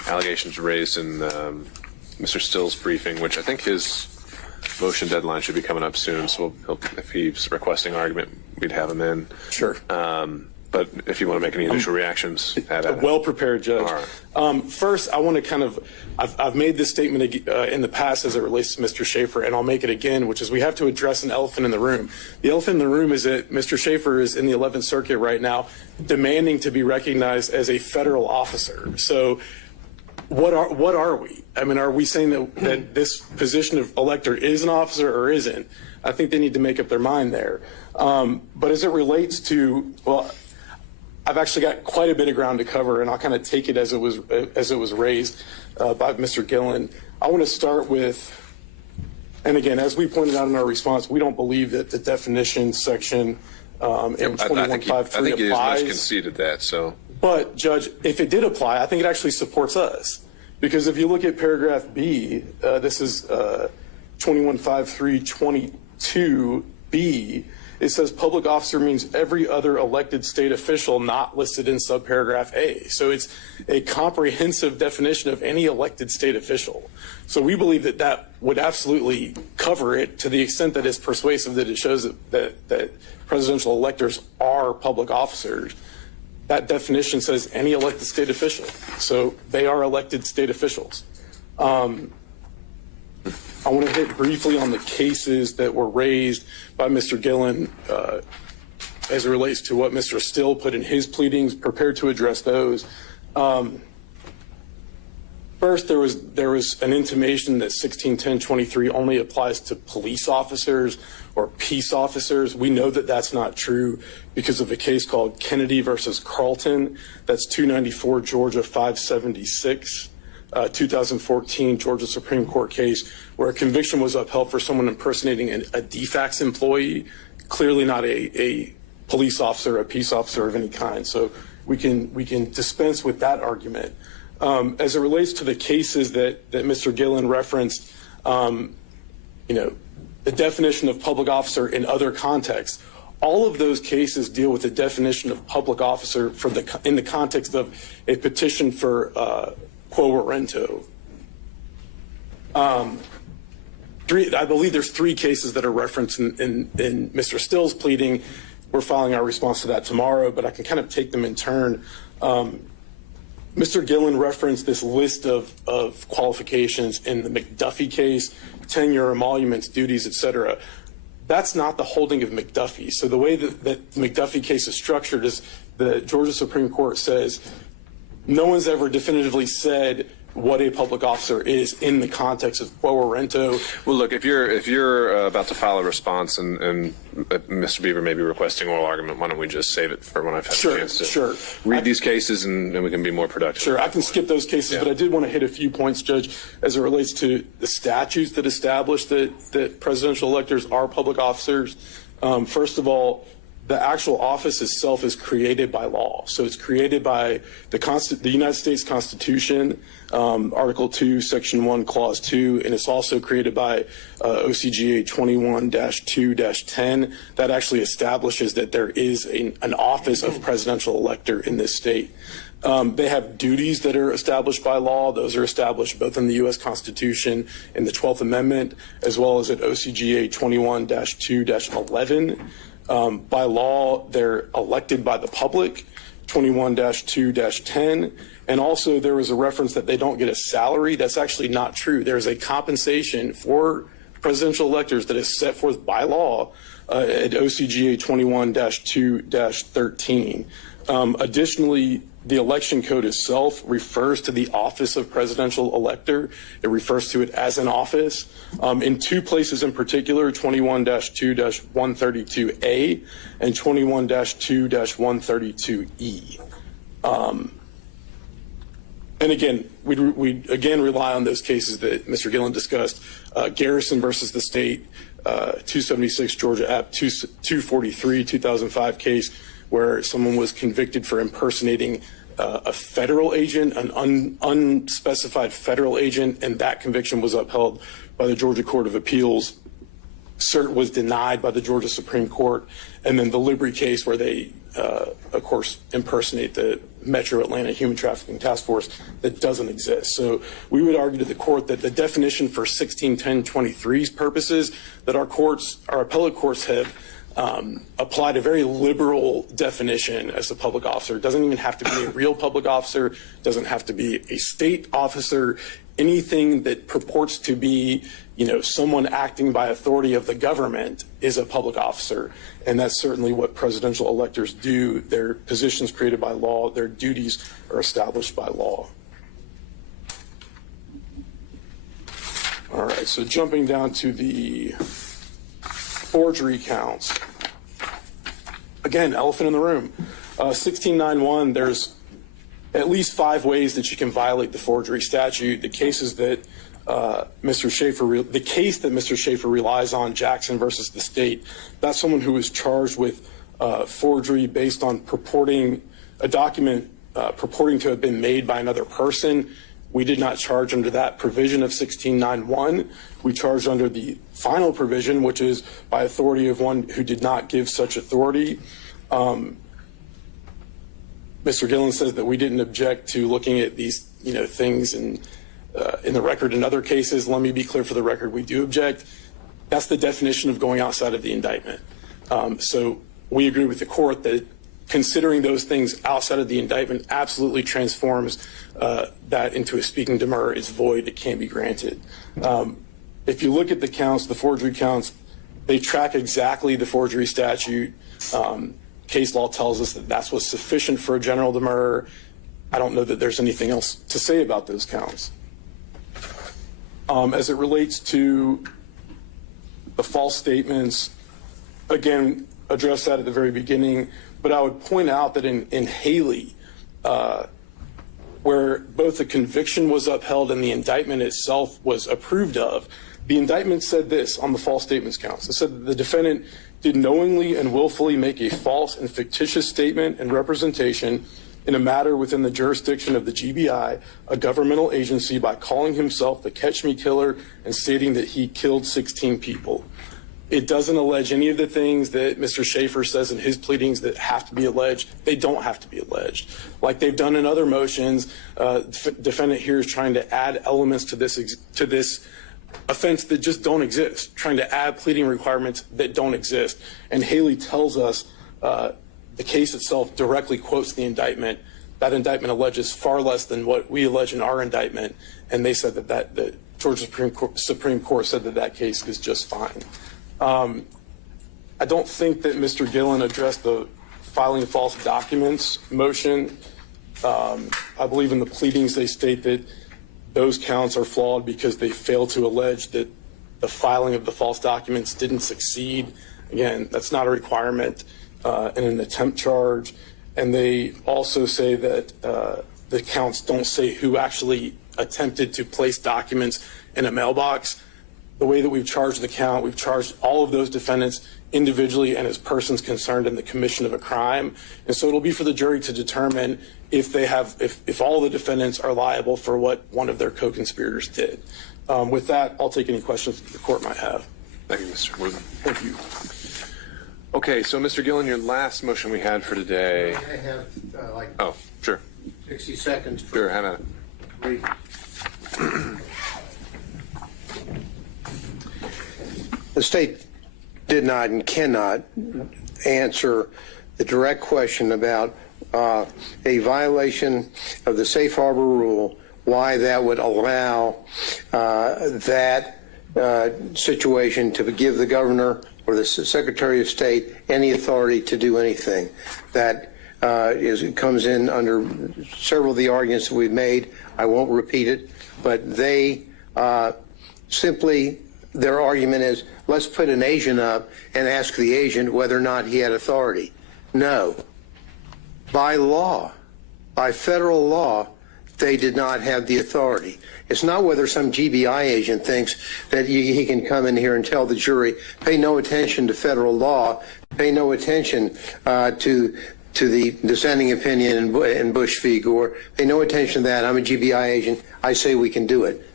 allegations raised in Mr. Still's briefing, which I think his motion deadline should be coming up soon. So if he's requesting argument, we'd have him in. Sure. But if you want to make any initial reactions, have at it. Well prepared, Judge. All right. First, I want to I've made this statement in the past as it relates to Mr. Schaefer, and I'll make it again, which is we have to address an elephant in the room. The elephant in the room is that Mr. Schaefer is in the 11th Circuit right now demanding to be recognized as a federal officer. So what are we? I mean, are we saying that this position of elector is an officer or isn't? I think they need to make up their mind there. But as it relates to, well, I've actually got quite a bit of ground to cover, and I'll kind of take it as it was raised by Mr. Gillen. I want to start with, and again, as we pointed out in our response, we don't believe that the definition section in 2153 I think he applies. has conceded that. So, but Judge, if it did apply, I think it actually supports us, because if you look at paragraph B, this is 215322B. It says public officer means every other elected state official not listed in subparagraph A. So it's a comprehensive definition of any elected state official. So we believe that that would absolutely cover it to the extent that it's persuasive that it shows that presidential electors are public officers. That definition says any elected state official. So they are elected state officials. I want to hit briefly on the cases that were raised by Mr. Gillen as it relates to what Mr. Still put in his pleadings, prepared to address those. First, there was an intimation that 161023 only applies to police officers or peace officers. We know that that's not true because of a case called Kennedy versus Carlton. That's 294 Georgia 576. 2014 Georgia Supreme Court case where a conviction was upheld for someone impersonating a DFACS employee, clearly not a police officer, a peace officer of any kind. So we can dispense with that argument. As it relates to the cases that Mr. Gillen referenced, the definition of public officer in other contexts, all of those cases deal with the definition of public officer in the context of a petition for quo warranto. I believe there's 3 cases that are referenced in Mr. Still's pleading. We're filing our response to that tomorrow, but I can kind of take them in turn. Mr. Gillen referenced this list of qualifications in the McDuffie case, tenure, emoluments, duties, etc. That's not the holding of McDuffie. So the way that the McDuffie case is structured is the Georgia Supreme Court says no one's ever definitively said what a public officer is in the context of quo warranto. well, look, if you're about to file a response and Mr. Beaver may be requesting oral argument, why don't we just save it for when I've had a chance to read these cases and we can be more productive. Sure, I can skip those cases, but I did want to hit a few points, Judge, as it relates to the statutes that establish that presidential electors are public officers. First of all, the actual office itself is created by law. So it's created by the United States Constitution, Article 2, Section 1, Clause 2, and it's also created by OCGA 21-2-10 that actually establishes that there is an office of presidential elector in this state. They have duties that are established by law. Those are established both in the U.S. Constitution and the 12th Amendment, as well as at OCGA 21-2-11. By law, they're elected by the public, 21-2-10. And also there was a reference that they don't get a salary. That's actually not true. There's a compensation for presidential electors that is set forth by law at OCGA 21-2-13. Additionally, the election code itself refers to the office of presidential elector. It refers to it as an office. In 2 places in particular, 21-2-132A and 21-2-132E. And again, we again rely on those cases that Mr. Gillen discussed. Garrison versus the state, 276 Georgia App 243, 2005 case where someone was convicted for impersonating a federal agent, an unspecified federal agent, and that conviction was upheld by the Georgia Court of Appeals. cert was denied by the Georgia Supreme Court, and then the Libri case where they, of course, impersonate the Metro Atlanta Human Trafficking Task Force that doesn't exist. So we would argue to the court that the definition for 161023's purposes that our appellate courts have applied a very liberal definition as a public officer. It doesn't even have to be a real public officer, doesn't have to be a state officer. Anything that purports to be, someone acting by authority of the government is a public officer. And that's certainly what presidential electors do. Their positions created by law, their duties are established by law. All right, so jumping down to the forgery counts. Again, elephant in the room. 1691, there's at least 5 ways that you can violate the forgery statute. The cases that Mr. Schaefer relies on, Jackson versus the state, that's someone who was charged with forgery based on purporting a document purporting to have been made by another person. We did not charge under that provision of 1691. We charged under the final provision, which is by authority of one who did not give such authority. Mr. Gillen says that we didn't object to looking at these, things in the record in other cases. Let me be clear for the record, we do object. That's the definition of going outside of the indictment. So we agree with the court that considering those things outside of the indictment absolutely transforms that into a speaking demurrer. Is void, it can't be granted. If you look at the counts, the forgery counts, they track exactly the forgery statute. Case law tells us that that's what's sufficient for a general demurrer. I don't know that there's anything else to say about those counts. As it relates to the false statements, again, address that at the very beginning, but I would point out that in Haley, where both the conviction was upheld and the indictment itself was approved of, the indictment said this on the false statements counts. It said that the defendant did knowingly and willfully make a false and fictitious statement and representation in a matter within the jurisdiction of the GBI, a governmental agency, by calling himself the Catch Me Killer and stating that he killed 16 people. It doesn't allege any of the things that Mr. Schaefer says in his pleadings that have to be alleged. They don't have to be alleged. Like they've done in other motions, defendant here is trying to add elements to this offense that just don't exist, trying to add pleading requirements that don't exist. And Haley tells us the case itself directly quotes the indictment. That indictment alleges far less than what we allege in our indictment. And they said that the Georgia Supreme Court said that case is just fine. I don't think that Mr. Gillen addressed the filing false documents motion. I believe in the pleadings they state that those counts are flawed because they fail to allege that the filing of the false documents didn't succeed. Again, that's not a requirement in an attempt charge. And they also say that the counts don't say who actually attempted to place documents in a mailbox. The way that we've charged the count, we've charged all of those defendants individually and as persons concerned in the commission of a crime. And so it'll be for the jury to determine if all the defendants are liable for what one of their co-conspirators did. With that, I'll take any questions that the court might have. Thank you, Mr. Wood. Thank you. Okay, so Mr. Gillen, your last motion we had for today. I have like Oh, sure. 60 seconds. Sure, have at it. The state did not and cannot answer the direct question about a violation of the safe harbor rule, why that would allow that situation to give the governor or the Secretary of State any authority to do anything. That comes in under several of the arguments that we've made. I won't repeat it, but they simply, their argument is, let's put an agent up and ask the agent whether or not he had authority. No. By law, by federal law, they did not have the authority. It's not whether some GBI agent thinks that he can come in here and tell the jury, pay no attention to federal law, pay no attention to the dissenting opinion in Bush v. Gore, pay no attention to that. I'm a GBI agent. I say we can do it.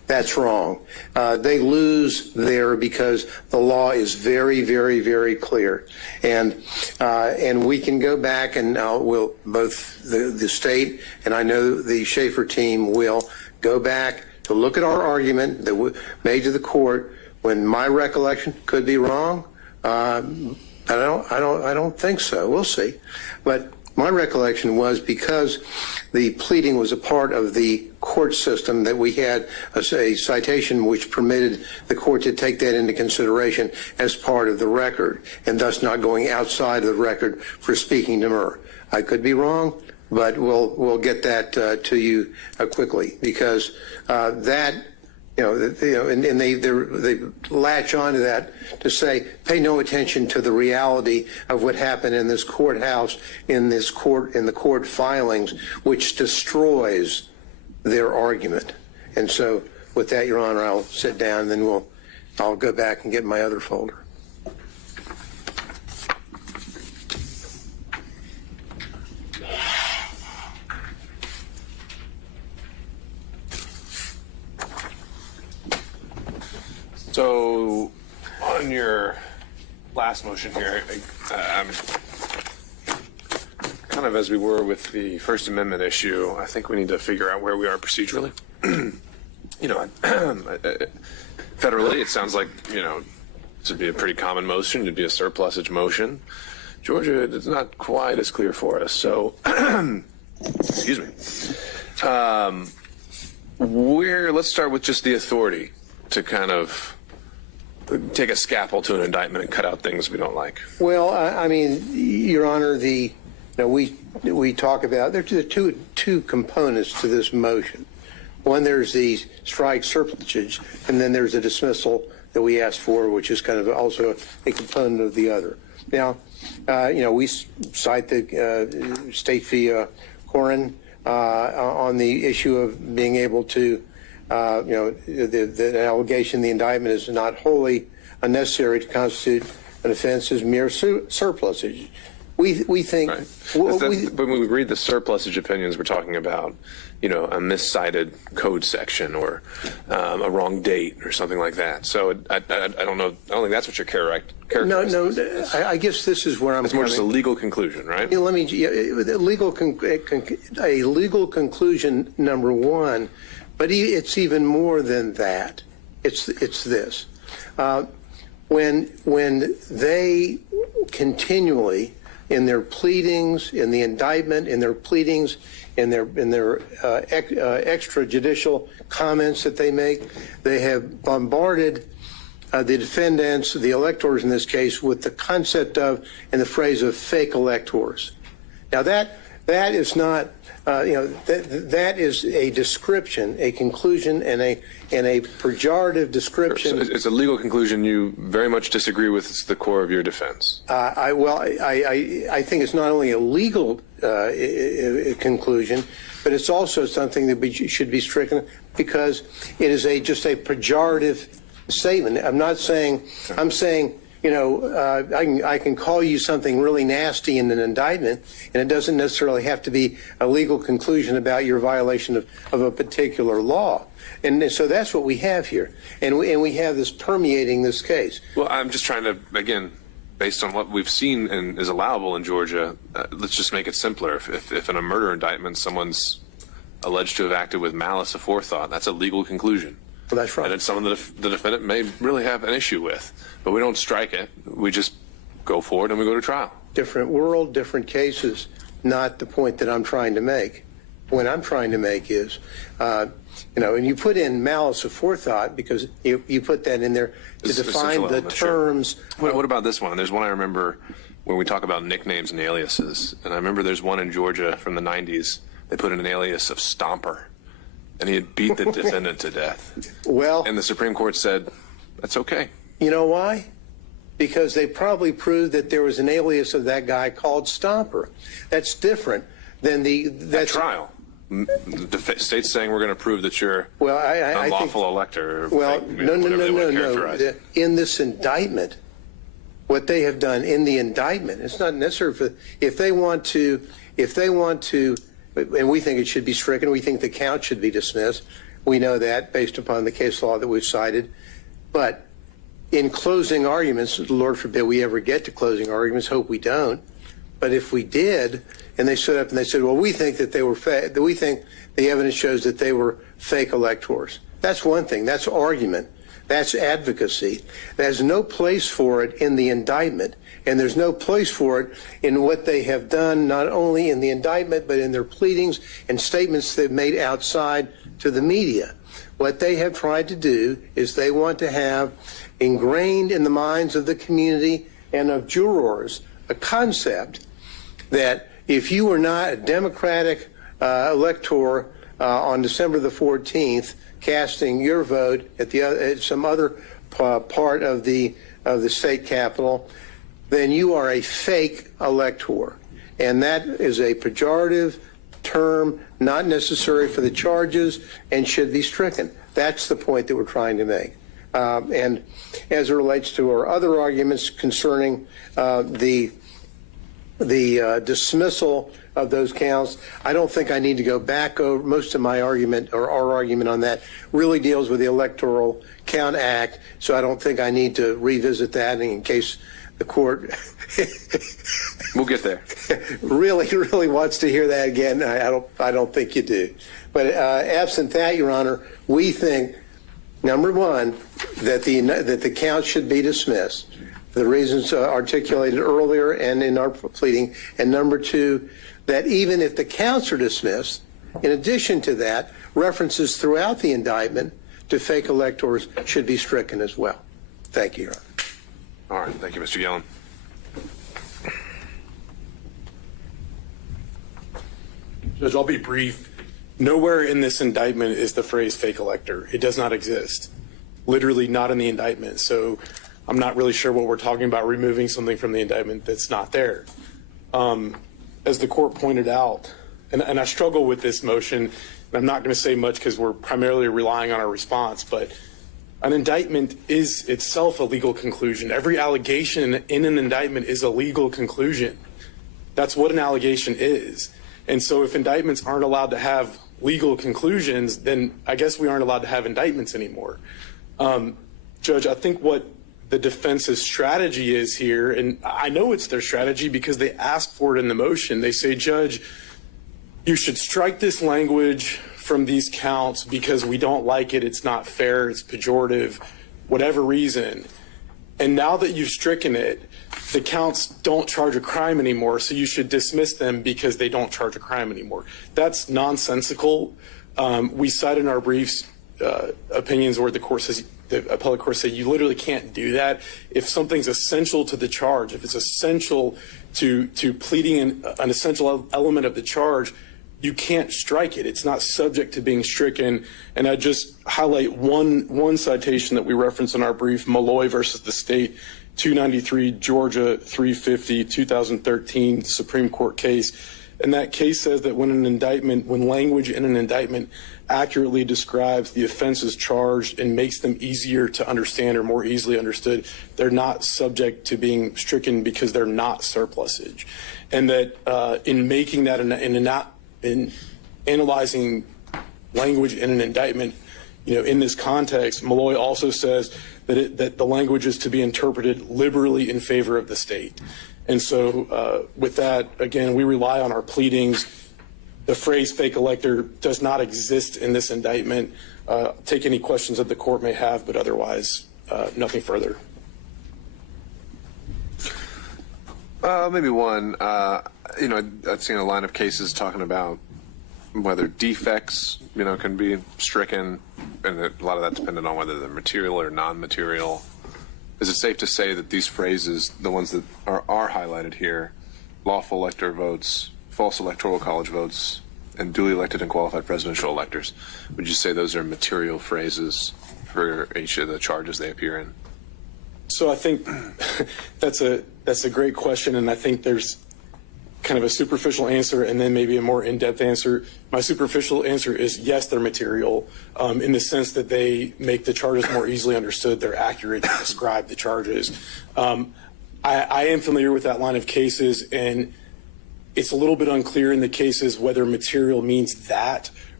That's wrong. They lose there because the law is very, very, very clear. And we can go back and we'll both the state and I know the Schaefer team will go back to look at our argument that we made to the court when my recollection could be wrong. I don't think so. We'll see. But my recollection was because the pleading was a part of the court system that we had a citation which permitted the court to take that into consideration as part of the record and thus not going outside of the record for speaking demurrer. I could be wrong, but we'll get that to you quickly because that. And they latch onto that to say, pay no attention to the reality of what happened in this courthouse, in the court filings, which destroys their argument. And so with that, Your Honor, I'll sit down and then I'll go back and get my other folder. So, on your last motion here, I'm kind of as we were with the First Amendment issue, I think we need to figure out where we are procedurally. Federally, it sounds like, this would be a pretty common motion. It'd be a surplusage motion. Georgia, it's not quite as clear for us. So, excuse me. Let's start with just the authority to kind of take a scalpel to an indictment and cut out things we don't like. Well, I mean, Your Honor, we talk about there are two components to this motion. One, there's the strike surplusage, and then there's a dismissal that we asked for, which is kind of also a component of the other. Now, we cite the state v. Corin on the issue of being able to the allegation in the indictment is not wholly unnecessary to constitute an offense as mere surplusage. We think. Right. When we read the surplusage opinions, we're talking about, a miscited code section or a wrong date or something like that. So I don't know. I don't think that's what you're characterizing. No. I guess this is where I'm. It's more just a legal conclusion, right? Let me. A legal conclusion, number one. But it's even more than that. It's this. When they continually, in their pleadings, in the indictment, in their pleadings, in their extrajudicial comments that they make, they have bombarded the defendants, the electors in this case, with the concept of, and the phrase of fake electors. Now that is not. That is a description, a conclusion, and a pejorative description. So it's a legal conclusion you very much disagree with. It's the core of your defense. I think it's not only a legal conclusion, but it's also something that should be stricken because it is just a pejorative statement. I'm not saying. I'm saying. I can call you something really nasty in an indictment, and it doesn't necessarily have to be a legal conclusion about your violation of a particular law. And so that's what we have here. And we have this permeating this case. Well, I'm just trying to, again, based on what we've seen and is allowable in Georgia, let's just make it simpler. If in a murder indictment someone's alleged to have acted with malice aforethought, that's a legal conclusion. Well, that's right. And it's something that the defendant may really have an issue with. But we don't strike it. We just go forward and we go to trial. Different world, different cases, not the point that I'm trying to make. What I'm trying to make is, and you put in malice aforethought because you put that in there to define the terms. Sure. What about this one? There's one I remember when we talk about nicknames and aliases. And I remember there's one in Georgia from the 90s. They put in an alias of Stomper. And he had beat the defendant to death. Well, and the Supreme Court said, that's okay. You know why? Because they probably proved that there was an alias of that guy called Stomper. That's different than that trial. The state's saying we're going to prove that you're I unlawful elector. Well, no. In this indictment, what they have done in the indictment, it's not necessary if they want to, and we think it should be stricken. We think the count should be dismissed. We know that based upon the case law that we've cited. But in closing arguments, Lord forbid we ever get to closing arguments, hope we don't. But if we did, and they stood up and they said, well, we think that they were we think the evidence shows that they were fake electors. That's one thing. That's argument. That's advocacy. There's no place for it in the indictment, and there's no place for it in what they have done, not only in the indictment, but in their pleadings and statements they've made outside to the media. What they have tried to do is they want to have ingrained in the minds of the community and of jurors a concept that if you were not a Democratic elector on December the 14th, casting your vote at some other part of the state capitol, then you are a fake elector. And that is a pejorative term, not necessary for the charges, and should be stricken. That's the point that we're trying to make. And as it relates to our other arguments concerning the dismissal of those counts, I don't think I need to go back over most of my argument, or our argument on that really deals with the Electoral Count Act, so I don't think I need to revisit that in case the court We'll get there. really wants to hear that again. I don't think you do. But absent that, Your Honor, we think, number one, that the count should be dismissed for the reasons articulated earlier and in our pleading, and number two, that even if the counts are dismissed, in addition to that, references throughout the indictment to fake electors should be stricken as well. Thank you, Your Honor. All right. Thank you, Mr. Yellen. Judge, I'll be brief. Nowhere in this indictment is the phrase fake elector. It does not exist. Literally not in the indictment. So I'm not really sure what we're talking about, removing something from the indictment that's not there. As the court pointed out, and I struggle with this motion, and I'm not going to say much because we're primarily relying on our response, but an indictment is itself a legal conclusion. Every allegation in an indictment is a legal conclusion. That's what an allegation is. And so if indictments aren't allowed to have legal conclusions, then I guess we aren't allowed to have indictments anymore. Judge, I think what the defense's strategy is here, and I know it's their strategy because they asked for it in the motion. They say, Judge, you should strike this language from these counts because we don't like it, it's not fair, it's pejorative, whatever reason. And now that you've stricken it, the counts don't charge a crime anymore, so you should dismiss them because they don't charge a crime anymore. That's nonsensical. We cite in our briefs opinions where the appellate court said you literally can't do that. If something's essential to the charge, if it's essential to pleading an essential element of the charge, you can't strike it. It's not subject to being stricken. And I just highlight one citation that we reference in our brief, Malloy versus the state, 293 Georgia 350 2013 Supreme Court case. And that case says that when language in an indictment accurately describes the offenses charged and makes them easier to understand or more easily understood, they're not subject to being stricken because they're not surplusage. And that in making that in analyzing language in an indictment, in this context, Malloy also says that the language is to be interpreted liberally in favor of the state. And so with that, again, we rely on our pleadings. The phrase fake elector does not exist in this indictment. Take any questions that the court may have, but otherwise, nothing further. Maybe one. I've seen a line of cases talking about whether defects, can be stricken, and a lot of that dependent on whether they're material or non-material. Is it safe to say that these phrases, the ones that are highlighted here, lawful elector votes, false electoral college votes, and duly elected and qualified presidential electors, would you say those are material phrases for each of the charges they appear in? So I think that's a great question, and I think there's kind of a superficial answer and then maybe a more in-depth answer. My superficial answer is yes, they're material in the sense that they make the charges more easily understood. They're accurate to describe the charges. I am familiar with that line of cases, and it's a little bit unclear in the cases whether material means that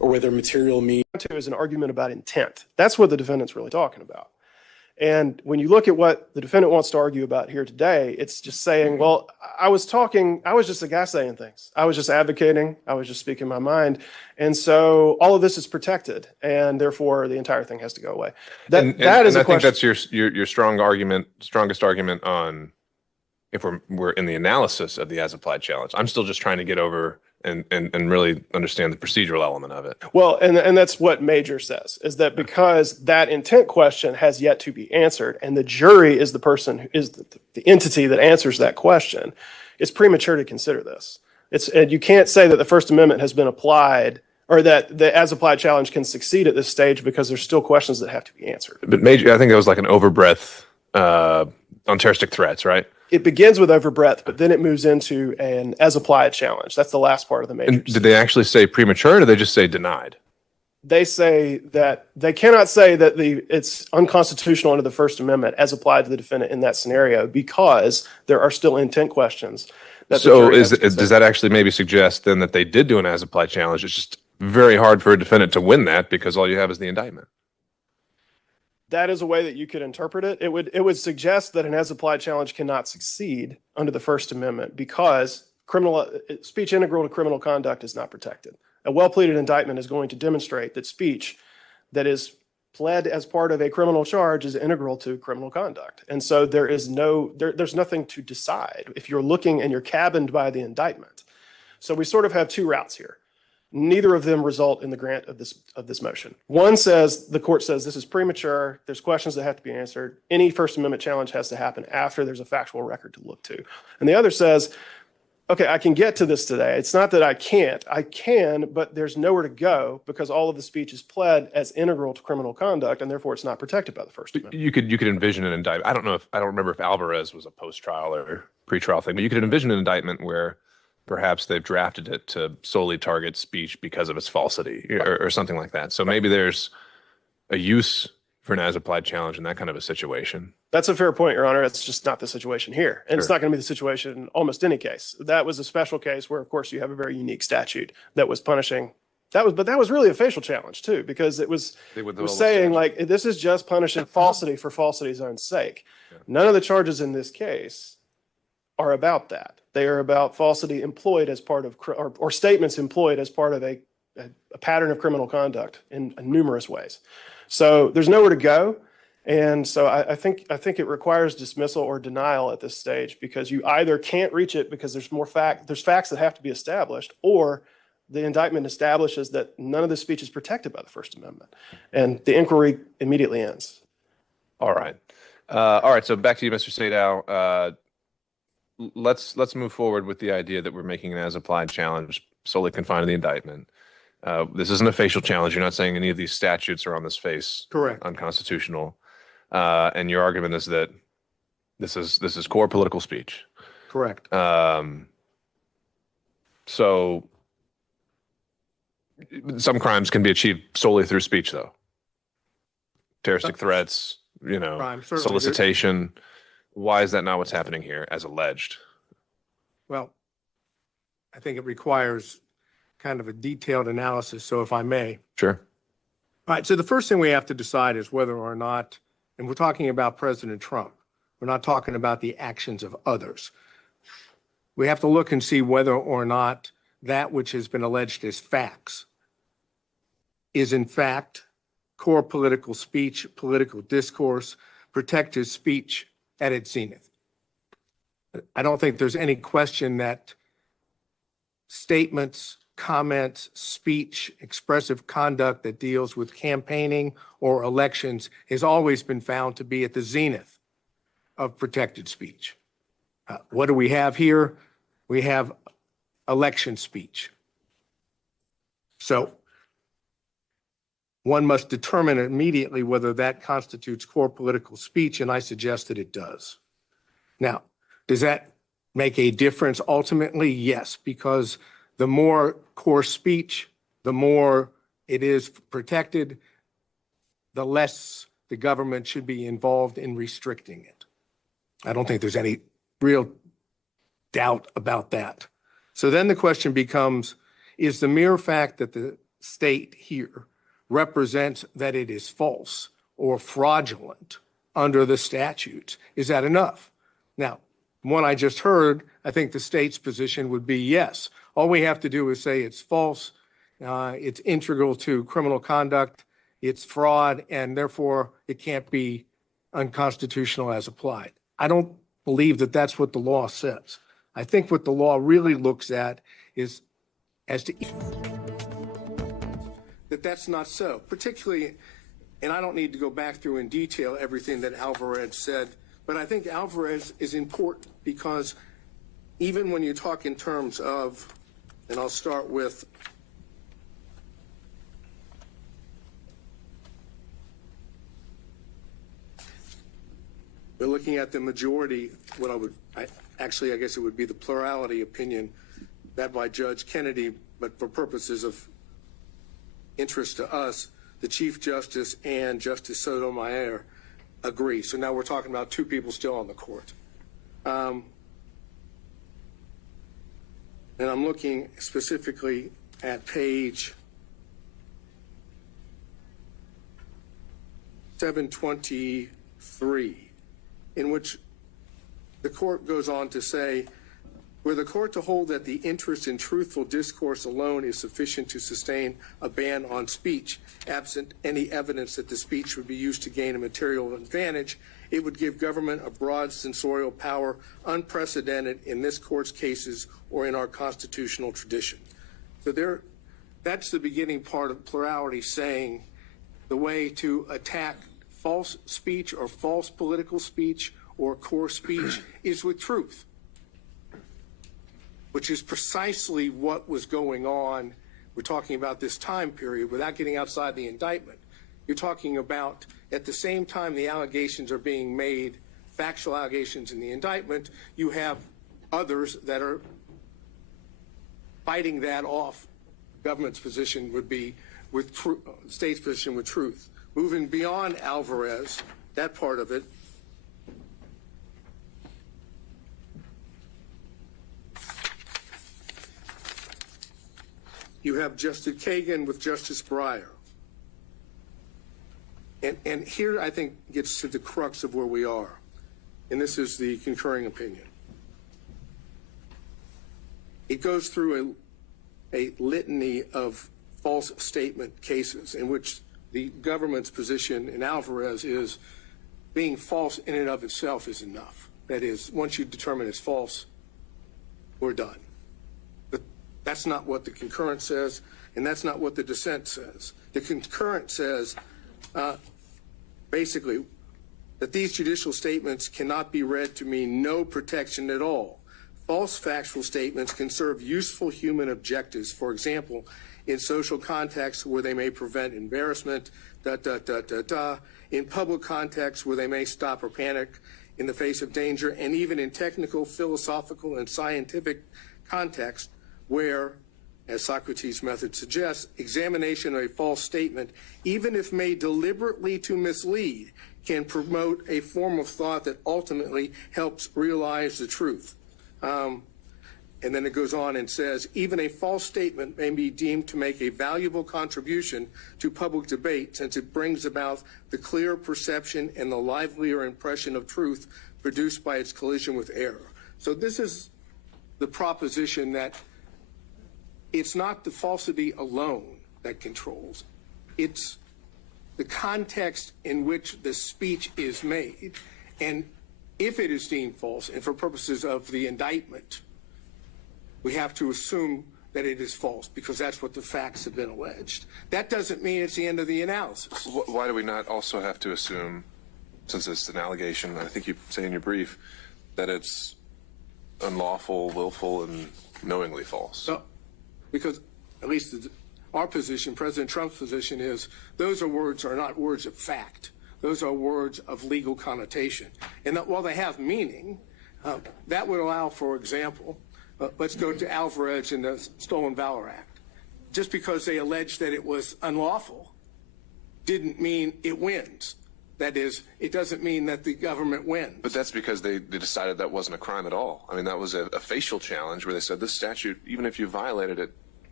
or whether material means to is an argument about intent. That's what the defendant's really talking about. And when you look at what the defendant wants to argue about here today, it's just saying, well, I was just a guy saying things. I was just advocating. I was just speaking my mind. And so all of this is protected, and therefore the entire thing has to go away. That is a question. I think that's your strongest argument on if we're in the analysis of the as applied challenge. I'm still just trying to get over and really understand the procedural element of it. Well, and that's what Major says, is that because that intent question has yet to be answered, and the jury is the person who is the entity that answers that question, it's premature to consider this. And you can't say that the First Amendment has been applied, or that the as applied challenge can succeed at this stage, because there's still questions that have to be answered. But Major, I think that was like an overbreadth on terroristic threats, right? It begins with overbreadth, but then it moves into an as applied challenge. That's the last part of the Major. And did they actually say premature, or did they just say denied? They say that they cannot say that it's unconstitutional under the First Amendment as applied to the defendant in that scenario, because there are still intent questions. So does that actually maybe suggest then that they did do an as applied challenge? It's just very hard for a defendant to win that because all you have is the indictment. That is a way that you could interpret it. It would suggest that an as applied challenge cannot succeed under the First Amendment because speech integral to criminal conduct is not protected. A well-pleaded indictment is going to demonstrate that speech that is pled as part of a criminal charge is integral to criminal conduct. And so there's nothing to decide if you're looking and you're cabined by the indictment. So we sort of have two routes here. Neither of them result in the grant of this motion. One says, the court says this is premature, there's questions that have to be answered. Any First Amendment challenge has to happen after there's a factual record to look to. And the other says, okay, I can get to this today. It's not that I can't. I can, but there's nowhere to go because all of the speech is pled as integral to criminal conduct, and therefore it's not protected by the First Amendment. You could envision an indictment. I don't remember if Alvarez was a post-trial or pre-trial thing, but you could envision an indictment where perhaps they've drafted it to solely target speech because of its falsity or something like that. So maybe there's a use for an as-applied challenge in that kind of a situation. That's a fair point, Your Honor. That's just not the situation here. And It's not going to be the situation in almost any case. That was a special case where, of course, you have a very unique statute that was punishing. But that was really a facial challenge, too, because it was saying, like, this is just punishing falsity for falsity's own sake. Yeah. None of the charges in this case are about that. They are about falsity employed as part of, or statements employed as part of a pattern of criminal conduct in numerous ways. So there's nowhere to go. And so I think it requires dismissal or denial at this stage, because you either can't reach it because there's facts that have to be established, or the indictment establishes that none of the speech is protected by the First Amendment, and the inquiry immediately ends. All right. So back to you, Mr. Sadow. Let's move forward with the idea that we're making an as-applied challenge solely confined to the indictment. This isn't a facial challenge. You're not saying any of these statutes are on this face correct, unconstitutional. And your argument is that this is core political speech. Correct. So some crimes can be achieved solely through speech, though. Terroristic threats, solicitation. Why is that not what's happening here, as alleged? Well, I think it requires kind of a detailed analysis. So if I may. Sure. All right. So the first thing we have to decide is whether or not, and we're talking about President Trump, we're not talking about the actions of others. We have to look and see whether or not that which has been alleged as facts is in fact core political speech, political discourse, protected speech at its zenith. I don't think there's any question that statements, comments, speech, expressive conduct that deals with campaigning or elections has always been found to be at the zenith of protected speech. What do we have here? We have election speech. So one must determine immediately whether that constitutes core political speech, and I suggest that it does. Now, does that make a difference ultimately? Yes, because the more core speech, the more it is protected, the less the government should be involved in restricting it. I don't think there's any real doubt about that. So then the question becomes, is the mere fact that the state here represents that it is false or fraudulent under the statutes, is that enough? Now, one I just heard, I think the state's position would be yes. All we have to do is say it's false, it's integral to criminal conduct, it's fraud, and therefore it can't be unconstitutional as applied. I don't believe that that's what the law says. I think what the law really looks at is as to that that's not so, particularly, and I don't need to go back through in detail everything that Alvarez said, but I think Alvarez is important because even when you talk in terms of, and I'll start with we're looking at the majority, I guess it would be the plurality opinion that by Judge Kennedy, but for purposes of interest to us, the Chief Justice and Justice Sotomayor agree. So now we're talking about two people still on the court. And I'm looking specifically at page 723, in which the court goes on to say, were the court to hold that the interest in truthful discourse alone is sufficient to sustain a ban on speech, absent any evidence that the speech would be used to gain a material advantage, it would give government a broad censorial power unprecedented in this court's cases or in our constitutional tradition. So that's the beginning part of plurality, saying the way to attack false speech or false political speech or core speech is with truth, which is precisely what was going on. We're talking about this time period without getting outside the indictment. You're talking about at the same time the allegations are being made, factual allegations in the indictment, you have others that are fighting that off. Government's position would be with state's position with truth. Moving beyond Alvarez, that part of it, you have Justice Kagan with Justice Breyer. And here I think gets to the crux of where we are. And this is the concurring opinion. It goes through a litany of false statement cases in which the government's position in Alvarez is being false in and of itself is enough. That is, once you determine it's false, we're done. That's not what the concurrent says, and that's not what the dissent says. The concurrent says, basically, that these judicial statements cannot be read to mean no protection at all. False factual statements can serve useful human objectives, for example, in social contexts where they may prevent embarrassment, in public contexts where they may stop or panic in the face of danger, and even in technical, philosophical, and scientific contexts where, as Socrates' method suggests, examination of a false statement, even if made deliberately to mislead, can promote a form of thought that ultimately helps realize the truth. And then it goes on and says, even a false statement may be deemed to make a valuable contribution to public debate since it brings about the clear perception and the livelier impression of truth produced by its collision with error. So this is the proposition that it's not the falsity alone that controls. It's the context in which the speech is made. And if it is deemed false, and for purposes of the indictment, we have to assume that it is false because that's what the facts have been alleged. That doesn't mean it's the end of the analysis. Why do we not also have to assume, since it's an allegation, I think you say in your brief, that it's unlawful, willful, and knowingly false? So, because at least our position, President Trump's position is those words are not words of fact. Those are words of legal connotation. And that while they have meaning, that would allow, for example, let's go to Alvarez and the Stolen Valor Act. Just because they alleged that it was unlawful didn't mean it wins. That is, it doesn't mean that the government wins. But that's because they decided that wasn't a crime at all. I mean, that was a facial challenge where they said this statute, even if you violated it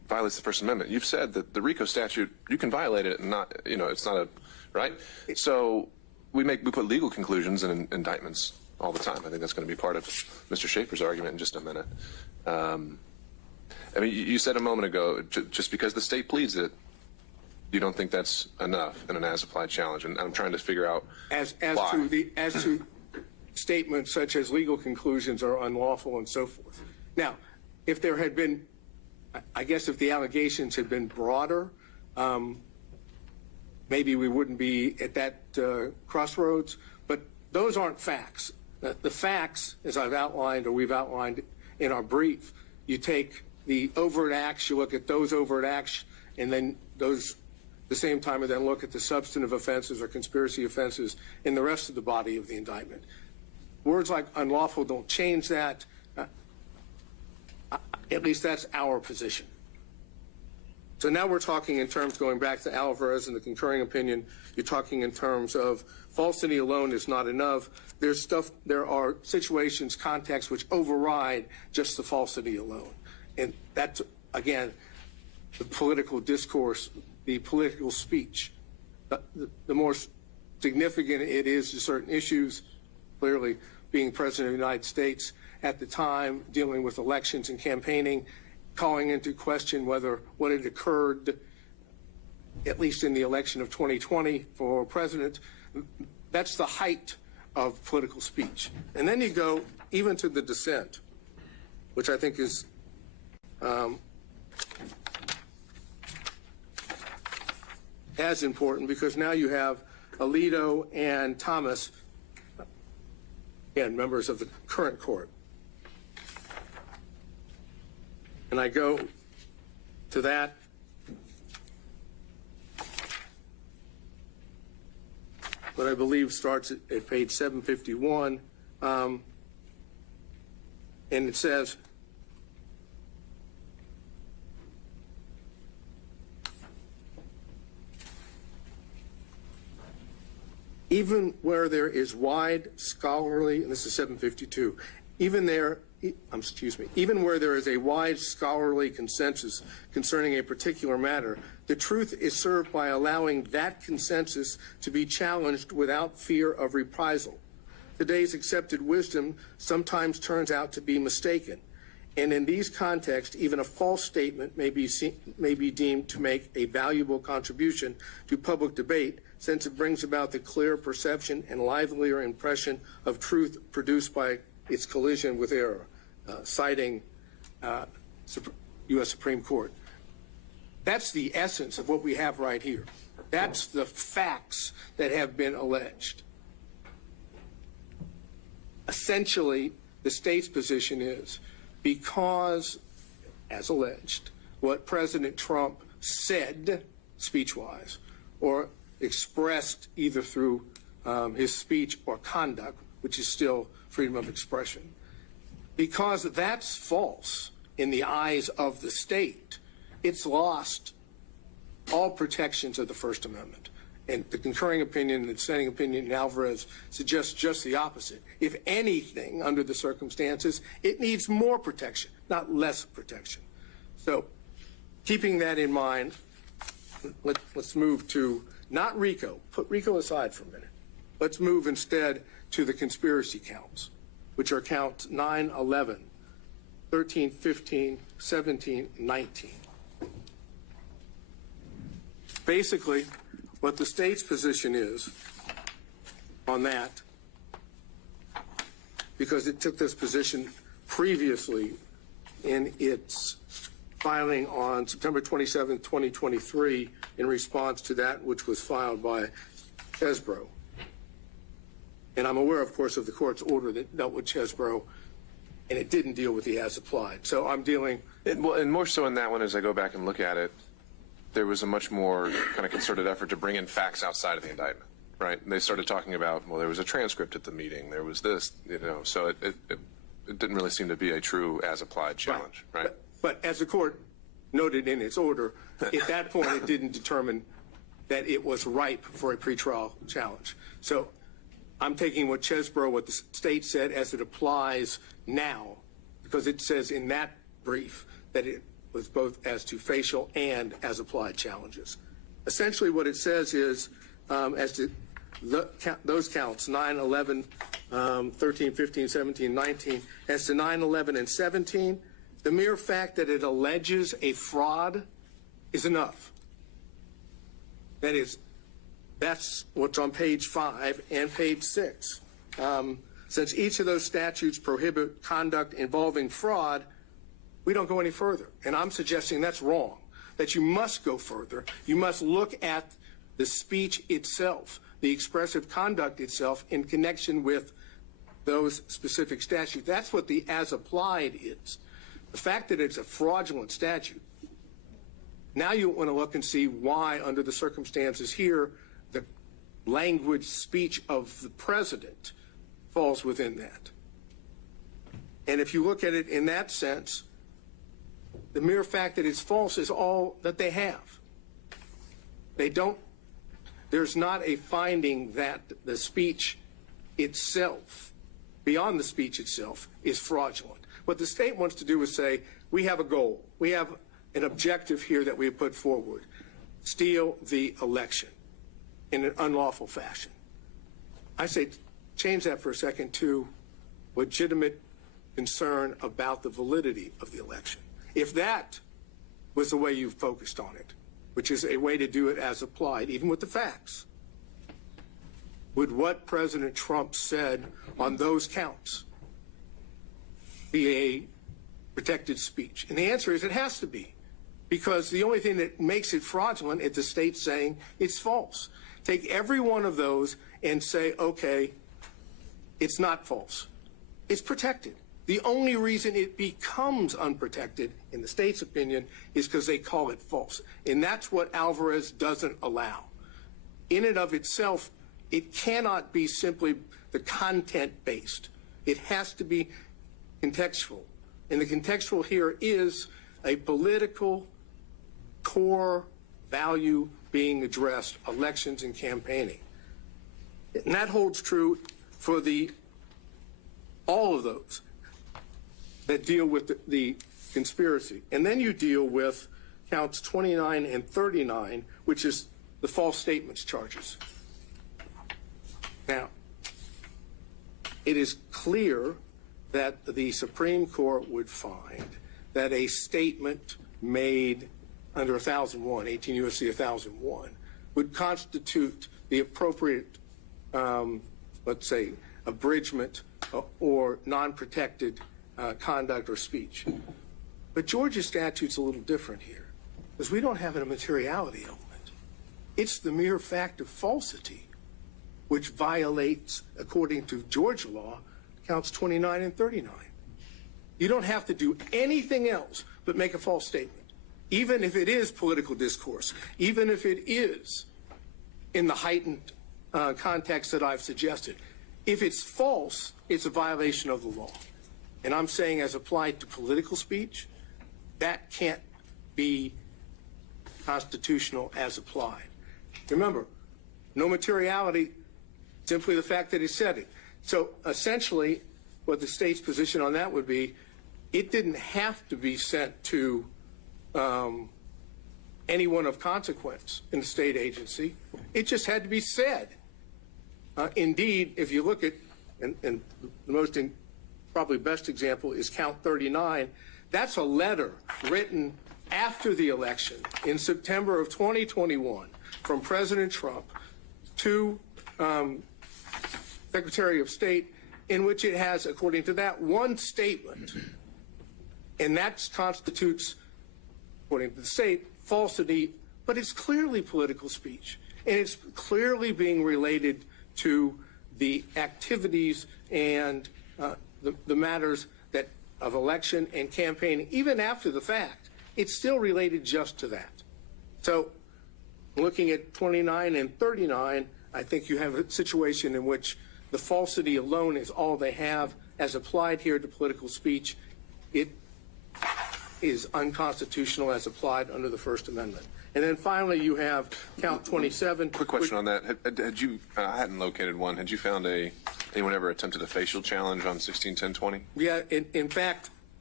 violates the First Amendment. You've said that the RICO statute, you can violate it and not, it's not a, right? So we put legal conclusions in indictments all the time. I think that's going to be part of Mr. Schaefer's argument in just a minute. I mean, you said a moment ago, just because the state pleads it, you don't think that's enough in an as-applied challenge, and I'm trying to figure out as why. to statements such as legal conclusions are unlawful and so forth. Now, if there had been, I guess, if the allegations had been broader, maybe we wouldn't be at that crossroads. But those aren't facts. The facts, as I've outlined or we've outlined in our brief, you take the overt acts, you look at those overt acts, and then those. The same time, and then look at the substantive offenses or conspiracy offenses in the rest of the body of the indictment. Words like unlawful don't change that. At least that's our position. So now we're talking in terms, going back to Alvarez and the concurring opinion, you're talking in terms of falsity alone is not enough. There are situations, contexts which override just the falsity alone. And that's, again, the political discourse, the political speech. The more significant it is to certain issues, clearly being president of the United States at the time, dealing with elections and campaigning, calling into question whether what had occurred, at least in the election of 2020 for president, that's the height of political speech. And then you go even to the dissent, which I think is as important, because now you have Alito and Thomas, again, members of the current court. And I go to that. What I believe starts at page 751, and it says, even where there is wide scholarly, and this is 752, even where there is a wide scholarly consensus concerning a particular matter, the truth is served by allowing that consensus to be challenged without fear of reprisal. Today's accepted wisdom sometimes turns out to be mistaken, and in these contexts, even a false statement may be deemed to make a valuable contribution to public debate, since it brings about the clear perception and livelier impression of truth produced by its collision with error, citing U.S. Supreme Court. That's the essence of what we have right here. That's the facts that have been alleged. Essentially, the state's position is, because, as alleged, what President Trump said, speech-wise, or expressed either through his speech or conduct, which is still freedom of expression, because that's false in the eyes of the state, it's lost all protections of the First Amendment. And the concurring opinion and the dissenting opinion in Alvarez suggests just the opposite. If anything, under the circumstances, it needs more protection, not less protection. So, keeping that in mind, let's move to not RICO. Put RICO aside for a minute. Let's move instead to the conspiracy counts, which are counts 9, 11, 13, 15, 17, 19. Basically, what the state's position is on that, because it took this position previously in its filing on September 27, 2023, in response to that which was filed by Chesbrough. And I'm aware, of course, of the court's order that dealt with Chesbrough, and it didn't deal with the as applied. So I'm dealing. Well, and more so in that one, as I go back and look at it, there was a much more kind of concerted effort to bring in facts outside of the indictment, right? And they started talking about, well, there was a transcript at the meeting, there was this, so it didn't really seem to be a true as-applied challenge, right? But as the court noted in its order, at that point it didn't determine that it was ripe for a pretrial challenge. So I'm taking what Chesbrough, what the state said, as it applies now, because it says in that brief that with both as to facial and as applied challenges. Essentially what it says is, as to those counts, 9, 11, 13, 15, 17, 19, as to 9, 11, and 17, the mere fact that it alleges a fraud is enough. That is, that's what's on page 5 and page 6. Since each of those statutes prohibit conduct involving fraud, we don't go any further. And I'm suggesting that's wrong, that you must go further. You must look at the speech itself, the expressive conduct itself in connection with those specific statutes. That's what the as applied is. The fact that it's a fraudulent statute, now you want to look and see why, under the circumstances here, the language speech of the president falls within that. And if you look at it in that sense, the mere fact that it's false is all that they have. There's not a finding that the speech itself, beyond the speech itself, is fraudulent. What the state wants to do is say, we have a goal. We have an objective here that we have put forward. Steal the election in an unlawful fashion. I say change that for a second to legitimate concern about the validity of the election. If that was the way you focused on it, which is a way to do it as applied, even with the facts, would what President Trump said on those counts be a protected speech? And the answer is it has to be, because the only thing that makes it fraudulent is the state saying it's false. Take every one of those and say, okay, it's not false. It's protected. The only reason it becomes unprotected, in the state's opinion, is because they call it false. And that's what Alvarez doesn't allow. In and of itself, it cannot be simply the content-based. It has to be contextual. And the contextual here is a political core value being addressed, elections and campaigning. And that holds true for all of those that deal with the conspiracy. And then you deal with counts 29 and 39, which is the false statements charges. Now, it is clear that the Supreme Court would find that a statement made under 1001, 18 U.S.C. 1001, would constitute the appropriate, let's say, abridgment or non-protected conduct or speech. But Georgia's statute's a little different here, because we don't have a materiality element. It's the mere fact of falsity which violates, according to Georgia law, counts 29 and 39. You don't have to do anything else but make a false statement, even if it is political discourse, even if it is in the heightened context that I've suggested. If it's false, it's a violation of the law. And I'm saying, as applied to political speech, that can't be constitutional as applied. Remember, no materiality, simply the fact that he said it. So essentially, what the state's position on that would be, it didn't have to be sent to anyone of consequence in the state agency. It just had to be said. Indeed, if you look at, and the most probably best example is count 39, that's a letter written after the election in September of 2021 from President Trump to Secretary of State, in which it has, according to that, one statement, and that constitutes, according to the state, falsity, but it's clearly political speech, and it's clearly being related to the activities and the matters that of election and campaigning. Even after the fact, it's still related just to that. So looking at 29 and 39, I think you have a situation in which the falsity alone is all they have. As applied here to political speech, it is unconstitutional as applied under the First Amendment. And then finally, you have count 27. Quick question on that. Had you, I hadn't located one. Had you found anyone ever attempted a facial challenge on 161020? Yeah, in fact,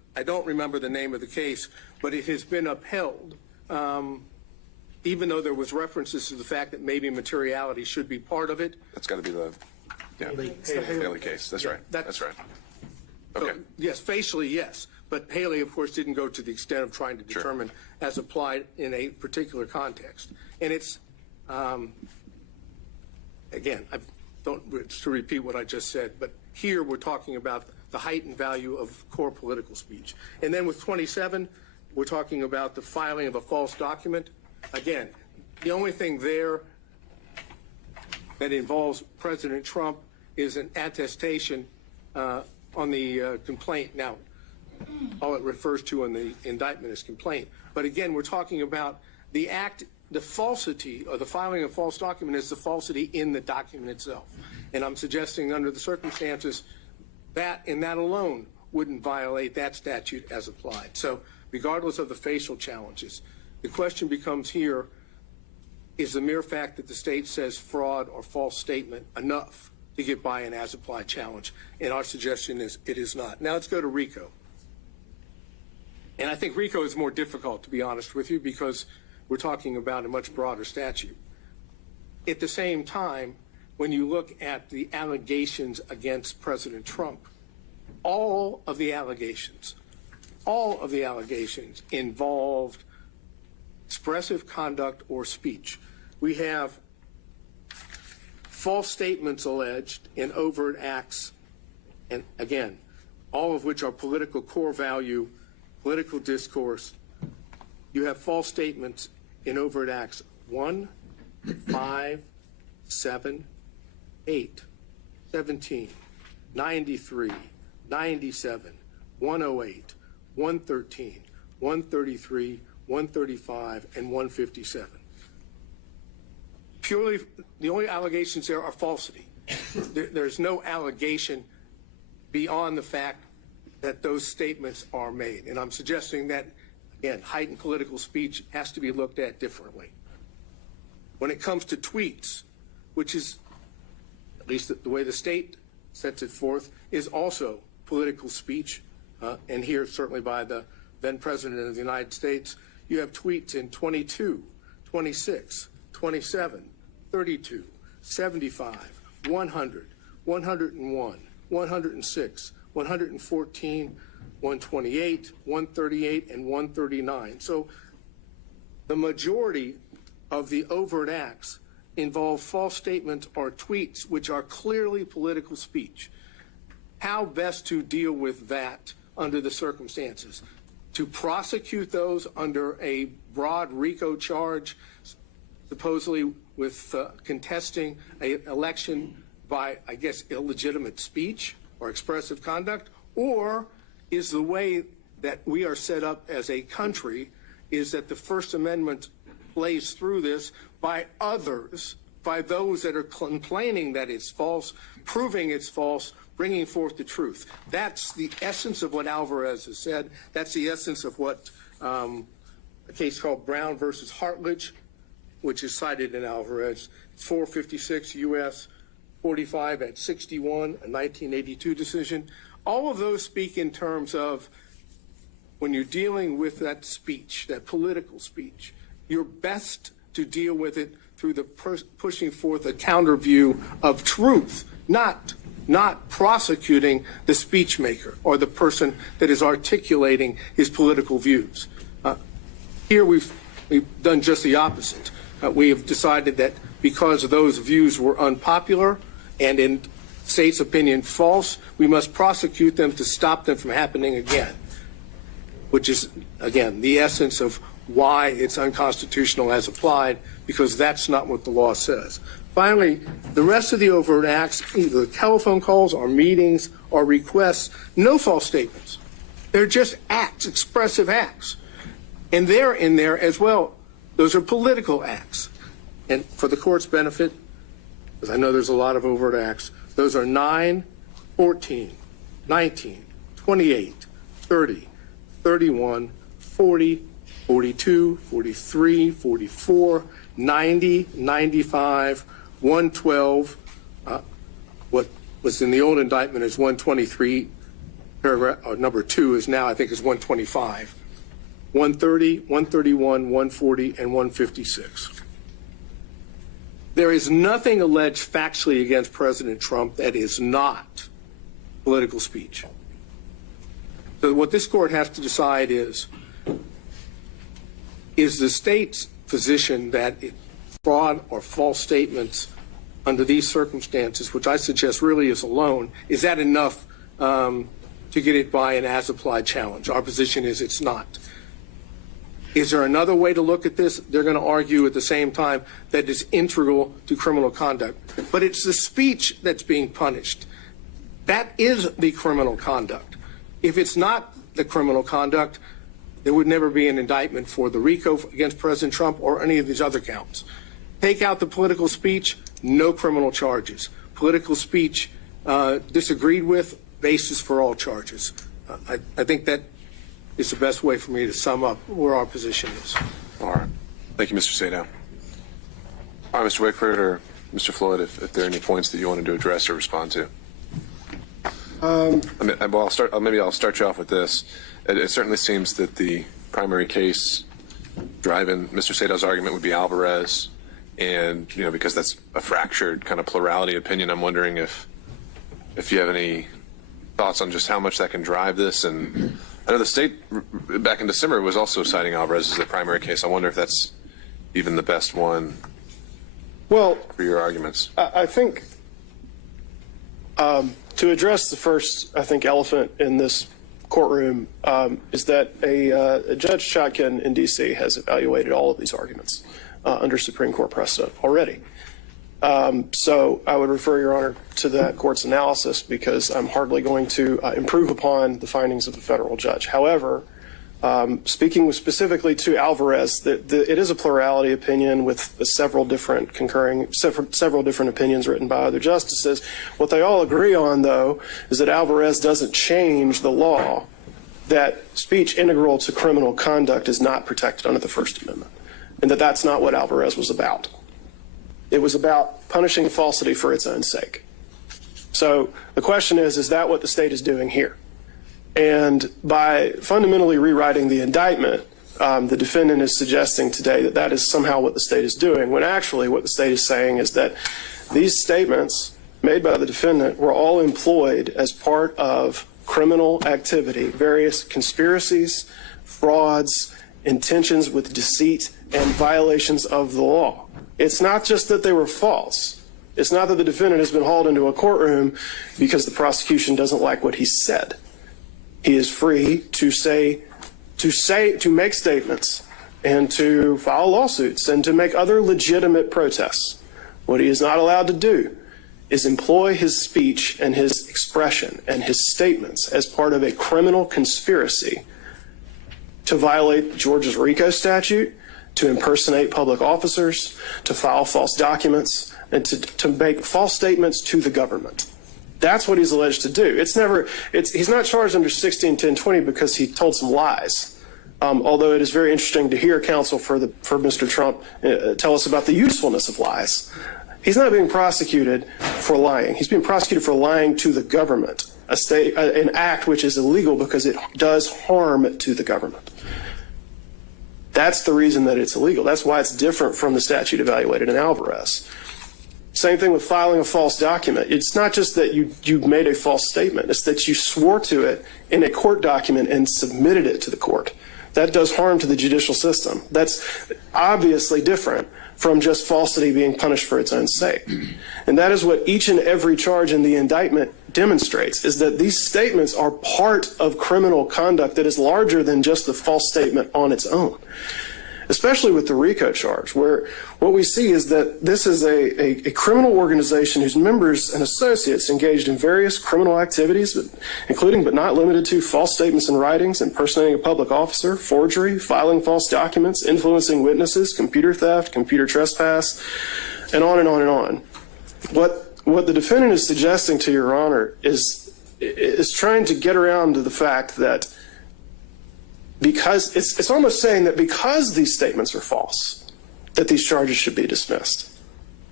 I don't remember the name of the case, but it has been upheld, even though there was references to the fact that maybe materiality should be part of it. That's got to be the Haley case. That's right. That's right. Okay. So, yes, facially, yes. But Haley, of course, didn't go to the extent of trying to determine as applied in a particular context. And it's, again, I don't to repeat what I just said, but here we're talking about the heightened value of core political speech. And then with 27, we're talking about the filing of a false document. Again, the only thing there that involves President Trump is an attestation on the complaint. Now, all it refers to in the indictment is complaint. But again, we're talking about the act, the falsity, or the filing of false document is the falsity in the document itself. And I'm suggesting under the circumstances that and that alone wouldn't violate that statute as applied. So regardless of the facial challenges, the question becomes here, is the mere fact that the state says fraud or false statement enough to get by an as applied challenge? And our suggestion is it is not. Now let's go to RICO. And I think RICO is more difficult, to be honest with you, because we're talking about a much broader statute. At the same time, when you look at the allegations against President Trump, all of the allegations involved expressive conduct or speech. We have false statements alleged in overt acts, and again, all of which are political core value, political discourse. You have false statements in overt acts 1, 5, 7, 8, 17, 93, 97, 108, 113, 133, 135, and 157. Purely, the only allegations there are falsity. There's no allegation beyond the fact that those statements are made. And I'm suggesting that, again, heightened political speech has to be looked at differently. When it comes to tweets, which is, at least the way the state sets it forth, is also political speech, and here certainly by the then President of the United States, you have tweets in 22, 26, 27, 32, 75, 100, 101, 106, 114, 128, 138, and 139. So the majority of the overt acts involve false statements or tweets which are clearly political speech. How best to deal with that under the circumstances? To prosecute those under a broad RICO charge, supposedly with contesting an election by, I guess, illegitimate speech or expressive conduct? Or is the way that we are set up as a country is that the First Amendment plays through this by others, by those that are complaining that it's false, proving it's false, bringing forth the truth? That's the essence of what Alvarez has said. That's the essence of what a case called Brown versus Hartledge, which is cited in Alvarez, 456 U.S. 45 at 61, a 1982 decision. All of those speak in terms of when you're dealing with that speech, that political speech, you're best to deal with it through the pushing forth a counter view of truth, not prosecuting the speech maker or the person that is articulating his political views. Here we've done just the opposite. We have decided that because those views were unpopular and in state's opinion false, we must prosecute them to stop them from happening again, which is, again, the essence of why it's unconstitutional as applied, because that's not what the law says. Finally, the rest of the overt acts, either telephone calls or meetings or requests, no false statements. They're just acts, expressive acts. And they're in there as well. Those are political acts. And for the court's benefit, because I know there's a lot of overt acts, those are 9, 14, 19, 28, 30, 31, 40, 42, 43, 44, 90, 95, 112, what was in the old indictment is 123, paragraph, number 2 is now, I think, is 125. 130, 131, 140, and 156. There is nothing alleged factually against President Trump that is not political speech. So what this court has to decide is the state's position that fraud or false statements under these circumstances, which I suggest really is alone, is that enough to get it by an as-applied challenge? Our position is it's not. Is there another way to look at this? They're going to argue at the same time that it's integral to criminal conduct. But it's the speech that's being punished. That is the criminal conduct. If it's not the criminal conduct, there would never be an indictment for the RICO against President Trump or any of these other counts. Take out the political speech, no criminal charges. Political speech disagreed with, basis for all charges. I think that is the best way for me to sum up where our position is. All right. Thank you, Mr. Sadow. All right, Mr. Wickford or Mr. Floyd, if there are any points that you wanted to address or respond to. Maybe I'll start you off with this. It certainly seems that the primary case driving Mr. Sadow's argument would be Alvarez. And, you know, because that's a fractured kind of plurality opinion, I'm wondering if you have any thoughts on just how much that can drive this. And I know the state back in December was also citing Alvarez as the primary case. I wonder if that's even the best one for your arguments. I think to address the first, I think, elephant in this courtroom is that a Judge Chotkin in D.C. has evaluated all of these arguments under Supreme Court precedent already. So I would refer Your Honor to that court's analysis because I'm hardly going to improve upon the findings of the federal judge. However, speaking specifically to Alvarez, it is a plurality opinion with several different opinions written by other justices. What they all agree on, though, is that Alvarez doesn't change the law that speech integral to criminal conduct is not protected under the First Amendment, and that that's not what Alvarez was about. It was about punishing falsity for its own sake. So the question is that what the state is doing here? And by fundamentally rewriting the indictment, the defendant is suggesting today that that is somehow what the state is doing, when actually what the state is saying is that these statements made by the defendant were all employed as part of criminal activity, various conspiracies, frauds, intentions with deceit, and violations of the law. It's not just that they were false. It's not that the defendant has been hauled into a courtroom because the prosecution doesn't like what he said. He is free to make statements and to file lawsuits and to make other legitimate protests. What he is not allowed to do is employ his speech and his expression and his statements as part of a criminal conspiracy to violate Georgia's RICO statute, to impersonate public officers, to file false documents, and to make false statements to the government. That's what he's alleged to do. He's not charged under 16-10-20 because he told some lies. Although it is very interesting to hear counsel for Mr. Trump tell us about the usefulness of lies. He's not being prosecuted for lying. He's being prosecuted for lying to the government, an act which is illegal because it does harm to the government. That's the reason that it's illegal. That's why it's different from the statute evaluated in Alvarez. Same thing with filing a false document. It's not just that you made a false statement. It's that you swore to it in a court document and submitted it to the court. That does harm to the judicial system. That's obviously different from just falsity being punished for its own sake. And that is what each and every charge in the indictment demonstrates, is that these statements are part of criminal conduct that is larger than just the false statement on its own. Especially with the RICO charge, where what we see is that this is a criminal organization whose members and associates engaged in various criminal activities, including but not limited to false statements and writings, impersonating a public officer, forgery, filing false documents, influencing witnesses, computer theft, computer trespass, and on and on and on. What the defendant is suggesting to Your Honor is trying to get around to the fact that because it's almost saying that because these statements are false, that these charges should be dismissed.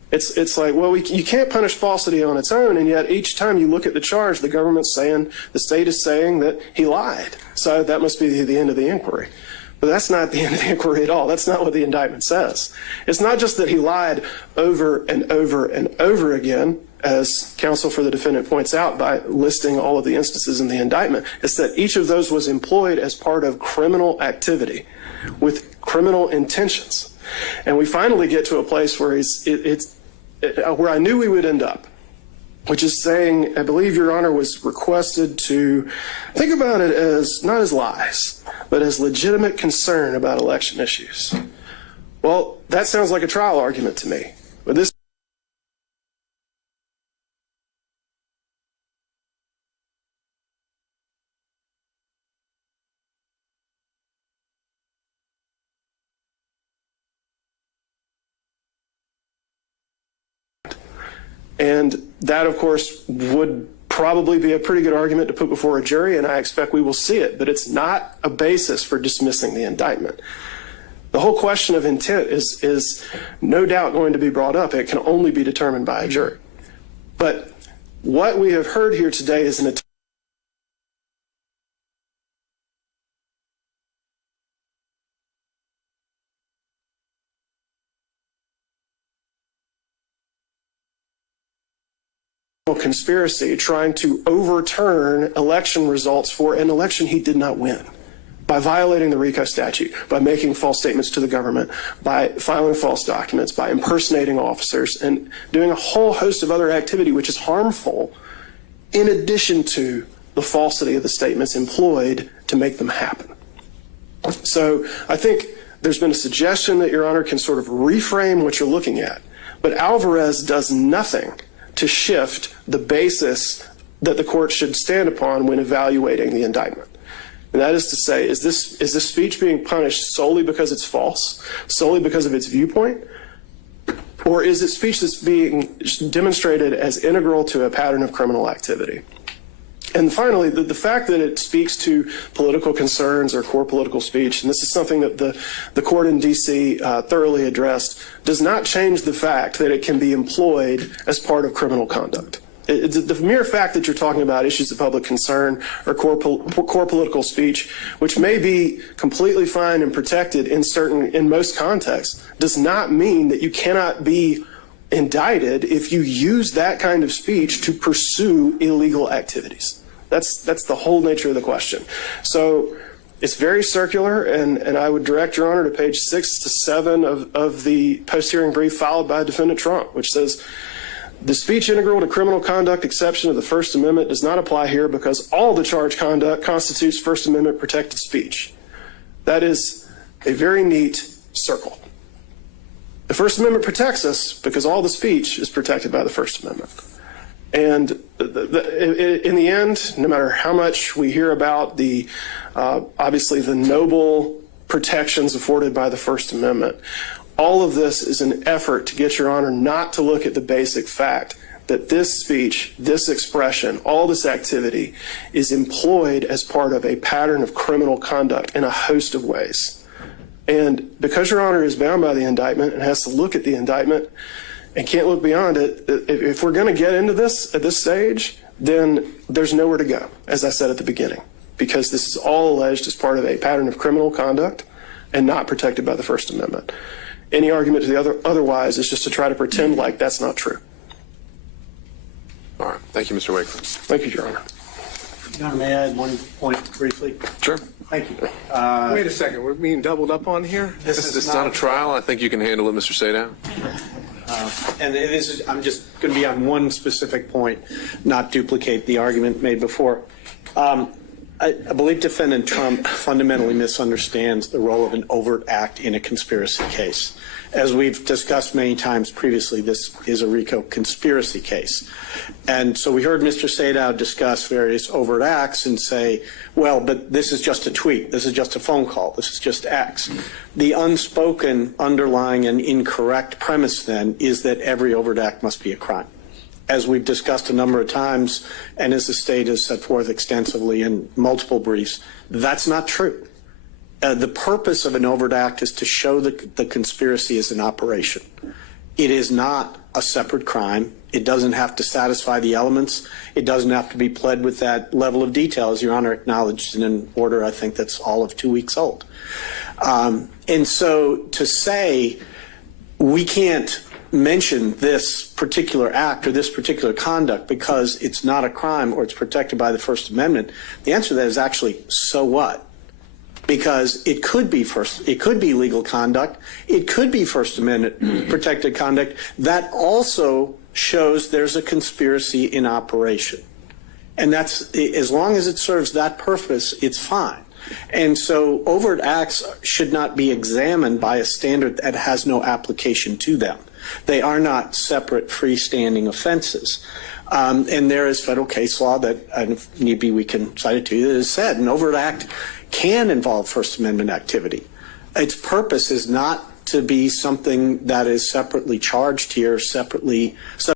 It's like, well, you can't punish falsity on its own, and yet each time you look at the charge, the government's saying, the state is saying that he lied. So that must be the end of the inquiry. But that's not the end of the inquiry at all. That's not what the indictment says. It's not just that he lied over and over and over again, as counsel for the defendant points out by listing all of the instances in the indictment. It's that each of those was employed as part of criminal activity with criminal intentions. And we finally get to a place where where I knew we would end up, which is saying, I believe Your Honor was requested to think about it as not as lies, but as legitimate concern about election issues. Well, that sounds like a trial argument to me. But this and that, of course, would probably be a pretty good argument to put before a jury, and I expect we will see it, but it's not a basis for dismissing the indictment. The whole question of intent is no doubt going to be brought up. It can only be determined by a jury. But what we have heard here today is an attempt conspiracy trying to overturn election results for an election he did not win by violating the RICO statute, by making false statements to the government, by filing false documents, by impersonating officers, and doing a whole host of other activity which is harmful in addition to the falsity of the statements employed to make them happen. So I think there's been a suggestion that Your Honor can sort of reframe what you're looking at, but Alvarez does nothing to shift the basis that the court should stand upon when evaluating the indictment. And that is to say, is this speech being punished solely because it's false, solely because of its viewpoint, or is it speech that's being demonstrated as integral to a pattern of criminal activity? And finally, the fact that it speaks to political concerns or core political speech, and this is something that the court in D.C. Thoroughly addressed, does not change the fact that it can be employed as part of criminal conduct. The mere fact that you're talking about issues of public concern or core political speech, which may be completely fine and protected in most contexts, does not mean that you cannot be indicted if you use that kind of speech to pursue illegal activities. That's the whole nature of the question. So it's very circular, and I would direct Your Honor to page 6 to 7 of the post-hearing brief filed by Defendant Trump, which says, the speech integral to criminal conduct exception of the First Amendment does not apply here because all the charged conduct constitutes First Amendment protected speech. That is a very neat circle. The First Amendment protects us because all the speech is protected by the First Amendment. And in the end, no matter how much we hear about obviously the noble protections afforded by the First Amendment, all of this is an effort to get Your Honor not to look at the basic fact that this speech, this expression, all this activity is employed as part of a pattern of criminal conduct in a host of ways. And because Your Honor is bound by the indictment and has to look at the indictment and can't look beyond it, if we're going to get into this at this stage, then there's nowhere to go, as I said at the beginning, because this is all alleged as part of a pattern of criminal conduct and not protected by the First Amendment. Any argument to the otherwise is just to try to pretend like that's not true. All right. Thank you, Mr. Wakeland. Thank you, Your Honor. Your Honor, may I add one point briefly? Sure. Thank you. Wait a second, we're being doubled up on here? This is not a trial. I think you can handle it, Mr. Sadow. And I'm just going to be on one specific point, not duplicate the argument made before. I believe Defendant Trump fundamentally misunderstands the role of an overt act in a conspiracy case. As we've discussed many times previously, this is a RICO conspiracy case. And so we heard Mr. Sadow discuss various overt acts and say, well, but this is just a tweet, this is just a phone call, this is just X. The unspoken underlying and incorrect premise then is that every overt act must be a crime. As we've discussed a number of times, and as the state has set forth extensively in multiple briefs, that's not true. The purpose of an overt act is to show that the conspiracy is an operation. It is not a separate crime. It doesn't have to satisfy the elements. It doesn't have to be pled with that level of detail, as Your Honor acknowledged in an order, I think that's all of 2 weeks old. And so to say we can't mention this particular act or this particular conduct because it's not a crime or it's protected by the First Amendment, the answer to that is actually, so what? Because it could be legal conduct. It could be First Amendment protected conduct. That also shows there's a conspiracy in operation. And that's, as long as it serves that purpose, it's fine. And so overt acts should not be examined by a standard that has no application to them. They are not separate freestanding offenses. And there is federal case law that, and if need be, we can cite it to you, that has said an overt act can involve First Amendment activity. Its purpose is not to be something that is separately charged here, separately